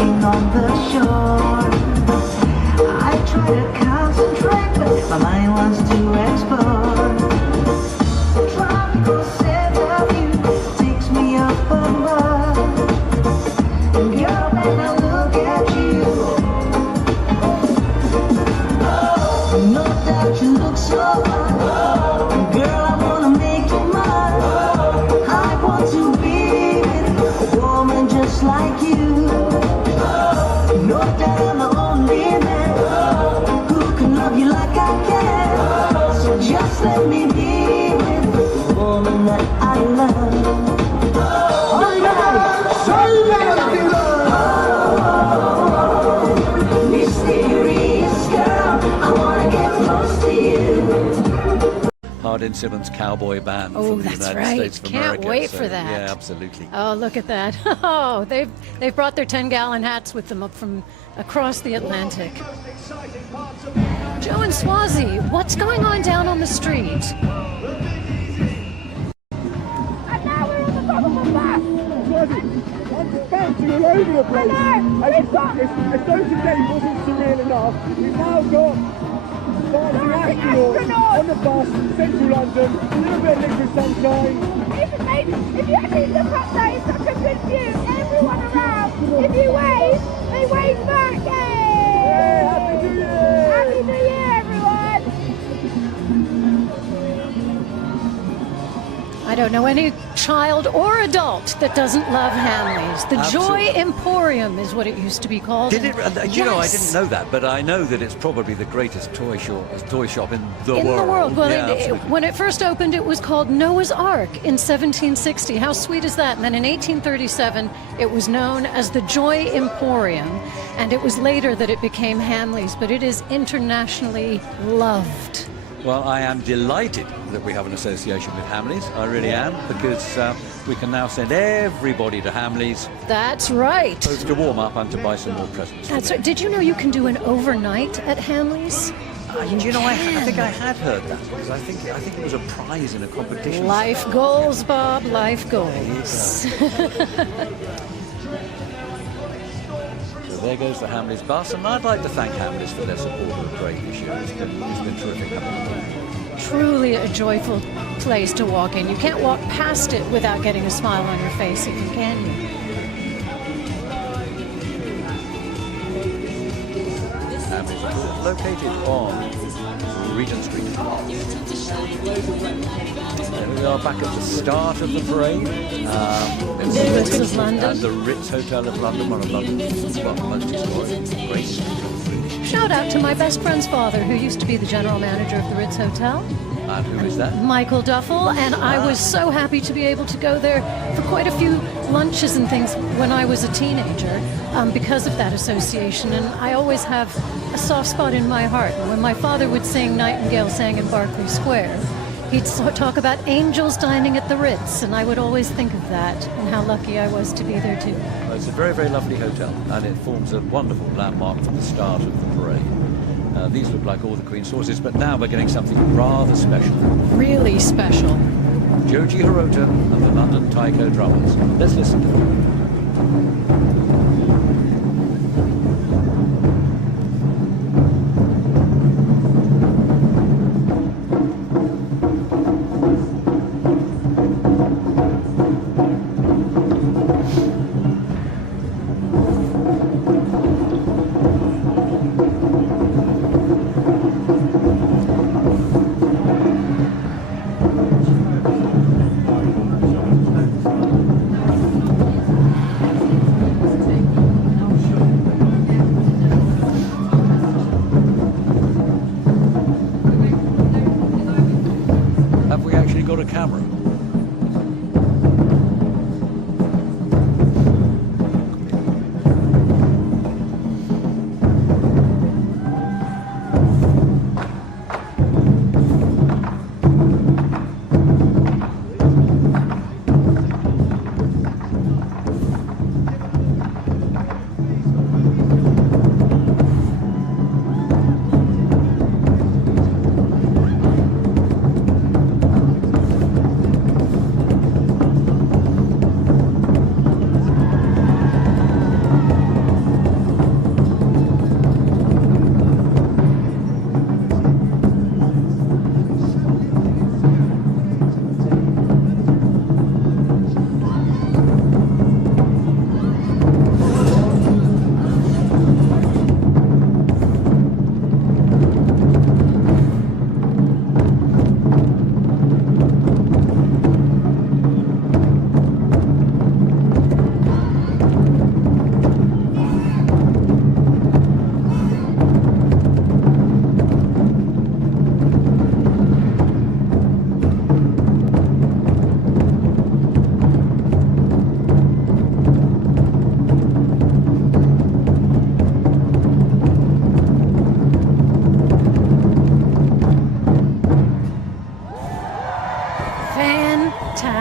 us to explore. Tropical scent of you takes me up above. Girl, when I look at you, no doubt you look so fine. Girl, I wanna make you mine. I want to be with a woman just like you. No doubt I'm the only man who can love you like I can. So just let me be with the woman that I love. Mysterious girl, I wanna get close to you. Hardin Simmons Cowboy Band Oh, from the that's United right. States of Can't America. wait So, for that. Yeah, absolutely. Oh, look at that. Oh, they've brought their 10-gallon hats with them up from across the Atlantic. Joe and Swazi, what's going on down on the street? And now we're on the top of a bus. I'm bouncing all over the place. As though today wasn't surreal enough, we've now got dancing astronauts on the bus, central London, a little bit of liquid sunshine. It's amazing. If you actually look up there, it's such a good view. Everyone around, if you wave, they wave back. Yay! Happy New Year! Happy New Year, everyone! I don't know any child or adult that doesn't love Hamleys. The Absolutely. Joy Emporium is what it used to be called. Did it? You know, I Yes. didn't know that, but I know that it's probably the greatest toy shop in the In world. the world. Well, yeah, absolutely. when it first opened, it was called Noah's Ark in 1760. How sweet is that? And then in 1837, it was known as the Joy Emporium, and it was later that it became Hamleys, but it is internationally loved. Well, I am delighted that we have an association with Hamleys. I really am, because we can now send everybody to Hamleys, That's right. both to warm up and to buy some more presents. That's right. Did you know you can do an overnight at Hamleys? You know, I think I had heard that, because I think it was a prize in a competition. Life goals, Bob. Life goals. So there goes the Hamleys bus, and I'd like to thank Hamleys for their support of the parade this year. It's been terrific having them. Truly a joyful place to walk in. You can't walk past it without getting a smile on your face, if you can. Hamleys, of course, located on Regent Street. There we are, back at the start of the parade. It's The Ritz of London. And the Ritz Hotel of London, one of London's most historic, great. Shout out to my best friend's father, who used to be the general manager of the Ritz Hotel, And who is that? Michael Duffel, and I was so happy to be able to go there for quite a few lunches and things when I was a teenager because of that association, and I always have a soft spot in my heart. And when my father would sing Nightingale Sang in Berkeley Square, he'd talk about angels dining at the Ritz, and I would always think of that and how lucky I was to be there too. Well, it's a very, very lovely hotel, and it forms a wonderful landmark for the start of the parade. These look like all the Queen's horses, but now we're getting something rather special. Really special. Joji Hirota and the London Taiko Drummers. Let's listen to them. Have we actually got a camera?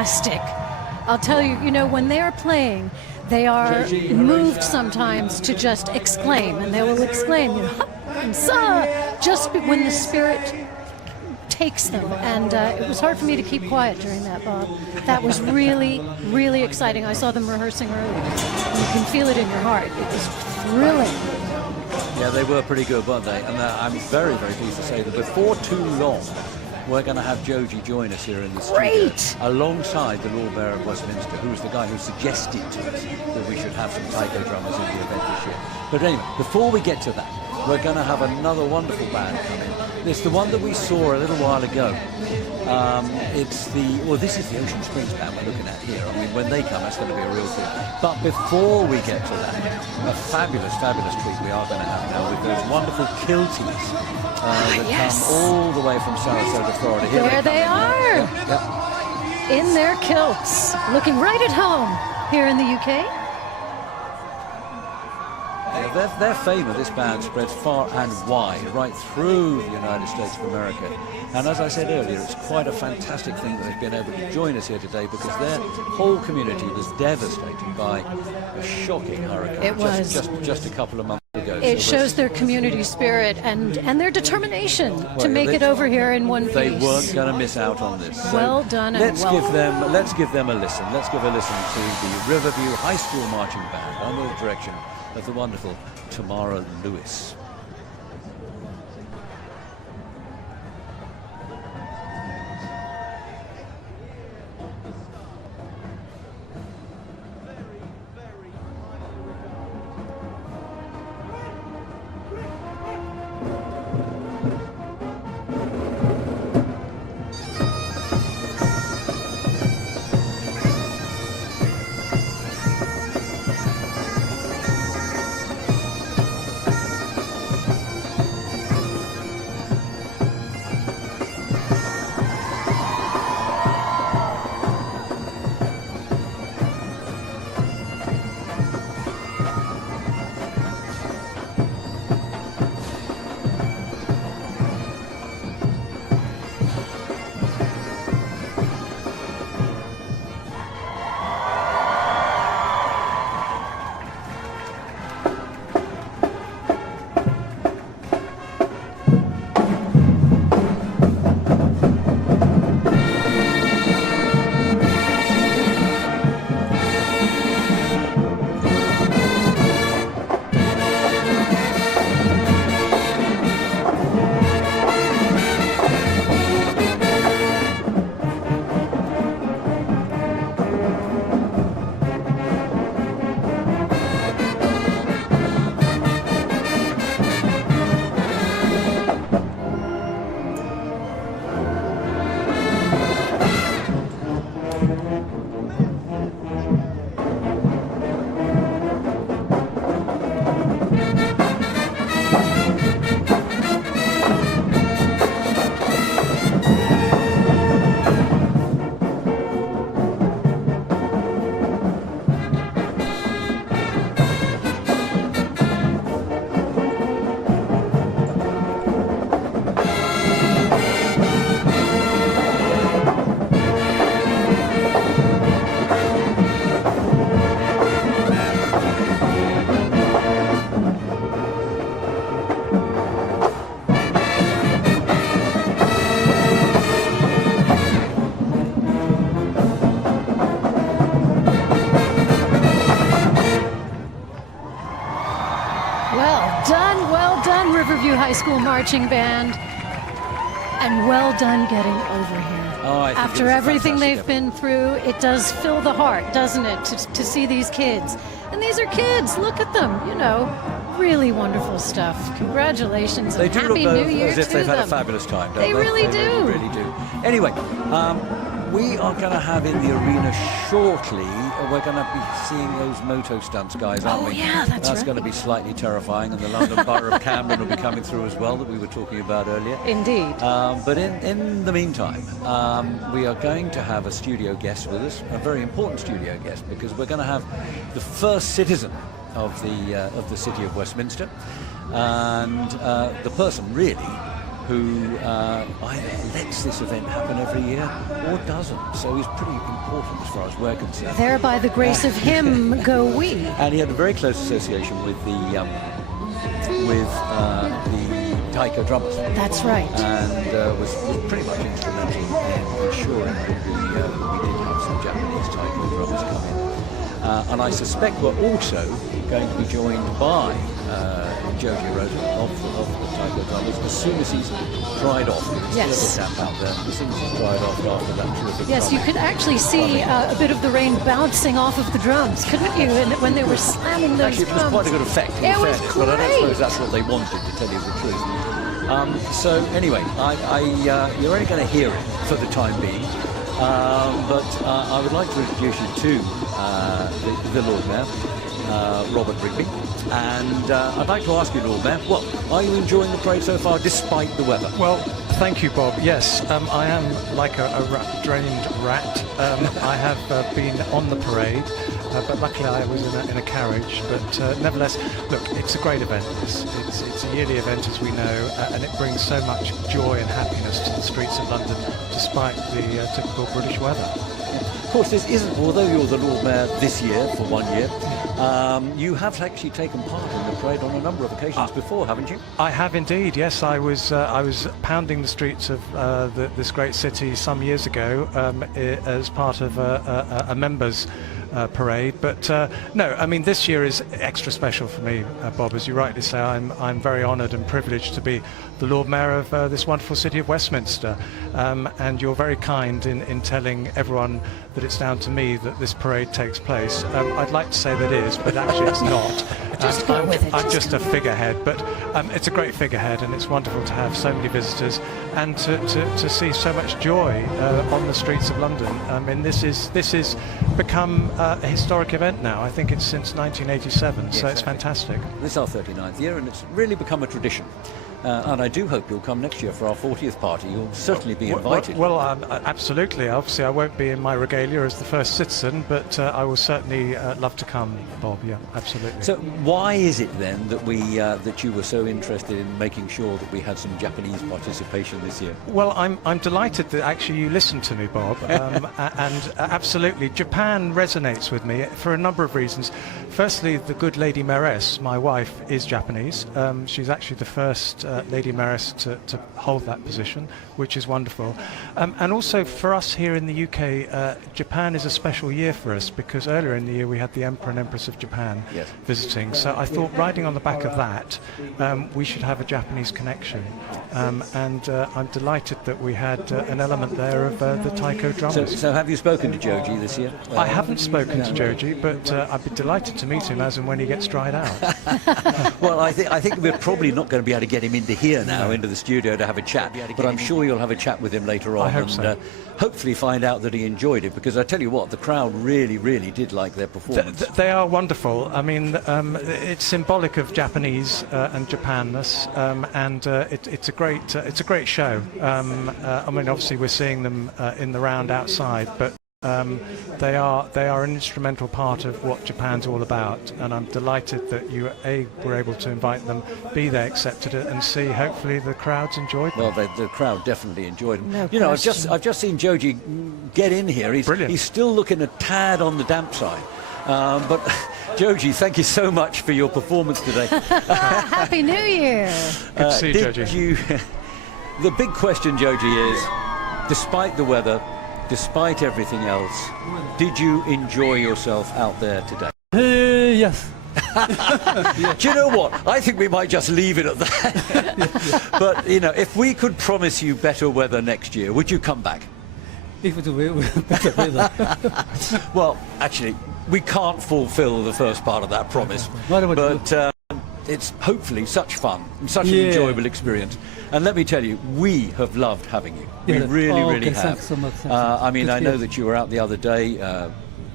fantastic. I'll tell you, when they are playing, they are moved sometimes to just exclaim, and they will exclaim, "Hup," and "Sa," just when the spirit takes them. And it was hard for me to keep quiet during that, Bob. That was really, really exciting. I saw them rehearsing earlier. You can feel it in your heart. It was thrilling. Yeah, they were pretty good, weren't they? And I'm very, very pleased to say that before too long, we're going to have Joji join us here in the studio, alongside the Lord Mayor of Westminster, who's the guy who suggested to us that we should have some taiko drummers in the event this year. But anyway, before we get to that, we're going to have another wonderful band come in. It's the one that we saw a little while ago. This is the Ocean Springs band we're looking at here. I mean, when they come, that's going to be a real thing. But before we get to that, a fabulous, fabulous treat we are going to have now with those wonderful kilties that come all the way from Sarasota, Florida. Here there they are, in their kilts, looking right at home here in the UK. Their fame of this band spreads far and wide, right through the United States of America. And as I said earlier, it's quite a fantastic thing that they've been able to join us here today, because their whole community was devastated by a shocking hurricane. It was just a couple of months ago. It shows their community spirit and their determination to make it over here in one piece. They weren't going to miss out on this. So well done. Let's give them a listen. Let's give a listen to the Riverview High School Marching Band under the direction of the wonderful Tamara Lewis. Riverview High School Marching Band, and well done getting over here. After everything they've been through, it does fill the heart, doesn't it, to see these kids. And these are kids, look at them, really wonderful stuff. Congratulations and Happy New Year to them. As if they've had a fabulous time, don't they? They really do. They really do. Anyway, we are going to have in the arena shortly, we're going to be seeing those moto stunts guys, aren't we? Yeah, that's right. going to be slightly terrifying, and the London Borough of Camden will be coming through as well, that we were talking about earlier. Indeed. But in the meantime, we are going to have a studio guest with us, a very important studio guest, because we're going to have the first citizen of the city of Westminster, and the person really who either lets this event happen every year or doesn't. So he's pretty important as far as we're concerned. There, by the grace of him, go we. And he had a very close association with the taiko drummers. That's right. And was pretty much instrumental in ensuring that we did have some Japanese taiko drummers come in. And I suspect we're also going to be joined by Joji Rota of the taiko drummers as soon as he's dried off. It's yes. a little damp out there. As soon as he's dried off after that terrific Yes, drumming. you could actually see a bit of the rain bouncing off of the drums, couldn't you? And when they were slamming those Actually, drums. it was quite a good effect, in fairness, but I don't suppose that's what they wanted, to tell you the truth. So anyway, you're only going to hear it for the time being. But I would like to introduce you to the Lord Mayor, Robert Rigby. And I'd like to ask you, Lord Mayor, well, are you enjoying the parade so far, despite the weather? Well, thank you, Bob. Yes, I am like a drained rat. I have been on the parade, but luckily I was in a carriage. But nevertheless, look, it's a great event. It's a yearly event, as we know, and it brings so much joy and happiness to the streets of London, despite the typical British weather. Of course, this isn't, although you're the Lord Mayor this year, for 1 year, you have actually taken part in the parade on a number of occasions before, haven't you? I have indeed, yes. I was pounding the streets of this great city some years ago as part of a members' parade, but no, I mean, this year is extra special for me, Bob, as you rightly say. I'm very honoured and privileged to be the Lord Mayor of this wonderful city of Westminster, and you're very kind in telling everyone that it's down to me that this parade takes place. I'd like to say that it is, but actually it's not. Just go with it. I'm just a figurehead, but it's a great figurehead, and it's wonderful to have so many visitors and to see so much joy on the streets of London. I mean, this is become a historic event now. I think it's since 1987, Yes, so it's fantastic. This is our 39th year, and it's really become a tradition. And I do hope you'll come next year for our 40th party. You'll certainly be invited. Well, absolutely. Obviously, I won't be in my regalia as the first citizen, but I will certainly love to come, Bob. Yeah, absolutely. So why is it then that that you were so interested in making sure that we had some Japanese participation this year? Well, I'm delighted that actually you listened to me, Bob, and absolutely, Japan resonates with me for a number of reasons. Firstly, the good Lady Mayoress, my wife, is Japanese. She's actually the first Lady Mayoress to hold that position, which is wonderful. And also for us here in the UK, Japan is a special year for us because earlier in the year we had the Emperor and Empress of Japan visiting. So I thought, riding on the back of that, we should have a Japanese connection. And I'm delighted that we had an element there of the taiko drummers. So have you spoken to Joji this year? I haven't spoken to Joji, but I'd be delighted to meet him as and when he gets dried out. Well, I think we're probably not going to be able to get him into here now, into the studio to have a chat, but I'm sure you'll have a chat with him later on. I hope so. Hopefully find out that he enjoyed it, because I tell you what, the crowd really, really did like their performance. They are wonderful. I mean, it's symbolic of Japanese and Japanness, and it's a great show. I mean, obviously we're seeing them in the round outside, but they are an instrumental part of what Japan's all about, and I'm delighted that you were able to invite them, B, they accepted it, and C, hopefully the crowds enjoyed them. Well, the crowd definitely enjoyed them. No you know, question. I've just seen Joji get in here. Brilliant. He's still looking a tad on the damp side. But Joji, thank you so much for your performance today. Happy New Year! Good to see you, Joji. The big question, Joji, is, despite the weather, despite everything else, did you enjoy yourself out there today? Yes. Do you know what? I think we might just leave it at that. But, you know, if we could promise you better weather next year, would you come back? If it's better weather. Well, actually, we can't fulfill the first part of that promise. But it's hopefully such fun, such an enjoyable experience. And let me tell you, we have loved having you. We really have. Thanks so much. I mean, I know that you were out the other day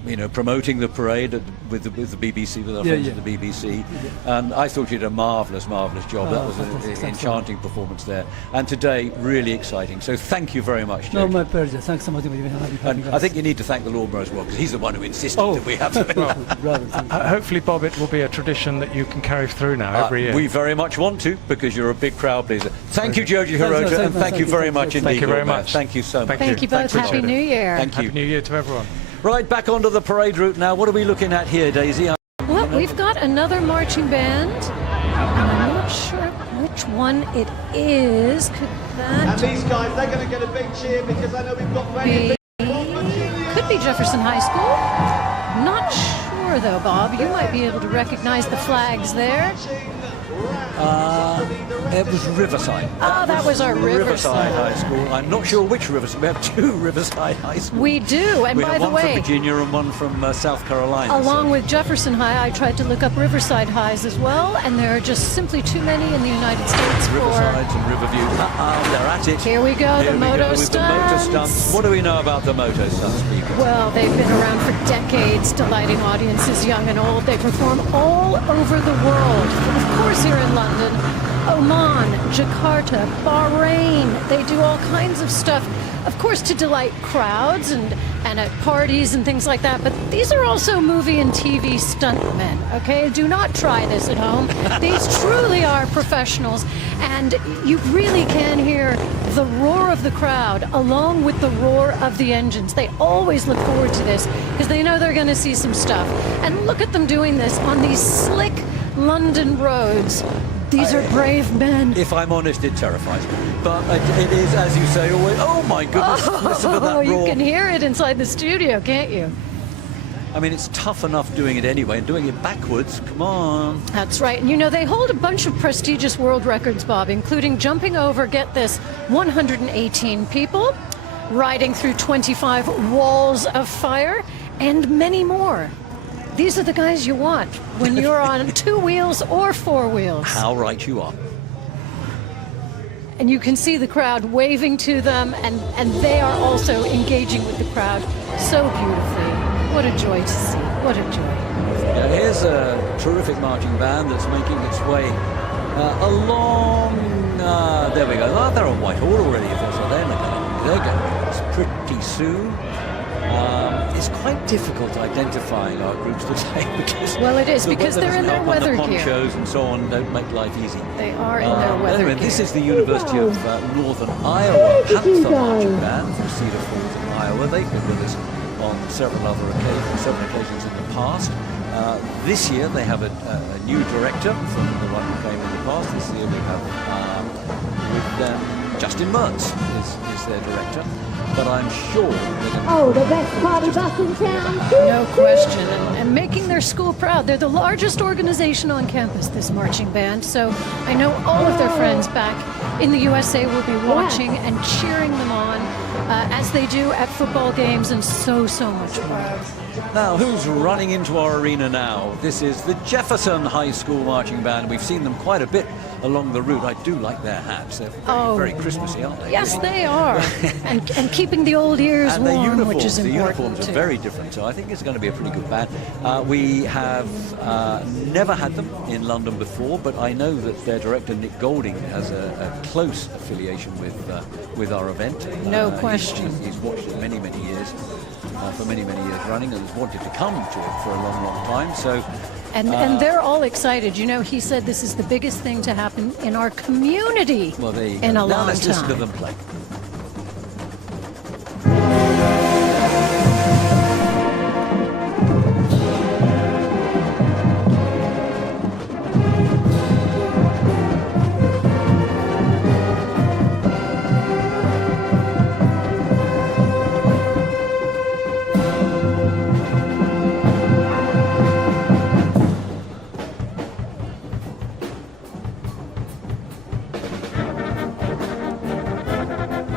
promoting the parade with the BBC, with our friends at the BBC. And I thought you did a marvellous job. That was an enchanting performance there. And today, really exciting. So thank you very much, Jake. No, my pleasure. Thanks so much. And I think you need to thank the Lawnmower as well, because he's the one who insisted that we have Hopefully, Bob, it will be a tradition that you can carry through now every year. We very much want to, because you're a big crowd pleaser. Thank you, Joji Hirota, and thank you very much indeed. Thank you very much. Thank you so much. Thank you both. Happy New Year. Thank you. Happy New Year to everyone. Right, back onto the parade route now. What are we looking at here, Daisy? Well, we've got another marching band. I'm not sure which one it is. Could that And these guys, they're going to get a big cheer because I know we've got plenty of could be Jefferson High School. Not sure though, Bob. You might be able to recognize the flags there. It was Riverside. That was our Riverside High School. I'm not sure which Riverside. We have two Riverside High Schools. We do, and we by have the one way, from Virginia and one from South Carolina. Along with Jefferson High, I tried to look up Riverside Highs as well, and there are just simply too many in the United States Riverside and Riverview. They're at it. Here we go, Here the we moto go with stunts. The motor stunts. What do we know about the moto stunts, people? Well, they've been around for decades, delighting audiences young and old. They perform all over the world. Of course, here in London, Oman, Jakarta, Bahrain. They do all kinds of stuff, of course, to delight crowds and at parties and things like that. But these are also movie and TV stuntmen, okay? Do not try this at home. These truly are professionals. And you really can hear the roar of the crowd along with the roar of the engines. They always look forward to this because they know they're going to see some stuff. And look at them doing this on these slick London roads. These are brave men. If I'm honest, it terrifies me. But it is, as you say, always, oh my goodness, listen to that roar. You can hear it inside the studio, can't you? I mean, it's tough enough doing it anyway, and doing it backwards, come on. That's right. And they hold a bunch of prestigious world records, Bob, including jumping over, get this, 118 people, riding through 25 walls of fire, and many more. These are the guys you want when you're on two wheels or four wheels. How right you are. And you can see the crowd waving to them, and they are also engaging with the crowd so beautifully. What a joy to see. What a joy. Now, here's a terrific marching band that's making its way along. There we go. Oh, they're on Whitehall already. If that's what they're going to It's pretty soon. It's quite difficult identifying our groups today because it is because they're in their weather gear. gear. Ponchos and so on don't make life easy. They are in their weather anyway, gear. This is the University of Northern Iowa Panther Marching Band from Cedar Falls in Iowa. They've been with us on several occasions in the past. This year they have a new director from the one who came in the past. This year we have with them Justin Mertz is their director. But I'm sure the best party bus in town. No question. And making their school proud. They're the largest organization on campus, this marching band. So I know all of their friends back in the USA will be watching and cheering them on as they do at football games and so much more. Now, who's running into our arena now? This is the Jefferson High School Marching Band. We've seen them quite a bit along the route. I do like their hats. They're very Christmassy, aren't they? Yes, they are. and keeping the old ears and warm, uniforms, which is important. The uniforms are very different, so I think it's going to be a pretty good band. We have never had them in London before, but I know that their director, Nick Golding, has a close affiliation with our event. No question. He's watched it many years. For many years running, and has wanted to come to it for a long time. So, and they're all excited. He said this is the biggest thing to happen in our community in a long time. Now let's listen to them play.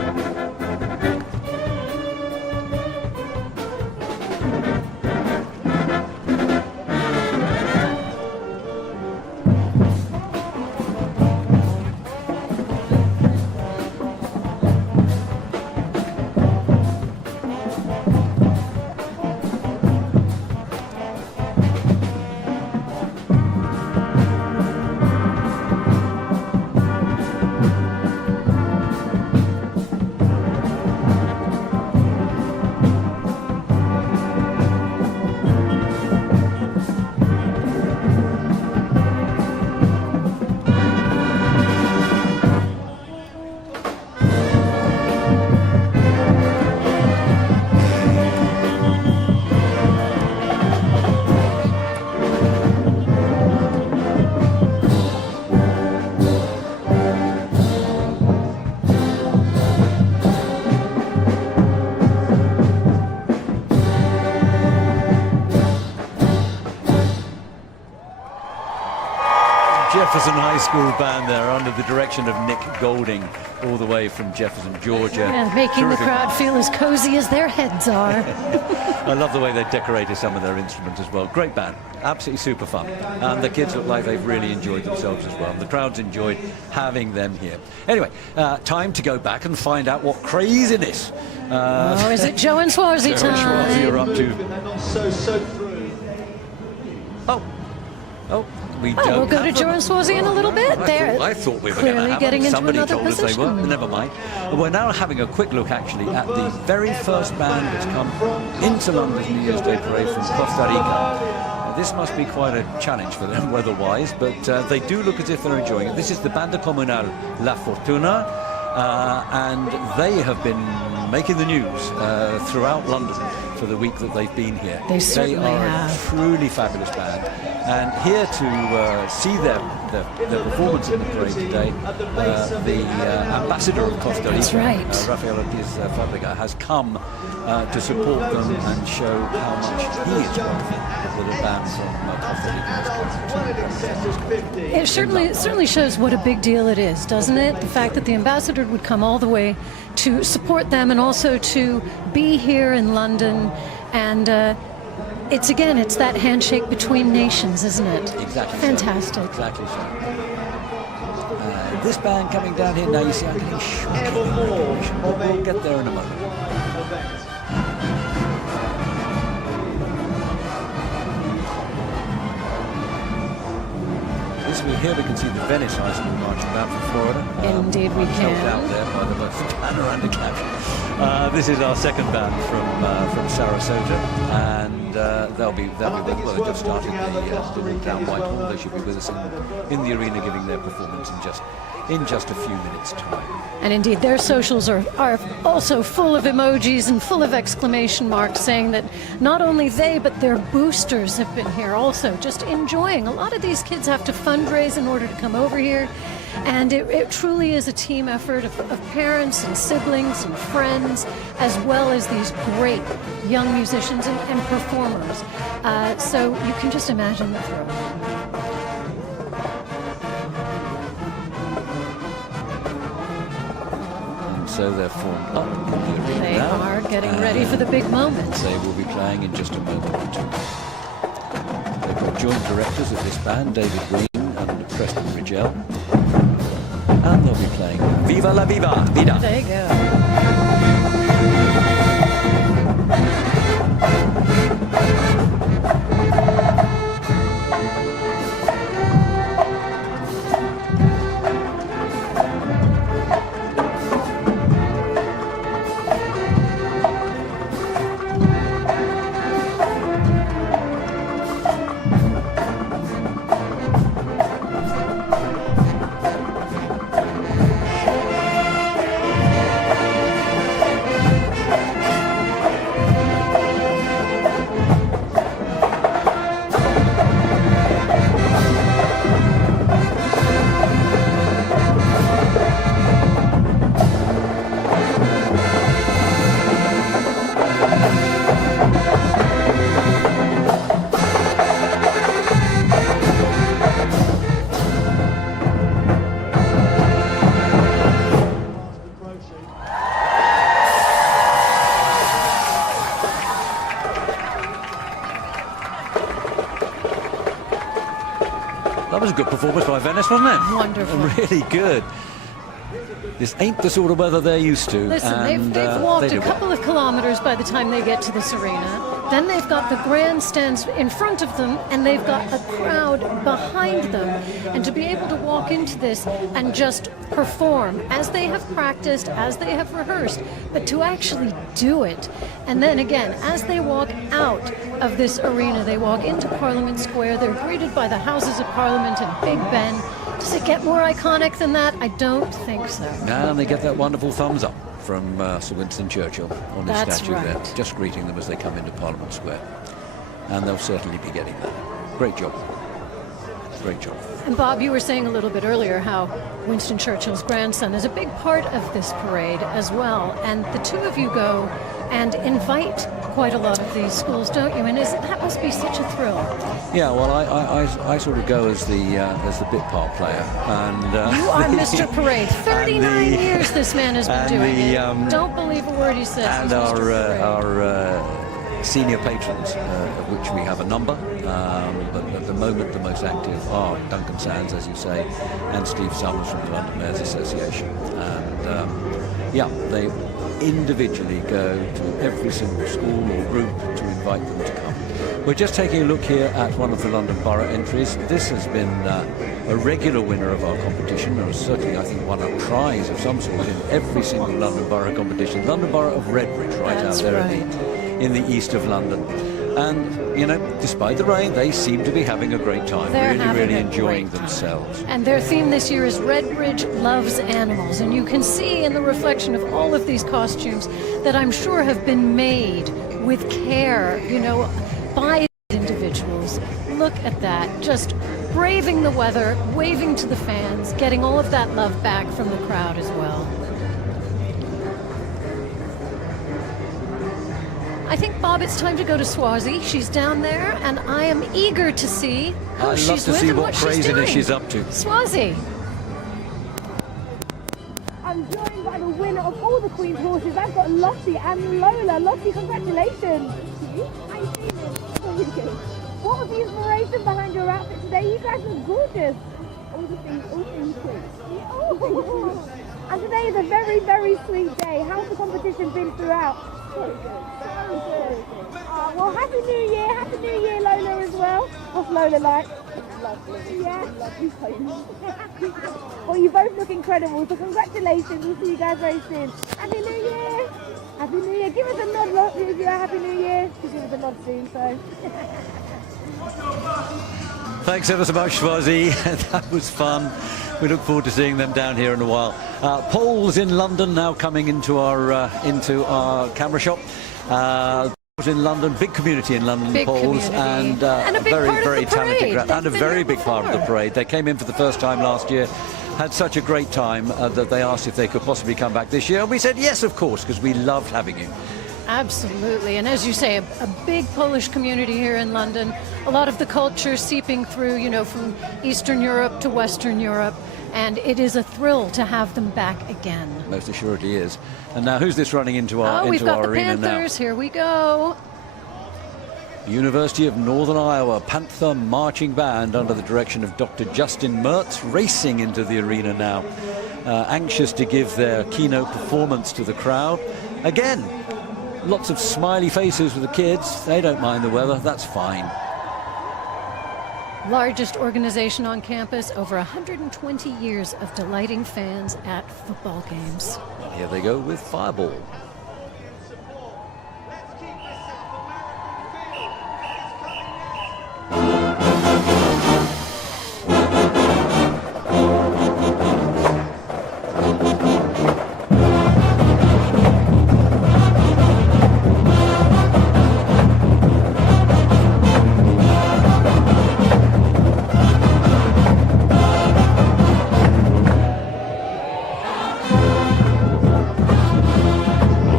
Jefferson High School band there under the direction of Nick Golding, all the way from Jefferson, Georgia. Yeah, making Terrific the crowd band. feel as cozy as their heads are. I love the way they decorated some of their instruments as well. Great band, absolutely super fun. And the kids look like they've really enjoyed themselves as well. And the crowd's enjoyed having them here. Anyway, time to go back and find out what craziness. Is it Joe and Swarzy Joe and Swarzy are time? up to. Oh, we don't we'll go to have Joe them. and Swarzy in a little bit. I thought we were going to clearly have getting them. into Somebody another told us they position. were. Never mind. We're now having a quick look, actually, at the very first band that's come into London's New Year's Day parade from Costa Rica. This must be quite a challenge for them weather-wise, but they do look as if they're enjoying it. This is the Banda Comunal La Fortuna, and they have been making the news throughout London for the week that they've been here. They certainly are have. a truly fabulous band, and here to see their performance in the parade today, the ambassador of Costa Rica, That's right. Rafael Ortiz Fabrica, has come to support them and show how much he is grateful that a band from Costa Rica has come to It certainly shows what a big deal it is, doesn't it? The fact that the ambassador would come all the way to support them and also to be here in London, and it's that handshake between nations, isn't it? Exactly. Fantastic. So. Exactly so. This band coming down here now, you see, I'm getting shocking. We'll get there in a moment. Here we can see the Venice High School marching band from Florida. Indeed we Helped can. out there by the most panoramic caption. This is our second band from Sarasota, and they'll be well, they just started the route down Whitehall. They should be with us in the arena giving their performance in just a few minutes' time. And indeed, their socials are also full of emojis and full of exclamation marks saying that not only they, but their boosters have been here also, just enjoying. A lot of these kids have to fundraise in order to come over here, and it truly is a team effort of parents and siblings and friends, as well as these great young musicians and performers. So you can just imagine the thrill. So they're formed up in the arena They now, are getting ready for the big moment. They will be playing in just a moment or two. They've got joint directors of this band, David Green and Preston Rigel. And they'll be playing Viva la Vida. There you go. That was a good performance by Venice, wasn't it? Wonderful. Really good. This ain't the sort of weather they're used to. Listen, and, they've walked they a did well. couple of kilometers by the time they get to this arena. Then they've got the grandstands in front of them, and they've got a crowd behind them. And to be able to walk into this and just perform as they have practiced, as they have rehearsed, but to actually do it. And then again, as they walk out of this arena, they walk into Parliament Square. They're greeted by the Houses of Parliament and Big Ben. Does it get more iconic than that? I don't think so. And they get that wonderful thumbs up from Sir Winston Churchill on his That's statue right. there, just greeting them as they come into Parliament Square. And they'll certainly be getting that. Great job. Great job. And Bob, you were saying a little bit earlier how Winston Churchill's grandson is a big part of this parade as well. And the two of you go and invite quite a lot of these schools, don't you? And that must be such a thrill. Yeah, well, I sort of go as the bit part player, and you are Mr. Parade. 39 years this man has been doing it. Don't believe a word he says. And our senior patrons, of which we have a number, but at the moment the most active are Duncan Sands, as you say, and Steve Summers from the London Mayors Association. And yeah, they individually go to every single school or group to invite them to come. We're just taking a look here at one of the London Borough entries. This has been a regular winner of our competition, or certainly I think won a prize of some sort in every single London Borough competition. London Borough of Redbridge, That's out there right. in the east of London. And, you know, despite the rain, they seem to be having a great time, really enjoying themselves. And their theme this year is Redbridge Loves Animals. And you can see in the reflection of all of these costumes that I'm sure have been made with care, you know, by individuals. Look at that, just braving the weather, waving to the fans, getting all of that love back from the crowd as well. I think, Bob, it's time to go to Swazi. She's down there, and I am eager to see who she's with and what she's doing. I'd love to see what craziness she's up to. Swazi. I'm joined by the winner of all the Queen's horses. I've got Lottie and Lola. Lottie, congratulations. How you feeling? What was the inspiration behind your outfit today? You guys look gorgeous. All things sweet. And today is a very, very sweet day. How's the competition been throughout? Very good. Well, Happy New Year. Happy New Year, Lola, as well. What's Lola like? Lovely. Yeah. Lovely. Well, you both look incredible, so congratulations. We'll see you guys very soon. Happy New Year. Happy New Year. Give us a nod, look, if you're Happy New Year. Give us a nod soon, so. Thanks ever so much, Swazi. That was fun. We look forward to seeing them down here in a while. Polls in London now coming into our camera shop. In London, big community in London, polls, and a very talented crowd, and a very big part of the parade. They came in for the first time last year, had such a great time that they asked if they could possibly come back this year, and we said yes, of course, because we loved having you. Absolutely, and as you say, a big Polish community here in London. A lot of the culture seeping through, you know, from Eastern Europe to Western Europe, and it is a thrill to have them back again. Most assuredly is. And now, who's this running into our we've got the arena Panthers. now? Here we go. University of Northern Iowa Panther Marching Band under the direction of Dr. Justin Mertz racing into the arena now, anxious to give their keynote performance to the crowd. Again, lots of smiley faces with the kids. They don't mind the weather. That's fine. Largest organization on campus, over 120 years of delighting fans at football games. Here they go with Fireball.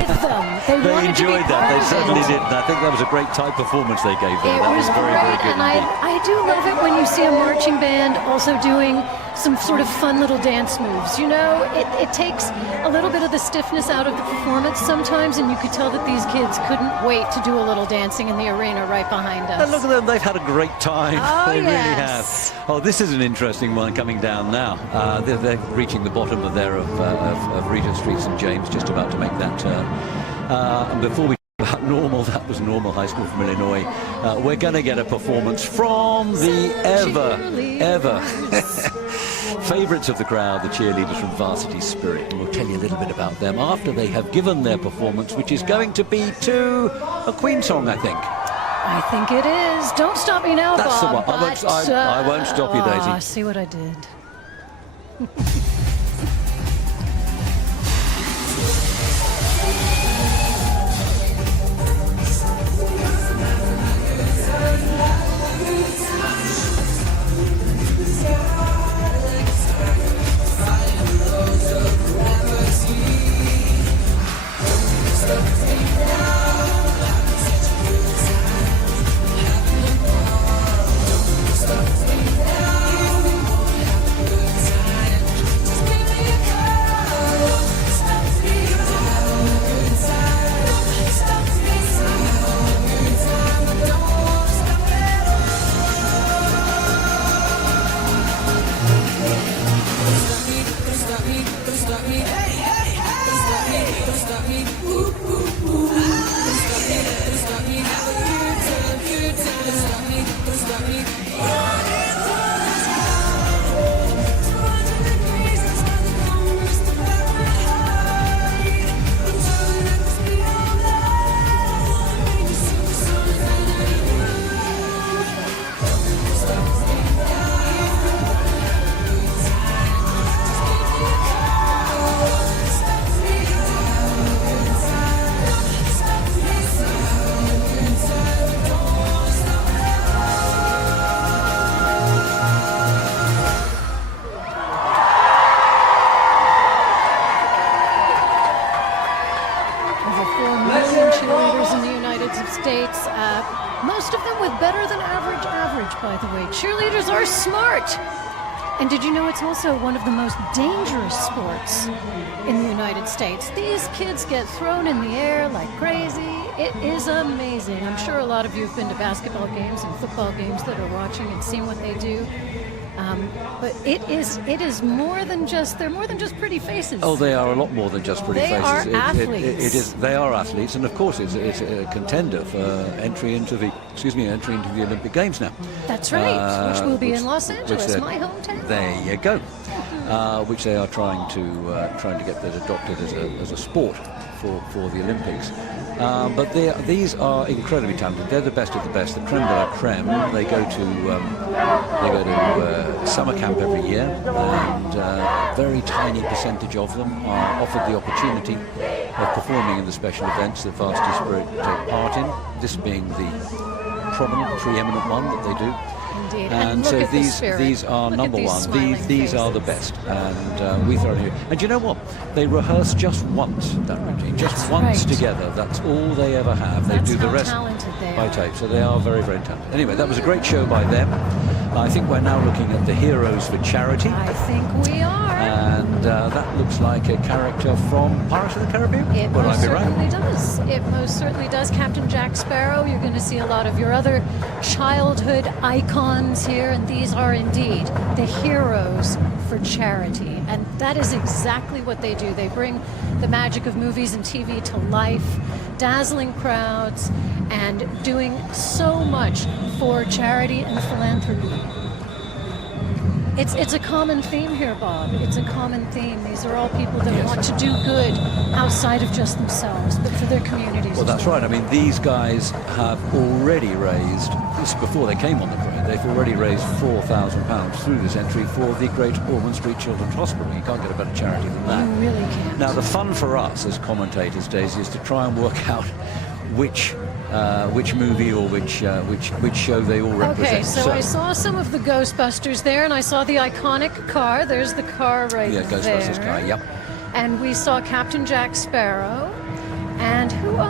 with them. They wanted to be enjoyed that. part They of certainly it. did. And I think that was a great type performance they gave there. It That was very, very great, good and indeed. I do love it when you see a marching band also doing some sort of fun little dance moves. You know, it takes a little bit of the stiffness out of the performance sometimes, and you could tell that these kids couldn't wait to do a little dancing in the arena right behind us. And look at them, they've had a great time. Oh, they really yes. have. Oh, this is an interesting one coming down now. They're reaching the bottom of Regent Street, St. James, just about to make that turn. And before we talk about Normal, that was Normal High School from Illinois, we're going to get a performance from the ever favourites of the crowd, the cheerleaders from Varsity Spirit. And we'll tell you a little bit about them after they have given their performance, which is going to be to a Queen song, I think. I think it is. Don't stop me now, That's Bob. the one. I won't stop you, Daisy. See what I did. States, most of them with better than average, by the way. Cheerleaders are smart. And did you know it's also one of the most dangerous sports in the United States? These kids get thrown in the air like crazy. It is amazing. I'm sure a lot of you have been to basketball games and football games that are watching and seen what they do. But it is more than just, they're more than just pretty faces. Oh, they are a lot more than just pretty faces. They are athletes. They are athletes, and of course it's a contender for entry into the Olympic Games now. That's right, which will be in Los Angeles, my hometown. There you go. Which they are trying to get that adopted as a sport for the Olympics. But these are incredibly talented. They're the best of the best, the creme de la creme. They go to summer camp every year, and a very tiny percentage of them are offered the opportunity of performing in the special events that Varsity Spirit take part in, this being the prominent, preeminent one that they do. Indeed. And so these are number one. These are the best, and we thoroughly. And you know what? They rehearse just once that routine, just once together. That's all they ever have. They do the rest by tape. So they are very, very talented. Anyway, that was a great show by them. I think we're now looking at the Heroes for Charity. I think we are. And that looks like a character from Pirates of the Caribbean. It most certainly does. It most certainly does. Captain Jack Sparrow. You're going to see a lot of your other childhood icons here, and these are indeed the Heroes for Charity. And that is exactly what they do. They bring the magic of movies and TV to life, dazzling crowds, and doing so much for charity and philanthropy. It's a common theme here, Bob. It's a common theme. These are all people that want to do good outside of just themselves, but for their communities. Well, that's right. I mean, these guys have already raised, this before they came on the parade, they've already raised £4,000 through this entry for the Great Ormond Street Children's Hospital. You can't get a better charity than that. You really can't. Now, the fun for us as commentators, Daisy, is to try and work out which movie or which show they all represent. Okay, so I saw some of the Ghostbusters there, and I saw the iconic car. There's the car right there. Yeah, Ghostbusters car, yep. And we saw Captain Jack Sparrow,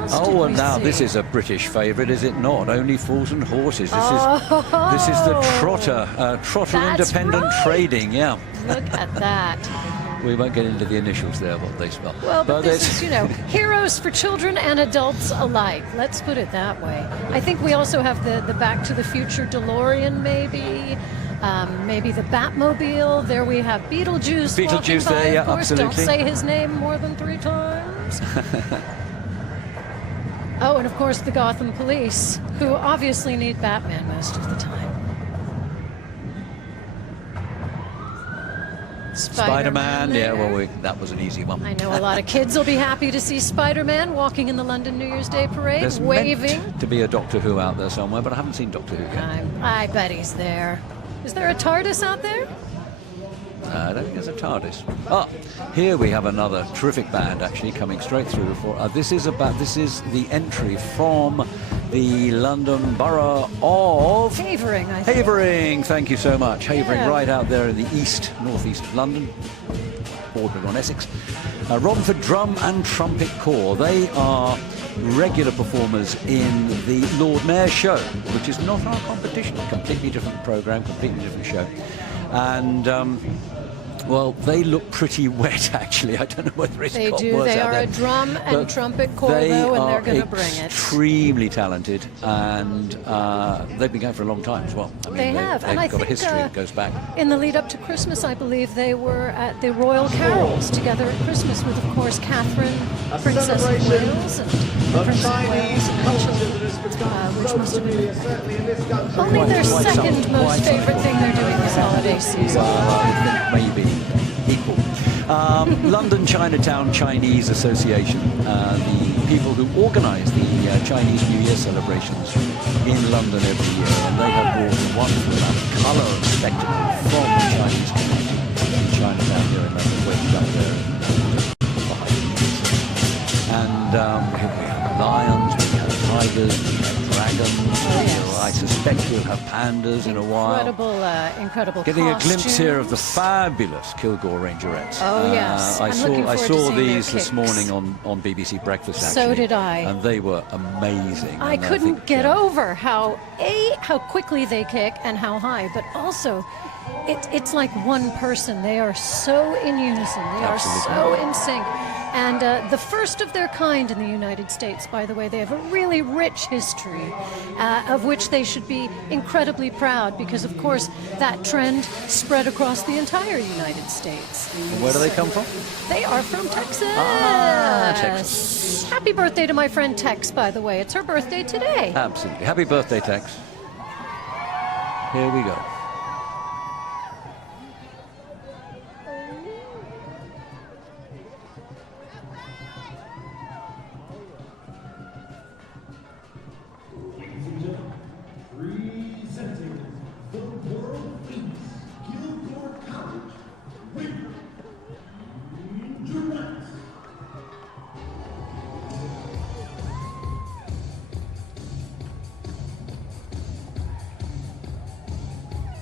else? Oh, and now this is a British favourite, is it not? Only Fools and Horses. This is the Trotter, Independent right. Trading. Yeah. Look at that. We won't get into the initials there, what they spell. Well, but this is, heroes for children and adults alike. Let's put it that way. I think we also have the Back to the Future DeLorean, maybe. Maybe the Batmobile. There we have Beetlejuice. Beetlejuice walking by, there, yeah, of course. absolutely. Don't say his name more than 3 times. Oh, and of course the Gotham Police, who obviously need Batman most of the time. Spider-Man, yeah, well, that was an easy one. I know a lot of kids will be happy to see Spider-Man walking in the London New Year's Day parade, There's waving. meant to be a Doctor Who out there somewhere, but I haven't seen Doctor Who yet. I bet he's there. Is there a TARDIS out there? I don't think there's a TARDIS. Ah, here we have another terrific band actually coming straight through. This is the entry from the London Borough of Havering, I think. Havering, thank you so much. Havering, Yeah. right out there in the northeast of London, bordering on Essex. Romford Drum and Trumpet Corps. They are regular performers in the Lord Mayor's show, which is not our competition. Completely different programme, completely different show. And well, they look pretty wet, actually. I don't know whether it's They got do. worse They out are there. a drum and But trumpet corps, though, and they're going to bring it. Extremely talented, and they've been going for a long time as well. I mean, They have, They've and I got a think history that goes back. in the lead up to Christmas, I believe they were at the Royal Carols together at Christmas with, of course, Catherine, Princess of Wales, and Prince of Wales, which must have been only their second most favorite thing they're doing this holiday season. Maybe equal. London Chinatown Chinese Association, the people who organise the Chinese New Year celebrations in London every year, and they have brought a wonderful amount of colour and spectacle from the Chinese community in Chinatown here in London, way up there behind the And we have lions, we have tigers, we have dragons. I suspect we'll have pandas in a while. Incredible Getting a glimpse costumes. here of the fabulous Kilgore Rangerettes. Oh, yes. I I'm looking saw forward to seeing their these this kicks. morning on BBC Breakfast, actually. So did I. And they were amazing. I And couldn't think, get over how quickly they kick and how high, but also it's like one person. They are so in unison. They are so in sync. And the first of their kind in the United States, by the way. They have a really rich history of which they should be incredibly proud because, of course, that trend spread across the entire United States. And where do they come from? They are from Texas. Texas. Happy birthday to my friend Tex, by the way. It's her birthday today. Absolutely. Happy birthday, Tex. Here we go. Presenting the world famous Kilgore College Rangerettes.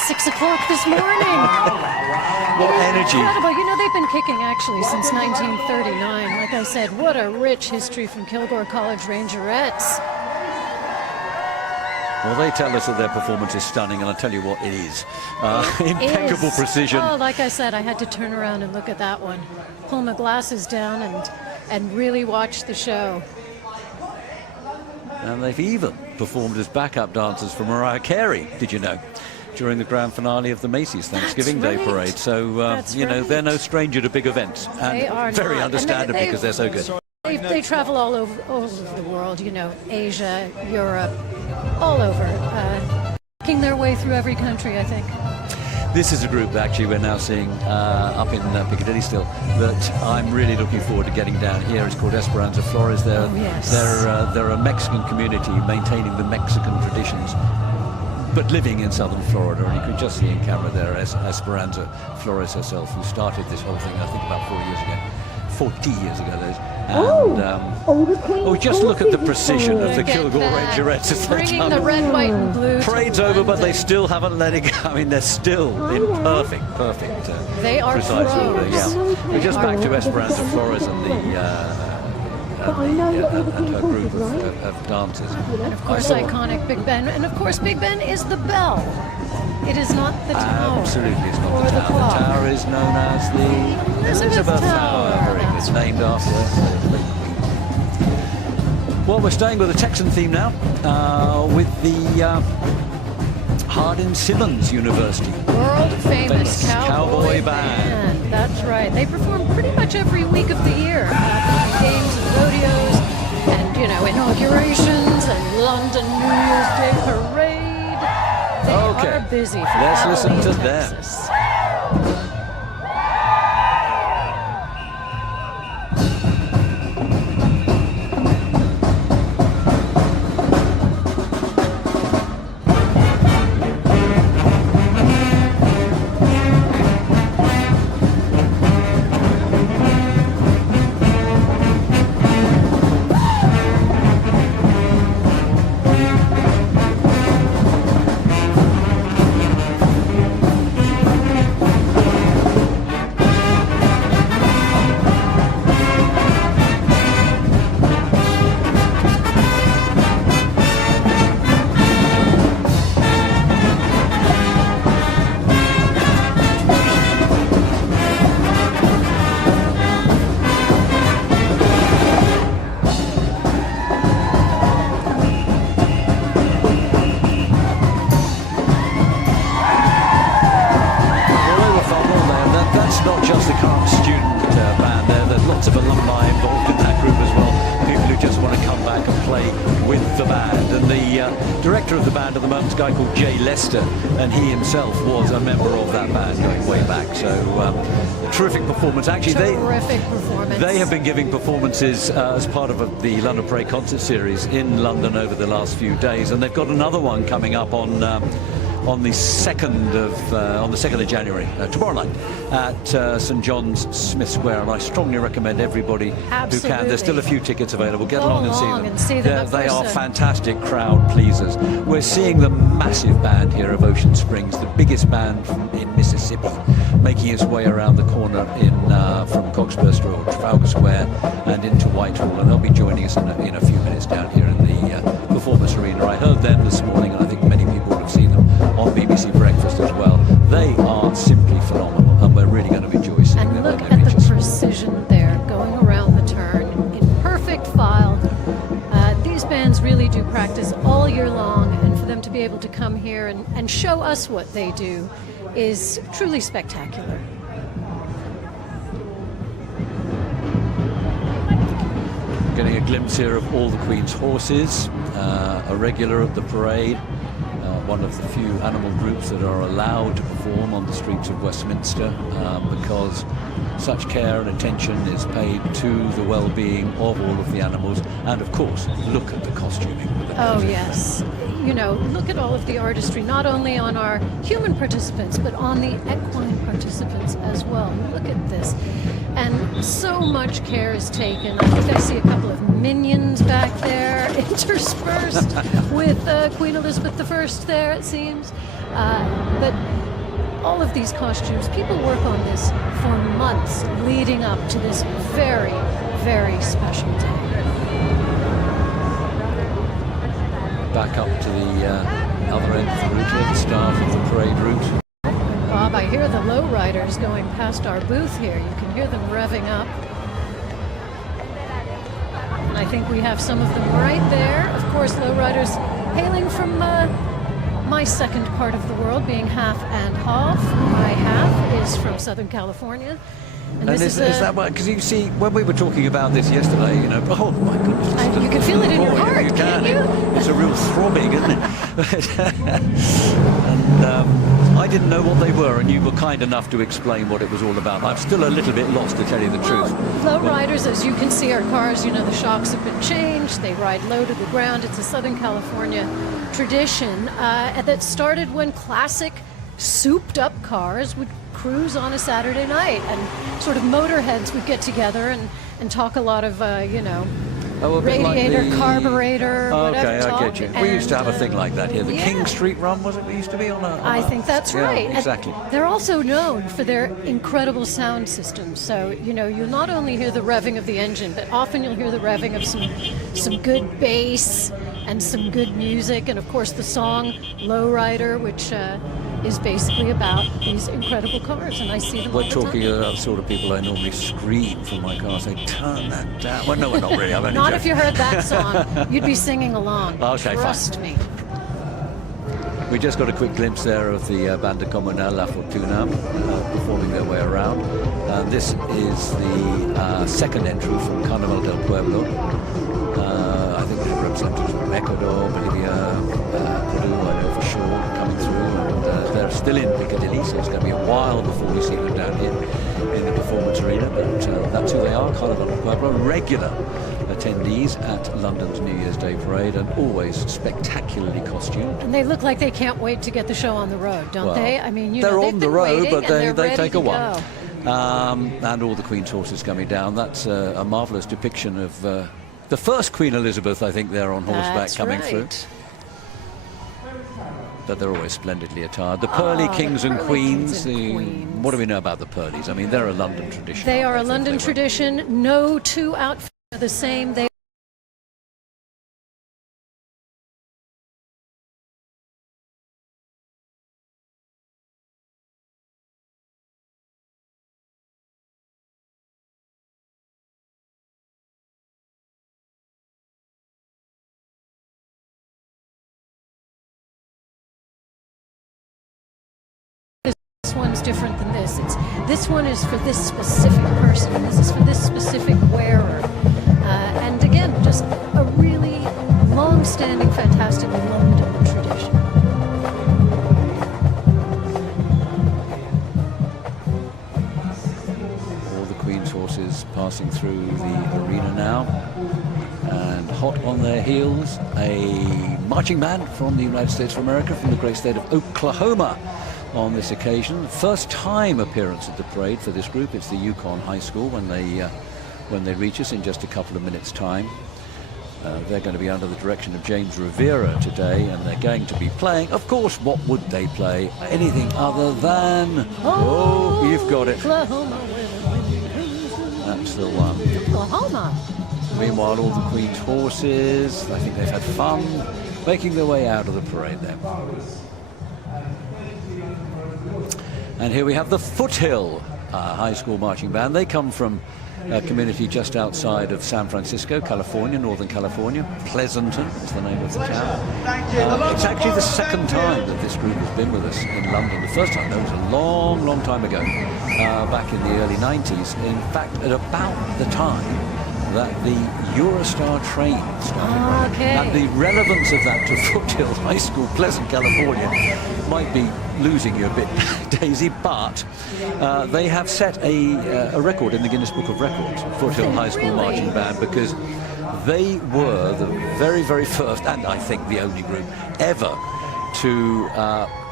6 o'clock this morning. What energy. Incredible. You know, they've been kicking actually since 1939. Like I said, what a rich history from Kilgore College Rangerettes. Well, they tell us that their performance is stunning, and I'll tell you what, it is. Impeccable precision. Oh, like I said, I had to turn around and look at that one. Pull my glasses down and really watch the show. And they've even performed as backup dancers for Mariah Carey, did you know, during the grand finale of the Macy's Thanksgiving Day Parade. So, you know, they're no stranger to big events. And They are very not. understandably, because they're so good. They travel all over the world, you know, Asia, Europe, all over, making their way through every country, I think. This is a group that actually we're now seeing up in Piccadilly still that I'm really looking forward to getting down here. It's called Esperanza Flores. They're a Mexican community maintaining the Mexican traditions, but living in southern Florida. And you can just see in camera there Esperanza Flores herself, who started this whole thing, I think, about 4 years ago. 40 years ago, that is. And just look at the precision of the Kilgore Rangerettes as they're bringing the red, white, and blue. Parade's over, but they still haven't let it go. I mean, they're still in perfect. They are precise order. pros. Yeah. We're just back to Esperanza Flores and her group of dancers. And of course, iconic Big Ben. And of course, Big Ben is the bell. It is not the tower. Absolutely, it's not the tower. The tower is known as the Elizabeth Tower. It's named after her. Well, we're staying with the Texan theme now, with the Hardin-Simmons University. World famous cowboy band. That's right. They perform pretty much every week of the year. Games and rodeos and, you know, inaugurations and London New Year's Day parade. They are busy. Let's listen to Texas. them. Director of the band at the moment is a guy called Jay Lester, and he himself was a member of that band going way back. So terrific performance. Actually, they have been giving performances as part of the London Parade concert series in London over the last few days, and they've got another one coming up on the 2nd of January, tomorrow night, at St John's Smith Square, and I strongly recommend everybody who can. There's still a few tickets available. Get along and see them. They are fantastic crowd pleasers. We're seeing the massive band here of Ocean Springs, the biggest band in Mississippi, making its way around the corner from Cockspur or Trafalgar Square and into Whitehall, and they'll be joining us in a few minutes down here in the Performance Arena. I heard them this morning, and I think many people have seen them on BBC Breakfast as well. They are simply phenomenal, and we're really going to enjoy seeing them. And look at the precision there, going around the turn in perfect file. These bands really do practice all year long, and for them to be able to come here and show us what they do is truly spectacular. Getting a glimpse here of all the Queen's horses, a regular at the parade, one of the few animal groups that are allowed to perform on the streets of Westminster, because such care and attention is paid to the well-being of all of the animals. And of course, look at the costuming. Oh yes, you know, look at all of the artistry, not only on our human participants, but on the equine participants as well. Look at this. And so much care is taken. I think I see a couple of minions back there interspersed with Queen Elizabeth I there, it seems. But all of these costumes, people work on this for months leading up to this very, very special day. Back up to the other end of the route here, the start of the parade route. Bob, I hear the lowriders going past our booth here. You can hear them revving up. And I think we have some of them right there. Of course, lowriders hailing from my second part of the world, being half and half. My half is from Southern California. And is that why? Because you see, when we were talking about this yesterday, you know, oh my goodness. You can feel it in your heart, you can't you? It's a real throbbing, isn't it? And I didn't know what they were, and you were kind enough to explain what it was all about. I'm still a little bit lost, to tell you the truth. Lowriders, as you can see, are cars, you know, the shocks have been changed. They ride low to the ground. It's a Southern California tradition that started when classic souped-up cars would cruise on a Saturday night, and sort of motorheads would get together and talk a lot of, you know, radiator, like carburetor, whatever. Okay, I get you. And, we used to have a thing like that here. The King Street Run, was it? We used to be on a... I think that's right. Exactly. And they're also known for their incredible sound systems. So, you know, you'll not only hear the revving of the engine, but often you'll hear the revving of some good bass and some good music. And, of course, the song Lowrider, which is basically about these incredible cars. And I see them all the time. We're talking about the sort of people I normally scream from my car, say, turn that down. Well, no, we're not really. I'm only Not joking. if you heard that song. You'd be singing along. Okay, Trust me. We just got a quick glimpse there of the Banda Comunal La Fortuna performing their way around. This is the second entry from Carnaval del Pueblo. I think we have representatives from Ecuador, Bolivia, Peru, I know for sure, coming through. And they're still in Piccadilly, so it's going to be a while before we see them down here in the performance arena. But that's who they are, Carnaval del Pueblo, regular attendees at London's New Year's Day parade, and always spectacularly costumed. And they look like they can't wait to get the show on the road, don't they? I mean, you know, they're they've on the been road, waiting, but they take a go. while. And all the Queen's horses coming down. That's a marvellous depiction of the first Queen Elizabeth, I think, there on horseback. That's coming right. through. But they're always splendidly attired. The Pearly Kings and Queens. What do we know about the Pearlies? I mean, they're a London tradition. They are a London tradition. No two outfits are the same. They This one's different than this. This one is for this specific person. This is for this specific wearer. And again, just a really long-standing, fantastic London tradition. All the Queen's horses passing through the arena now. And hot on their heels, a marching band from the United States of America, from the great state of Oklahoma. On this occasion, first time appearance at the parade for this group. It's the Yukon High School when they reach us in just a couple of minutes' time. They're going to be under the direction of James Rivera today, and they're going to be playing, of course, what would they play? Anything other than, oh, you've got it. Oklahoma. That's the one. Oklahoma. Meanwhile, all the Queen's horses, I think they've had fun making their way out of the parade there. And here we have the Foothill High School Marching Band. They come from a community just outside of San Francisco, California, Northern California. Pleasanton is the name of the town. It's actually the second time that this group has been with us in London. The first time, though, was a long, long time ago, back in the early 90s. In fact, at about the time that the Eurostar train started running. And the relevance of that to Foothill High School, Pleasant, California, might be losing you a bit, Daisy, but they have set a record in the Guinness Book of Records, Foothill High School Marching Band, because they were the very, very first, and I think the only group ever, to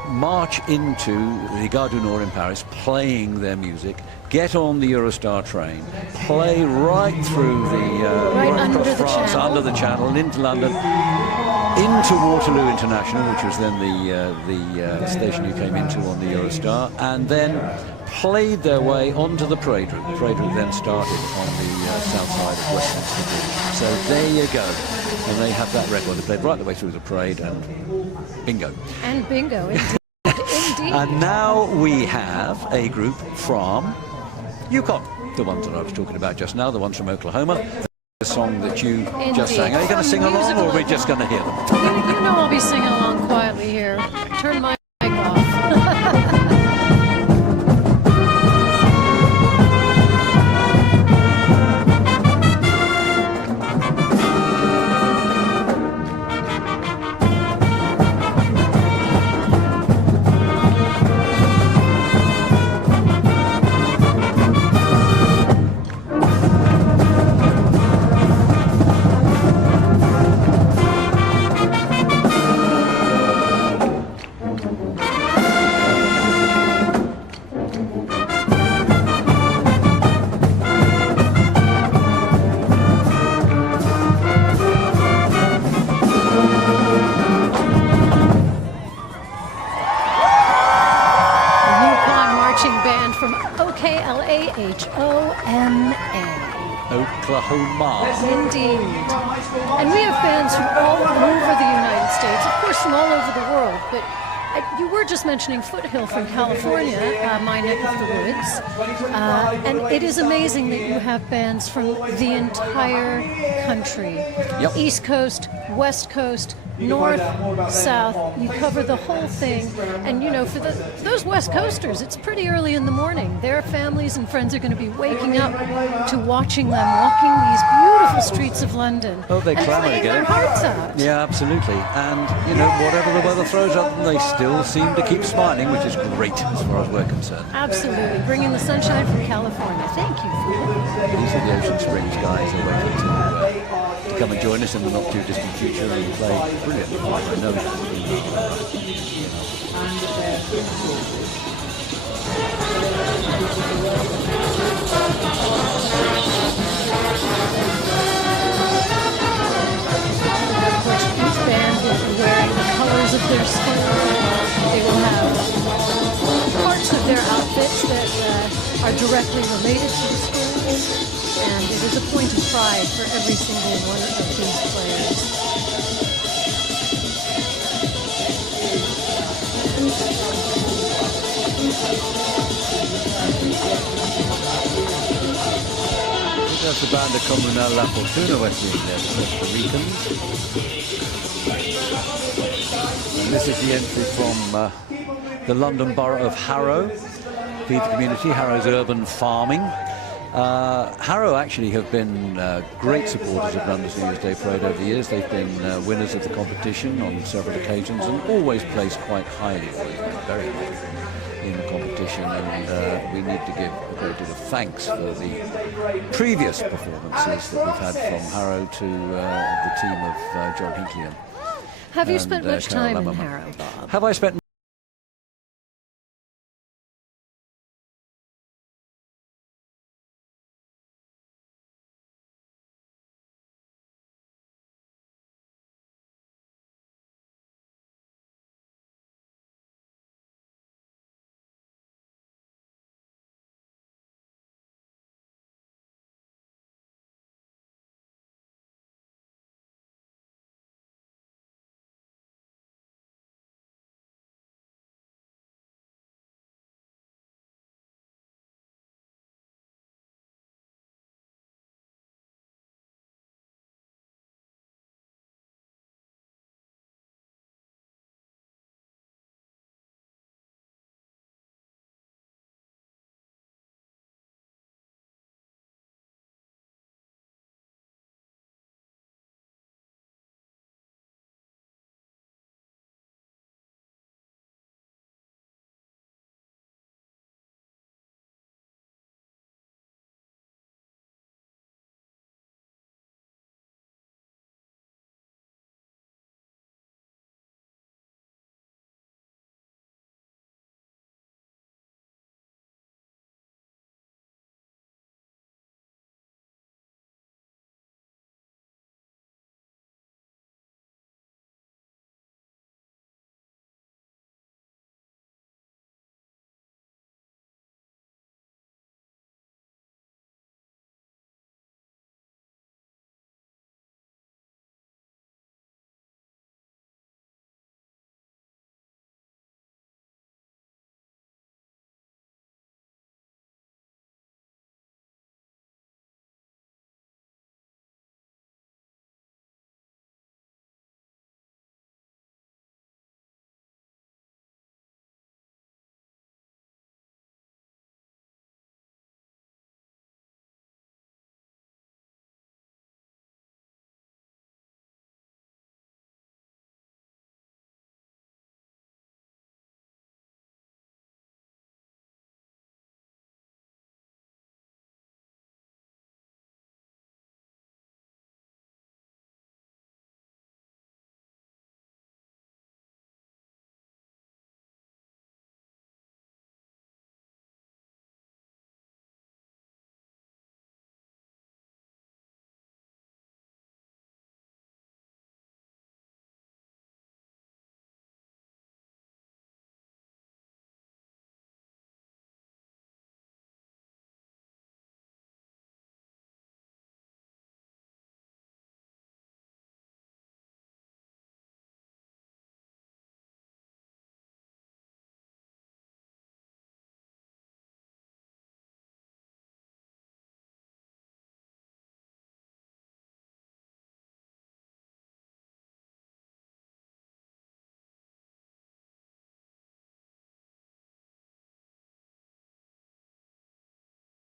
march into the Gare du Nord in Paris, playing their music, get on the Eurostar train, play right through right across France, under the Channel, into London, into Waterloo International, which was then the station you came into on the Eurostar, and then played their way onto the parade route. The parade route then started on the south side of Westminster Bridge. So there you go. And they have that record. They played right the way through the parade, and bingo. And bingo, indeed. Indeed. And now we have a group from Yukon, the ones that I was talking about just now, the ones from Oklahoma. The song that you just sang. Are you going to sing along, or are we just going to hear them? You know I'll be singing along quietly here. Turn my mic off. Oklahoma. Indeed. And we have bands from all over the United States, of course from all over the world, but you were just mentioning Foothill from California, my neck of the woods, and it is amazing that you have bands from the entire country. Yep. East Coast, West Coast, North, South, you cover the whole thing. And you know, for those West Coasters, it's pretty early in the morning. Their families and friends are going to be waking up to watching them walking these beautiful streets of London. Oh, they clamour playing again. their hearts out. Yeah, absolutely. And, you know, whatever the weather throws at them, they still seem to keep smiling, which is great as far as we're concerned. Absolutely. Bringing the sunshine from California. Thank you for that. These are the Ocean Springs guys are waiting to come and join us in the not too distant future and play brilliantly. I know that. Of course, each band will be wearing the colors of their school. They will have parts of their outfits that are directly related to the schools. And it is a point of pride for every single one of these players. That's the band of Comunal La Fortuna West End, the Costa Ricans. And this is the entry from the London Borough of Harrow. Feed the community, Harrow's urban farming. Harrow actually have been great supporters of London's New Year's Day Parade over the years. They've been winners of the competition on several occasions and always placed quite highly, always been very high in the competition, and we need to give a great deal of thanks for the previous performances that we've had from Harrow to the team of John Hinckley. Have you spent much time in Harrow, Bob? Have I spent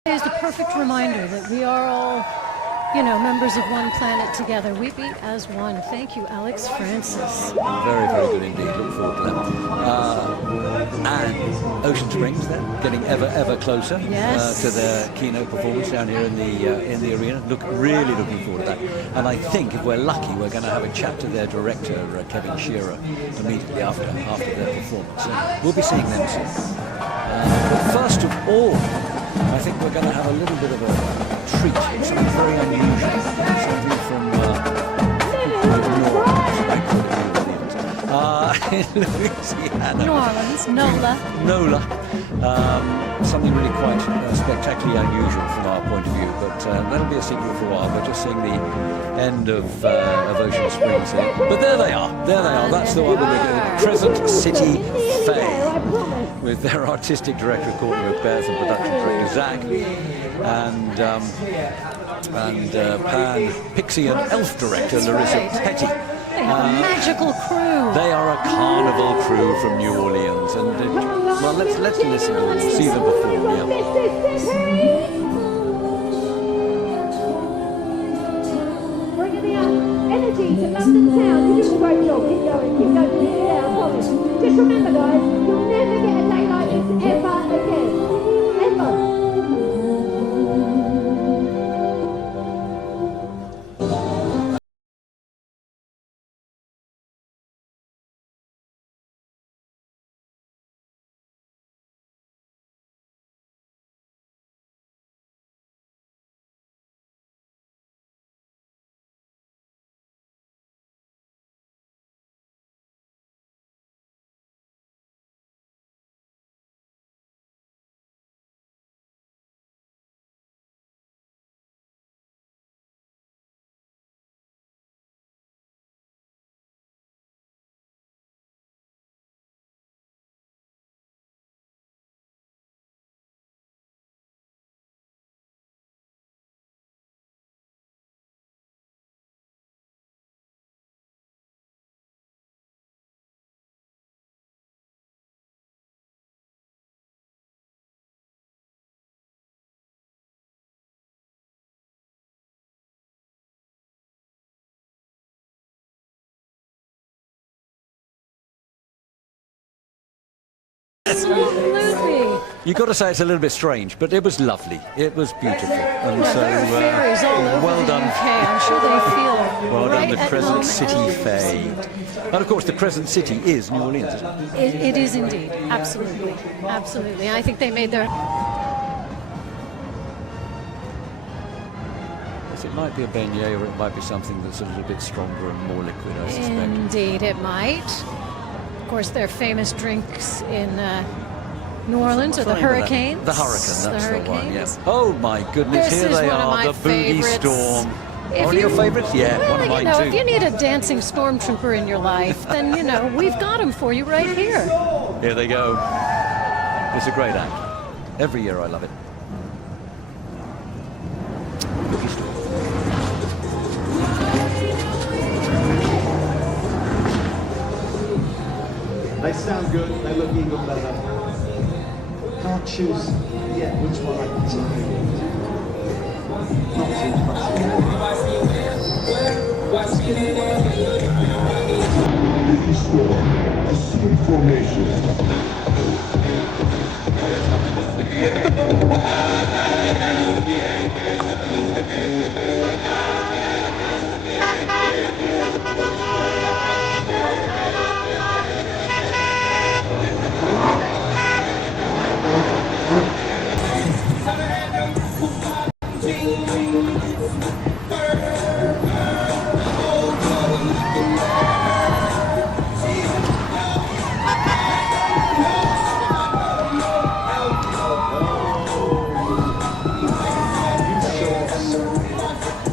It's a perfect reminder that we are all, you know, members of one planet together. We beat as one. Thank you, Alex Francis. Very, very good indeed. Look forward to that. And Ocean Springs, then, getting ever closer to their keynote performance down here in the arena. Really looking forward to that. And I think if we're lucky, we're going to have a chat to their director, Kevin Shearer, immediately after their performance. So we'll be seeing them soon. But first of all, I think we're going to have a little bit of a treat, something very unusual, something from in Louisiana. New Orleans, NOLA. Something really quite spectacularly unusual from our point of view, but that'll be a secret for a while. We're just seeing the end of Ocean Springs here. But there they are. That's the one with the Crescent City Faye, with their artistic director Courtney Macbeth and production director Zach, and Pan, Pixie and Elf director Larissa Petty. They have a magical crew. They are a carnival crew from New Orleans, and well, let's listen to them, see them perform. Bringing the energy to London town. You're doing a great job. Keep going, I promise. Just remember, guys, you'll never get a day like this ever again. Ever. Absolutely. You've got to say it's a little bit strange, but it was lovely. It was beautiful. And so fairies all over well the done. UK. I'm sure they feel well right done, the at Crescent home City and Faye. And of course, the Crescent City is New Orleans, isn't it? It is indeed. Absolutely. Absolutely. I think they made their... It might be a beignet, or it might be something that's a little bit stronger and more liquid, I suspect. Indeed, it might. Of course, their famous drinks in New Orleans are the Hurricanes. The Hurricane, that's the one, yes. Oh my goodness, this here they are, the Boogie Storm. One of your favorites? Yeah, well, one of mine too. If you need a dancing stormtrooper in your life, then, we've got them for you right here. Here they go. It's a great act. Every year I love it. Boogie Storm. They sound good, they look even better. Can't choose yet which one I can take. Not too fussy. Storm, assume formation.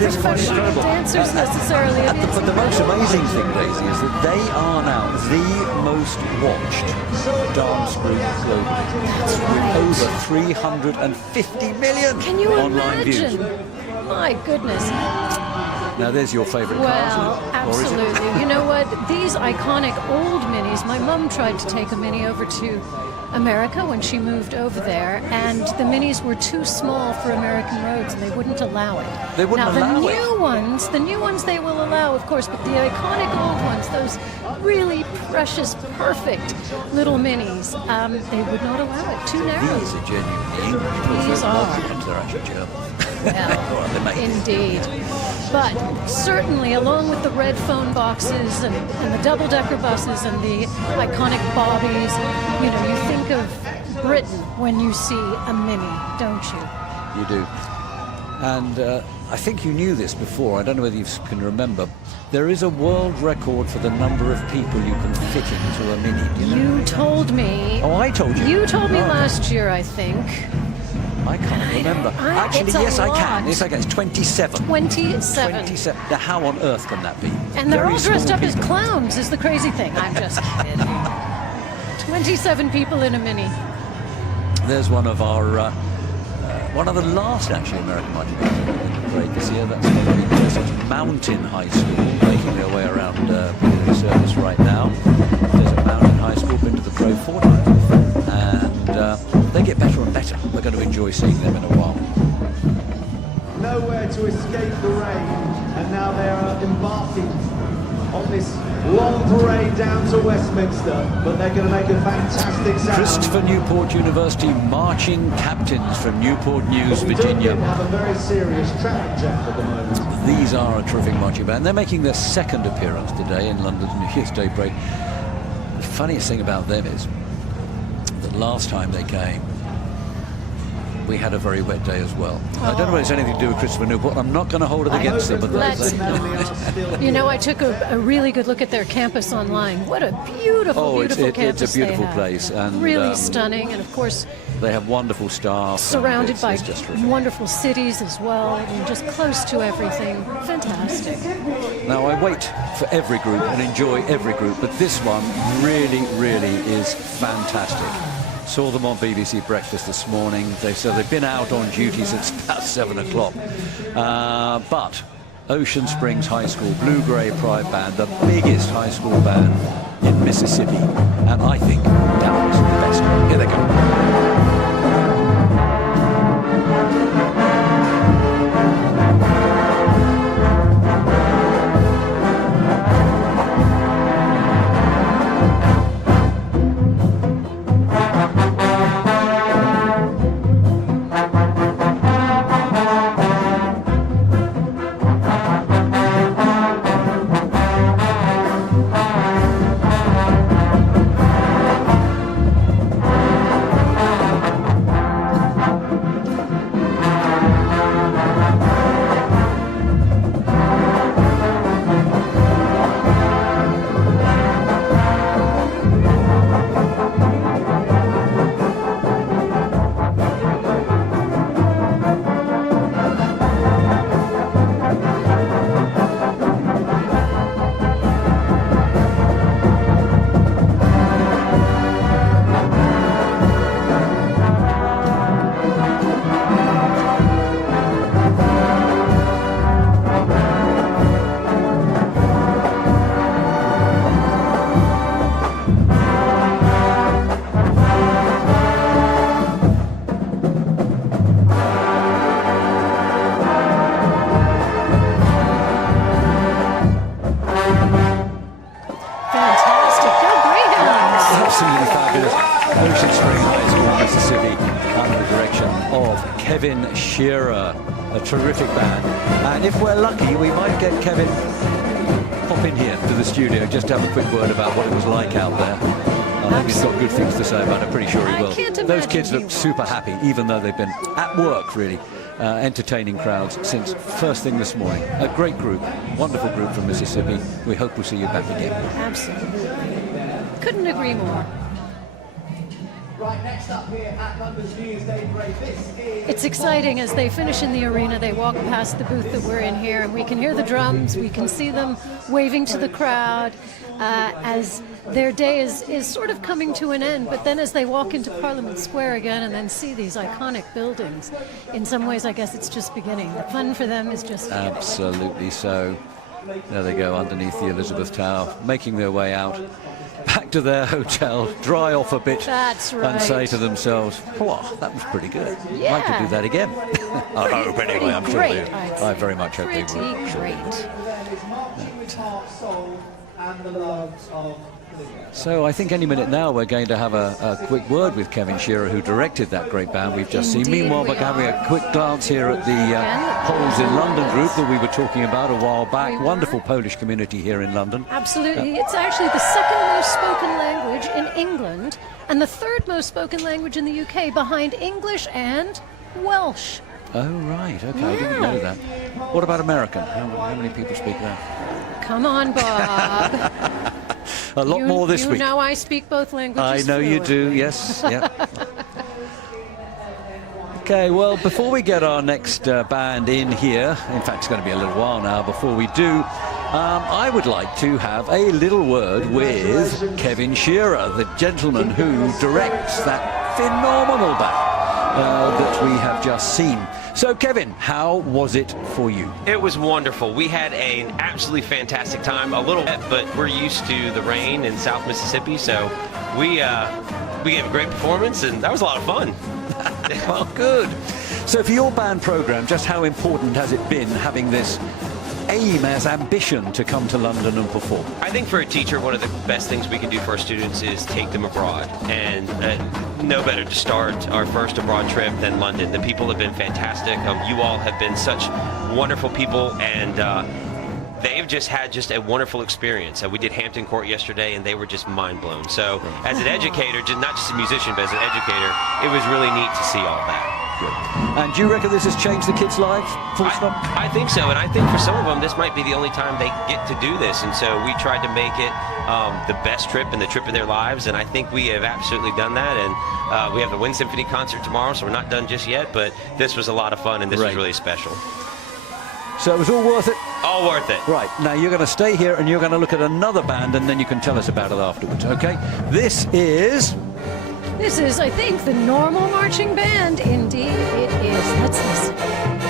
is quite professional incredible. dancers necessarily. But the most amazing thing, Daisy, is that they are now the most watched dance group globally. With over 350 million Can you online imagine? views. My goodness. Now there's your favourite car, Well, isn't it? Or is it? absolutely. You know what? These iconic old minis, my mum tried to take a mini over to America when she moved over there, and the minis were too small for American roads, and they wouldn't allow it. They wouldn't allow now, it? the new ones they will allow, of course, but the iconic old ones, those really precious, perfect little minis, they would not allow it. Too narrow. These are genuinely English. These are. They're actually German. Well, They're made. indeed. But certainly, along with the red phone boxes and the double-decker buses and the iconic bobbies, you know, you think of Britain when you see a mini, don't you? You do. And I think you knew this before. I don't know whether you can remember. There is a world record for the number of people you can fit into a mini. Do you know? You told me. Oh, I told you. You told me Oh. last year, I think. I can't remember. Actually, it's a yes, I lot. can. Yes, I can. It's 27. 27. 27. Now, how on earth can that be? And they're Very all dressed small up as people. clowns, is the crazy thing. I'm just kidding. 27 people in a mini. There's one of our, one of the last actually American marching bands in the parade this year. That's very interesting. Mountain High School making their way around the service right now. There's a Mountain High School, been to the Pro 4 times, and they get better and better. We're going to enjoy seeing them in a while. Nowhere to escape the rain, and now they are embarking on this long parade down to Westminster, but they're going to make a fantastic sound. Christopher Newport University marching captains from Newport News, Virginia. Have a very serious traffic jam at the moment. These are a terrific marching band. They're making their second appearance today in London's New Year's Day parade. The funniest thing about them is that last time they came, we had a very wet day as well. I don't know whether it's anything to do with Christopher Newport. I'm not going to hold it against them, but Let's not. You know, I took a really good look at their campus online. What a beautiful, beautiful campus it's a beautiful they have. place. And really stunning, and of course, they have wonderful staff. surrounded by it's just terrific. wonderful cities as well. I mean, just close to everything. Fantastic. Now, I wait for every group and enjoy every group, but this one really, really is fantastic. Saw them on BBC Breakfast this morning. They've been out on duty since about 7 o'clock. But Ocean Springs High School Blue Grey Pride Band, the biggest high school band in Mississippi, and I think doubtless the best. Here they go. Absolutely fabulous. Ocean Springs High School, Mississippi, under the direction of Kevin Shearer, a terrific band. And if we're lucky, we might get Kevin pop in here to the studio just to have a quick word about what it was like out there. I think he's got good things to say about it. Pretty sure he will. Those kids look super happy, even though they've been at work, really, entertaining crowds since first thing this morning. A great group, wonderful group from Mississippi. We hope we'll see you back again. Absolutely. Couldn't agree more. Right, next up here at London's New Year's Day Parade, this is... It's exciting as they finish in the arena. They walk past the booth that we're in here, and we can hear the drums. We can see them waving to the crowd as their day is sort of coming to an end. But then as they walk into Parliament Square again and then see these iconic buildings, in some ways, I guess it's just beginning. The fun for them is just beginning. Absolutely so. There they go underneath the Elizabeth Tower, making their way out back to their hotel, dry off a bit, That's right. and say to themselves, "Oh, that was pretty good. I'd like to do that again." I hope anyway. I'm sure they. I very much hope they will. Pretty great. So I think any minute now we're going to have a quick word with Kevin Shearer, who directed that great band we've just seen. Meanwhile, we're having a quick glance here at the Poles in London group that we were talking about a while back. Wonderful Polish community here in London. Absolutely. It's actually the second most spoken language in England and the third most spoken language in the UK, behind English and Welsh. Oh, right. Okay, I didn't know that. What about American? How many people speak that? Come on, Bob. A lot more this week. You know I speak both languages. I know you do, yes. Yeah. Okay, well, before we get our next band in here, in fact, it's going to be a little while now before we do, I would like to have a little word with Kevin Shearer, the gentleman who directs that phenomenal band that we have just seen. So, Kevin, how was it for you? It was wonderful. We had an absolutely fantastic time. A little wet, but we're used to the rain in South Mississippi, so we gave a great performance, and that was a lot of fun. Well, good. So, for your band program, just how important has it been having this aim as ambition to come to London and perform? I think for a teacher, one of the best things we can do for our students is take them abroad, and no better to start our first abroad trip than London. The people have been fantastic. You all have been such wonderful people, and they've just had a wonderful experience. We did Hampton Court yesterday, and they were just mind blown. So as an educator, not just a musician, but as an educator, it was really neat to see all that. And do you reckon this has changed the kids' lives? Full stop? I think so, and I think for some of them this might be the only time they get to do this, and so we tried to make it the best trip and the trip of their lives, and I think we have absolutely done that. And we have the Wind Symphony concert tomorrow, so we're not done just yet, but this was a lot of fun, and this was really special. So it was all worth it? All worth it. Right, now you're going to stay here and you're going to look at another band, and then you can tell us about it afterwards, okay? This is, I think, the Normal Marching Band. Indeed, it is. Let's listen.